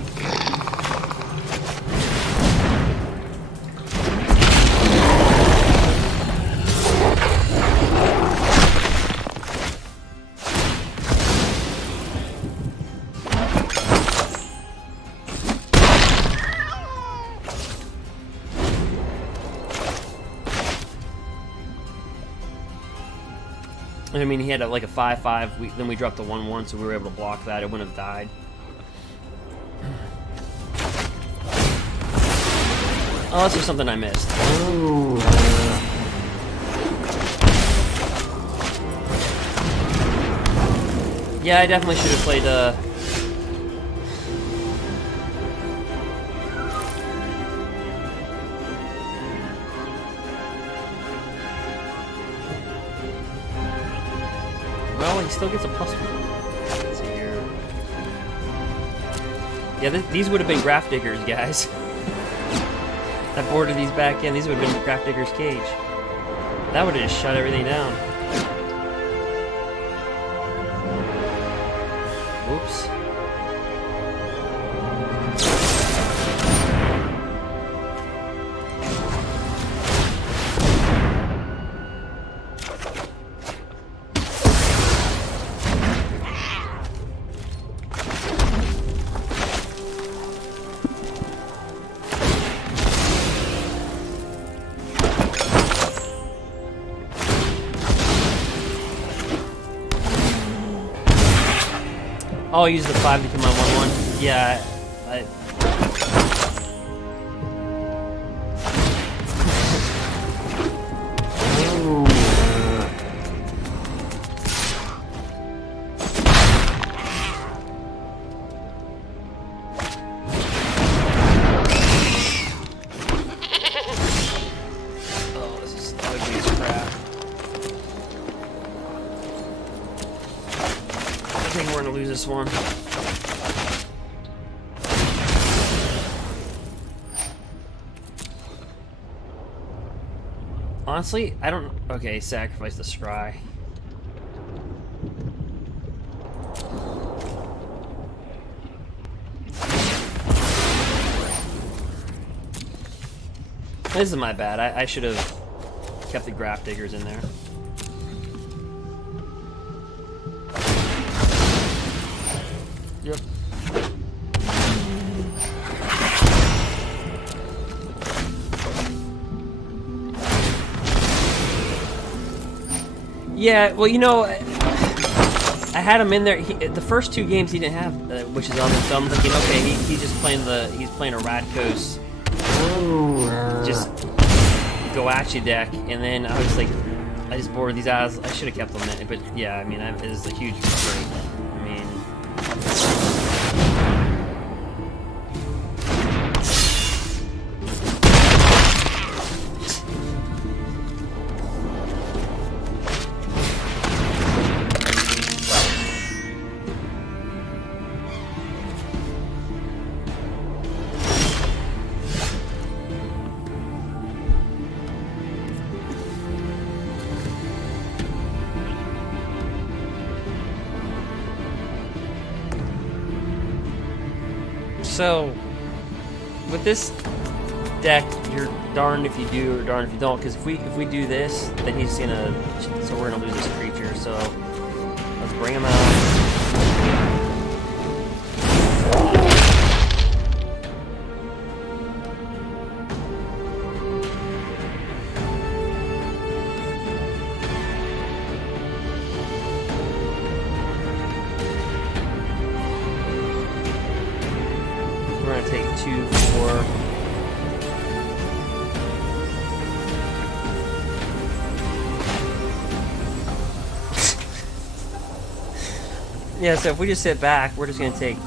I mean, he had like a 5/5. Then we dropped the 1/1, so we were able to block that. It wouldn't have died. Oh, that's just something I missed. Ooh. Yeah, I definitely should have played. Well, he still gets a +1. Let's see here. Yeah, these would have been Grafdiggers, guys. I boarded these back in. These would have been Grafdigger's cage. That would have just shut everything down. Whoops. Oh, I'll use the 5 to come on 1/1. Yeah, oh, this is ugly as crap. I think we're gonna lose this one. Honestly, I don't... Okay, sacrifice the scry. This is my bad. I should have kept the Grafdiggers in there. Yep. Yeah, well, you know, I had him in there. The first 2 games he didn't have, which is other. So I'm thinking, okay, he's just playing he's playing a Rakdos, just go at you deck, and then I was like, I just boarded these out. I should have kept them in, but yeah, I mean, it is a huge mistake. I mean. So, with this deck, you're darned if you do or darned if you don't. Because if we do this, then he's gonna. So we're gonna lose this creature. So let's bring him out. We're gonna take 2, 4. Yeah, so if we just sit back, we're just gonna take.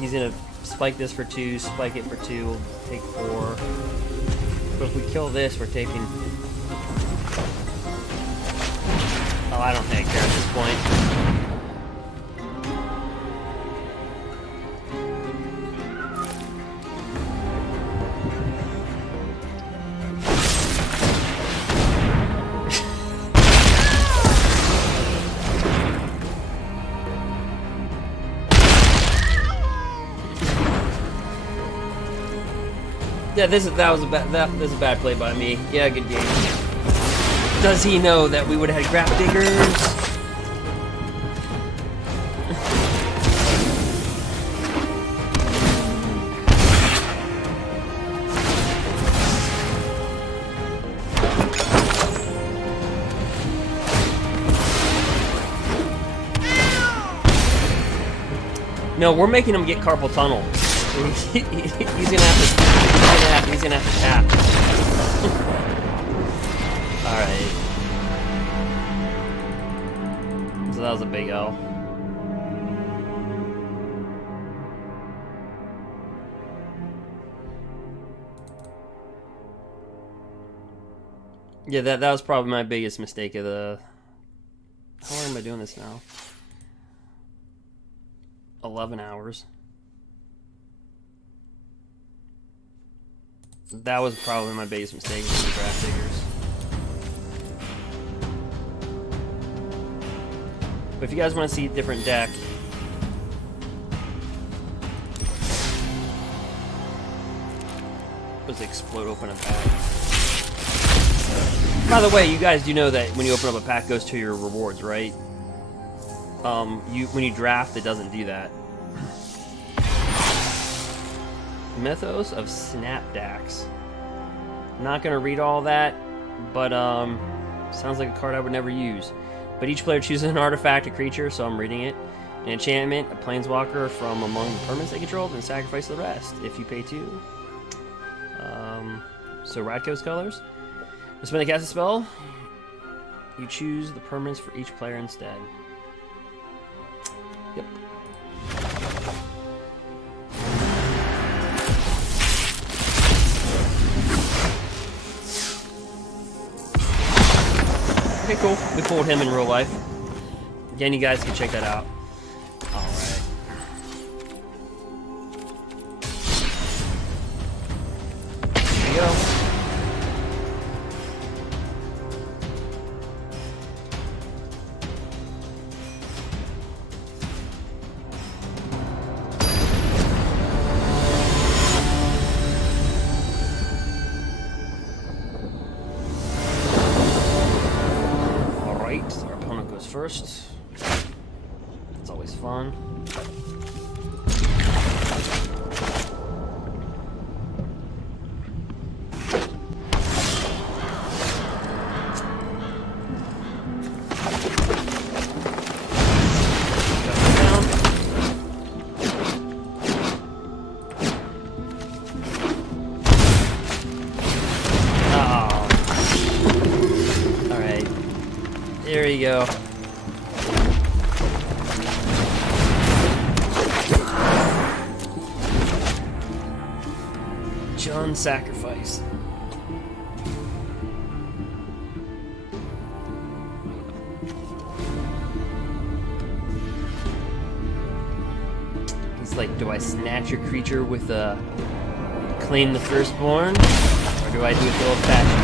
He's gonna spike this for 2, spike it for 2, we'll take 4. But if we kill this, we're taking. Oh, I don't think I care at this point. Yeah, that was a bad play by me. Yeah, good game. Does he know that we would have had Grafdiggers? No, we're making him get carpal tunnel. He's gonna have to tap. All right. So that was a big L. Yeah, that was probably my biggest mistake of the... How long am I doing this now? 11 hours. That was probably my biggest mistake with the Grafdiggers. But if you guys want to see a different deck, let's explode open a pack. By the way, you guys do know that when you open up a pack, it goes to your rewards, right? When you draft, it doesn't do that. Mythos of Snapdax. Not gonna read all that, but sounds like a card I would never use. But each player chooses an artifact, a creature, so I'm reading it. An enchantment, a planeswalker from among the permanents they control, and sacrifice the rest if you pay 2. So Rakdos colors. When they cast a spell, you choose the permanents for each player instead. Yep. Okay, cool. We pulled him in real life. Again, you guys can check that out. Alright. Here we go. First. It's always fun. Alright. There you go. Sacrifice. It's like, do I snatch your creature with a claim the firstborn, or do I do it the old-fashioned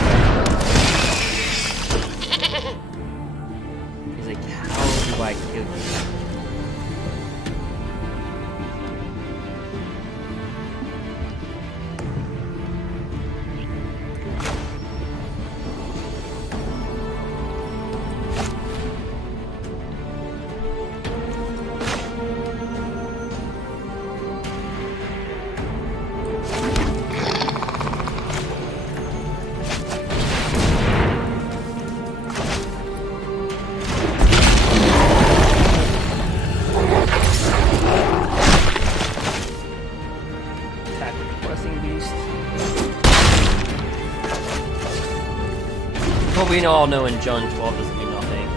way? He's like, how do I kill you? We all know in Jund 12 doesn't mean nothing.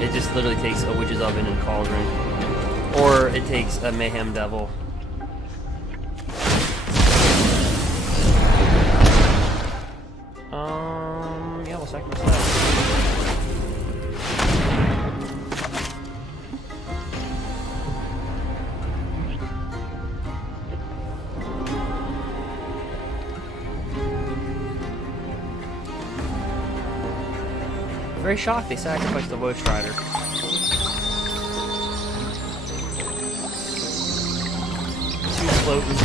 It just literally takes a Witch's Oven and Cauldron. Or it takes a Mayhem Devil. Yeah, we'll sacrifice that. Very shocked they sacrificed the Ghost Rider. Two floating.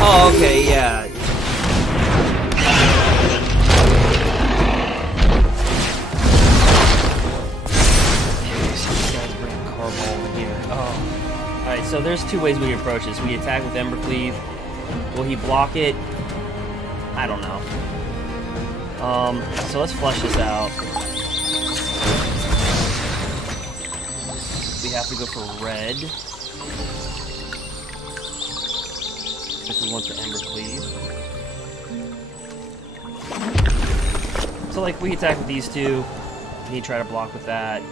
Oh, okay, yeah. So there's two ways we can approach this. We attack with embercleave. Will he block it? I don't know. So let's flush this out. We have to go for red if we want the embercleave. So like we attack with these two. He try to block with that.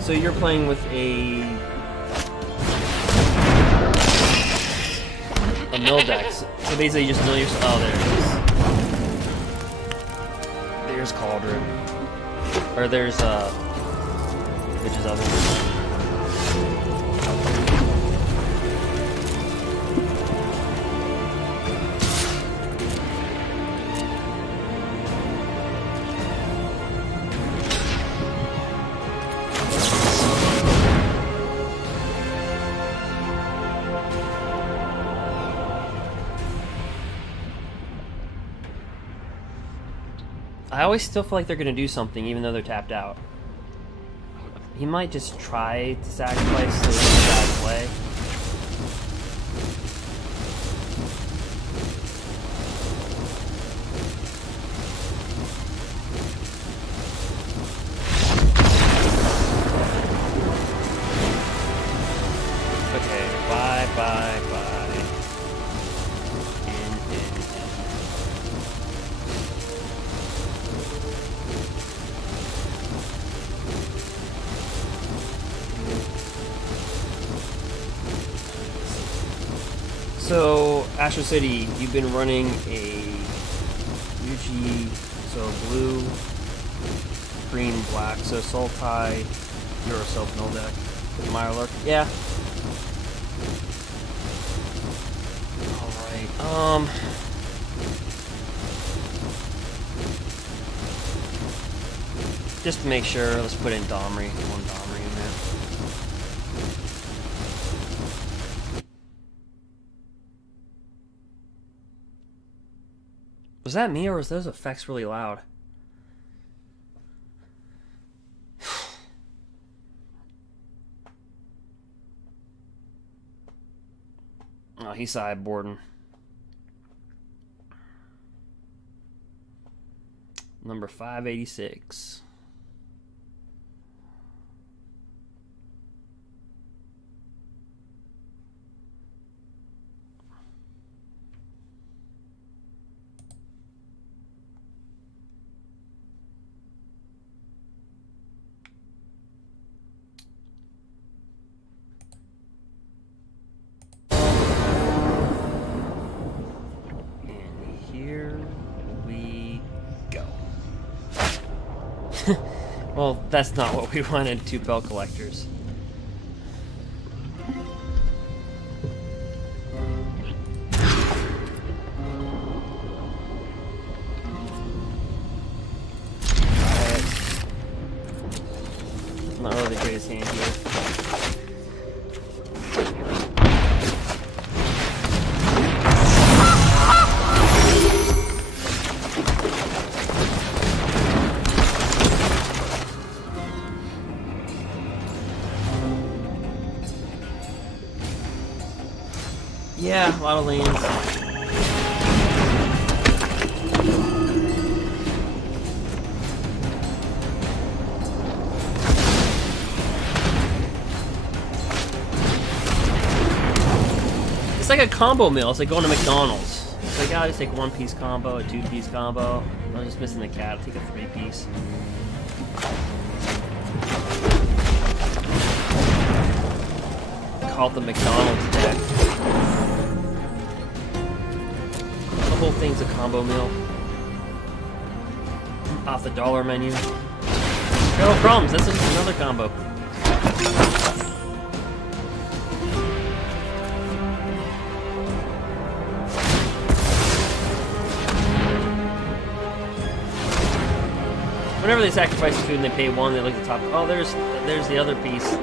So you're playing with a mill deck. So basically you just mill yourself. Oh, there it is. There's Cauldron. Or there's, which is other one. I always still feel like they're gonna do something even though they're tapped out. He might just try to sacrifice so it's a bad play. Okay, bye. In. So, Astro City, you've been running a UG, so blue, green, black, so Sultai, you're a self-mill deck with Mirelurk. Yeah. Alright, just to make sure, let's put in Domri, one Domri in there. Was that me, or was those effects really loud? Oh, he's sideboarding. Number 586. Well, that's not what we wanted, 2 bell collectors. Not really the greatest hand here. Yeah, a lot of lanes. It's like a combo meal. It's like going to McDonald's. It's like, I'll just take a 1-piece combo, a 2-piece combo. I'm just missing the cat. I'll take a 3-piece. Call it the McDonald's deck. The whole thing's a combo meal. Off the dollar menu. No problems, that's just another combo. Whenever they sacrifice the food and they pay 1, they look at the top. Oh, there's the other piece.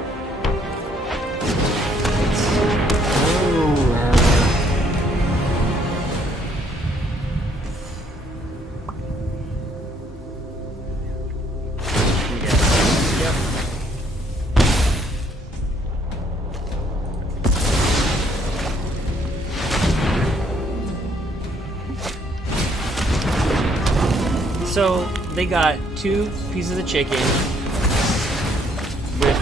So they got 2 pieces of chicken with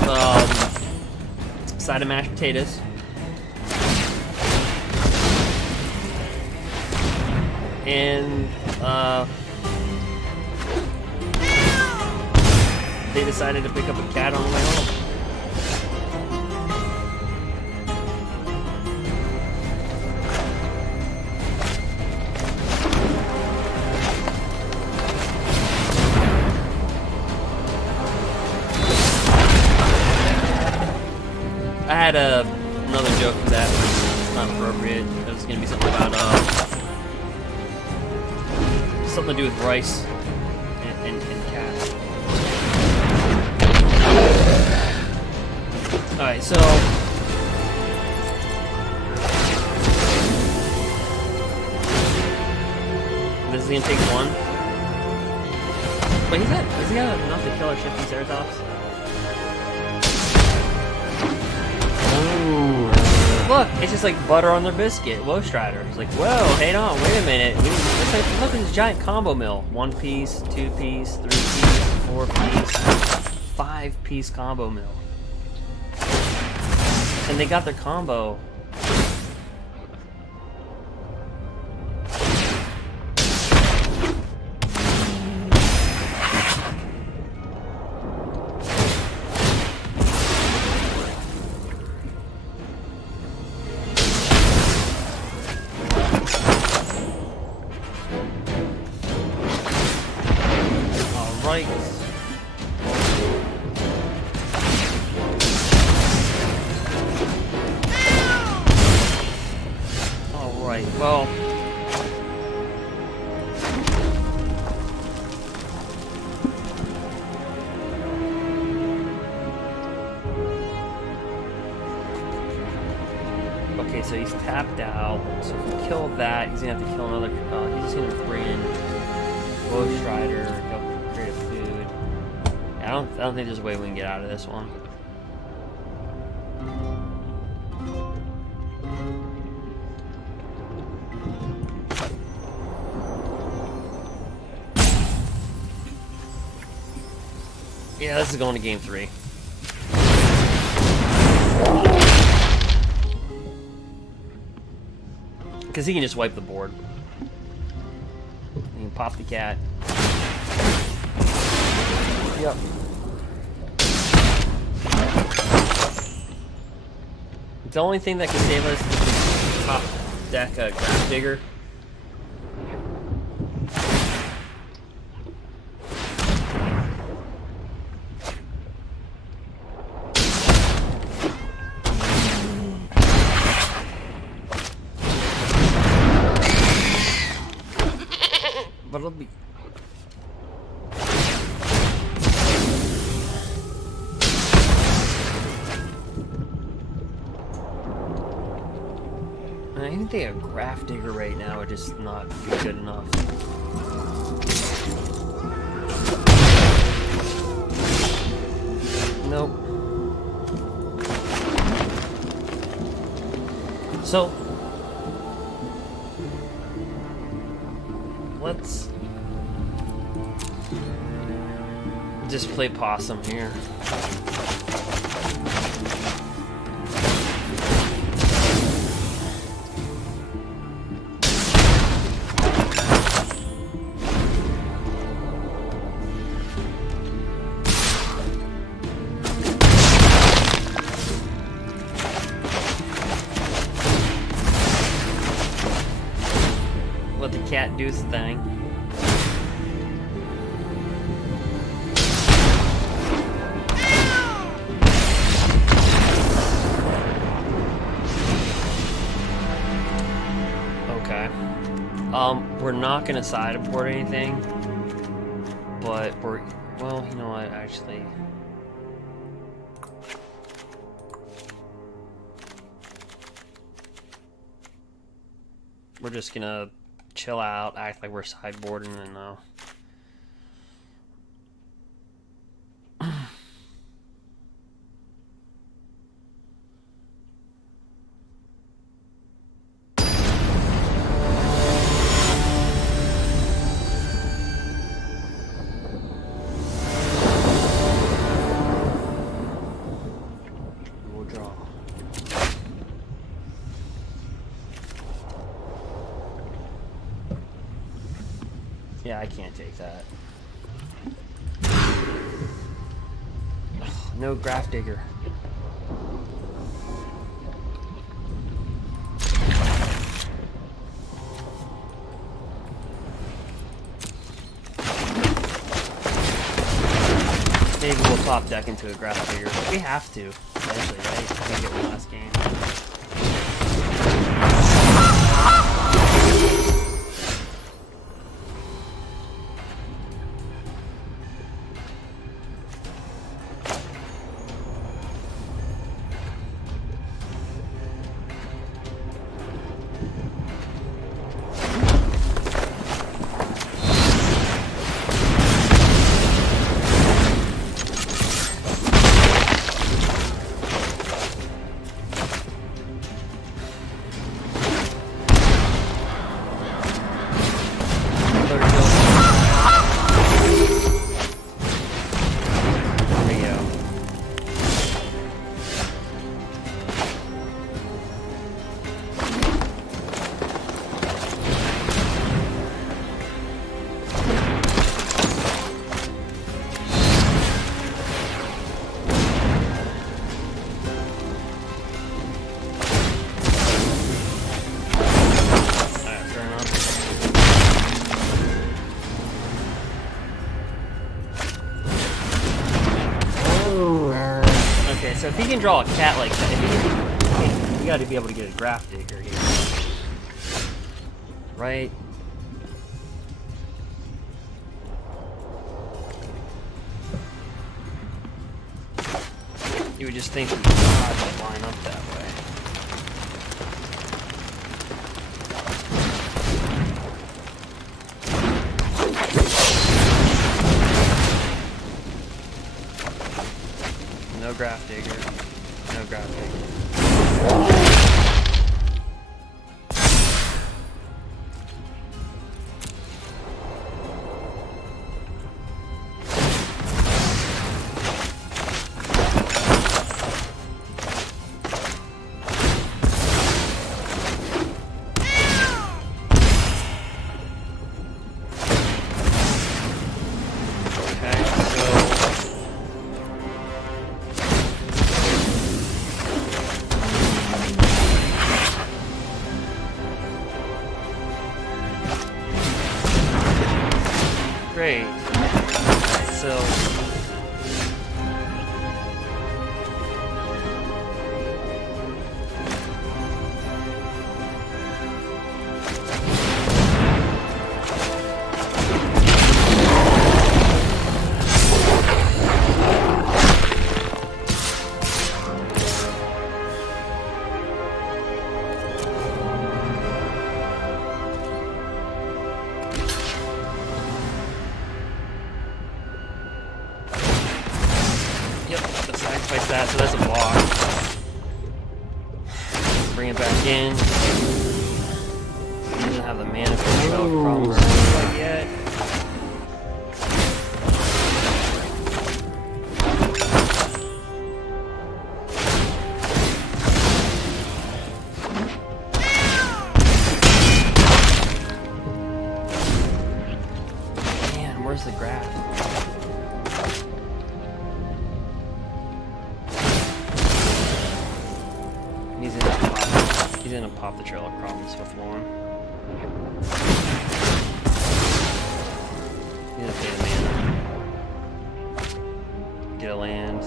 side of mashed potatoes. And they decided to pick up a cat on the way home. I had another joke for that, but it's not appropriate. It was gonna be something about something to do with rice and cats. All right, so this is gonna take 1. Wait, has he got enough to kill our shifty Ceratops? Look, it's just like butter on their biscuit. Whoa, Strider. It's like, whoa, hang on, wait a minute. It's like, look at this giant combo mill. 1 piece, 2 piece, 3 piece, 4 piece, 5 piece combo mill. And they got their combo. Alright, well. Okay, so he's tapped out. So if we kill that, he's gonna have to kill another. He's just gonna bring in Ghost Rider, go create a food. I don't think there's a way we can get out of this one. Yeah, this is going to game 3. Because he can just wipe the board. You can pop the cat. Yep. The only thing that can save us is the top deck Grafdigger. But it'll be... I think they have Grafdigger right now would just not be good enough. Nope. So let's just play possum here. Let the cat do its thing. Okay. We're not gonna sideboard anything, but we're Well, you know what, actually... We're just gonna chill out, act like we're sideboarding, and we'll draw. Yeah, I can't take that. Ugh, no Grafdigger. Maybe we'll top deck into a Grafdigger. We have to, eventually, right? We get one last game. So if he can draw a cat like that, if he can, you got to be able to get a Grafdigger here, right? You would just think he would line up that way. No Grafdigger. No Grafdigger. Great. So sacrifice that, so that's a block. Bring it back in. He doesn't have the mana for the spell problems quite yet. Man, where's the graph? He's gonna pop the trail of problems with one. He's gonna pay the mana. Get a land.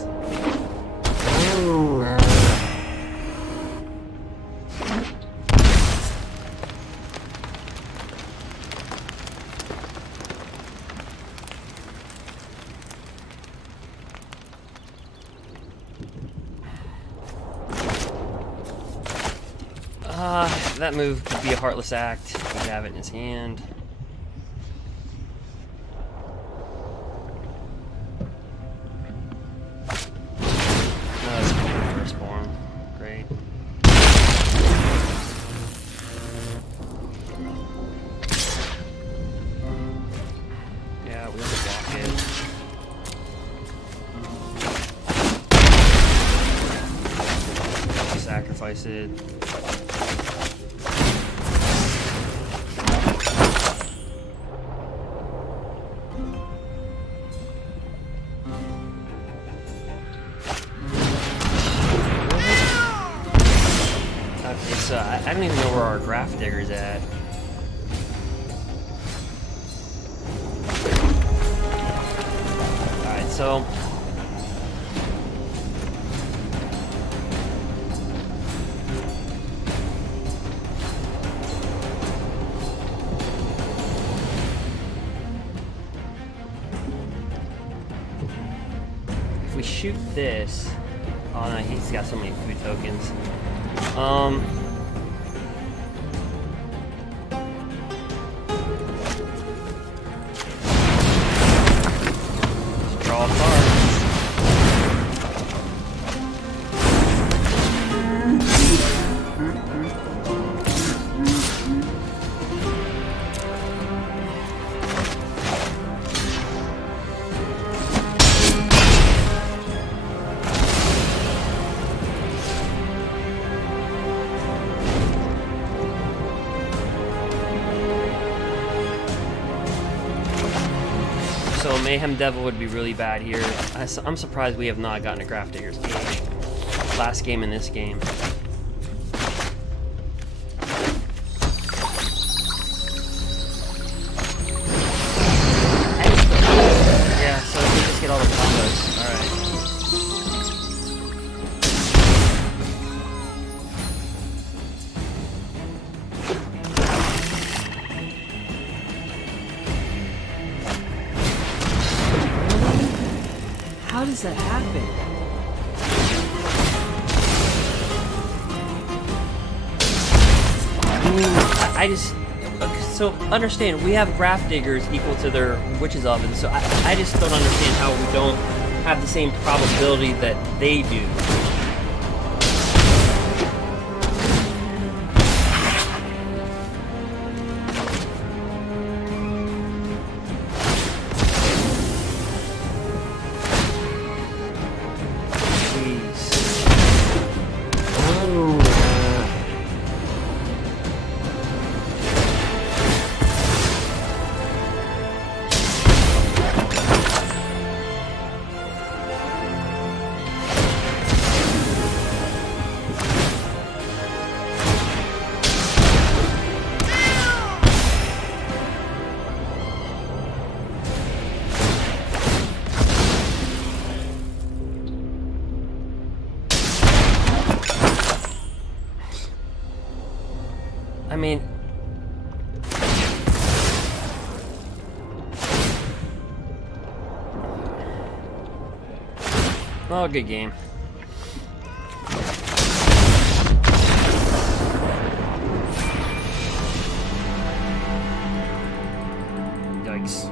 That move could be a heartless act. He could have it in his hand. No, that's cool. Firstborn. Great. Yeah, we have to block it. Sacrifice it. Okay, so I don't even know where our Grafdigger's at. Alright, so if we shoot this, oh no, he's got so many food tokens. Let's draw a card. So Mayhem Devil would be really bad here. I'm surprised we have not gotten a Grafdigger's Cage. Last game in this game. Yeah, so we just get all the combos. Alright. How does that happen? I just... So, understand, we have Grafdiggers equal to their Witch's Oven, so I just don't understand how we don't have the same probability that they do. I mean... Oh, good game. Yikes.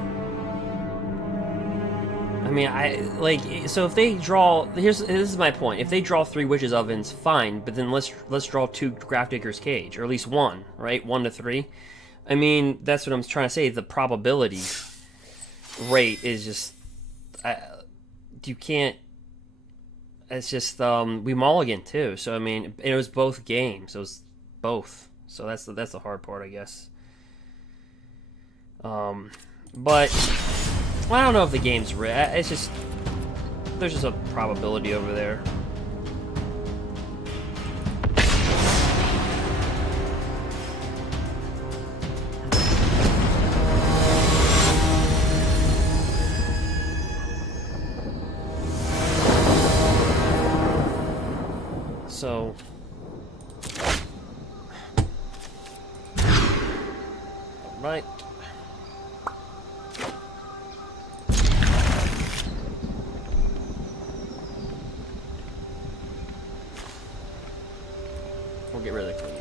I mean, so if they draw, this is my point. If they draw 3 Witch's Ovens, fine, but then let's draw 2 Grafdigger's Cage, or at least 1, right? 1 to 3. I mean, that's what I'm trying to say. The probability rate is just, you can't. It's just we mulligan too. So I mean, it was both games. It was both. So that's the hard part, I guess. But well, I don't know if the game's it's just there's just a probability over there. So right. We'll get rid of the queen.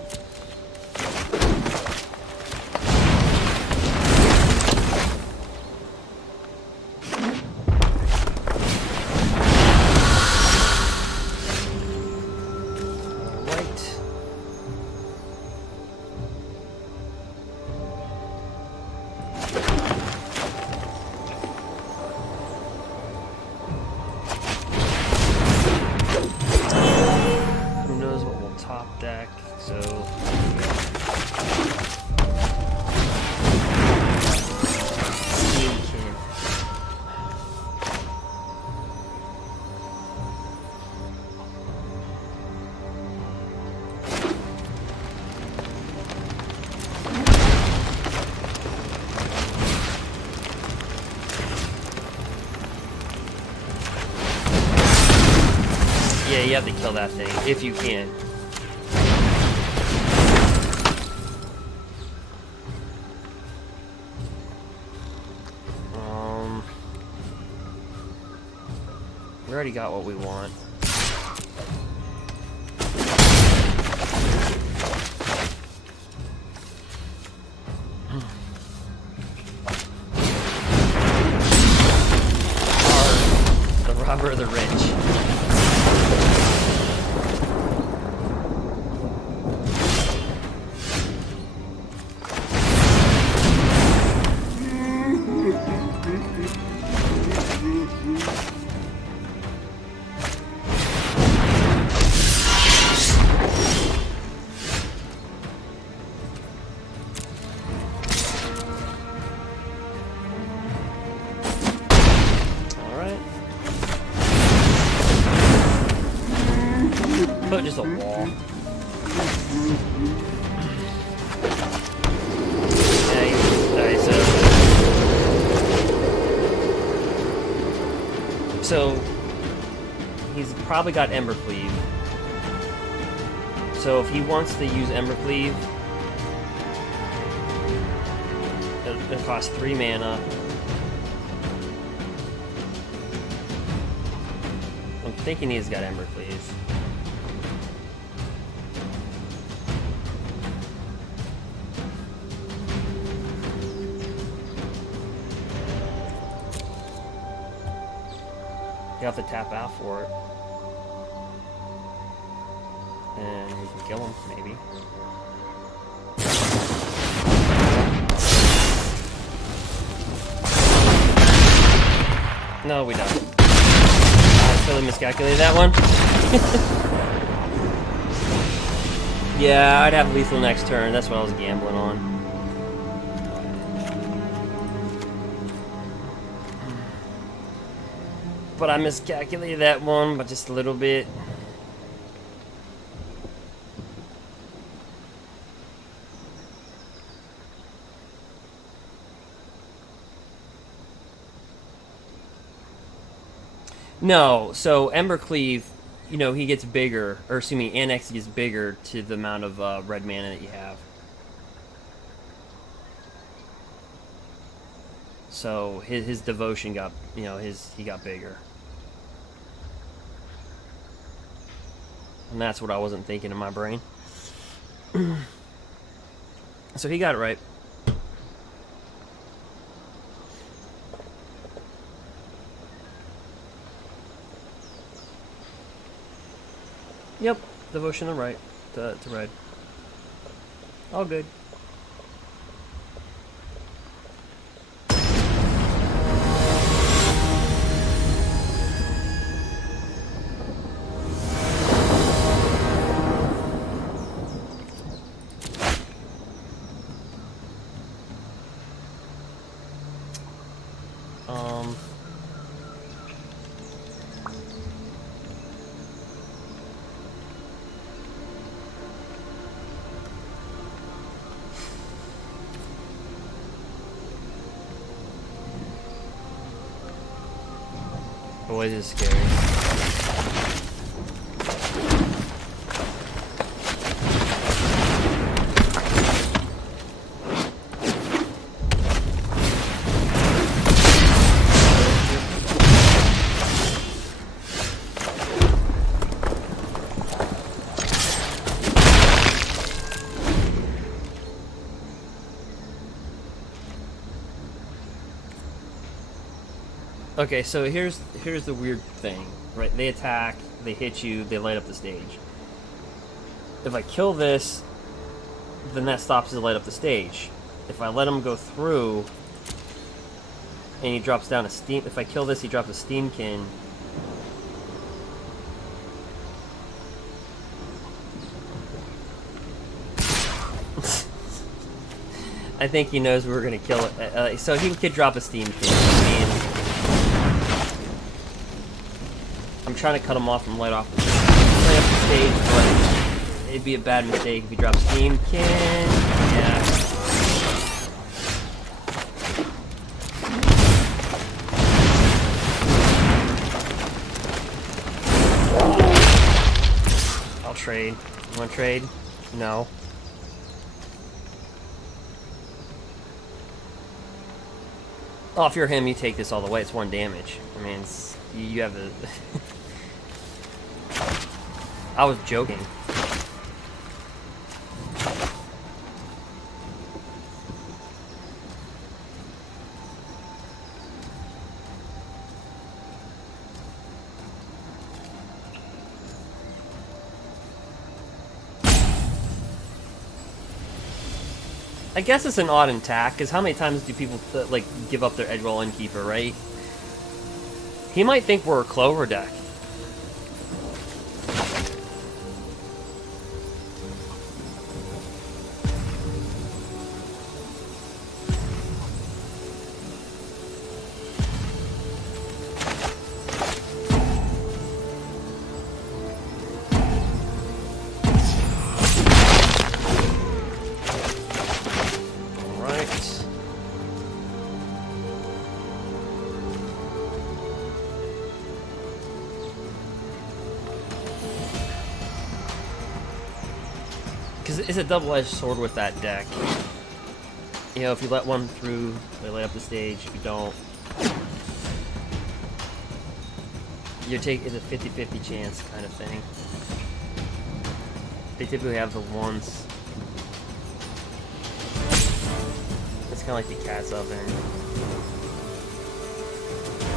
Yeah, you have to kill that thing if you can. We already got what we want. The robber of the rich. Just a wall. Alright, so he's probably got embercleave. So if he wants to use embercleave, it costs 3 mana. I'm thinking he's got embercleave. You have to tap out for it. And you can kill him, maybe. No, we don't. I totally miscalculated that one. Yeah, I'd have lethal next turn. That's what I was gambling on. But I miscalculated that one, but just a little bit. No, so embercleave, you know, he gets bigger, or excuse me, Annex gets bigger to the amount of red mana that you have. So his devotion got, you know, he got bigger. And that's what I wasn't thinking in my brain. So he got it right. Yep, devotion to right, to red. All good. Boy, this is scary. Okay, so here's the weird thing, right? They attack, they hit you, they light up the stage. If I kill this, then that stops to light up the stage. If I let him go through, and he drops down a steam... If I kill this, he drops a steamkin. I think he knows we're gonna kill it. So he could drop a steamkin. I'm trying to cut him off from light up the stage, but it'd be a bad mistake if he drops steam can. Yeah. trade. You want to trade? No. Oh, if you're him, you take this all the way. It's 1 damage. I mean, it's, you have the... I was joking. I guess it's an odd attack, because how many times do people, like, give up their Edgewell Innkeeper, right? He might think we're a Clover deck. Because it's a double-edged sword with that deck. You know, if you let one through, they light up the stage. If you don't, it's a 50-50 chance kind of thing. They typically have the ones. It's kind of like the cat's oven.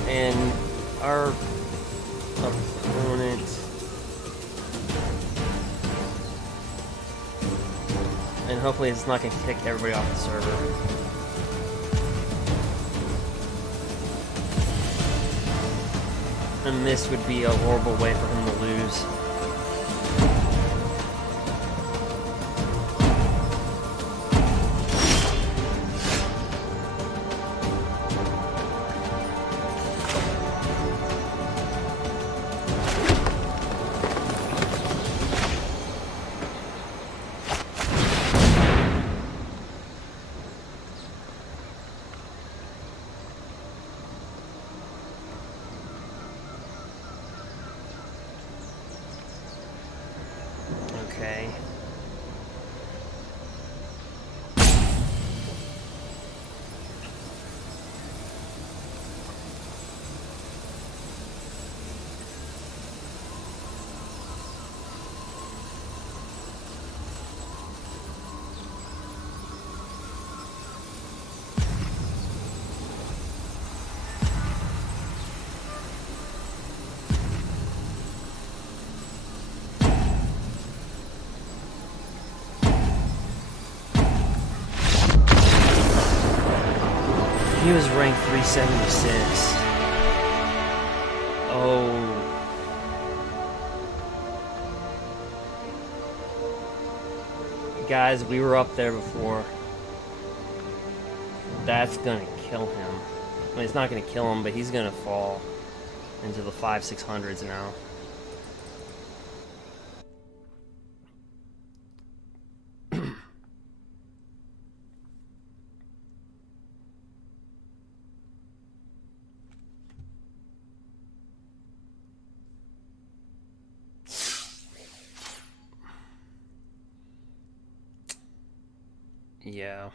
And our opponent... And hopefully it's not going to kick everybody off the server. And this would be a horrible way for him to lose. Okay. He was ranked 376. Oh. Guys, we were up there before. That's gonna kill him. I mean, it's not gonna kill him, but he's gonna fall into the 500-600s now. Yeah.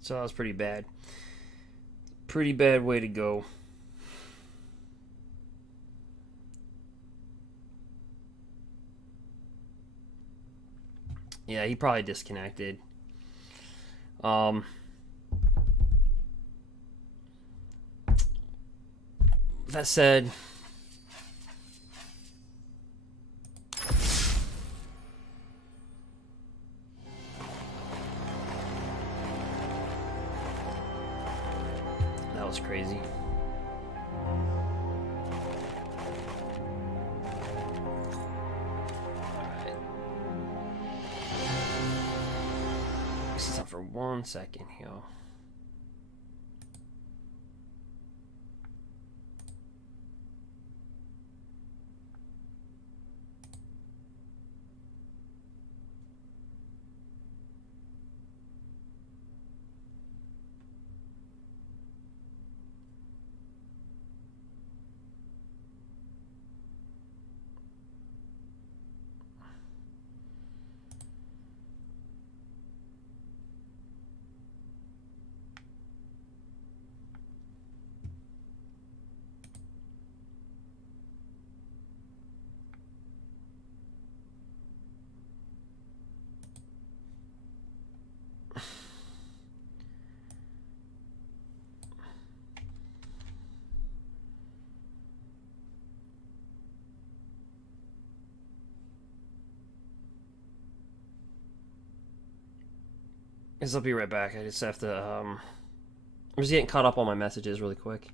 So that was pretty bad. Pretty bad way to go. Yeah, he probably disconnected. That said, that was crazy. stop for 1 second here. Guess I'll be right back. I just have to, I'm just getting caught up on my messages really quick.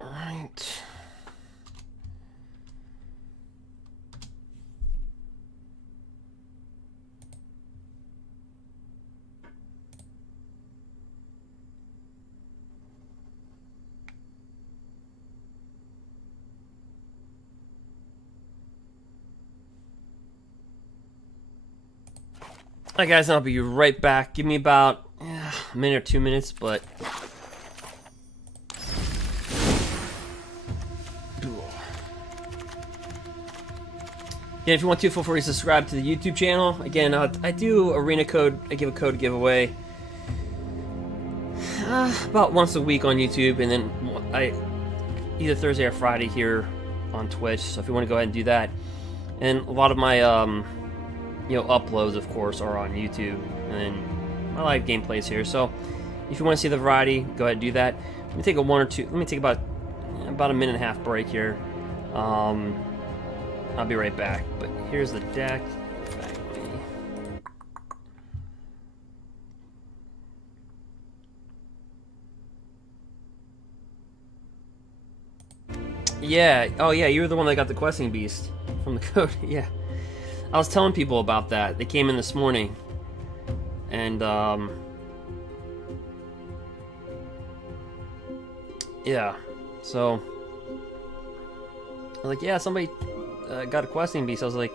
Alright. Alright guys, I'll be right back. Give me about a minute or 2 minutes, but yeah, if you want to, feel free to subscribe to the YouTube channel. Again, I do arena code. I give a code giveaway about once a week on YouTube, and then either Thursday or Friday here on Twitch. So if you want to go ahead and do that, and a lot of my uploads, of course, are on YouTube, and then my live gameplays here. So if you want to see the variety, go ahead and do that. Let me take about a minute and a half break here. I'll be right back, but here's the deck. Yeah, oh yeah, you were the one that got the questing beast from the code. Yeah, I was telling people about that. They came in this morning, and yeah, so I was like, yeah, somebody got a questing beast. I was like,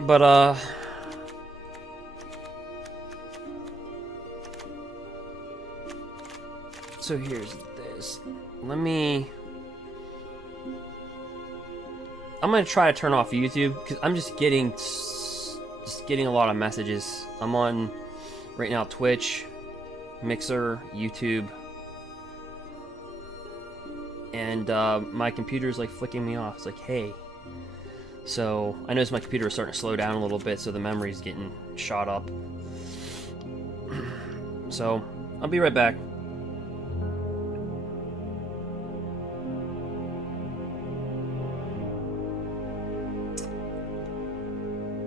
but so here's this. I'm gonna try to turn off YouTube because I'm just getting a lot of messages. I'm on right now Twitch, Mixer, YouTube. And my computer's like flicking me off. It's like, hey. So I noticed my computer is starting to slow down a little bit, so the memory's getting shot up. So I'll be right back.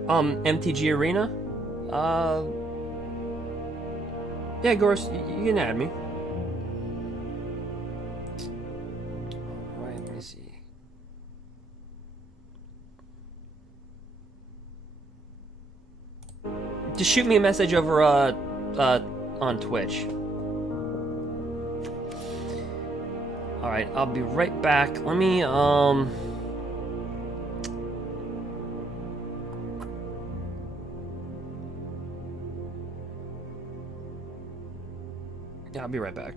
MTG Arena? Yeah, Gorse, you can add me. Just shoot me a message over on Twitch. Alright, I'll be right back. Let me yeah, I'll be right back.